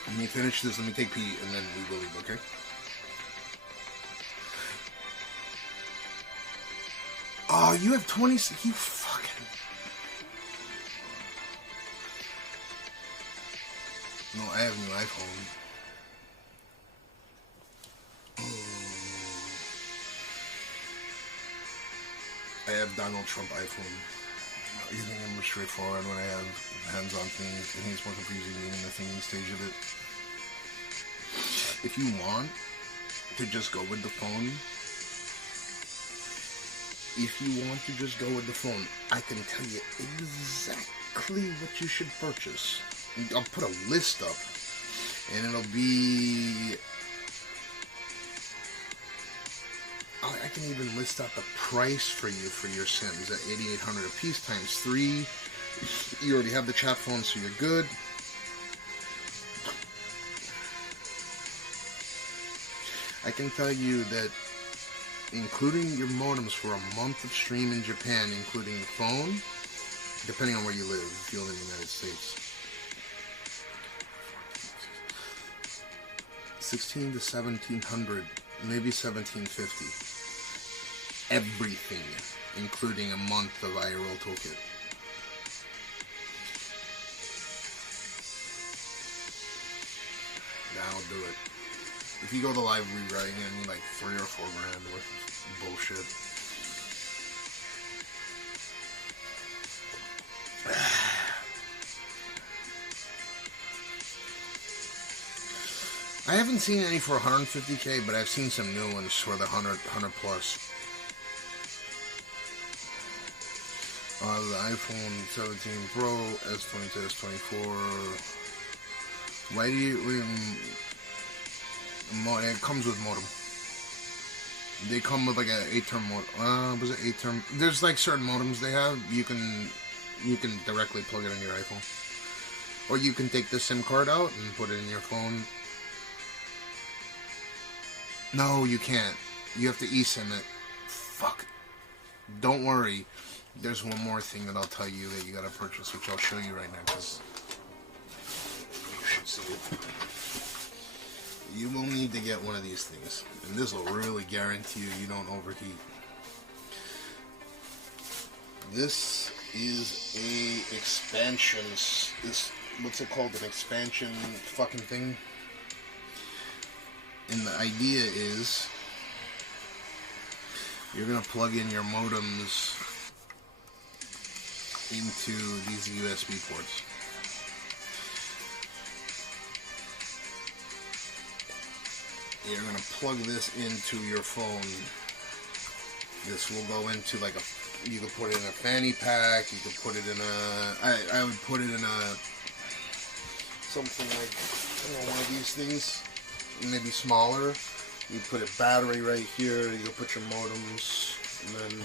Let me finish this. Let me take pee, and then we will leave. Okay. Oh, you have 20. You fucking. No, I have a new iPhone. I have Donald Trump iPhone. You think I'm more straightforward when I have hands-on things? I think it's more confusing being in the thinking stage of it. If you want to just go with the phone, I can tell you exactly what you should purchase. I'll put a list up, and it'll be. I can even list out the price for you for your Sims at $8,800 a piece times 3. You already have the chat phone, so you're good. I can tell you that including your modems for a month of stream in Japan, including the phone, depending on where you live, if you live in the United States, 16 to 1700, maybe 1750. Everything, including a month of IRL toolkit. That'll do it. If you go the live rewriting, I mean like $3 or $4 grand worth of bullshit. I haven't seen any for 150K, but I've seen some new ones for the 100 plus. The iPhone 17 Pro, S22, S24. Why do you... it comes with modem. They come with like an 8-term modem. Was it 8-term? There's like certain modems they have. You can directly plug it in your iPhone. Or you can take the SIM card out and put it in your phone. No, you can't. You have to eSIM it. Fuck. Don't worry. There's one more thing that I'll tell you that you gotta purchase, which I'll show you right now, because you should see it. You will need to get one of these things, and this will really guarantee you don't overheat. This is a expansion. What's it called? An expansion fucking thing. And the idea is you're gonna plug in your modems into these USB ports. You're going to plug this into your phone. This will go into like you could put it in a fanny pack, you could put it in I would put it in something like, one of these things, maybe smaller. You put a battery right here, you put your modems, and then,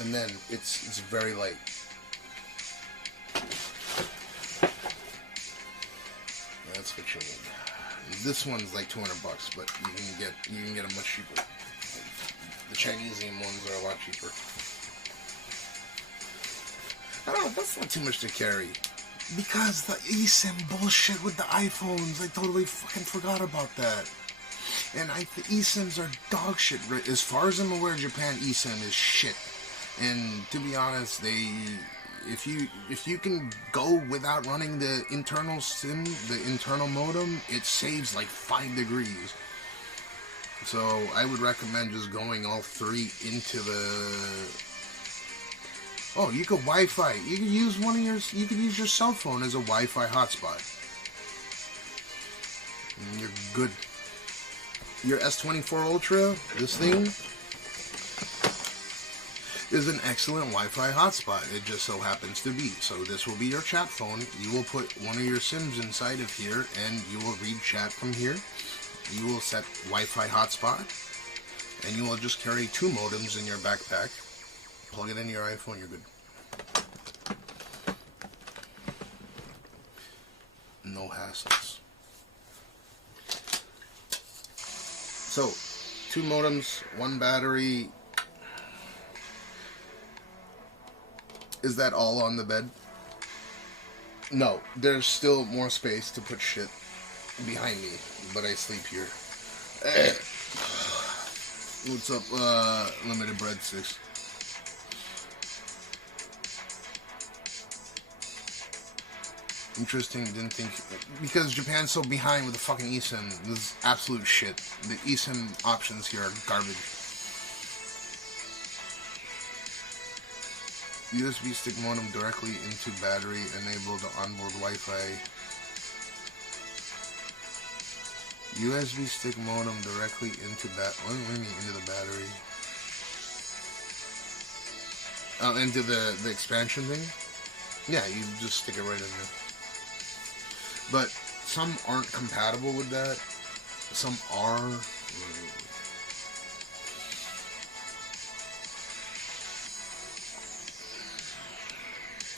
and then it's very light. That's what you need. This one's like $200, but you can get them much cheaper. The Chinesian ones are a lot cheaper. I don't know, that's not too much to carry. Because the eSIM bullshit with the iPhones, I totally fucking forgot about that. And the eSIMs are dog shit. As far as I'm aware, Japan eSIM is shit. And to be honest, if you can go without running the internal SIM, the internal modem, it saves like 5 degrees. So I would recommend just going all 3 into the. Oh, you could Wi-Fi. You could use You could use your cell phone as a Wi-Fi hotspot. And you're good. Your S24 Ultra, this thing, is an excellent Wi-Fi hotspot. It just so happens to be. So this will be your chat phone. You will put one of your SIMs inside of here, and you will read chat from here. You will set Wi-Fi hotspot, and you will just carry 2 modems in your backpack. Plug it in your iPhone, you're good. No hassles. So, 2 modems, 1 battery. Is that all on the bed? No, there's still more space to put shit behind me, but I sleep here. What's up, Limited Breadsticks? Interesting, didn't think, because Japan's so behind with the fucking eSIM. This is absolute shit. The eSIM options here are garbage. USB stick modem directly into battery, enable the onboard Wi-Fi. USB stick modem directly into what do you mean into the battery? Oh, into the expansion thing? Yeah, you just stick it right in there. But some aren't compatible with that. Some are.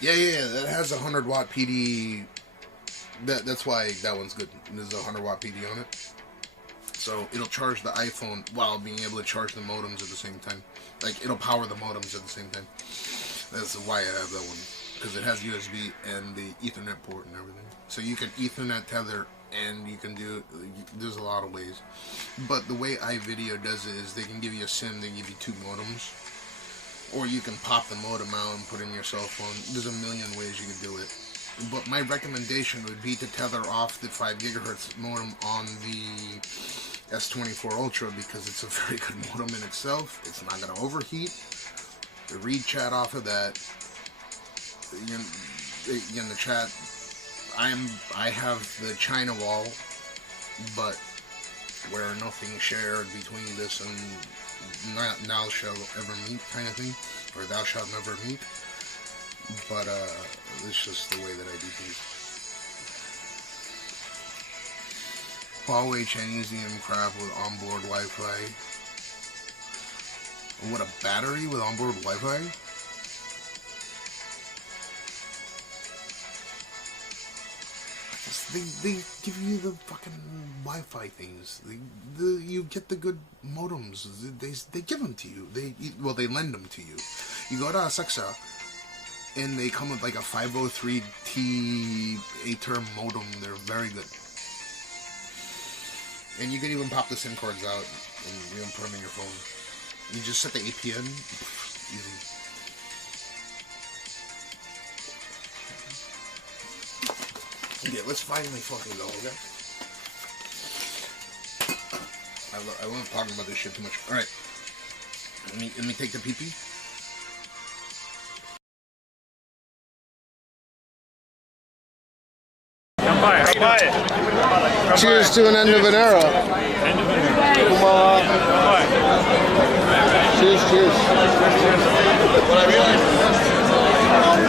Yeah, that has a 100 watt PD. That's why that one's good. There's a 100 watt PD on it. So it'll charge the iPhone while being able to charge the modems at the same time. Like, it'll power the modems at the same time. That's why I have that one. Because it has USB and the Ethernet port and everything. So you can Ethernet tether, and you can do, there's a lot of ways. But the way iVideo does it is they can give you a SIM, they give you 2 modems. Or you can pop the modem out and put in your cell phone. There's a million ways you can do it. But my recommendation would be to tether off the 5 gigahertz modem on the S24 Ultra, because it's a very good modem in itself. It's not going to overheat. Read chat off of that. In the chat, I have the China wall, but where nothing shared between this and now shall ever meet kind of thing, or thou shalt never meet. But it's just the way that I do things. Huawei Chinesium crap with onboard Wi-Fi. What, a battery with onboard Wi-Fi? They give you the fucking Wi-Fi things. You get the good modems. They give them to you. They lend them to you. You go to Asakusa, and they come with like a 503T 8-term modem. They're very good. And you can even pop the SIM cards out and put them in your phone. You just set the APN. Easy. Yeah, let's finally fucking go, okay? I won't talk about this shit too much. Alright. Let me take the pee-pee. Cheers to an end of an era. Cheers.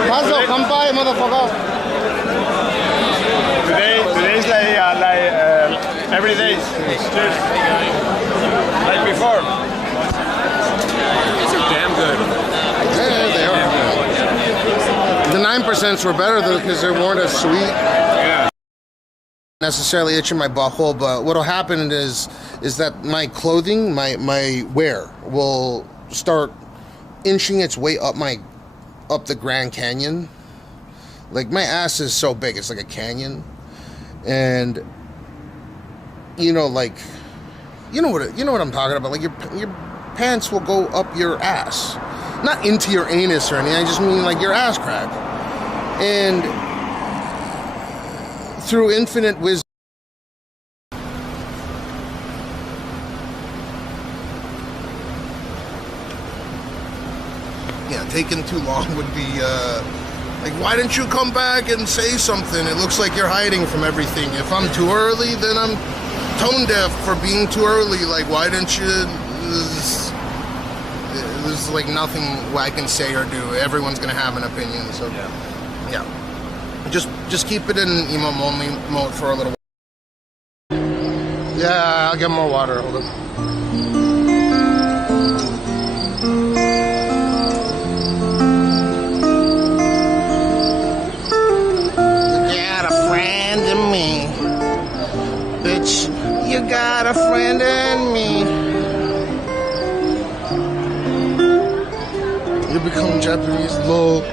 Hazel, kanpai, motherfucker. Today's like every day. Cheers. Like before. These are damn good. Yeah, they are. The 9% were better though, because they weren't as sweet. Yeah. Necessarily itching my butthole, but what'll happen is that my clothing, my wear will start inching its way up the Grand Canyon. Like, my ass is so big, it's like a canyon. And you know what I'm talking about. Like, your pants will go up your ass, not into your anus or anything. I just mean like your ass crack. And through infinite wisdom, yeah, taking too long would be like, why didn't you come back and say something? It looks like you're hiding from everything. If I'm too early, then I'm tone deaf for being too early. Like, why didn't you? There's like nothing I can say or do. Everyone's gonna have an opinion, so yeah. Just keep it in emo only mode for a little while. Yeah, I'll get more water. Hold on. You got a friend in me. You become Japanese love.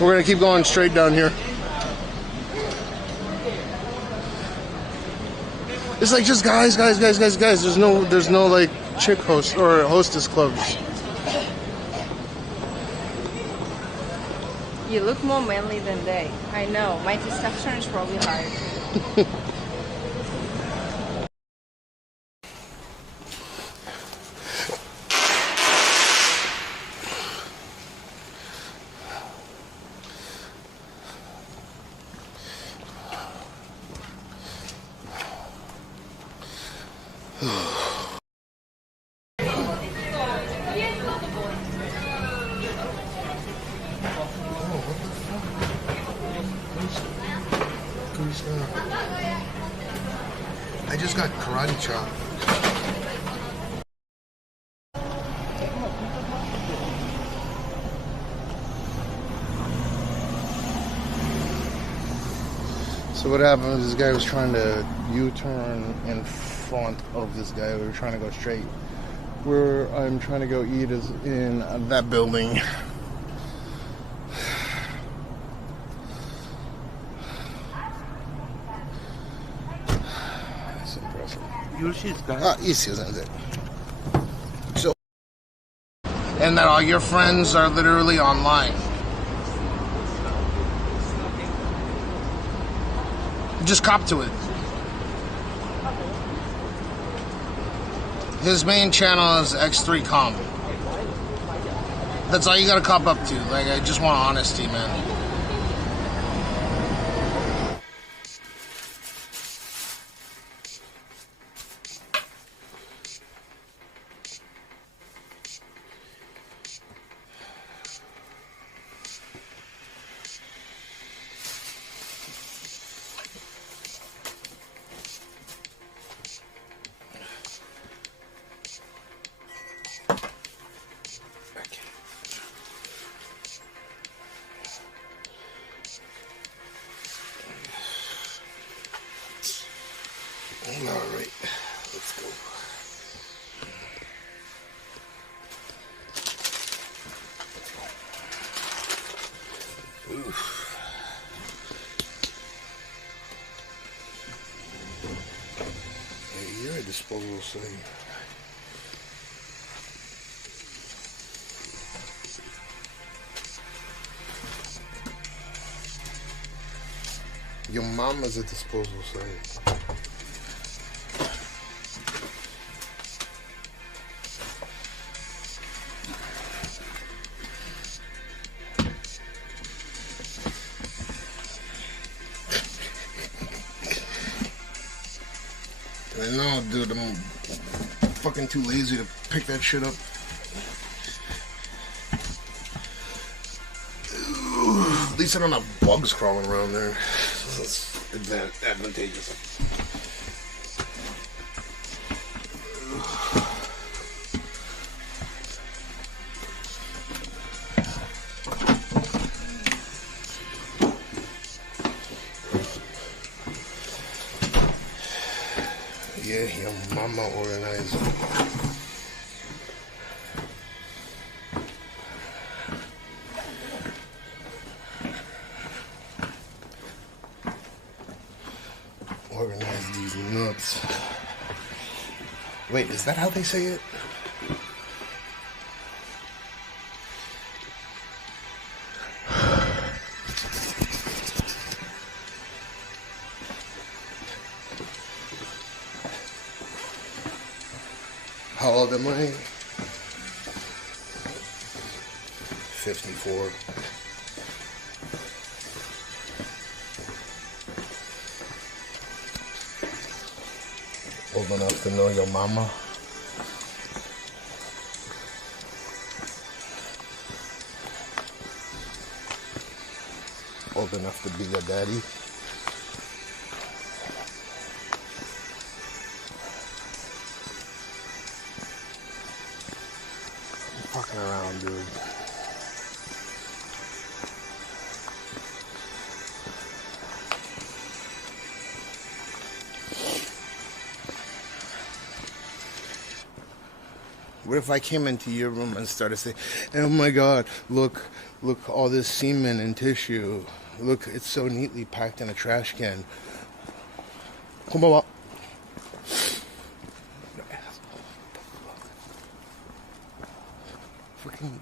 We're gonna keep going straight down here. It's like just guys. There's no like chick host or hostess clubs. You look more manly than they. I know. My testosterone is probably higher. I just got karate chop. So what happened was this guy was trying to U-turn in front of this guy. We were trying to go straight. Where I'm trying to go eat is in that building. That's impressive. So, and that all your friends are literally online. Just cop to it. His main channel is X3Com. That's all you gotta cop up to. Like, I just want honesty, man. Alright, let's go. Oof. Hey, you're a disposable thing. Your mama's a disposable thing. No, dude, I'm fucking too lazy to pick that shit up. At least I don't have bugs crawling around there. That's advantageous. Yeah, your mama organized. Organize these nuts. Wait, is that how they say it? How old am I? 54. Old enough to know your mama. Old enough to be your daddy. I'm fucking around, dude. What if I came into your room and started saying, oh my God, look, all this semen and tissue. Look, it's so neatly packed in a trash can. Konbanwa. Freaking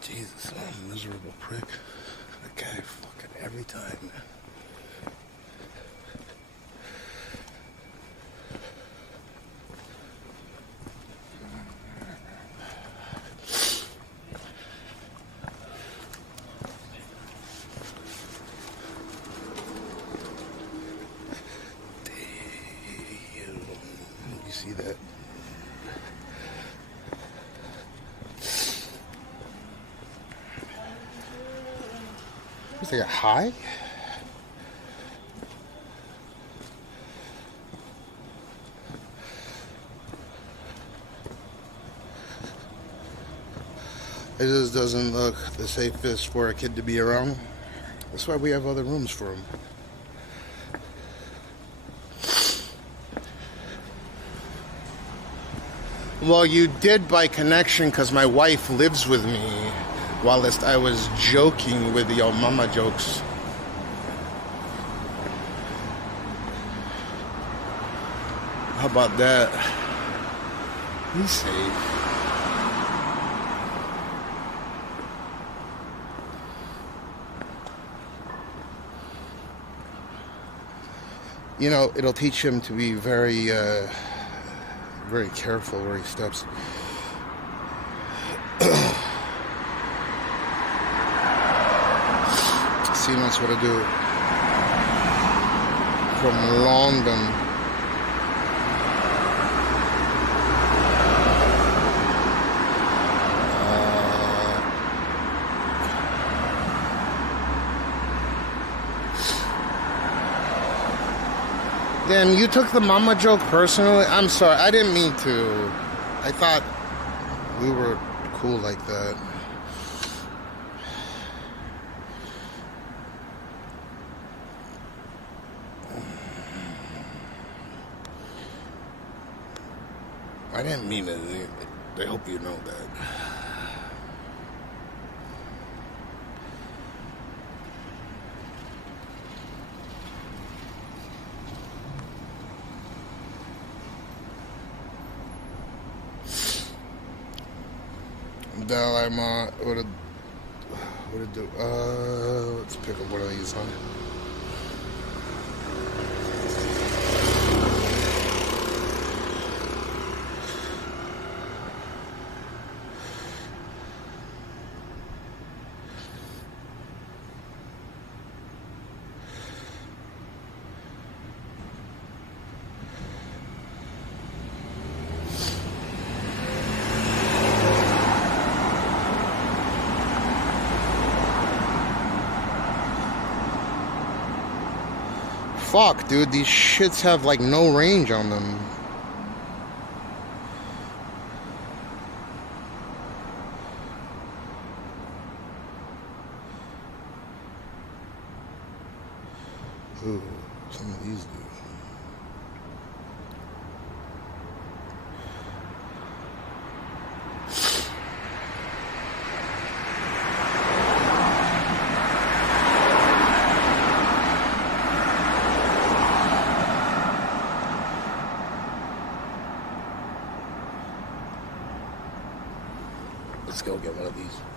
Jesus, what a miserable prick. That guy fucking every time, man. See that? Is there a high? It just doesn't look the safest for a kid to be around. That's why we have other rooms for him. Well, you did by connection because my wife lives with me whilst I was joking with your mama jokes. How about that? He's safe. You know, it'll teach him to be very careful where he steps. See, that's what I do. From London. Damn, you took the mama joke personally? I'm sorry, I didn't mean to. I thought we were cool like that. I didn't mean it. I hope you know that. Dalai what it do? Let's pick up one of these, huh? Fuck, dude, these shits have like no range on them. Ooh, some of these do. Let's go get one of these.